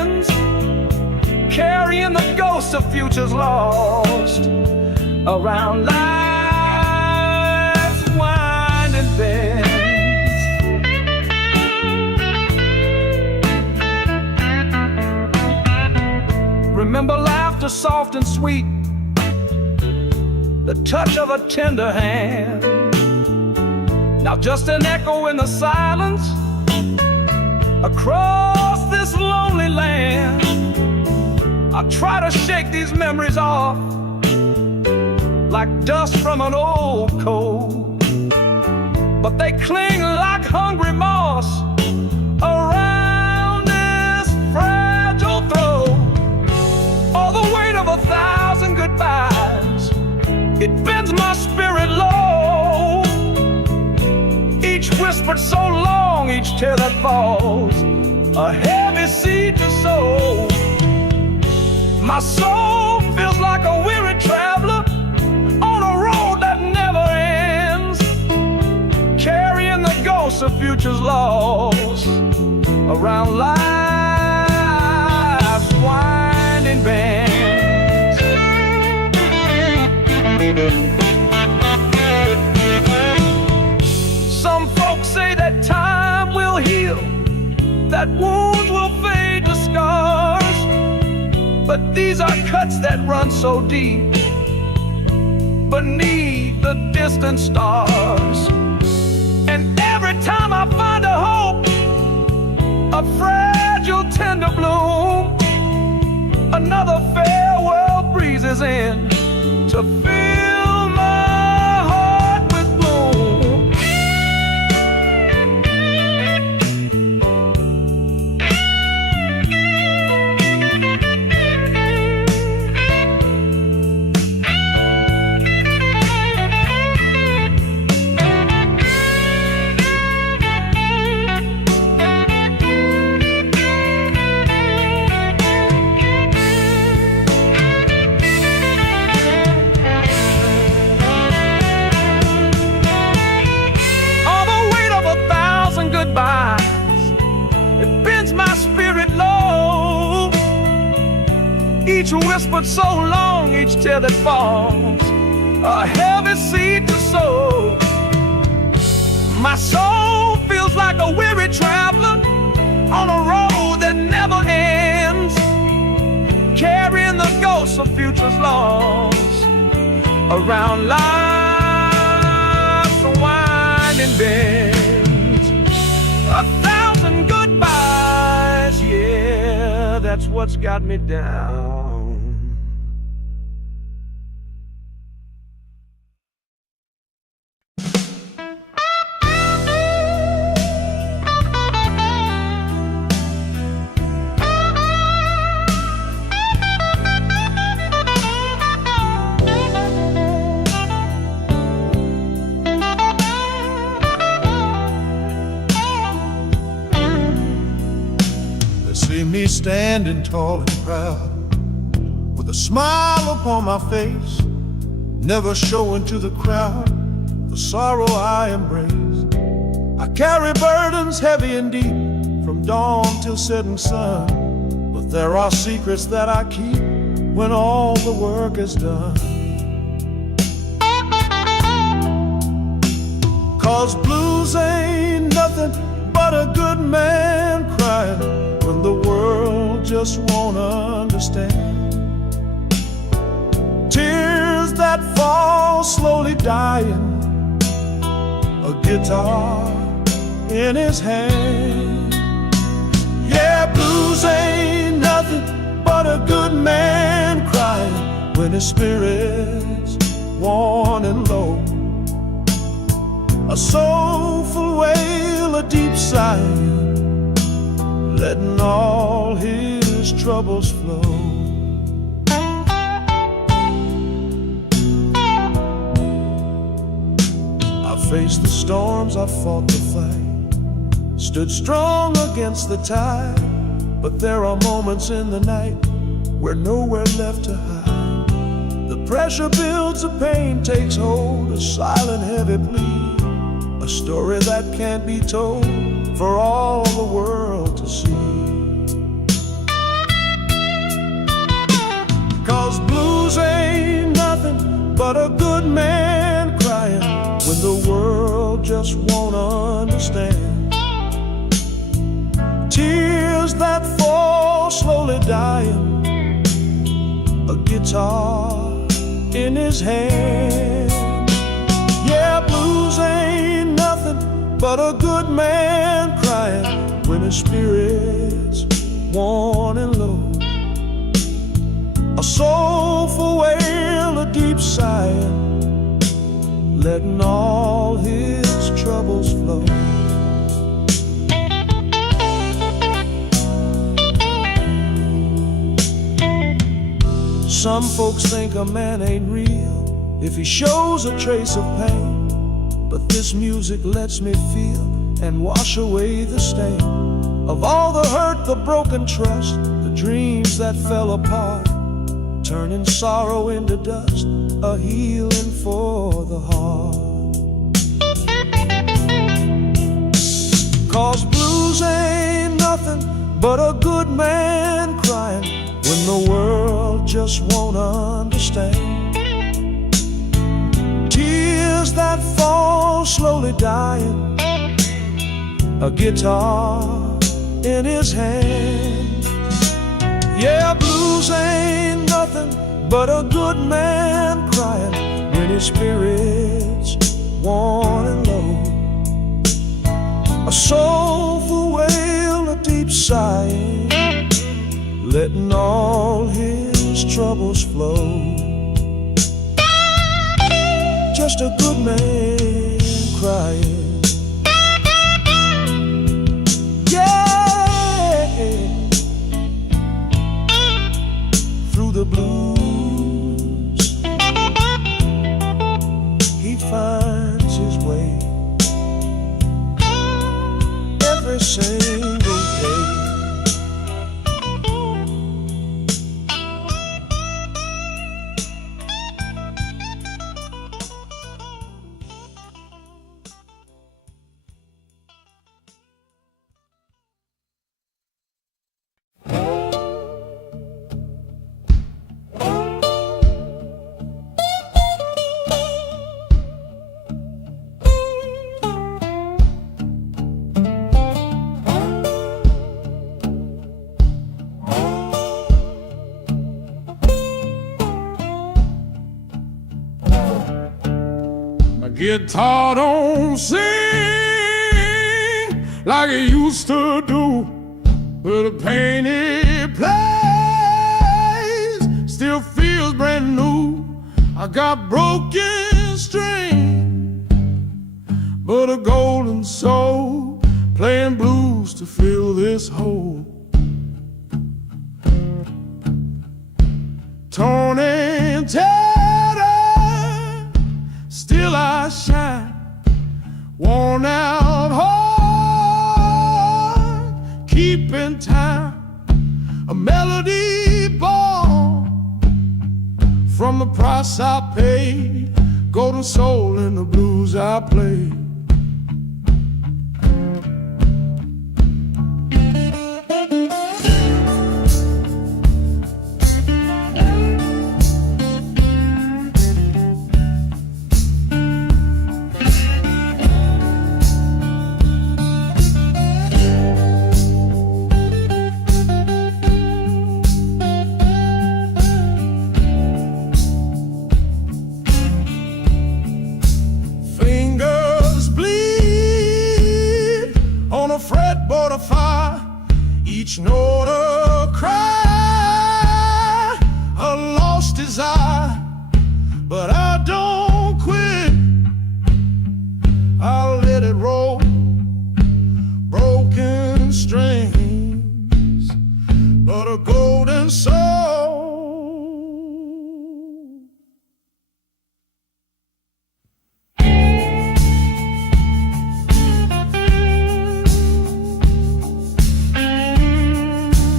futures lost around life's winding bends. Remember laughter soft and sweet, the touch of a tender hand. Now just an echo in the silence across this lonely land. I try to shake these memories off like dust from an old coat, but they cling like hungry moss around this fragile throat. All the weight of 1,000 goodbyes, it bends my spirit low. Each whispered so long, each tear that falls, a heavy seed to sow. My soul feels like a weary traveler on a road that never ends, carrying the ghosts of futures lost around life's winding bends. Some folks say that time will heal, that wounds will fade to scars, but these are cuts that run so deep beneath the distant stars. And every time I find a hope, a fragile tender bloom, another farewell breezes in to fill my heart with gloom. It bends my spirit low. Each whispered so long, each tear that falls, a heavy seed to sow. My soul feels like a weary traveler on a road that never ends, carrying the ghosts of futures lost around life's winding bend. 1,000 goodbyes, yeah, that's what's got me down. See me standing tall and proud, with a smile upon my face, never showing to the crowd the sorrow I embrace. I carry burdens heavy and deep, from dawn till setting sun, but there are secrets that I keep when all the work is done. 'Cause blues ain't nothing but a good man crying when the world just won't understand. Tears that fall slowly dying, a guitar in his hand. Yeah, blues ain't nothing but a good man crying when his spirit's worn and low. A soulful wail, a deep sigh, letting all his troubles flow. I faced the storms, I fought the fight, stood strong against the tide, but there are moments in the night where nowhere left to hide. The pressure builds, the pain takes hold, a silent heavy plea, a story that can't be told for all the world to see. 'Cause blue blues ain't nothing but a good man crying when the world just won't understand. Tears that fall slowly dying, a guitar in his hand. Yeah, blues ain't nothing but a good man crying when his spirit's worn and low. A soulful wail, a deep sighing, letting all his troubles flow. Some folks think a man ain't real if he shows a trace of pain, but this music lets me feel and wash away the stain of all the hurt, the broken trust, the dreams that fell apart, turning sorrow into dust, a healing for the heart. 'Cause blues ain't nothing but a good man crying when the world just won't understand. Tears that fall slowly dying, a guitar in his hand. Yeah, blues ain't nothing but a good man crying when his spirit's worn and low. A soulful wail, a deep sighing, letting all his troubles flow. Just a good man crying. Yeah, through the blues he finds his way every single day. Guitar don't sing like it used to do, but the pain it plays still feels brand new. I got broken string, but a golden soul playing blues to fill this hole. Torn and tattered, still I shine, worn out heart, keeping time, a melody born from the price I paid, golden soul in the blues I play. Each note a cry, a lost desire, but I don't quit. I'll let it roll, broken strings, but a golden soul.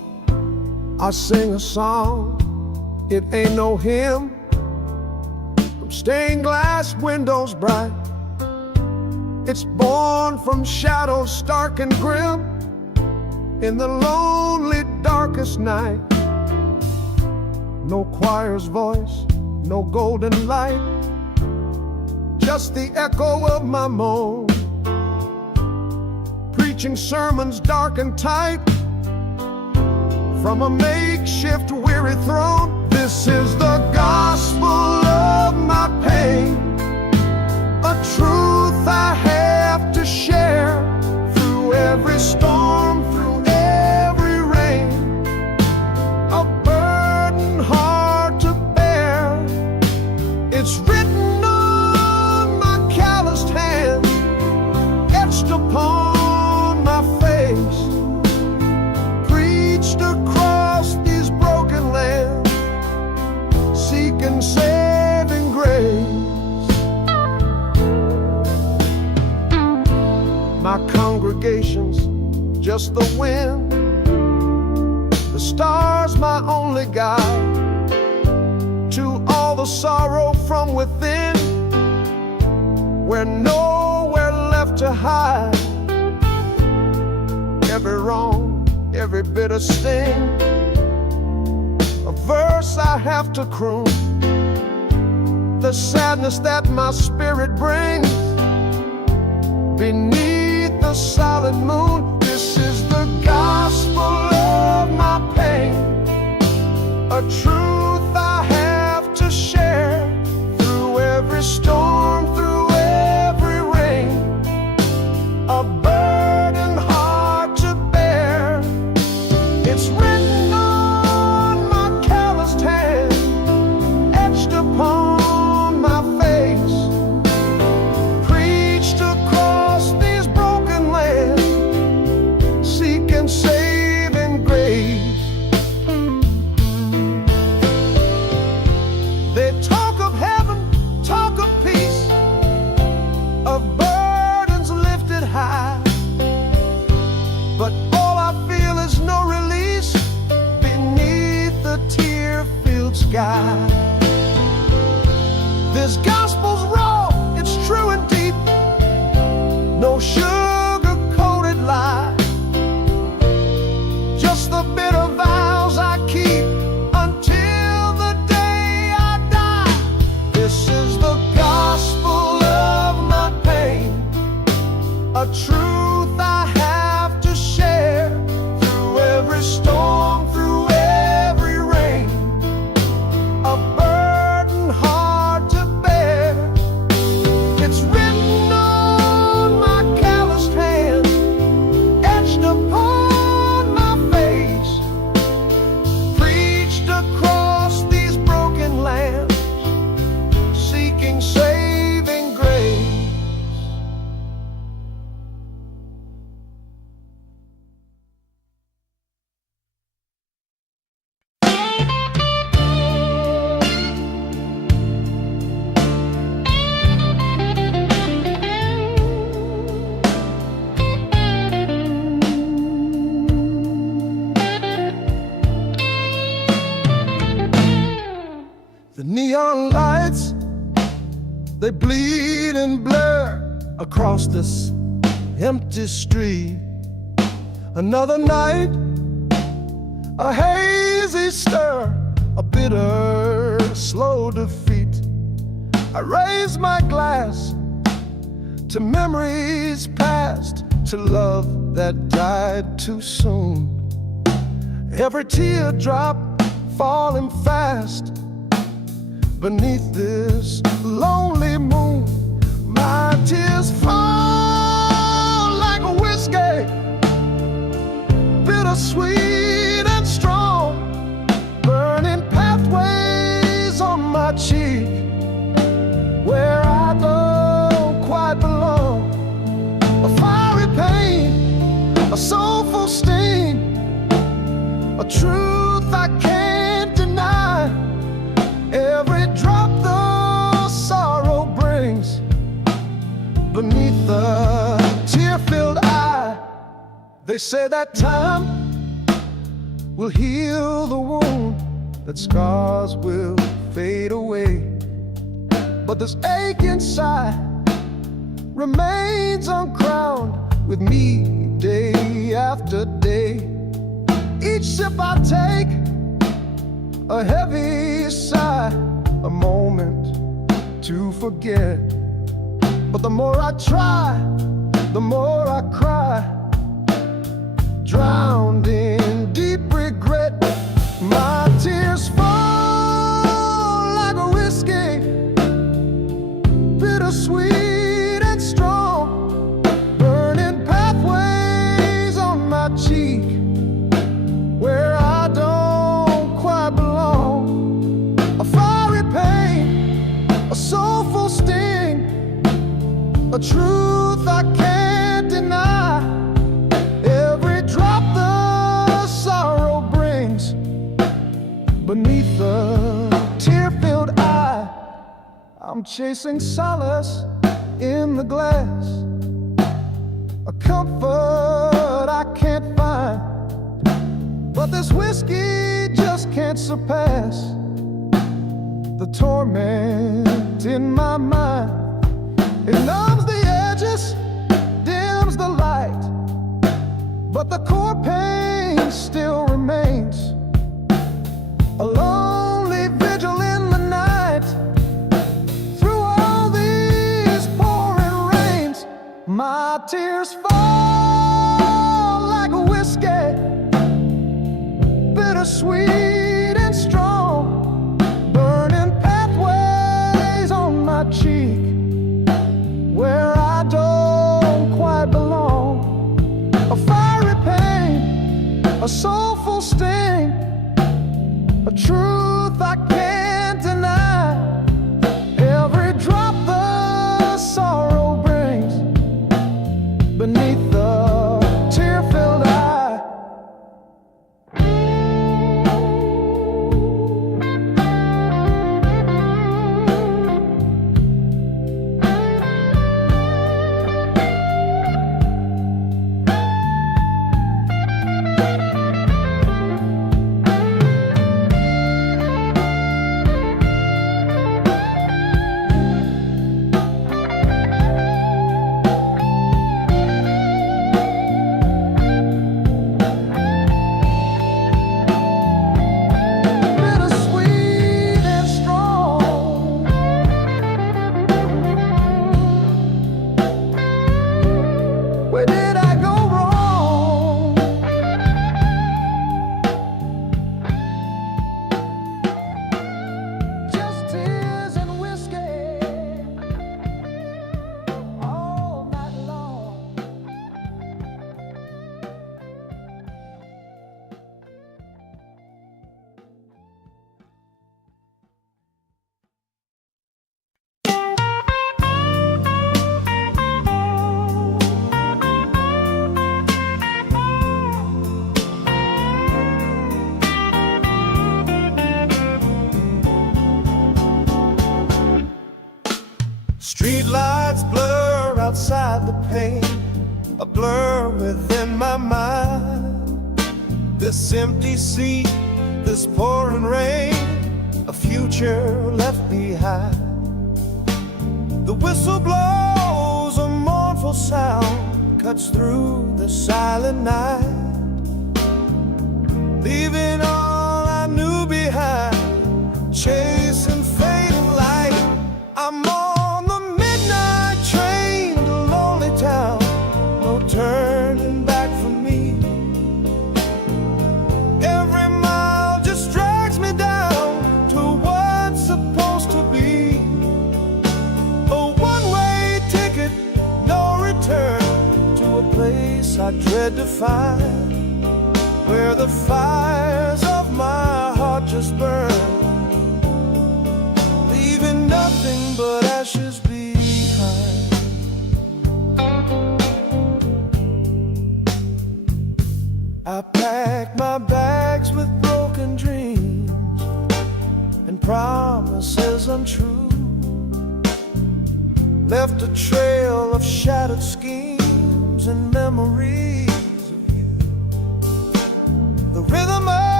I sing a song, it ain't no hymn, from stained glass windows bright. It's born from shadows stark and grim, in the lonely darkest night. No choir's voice, no golden light, just the echo of my moan, preaching sermons dark and tight from a makeshift weary throne. This is the gospel of my pain, a truth I have to share through every storm, through every rain, a burden hard to bear. It's written on my calloused hand, etched upon my face, preached across these broken lands, seeking saving grace. My congregation's just the wind, the stars my only guide to all the sorrow from within, where nowhere left to hide. Every wrong, every bitter sting, a verse I have to croon, the sadness that my spirit brings beneath the solid moon. This is the gospel of my pain, a truth I have to share through every storm, through every rain, a burden hard to bear. It's written on my calloused hand, etched upon my face, preached across these broken lands, seeking saving grace. They talk of heaven, talk of peace, of burdens lifted high, but all I feel is no release beneath the tear-filled sky. This gospel's raw, it's true and deep, no sugar-coated lie, just the bitter vows I keep until the day I die. This is the gospel of my pain, a truth I have to share through every storm, through every rain, a burden hard to bear. It's written on my calloused hand, etched upon my face, preached across these broken lands, seeking saving grace. The neon lights, they bleed and blur across this empty street. Another night, a hazy stir, a bitter, slow defeat. I raise my glass to memories past, to love that died too soon. Every teardrop falling fast beneath this lonely moon. My tears fall like a whiskey, bittersweet and strong, burning pathways on my cheek, where I don't quite belong. A fiery pain, a soulful sting, a truth I can't deny. Every drop the sorrow brings beneath the tear-filled eye. They say that time will heal the wound, that scars will fade away. But this ache inside remains uncrowned with me day after day. Each sip I take, a heavy sigh, a moment to forget. But the more I try, the more I cry, drowned in deep regret. My tears fall like a whiskey, bittersweet and strong, burning pathways on my cheek where I don't quite belong. A fiery pain, a soulful sting, a truth I can't deny. Every drop the sorrow brings beneath the tear-filled eye. I'm chasing solace in the glass, a comfort I can't find. But this whiskey just can't surpass the torment in my mind. It numbs the edges, dims the light, but the core pain still remains. A lonely vigil in the night, through all these pouring rains. My tears fall like a whiskey, bittersweet and strong, burning pathways on my cheek where I don't quite belong. A fiery pain, a soulful sting, a truth I can't deny. Every drop the sorrow brings beneath the tear-filled eye. Street lights blur outside the pane, a blur within my mind. This empty seat, this pouring rain, a future left behind. The whistle blows, a mournful sound cuts through the silent night, leaving all I knew behind, chasing fading light. I'm on the midnight train to lonely town, no turning back for me. Every mile just drags me down to what's supposed to be a one-way ticket, no return, to a place I dread to find, where the fires of my heart just burn, leaving nothing but ashes behind. I packed my bags with broken dreams and promises untrue, left a trail of shattered schemes and memories of you. The rhythm of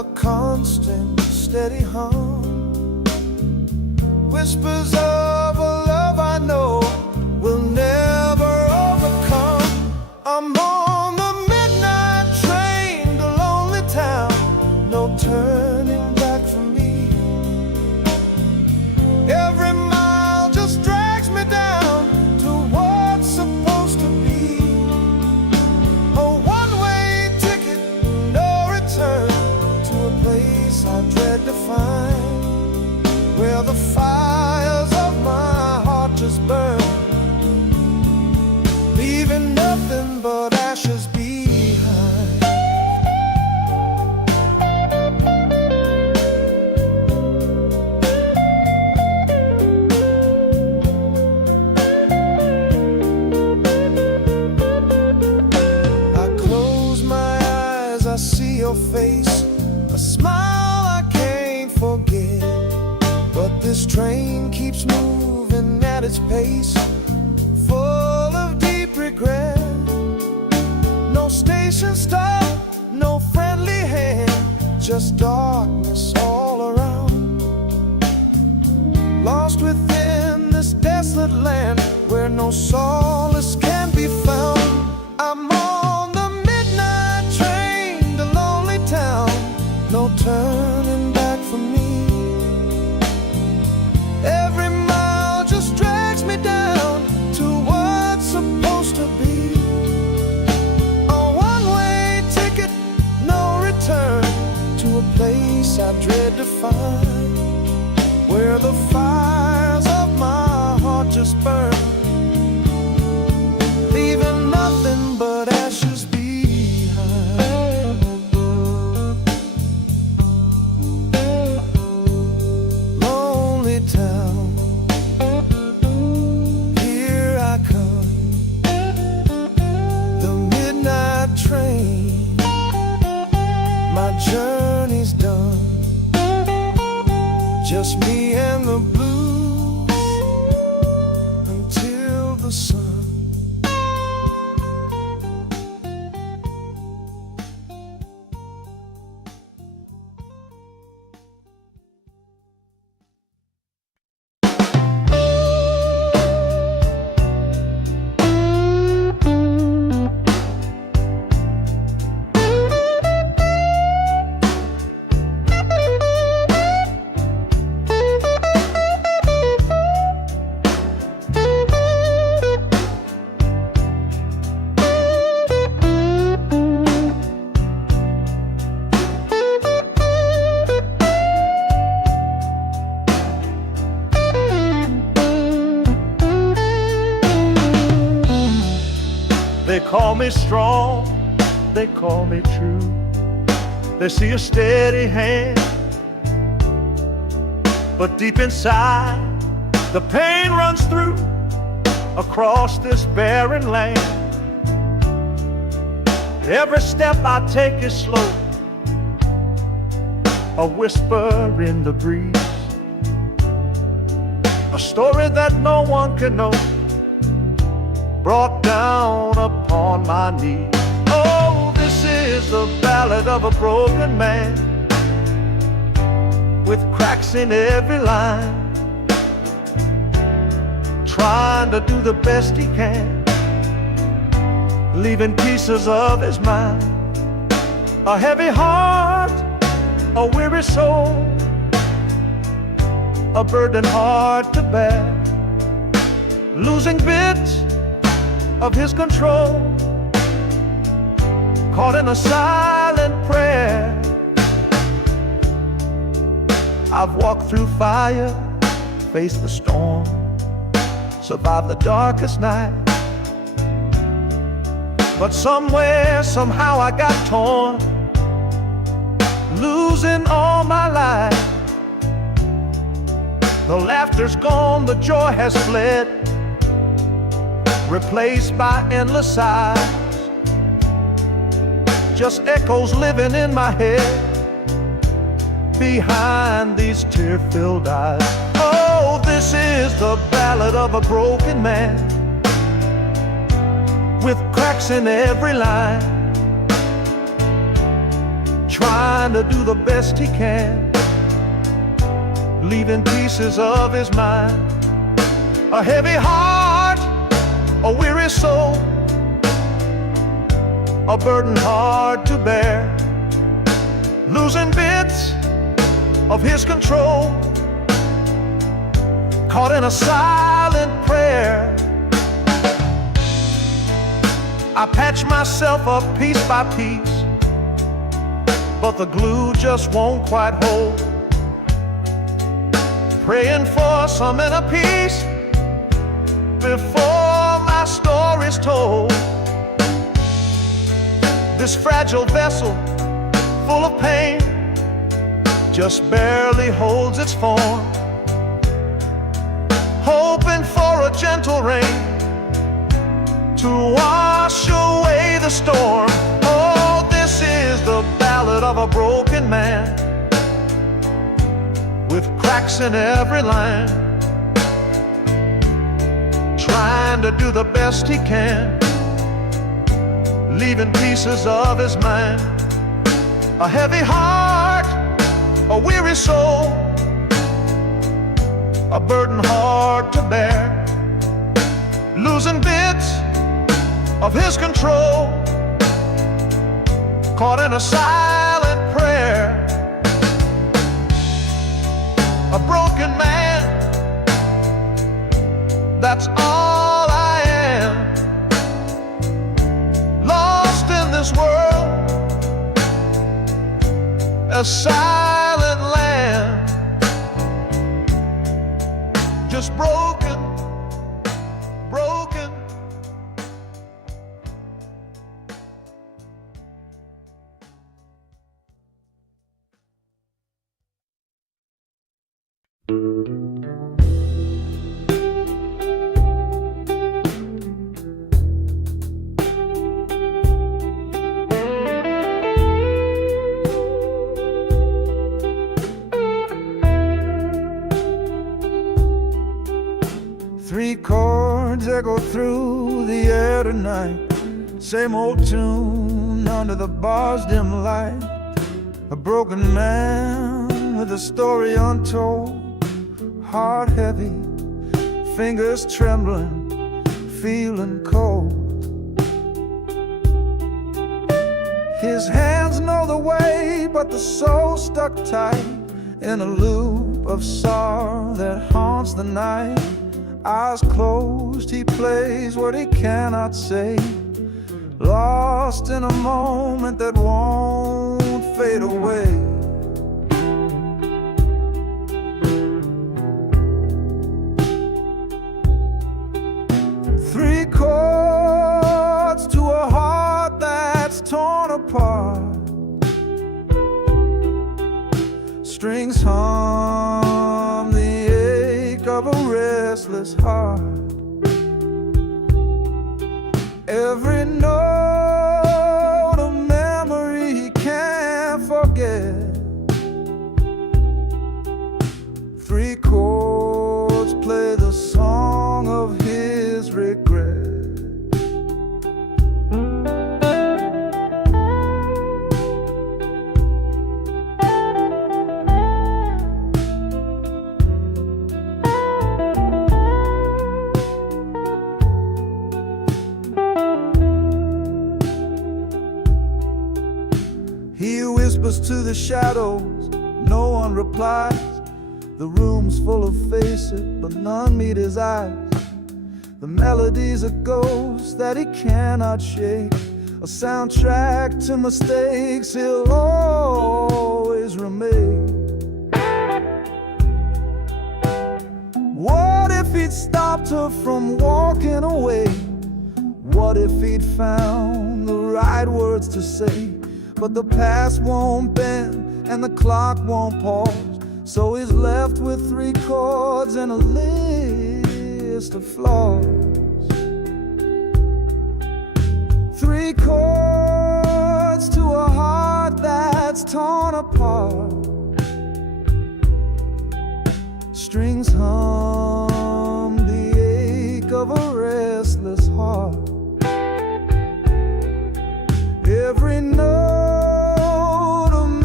a constant, steady hum. Whispers of a love I know will never overcome. I'm on the midnight train to lonely town, no turning back for me. Every mile just drags me down to what's supposed to be. A one-way ticket, no return, to a place I dread to find, where the fires of my heart just burn, leaving nothing but ashes behind. I close my eyes, I see your face, a smile I can't forget. But this train keeps moving at its pace, full of deep regret. No station stop, no friendly hand, just darkness all around. Lost within this desolate land where no solace can be found. I'm on the midnight train to lonely town, no turning back for me. Every mile just drags me down to what's supposed to be. A one-way ticket, no return, to a place I dread to find, where the fires of my heart just burn, leaving nothing but ashes behind. Lonely town, here I come, the midnight train, my journey's done, just me and the blues until the sun. They call me strong, they call me true. They see a steady hand, but deep inside the pain runs through across this barren land. Every step I take is slow, a whisper in the breeze, a story that no one can know, brought down upon my knees. Oh, this is the ballad of a broken man, with cracks in every line, trying to do the best he can, leaving pieces of his mind. A heavy heart, a weary soul, a burden hard to bear, losing bits of his control, caught in a silent prayer. I've walked through fire, faced the storm, survived the darkest night, but somewhere, somehow I got torn, losing all my life. The laughter's gone, the joy has fled, replaced by endless sighs, just echoes living in my head behind these tear-filled eyes. Oh, this is the ballad of a broken man, with cracks in every line, trying to do the best he can, leaving pieces of his mind. A heavy heart, a weary soul, a burden hard to bear, losing bits of his control, caught in a silent prayer. I patch myself up piece by piece, but the glue just won't quite hold. Praying for some inner peace before my story's told. This fragile vessel, full of pain, just barely holds its form, hoping for a gentle rain to wash away the storm. Oh, this is the ballad of a broken man, with cracks in every line, trying to do the best he can, leaving pieces of his mind. A heavy heart, a weary soul, a burden hard to bear, losing bits of his control, caught in a silent prayer. A broken man, that's all I am, lost in this world, a silent land, just broken, broken. Three chords echo through the air tonight, same old tune under the bar's dim light. A broken man with a story untold, heart heavy, fingers trembling, feeling cold. His hands know the way, but the soul stuck tight in a loop of sorrow that haunts the night. Eyes closed, he plays what he cannot say, lost in a moment that won't fade away. Three chords to a heart that's torn apart, strings hum the ache of a restless heart. Every note a memory he can't forget. Three chords play the song of his regret. He whispers to the shadows, no one replies. The room's full of faces, but none meet his eyes. The melody's a ghost that he cannot shake, a soundtrack to mistakes he'll always remake. What if he'd stopped her from walking away? What if he'd found the right words to say? But the past won't bend and the clock won't pause, so he's left with three chords and a list of flaws. Three chords to a heart that's torn apart, strings hum the ache of a restless heart. Every note a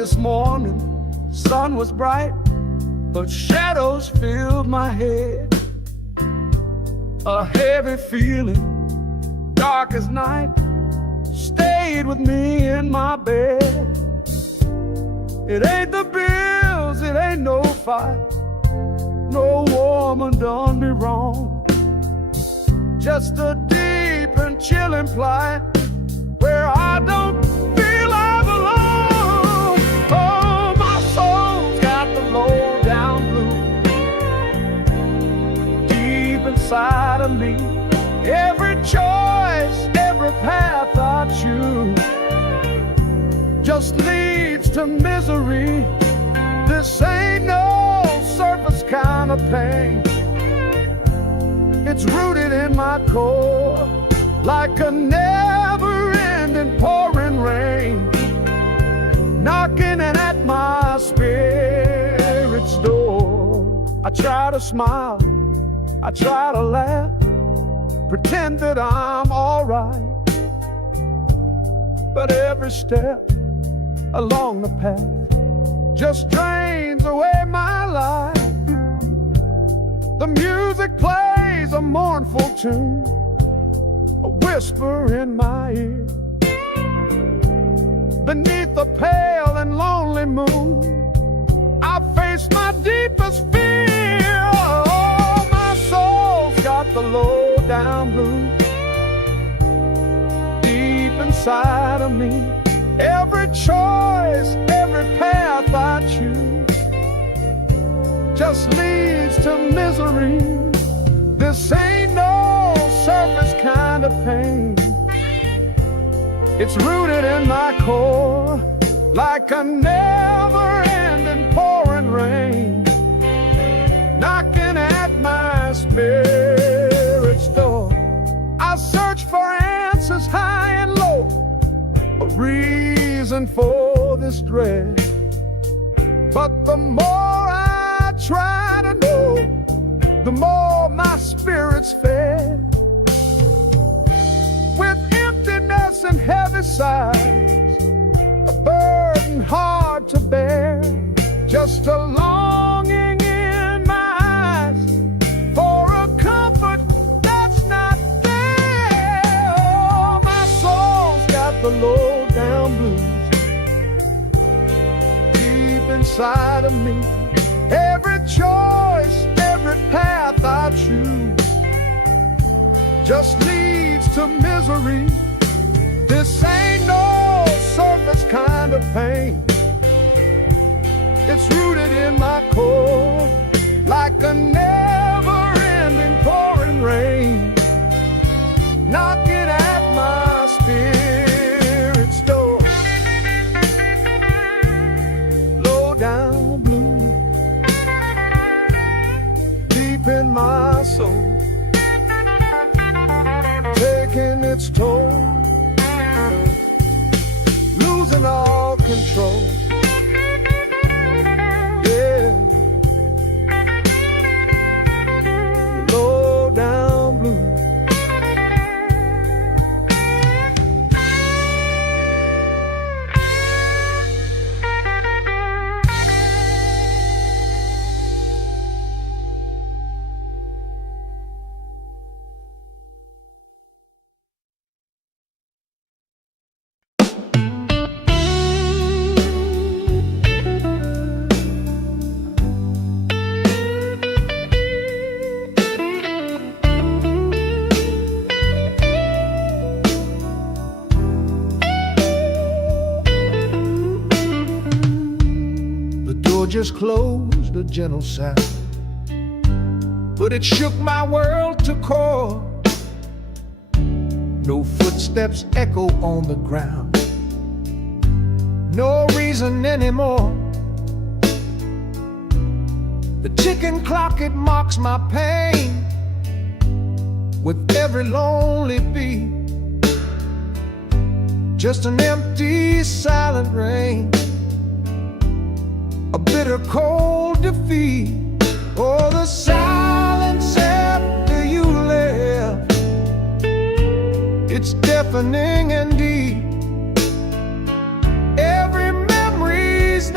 this morning, sun was bright, but shadows filled my head. A heavy feeling, dark as night, stayed with me in my bed. It ain't the bills, it ain't no fight, no woman done me wrong. Just a deep and chilling plight where I don't feel I belong. Oh, my soul's got the low down blues deep inside of me. Every choice, every path I choose just leads to misery. This ain't no surface kind of pain. It's rooted in my core like a never-ending pouring rain, knocking at my spirit's door. I try to smile, I try to laugh, pretend that I'm alright, but every step along the path just drains away my life. The music plays a mournful tune, a whisper in my ear. Beneath the pale and lonely moon, I face my deepest fear. Oh, my soul's got the low down blues deep inside of me. Every choice, every path I choose just leads to misery. This ain't no surface kind of pain. It's rooted in my core like a never-ending pouring rain, knocking at my spirit's door. I search for answers high and low, a reason for this dread, but the more I try to know, the more my spirit's fed. With emptiness and heavy sighs, a burden hard to bear, just a longing in my eyes for a comfort that's not there. Oh, my soul's got the low down blues deep inside of me. Every choice, every path I choose just leads to misery. This ain't no surface kind of pain. It's rooted in my core like a never-ending pouring rain, knocking at my spirit's door. Low down blue deep in my soul, taking its toll, losing all control. Yeah, low down blue. Just closed, a gentle sound, but it shook my world to core. No footsteps echo on the ground, no reason anymore. The ticking clock, it mocks my pain with every lonely beat. Just an empty, silent rain, a bitter cold defeat. Oh, the silence after you left, it's deafening and deep. Every memory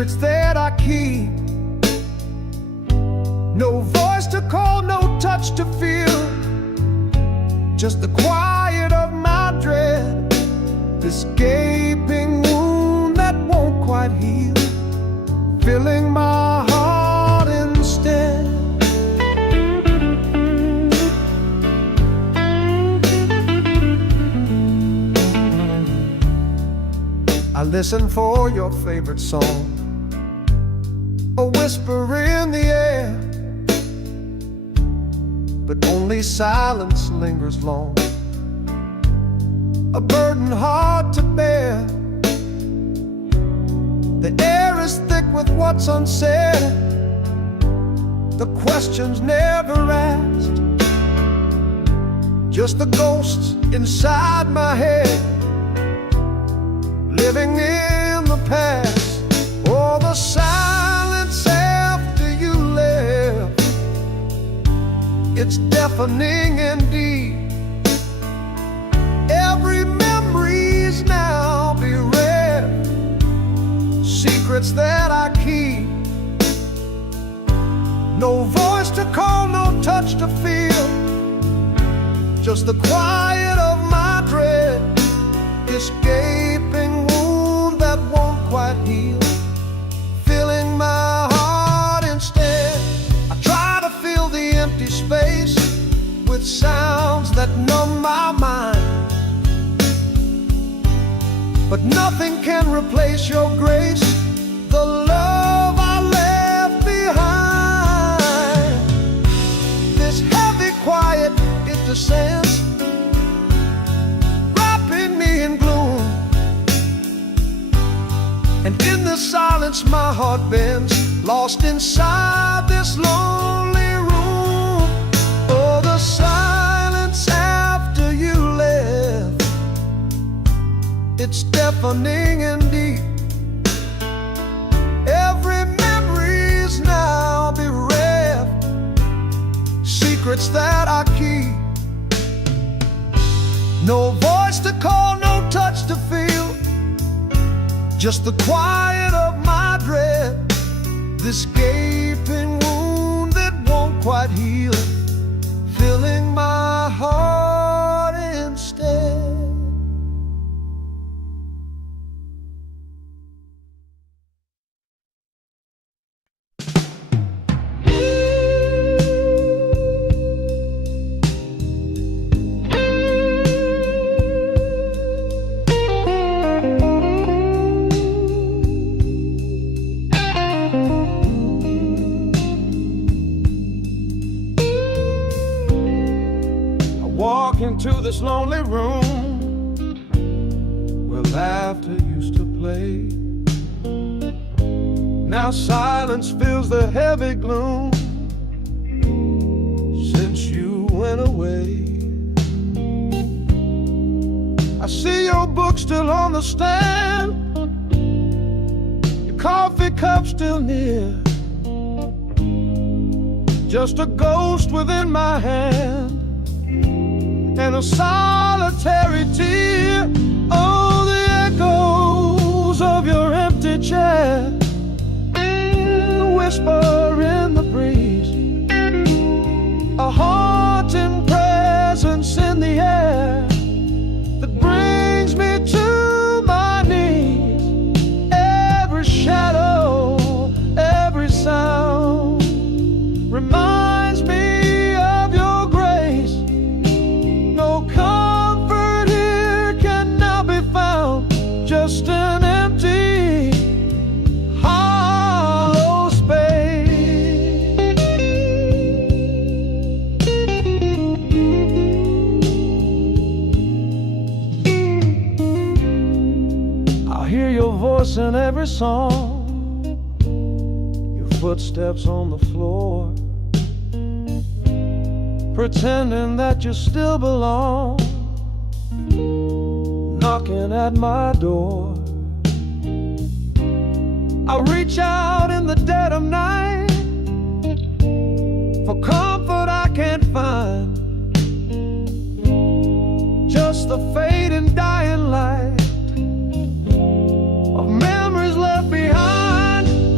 secrets that I keep. No voice to call, no touch to feel, just the quiet of my dread, this gaping wound that won't quite heal, filling my heart instead. I listen for your favorite song, a whisper in the air, but only silence lingers long, a burden hard to bear. The air is thick with what's unsaid, the questions never asked, just the ghosts inside my head, living in the past. Oh, the silence after you left, it's deafening indeed. Every memory's now bereft, secrets that I keep. No voice to call, no touch to feel, just the quiet of my dread, this gaping wound that won't quite heal, filling my heart instead. I try to fill the empty space with sounds that numb my mind, but nothing can replace your grace, the love I left behind. This heavy quiet, it descends, wrapping me in gloom, and in the silence my heart bends, lost inside this lonely room. Oh, the silence after you left, it's deafening indeed. Every memory's now bereft, secrets that I keep. No voice to call, no touch to feel, just the quiet of my dread, this gaping wound that won't quite heal, filling my heart instead. Into this lonely room where laughter used to play. Now silence fills the heavy gloom since you went away. I see your book still on the stand, your coffee cup still near, just a ghost within my hand and a solitary tear. Oh, the echoes of your empty chair, the whisper in the breeze, a haunting presence in the air that brings me to my knees. Every shadow, every sound reminds me of your grace. No comfort here can now be found, just an empty, hollow space. I hear your voice in every song, your footsteps on the floor, pretending that you still belong, knocking at my door. I reach out in the dead of night for comfort I can't find, just the fading dying light of memories left behind.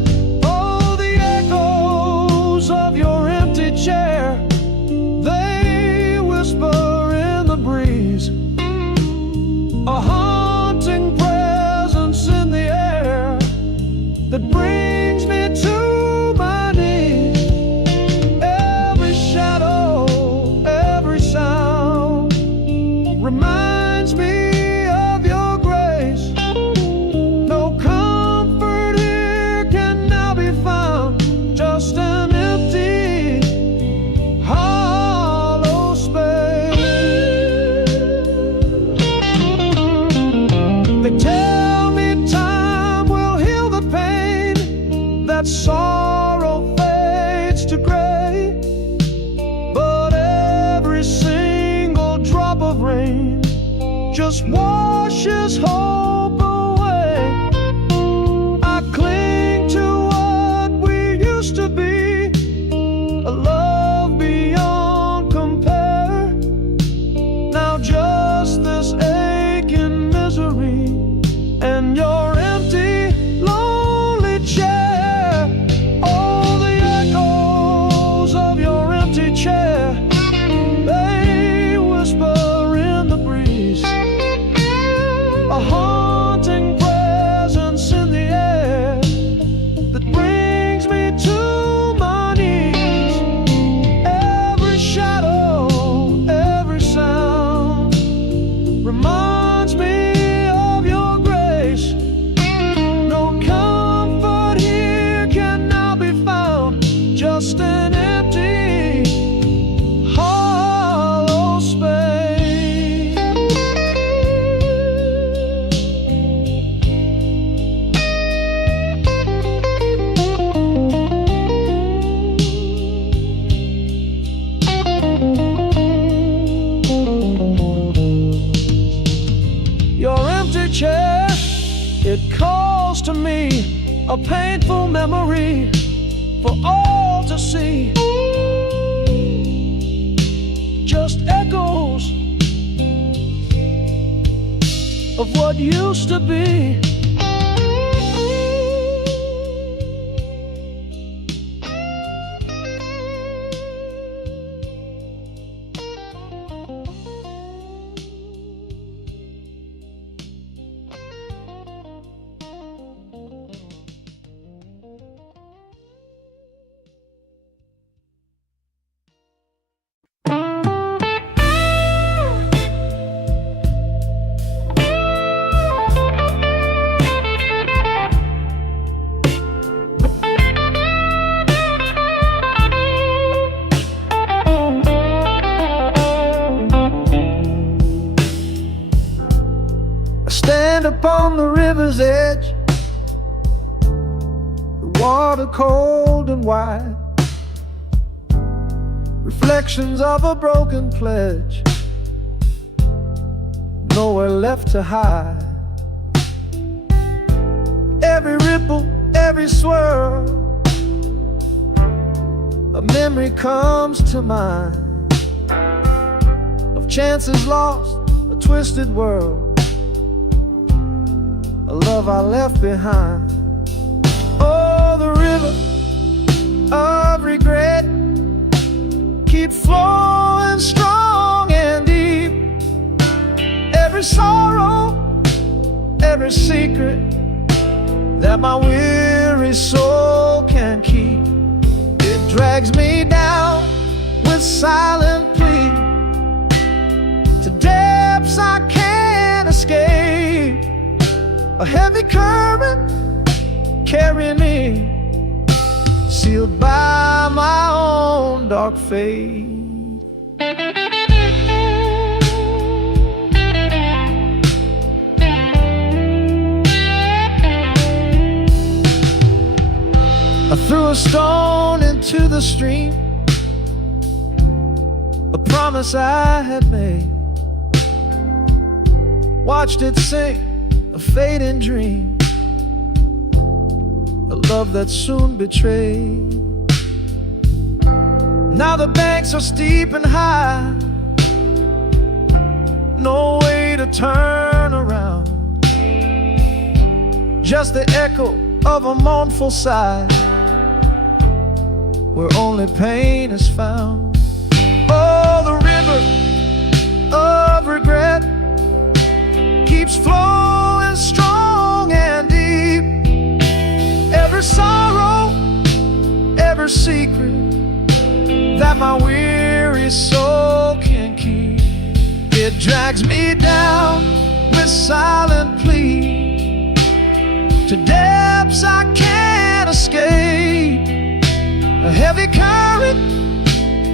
just washes hope away. I cling to what we used to be, a love beyond compare. Now just this aching misery and your empty, lonely chair. All the echoes of your empty chair, they whisper in the breeze, a haunting presence in the air that brings me to my knees. Every shadow, every sound reminds me of your grace. No comfort here can now be found, just an empty, hollow space. Your empty chair, it calls to me, a painful memory for all to see. Just echoes of what used to be. I stand upon the river's edge, the water cold and wide, reflections of a broken pledge, nowhere left to hide. Every ripple, every swirl, a memory comes to mind of chances lost, a twisted world, a love I left behind. Oh, the river of regret keeps flowing strong and deep. Every sorrow, every secret that my weary soul can keep, it drags me down with silent plea to depths I can't escape. A heavy current carrying me, sealed by my own dark fate. I threw a stone into the stream, a promise I had made, watched it sink, a fading dream, a love that soon betrayed. Now the banks are steep and high, no way to turn around, just the echo of a mournful sigh, where only pain is found. Oh, the river of regret keeps flowing strong and deep. Every sorrow, every secret that my weary soul can keep, it drags me down with silent plea to depths I can't escape. A heavy current